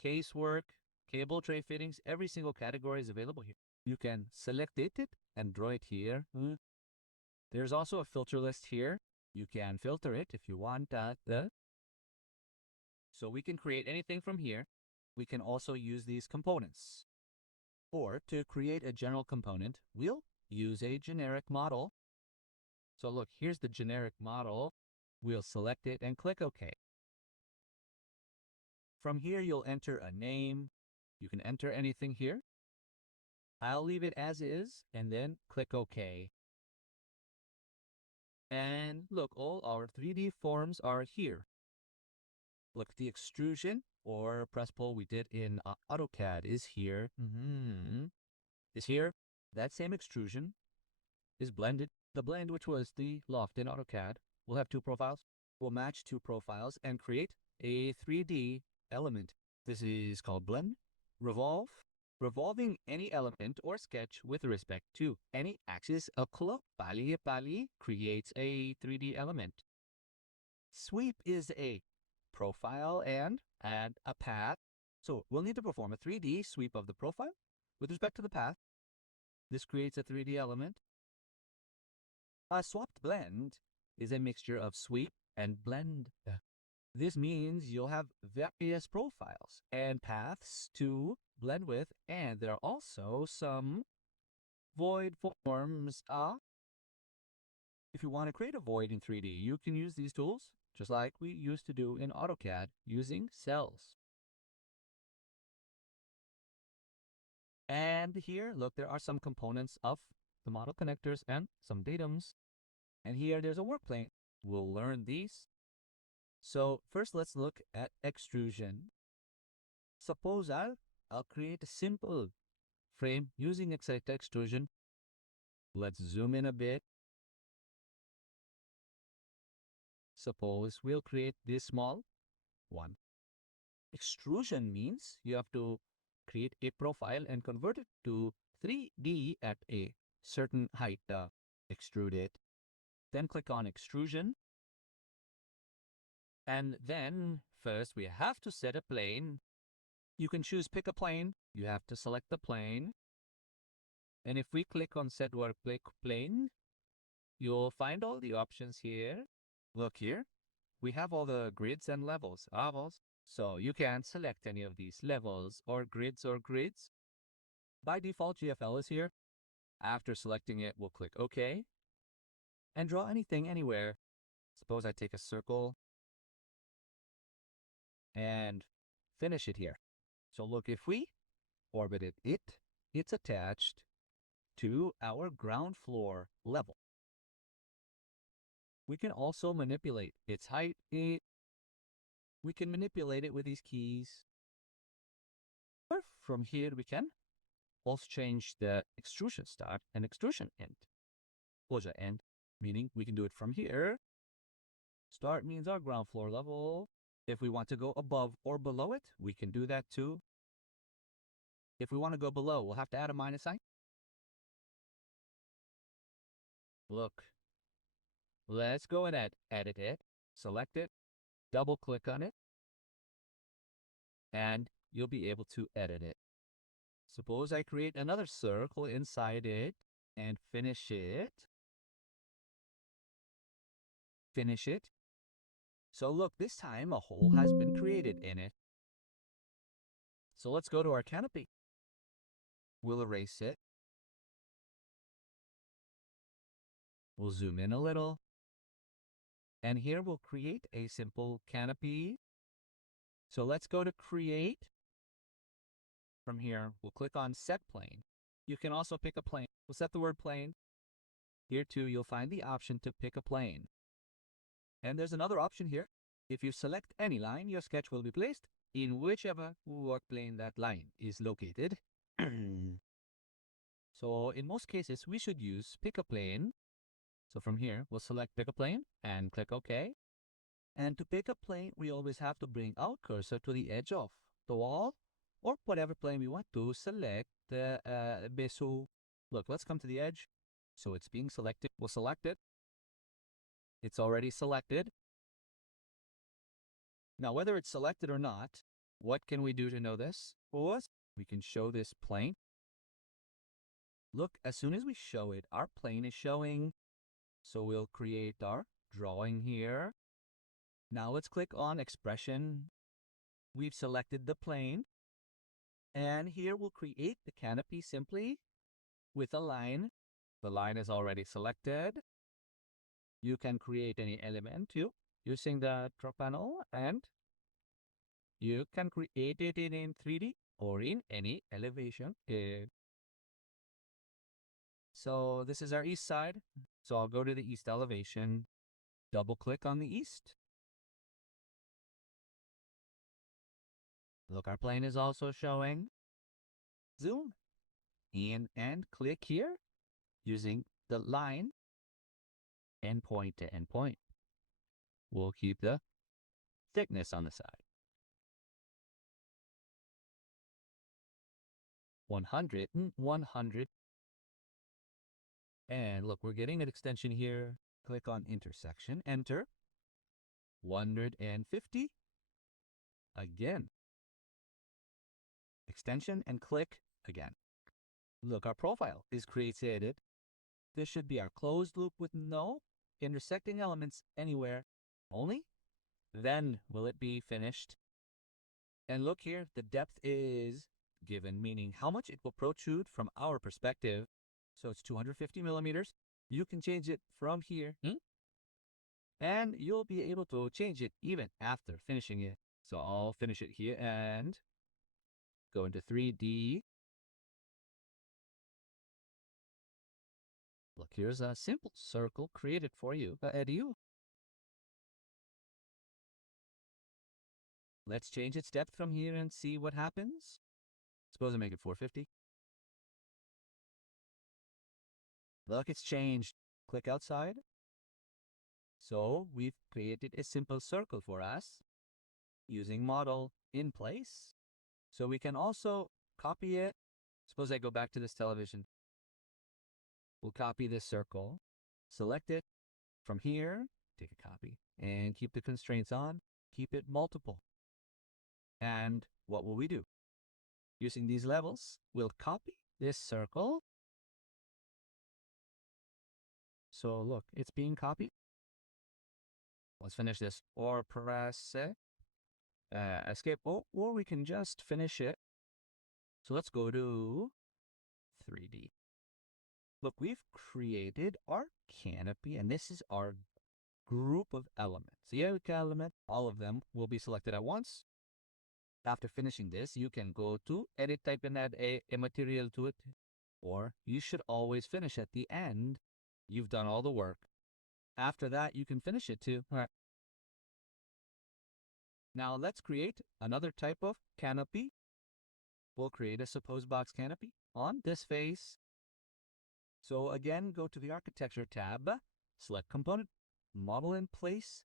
casework, cable tray fittings. Every single category is available here. You can select it and draw it here. There's also a filter list here. You can filter it if you want that. So we can create anything from here. We can also use these components. Or to create a general component, we'll use a generic model. So look, here's the generic model. We'll select it and click OK. From here, you'll enter a name. You can enter anything here. I'll leave it as is and then click OK. And look, all our 3D forms are here. Look, the extrusion or press pull we did in AutoCAD is here. Is here. That same extrusion is blended. The blend, which was the loft in AutoCAD, will have two profiles. We'll match two profiles and create a 3D element. This is called blend. Revolve. Revolving any element or sketch with respect to any axis pali creates a 3D element. Sweep is a profile and add a path. So we'll need to perform a 3D sweep of the profile with respect to the path. This creates a 3D element. A swapped blend is a mixture of sweep and blend. This means you'll have various profiles and paths to blend with, and there are also some void forms. If you want to create a void in 3D, you can use these tools, just like we used to do in AutoCAD using cells. And here, look, there are some components of the model connectors and some datums. And here there's a work plane. We'll learn these. So first, let's look at extrusion. Suppose I'll create a simple frame using exact extrusion. Let's zoom in a bit. Suppose we'll create this small one. Extrusion means you have to create a profile and convert it to 3D at a certain height. Extrude it. Then click on extrusion. And then first we have to set a plane. You can choose pick a plane. You have to select the plane. And if we click on set work plane, you'll find all the options here. Look here. We have all the grids and levels. So you can select any of these levels or grids. By default, GFL is here. After selecting it, we'll click OK. And draw anything anywhere. Suppose I take a circle and finish it here. So look, if we orbited it, it's attached to our ground floor level. We can also manipulate its height. We can manipulate it with these keys. Or from here, we can also change the extrusion start and extrusion end. Closure end, meaning we can do it from here. Start means our ground floor level. If we want to go above or below it, we can do that too. If we want to go below, we'll have to add a minus sign. Look, let's go and edit it, select it, double click on it, and you'll be able to edit it. Suppose I create another circle inside it and finish it. Finish it. So look, this time a hole has been created in it. So let's go to our canopy. We'll erase it. We'll zoom in a little. And here we'll create a simple canopy. So let's go to create. From here, we'll click on set plane. You can also pick a plane. We'll set the word plane. Here too, you'll find the option to pick a plane. And there's another option here. If you select any line, your sketch will be placed in whichever work plane that line is located. So in most cases, we should use pick a plane. So from here, we'll select pick a plane and click OK. And to pick a plane, we always have to bring our cursor to the edge of the wall or whatever plane we want to select. So look, let's come to the edge. So it's being selected. We'll select it. It's already selected. Now, whether it's selected or not, what can we do to know this? First, we can show this plane. Look, as soon as we show it, our plane is showing. So we'll create our drawing here. Now let's click on expression. We've selected the plane. And here we'll create the canopy simply with a line. The line is already selected. You can create any element too using the draw panel, and you can create it in 3D or in any elevation. So this is our east side. So I'll go to the east elevation, double click on the east. Look, our plane is also showing. Zoom in and click here using the line endpoint to endpoint. We'll keep the thickness on the side. 100 and 100. And look, we're getting an extension here. Click on intersection, enter. 150. Again. Extension and click again. Look, our profile is created. This should be our closed loop with no intersecting elements anywhere. Only then will it be finished. And look here, the depth is given, meaning how much it will protrude from our perspective. So it's 250 millimeters. You can change it from here. And you'll be able to change it even after finishing it. So I'll finish it here and go into 3D. Look, here's a simple circle created for you by Edu. Let's change its depth from here and see what happens. Suppose I make it 450. Look, it's changed. Click outside. So we've created a simple circle for us using model in place. So we can also copy it. Suppose I go back to this television. We'll copy this circle, select it from here, take a copy, and keep the constraints on, keep it multiple. And what will we do? Using these levels, we'll copy this circle. So look, it's being copied. Let's finish this, or press escape, or we can just finish it. So let's go to 3D. Look, we've created our canopy, and this is our group of elements. The element, all of them will be selected at once. After finishing this, you can go to edit type and add a material to it, or you should always finish at the end. You've done all the work. After that, you can finish it too. All right. Now let's create another type of canopy. We'll create a suppose box canopy on this face. So again, go to the Architecture tab, select Component, Model in Place,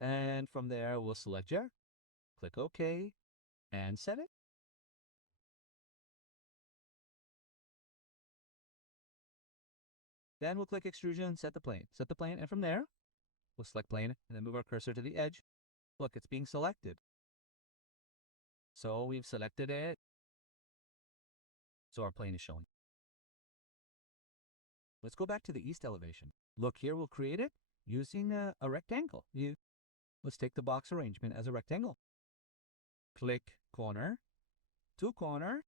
and from there we'll select Jar, click OK, and set it. Then we'll click Extrusion, set the plane, and from there we'll select Plane and then move our cursor to the edge. Look, it's being selected. So we've selected it. So our plane is showing. Let's go back to the east elevation. Look here, we'll create it using a rectangle. Let's take the box arrangement as a rectangle. Click corner to corner.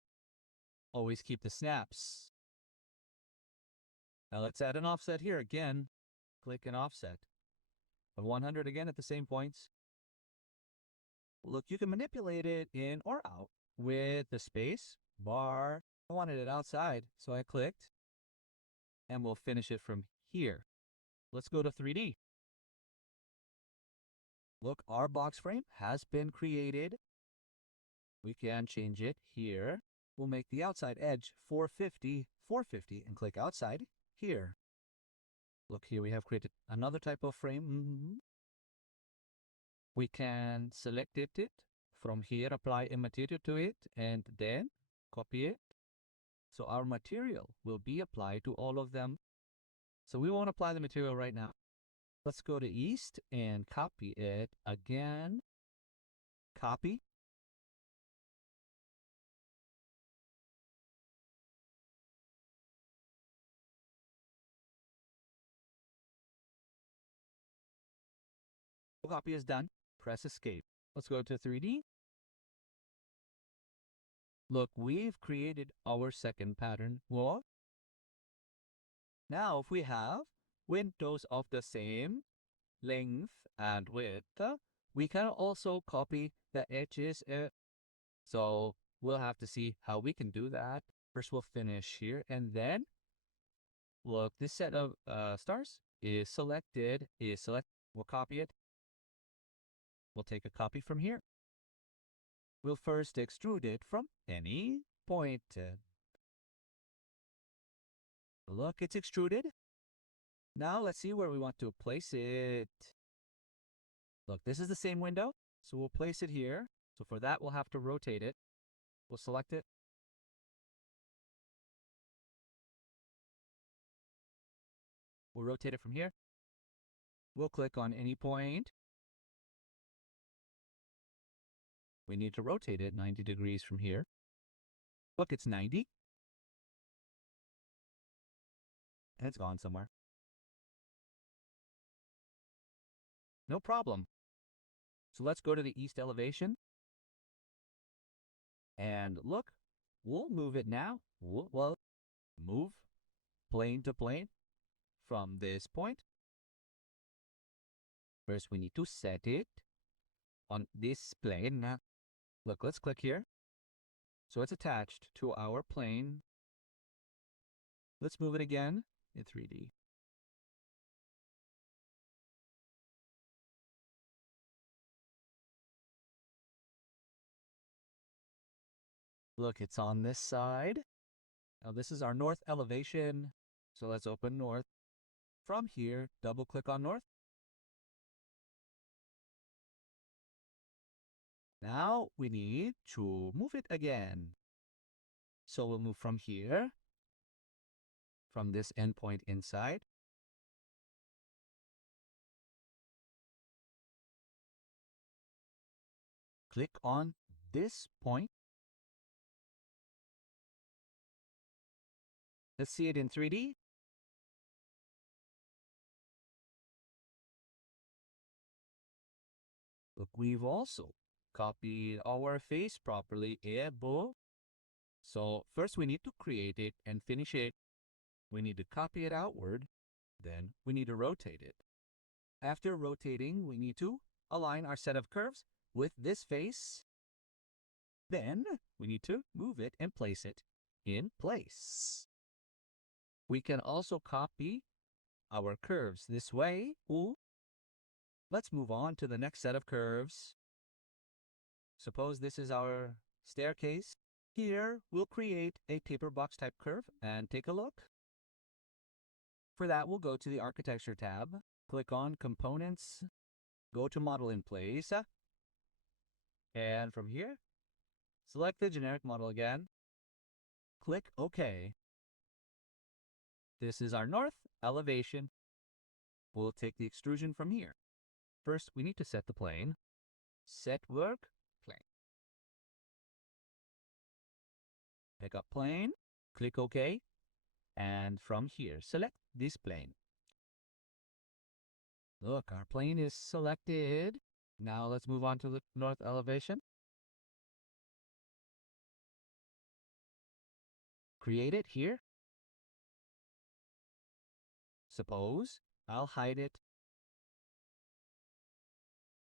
Always keep the snaps. Now let's add an offset here again. Click an offset of 100 again at the same points. Look, you can manipulate it in or out with the space bar. I wanted it outside, so I clicked, and we'll finish it from here. Let's go to 3D. Look, our box frame has been created. We can change it here. We'll make the outside edge 450, 450, and click outside here. Look, here we have created another type of frame. We can select it from here, apply a material to it, and then copy it. So our material will be applied to all of them. So we won't apply the material right now. Let's go to east and copy it again. Copy. Copy is done. Press escape. Let's go to 3D. Look, we've created our second pattern wall. Now, if we have windows of the same length and width, we can also copy the edges. So we'll have to see how we can do that. First, we'll finish here, and then look, this set of stars is selected. We'll copy it. We'll take a copy from here. We'll first extrude it from any point. Look, it's extruded. Now let's see where we want to place it. Look, this is the same window, so we'll place it here. So for that, we'll have to rotate it. We'll select it. We'll rotate it from here. We'll click on any point. We need to rotate it 90 degrees from here. Look, it's 90. And it's gone somewhere. No problem. So let's go to the east elevation. And look, we'll move it now. We'll move plane to plane from this point. First, we need to set it on this plane. Look, let's click here. So it's attached to our plane. Let's move it again in 3D. Look, it's on this side. Now this is our north elevation. So let's open north. From here, double click on north. Now we need to move it again. So we'll move from here, from this endpoint inside. Click on this point. Let's see it in 3D. Look, we've also copied our face properly above. So first we need to create it and finish it. We need to copy it outward. Then we need to rotate it. After rotating, we need to align our set of curves with this face. Then we need to move it and place it in place. We can also copy our curves this way. Ooh. Let's move on to the next set of curves. Suppose this is our staircase. Here, we'll create a paper box type curve and take a look. For that, we'll go to the Architecture tab, click on Components, go to Model in Place, and from here, select the generic model again. Click OK. This is our north elevation. We'll take the extrusion from here. First, we need to set the plane. Set work, plane. Pick up plane, click OK, and from here, select this plane. Look, our plane is selected. Now let's move on to the north elevation. Create it here. Suppose I'll hide it.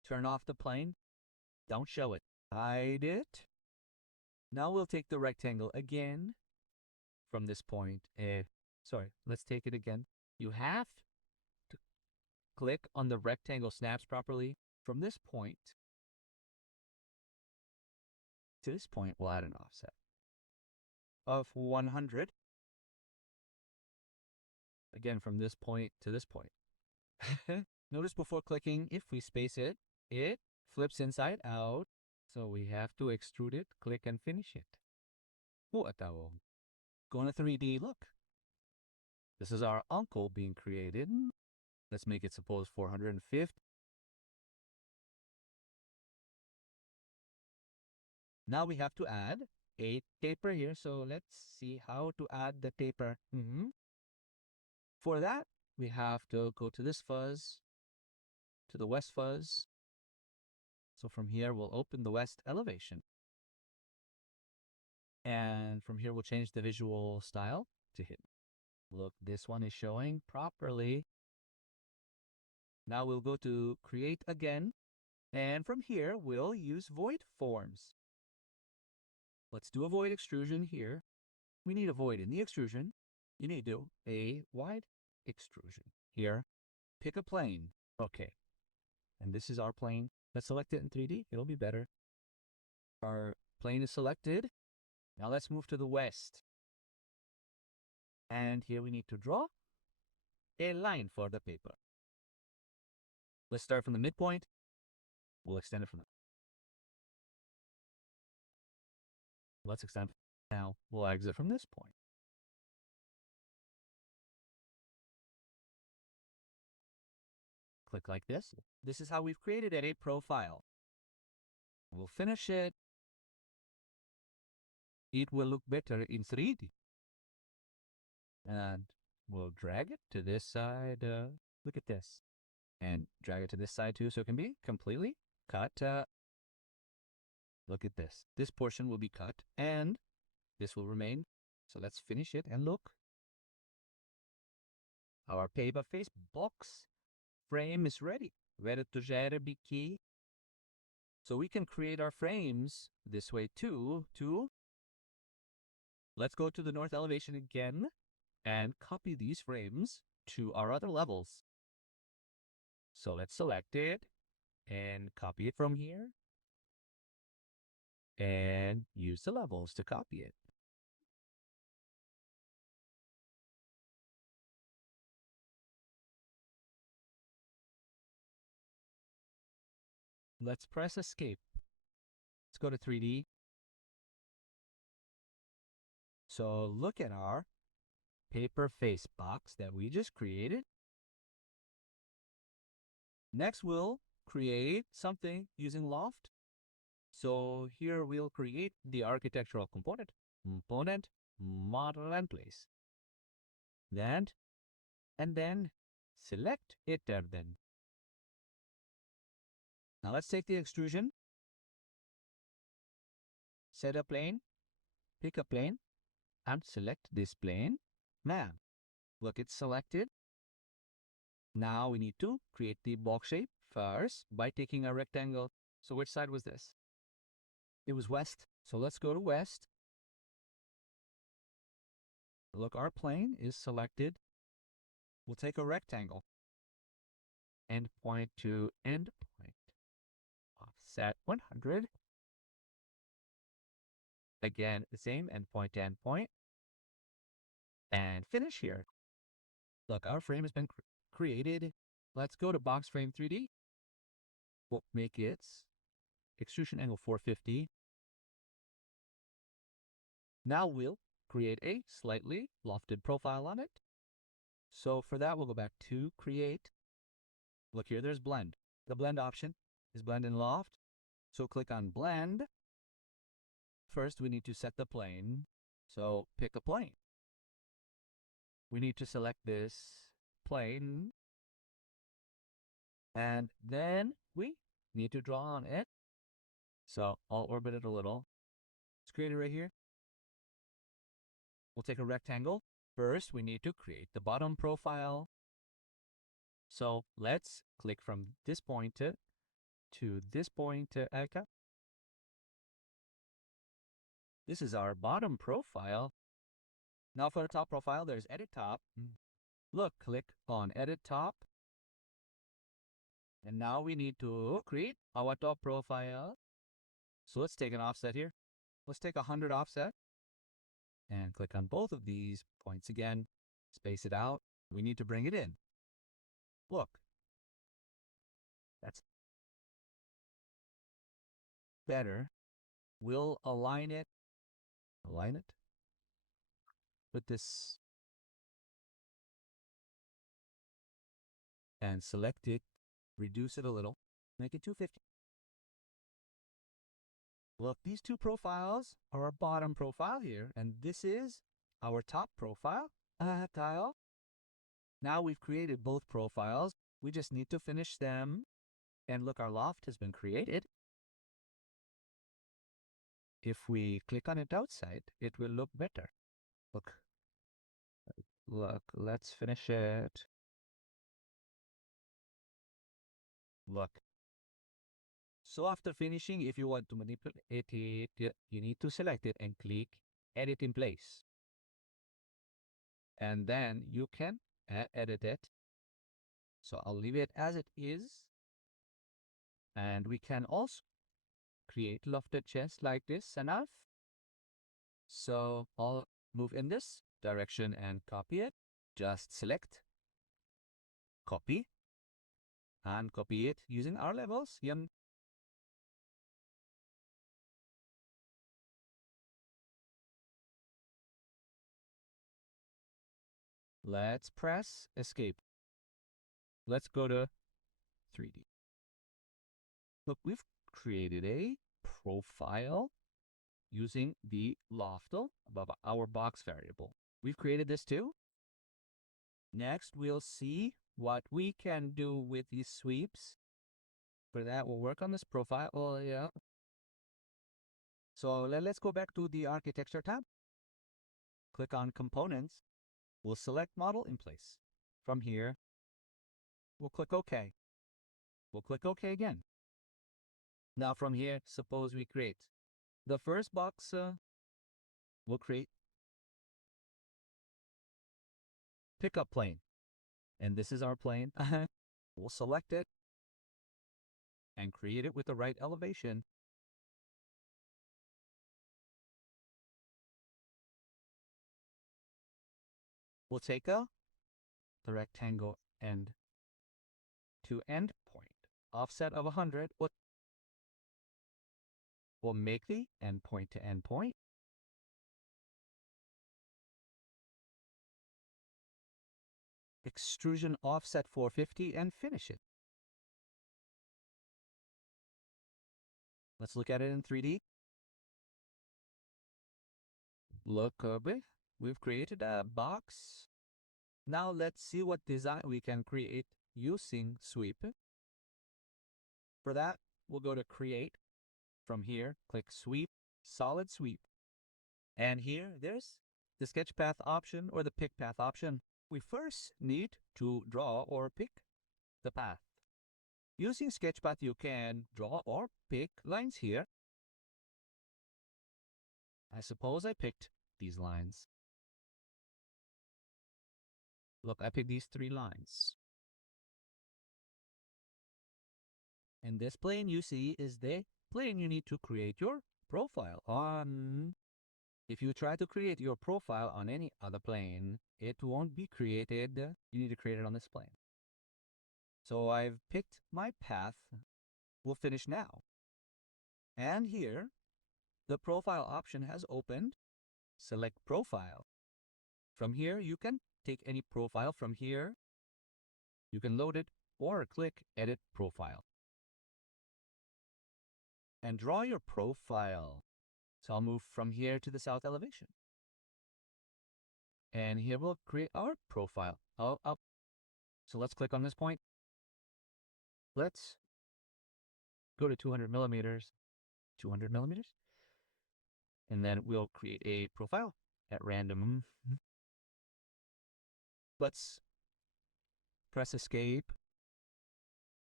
Turn off the plane. Don't show it. Hide it. Now we'll take the rectangle again from this point. Sorry, let's take it again. You have to click on the rectangle snaps properly. From this point to this point, we'll add an offset of 100. Again, from this point to this point. Notice before clicking, if we space it, it flips inside out. So we have to extrude it, click and finish it. Go into 3D, look. This is our uncle being created. Let's make it suppose 450. Now we have to add a taper here. So let's see how to add the taper. For that, we have to go to this fuzz, to the west fuzz. So from here, we'll open the west elevation. And from here, we'll change the visual style to hidden. Look, this one is showing properly. Now we'll go to create again. And from here, we'll use void forms. Let's do a void extrusion here. We need a void in the extrusion. You need to do a wide extrusion here. Pick a plane. Okay. And this is our plane. Let's select it in 3D. It'll be better. Our plane is selected. Now let's move to the west. And here we need to draw a line for the paper. Let's start from the midpoint. We'll extend it from there. Let's extend. Now we'll exit from this point. Click like this. This is how we've created a profile. We'll finish it. It will look better in 3D. And we'll drag it to this side. Look at this. And drag it to this side too, so it can be completely cut. Look at this. This portion will be cut and this will remain. So let's finish it and look. Our paper face box frame is ready. So we can create our frames this way too. Let's go to the north elevation again and copy these frames to our other levels. So let's select it and copy it from here and use the levels to copy it. Let's press escape. Let's go to 3D. So look at our paper face box that we just created. Next, we'll create something using Loft. So here we'll create the architectural component, model and place. And then select it there then. Now let's take the extrusion. Set a plane, pick a plane, and select this plane. Now, look, it's selected. Now we need to create the box shape first by taking a rectangle. So which side was this? It was west. So let's go to west. Look, our plane is selected. We'll take a rectangle. Endpoint to endpoint. Offset 100. Again, the same endpoint to endpoint. And finish here. Look, our frame has been created. Let's go to box frame 3D. We'll make its extrusion angle 450. Now we'll create a slightly lofted profile on it. So for that, we'll go back to create. Look here, there's blend. The blend option is blend and loft. So click on blend. First, we need to set the plane. So pick a plane. We need to select this plane. And then we need to draw on it. So I'll orbit it a little. Let's create it right here. We'll take a rectangle. First, we need to create the bottom profile. So let's click from this point to this point. Okay. This is our bottom profile. Now for the top profile, there's Edit Top. Look, click on Edit Top. And now we need to create our top profile. So let's take an offset here. Let's take 100 offset. And click on both of these points again. Space it out. We need to bring it in. Look. That's better. We'll align it. Align it with this. And select it. Reduce it a little. Make it 250. Look, these two profiles are our bottom profile here. And this is our top profile. Tile. Now we've created both profiles. We just need to finish them. And look, our loft has been created. If we click on it outside, it will look better. Look, let's finish it. Look. So after finishing, if you want to manipulate it, you need to select it and click Edit in Place. And then you can edit it. So I'll leave it as it is. And we can also create lofted chest like this enough. So I'll move in this direction and copy it. Just select, copy, and copy it using our levels. Yan. Let's press Escape. Let's go to 3D. Look, we've created a profile using the loftal above our box variable. We've created this too. Next, we'll see what we can do with these sweeps. For that, we'll work on this profile. Oh, yeah. So let's go back to the Architecture tab. Click on Components. We'll select Model in Place. From here, we'll click OK. We'll click OK again. Now from here, suppose we create the first box. We'll create pickup plane. And this is our plane. We'll select it and create it with the right elevation. We'll take the rectangle end to end point, offset of 100. We'll make the end point to end point. Extrusion offset 450 and finish it. Let's look at it in 3D. Look, we've created a box. Now let's see what design we can create using sweep. For that, we'll go to Create. From here, click Sweep, Solid Sweep. And here, there's the sketch path option or the pick path option. We first need to draw or pick the path. Using sketch path, you can draw or pick lines here. I suppose I picked these lines. Look, I picked these 3 lines. And this plane you see is the plane you need to create your profile on. If you try to create your profile on any other plane, it won't be created. You need to create it on this plane. So I've picked my path. We'll finish now. And here, the profile option has opened. Select Profile. From here, you can take any profile from here. You can load it or click Edit Profile. And draw your profile. So I'll move from here to the south elevation. And here we'll create our profile. So let's click on this point. Let's go to 200 millimeters. 200 millimeters. And then we'll create a profile at random. Let's press escape.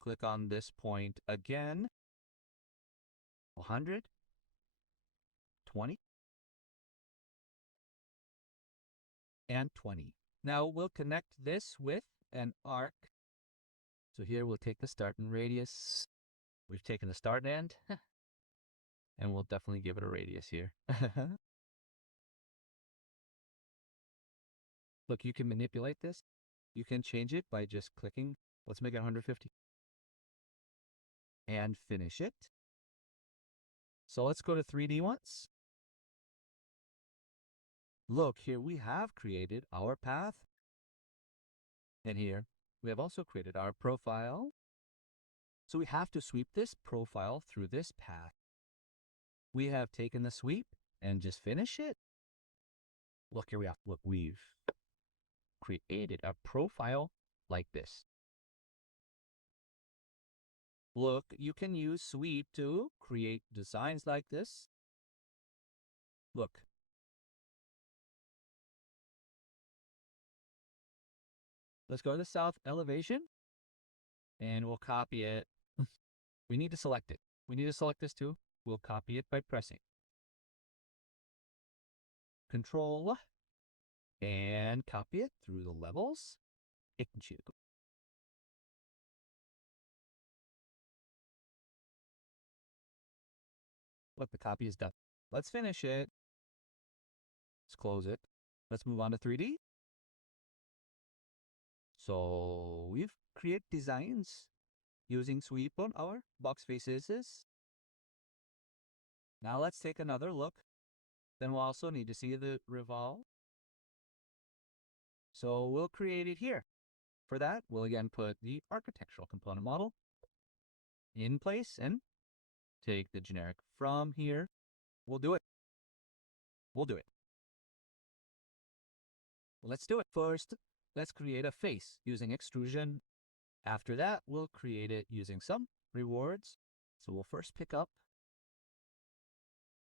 Click on this point again. 100. 20. And 20. Now we'll connect this with an arc. So here we'll take the start and radius. We've taken the start end. And we'll definitely give it a radius here. Look, you can manipulate this. You can change it by just clicking. Let's make it 150. And finish it. So let's go to 3D once. Look, here we have created our path. And here we have also created our profile. So we have to sweep this profile through this path. We have taken the sweep and just finish it. Look, here we have, look, we've created a profile like this. Look, you can use sweep to create designs like this. Look. Let's go to the south elevation and we'll copy it. We need to select it. We need to select this too. We'll copy it by pressing Control and copy it through the levels. Look, the copy is done. Let's finish it. Let's close it. Let's move on to 3D. So we've created designs using sweep on our box faces. Now let's take another look. Then we'll also need to see the revolve. So we'll create it here. For that, we'll again put the architectural component model in place and take the generic from here. We'll do it. We'll do it. Let's do it. First, let's create a face using extrusion. After that, we'll create it using some rewards. So we'll first pick up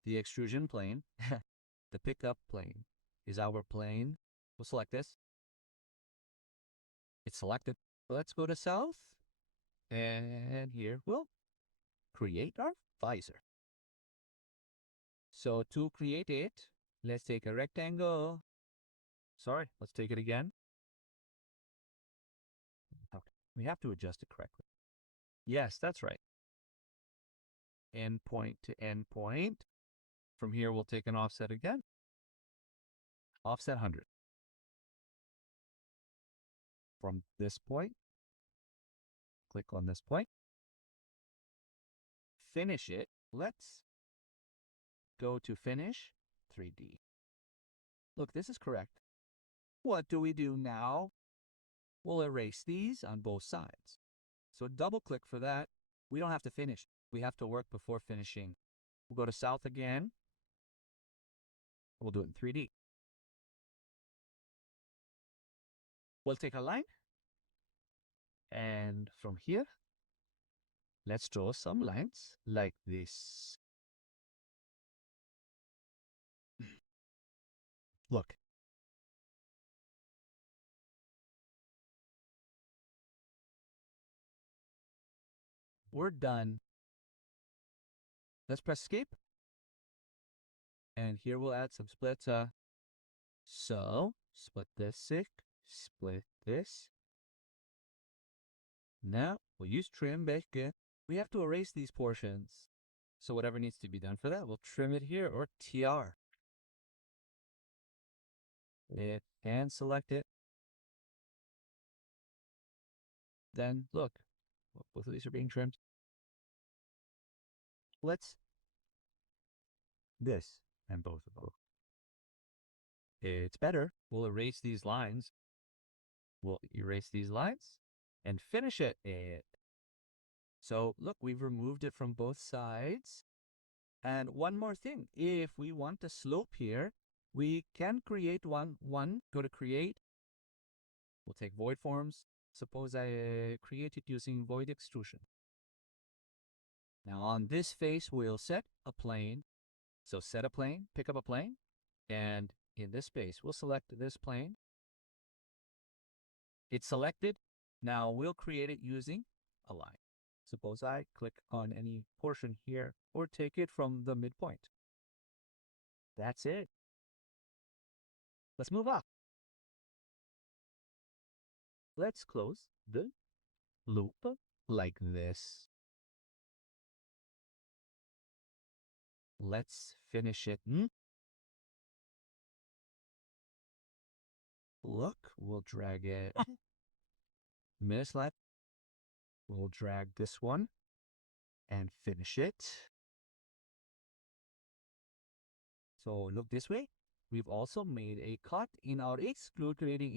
the extrusion plane. The pickup plane is our plane. We'll select this. It's selected. Let's go to south. And here we'll create our visor. So to create it, let's take a rectangle. Sorry, let's take it again. Okay, we have to adjust it correctly. Yes, that's right. Endpoint to endpoint. From here, we'll take an offset again. Offset 100. From this point, click on this point. Finish it. Let's go to Finish 3D. Look, this is correct. What do we do now? We'll erase these on both sides. So double click for that. We don't have to finish. We have to work before finishing. We'll go to south again. We'll do it in 3D. We'll take a line. And from here, let's draw some lines like this. Look. We're done. Let's press escape. And here we'll add some splits. So, split this, split this. Now, we'll use trim back again. We have to erase these portions. So whatever needs to be done for that, we'll trim it here or TR. And select it. Then, look, both of these are being trimmed. Let's this and both of them. It's better. We'll erase these lines. We'll erase these lines and finish it. So look, we've removed it from both sides. And one more thing, if we want a slope here, We can create one. Go to create. We'll take void forms. Suppose I create it using void extrusion. Now on this face, we'll set a plane. So set a plane, pick up a plane, and in this space, we'll select this plane. It's selected. Now we'll create it using a line. Suppose I click on any portion here or take it from the midpoint. That's it. Let's move up. Let's close the loop like this. Let's finish it. Look, we'll drag it. Minutes left. We'll drag this one and finish it. So look this way. We've also made a cut in our exclude, creating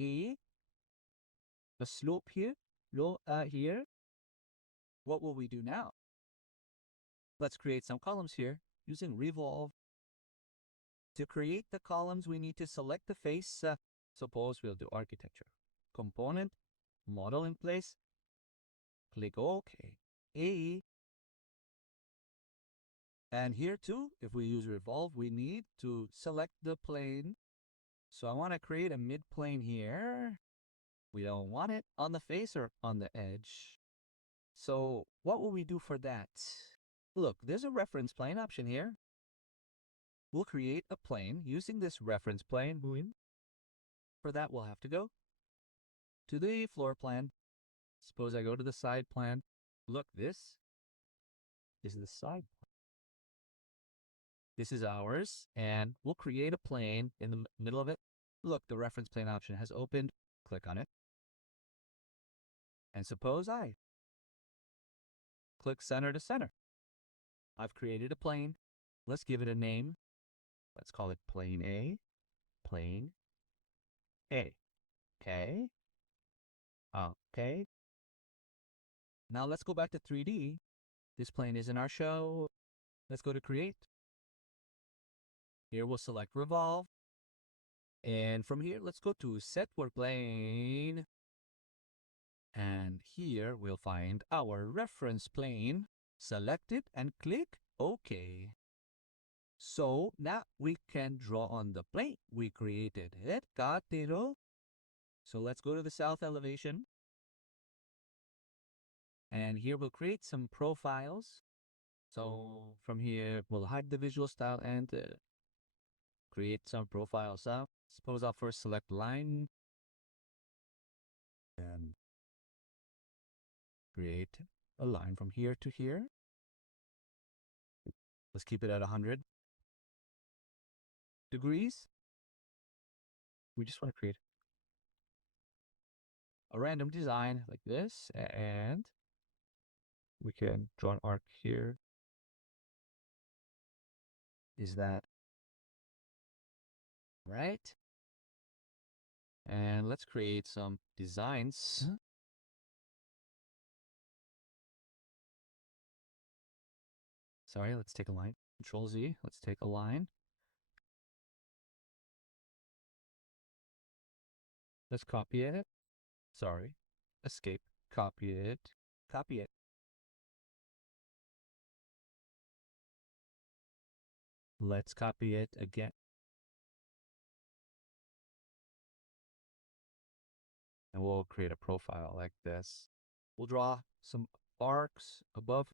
a slope here, low here. What will we do now? Let's create some columns here using revolve. To create the columns, we need to select the face. Suppose we'll do architecture. Component, model in place. Click OK. AE. And here too, if we use revolve, we need to select the plane. So I want to create a mid plane here. We don't want it on the face or on the edge. So what will we do for that? Look, there's a reference plane option here. We'll create a plane using this reference plane. For that, we'll have to go to the floor plan. Suppose I go to the side plan. Look, this is the side plan. This is ours, and we'll create a plane in the middle of it. Look, the reference plane option has opened. Click on it. And suppose I click center to center. I've created a plane. Let's give it a name. Let's call it plane A. Plane A. Okay. Okay. Now let's go back to 3D. This plane is in our show. Let's go to create. Here we'll select revolve. And from here, let's go to set work plane. And here we'll find our reference plane. Select it and click OK. So now we can draw on the plane. We created it. Got it all. So let's go to the south elevation. And here we'll create some profiles. So from here, we'll hide the visual style and create some profiles up. Suppose I'll first select line and create a line from here to here. Let's keep it at 100 degrees. We just want to create a random design like this, and we can draw an arc here. Is that right? And let's create some designs. Sorry, let's take a line. Control Z, let's take a line. Let's copy it. Sorry, escape, copy it, copy it. Let's copy it again. And we'll create a profile like this. We'll draw some arcs above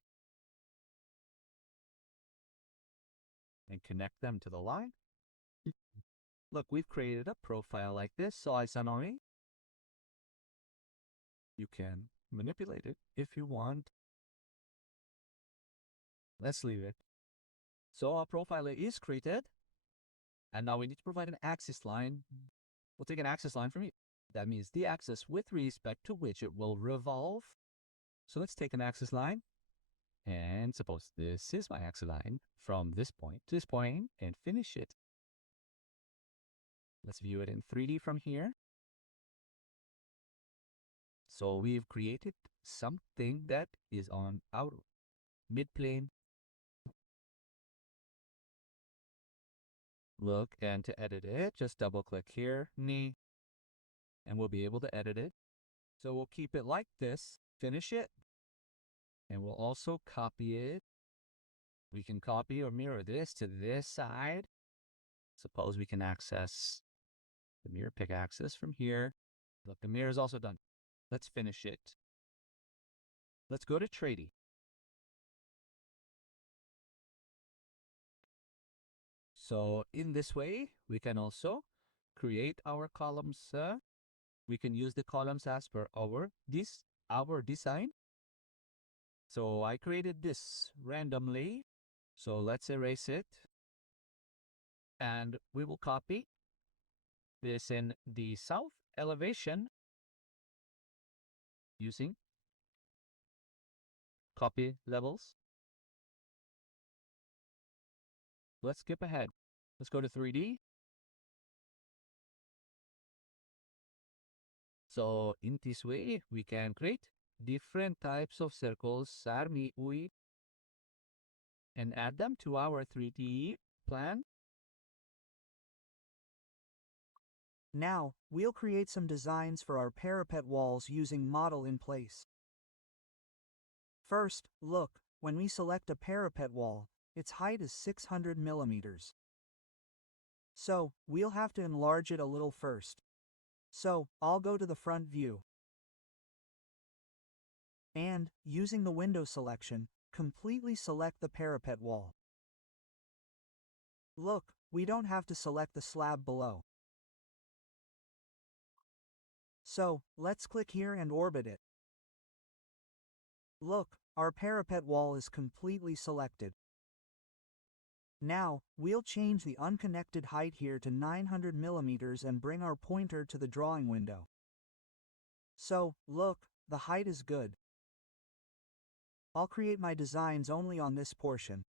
and connect them to the line. Look, we've created a profile like this, so isonomy. You can manipulate it if you want. Let's leave it. So our profile is created. And now we need to provide an axis line. We'll take an axis line from here. That means the axis with respect to which it will revolve. So let's take an axis line. And suppose this is my axis line from this point to this point and finish it. Let's view it in 3D from here. So we've created something that is on our mid-plane. Look, and to edit it, just double click here, and we'll be able to edit it. So we'll keep it like this, finish it, and we'll also copy it. We can copy or mirror this to this side. Suppose we can access the mirror pick axis from here. Look, the mirror is also done. Let's finish it. Let's go to Tradie. So in this way, we can also create our columns. We can use the columns as per our design. So I created this randomly. So let's erase it. And we will copy this in the south elevation using copy levels. Let's skip ahead. Let's go to 3D. So in this way, we can create different types of circles, sarmi ui, and add them to our 3D plan. Now, we'll create some designs for our parapet walls using model in place. First, look, when we select a parapet wall, its height is 600 millimeters. So, we'll have to enlarge it a little first. So, I'll go to the front view. And, using the window selection, completely select the parapet wall. Look, we don't have to select the slab below. So, let's click here and orbit it. Look, our parapet wall is completely selected. Now, we'll change the unconnected height here to 900 millimeters and bring our pointer to the drawing window. So, look, the height is good. I'll create my designs only on this portion.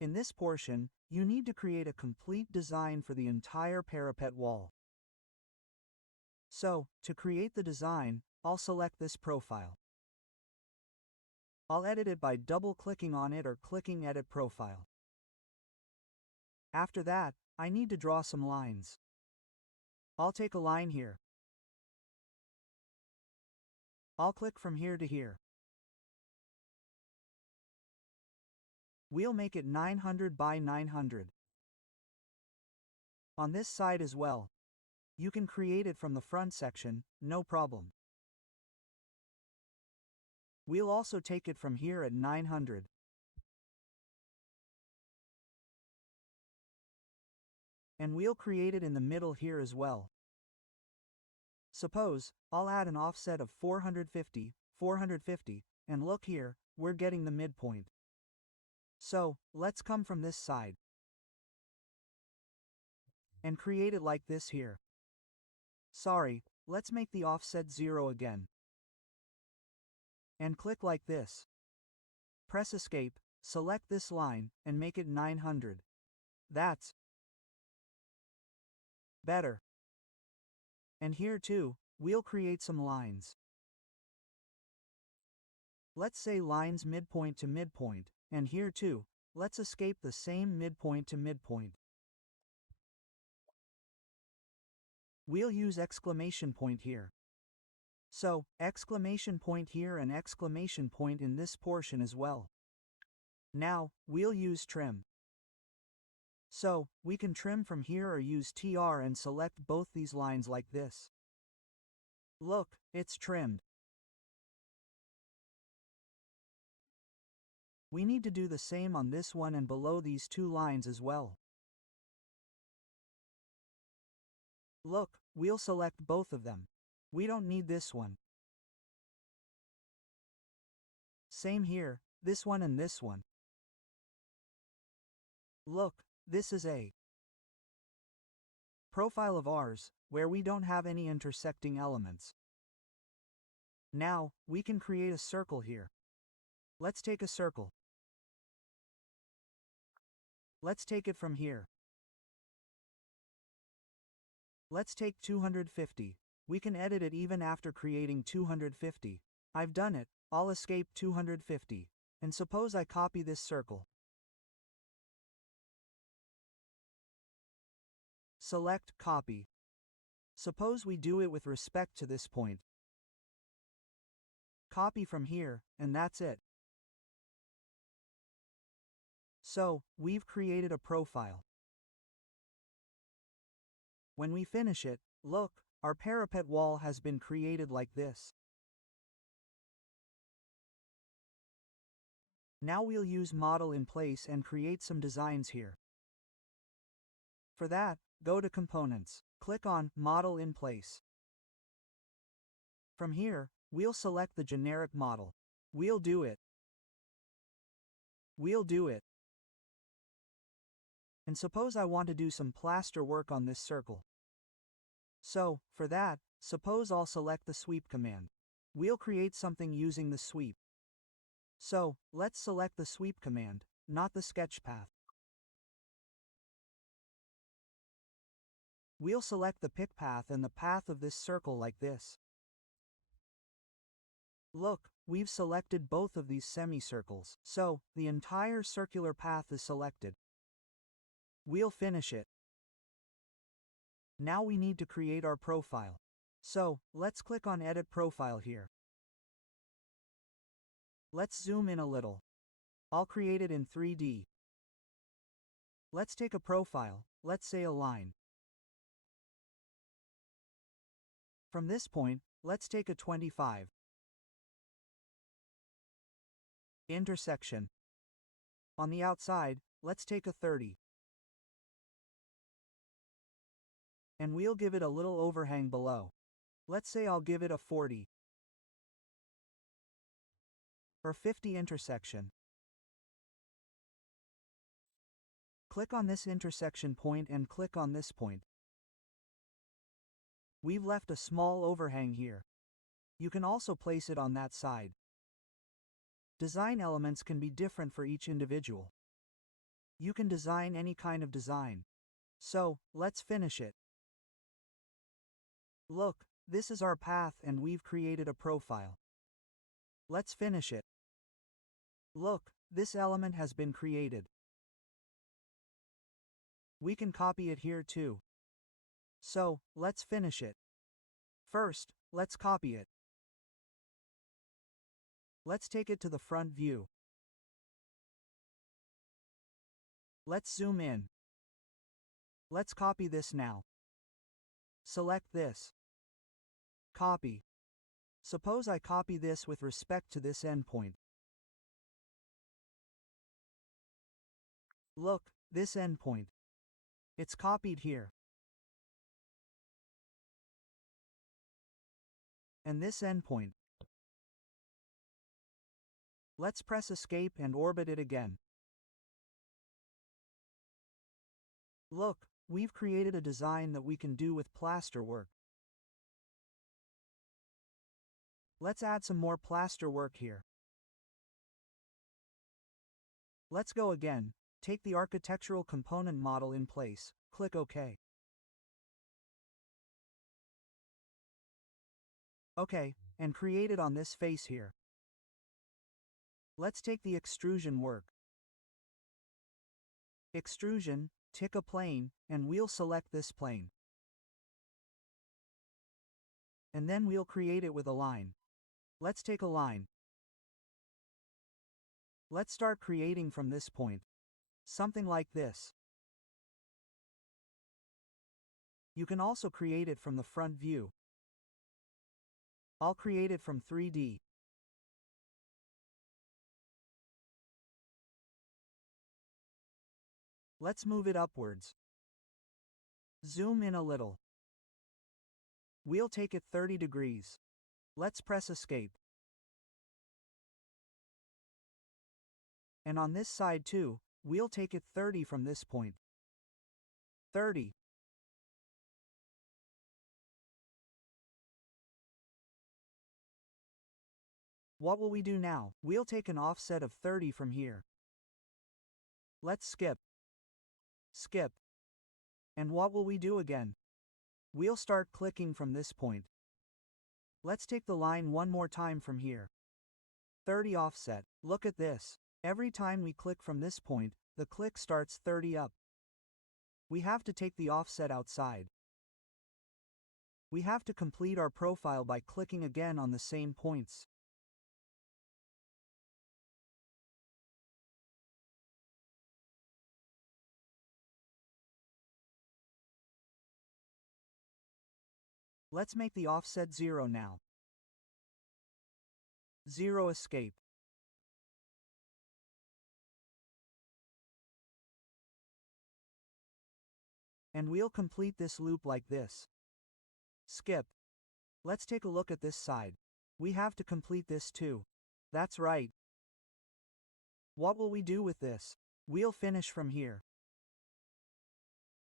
In this portion, you need to create a complete design for the entire parapet wall. So, to create the design, I'll select this profile. I'll edit it by double-clicking on it or clicking Edit Profile. After that, I need to draw some lines. I'll take a line here. I'll click from here to here. We'll make it 900 by 900. On this side as well. You can create it from the front section, no problem. We'll also take it from here at 900. And we'll create it in the middle here as well. Suppose, I'll add an offset of 450, 450, and look here, we're getting the midpoint. So, let's come from this side. And create it like this here. Sorry, let's make the offset 0 again. And click like this. Press Escape, select this line, and make it 900. That's better. And here too, we'll create some lines. Let's say lines midpoint to midpoint, and here too, let's escape the same midpoint to midpoint. We'll use exclamation point here. So, exclamation point here and exclamation point in this portion as well. Now, we'll use trim. So, we can trim from here or use TR and select both these lines like this. Look, it's trimmed. We need to do the same on this one and below these two lines as well. Look, we'll select both of them. We don't need this one. Same here, this one and this one. Look, this is a profile of ours, where we don't have any intersecting elements. Now, we can create a circle here. Let's take a circle. Let's take it from here. Let's take 250. We can edit it even after creating 250. I've done it, I'll escape 250. And suppose I copy this circle. Select Copy. Suppose we do it with respect to this point. Copy from here, and that's it. So, we've created a profile. When we finish it, look, our parapet wall has been created like this. Now we'll use Model in Place and create some designs here. For that, go to Components, click on Model in Place. From here, we'll select the generic model. We'll do it. And suppose I want to do some plaster work on this circle. So, for that, suppose I'll select the sweep command. We'll create something using the sweep. So, let's select the sweep command, not the sketch path. We'll select the pick path and the path of this circle like this. Look, we've selected both of these semicircles, so the entire circular path is selected. We'll finish it. Now we need to create our profile. So, let's click on Edit Profile here. Let's zoom in a little. I'll create it in 3D. Let's take a profile, let's say a line. From this point, let's take a 25. Intersection. On the outside, let's take a 30. And we'll give it a little overhang below. Let's say I'll give it a 40. Or 50 intersection. Click on this intersection point and click on this point. We've left a small overhang here. You can also place it on that side. Design elements can be different for each individual. You can design any kind of design. So, let's finish it. Look, this is our path and we've created a profile. Let's finish it. Look, this element has been created. We can copy it here too. So, let's finish it. First, let's copy it. Let's take it to the front view. Let's zoom in. Let's copy this now. Select this. Copy. Suppose I copy this with respect to this endpoint. Look, this endpoint. It's copied here. And this endpoint. Let's press Escape and orbit it again. Look, we've created a design that we can do with plaster work. Let's add some more plaster work here. Let's go again, take the architectural component model in place, click OK. OK, and create it on this face here. Let's take the extrusion work. Extrusion, tick a plane, and we'll select this plane. And then we'll create it with a line. Let's take a line. Let's start creating from this point. Something like this. You can also create it from the front view. I'll create it from 3D. Let's move it upwards. Zoom in a little. We'll take it 30 degrees. Let's press Escape. And on this side too, we'll take it 30 from this point. 30. What will we do now? We'll take an offset of 30 from here. Let's skip. Skip. And what will we do again? We'll start clicking from this point. Let's take the line one more time from here. 30 offset. Look at this. Every time we click from this point, the click starts 30 up. We have to take the offset outside. We have to complete our profile by clicking again on the same points. Let's make the offset 0 now. 0 escape. And we'll complete this loop like this. Skip. Let's take a look at this side. We have to complete this too. That's right. What will we do with this? We'll finish from here.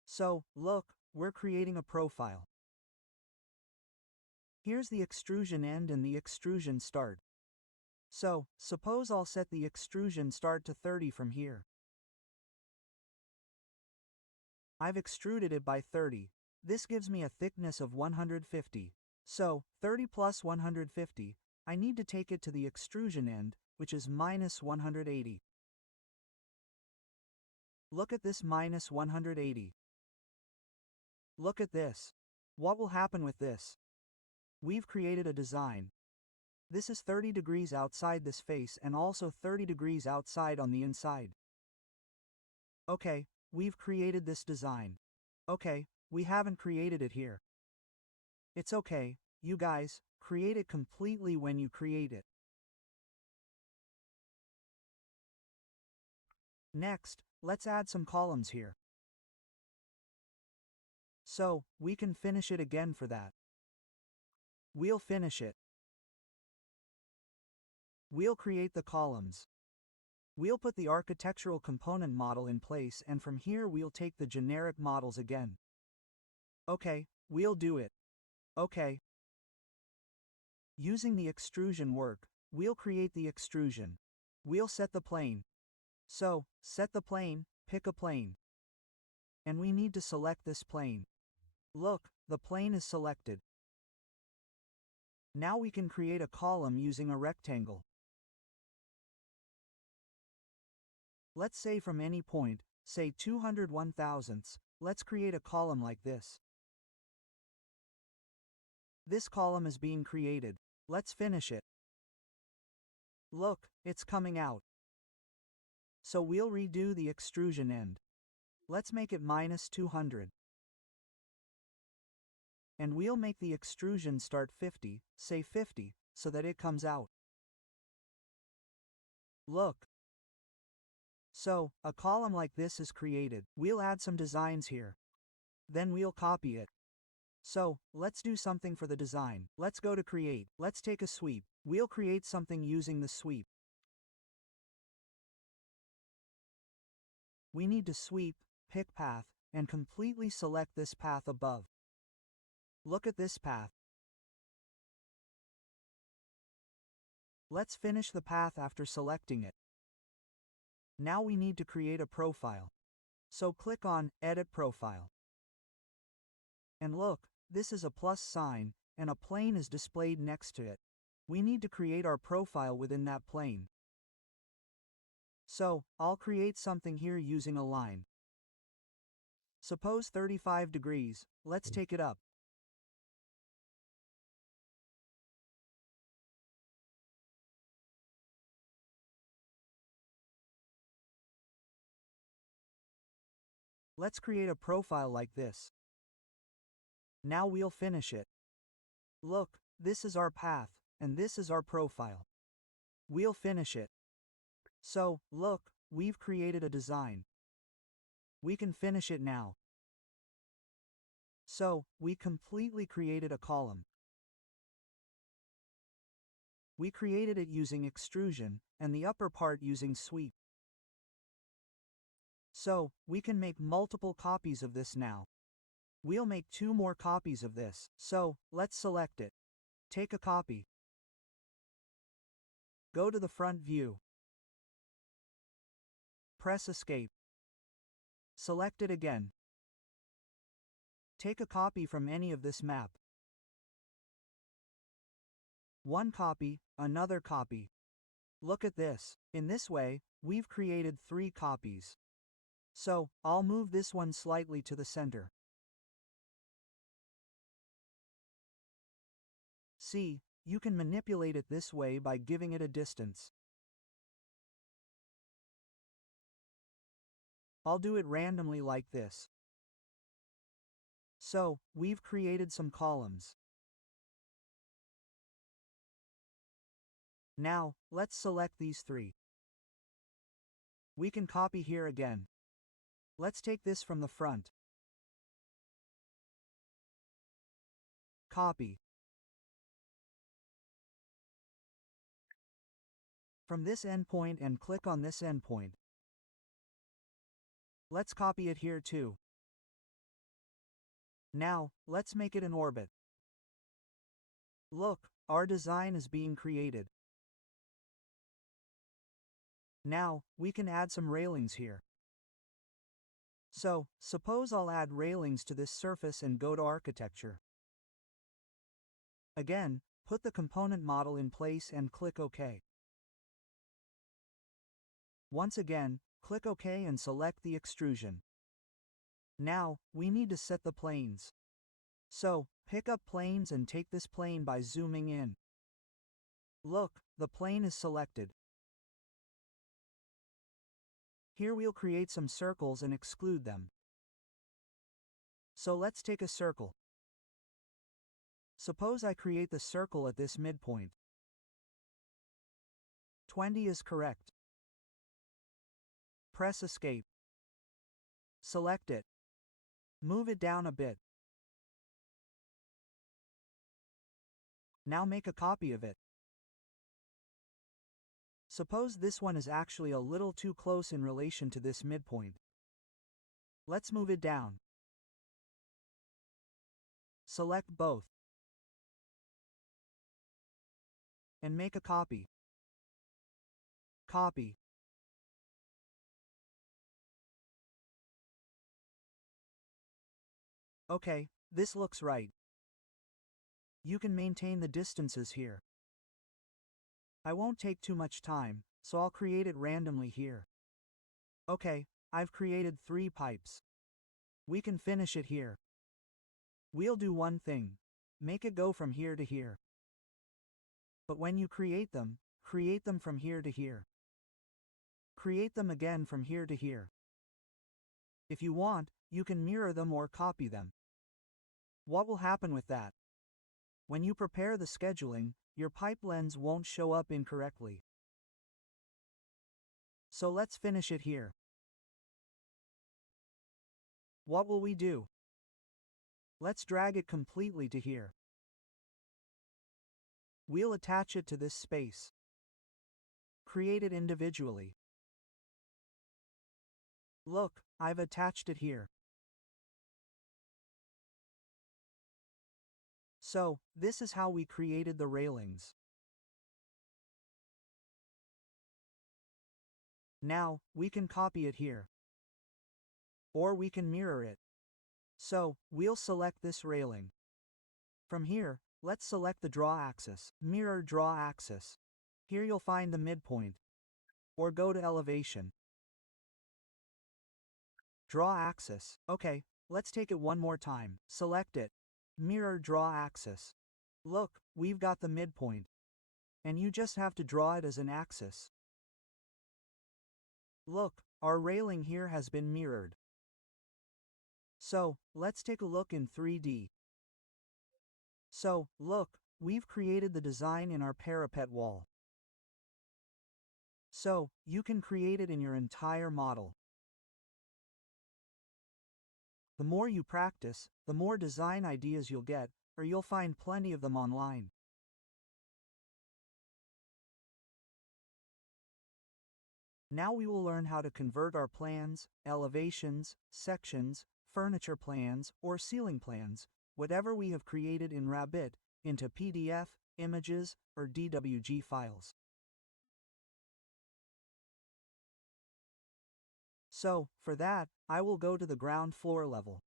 So, look, we're creating a profile. Here's the extrusion end and the extrusion start. So, suppose I'll set the extrusion start to 30 from here. I've extruded it by 30. This gives me a thickness of 150. So, 30 plus 150, I need to take it to the extrusion end, which is minus 180. Look at this minus 180. Look at this. What will happen with this? We've created a design. This is 30 degrees outside this face and also 30 degrees outside on the inside. Okay, we've created this design. Okay, we haven't created it here. It's okay, you guys, create it completely when you create it. Next, let's add some columns here. So, we can finish it again for that. We'll finish it. We'll create the columns. We'll put the architectural component model in place, and from here we'll take the generic models again. Okay, we'll do it. Okay. Using the extrusion work, we'll create the extrusion. We'll set the plane. So, set the plane, pick a plane. And we need to select this plane. Look, the plane is selected. Now we can create a column using a rectangle. Let's say from any point, say 201 thousandths, let's create a column like this. This column is being created. Let's finish it. Look, it's coming out. So we'll redo the extrusion end. Let's make it minus 200. And we'll make the extrusion start 50, say 50, so that it comes out. Look. So, a column like this is created. We'll add some designs here. Then we'll copy it. So, let's do something for the design. Let's go to create. Let's take a sweep. We'll create something using the sweep. We need to sweep, pick path, and completely select this path above. Look at this path. Let's finish the path after selecting it. Now we need to create a profile. So click on Edit Profile. And look, this is a plus sign, and a plane is displayed next to it. We need to create our profile within that plane. So, I'll create something here using a line. Suppose 35 degrees, let's take it up. Let's create a profile like this. Now we'll finish it. Look, this is our path, and this is our profile. We'll finish it. So, look, we've created a design. We can finish it now. So, we completely created a column. We created it using extrusion, and the upper part using sweep. So, we can make multiple copies of this now. We'll make 2 more copies of this. So, let's select it. Take a copy. Go to the front view. Press Escape. Select it again. Take a copy from any of this map. 1 copy, another copy. Look at this. In this way, we've created 3 copies. So, I'll move this one slightly to the center. See, you can manipulate it this way by giving it a distance. I'll do it randomly like this. So, we've created some columns. Now, let's select these three. We can copy here again. Let's take this from the front. Copy. From this endpoint and click on this endpoint. Let's copy it here too. Now, let's make it an orbit. Look, our design is being created. Now, we can add some railings here. So, suppose I'll add railings to this surface and go to Architecture. Again, put the component model in place and click OK. Once again, click OK and select the extrusion. Now, we need to set the planes. So, pick up planes and take this plane by zooming in. Look, the plane is selected. Here we'll create some circles and exclude them. So let's take a circle. Suppose I create the circle at this midpoint. 20 is correct. Press Escape. Select it. Move it down a bit. Now make a copy of it. Suppose this one is actually a little too close in relation to this midpoint. Let's move it down. Select both. And make a copy. Copy. Okay, this looks right. You can maintain the distances here. I won't take too much time, so I'll create it randomly here. Okay, I've created 3 pipes. We can finish it here. We'll do one thing. Make it go from here to here. But when you create them from here to here. Create them again from here to here. If you want, you can mirror them or copy them. What will happen with that? When you prepare the scheduling, your pipe lens won't show up incorrectly. So let's finish it here. What will we do? Let's drag it completely to here. We'll attach it to this space. Create it individually. Look, I've attached it here. So, this is how we created the railings. Now, we can copy it here. Or we can mirror it. So, we'll select this railing. From here, let's select the draw axis. Mirror draw axis. Here you'll find the midpoint. Or go to elevation. Draw axis. Okay, let's take it one more time. Select it. Mirror draw axis. Look, we've got the midpoint. And you just have to draw it as an axis. Look, our railing here has been mirrored. So, let's take a look in 3D. So, look, we've created the design in our parapet wall. So, you can create it in your entire model. The more you practice, the more design ideas you'll get, or you'll find plenty of them online. Now we will learn how to convert our plans, elevations, sections, furniture plans, or ceiling plans, whatever we have created in Revit, into PDF, images, or DWG files. So, for that, I will go to the ground floor level.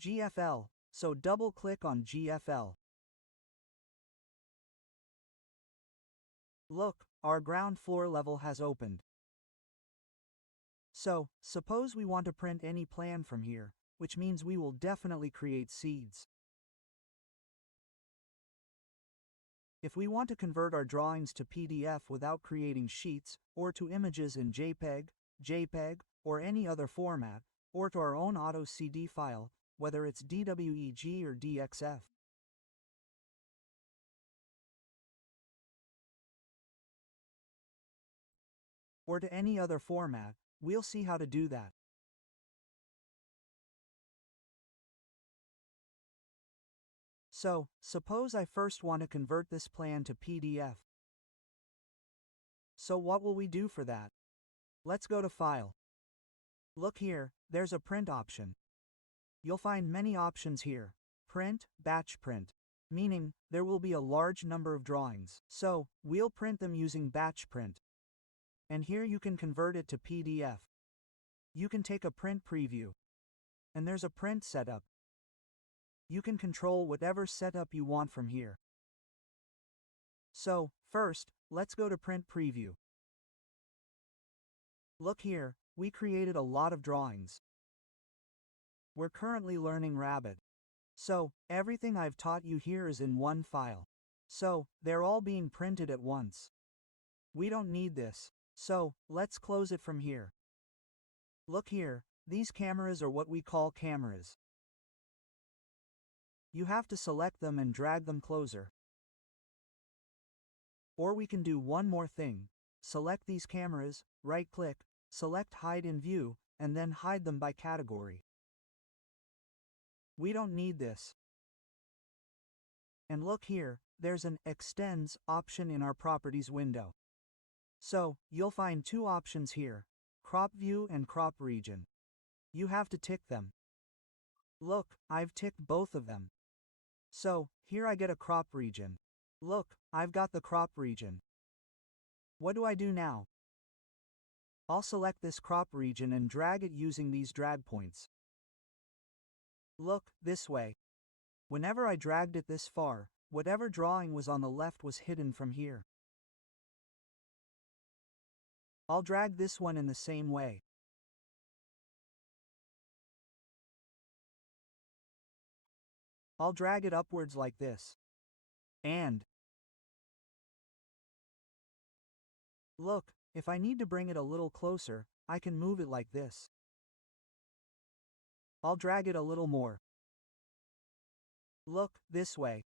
GFL, so double-click on GFL. Look, our ground floor level has opened. So, suppose we want to print any plan from here, which means we will definitely create seeds. If we want to convert our drawings to PDF without creating sheets, or to images in JPEG, or any other format, or to our own auto CD file, whether it's DWEG or DXF, or to any other format, we'll see how to do that. So, suppose I first want to convert this plan to PDF. So what will we do for that? Let's go to File. Look here, there's a print option. You'll find many options here. Print, batch print, meaning there will be a large number of drawings. So, we'll print them using batch print. And here you can convert it to PDF. You can take a print preview. And there's a print setup. You can control whatever setup you want from here. So, first, let's go to print preview. Look here, we created a lot of drawings. We're currently learning Revit. So, everything I've taught you here is in one file. So, they're all being printed at once. We don't need this. So, let's close it from here. Look here, these cameras are what we call cameras. You have to select them and drag them closer. Or we can do one more thing. Select these cameras, right-click, select Hide in View, and then hide them by category. We don't need this. And look here, there's an Extends option in our Properties window. So, you'll find two options here, Crop View and Crop Region. You have to tick them. Look, I've ticked both of them. So, here I get a crop region. Look, I've got the crop region. What do I do now? I'll select this crop region and drag it using these drag points. Look, this way. Whenever I dragged it this far, whatever drawing was on the left was hidden from here. I'll drag this one in the same way. I'll drag it upwards like this. And look, if I need to bring it a little closer, I can move it like this. I'll drag it a little more. Look, this way.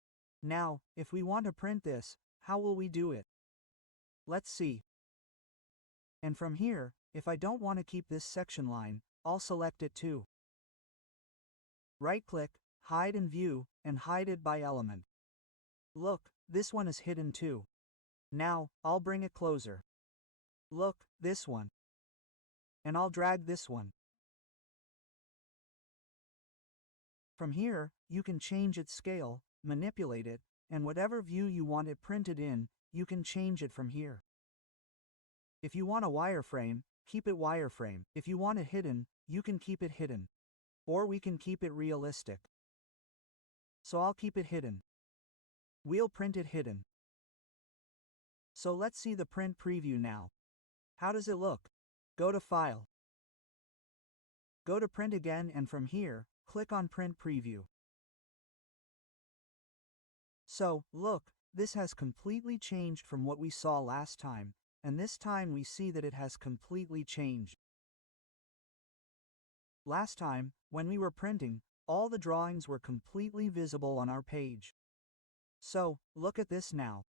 Now, if we want to print this, how will we do it? Let's see. And from here, if I don't want to keep this section line, I'll select it too. Right-click, Hide in View, and hide it by element. Look, this one is hidden too. Now, I'll bring it closer. Look, this one. And I'll drag this one. From here, you can change its scale, manipulate it, and whatever view you want it printed in, you can change it from here. If you want a wireframe, keep it wireframe. If you want it hidden, you can keep it hidden. Or we can keep it realistic. So I'll keep it hidden. We'll print it hidden. So let's see the print preview now. How does it look? Go to File. Go to Print again, and from here, click on Print Preview. So, look, this has completely changed from what we saw last time, and this time we see that it has completely changed. Last time, when we were printing, all the drawings were completely visible on our page. So, look at this now.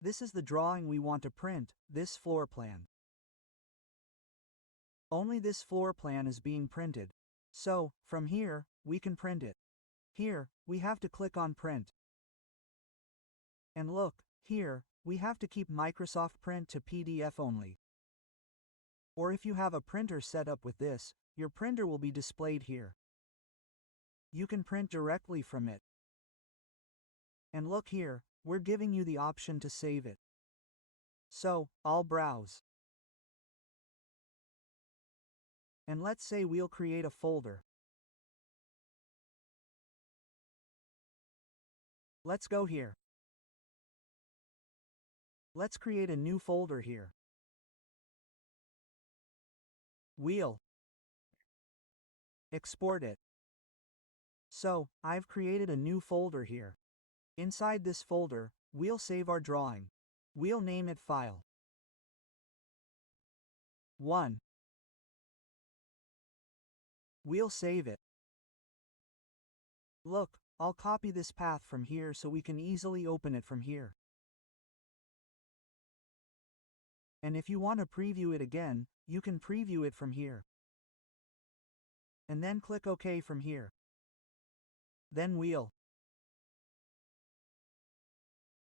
This is the drawing we want to print, this floor plan. Only this floor plan is being printed. So, from here, we can print it. Here, we have to click on Print. And look, here, we have to keep Microsoft Print to PDF only. Or if you have a printer set up with this, your printer will be displayed here. You can print directly from it. And look here, we're giving you the option to save it. So, I'll browse. And let's say we'll create a folder. Let's go here. Let's create a new folder here. We'll export it. So, I've created a new folder here. Inside this folder, we'll save our drawing. We'll name it File 1. We'll save it. Look, I'll copy this path from here so we can easily open it from here. And if you want to preview it again, you can preview it from here. And then click OK from here. Then we'll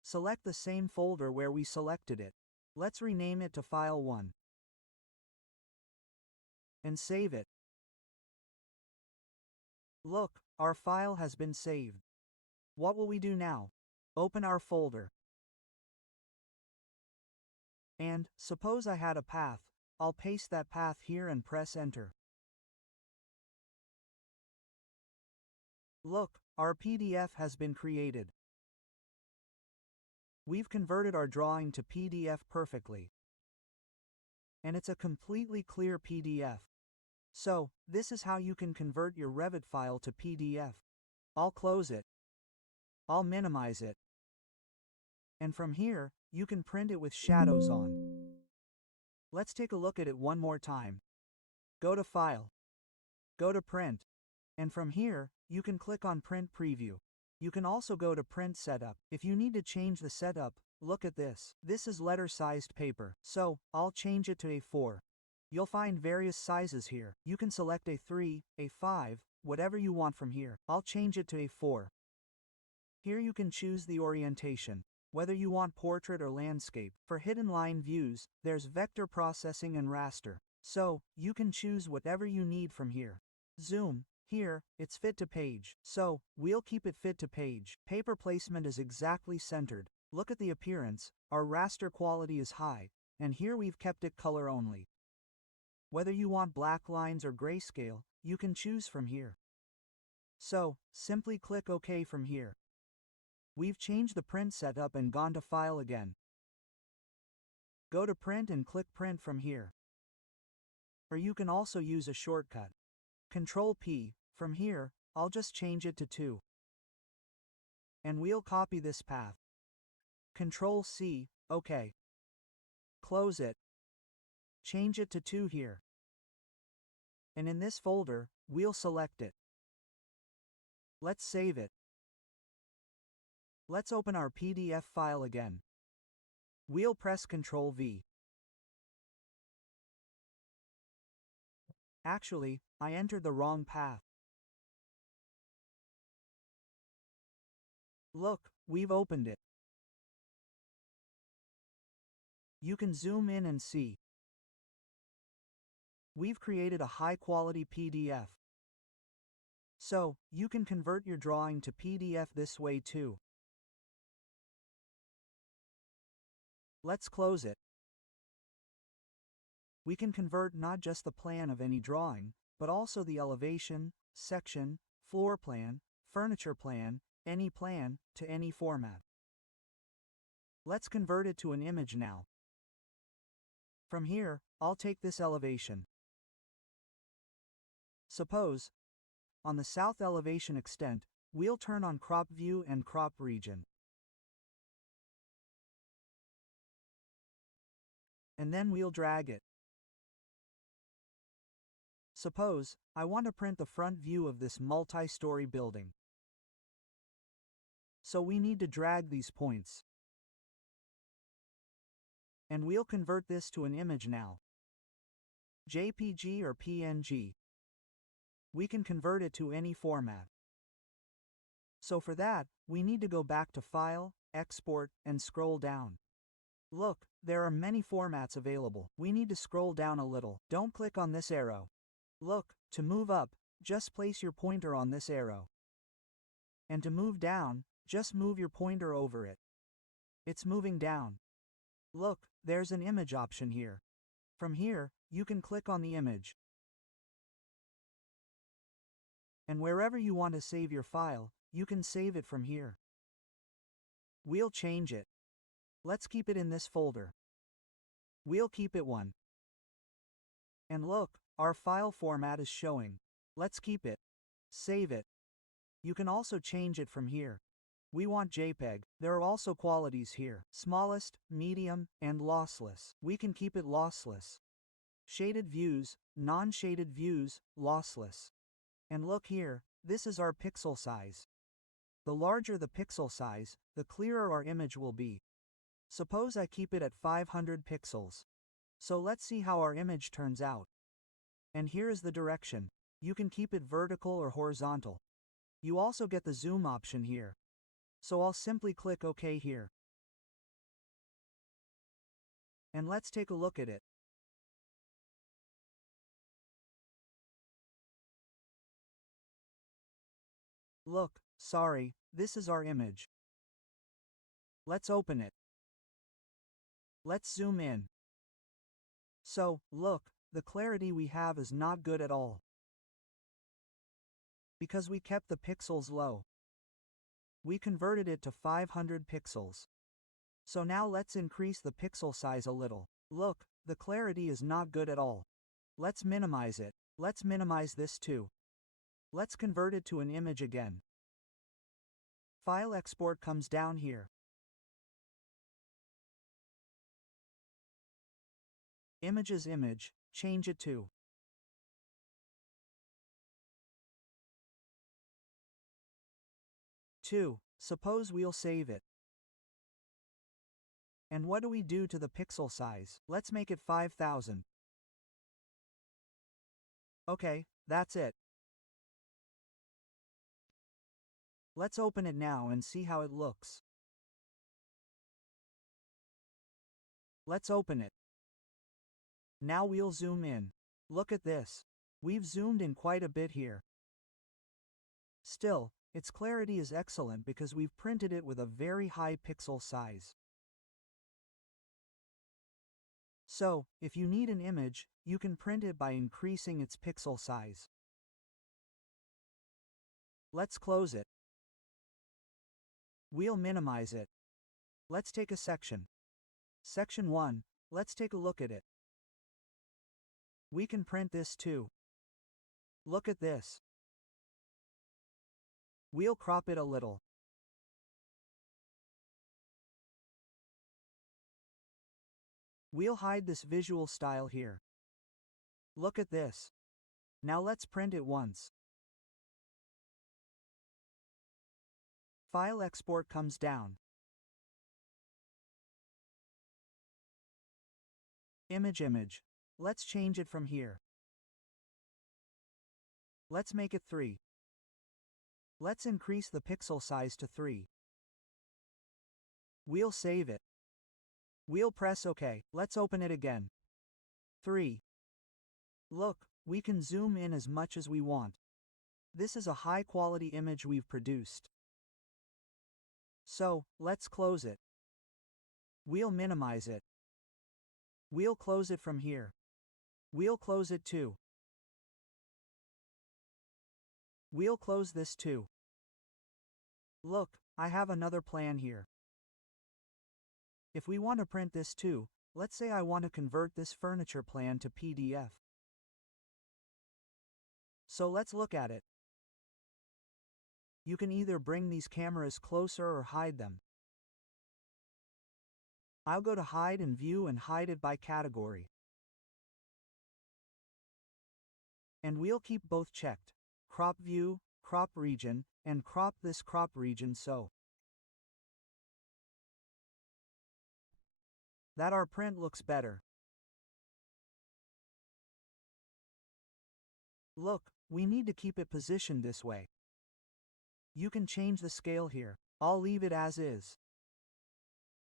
select the same folder where we selected it. Let's rename it to File 1. And save it. Look, our file has been saved. What will we do now? Open our folder. And, suppose I had a path, I'll paste that path here and press Enter. Look, our PDF has been created. We've converted our drawing to PDF perfectly. And it's a completely clear PDF. So, this is how you can convert your Revit file to PDF. I'll close it. I'll minimize it. And from here, you can print it with shadows on. Let's take a look at it one more time. Go to File. Go to Print. And from here, you can click on Print Preview. You can also go to Print Setup. If you need to change the setup, look at this. This is letter-sized paper, so I'll change it to A4. You'll find various sizes here. You can select A3, A5, whatever you want from here. I'll change it to A4. Here you can choose the orientation, whether you want portrait or landscape. For hidden line views, there's vector processing and raster, so you can choose whatever you need from here. Zoom. Here, it's fit to page, so we'll keep it fit to page. Paper placement is exactly centered. Look at the appearance, our raster quality is high, and here we've kept it color only. Whether you want black lines or grayscale, you can choose from here. So, simply click OK from here. We've changed the print setup and gone to File again. Go to Print and click Print from here. Or you can also use a shortcut. Control P, from here, I'll just change it to 2. And we'll copy this path. Control C, OK. Close it. Change it to 2 here. And in this folder, we'll select it. Let's save it. Let's open our PDF file again. We'll press Ctrl V. Actually, I entered the wrong path. Look, we've opened it. You can zoom in and see. We've created a high-quality PDF. So, you can convert your drawing to PDF this way too. Let's close it. We can convert not just the plan of any drawing, but also the elevation, section, floor plan, furniture plan, any plan, to any format. Let's convert it to an image now. From here, I'll take this elevation. Suppose, on the south elevation extent, we'll turn on Crop View and Crop Region. And then we'll drag it. Suppose, I want to print the front view of this multi-story building. So we need to drag these points. And we'll convert this to an image now. JPG or PNG. We can convert it to any format. So for that, we need to go back to File, Export, and scroll down. Look, there are many formats available. We need to scroll down a little. Don't click on this arrow. Look, to move up, just place your pointer on this arrow. And to move down, just move your pointer over it. It's moving down. Look, there's an image option here. From here, you can click on the image. And wherever you want to save your file, you can save it from here. We'll change it. Let's keep it in this folder. We'll keep it 1. And look, Our file format is showing. Let's keep it. Save it. You can also change it from here. We want JPEG. There are also qualities here. Smallest, medium, and lossless. We can keep it lossless. Shaded views, non-shaded views, lossless. And look here, this is our pixel size. The larger the pixel size, the clearer our image will be. Suppose I keep it at 500 pixels. So let's see how our image turns out. And here is the direction. You can keep it vertical or horizontal. You also get the zoom option here. So I'll simply click OK here. And let's take a look at it. Look, sorry, this is our image. Let's open it. Let's zoom in. So, look, the clarity we have is not good at all. Because we kept the pixels low. We converted it to 500 pixels. So now let's increase the pixel size a little. Look, the clarity is not good at all. Let's minimize it. Let's minimize this too. Let's convert it to an image again. File export comes down here. Images image, change it to 2. Suppose we'll save it. And what do we do to the pixel size? Let's make it 5000. Okay, that's it. Let's open it now and see how it looks. Let's open it. Now we'll zoom in. Look at this. We've zoomed in quite a bit here. Still, its clarity is excellent because we've printed it with a very high pixel size. So, if you need an image, you can print it by increasing its pixel size. Let's close it. We'll minimize it. Let's take a section. Section 1, let's take a look at it. We can print this too. Look at this. We'll crop it a little. We'll hide this visual style here. Look at this. Now let's print it once. File export comes down. Image. Let's change it from here. Let's make it 3. Let's increase the pixel size to 3. We'll save it. We'll press OK. Let's open it again. 3. Look, we can zoom in as much as we want. This is a high-quality image we've produced. So, let's close it. We'll minimize it. We'll close it from here. We'll close it too. We'll close this too. Look, I have another plan here. If we want to print this too, let's say I want to convert this furniture plan to PDF. So let's look at it. You can either bring these cameras closer or hide them. I'll go to Hide and View and hide it by category. And we'll keep both checked. Crop view, crop region, and crop this crop region so that our print looks better. Look, we need to keep it positioned this way. You can change the scale here. I'll leave it as is.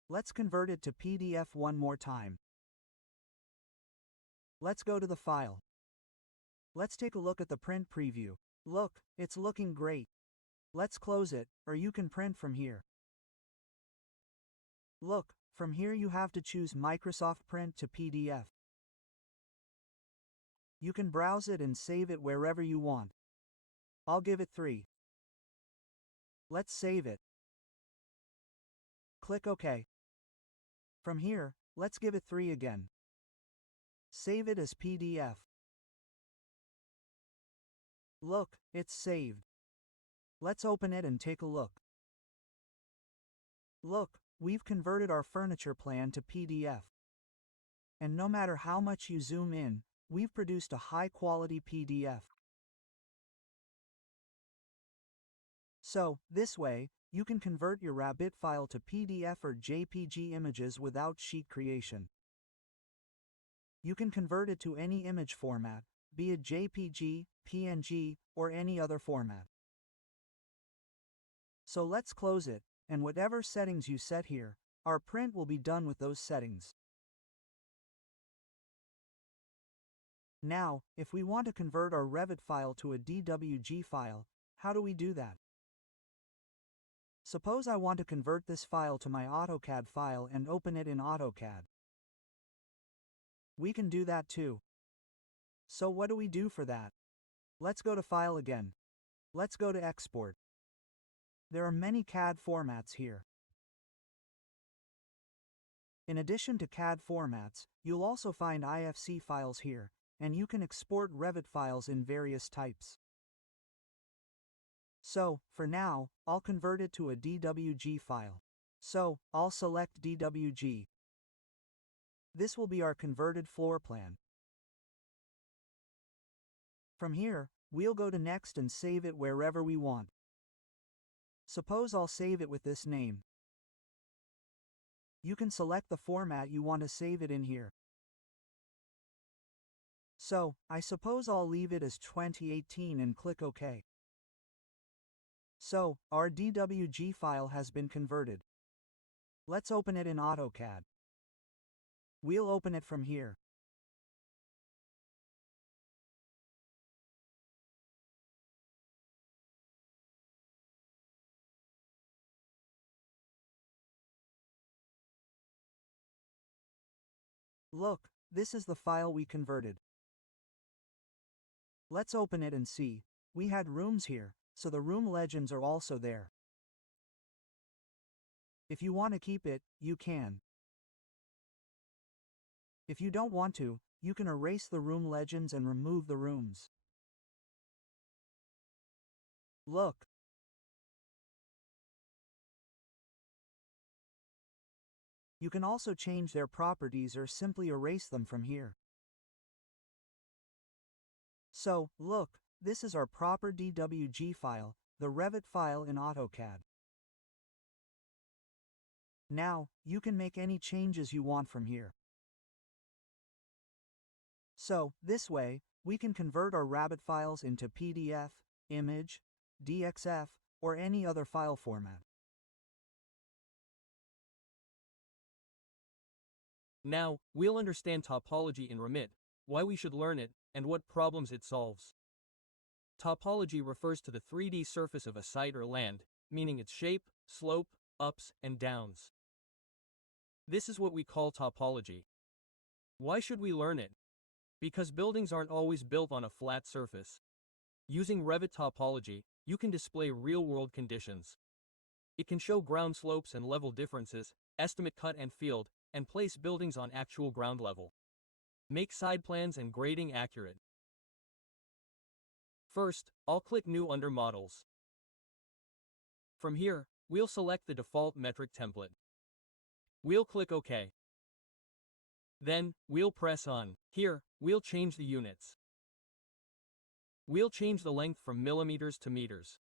Let's convert it to PDF one more time. Let's go to the file. Let's take a look at the print preview. Look, it's looking great. Let's close it, or you can print from here. Look, from here you have to choose Microsoft Print to PDF. You can browse it and save it wherever you want. I'll give it 3. Let's save it. Click OK. From here, let's give it 3 again. Save it as PDF. Look, it's saved. Let's open it and take a look. Look, we've converted our furniture plan to PDF. And no matter how much you zoom in, we've produced a high-quality PDF. So, this way, you can convert your Revit file to PDF or JPG images without sheet creation. You can convert it to any image format, be it JPG, PNG, or any other format. So let's close it, and whatever settings you set here, our print will be done with those settings. Now, if we want to convert our Revit file to a DWG file, how do we do that? Suppose I want to convert this file to my AutoCAD file and open it in AutoCAD. We can do that too. So what do we do for that? Let's go to File again. Let's go to Export. There are many CAD formats here. In addition to CAD formats, you'll also find IFC files here, and you can export Revit files in various types. So, for now, I'll convert it to a DWG file. So, I'll select DWG. This will be our converted floor plan. From here, we'll go to Next and save it wherever we want. Suppose I'll save it with this name. You can select the format you want to save it in here. So, I suppose I'll leave it as 2018 and click OK. So, our DWG file has been converted. Let's open it in AutoCAD. We'll open it from here. Look, this is the file we converted. Let's open it and see. We had rooms here, so the room legends are also there. If you want to keep it, you can. If you don't want to, you can erase the room legends and remove the rooms. Look. You can also change their properties or simply erase them from here. So, look, this is our proper DWG file, the Revit file in AutoCAD. Now, you can make any changes you want from here. So, this way, we can convert our Revit files into PDF, image, DXF, or any other file format. Now, we'll understand topology in Revit, why we should learn it, and what problems it solves. Topology refers to the 3D surface of a site or land, meaning its shape, slope, ups, and downs. This is what we call topology. Why should we learn it? Because buildings aren't always built on a flat surface. Using Revit topology, you can display real-world conditions. It can show ground slopes and level differences, estimate cut and field, and place buildings on actual ground level. Make side plans and grading accurate. First, I'll click New under Models. From here, we'll select the default metric template. We'll click OK. Then, we'll press on. Here, we'll change the units. We'll change the length from millimeters to meters.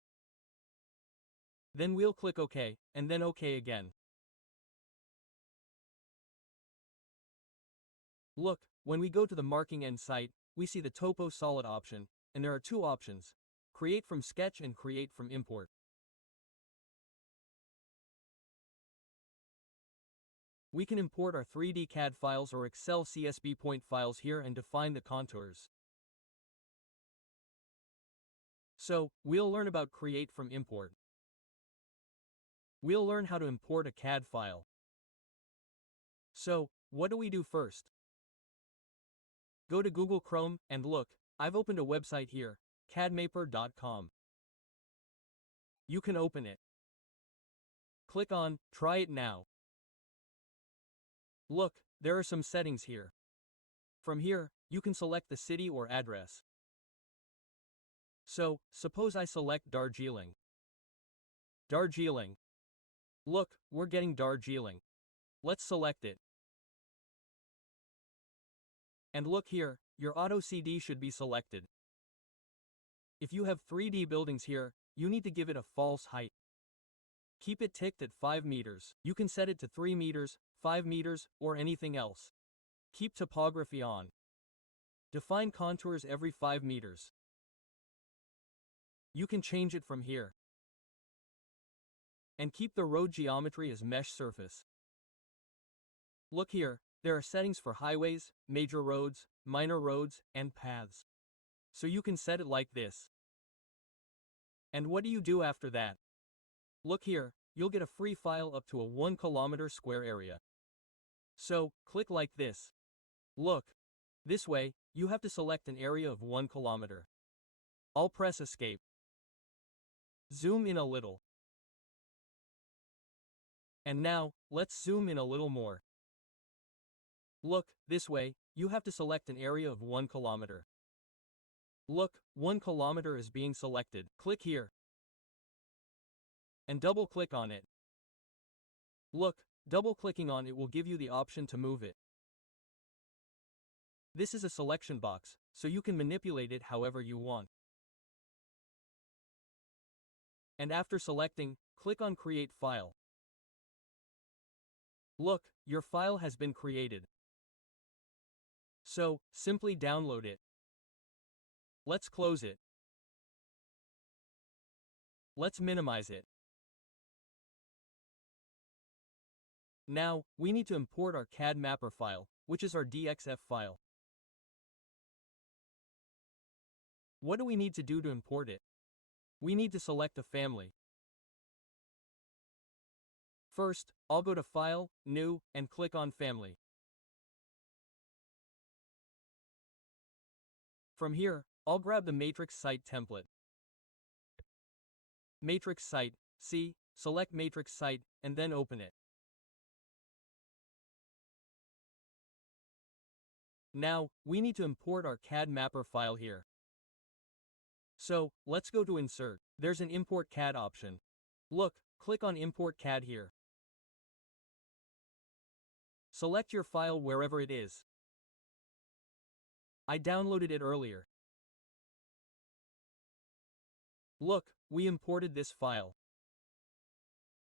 Then we'll click OK, and then OK again. Look, when we go to the marking end site, we see the Toposolid option, and there are two options: Create from Sketch and Create from Import. We can import our 3D CAD files or Excel CSV point files here and define the contours. So, we'll learn about Create from Import. We'll learn how to import a CAD file. So, what do we do first? Go to Google Chrome and look, I've opened a website here, cadmaper.com. You can open it. Click on Try it now. Look, there are some settings here. From here, you can select the city or address. So, suppose I select Darjeeling. Darjeeling. Look, we're getting Darjeeling. Let's select it. And look here, your Auto CD should be selected. If you have 3D buildings here, you need to give it a false height. Keep it ticked at 5 meters. You can set it to 3 meters, 5 meters, or anything else. Keep topography on. Define contours every 5 meters. You can change it from here. And keep the road geometry as mesh surface. Look here, there are settings for highways, major roads, minor roads, and paths. So you can set it like this. And what do you do after that? Look here, you'll get a free file up to a 1 kilometer square area. So, click like this. Look. This way, you have to select an area of 1 kilometer. I'll press escape. Zoom in a little. And now, let's zoom in a little more. Look, this way, you have to select an area of 1 kilometer. Look, 1 kilometer is being selected. Click here. And double-click on it. Look, double-clicking on it will give you the option to move it. This is a selection box, so you can manipulate it however you want. And after selecting, click on Create File. Look, your file has been created. So, simply download it. Let's close it. Let's minimize it. Now, we need to import our CAD mapper file, which is our DXF file. What do we need to do to import it? We need to select a family. First, I'll go to File, New, and click on Family. From here, I'll grab the matrix site template. Matrix site, see, select matrix site, and then open it. Now, we need to import our CAD mapper file here. So, let's go to Insert. There's an Import CAD option. Look, click on Import CAD here. Select your file wherever it is. I downloaded it earlier. Look, we imported this file.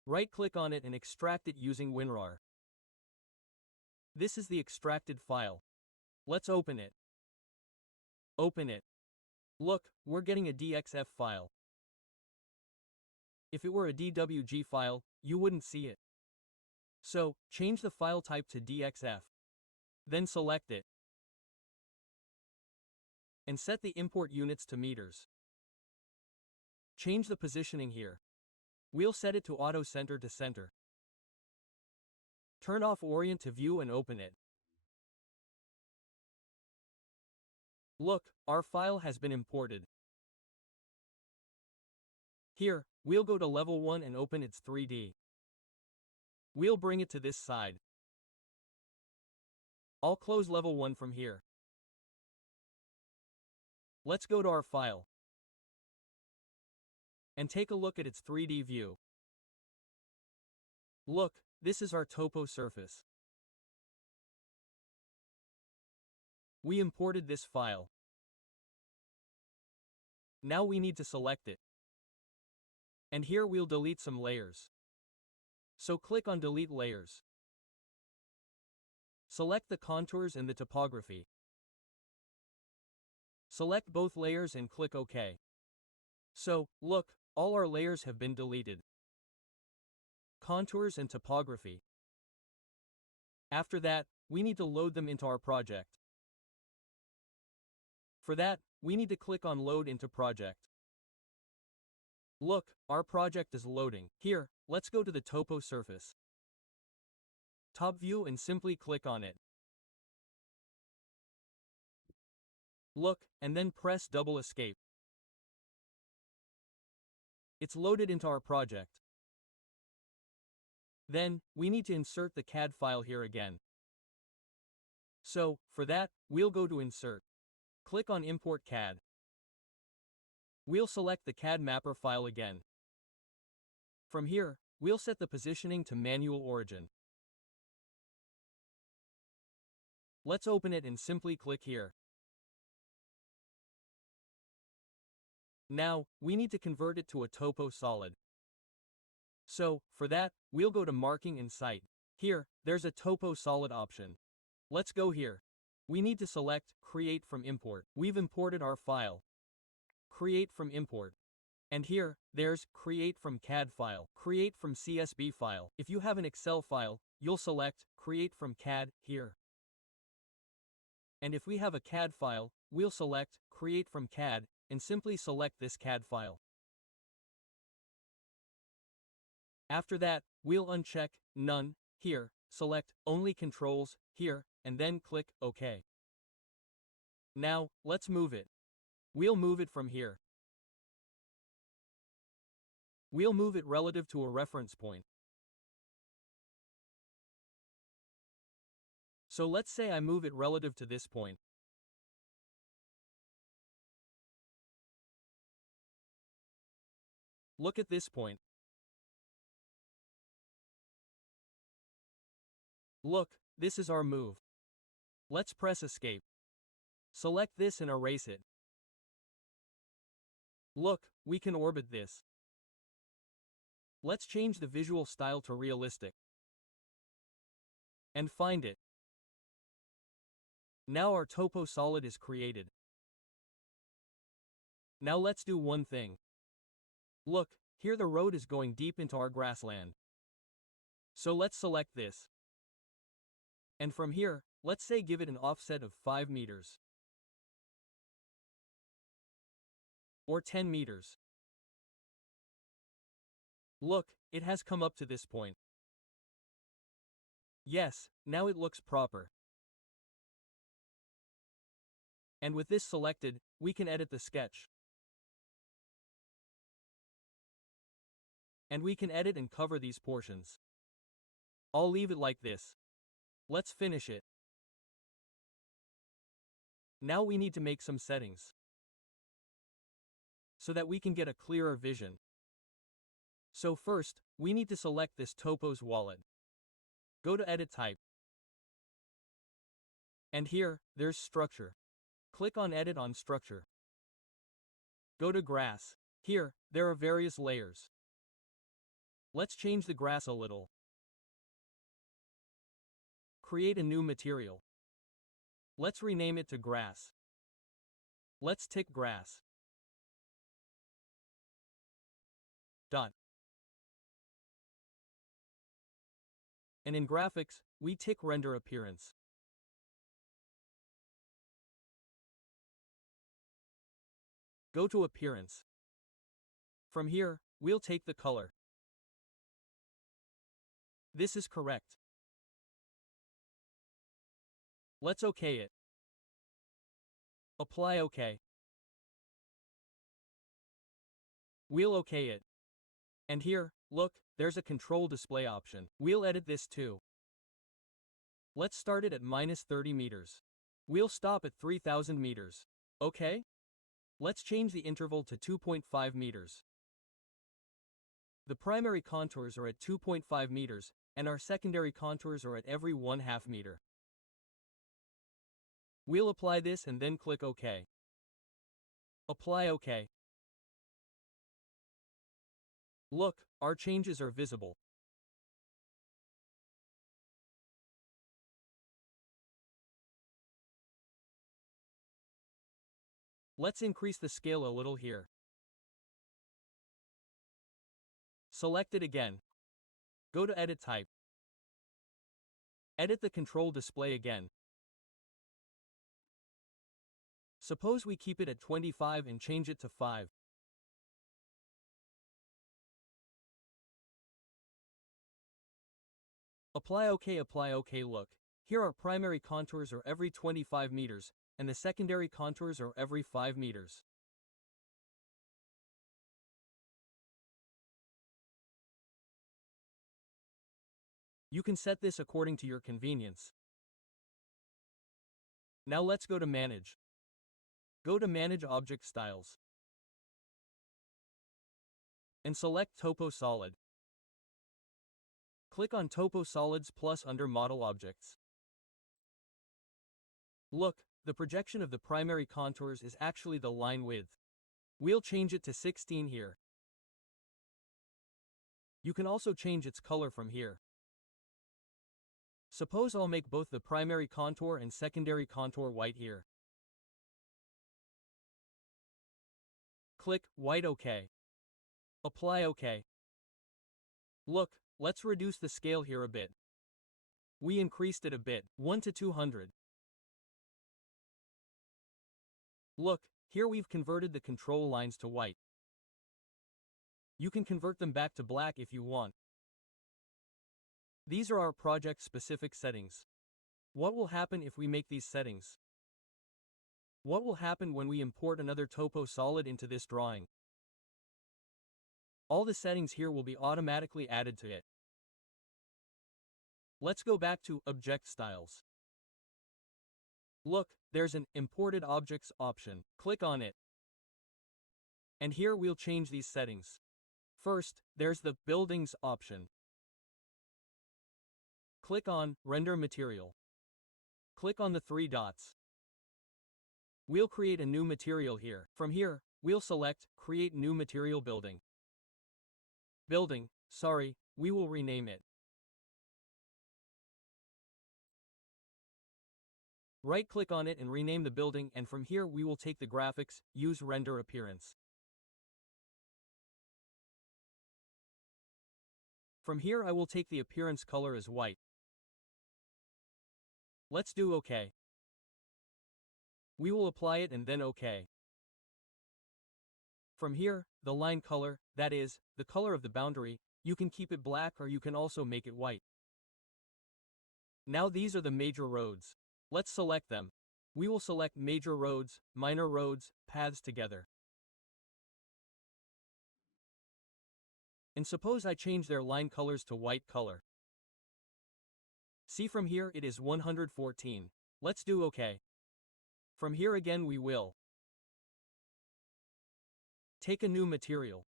Right-click on it and extract it using WinRAR. This is the extracted file. Let's open it. Open it. Look, we're getting a DXF file. If it were a DWG file, you wouldn't see it. So, change the file type to DXF. Then select it. And set the import units to meters. Change the positioning here. We'll set it to Auto Center to Center. Turn off Orient to View and open it. Look, our file has been imported. Here, we'll go to Level 1 and open its 3D. We'll bring it to this side. I'll close Level 1 from here. Let's go to our file and take a look at its 3D view. Look, this is our topo surface. We imported this file. Now we need to select it. And here we'll delete some layers. So click on Delete Layers. Select the contours and the topography. Select both layers and click OK. So, look, all our layers have been deleted. Contours and topography. After that, we need to load them into our project. For that, we need to click on Load into Project. Look, our project is loading. Here, let's go to the topo surface. Top view and simply click on it. Look, and then press double escape. It's loaded into our project. Then, we need to insert the CAD file here again. So, for that, we'll go to Insert. Click on Import CAD. we'll select the CAD mapper file again. From here, we'll set the positioning to manual origin. Let's open it and simply click here. Now, we need to convert it to a Toposolid. So, for that, we'll go to Marking in Site. Here, there's a Toposolid option. Let's go here. We need to select Create from Import. We've imported our file. Create from Import. And here, there's Create from CAD file, Create from CSV file. If you have an Excel file, you'll select Create from CAD here. And if we have a CAD file, we'll select Create from CAD and simply select this CAD file. After that, we'll uncheck None here, select Only Controls here, and then click OK. Now, let's move it. We'll move it from here. We'll move it relative to a reference point. So let's say I move it relative to this point. Look at this point. Look, this is our move. Let's press Escape. Select this and erase it. Look, we can orbit this. Let's change the visual style to realistic. And find it. Now our Toposolid is created. Now let's do one thing. Look, here the road is going deep into our grassland. So let's select this. And from here, let's say give it an offset of 5 meters. Or 10 meters. Look, it has come up to this point. Yes, now it looks proper. And with this selected, we can edit the sketch. And we can edit and cover these portions. I'll leave it like this. Let's finish it. Now we need to make some settings, so that we can get a clearer vision. So first, we need to select this Topos wallet. Go to Edit Type. And here, there's Structure. Click on Edit on Structure. Go to Grass. Here, there are various layers. Let's change the grass a little. Create a new material. Let's rename it to Grass. Let's tick Grass. Dot. And in Graphics, we tick Render Appearance. Go to Appearance. From here, we'll take the color. This is correct. Let's OK it. Apply OK. We'll OK it. And here, look, there's a control display option. We'll edit this too. Let's start it at -30 meters. We'll stop at 3000 meters. OK? Let's change the interval to 2.5 meters. The primary contours are at 2.5 meters, and our secondary contours are at every 1/2 meter. We'll apply this and then click OK. Apply OK. Look, our changes are visible. Let's increase the scale a little here. Select it again. Go to Edit Type. Edit the control display again. Suppose we keep it at 25 and change it to 5. Apply OK. Apply OK. Look, here our primary contours are every 25 meters, and the secondary contours are every 5 meters. You can set this according to your convenience. Now let's go to Manage. Go to Manage Object Styles. and select Toposolid. Click on Toposolids plus under Model Objects. Look, the projection of the primary contours is actually the line width. We'll change it to 16 here. You can also change its color from here. Suppose I'll make both the primary contour and secondary contour white here. Click White OK. Apply OK. Look, let's reduce the scale here a bit. We increased it a bit, 1 to 200. Look, here we've converted the control lines to white. You can convert them back to black if you want. These are our project-specific settings. What will happen if we make these settings? What will happen when we import another Toposolid into this drawing? All the settings here will be automatically added to it. Let's go back to Object Styles. Look, there's an Imported Objects option. Click on it. And here we'll change these settings. First, there's the Buildings option. Click on Render Material. Click on the 3 dots. We'll create a new material here. From here, we'll select Create New Material Building. We will rename it. Right-click on it and rename the building, and from here we will take the graphics, use Render Appearance. From here I will take the appearance color as white. Let's do OK. We will apply it and then OK. From here, the line color, that is, the color of the boundary, you can keep it black or you can also make it white. Now these are the major roads. Let's select them. We will select major roads, minor roads, paths together. And suppose I change their line colors to white color. See, from here it is 114. Let's do OK. From here again we will take a new material.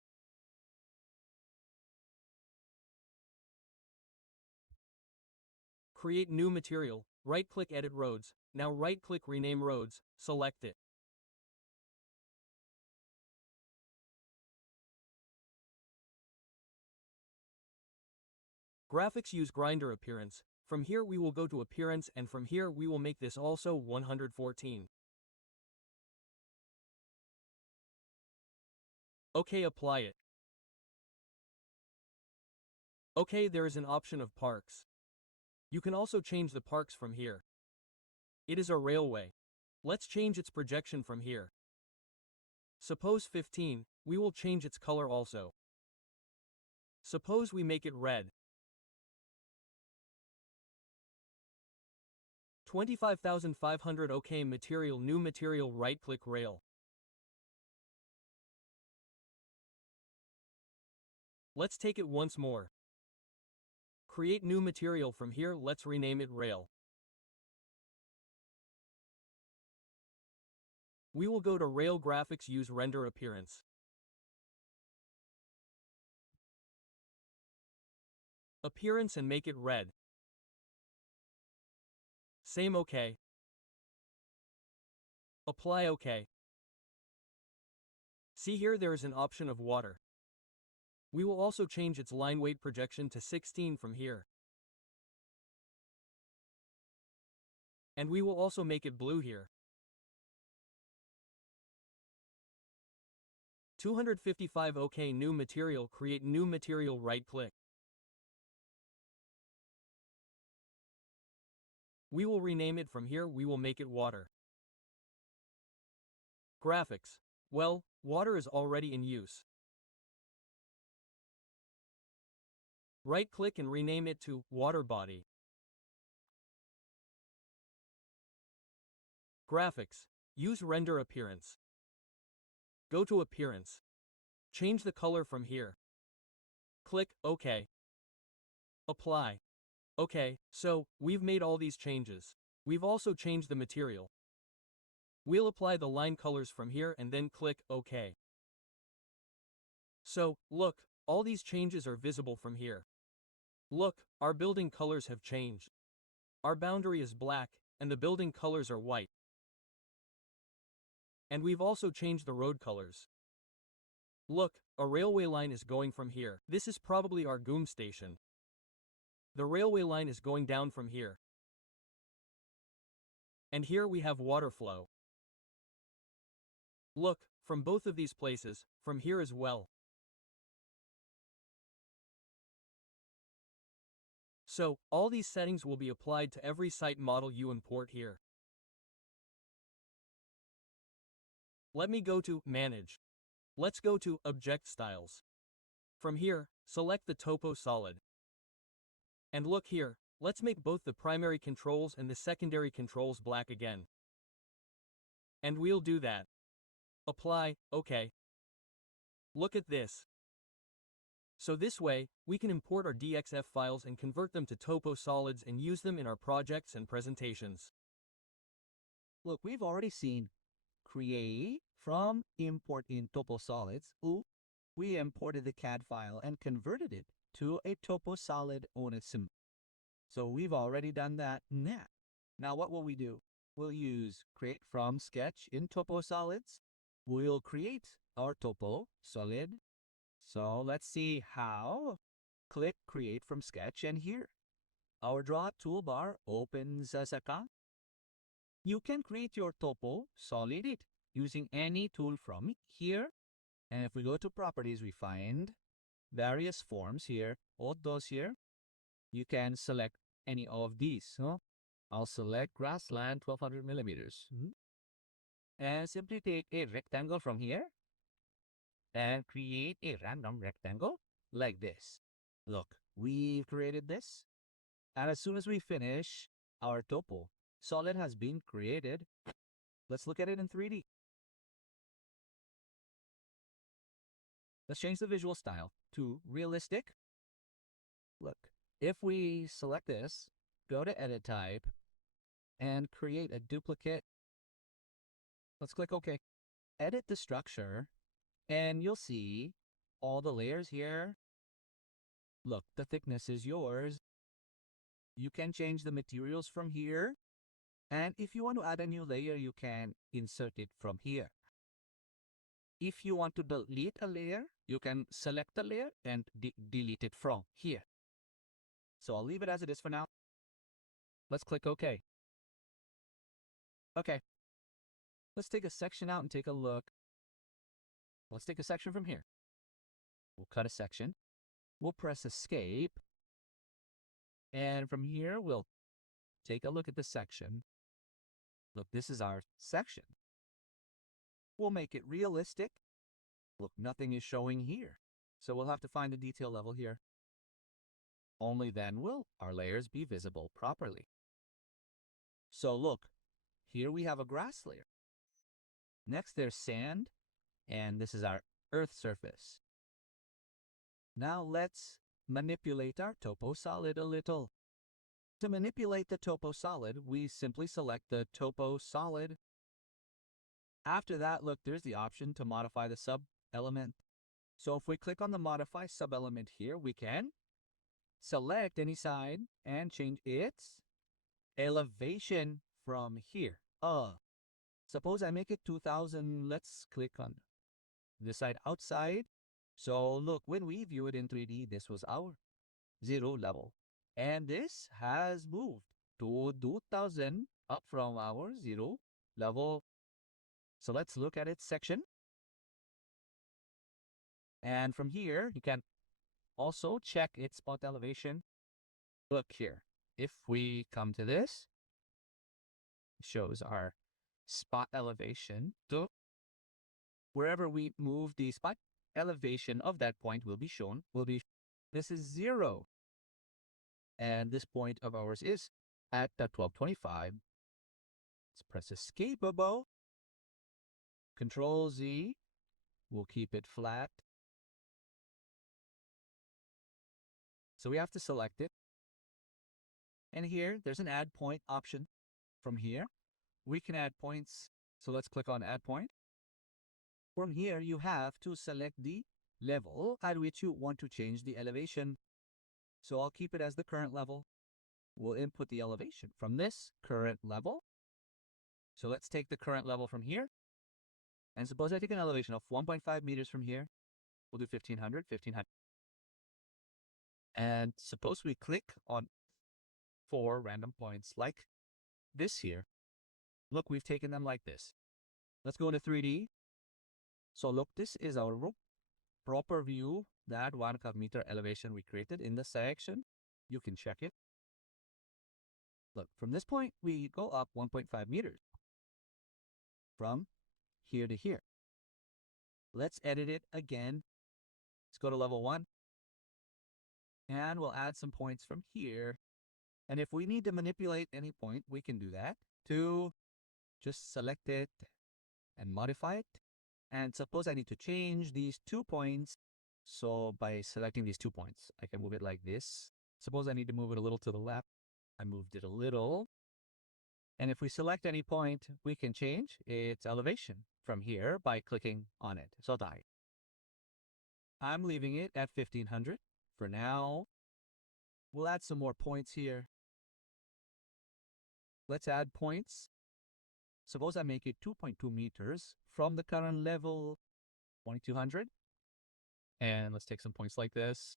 Create new material, right-click Edit Roads, now right-click Rename Roads, select it. Graphics use Grinder Appearance. From here we will go to Appearance, and from here we will make this also 114. OK, apply it. OK, there is an option of parks. You can also change the parks from here. It is a railway. Let's change its projection from here. Suppose 15, we will change its color also. Suppose we make it red. 25,500. OK, material, new material, right-click Rail. Let's take it once more. Create new material. From here, let's rename it Rail. We will go to Rail Graphics, use Render Appearance. Appearance and make it red. Same OK. Apply OK. See, here there is an option of water. We will also change its line weight projection to 16 from here. And we will also make it blue here. 255. OK, new material, create new material, right-click. We will rename it. From here we will make it water. Graphics. Well, water is already in use. Right-click and rename it to Water Body. Graphics. Use Render Appearance. Go to Appearance. Change the color from here. Click OK. Apply. OK, so we've made all these changes. We've also changed the material. We'll apply the line colors from here and then click OK. So, look, all these changes are visible from here. Look, our building colors have changed. Our boundary is black, and the building colors are white. And we've also changed the road colors. Look, a railway line is going from here. This is probably our GUM station. The railway line is going down from here. And here we have water flow. Look, from both of these places, from here as well. So, all these settings will be applied to every site model you import here. Let me go to Manage. Let's go to Object Styles. From here, select the Topo Solid. And look here, let's make both the primary controls and the secondary controls black again. And we'll do that. Apply, OK. Look at this. So this way, we can import our DXF files and convert them to Toposolids and use them in our projects and presentations. Look, we've already seen create from import in Toposolids. We imported the CAD file and converted it to a Toposolid on its symbol. So we've already done that Now what will we do? We'll use create from sketch in Toposolids. We'll create our Topo Solid. So let's see how. Click create from sketch, and here our draw toolbar opens as a con. You can create your Topo Solid it using any tool from here. And if we go to properties, we find various forms here, all those here. You can select any of these. I'll select grassland 1200 millimeters. And simply take a rectangle from here and create a random rectangle like this. Look, we've created this. And as soon as we finish, our Topo Solid has been created. Let's look at it in 3D. Let's change the visual style to realistic. Look, if we select this, go to Edit Type, and create a duplicate. Let's click OK. Edit the structure, and you'll see all the layers here. Look, the thickness is yours. You can change the materials from here. And if you want to add a new layer, you can insert it from here. If you want to delete a layer, you can select the layer and delete it from here. So I'll leave it as it is for now. Let's click OK. Okay. Let's take a section out and take a look. Let's take a section from here. We'll cut a section. We'll press Escape. And from here, we'll take a look at the section. Look, this is our section. We'll make it realistic. Look, nothing is showing here. So we'll have to find the detail level here. Only then will our layers be visible properly. So look, here we have a grass layer. Next there's sand, and this is our earth surface. Now let's manipulate our Topo Solid a little. To manipulate the Topo Solid, we simply select the Topo Solid. After that, look, there's the option to modify the sub-element. So if we click on the Modify Sub-Element here, we can select any side and change its elevation from here. Suppose I make it 2000. Let's click on this side outside. So look, when we view it in 3D, this was our 0 level. And this has moved to 2000 up from our 0 level. So let's look at its section. And from here, you can also check its spot elevation. Look here. If we come to this, it shows our spot elevation. So wherever we move, the spot elevation of that point will be shown. This is 0. And this point of ours is at 1225. Let's press Escape above. Control Z. We'll keep it flat. So we have to select it. And here, there's an Add Point option. From here, we can add points. So let's click on Add Point. From here, you have to select the level at which you want to change the elevation. So I'll keep it as the current level. We'll input the elevation from this current level. So let's take the current level from here. And suppose I take an elevation of 1.5 meters from here. We'll do 1500, 1500. And suppose we click on 4 random points like this here. Look, we've taken them like this. Let's go into 3D. So look, this is our proper view, that 1 meter elevation we created in the section. You can check it. Look, from this point, we go up 1.5 meters. From here to here. Let's edit it again. Let's go to level 1. And we'll add some points from here. And if we need to manipulate any point, we can do that. To just select it and modify it. And suppose I need to change these 2 points. So by selecting these 2 points, I can move it like this. Suppose I need to move it a little to the left. I moved it a little. And if we select any point, we can change its elevation from here by clicking on it. So I'm leaving it at 1500 for now. We'll add some more points here. Let's add points. Suppose I make it 2.2 meters from the current level 2200. And let's take some points like this.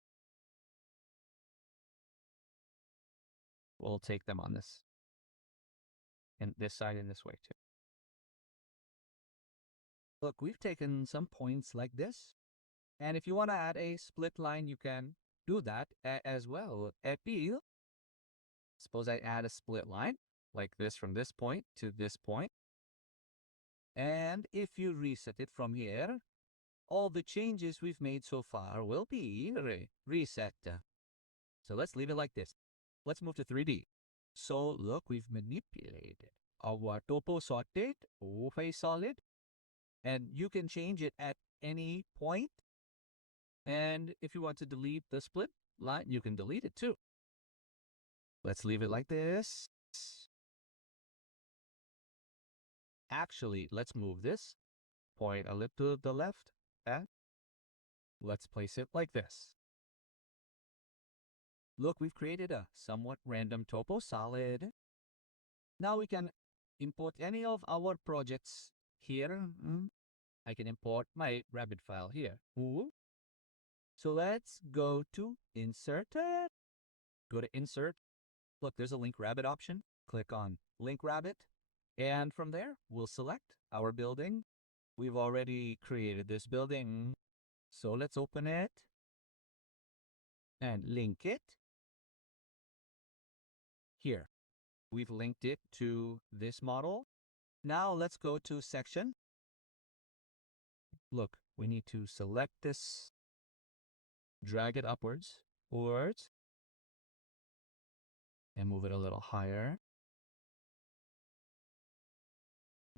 We'll take them on this. And this side and this way too. Look, we've taken some points like this. And if you want to add a split line, you can do that as well. Appeal. Suppose I add a split line like this from this point to this point. And if you reset it from here, all the changes we've made so far will be reset. So let's leave it like this. Let's move to 3D. So look, we've manipulated our Toposolids of a solid. And you can change it at any point. And if you want to delete the split line, you can delete it too. Let's leave it like this. Actually, let's move this point a little to the left. And let's place it like this. Look, we've created a somewhat random Toposolid. Now we can import any of our projects here. I can import my Revit file here. So let's go to Insert. Go to Insert. Look, there's a Link Revit option. Click on Link Revit. And from there, we'll select our building. We've already created this building. So let's open it and link it. Here, we've linked it to this model. Now let's go to Section. Look, we need to select this, drag it upwards, and move it a little higher.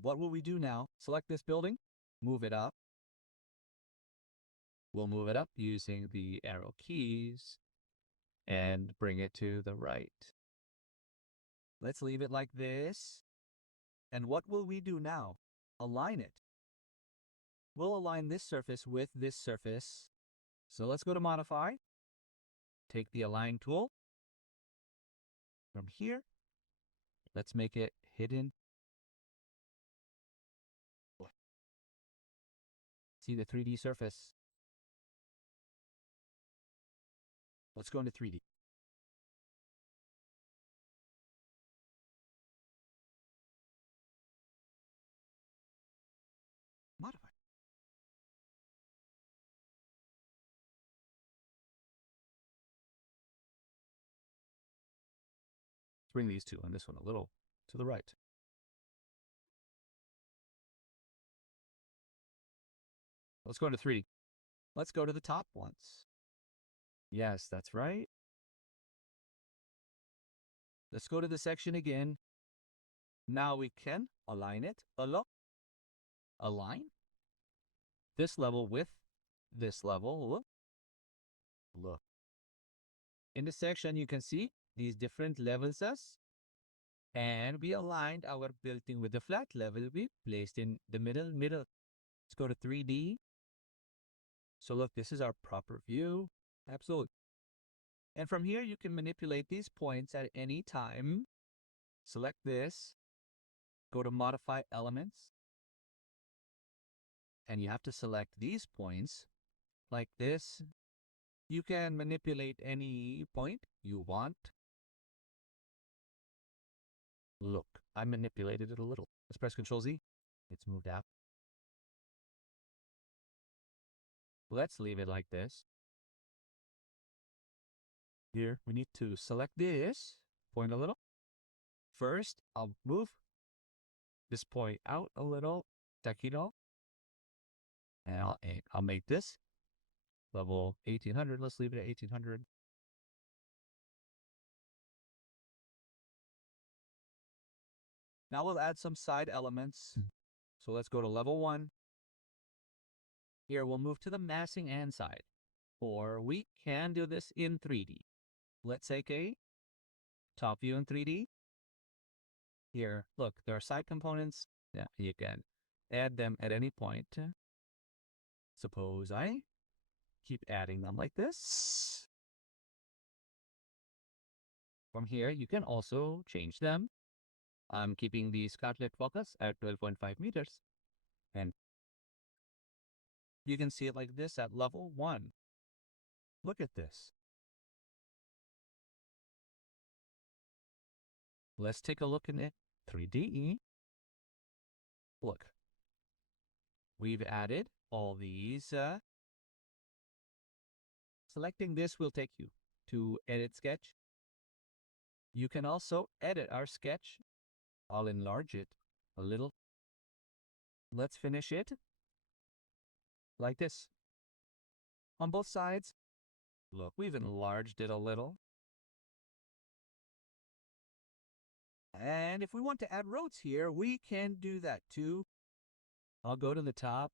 What will we do now? Select this building, move it up. We'll move it up using the arrow keys and bring it to the right. Let's leave it like this. And what will we do now? Align it. We'll align this surface with this surface. So let's go to Modify. Take the Align tool. From here, let's make it hidden. See the 3D surface. Let's go into 3D. Modify. Let's bring these two and this one a little to the right. Let's go into 3D. Let's go to the top ones. Yes, that's right. Let's go to the section again. Now we can align it. Align this level with this level. Look. In the section, you can see these different levels. And we aligned our building with the flat level we placed in the middle. Let's go to 3D. So look, this is our proper view. Absolutely. And from here, you can manipulate these points at any time. Select this, go to Modify Elements, and you have to select these points like this. You can manipulate any point you want. Look, I manipulated it a little. Let's press Ctrl Z. It's moved out. Let's leave it like this. Here, we need to select this, point a little. First, I'll move this point out a little, taquito. And I'll make this level 1800. Let's leave it at 1800. Now we'll add some side elements. So let's go to level 1. Here, we'll move to the massing and side. Or we can do this in 3D. Let's take a top view in 3D. Here, look, there are side components. Yeah, you can add them at any point. Suppose I keep adding them like this. From here, you can also change them. I'm keeping the Scarlet focus at 12.5 meters. And you can see it like this at level 1. Look at this. Let's take a look in it. 3D. Look. We've added all these. Selecting this will take you to Edit Sketch. You can also edit our sketch. I'll enlarge it a little. Let's finish it like this. On both sides. Look, we've enlarged it a little. And if we want to add roads here, we can do that too. I'll go to the top.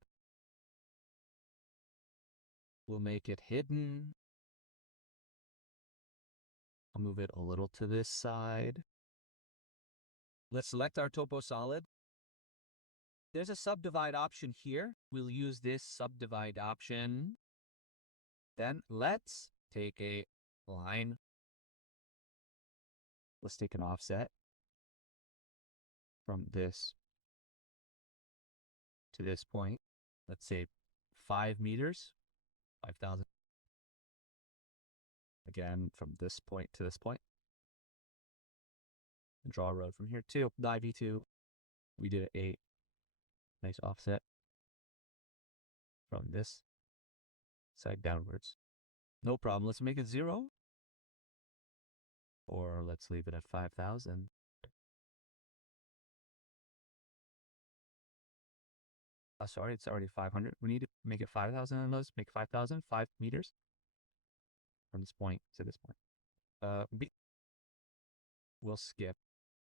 We'll make it hidden. I'll move it a little to this side. Let's select our Toposolid. There's a subdivide option here. We'll use this subdivide option. Then let's take a line. Let's take an offset from this to this point. Let's say 5 meters, 5,000. Again, from this point to this point. And draw a road from here too. The IV2, we did a nice offset from this side downwards. No problem. Let's make it 0. Or let's leave it at 5,000. Sorry, it's already 500. We need to make it 5,000 and let's make 5,000, 5 meters from this point to this point. B. We'll skip.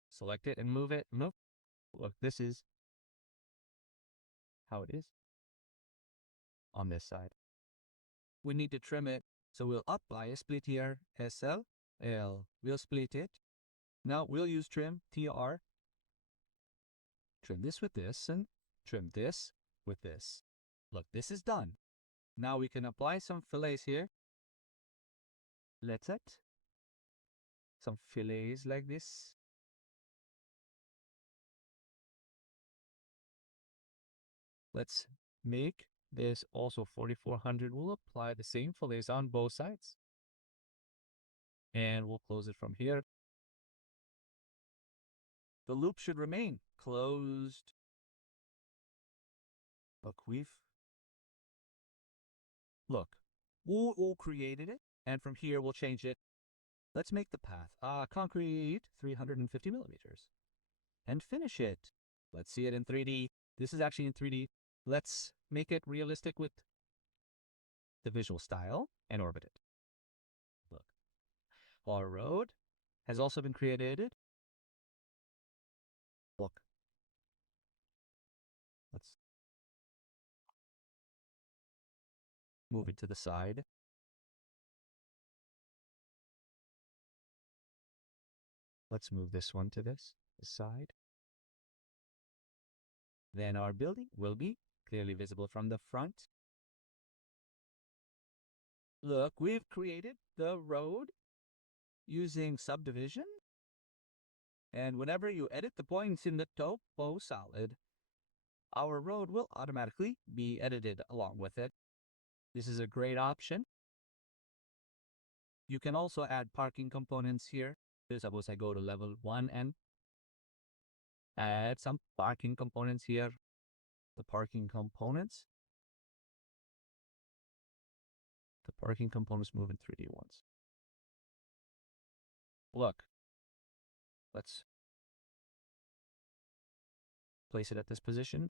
Select it and move it. Nope. Look, this is how it is on this side. We need to trim it. So we'll apply a split here. SL, L. We'll split it. Now we'll use trim, TR. Trim this with this and trim this with this. Look, this is done. Now we can apply some fillets here. Let's add some fillets like this. Let's make this also 4400. We'll apply the same fillets on both sides. And we'll close it from here. The loop should remain closed. Look, we created it. And from here, we'll change it. Let's make the path concrete 350 millimeters. And finish it. Let's see it in 3D. This is actually in 3D. Let's make it realistic with the visual style and orbit it. Look. Our road has also been created. Look. Let's move it to the side. Let's move this one to this side. Then our building will be clearly visible from the front. Look, we've created the road using subdivision. And whenever you edit the points in the Toposolid, our road will automatically be edited along with it. This is a great option. You can also add parking components here. Suppose I go to level 1 and add some parking components here. The parking components move in 3D once. Look, let's place it at this position.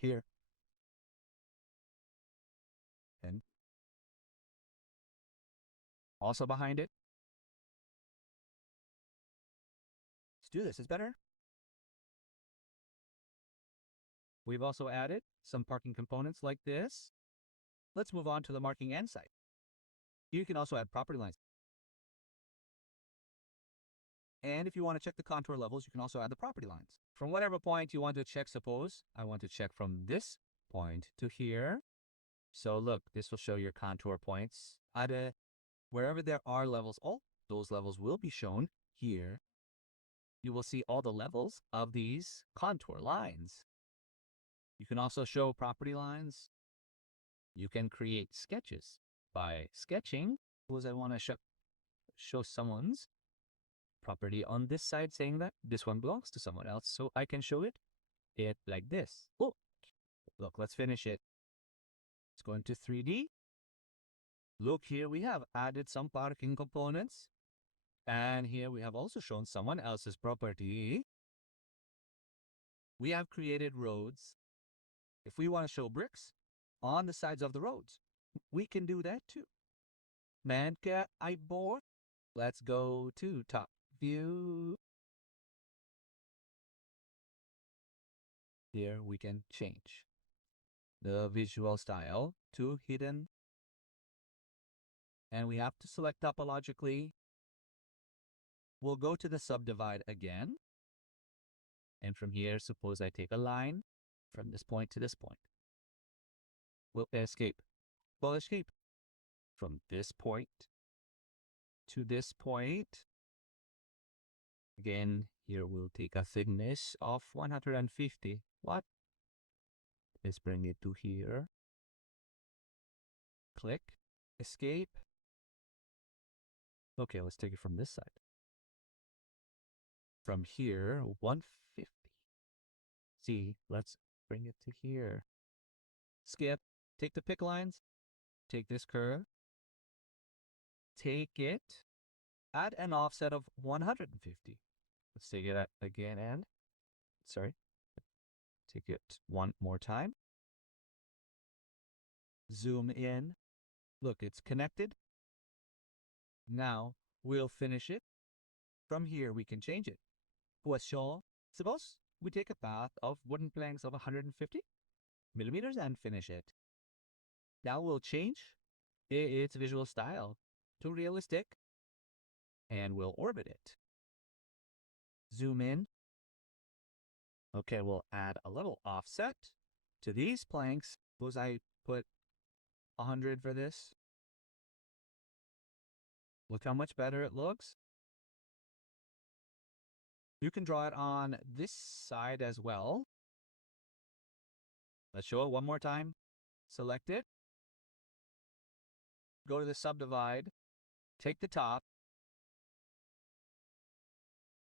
Here. And also behind it. Let's do this, it's better. We've also added some parking components like this. Let's move on to the marking end site. You can also add property lines. And if you want to check the contour levels, you can also add the property lines. From whatever point you want to check, suppose I want to check from this point to here. So look, this will show your contour points. Wherever there are levels, all those levels will be shown here. You will see all the levels of these contour lines. You can also show property lines. You can create sketches by sketching. Suppose I want to show someone's property on this side, saying that this one belongs to someone else, so I can show it like this. Oh, look, let's finish it. Let's go into 3D. Look, here we have added some parking components, and here we have also shown someone else's property. We have created roads. If we want to show bricks on the sides of the roads, we can do that too. Man, cat, I bored. Let's go to top view. Here we can change the visual style to hidden. And we have to select topologically. We'll go to the subdivide again. And from here, suppose I take a line from this point to this point. We'll escape. We'll escape from this point to this point. Again, here we'll take a thickness of 150. What? Let's bring it to here. Click. Escape. Okay, let's take it from this side. From here, 150. See, let's bring it to here. Skip. Take the pick lines. Take this curve. Take it. Add an offset of 150. Let's take it again and, sorry, take it one more time. Zoom in. Look, it's connected. Now we'll finish it. From here, we can change it. Suppose we take a path of wooden planks of 150 millimeters and finish it. Now we'll change its visual style to realistic, and we'll orbit it. Zoom in. Okay, we'll add a little offset to these planks. Suppose I put 100 for this. Look how much better it looks. You can draw it on this side as well. Let's show it one more time. Select it. Go to the subdivide. Take the top.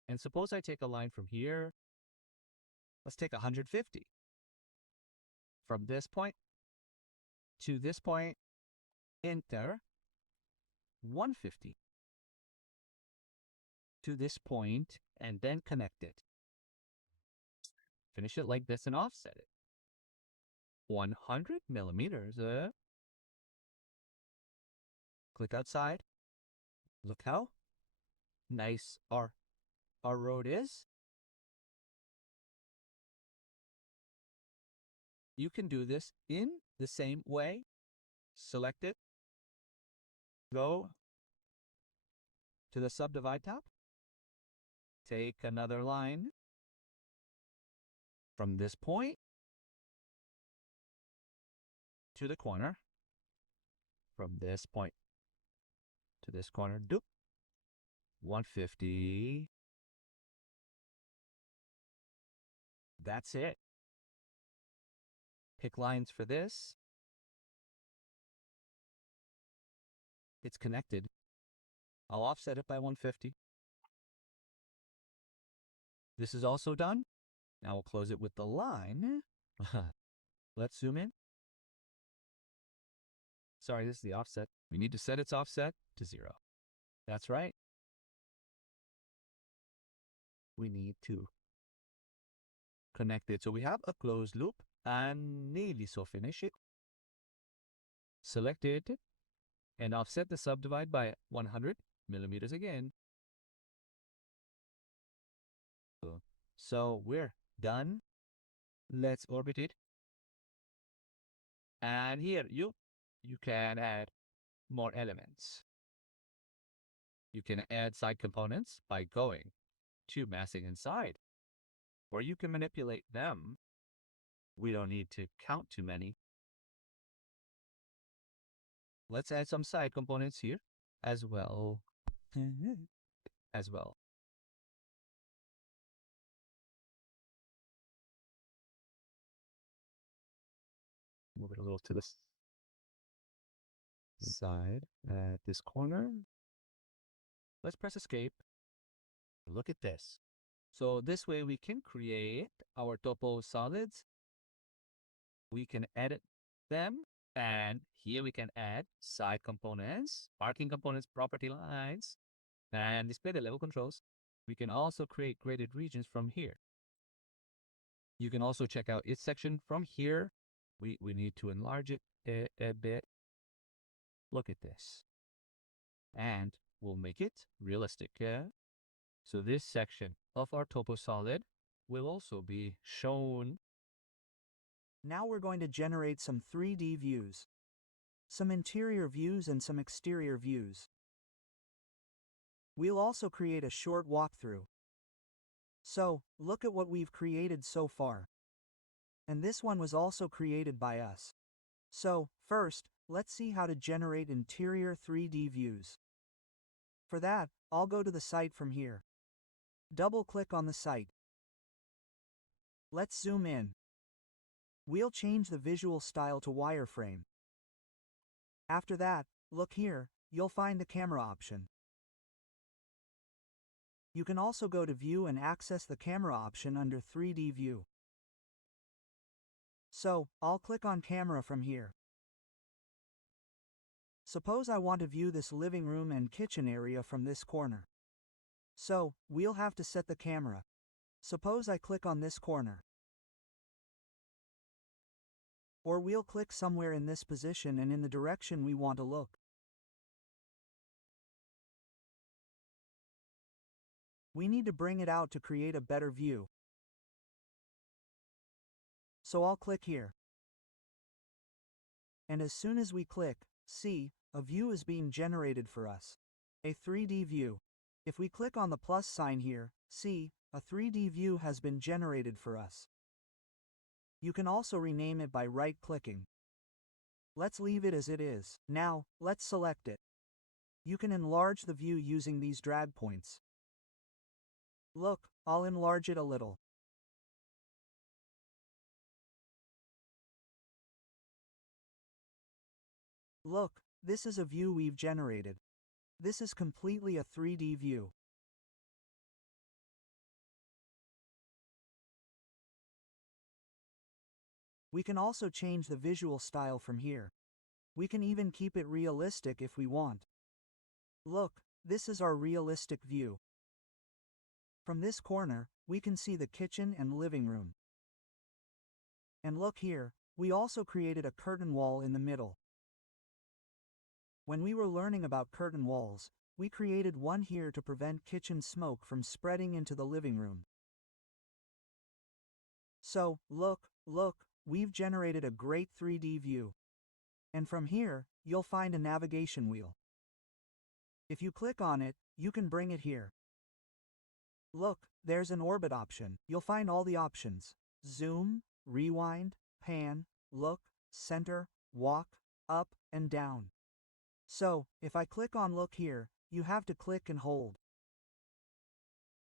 And suppose I take a line from here. Let's take 150. From this point to this point, enter 150. To this point, and then connect it. Finish it like this and offset it. 100 millimeters. Click outside. Look how nice our road is. You can do this in the same way. Select it. Go to the subdivide tab. Take another line from this point to the corner. From this point to this corner, do 150. That's it. Pick lines for this. It's connected. I'll offset it by 150. This is also done. Now we'll close it with the line. Let's zoom in. Sorry, this is the offset. We need to set its offset to 0. That's right. We need to connect it. So we have a closed loop and nearly so finish it. Select it and offset the subdivide by 100 millimeters again. So we're done. Let's orbit it. And here you can add more elements. You can add side components by going to massing inside, or you can manipulate them. We don't need to count too many. Let's add some side components here as well. As well. Move it a little to this side at this corner. Let's press escape. Look at this. So this way we can create our Toposolids. We can edit them, and here we can add side components, parking components, property lines, and display the level controls. We can also create graded regions from here. You can also check out its section from here. We need to enlarge it a bit. Look at this. And we'll make it realistic. So this section of our Toposolid will also be shown. Now we're going to generate some 3D views. Some interior views and some exterior views. We'll also create a short walkthrough. So, look at what we've created so far. And this one was also created by us. So, first, let's see how to generate interior 3D views. For that, I'll go to the site from here. Double-click on the site. Let's zoom in. We'll change the visual style to wireframe. After that, look here, you'll find the camera option. You can also go to View and access the camera option under 3D View. So, I'll click on Camera from here. Suppose I want to view this living room and kitchen area from this corner. So, we'll have to set the camera. Suppose I click on this corner. Or we'll click somewhere in this position and in the direction we want to look. We need to bring it out to create a better view. So I'll click here. And as soon as we click, see, a view is being generated for us. A 3D view. If we click on the plus sign here, see, a 3D view has been generated for us. You can also rename it by right-clicking. Let's leave it as it is. Now, let's select it. You can enlarge the view using these drag points. Look, I'll enlarge it a little. Look, this is a view we've generated. This is completely a 3D view. We can also change the visual style from here. We can even keep it realistic if we want. Look, this is our realistic view. From this corner, we can see the kitchen and living room. And look here, we also created a curtain wall in the middle. When we were learning about curtain walls, we created one here to prevent kitchen smoke from spreading into the living room. So, look, we've generated a great 3D view. And from here, you'll find a navigation wheel. If you click on it, you can bring it here. Look, there's an orbit option. You'll find all the options: zoom, rewind, pan, look, center, walk, up, and down. So, if I click on look here, you have to click and hold.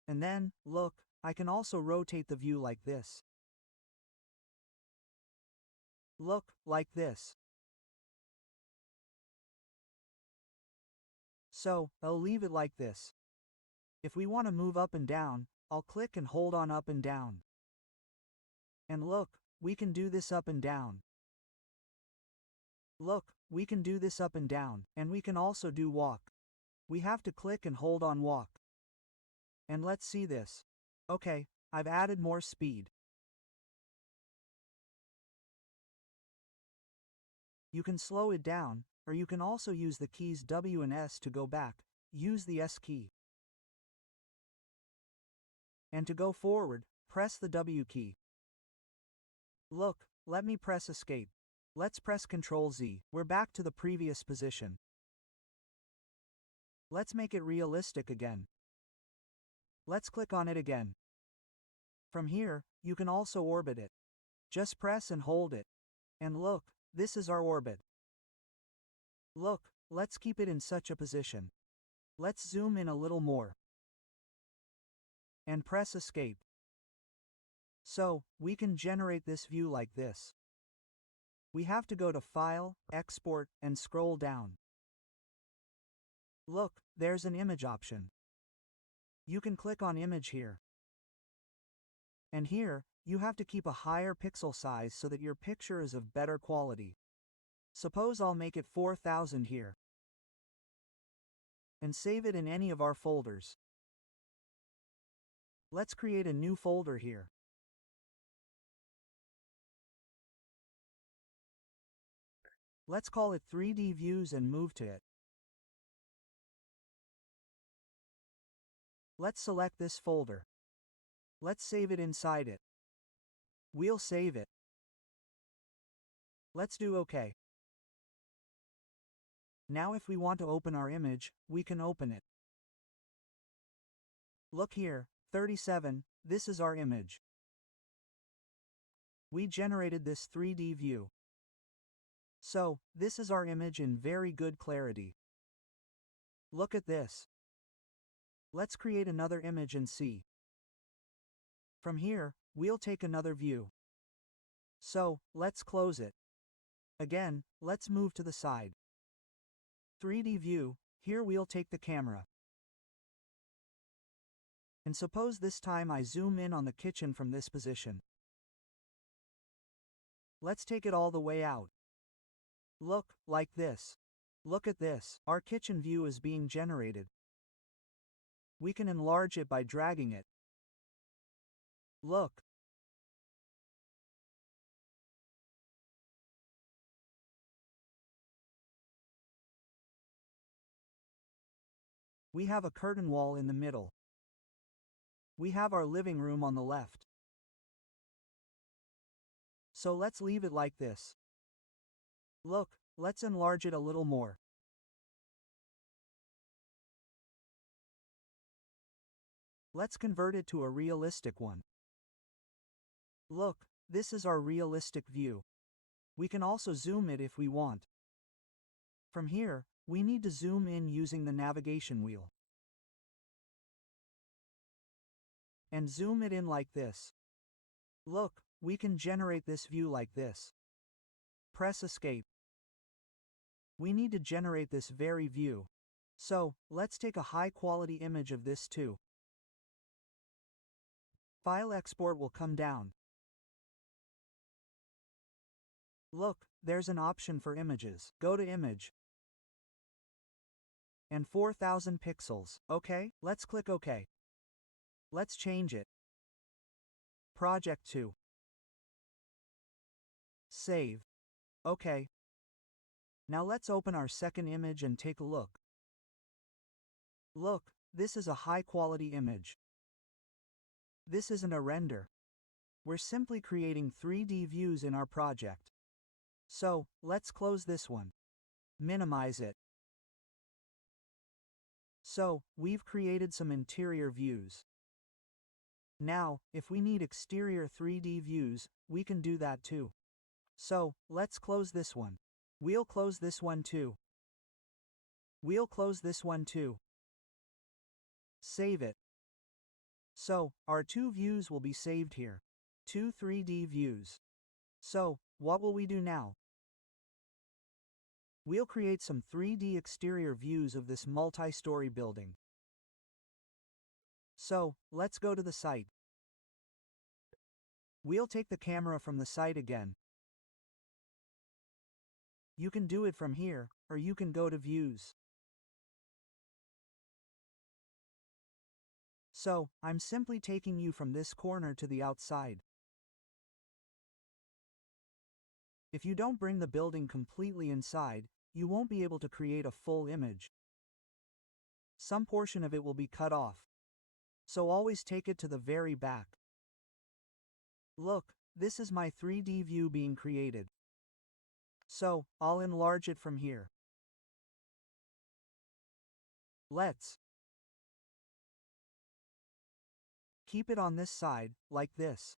And then, look, I can also rotate the view like this. Look, like this. So, I'll leave it like this. If we want to move up and down, I'll click and hold on up and down. And look, we can do this up and down. Look, we can do this up and down, and we can also do walk. We have to click and hold on walk. And let's see this. Okay, I've added more speed. You can slow it down, or you can also use the keys W and S to go back. Use the S key. And to go forward, press the W key. Look, let me press escape. Let's press Ctrl Z. We're back to the previous position. Let's make it realistic again. Let's click on it again. From here, you can also orbit it. Just press and hold it. And look, this is our orbit. Look, let's keep it in such a position. Let's zoom in a little more. And press escape. So, we can generate this view like this. We have to go to File, Export, and scroll down. Look, there's an image option. You can click on image here. And here, you have to keep a higher pixel size so that your picture is of better quality. Suppose I'll make it 4000 here. And save it in any of our folders. Let's create a new folder here. Let's call it 3D Views and move to it. Let's select this folder. Let's save it inside it. We'll save it. Let's do OK. Now if we want to open our image, we can open it. Look here, 37, this is our image. We generated this 3D view. So, this is our image in very good clarity. Look at this. Let's create another image and see. From here, we'll take another view. So, let's close it. Again, let's move to the side. 3D view, here we'll take the camera. And suppose this time I zoom in on the kitchen from this position. Let's take it all the way out. Look, like this. Look at this, our kitchen view is being generated. We can enlarge it by dragging it. Look. We have a curtain wall in the middle. We have our living room on the left. So let's leave it like this. Look, let's enlarge it a little more. Let's convert it to a realistic one. Look, this is our realistic view. We can also zoom it if we want. From here, we need to zoom in using the navigation wheel. And zoom it in like this. Look, we can generate this view like this. Press escape. We need to generate this very view. So, let's take a high quality image of this too. File export will come down. Look, there's an option for images. Go to image. And 4000 pixels. OK, let's click OK. Let's change it. Project 2. Save. OK. Now let's open our second image and take a look. Look, this is a high-quality image. This isn't a render. We're simply creating 3D views in our project. So, let's close this one. Minimize it. So, we've created some interior views. Now, if we need exterior 3D views, we can do that too. So, let's close this one. We'll close this one too. We'll close this one too. Save it. So, our two views will be saved here. Two 3D views. So, what will we do now? We'll create some 3D exterior views of this multi-story building. So, let's go to the site. We'll take the camera from the site again. You can do it from here, or you can go to Views. So, I'm simply taking you from this corner to the outside. If you don't bring the building completely inside, you won't be able to create a full image. Some portion of it will be cut off. So always take it to the very back. Look, this is my 3D view being created. So, I'll enlarge it from here. Let's keep it on this side, like this.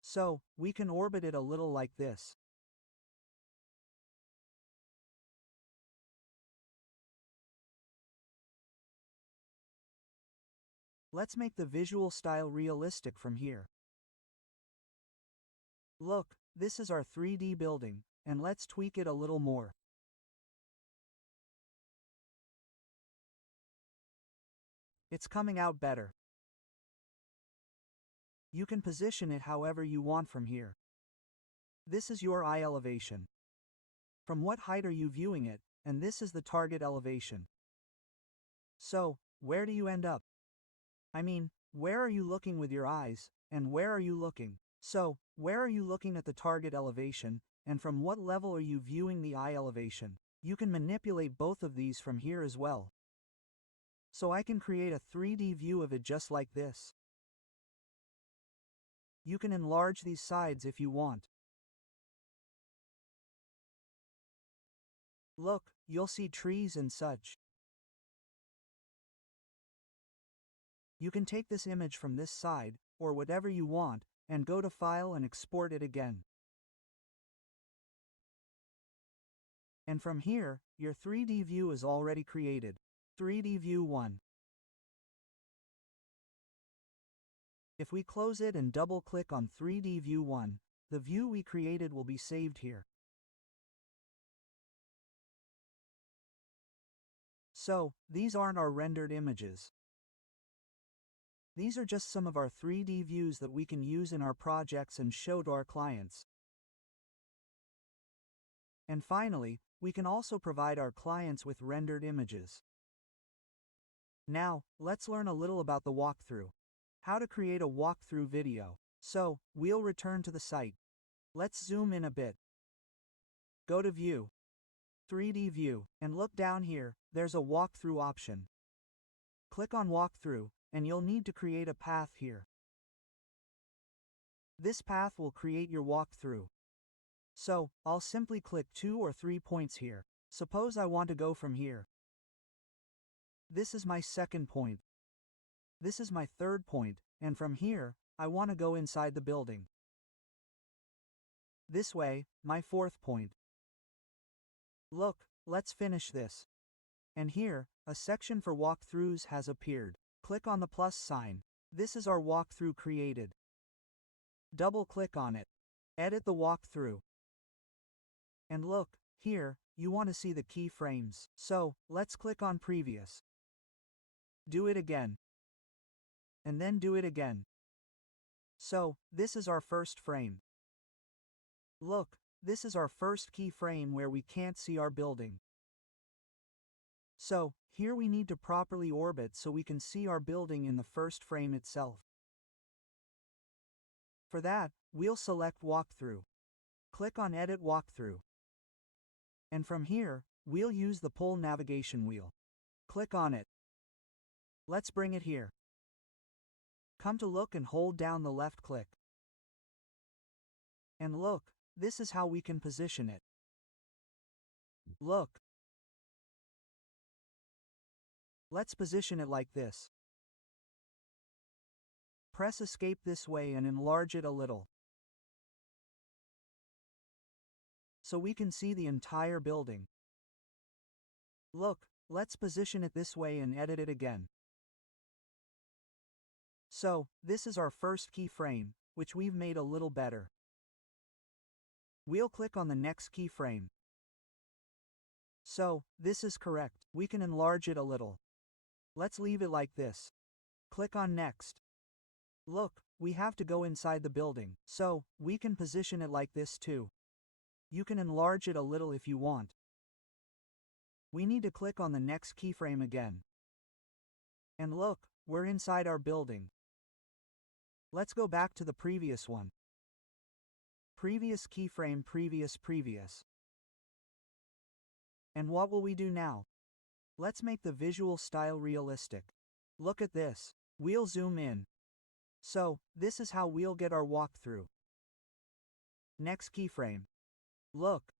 So, we can orbit it a little like this. Let's make the visual style realistic from here. Look, this is our 3D building, and let's tweak it a little more. It's coming out better. You can position it however you want from here. This is your eye elevation. From what height are you viewing it, and this is the target elevation. So, where do you end up? I mean, where are you looking with your eyes, and where are you looking? So, where are you looking at the target elevation, and from what level are you viewing the eye elevation? You can manipulate both of these from here as well. So I can create a 3D view of it just like this. You can enlarge these sides if you want. Look, you'll see trees and such. You can take this image from this side, or whatever you want, and go to File and export it again. And from here, your 3D view is already created. 3D View 1. If we close it and double-click on 3D View 1, the view we created will be saved here. So, these aren't our rendered images. These are just some of our 3D views that we can use in our projects and show to our clients. And finally, we can also provide our clients with rendered images. Now, let's learn a little about the walkthrough. How to create a walkthrough video. So, we'll return to the site. Let's zoom in a bit. Go to View, 3D View, and look down here, there's a walkthrough option. Click on Walkthrough, and you'll need to create a path here. This path will create your walkthrough. So, I'll simply click 2 or 3 points here. Suppose I want to go from here. This is my second point. This is my third point, and from here, I want to go inside the building. This way, my fourth point. Look, let's finish this. And here, a section for walkthroughs has appeared. Click on the plus sign. This is our walkthrough created. Double-click on it. Edit the walkthrough. And look, here, you want to see the keyframes. So, let's click on Previous. Do it again. And then do it again. So, this is our first frame. Look, this is our first keyframe where we can't see our building. So, here we need to properly orbit so we can see our building in the first frame itself. For that, we'll select Walkthrough. Click on Edit Walkthrough. And from here, we'll use the Pull navigation wheel. Click on it. Let's bring it here. Come to look and hold down the left click. And look, this is how we can position it. Look. Let's position it like this. Press Escape this way and enlarge it a little, so we can see the entire building. Look, let's position it this way and edit it again. So, this is our first keyframe, which we've made a little better. We'll click on the next keyframe. So, this is correct. We can enlarge it a little. Let's leave it like this. Click on Next. Look, we have to go inside the building, so we can position it like this too. You can enlarge it a little if you want. We need to click on the next keyframe again. And look, we're inside our building. Let's go back to the previous one. Previous keyframe, previous. And what will we do now? Let's make the visual style realistic. Look at this. We'll zoom in. So, this is how we'll get our walkthrough. Next keyframe. Look.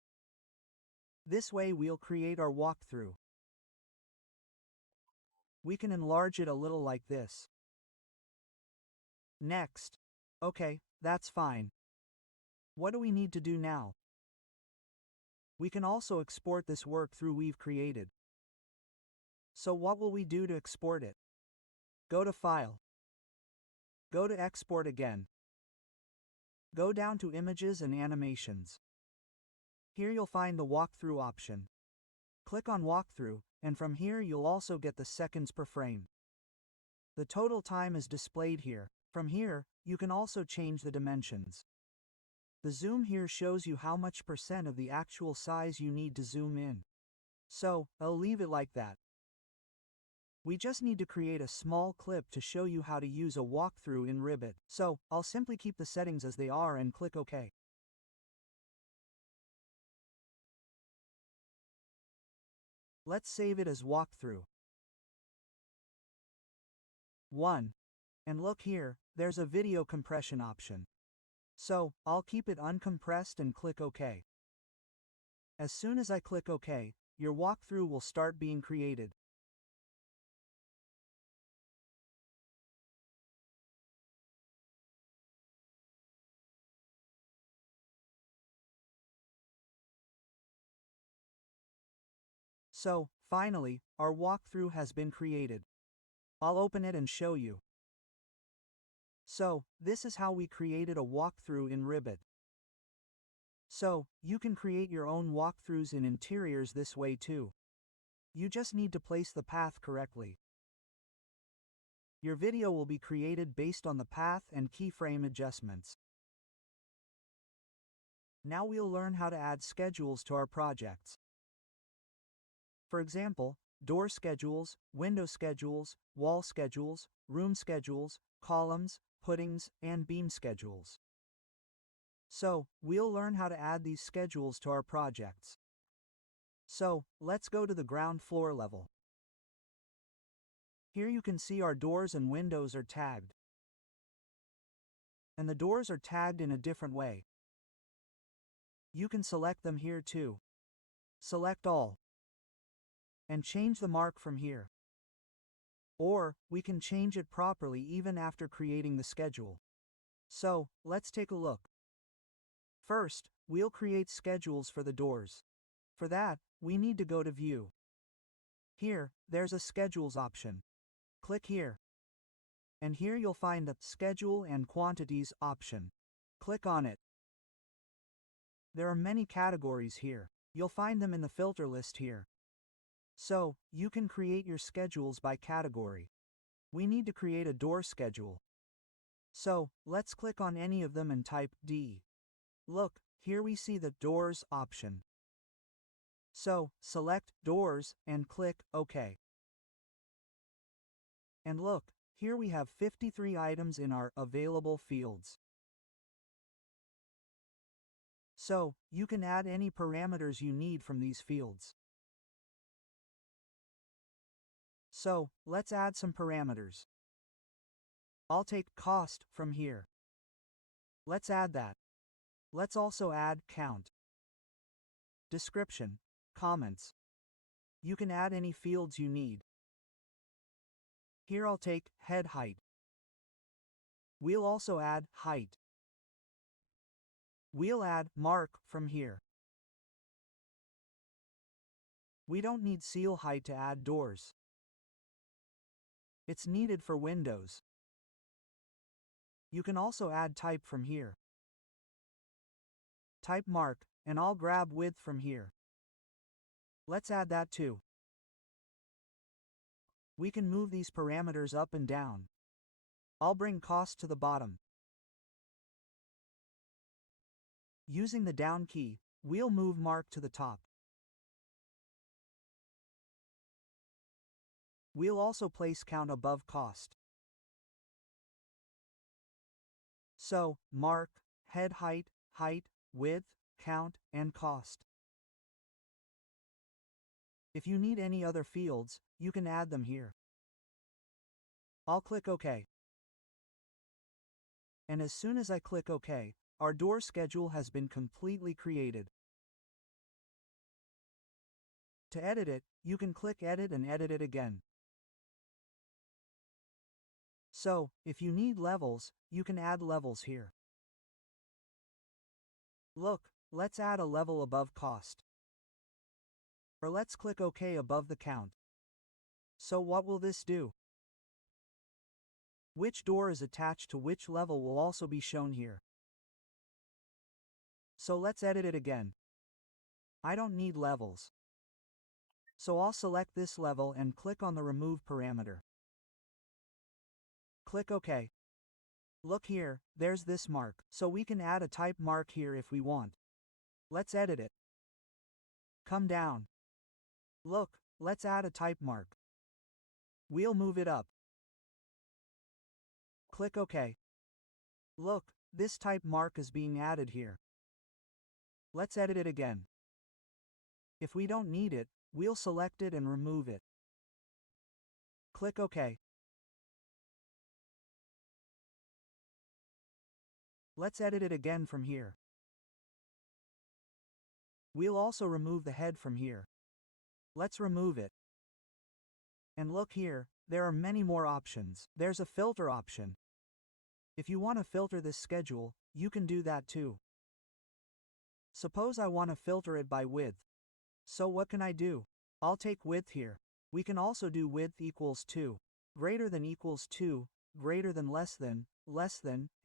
This way we'll create our walkthrough. We can enlarge it a little like this. Next. Okay, that's fine. What do we need to do now? We can also export this workthrough we've created. So what will we do to export it? Go to File. Go to Export again. Go down to Images and Animations. Here you'll find the walkthrough option. Click on Walkthrough, and from here you'll also get the seconds per frame. The total time is displayed here. From here, you can also change the dimensions. The zoom here shows you how much % of the actual size you need to zoom in. So, I'll leave it like that. We just need to create a small clip to show you how to use a walkthrough in Revit, so I'll simply keep the settings as they are and click OK. Let's save it as walkthrough 1. And look here, there's a video compression option. So, I'll keep it uncompressed and click OK. As soon as I click OK, your walkthrough will start being created. So, finally, our walkthrough has been created. I'll open it and show you. So, this is how we created a walkthrough in Revit. So, you can create your own walkthroughs in interiors this way too. You just need to place the path correctly. Your video will be created based on the path and keyframe adjustments. Now we'll learn how to add schedules to our projects. For example, door schedules, window schedules, wall schedules, room schedules, columns, puttings, and beam schedules. So, we'll learn how to add these schedules to our projects. So, let's go to the ground floor level. Here you can see our doors and windows are tagged. And the doors are tagged in a different way. You can select them here too. Select all. And change the mark from here. Or, we can change it properly even after creating the schedule. So, let's take a look. First, we'll create schedules for the doors. For that, we need to go to View. Here, there's a Schedules option. Click here. And here you'll find the Schedule and Quantities option. Click on it. There are many categories here. You'll find them in the filter list here. So, you can create your schedules by category. We need to create a door schedule. So, let's click on any of them and type D. Look, here we see the Doors option. So, select Doors and click OK. And look, here we have 53 items in our Available fields. So, you can add any parameters you need from these fields. So, let's add some parameters. I'll take Cost from here. Let's add that. Let's also add Count. Description, Comments. You can add any fields you need. Here I'll take Head Height. We'll also add height. We'll add mark from here. We don't need seal height to add doors. It's needed for windows. You can also add type from here. Type mark, and I'll grab width from here. Let's add that too. We can move these parameters up and down. I'll bring cost to the bottom. Using the down key, we'll move mark to the top. We'll also place count above cost. So, mark, head height, width, count, and cost. If you need any other fields, you can add them here. I'll click OK. And as soon as I click OK, our door schedule has been completely created. To edit it, you can click Edit and edit it again. So, if you need levels, you can add levels here. Look, let's add a level above cost. Or let's click OK above the count. So what will this do? Which door is attached to which level will also be shown here. So let's edit it again. I don't need levels. So I'll select this level and click on the Remove parameter. Click OK. Look here, there's this mark, so we can add a type mark here if we want. Let's edit it. Come down. Look, let's add a type mark. We'll move it up. Click OK. Look, this type mark is being added here. Let's edit it again. If we don't need it, we'll select it and remove it. Click OK. Let's edit it again from here. We'll also remove the head from here. Let's remove it. And look here, there are many more options. There's a filter option. If you want to filter this schedule, you can do that too. Suppose I want to filter it by width. So what can I do? I'll take width here. We can also do width equals 2, greater than equals 2, greater than,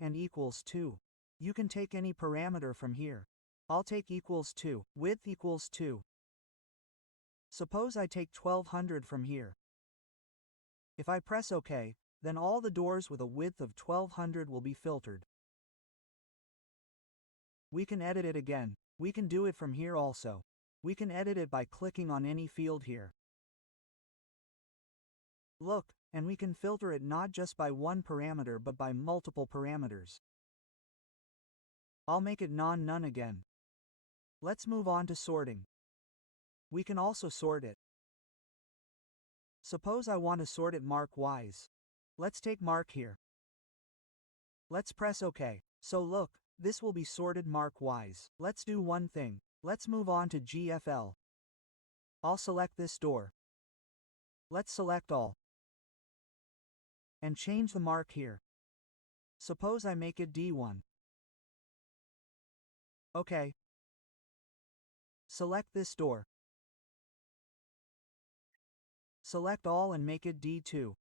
and equals 2. You can take any parameter from here. I'll take equals 2, width equals 2. Suppose I take 1200 from here. If I press OK, then all the doors with a width of 1200 will be filtered. We can edit it again. We can do it from here also. We can edit it by clicking on any field here. Look, and we can filter it not just by one parameter but by multiple parameters. I'll make it none again. Let's move on to sorting. We can also sort it. Suppose I want to sort it mark-wise. Let's take mark here. Let's press OK. So look, this will be sorted mark-wise. Let's do one thing. Let's move on to GFL. I'll select this door. Let's select all. And change the mark here. Suppose I make it D1. OK. Select this door. Select all and make it D2.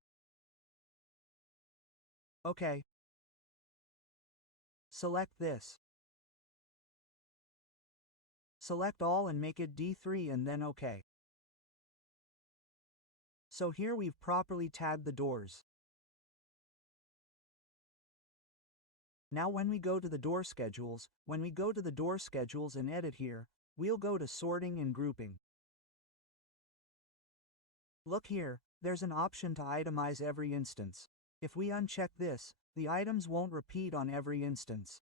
OK. Select this. Select all and make it D3 and then OK. So here we've properly tagged the doors. Now when we go to the door schedules, and edit here, we'll go to sorting and grouping. Look here, there's an option to itemize every instance. If we uncheck this, the items won't repeat on every instance.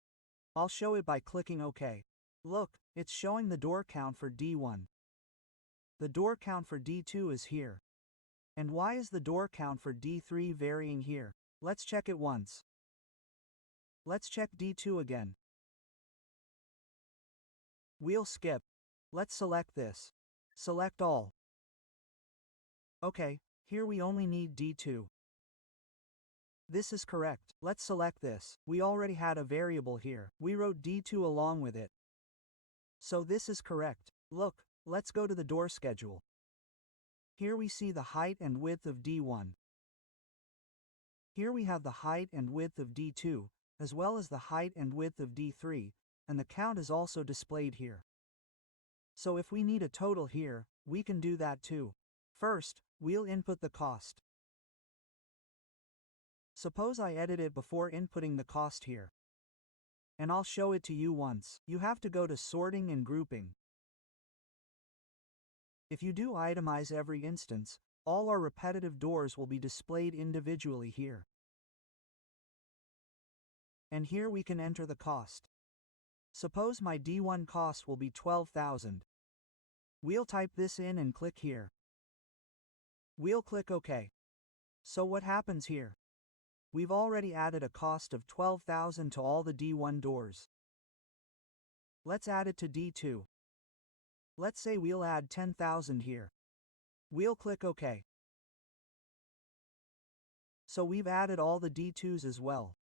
I'll show it by clicking OK. Look, it's showing the door count for D1. The door count for D2 is here. And why is the door count for D3 varying here? Let's check it once. Let's check D2 again. We'll skip. Let's select this. Select all. OK, here we only need D2. This is correct. Let's select this. We already had a variable here. We wrote D2 along with it. So this is correct. Look, let's go to the door schedule. Here we see the height and width of D1. Here we have the height and width of D2, as well as the height and width of D3, and the count is also displayed here. So if we need a total here, we can do that too. First, we'll input the cost. Suppose I edit it before inputting the cost here. And I'll show it to you once. You have to go to Sorting and Grouping. If you do itemize every instance, all our repetitive doors will be displayed individually here. And here we can enter the cost. Suppose my D1 cost will be 12,000. We'll type this in and click here. We'll click OK. So what happens here? We've already added a cost of 12,000 to all the D1 doors. Let's add it to D2. Let's say we'll add 10,000 here. We'll click OK. So we've added all the D2s as well.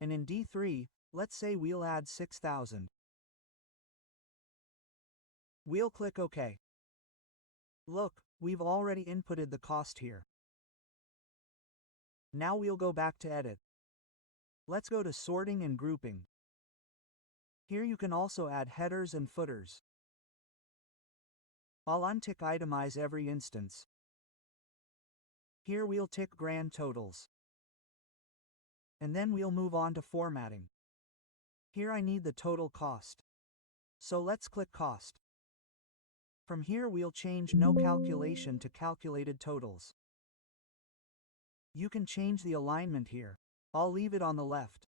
And in D3, let's say we'll add 6,000. We'll click OK. Look, we've already inputted the cost here. Now we'll go back to Edit. Let's go to Sorting and Grouping. Here you can also add headers and footers. I'll untick Itemize every instance. Here we'll tick Grand Totals. And then we'll move on to Formatting. Here I need the total cost. So let's click Cost. From here we'll change No Calculation to Calculated Totals. You can change the alignment here. I'll leave it on the left.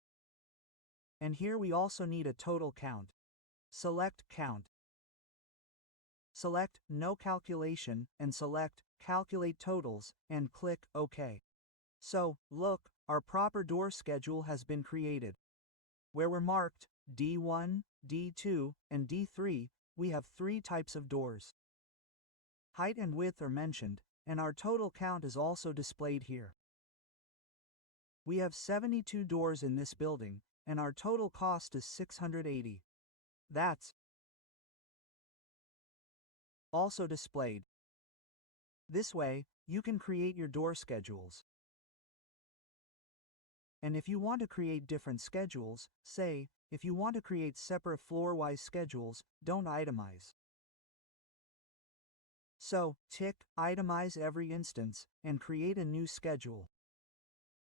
And here we also need a total count. Select Count. Select No Calculation and select Calculate Totals and click OK. So, look, our proper door schedule has been created. Where we're marked D1, D2, and D3, we have 3 types of doors. Height and width are mentioned, and our total count is also displayed here. We have 72 doors in this building, and our total cost is 680. That's also displayed. This way, you can create your door schedules. And if you want to create different schedules, say, if you want to create separate floor-wise schedules, don't itemize. So, tick Itemize every instance and create a new schedule.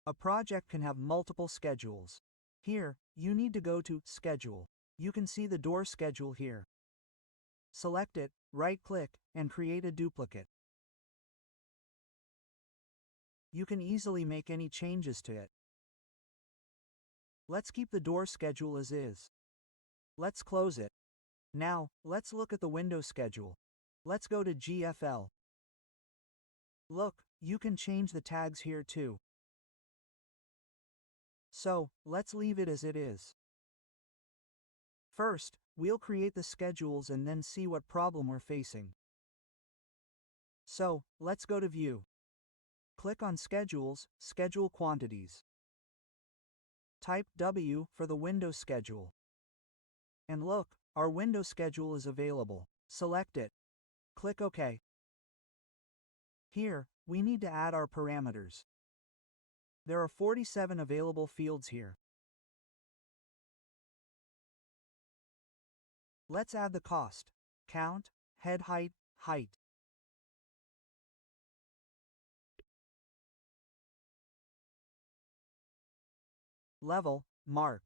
A project can have multiple schedules. Here, you need to go to Schedule. You can see the door schedule here. Select it, right-click, and create a duplicate. You can easily make any changes to it. Let's keep the door schedule as is. Let's close it. Now, let's look at the window schedule. Let's go to GFL. Look, you can change the tags here too. So, let's leave it as it is. First, we'll create the schedules and then see what problem we're facing. So, let's go to View. Click on Schedules, Schedule Quantities. Type W for the window schedule. And look, our window schedule is available. Select it. Click OK. Here, we need to add our parameters. There are 47 available fields here. Let's add the cost, count, head height, height. Level, mark.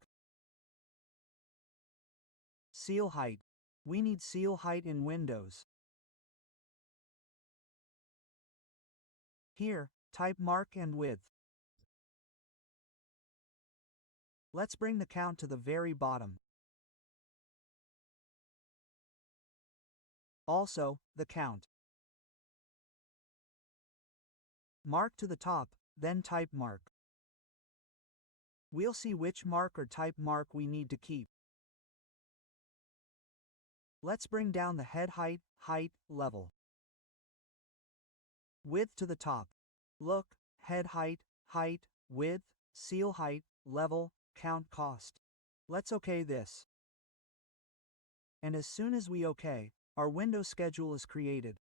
Seal height. We need seal height in Windows. Here, type mark and width. Let's bring the count to the very bottom. Also, the count. Mark to the top, then type mark. We'll see which mark or type mark we need to keep. Let's bring down the head height, height, level. Width to the top. Look, head height, height, width, seal height, level, count cost. Let's OK this. And as soon as we OK, our window schedule is created.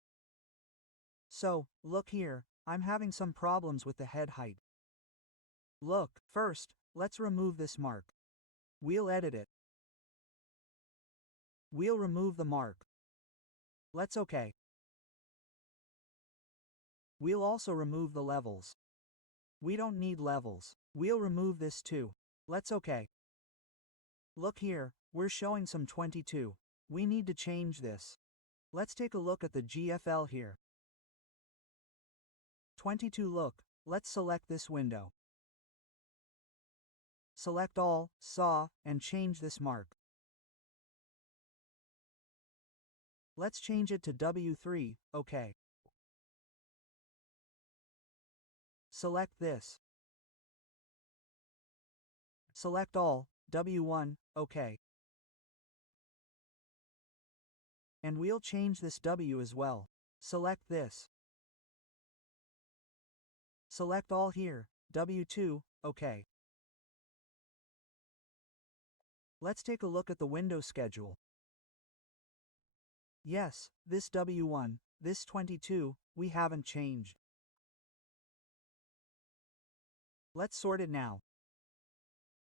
So, look here, I'm having some problems with the head height. Look, first, let's remove this mark. We'll edit it. We'll remove the mark. Let's OK. We'll also remove the levels. We don't need levels. We'll remove this too. Let's OK. Look here, we're showing some 22. We need to change this. Let's take a look at the GFL here. 22 look, let's select this window. Select all, saw, and change this mark. Let's change it to W3, OK. Select this. Select all, W1, OK. And we'll change this W as well. Select this. Select all here, W2, OK. Let's take a look at the window schedule. Yes, this W1, this 22, we haven't changed. Let's sort it now.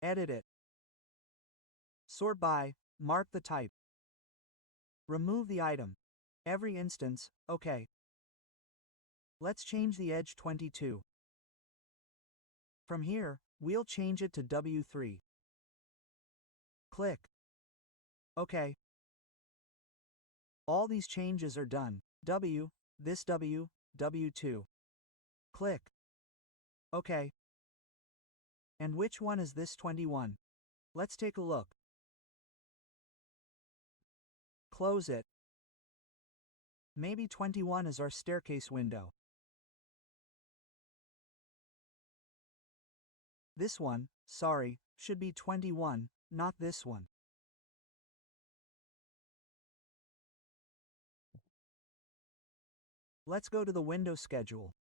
Edit it. Sort by, mark the type. Remove the item. Every instance, OK. Let's change the edge 22. From here, we'll change it to W3. Click. OK. All these changes are done. W, this W, W2. Click. OK. And which one is this 21? Let's take a look. Close it. Maybe 21 is our staircase window. This one, sorry, should be 21, not this one. Let's go to the window schedule.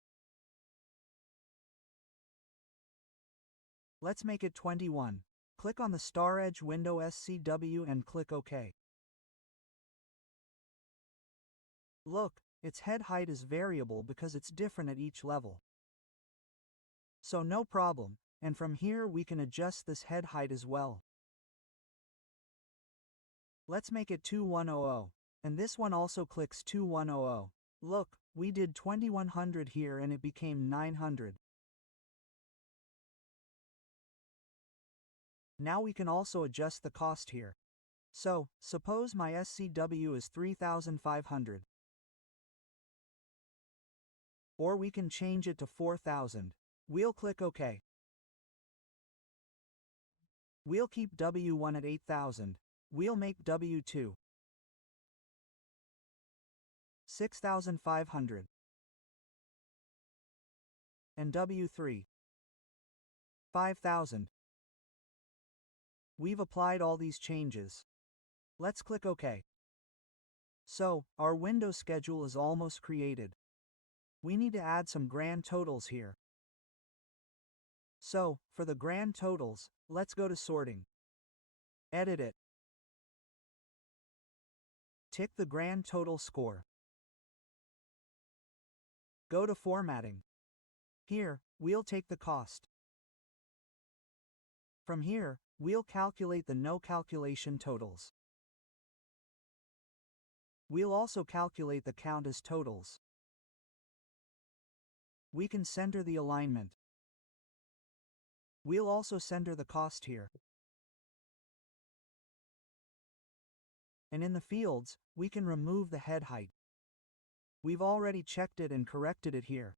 Let's make it 21. Click on the star edge window SCW and click OK. Look, its head height is variable because it's different at each level. So no problem, and from here we can adjust this head height as well. Let's make it 2100, and this one also clicks 2100. Look, we did 2100 here and it became 900. Now we can also adjust the cost here. So, suppose my SCW is 3500. Or we can change it to 4000. We'll click OK. We'll keep W1 at 8000. We'll make W2 6500. And W3 5000. We've applied all these changes. Let's click OK. So, our window schedule is almost created. We need to add some grand totals here. So, for the grand totals, let's go to sorting. Edit it. Tick the grand total score. Go to formatting. Here, we'll take the cost. From here, we'll calculate the no calculation totals. We'll also calculate the count as totals. We can center the alignment. We'll also center the cost here. And in the fields, we can remove the head height. We've already checked it and corrected it here.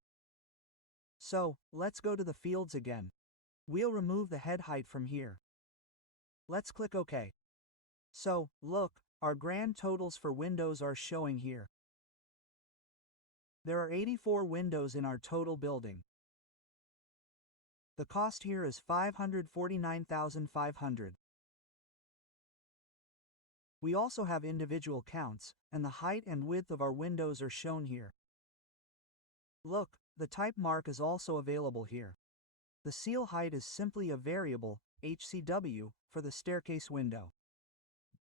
So, let's go to the fields again. We'll remove the head height from here. Let's click OK. So, look, our grand totals for windows are showing here. There are 84 windows in our total building. The cost here is $549,500. We also have individual counts, and the height and width of our windows are shown here. Look, the type mark is also available here. The seal height is simply a variable, HCW, for the staircase window.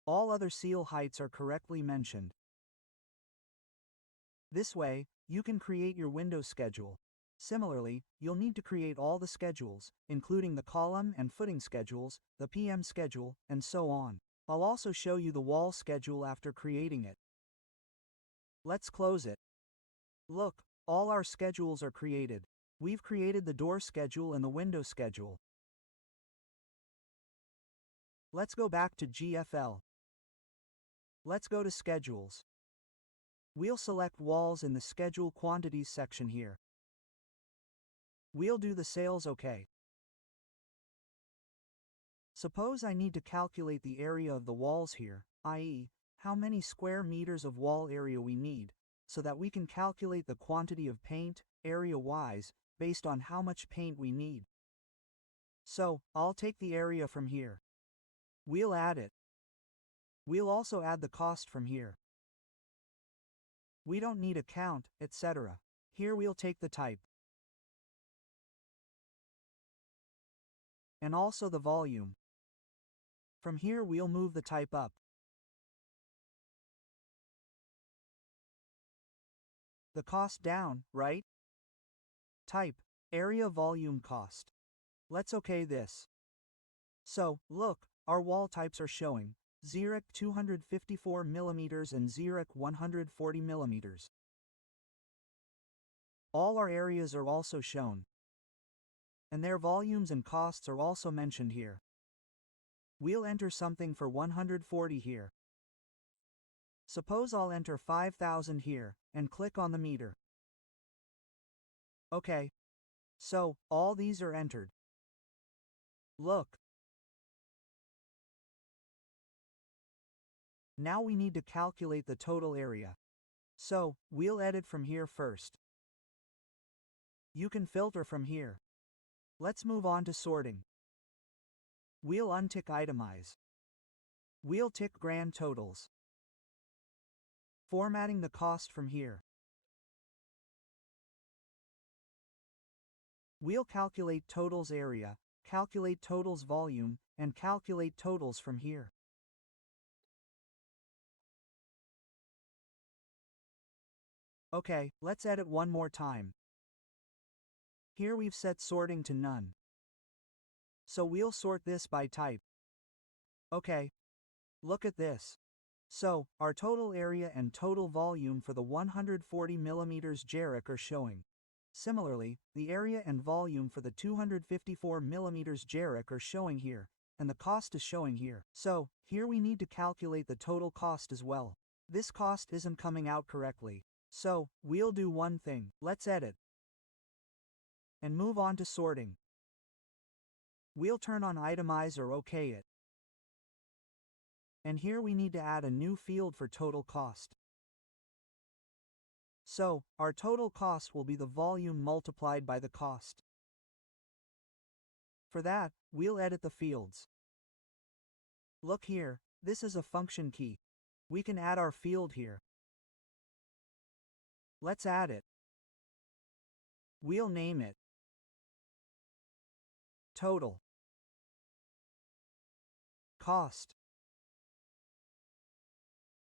All other seal heights are correctly mentioned. This way, you can create your window schedule. Similarly, you'll need to create all the schedules, including the column and footing schedules, the PM schedule, and so on. I'll also show you the wall schedule after creating it. Let's close it. Look, all our schedules are created. We've created the door schedule and the window schedule. Let's go back to GFL. Let's go to Schedules. We'll select Walls in the Schedule Quantities section here. We'll do the sales OK. Suppose I need to calculate the area of the walls here, i.e., how many square meters of wall area we need, so that we can calculate the quantity of paint, area-wise, based on how much paint we need. So, I'll take the area from here. We'll add it. We'll also add the cost from here. We don't need a count, etc. Here we'll take the type. And also the volume. From here we'll move the type up. The cost down, right? Type, area volume cost. Let's OK this. So, look, our wall types are showing Xeric 254 mm and Xeric 140 mm. All our areas are also shown. And their volumes and costs are also mentioned here. We'll enter something for 140 here. Suppose I'll enter 5,000 here, and click on the meter. OK. So, all these are entered. Look. Now we need to calculate the total area. So, we'll edit from here first. You can filter from here. Let's move on to sorting. We'll untick Itemize. We'll tick Grand Totals. Formatting the cost from here. We'll calculate totals area, calculate totals volume, and calculate totals from here. OK, let's edit one more time. Here we've set sorting to none. So we'll sort this by type. OK. Look at this. So, our total area and total volume for the 140 mm JPEG are showing. Similarly, the area and volume for the 254 mm JPEG are showing here, and the cost is showing here. So, here we need to calculate the total cost as well. This cost isn't coming out correctly. So, we'll do one thing. Let's edit. And move on to sorting. We'll turn on Itemize or OK it. And here we need to add a new field for total cost. So, our total cost will be the volume multiplied by the cost. For that, we'll edit the fields. Look here, this is a function key. We can add our field here. Let's add it. We'll name it Total Cost.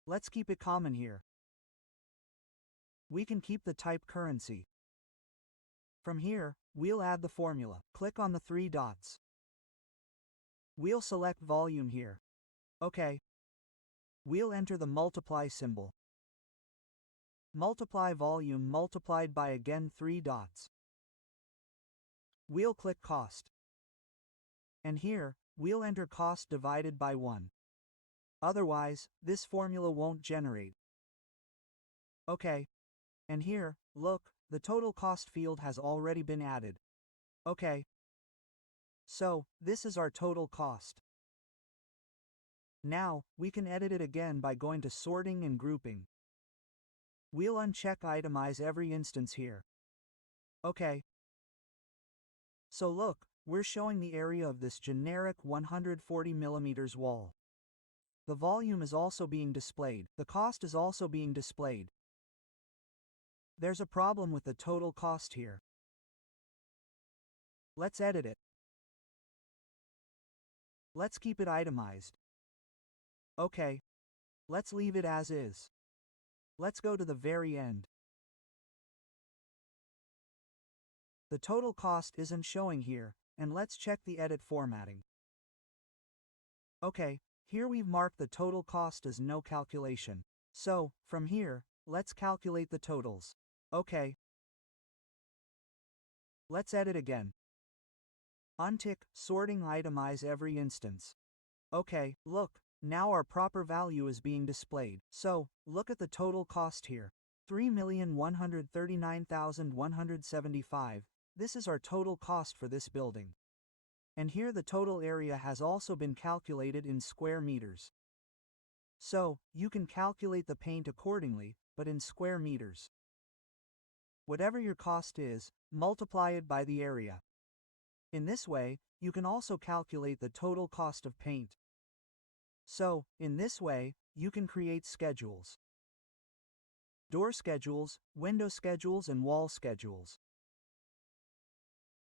Let's keep it common here. We can keep the type currency. From here, we'll add the formula. Click on the three dots. We'll select volume here. OK. We'll enter the multiply symbol. Multiply volume multiplied by again three dots. We'll click cost. And here, we'll enter cost divided by 1. Otherwise, this formula won't generate. OK. And here, look, the total cost field has already been added. OK. So, this is our total cost. Now, we can edit it again by going to Sorting and Grouping. We'll uncheck Itemize every instance here. OK. So look, we're showing the area of this generic 140 mm wall. The volume is also being displayed. The cost is also being displayed. There's a problem with the total cost here. Let's edit it. Let's keep it itemized. Okay. Let's leave it as is. Let's go to the very end. The total cost isn't showing here, and let's check the edit formatting. Okay, here we've marked the total cost as no calculation. So, from here, let's calculate the totals. Okay. Let's edit again. Untick Sorting Itemize every instance. Okay, look, now our proper value is being displayed. So, look at the total cost here. 3,139,175. This is our total cost for this building. And here the total area has also been calculated in square meters. So, you can calculate the paint accordingly, but in square meters. Whatever your cost is, multiply it by the area. In this way, you can also calculate the total cost of paint. So, in this way, you can create schedules. Door schedules, window schedules, and wall schedules.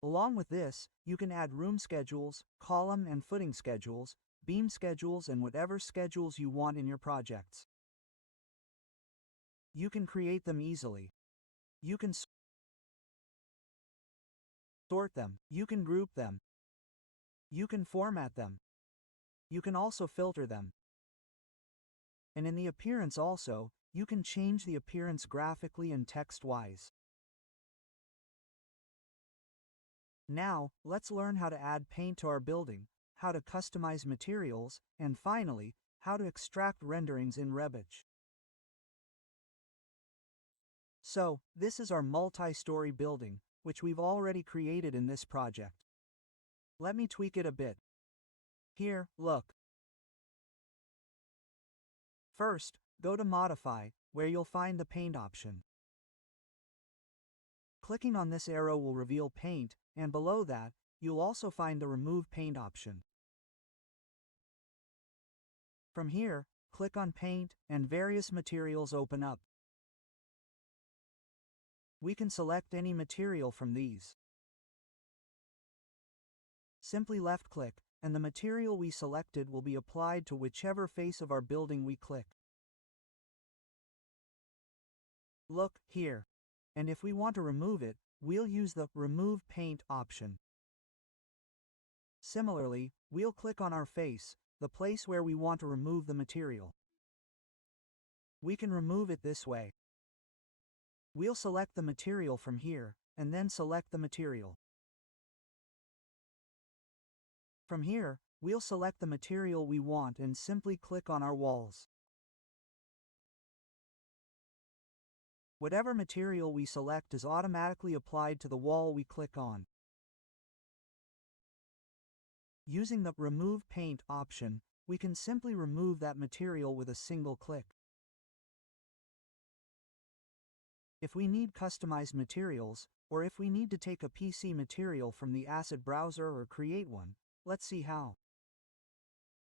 Along with this, you can add room schedules, column and footing schedules, beam schedules, and whatever schedules you want in your projects. You can create them easily. You can sort them. You can group them. You can format them. You can also filter them. And in the appearance also, you can change the appearance graphically and text-wise. Now, let's learn how to add paint to our building, how to customize materials, and finally, how to extract renderings in Revit. So, this is our multi-story building, which we've already created in this project. Let me tweak it a bit. Here, look. First, go to Modify, where you'll find the Paint option. Clicking on this arrow will reveal Paint, and below that, you'll also find the Remove Paint option. From here, click on Paint, and various materials open up. We can select any material from these. Simply left-click, and the material we selected will be applied to whichever face of our building we click. Look here. And if we want to remove it, we'll use the Remove Paint option. Similarly, we'll click on our face, the place where we want to remove the material. We can remove it this way. We'll select the material from here, and then select the material. From here, we'll select the material we want and simply click on our walls. Whatever material we select is automatically applied to the wall we click on. Using the Remove Paint option, we can simply remove that material with a single click. If we need customized materials, or if we need to take a PC material from the asset browser or create one, let's see how.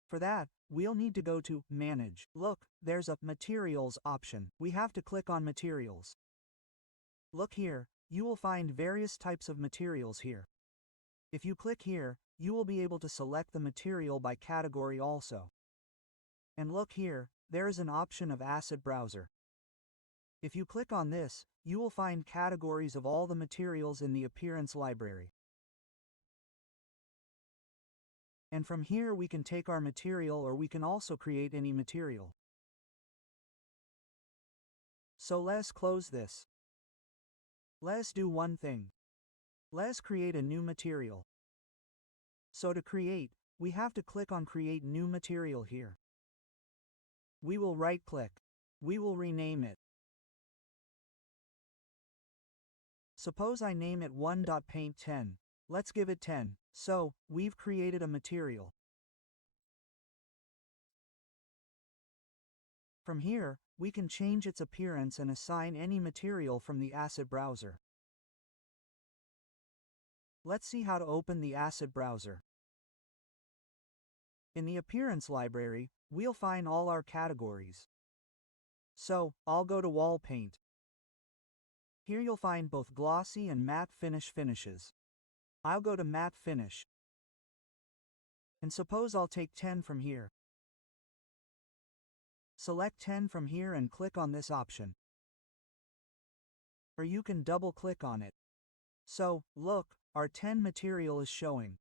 For that, we'll need to go to Manage. Look, there's a Materials option. We have to click on Materials. Look here, you will find various types of materials here. If you click here, you will be able to select the material by category also. And look here, there is an option of Asset Browser. If you click on this, you will find categories of all the materials in the Appearance library. And from here we can take our material, or we can also create any material. So let's close this. Let's do one thing. Let's create a new material. So to create, we have to click on Create New Material here. We will right-click. We will rename it. Suppose I name it 1.paint10. Let's give it 10. So, we've created a material. From here, we can change its appearance and assign any material from the Asset Browser. Let's see how to open the Asset Browser. In the Appearance library, we'll find all our categories. So, I'll go to Wall Paint. Here you'll find both glossy and matte finish finishes. I'll go to Matte Finish. And suppose I'll take 10 from here. Select 10 from here and click on this option. Or you can double click on it. So, look, our 10 material is showing.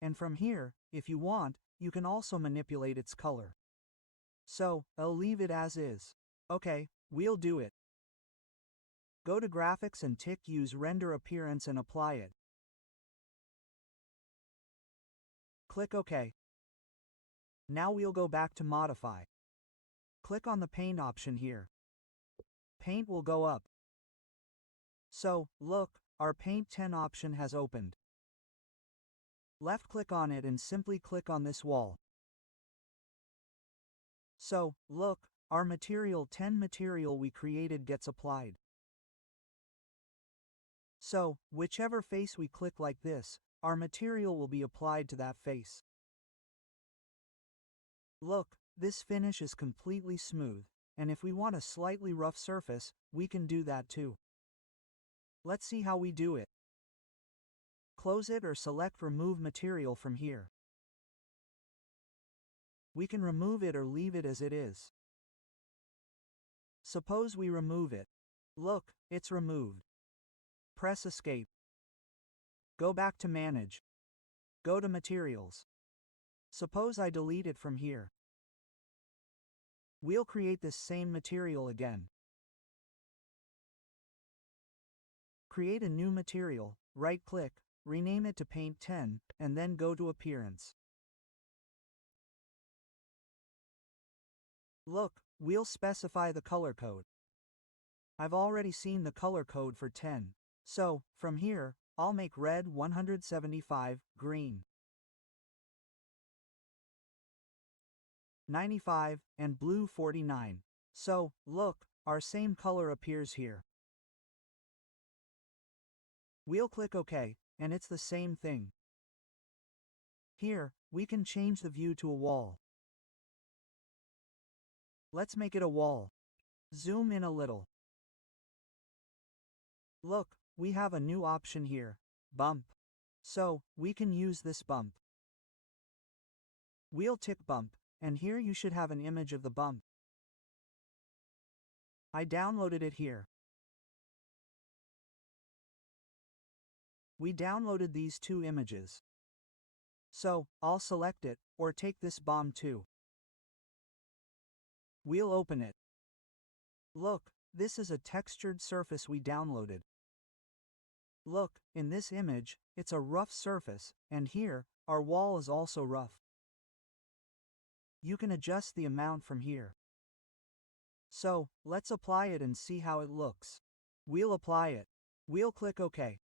And from here, if you want, you can also manipulate its color. So, I'll leave it as is. Okay, we'll do it. Go to Graphics and tick Use Render Appearance and apply it. Click OK. Now we'll go back to Modify. Click on the Paint option here. Paint will go up. So, look, our Paint 10 option has opened. Left-click on it and simply click on this wall. So, look, our material 10 material we created gets applied. So, whichever face we click like this, our material will be applied to that face. Look, this finish is completely smooth, and if we want a slightly rough surface, we can do that too. Let's see how we do it. Close it or select Remove Material from here. We can remove it or leave it as it is. Suppose we remove it. Look, it's removed. Press Escape. Go back to Manage. Go to Materials. Suppose I delete it from here. We'll create this same material again. Create a new material, right-click, rename it to Paint 10, and then go to Appearance. Look, we'll specify the color code. I've already seen the color code for 10, so, from here, I'll make red 175, green 95, and blue 49. So, look, our same color appears here. We'll click OK, and it's the same thing. Here, we can change the view to a wall. Let's make it a wall. Zoom in a little. Look, we have a new option here, Bump. So, we can use this bump. We'll tick Bump, and here you should have an image of the bump. I downloaded it here. We downloaded these two images. So, I'll select it, or take this bomb too. We'll open it. Look, this is a textured surface we downloaded. Look, in this image, it's a rough surface, and here, our wall is also rough. You can adjust the amount from here. So, let's apply it and see how it looks. We'll apply it. We'll click OK.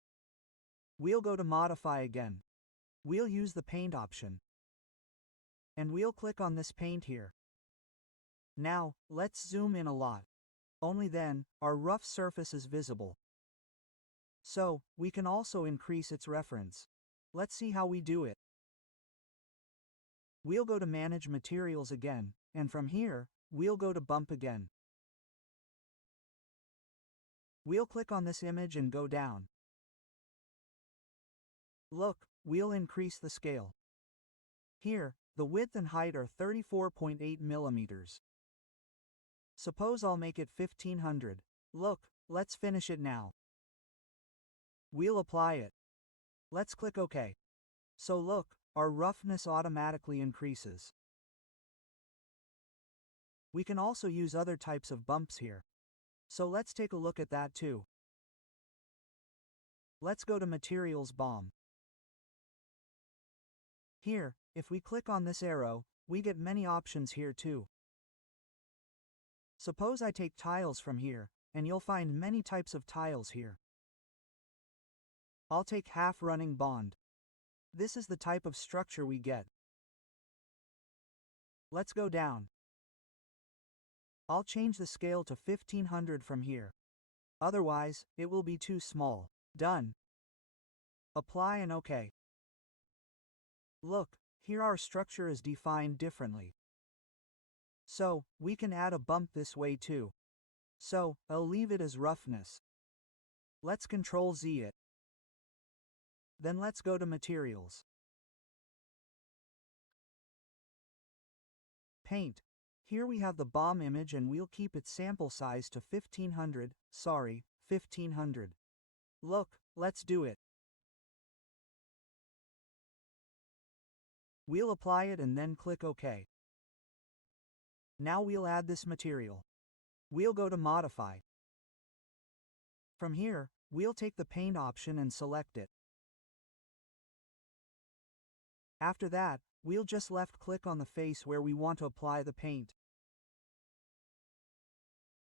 We'll go to Modify again. We'll use the Paint option. And we'll click on this paint here. Now, let's zoom in a lot. Only then, our rough surface is visible. So, we can also increase its reference. Let's see how we do it. We'll go to Manage Materials again, and from here, we'll go to Bump again. We'll click on this image and go down. Look, we'll increase the scale. Here, the width and height are 34.8 millimeters. Suppose I'll make it 1500. Look, let's finish it now. We'll apply it. Let's click OK. So look, our roughness automatically increases. We can also use other types of bumps here. So let's take a look at that too. Let's go to Materials Bomb. Here, if we click on this arrow, we get many options here too. Suppose I take tiles from here, and you'll find many types of tiles here. I'll take half-running bond. This is the type of structure we get. Let's go down. I'll change the scale to 1500 from here. Otherwise, it will be too small. Done. Apply and OK. Look, here our structure is defined differently. So, we can add a bump this way too. So, I'll leave it as roughness. Let's Ctrl-Z it. Then let's go to Materials. Paint. Here we have the BOM image and we'll keep its sample size to 1500, 1500. Look, let's do it. We'll apply it and then click OK. Now we'll add this material. We'll go to Modify. From here, we'll take the Paint option and select it. After that, we'll just left-click on the face where we want to apply the paint.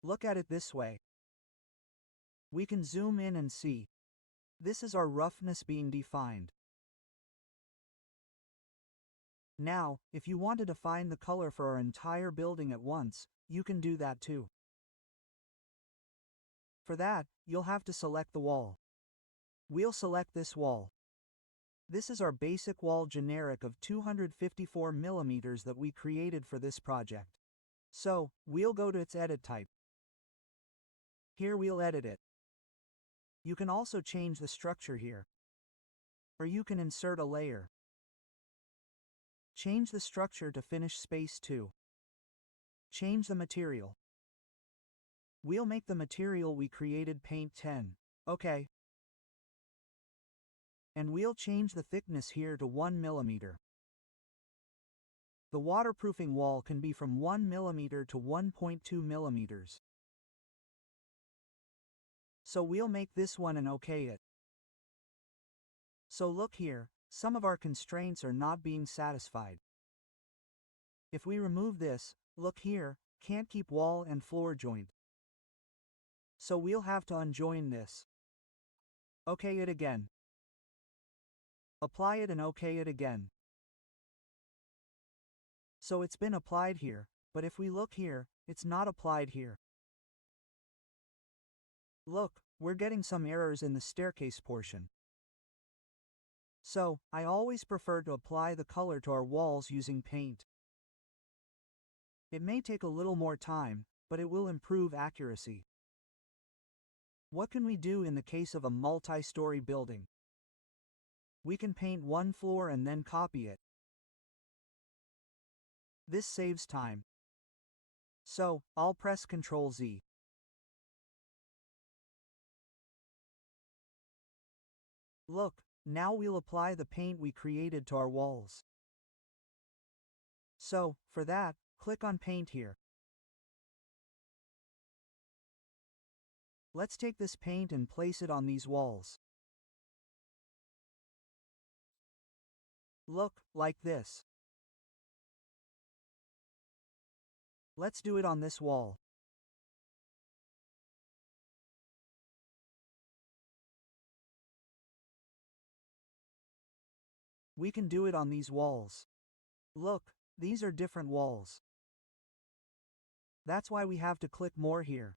Look at it this way. We can zoom in and see. This is our roughness being defined. Now, if you want to define the color for our entire building at once, you can do that too. For that, you'll have to select the wall. We'll select this wall. This is our basic wall generic of 254 mm that we created for this project. So, we'll go to its edit type. Here we'll edit it. You can also change the structure here. Or you can insert a layer. Change the structure to finish space 2. Change the material. We'll make the material we created paint 10. Okay. And we'll change the thickness here to 1 mm. The waterproofing wall can be from 1 mm to 1.2 mm. So we'll make this one and OK it. So look here, some of our constraints are not being satisfied. If we remove this, look here, can't keep wall and floor joint. So we'll have to unjoin this. OK it again. Apply it and OK it again. So it's been applied here, but if we look here, it's not applied here. Look, we're getting some errors in the staircase portion. So, I always prefer to apply the color to our walls using paint. It may take a little more time, but it will improve accuracy. What can we do in the case of a multi-story building? We can paint one floor and then copy it. This saves time. So, I'll press Ctrl Z. Look, now we'll apply the paint we created to our walls. So, for that, click on Paint here. Let's take this paint and place it on these walls. Look, like this. Let's do it on this wall. We can do it on these walls. Look, these are different walls. That's why we have to click more here.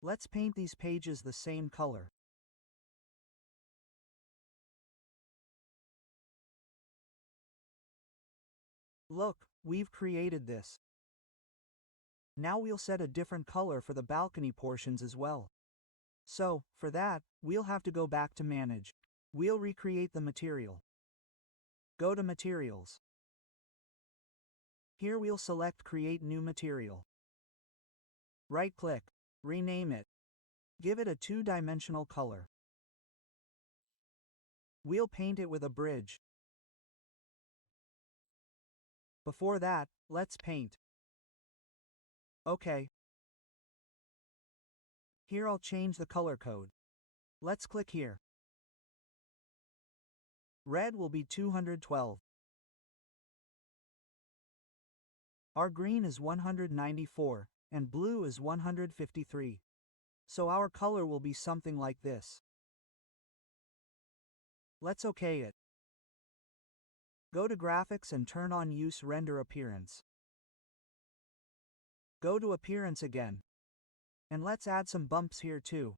Let's paint these pages the same color. Look, we've created this. Now we'll set a different color for the balcony portions as well. So, for that, we'll have to go back to Manage. We'll recreate the material. Go to Materials. Here we'll select Create New Material. Right-click, rename it. Give it a two-dimensional color. We'll paint it with a bridge. Before that, let's paint. OK. Here I'll change the color code. Let's click here. Red will be 212. Our green is 194, and blue is 153. So our color will be something like this. Let's OK it. Go to Graphics and turn on Use Render Appearance. Go to Appearance again. And let's add some bumps here too.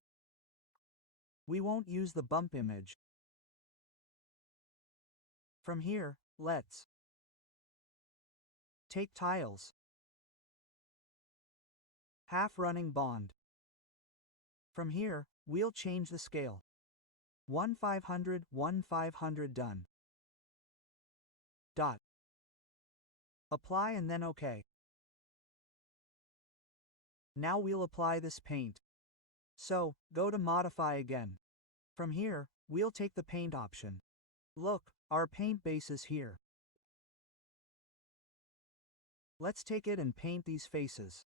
We won't use the bump image. From here, let's take tiles. Half running bond. From here, we'll change the scale. 1/500, 1/500 done. Dot. Apply and then OK. Now we'll apply this paint. So, go to Modify again. From here, we'll take the paint option. Look, our paint base is here. Let's take it and paint these faces.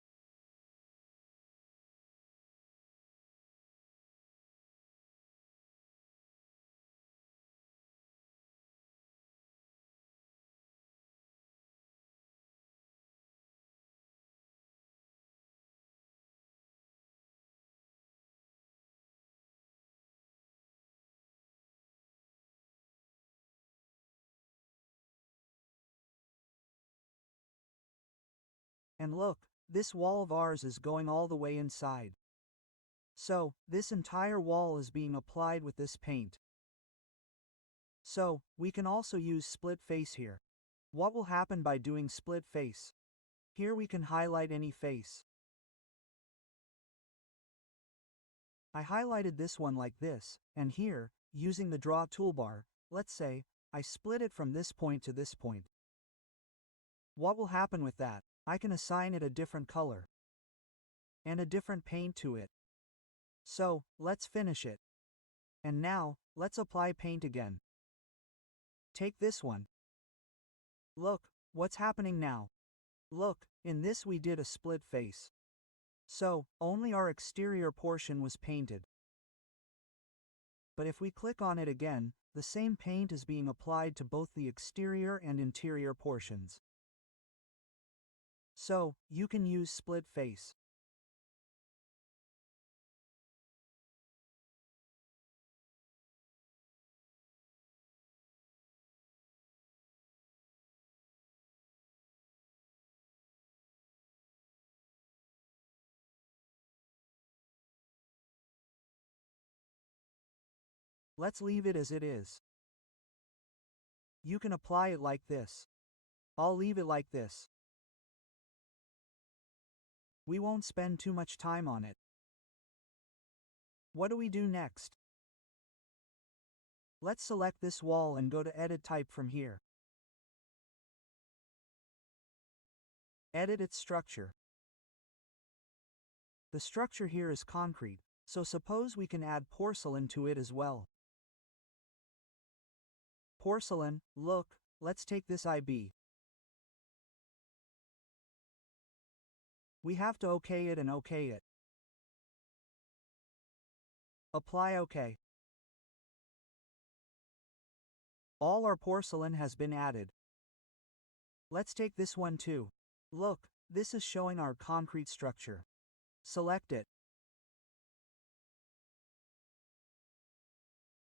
And look, this wall of ours is going all the way inside. So, this entire wall is being applied with this paint. So, we can also use split face here. What will happen by doing split face? Here we can highlight any face. I highlighted this one like this, and here, using the Draw toolbar, let's say, I split it from this point to this point. What will happen with that? I can assign it a different color and a different paint to it. So, let's finish it. And now, let's apply paint again. Take this one. Look, what's happening now? Look, in this we did a split face. So, only our exterior portion was painted. But if we click on it again, the same paint is being applied to both the exterior and interior portions. So, you can use split face. Let's leave it as it is. You can apply it like this. I'll leave it like this. We won't spend too much time on it. What do we do next? Let's select this wall and go to Edit Type from here. Edit its structure. The structure here is concrete, so suppose we can add porcelain to it as well. Porcelain, look, let's take this IB. We have to OK it and OK it. Apply OK. All our porcelain has been added. Let's take this one too. Look, this is showing our concrete structure. Select it.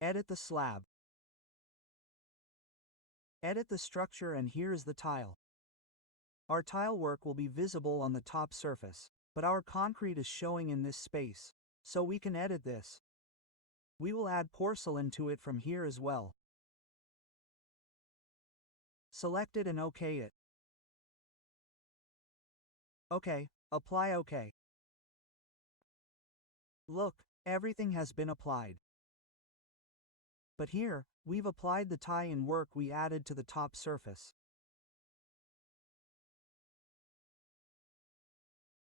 Edit the slab. Edit the structure and here is the tile. Our tile work will be visible on the top surface, but our concrete is showing in this space, so we can edit this. We will add porcelain to it from here as well. Select it and OK it. OK, apply OK. Look, everything has been applied. But here, we've applied the tie-in work we added to the top surface.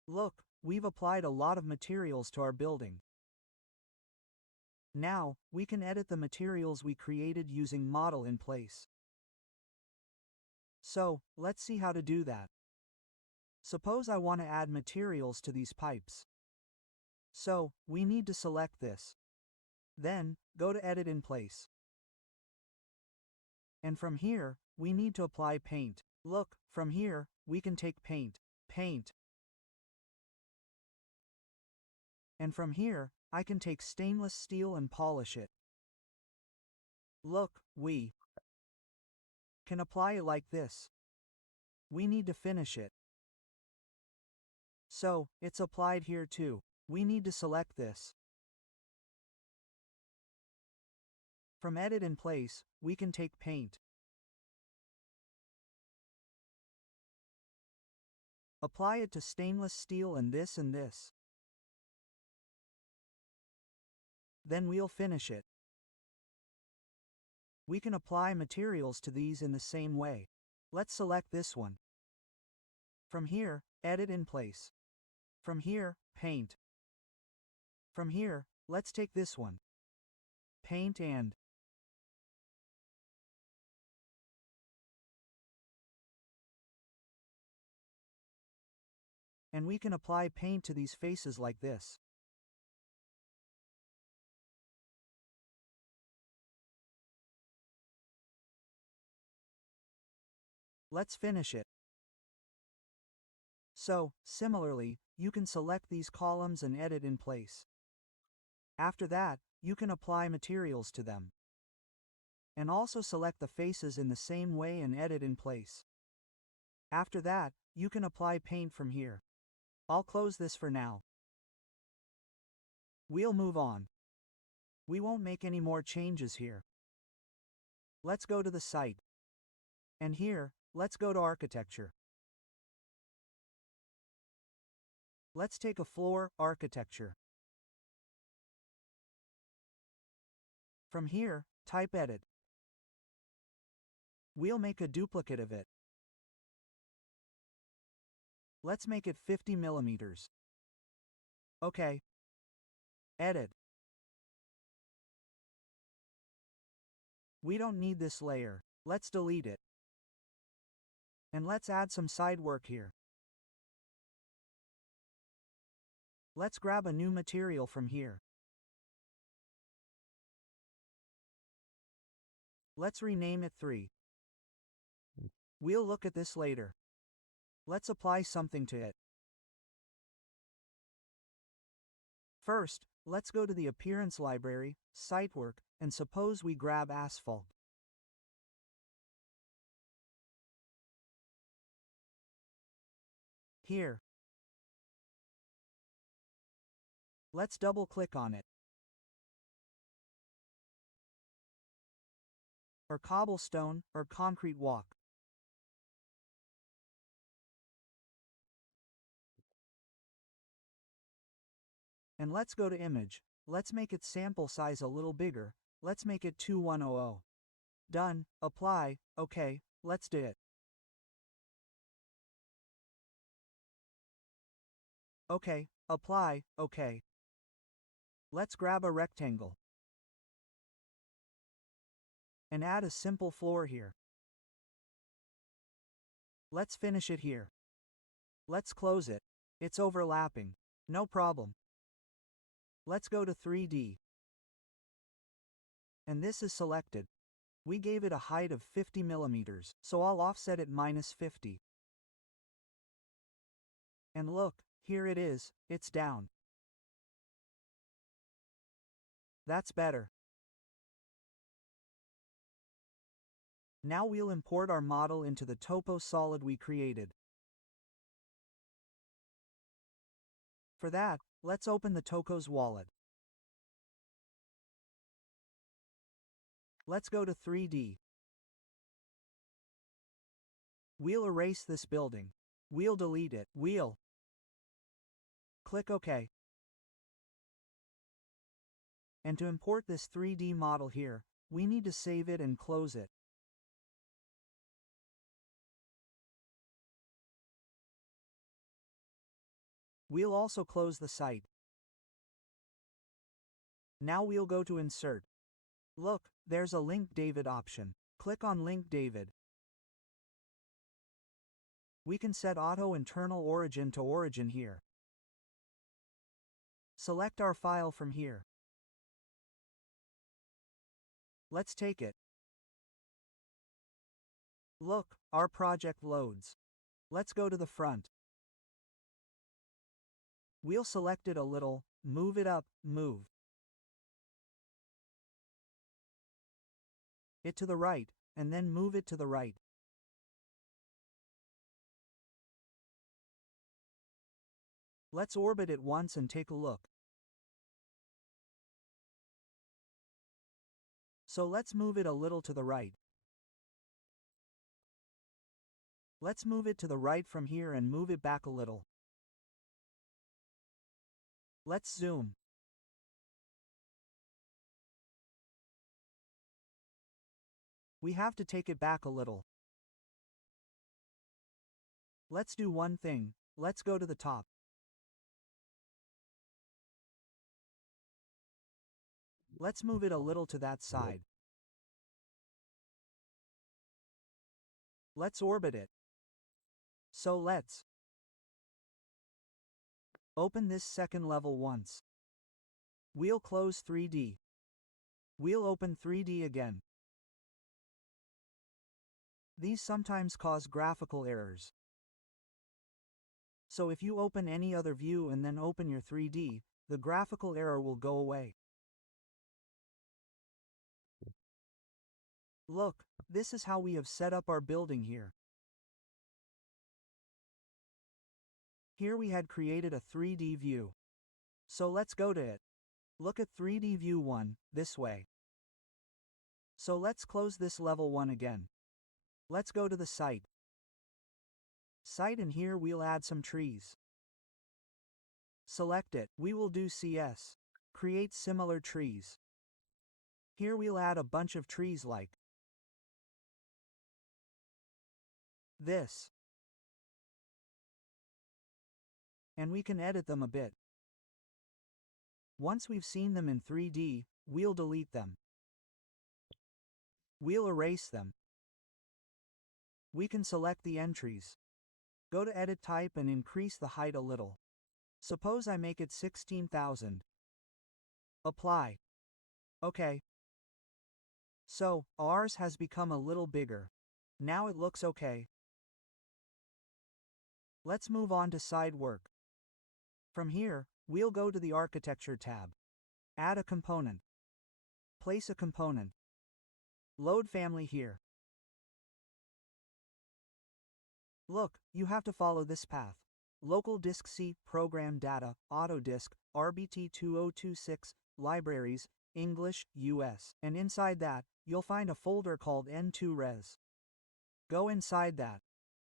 Look, we've applied a lot of materials to our building. Now, we can edit the materials we created using Model in place. So, let's see how to do that. Suppose I want to add materials to these pipes. So, we need to select this. Then, go to Edit in place. And from here, we need to apply paint. Look, from here, we can take paint. And from here, I can take stainless steel and polish it. Look, we can apply it like this. We need to finish it. So, it's applied here too. We need to select this. From Edit in Place, we can take paint. Apply it to stainless steel and this and this. Then we'll finish it. We can apply materials to these in the same way. Let's select this one. From here, Edit in Place. From here, Paint. From here, let's take this one. Paint and we can apply paint to these faces like this. Let's finish it. So, similarly, you can select these columns and edit in place. After that, you can apply materials to them. And also select the faces in the same way and edit in place. After that, you can apply paint from here. I'll close this for now. We'll move on. We won't make any more changes here. Let's go to the site. And here, let's go to Architecture. Let's take a floor, Architecture. From here, type Edit. We'll make a duplicate of it. Let's make it 50 millimeters. Okay. Edit. We don't need this layer. Let's delete it. And let's add some side work here. Let's grab a new material from here. Let's rename it 3. We'll look at this later. Let's apply something to it. First, let's go to the Appearance Library, Site Work, and suppose we grab Asphalt. Here. Let's double-click on it. Or cobblestone, or concrete walk. And let's go to Image. Let's make its sample size a little bigger. Let's make it 2100. Done. Apply. Okay, let's do it. Okay, apply, okay. Let's grab a rectangle. And add a simple floor here. Let's finish it here. Let's close it. It's overlapping. No problem. Let's go to 3D. And this is selected. We gave it a height of 50 millimeters, so I'll offset it -50. And look, here it is, it's down. That's better. Now we'll import our model into the Toposolid we created. For that, let's open the Topos wallet. Let's go to 3D. We'll erase this building. We'll delete it. We'll click OK. And to import this 3D model here, we need to save it and close it. We'll also close the site. Now we'll go to Insert. Look, there's a Link David option. Click on Link David. We can set Auto Internal Origin to Origin here. Select our file from here. Let's take it. Look, our project loads. Let's go to the front. We'll select it a little, move it up, move it to the right, and then move it to the right. Let's orbit it once and take a look. So let's move it a little to the right. Let's move it to the right from here and move it back a little. Let's zoom. We have to take it back a little. Let's do one thing, let's go to the top. Let's move it a little to that side. Let's orbit it. So let's open this second level once. We'll close 3D. We'll open 3D again. These sometimes cause graphical errors. So if you open any other view and then open your 3D, the graphical error will go away. Look, this is how we have set up our building here. Here we had created a 3D view. So let's go to it. Look at 3D view 1, this way. So let's close this level 1 again. Let's go to the site. Site, and here we'll add some trees. Select it, we will do CS. Create similar trees. Here we'll add a bunch of trees like this. And we can edit them a bit. Once we've seen them in 3D, we'll delete them. We'll erase them. We can select the entries. Go to Edit Type and increase the height a little. Suppose I make it 16,000. Apply. OK. So, ours has become a little bigger. Now it looks OK. Let's move on to side work. From here, we'll go to the Architecture tab. Add a component. Place a component. Load family here. Look, you have to follow this path. Local disk C, program data, Autodisk, RBT2026, libraries, English, US. And inside that, you'll find a folder called N2Res. Go inside that.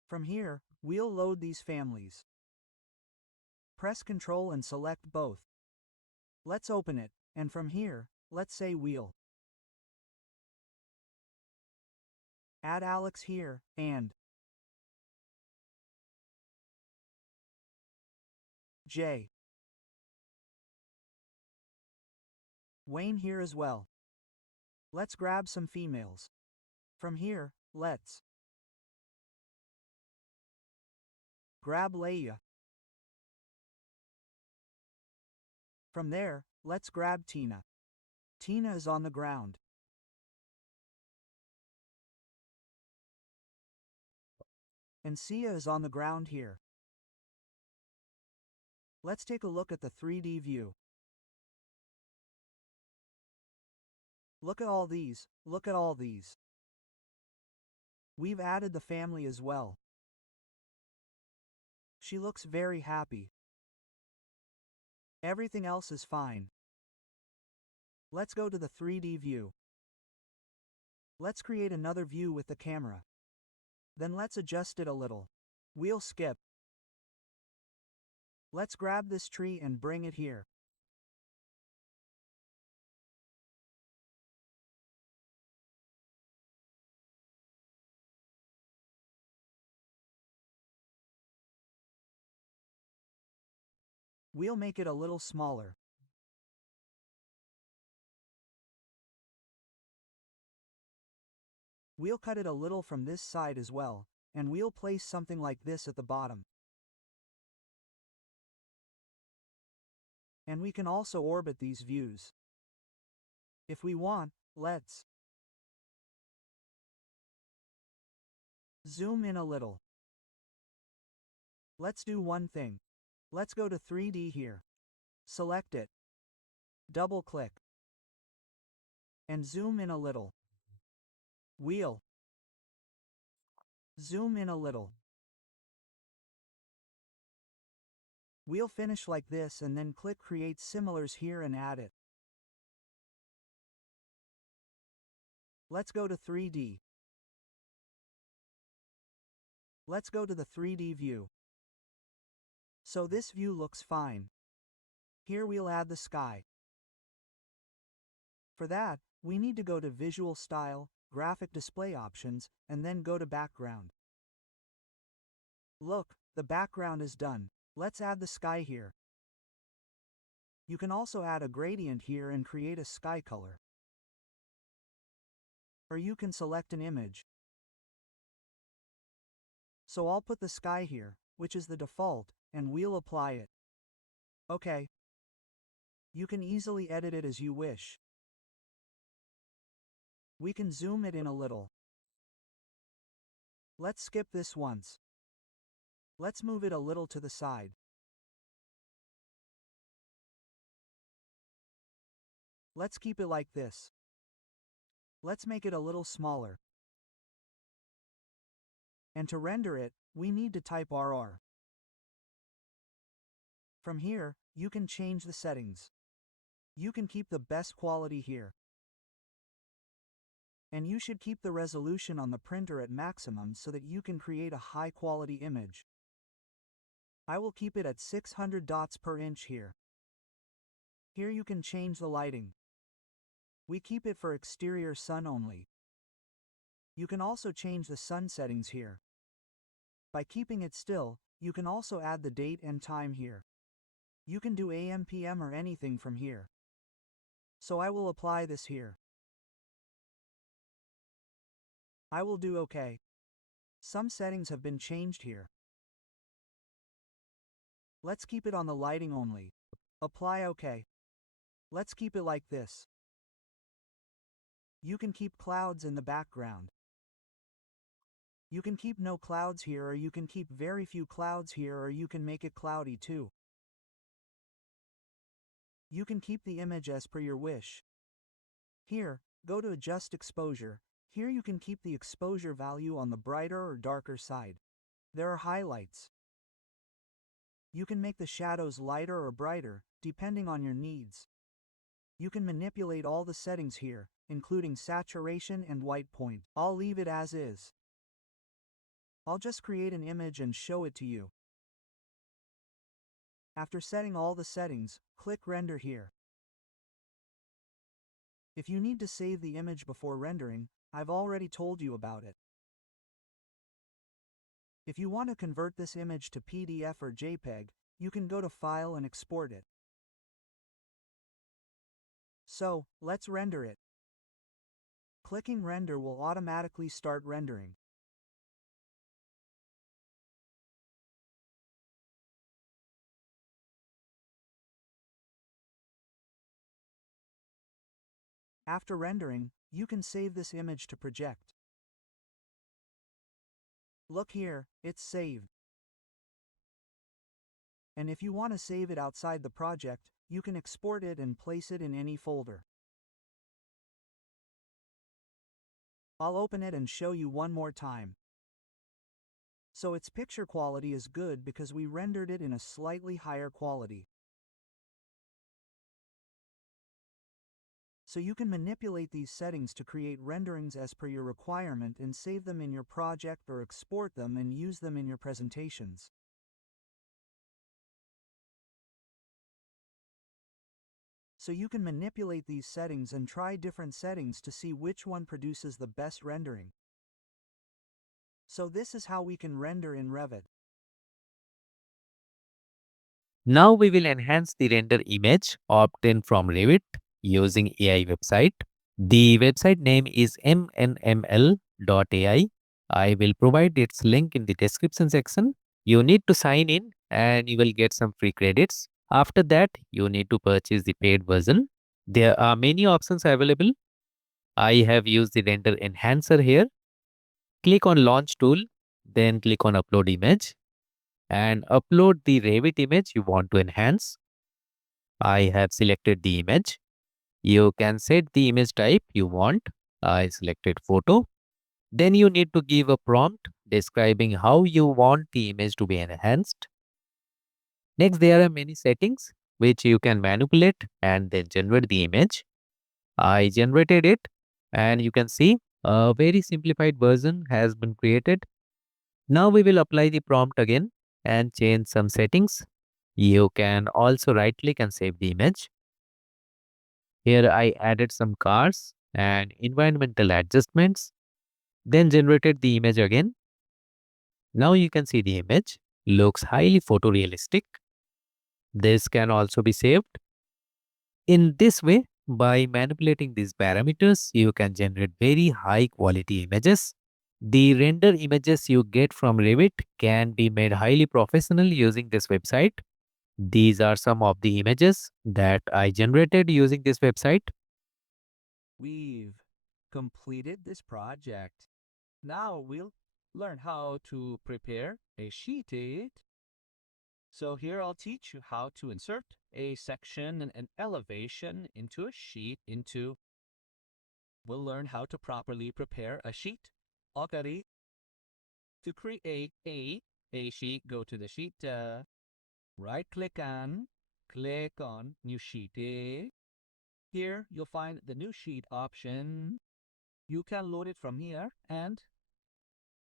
From here, we'll load these families. Press Ctrl and select both. Let's open it, and from here, let's say wheel. Add Alex here, and J. Wayne here as well. Let's grab some females. From here, let's grab Leia. From there, let's grab Tina. Tina is on the ground. And Sia is on the ground here. Let's take a look at the 3D view. Look at all these, look at all these. We've added the family as well. She looks very happy. Everything else is fine. Let's go to the 3D view. Let's create another view with the camera. Then let's adjust it a little. We'll skip. Let's grab this tree and bring it here. We'll make it a little smaller. We'll cut it a little from this side as well, and we'll place something like this at the bottom. And we can also orbit these views. If we want, let's Zoom in a little. Let's do one thing. Let's go to 3D here. Select it. Double-click. And zoom in a little. Wheel. Zoom in a little. We'll finish like this and then click Create Similars here and add it. Let's go to 3D. Let's go to the 3D view. So this view looks fine. Here we'll add the sky. For that, we need to go to Visual Style, Graphic Display Options, and then go to Background. Look, the background is done. Let's add the sky here. You can also add a gradient here and create a sky color. Or you can select an image. So I'll put the sky here, which is the default, and we'll apply it. Okay. You can easily edit it as you wish. We can zoom it in a little. Let's skip this once. Let's move it a little to the side. Let's keep it like this. Let's make it a little smaller. And to render it, we need to type RR. From here, you can change the settings. You can keep the best quality here. And you should keep the resolution on the printer at maximum so that you can create a high-quality image. I will keep it at 600 dots per inch here. Here you can change the lighting. We keep it for exterior sun only. You can also change the sun settings here. By keeping it still, you can also add the date and time here. You can do AM, PM or anything from here. So I will apply this here. I will do OK. Some settings have been changed here. Let's keep it on the lighting only. Apply OK. Let's keep it like this. You can keep clouds in the background. You can keep no clouds here, or you can keep very few clouds here, or you can make it cloudy too. You can keep the image as per your wish. Here, go to Adjust Exposure. Here you can keep the exposure value on the brighter or darker side. There are highlights. You can make the shadows lighter or brighter, depending on your needs. You can manipulate all the settings here, including saturation and white point. I'll leave it as is. I'll just create an image and show it to you. After setting all the settings, click Render here. If you need to save the image before rendering, I've already told you about it. If you want to convert this image to PDF or JPEG, you can go to File and export it. So, let's render it. Clicking Render will automatically start rendering. After rendering, you can save this image to project. Look here, it's saved. And if you want to save it outside the project, you can export it and place it in any folder. I'll open it and show you one more time. So its picture quality is good because we rendered it in a slightly higher quality. So you can manipulate these settings to create renderings as per your requirement and save them in your project or export them and use them in your presentations. So you can manipulate these settings and try different settings to see which one produces the best rendering. So this is how we can render in Revit. Now we will enhance the render image obtained from Revit using AI website. The website name is MNML.AI. I will provide its link in the description section. You need to sign in and you will get some free credits. After that, you need to purchase the paid version. There are many options available. I have used the render enhancer here. Click on Launch tool Then click on upload image and upload the Revit image you want to enhance. I have selected the image. You can set the image type you want. I selected photo. Then you need to give a prompt describing how you want the image to be enhanced. Next, there are many settings which you can manipulate and then generate the image. I generated it and you can see a very simplified version has been created. Now we will apply the prompt again and change some settings. You can also right click and save the image. Here I added some cars and environmental adjustments, then generated the image again. Now you can see the image looks highly photorealistic. This can also be saved. In this way, by manipulating these parameters, you can generate very high quality images. The render images you get from Revit can be made highly professional using this website. These are some of the images that I generated using this website. We've completed this project. Now we'll learn how to prepare a sheet. So here I'll teach you how to insert a section and an elevation into a sheet. We'll learn how to properly prepare a sheet. Okay. To create a sheet, go to the sheet, right click on new sheet. Here you'll find the new sheet option. You can load it from here and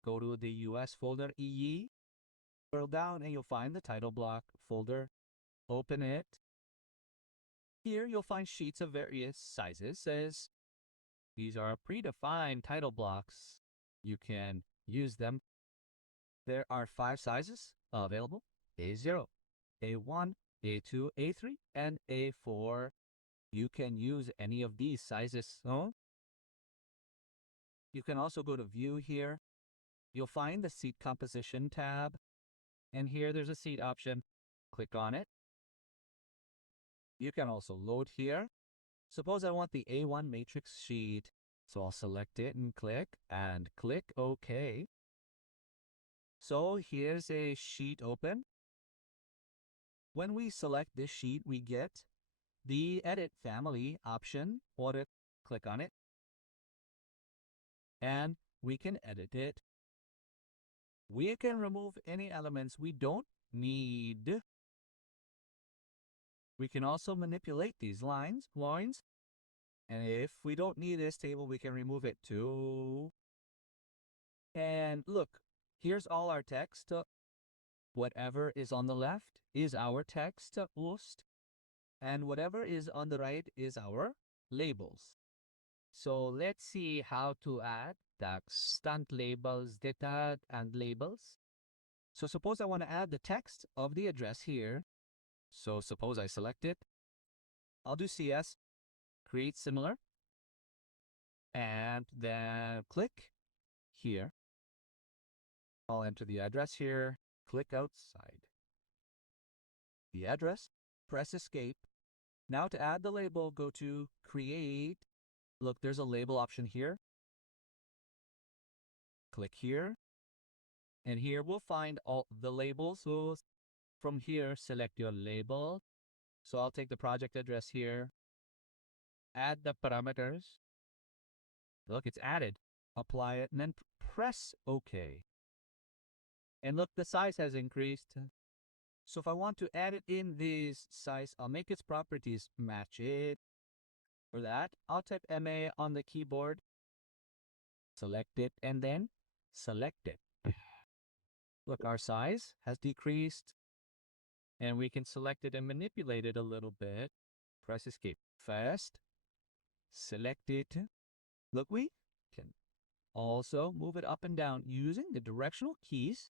go to the US folder EE. Scroll down and you'll find the title block folder. Open it. Here you'll find sheets of various sizes. These are predefined title blocks. You can use them. There are 5 sizes available: A0, A1, A2, A3, and A4. You can use any of these sizes. You can also go to View here. You'll find the Seat Composition tab. And here there's a seat option. Click on it. You can also load here. Suppose I want the A1 matrix sheet. So I'll select it and click OK. So here's a sheet open. When we select this sheet, we get the Edit Family option. Click on it. And we can edit it. We can remove any elements we don't need. We can also manipulate these lines. And if we don't need this table, we can remove it too. And look, here's all our text. Whatever is on the left is our text list, and whatever is on the right is our labels. So let's see how to add text and labels, data and labels. So suppose I want to add the text of the address here. So suppose I select it. I'll do CS, create similar, and then click here. I'll enter the address here, click outside. The address, press escape. Now to add the label, go to create. Look, there's a label option here. Click here. And here we'll find all the labels. So from here, select your label. So I'll take the project address here. Add the parameters. Look, it's added. Apply it and then press OK. And look, the size has increased. So if I want to add it in this size, I'll make its properties match it. For that, I'll type MA on the keyboard, select it, and then select it. Look, our size has decreased, and we can select it and manipulate it a little bit. Press escape. First, select it. Look, we can also move it up and down using the directional keys.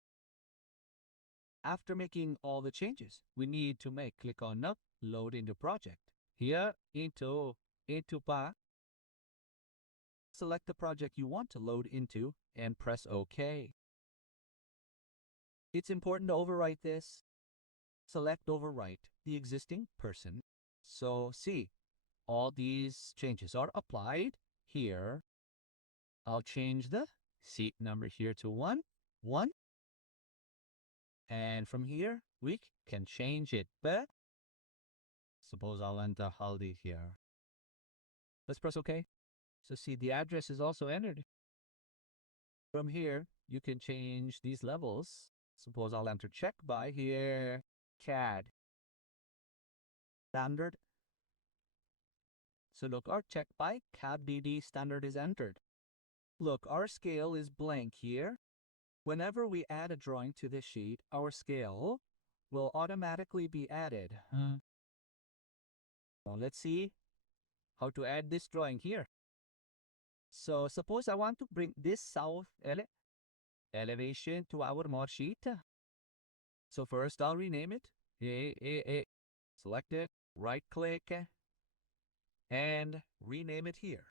After making all the changes, we need to click on Load into Project. Here, into Pa. Select the project you want to load into and press OK. It's important to overwrite this. Select Overwrite the existing person. So see, all these changes are applied here. I'll change the seat number here to 1. And from here, we can change it. But suppose I'll enter Haldi here. Let's press OK. So see, the address is also entered. From here, you can change these levels. Suppose I'll enter check by here, CAD. Standard. So look, our check by CAD DD standard is entered. Look, our scale is blank here. Whenever we add a drawing to this sheet, our scale will automatically be added. Now let's see how to add this drawing here. So suppose I want to bring this south elevation to our mod sheet. So first I'll rename it. Select it, right click, and rename it here.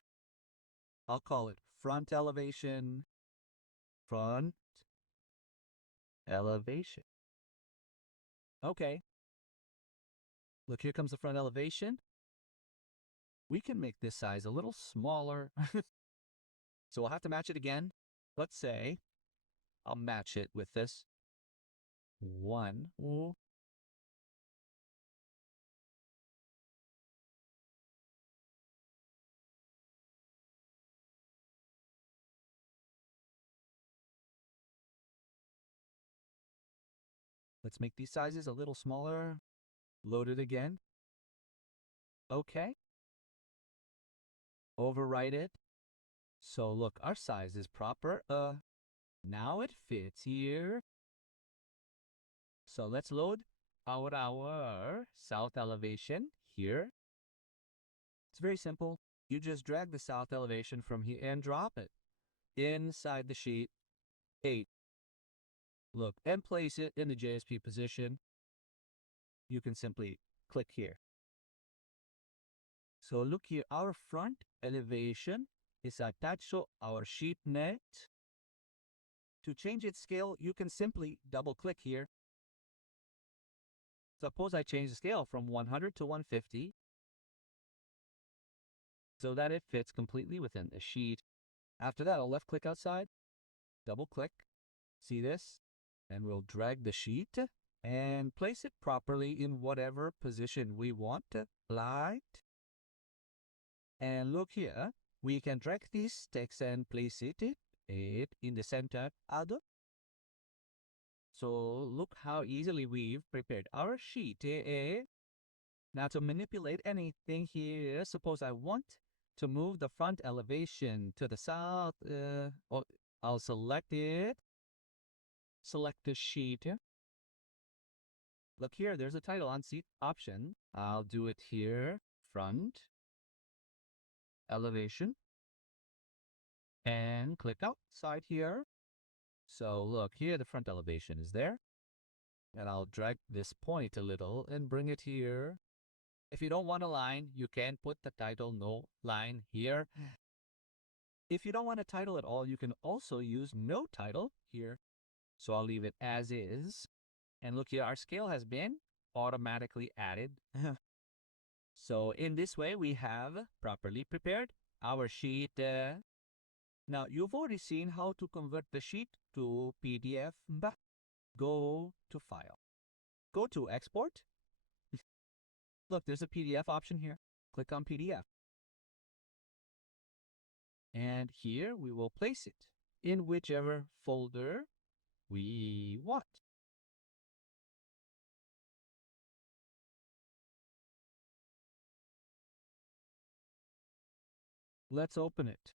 I'll call it front elevation. Front elevation. Okay. Look, here comes the front elevation. We can make this size a little smaller. So we'll have to match it again. Let's say I'll match it with this one. Ooh. Let's make these sizes a little smaller. Load it again. Okay. Overwrite it. So look, our size is proper. Now it fits here. So let's load our south elevation here. It's very simple. You just drag the south elevation from here and drop it inside the sheet 8. Look, and place it in the JSP position. You can simply click here. So look here, our front elevation is attached to our sheet net. To change its scale, you can simply double click here. Suppose I change the scale from 100 to 150 so that it fits completely within the sheet. After that, I'll left click outside, double click, see this, and we'll drag the sheet and place it properly in whatever position we want, light. And look here, we can drag this text and place it in the center. So look how easily we've prepared our sheet. Now to manipulate anything here, suppose I want to move the front elevation to the south. I'll select it. Select the sheet. Look here, there's a title on seat option. I'll do it here. Front elevation. And click outside here. So look here, the front elevation is there. And I'll drag this point a little and bring it here. If you don't want a line, you can put the title no line here. If you don't want a title at all, you can also use no title here. So I'll leave it as is. And look here, our scale has been automatically added. So in this way, we have properly prepared our sheet. Now, you've already seen how to convert the sheet to PDF. Go to File. Go to Export. Look, there's a PDF option here. Click on PDF. And here we will place it in whichever folder we want. Let's open it.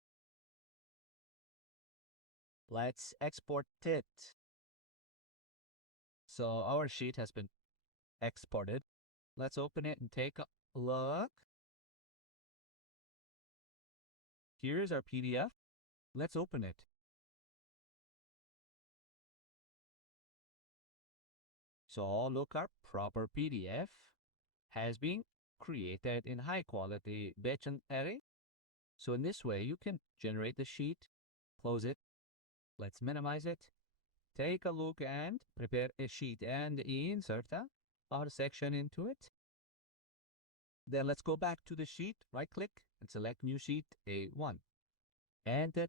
Let's export it. So our sheet has been exported. Let's open it and take a look. Here's our PDF. Let's open it. So look, our proper PDF has been created in high quality batch and array. So in this way, you can generate the sheet, close it. Let's minimize it. Take a look and prepare a sheet and insert our section into it. Then let's go back to the sheet, right click and select new sheet A1. And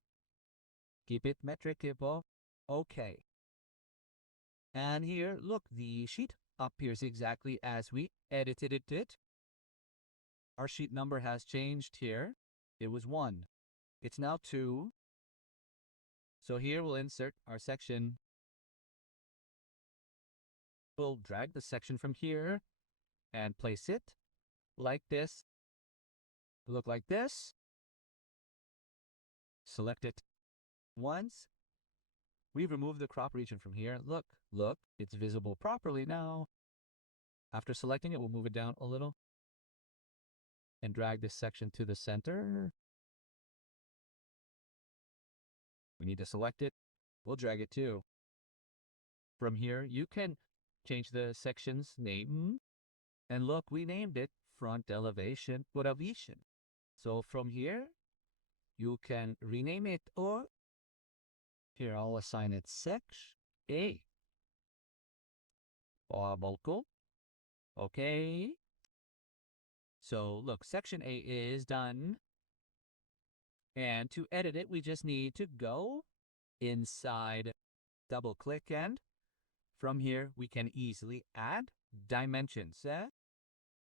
keep it metric above. Okay. And here, look, the sheet appears exactly as we edited it. Our sheet number has changed here. It was 1. It's now 2. So here we'll insert our section. We'll drag the section from here and place it like this. Look like this. Select it once. We've removed the crop region from here. Look, it's visible properly now. After selecting it, we'll move it down a little and drag this section to the center. We need to select it. We'll drag it too. From here, you can change the section's name. And look, we named it Front Elevation Provision. So from here, you can rename it, or here I'll assign it Section A. Balcony. Okay. So look, Section A is done. And to edit it, we just need to go inside, double click, and from here, we can easily add dimensions.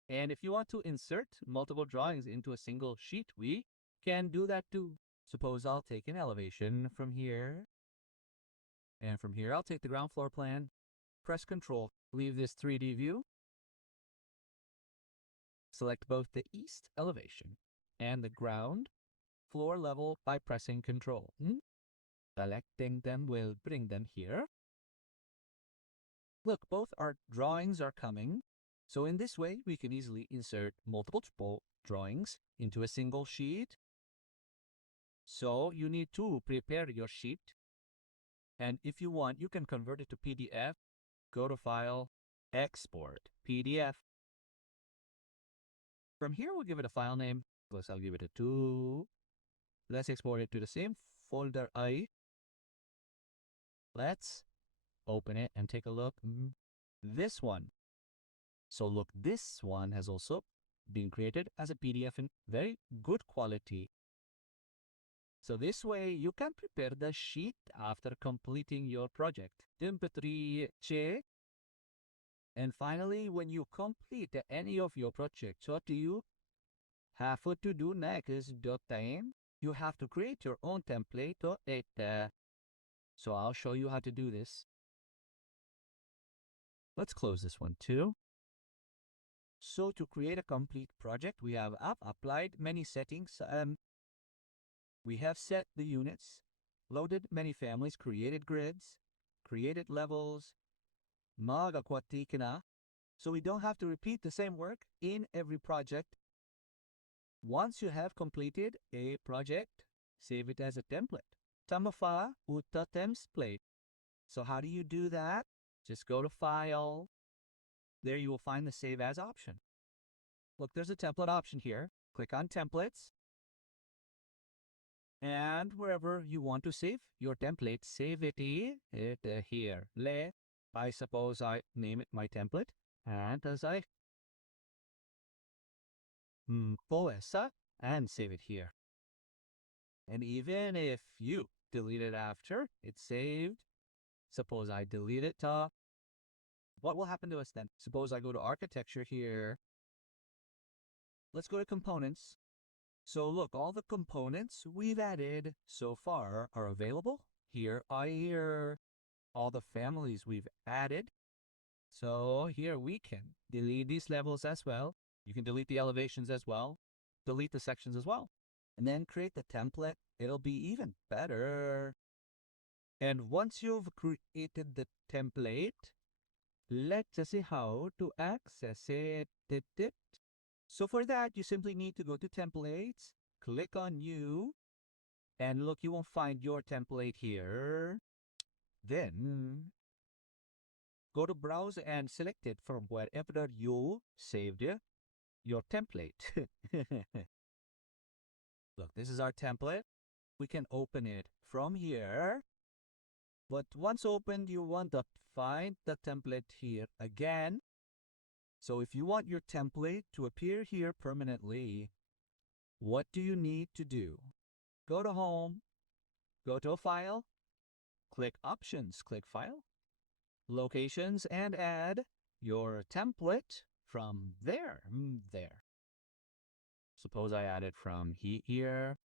And if you want to insert multiple drawings into a single sheet, we can do that too. Suppose I'll take an elevation from here. And from here, I'll take the ground floor plan. Press Ctrl, leave this 3D view. Select both the east elevation and the ground floor level by pressing Ctrl. Selecting them will bring them here. Look, both our drawings are coming. So in this way, we can easily insert multiple drawings into a single sheet. So you need to prepare your sheet. And if you want, you can convert it to PDF. Go to File, Export, PDF. From here, we'll give it a file name. I'll give it a 2. Let's export it to the same folder I. Let's open it and take a look. This one. So look, this one has also been created as a PDF in very good quality. So this way you can prepare the sheet after completing your project. Temperature check. And finally, when you complete any of your projects, what do you have to do next? Time. You have to create your own template or data. So I'll show you how to do this. Let's close this one too. So to create a complete project, we have applied many settings. We have set the units, loaded many families, created grids, created levels, magakwati na. So we don't have to repeat the same work in every project. Once you have completed a project, save it as a template. Tamafa uta template. So how do you do that? Just go to File. There you will find the Save As option. Look, there's a template option here. Click on Templates. And wherever you want to save your template, save it here. I suppose I name it my template. And as I poesa and save it here. And even if you delete it after it's saved, suppose I delete it, what will happen to us then? Suppose I go to Architecture here. Let's go to Components. So look, all the components we've added so far are available. Here are all the families we've added. So here we can delete these levels as well. You can delete the elevations as well. Delete the sections as well. And then create the template. It'll be even better. And once you've created the template, let's see how to access it. So for that, you simply need to go to Templates, click on New, and look, you will find your template here. Then go to Browse and select it from wherever you saved your template. Look, this is our template. We can open it from here. But once opened, you want to find the template here again. So if you want your template to appear here permanently, what do you need to do? Go to Home, go to File, click Options, click File. locations and add your template from there. There. Suppose I add it from here.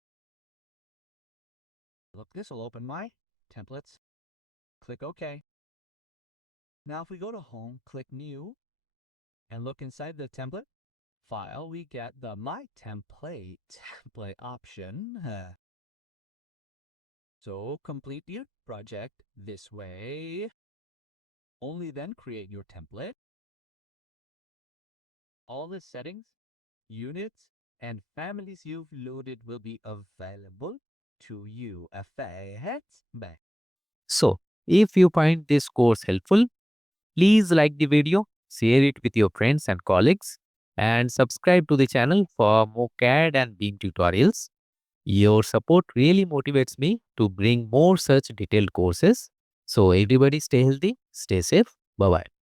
Look, this will open my templates. Click OK. Now if we go to Home, click New, and look inside the template file, we get the My Template option. So complete your project this way. Only then create your template. All the settings, units, and families you've loaded will be available to you. Effects back. So, if you find this course helpful, please like the video, share it with your friends and colleagues, and subscribe to the channel for more CAD and BIM tutorials. Your support really motivates me to bring more such detailed courses. So everybody stay healthy, stay safe. Bye-bye.